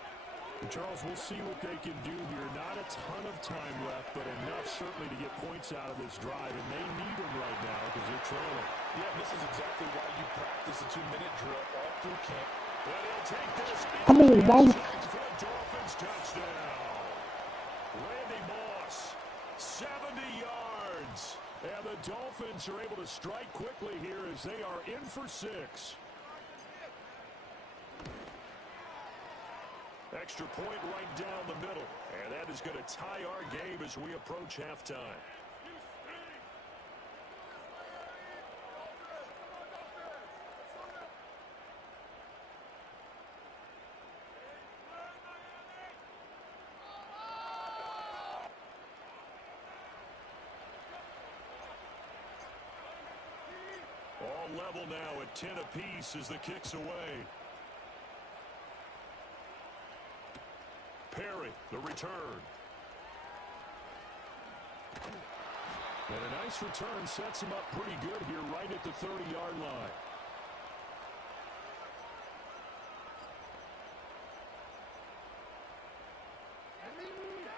And Charles, we'll see what they can do here. Not a ton of time left, but enough certainly to get points out of this drive. And they need them right now because they're trailing. Yeah, this is exactly why you practice a 2-minute drill all through camp. And he'll take this. Come on, Mo. For a Dolphins touchdown. Randy Moss, 70 yards. And the Dolphins are able to strike quickly here as they are in for 6. Extra point right down the middle. And that is going to tie our game as we approach halftime. All level now at 10 apiece as the kick's away. Perry, the return. And a nice return sets him up pretty good here right at the 30-yard line.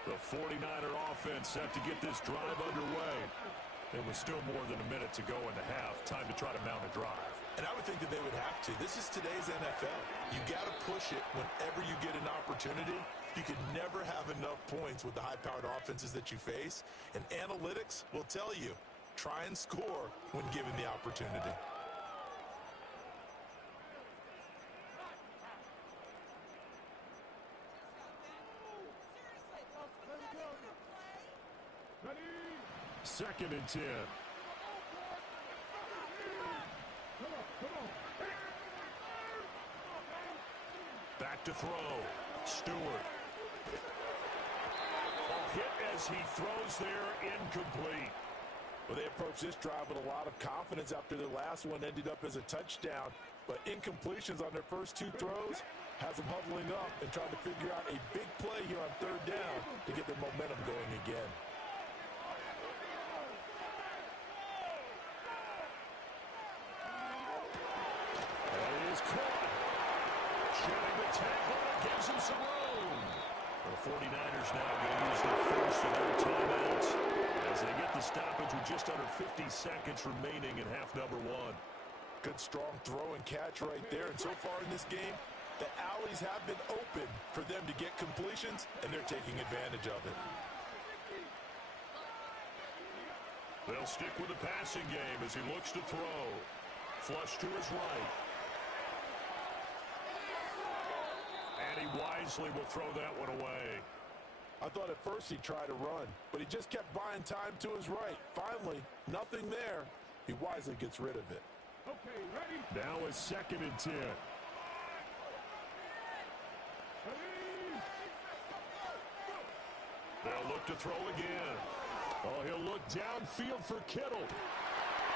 The 49er offense set to get this drive underway. There was still more than a minute to go in the half. Time to try to mount a drive. And I would think that they would have to. This is today's NFL. You got to push it whenever you get an opportunity. You can never have enough points with the high-powered offenses that you face. And analytics will tell you, try and score when given the opportunity. Second and 10. Back to throw. Stewart. Hit as he throws there, incomplete. Well, they approached this drive with a lot of confidence after their last one ended up as a touchdown. But incompletions on their first 2 throws has them huddling up and trying to figure out a big play here on 3rd down to get their momentum going again. Caught. Shedding the tackle, gives him some room. The 49ers now going to use the first of their timeouts as they get the stoppage with just under 50 seconds remaining in half number 1. Good strong throw and catch right there. And so far in this game, the alleys have been open for them to get completions, and they're taking advantage of it. They'll stick with the passing game as he looks to throw. flush to his right. And he wisely will throw that one away. I thought at first he tried to run, but he just kept buying time to his right. Finally, nothing there. He wisely gets rid of it. Okay, ready? Now it's 2nd and 10. They'll look to throw again. Oh, he'll look downfield for Kittle.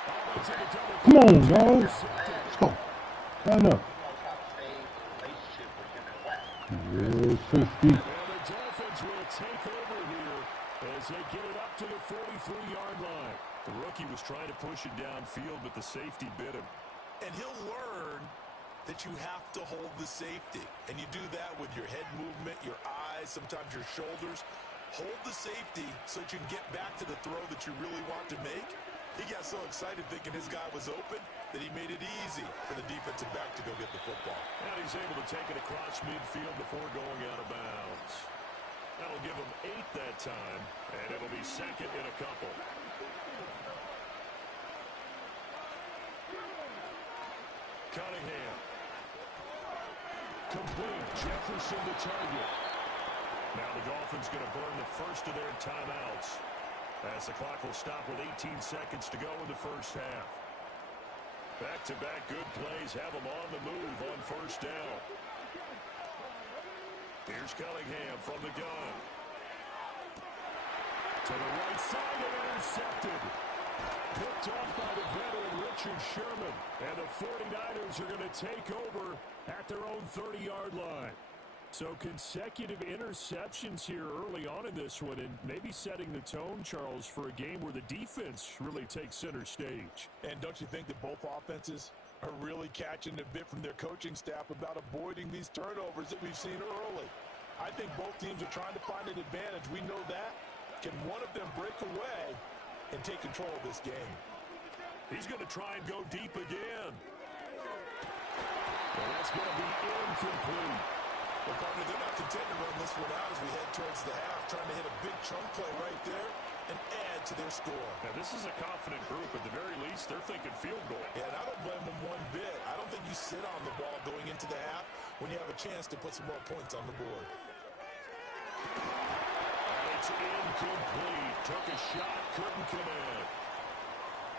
Oh, that's in the double. Come on, guys. Let's go. Line up. Yeah, safety. And the Dolphins will take over here as they get it up to the 43-yard line. The rookie was trying to push it downfield, but the safety bit him. And he'll learn that you have to hold the safety. And you do that with your head movement, your eyes, sometimes your shoulders. Hold the safety so that you can get back to the throw that you really want to make. He got so excited thinking his guy was open that he made it easy for the defensive back to go get the football. And he's able to take it across midfield before going out of bounds. That'll give him 8 that time, and it'll be 2nd and a couple. Cunningham. Complete. Jefferson to target. Now the Dolphins going to burn the first of their timeouts as the clock will stop with 18 seconds to go in the first half. Back-to-back good plays have them on the move on first down. Here's Cunningham from the gun. To the right side and intercepted. Picked off by the veteran Richard Sherman. And the 49ers are going to take over at their own 30-yard line. So consecutive interceptions here early on in this one, and maybe setting the tone, Charles, for a game where the defense really takes center stage. And don't you think that both offenses are really catching a bit from their coaching staff about avoiding these turnovers that we've seen early? I think both teams are trying to find an advantage. We know that. Can one of them break away and take control of this game? He's going to try and go deep again. And that's going to be incomplete. Well, partner, they're not content to run this one out as we head towards the half, trying to hit a big chunk play right there and add to their score. Now, this is a confident group. At the very least, they're thinking field goal. Yeah, and I don't blame them one bit. I don't think you sit on the ball going into the half when you have a chance to put some more points on the board. And it's incomplete. Took a shot, couldn't connect.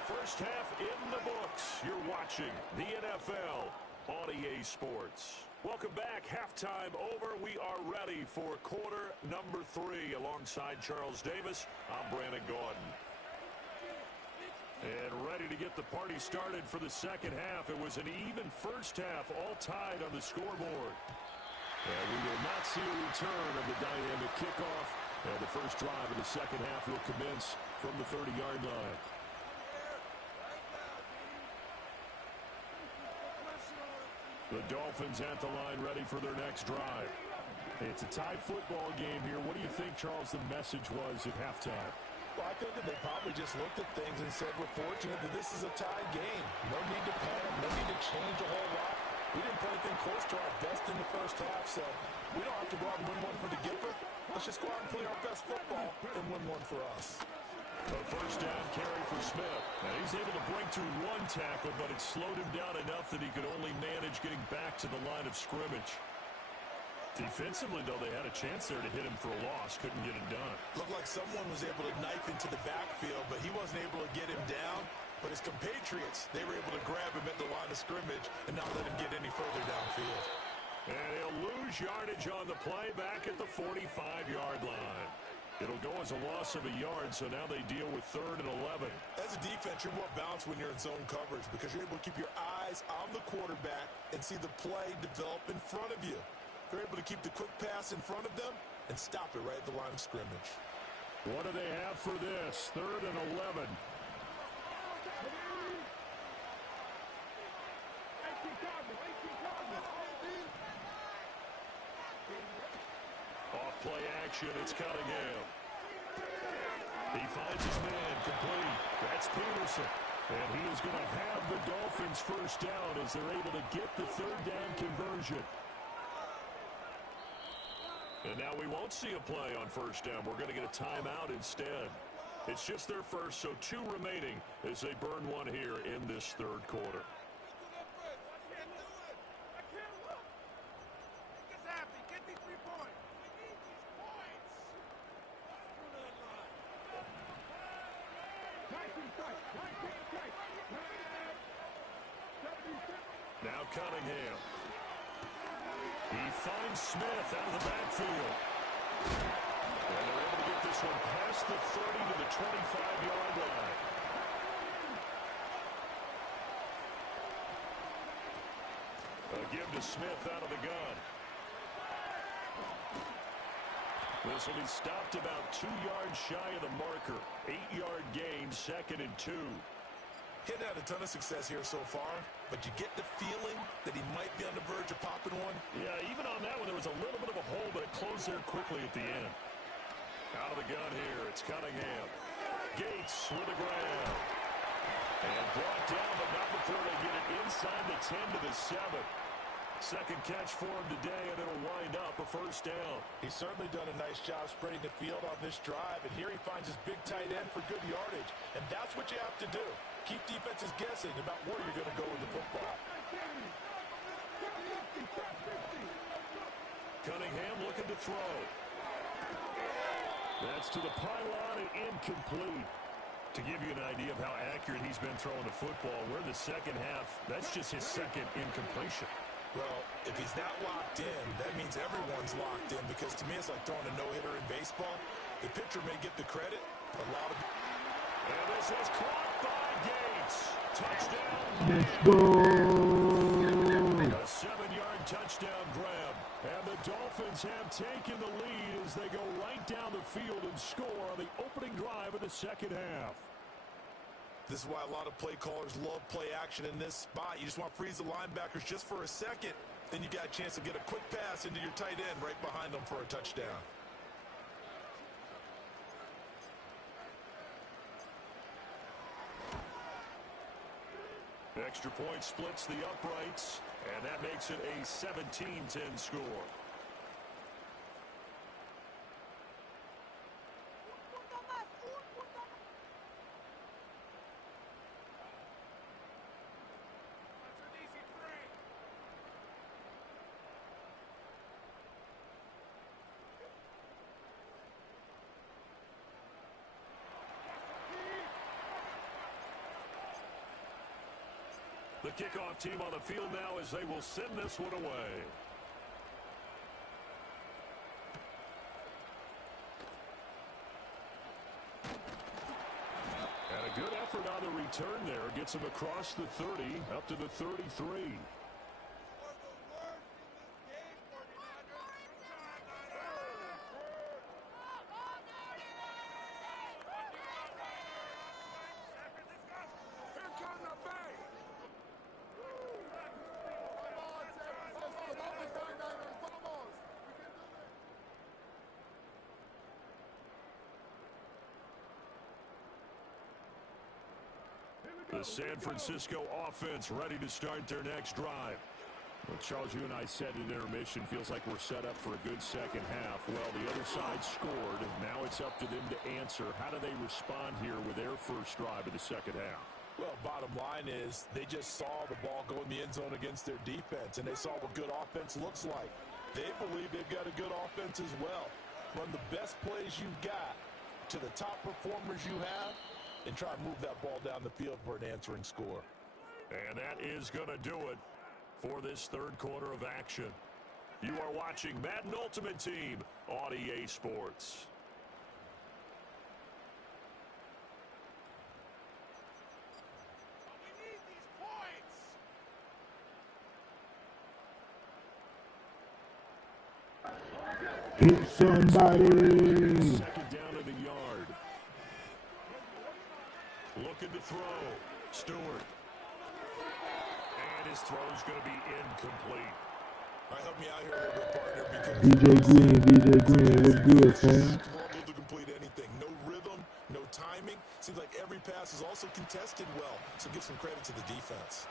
First half in the books. You're watching the NFL on EA Sports. Welcome back. Halftime over. We are ready for quarter number 3. Alongside Charles Davis, I'm Brandon Gordon. And ready to get the party started for the second half. It was an even first half, all tied on the scoreboard. And we will not see a return of the dynamic kickoff. And the first drive of the second half will commence from the 30-yard line. The Dolphins at the line ready for their next drive. It's a tie football game here. What do you think, Charles, the message was at halftime? Well, I think that they probably just looked at things and said, we're fortunate that this is a tied game. No need to panic. No need to change a whole lot. We didn't play anything close to our best in the first half, so we don't have to go out and win one for the Gipper. Let's just go out and play our best football and win one for us. A first down carry for Smith. Now he's able to break through one tackle, but it slowed him down enough that he could only manage getting back to the line of scrimmage. Defensively, though, they had a chance there to hit him for a loss. Couldn't get it done. Looked like someone was able to knife into the backfield, but he wasn't able to get him down. But his compatriots, they were able to grab him at the line of scrimmage and not let him get any further downfield. And he'll lose yardage on the play back at the 45-yard line. It'll go as a loss of a yard, so now they deal with 3rd and 11. As a defense, you're more balanced when you're in zone coverage because you're able to keep your eyes on the quarterback and see the play develop in front of you. They're able to keep the quick pass in front of them and stop it right at the line of scrimmage. What do they have for this? 3rd and 11. Off play action, it's Cunningham. He finds his man, complete. That's Peterson. And he is going to have the Dolphins first down as they're able to get the 3rd down conversion. And now we won't see a play on first down. We're going to get a timeout instead. It's just their first, so 2 remaining as they burn one here in this 3rd quarter. Now Cunningham. He finds Smith out of the backfield. And they're able to get this one past the 30 to the 25-yard line. A give to Smith out of the gun. This will be stopped about 2 yards shy of the marker. 8-yard gain, 2nd and 2. Hitting had a ton of success here so far, but you get the feeling that he might be on the verge of popping one. Yeah, even on that one, there was a little bit of a hole, but it closed there quickly at the end. Out of the gun here, it's Cunningham. Gates with a grab. And brought down, but not before they get it inside the 10 to the 7. Second catch for him today, and it'll wind up a first down. He's certainly done a nice job spreading the field on this drive, and here he finds his big tight end for good yardage. And that's what you have to do. Keep defenses guessing about where you're going to go with the football. Cunningham looking to throw. That's to the pylon and incomplete. To give you an idea of how accurate he's been throwing the football, we're in the second half. That's just his second incompletion. Well, if he's not locked in, that means everyone's locked in, because to me it's like throwing a no-hitter in baseball. The pitcher may get the credit. A lot of... And this is caught by Gates. Touchdown. Let's go. A 7-yard touchdown grab. And the Dolphins have taken the lead as they go right down the field and score on the opening drive of the second half. This is why a lot of play callers love play action in this spot. You just want to freeze the linebackers just for a second. Then you got a chance to get a quick pass into your tight end right behind them for a touchdown. Extra point splits the uprights, and that makes it a 17-10 score. The kickoff team on the field now as they will send this one away. And a good effort on the return there. Gets him across the 30, up to the 33. The San Francisco offense ready to start their next drive. Well, Charles, you and I said in intermission, feels like we're set up for a good second half. Well, the other side scored. Now it's up to them to answer. How do they respond here with their first drive of the second half? Well, bottom line is they just saw the ball go in the end zone against their defense, and they saw what good offense looks like. They believe they've got a good offense as well. Run the best plays you've got to the top performers you have, and try to move that ball down the field for an answering score. And that is going to do it for this third quarter of action. You are watching Madden Ultimate Team on EA Sports. Hit somebody. Second down in the yard. Looking to throw. Stewart. And his throw's going to be incomplete. All right, help me out here a little bit, partner, because DJ Green, what's good, fam? Able to complete anything. No rhythm, no timing. Seems like every pass is also contested well, so give some credit to the defense.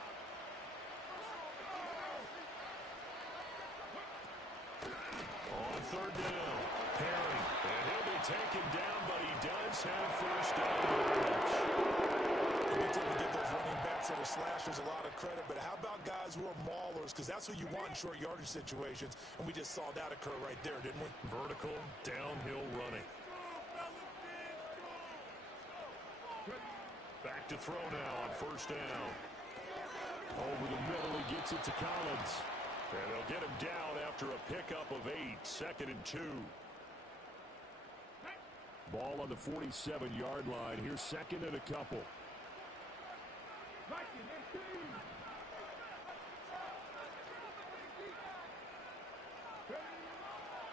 On third down, Perry, and he'll be taken down, but he does have first down. We tend to give those running backs that are slashers a lot of credit, but how about guys who are maulers? Because that's who you want in short yardage situations, and we just saw that occur right there, didn't we? Vertical, downhill running. Back to throw now on first down. Over the middle, he gets it to Collins. And they'll get him down after a pickup of 8, 2nd and 2. Ball on the 47-yard line. Here's 2nd and a couple.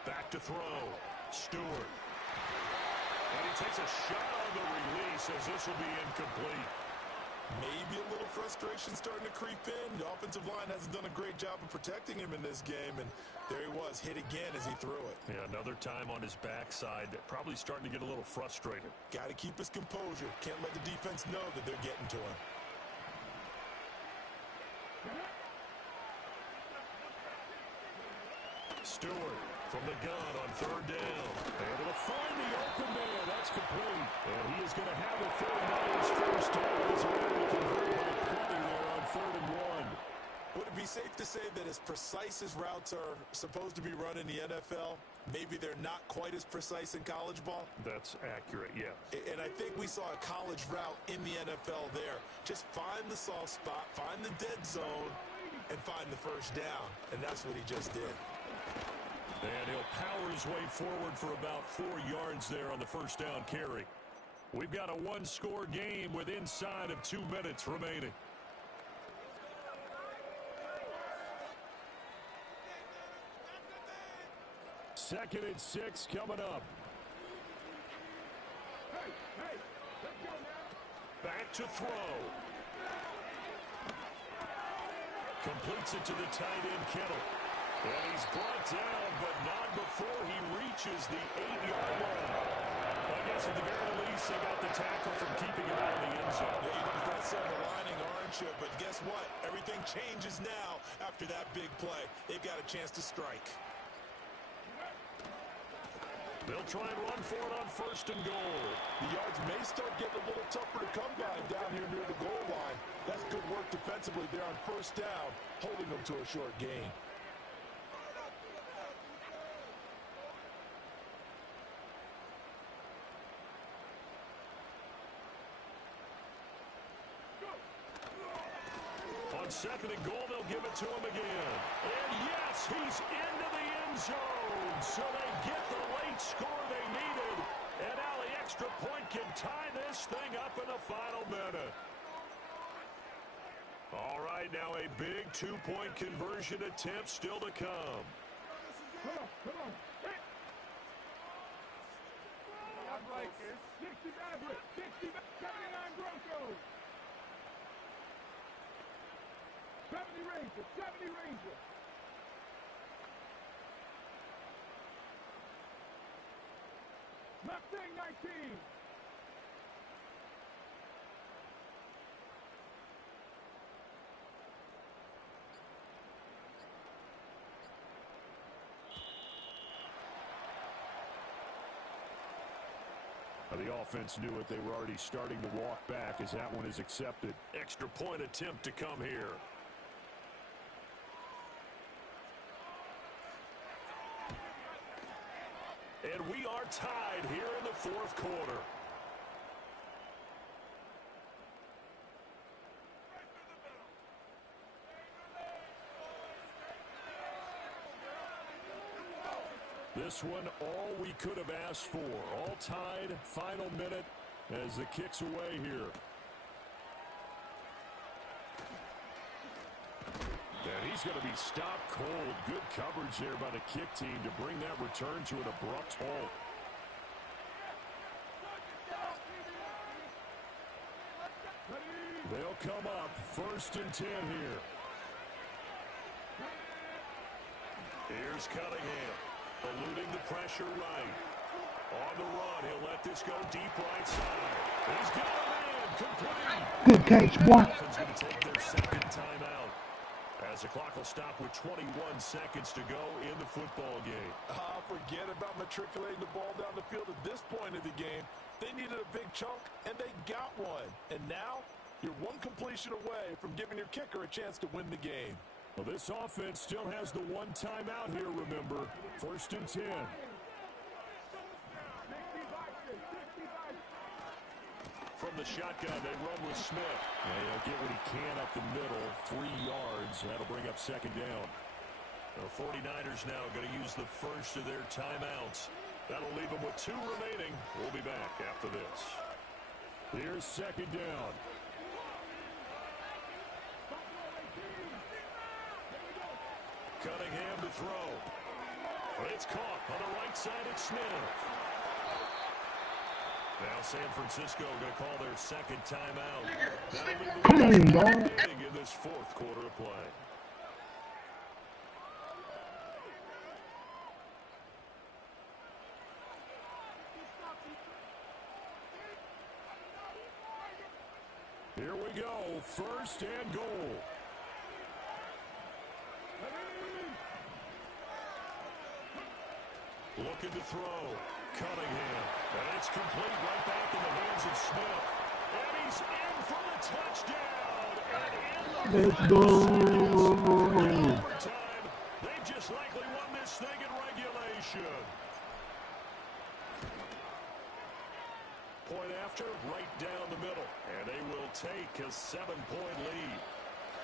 Back to throw. Stewart. And he takes a shot on the release as this will be incomplete. Maybe a little frustration starting to creep in. The offensive line hasn't done a great job of protecting him in this game, and there he was, hit again as he threw it. Yeah, another time on his backside. Probably starting to get a little frustrated. Got to keep his composure. Can't let the defense know that they're getting to him. Stewart from the gun on 3rd down. And it'll find the open man. That's complete. And he is going to have a 49ers first down as well. He converted by plenty there on 3rd and 1. Would it be safe to say that as precise as routes are supposed to be run in the NFL, maybe they're not quite as precise in college ball? That's accurate, yeah. And I think we saw a college route in the NFL there. Just find the soft spot, find the dead zone, and find the first down. And that's what he just did. And he'll power his way forward for about 4 yards there on the first down carry. We've got a one-score game with inside of 2 minutes remaining. Second and 6 coming up. Back to throw. Completes it to the tight end, Kittle. And he's brought down, but not before he reaches the 8-yard line. I guess at the very least, they got the tackle from keeping him out of the end zone. Yeah, you're the silver lining, aren't you? But guess what? Everything changes now after that big play. They've got a chance to strike. They'll try and run for it on 1st and goal. The yards may start getting a little tougher to come by down here near the goal line. That's good work defensively there on 1st down, holding them to a short gain. On 2nd and goal, they'll give it to him again. And yes, he's into the end zone. So they get the late score they needed. And now the extra point can tie this thing up in the final minute. All right, now a big 2-point conversion attempt still to come. Come on. I like this. 60 Maverick, 79 Broncos. 70 Ranger. Mustang 19. The offense knew it. They were already starting to walk back as that one is accepted. Extra point attempt to come here. And we are tied here in the 4th quarter. This one, all we could have asked for. All tied, final minute as the kick's away here. And he's going to be stopped cold. Good coverage there by the kick team to bring that return to an abrupt halt. They'll come up 1st and 10 here. Here's Cunningham. Eluding the pressure right. On the run, he'll let this go deep right side. He's got a man, complete. Good catch, boy. He's going to take their 2nd timeout. As the clock will stop with 21 seconds to go in the football game. Forget about matriculating the ball down the field at this point of the game. They needed a big chunk, and they got one. And now, you're one completion away from giving your kicker a chance to win the game. Well, this offense still has the one timeout here, remember. 1st and 10. From the shotgun, they run with Smith. Yeah, he'll get what he can up the middle, 3 yards. That'll bring up second down. The 49ers now going to use the first of their timeouts. That'll leave them with 2 remaining. We'll be back after this. Here's second down. Cunningham to throw. It's caught on the right side at Smith. Now San Francisco going to call their second timeout. Come on, dog. In this 4th quarter of play. Here we go. First and goal. Looking to throw. Cunningham. And it's complete right back in the hands of Smith. And he's in for the touchdown. And in the Let's go. overtime, they just likely won this thing in regulation. Point after, right down the middle. And they will take a 7-point lead.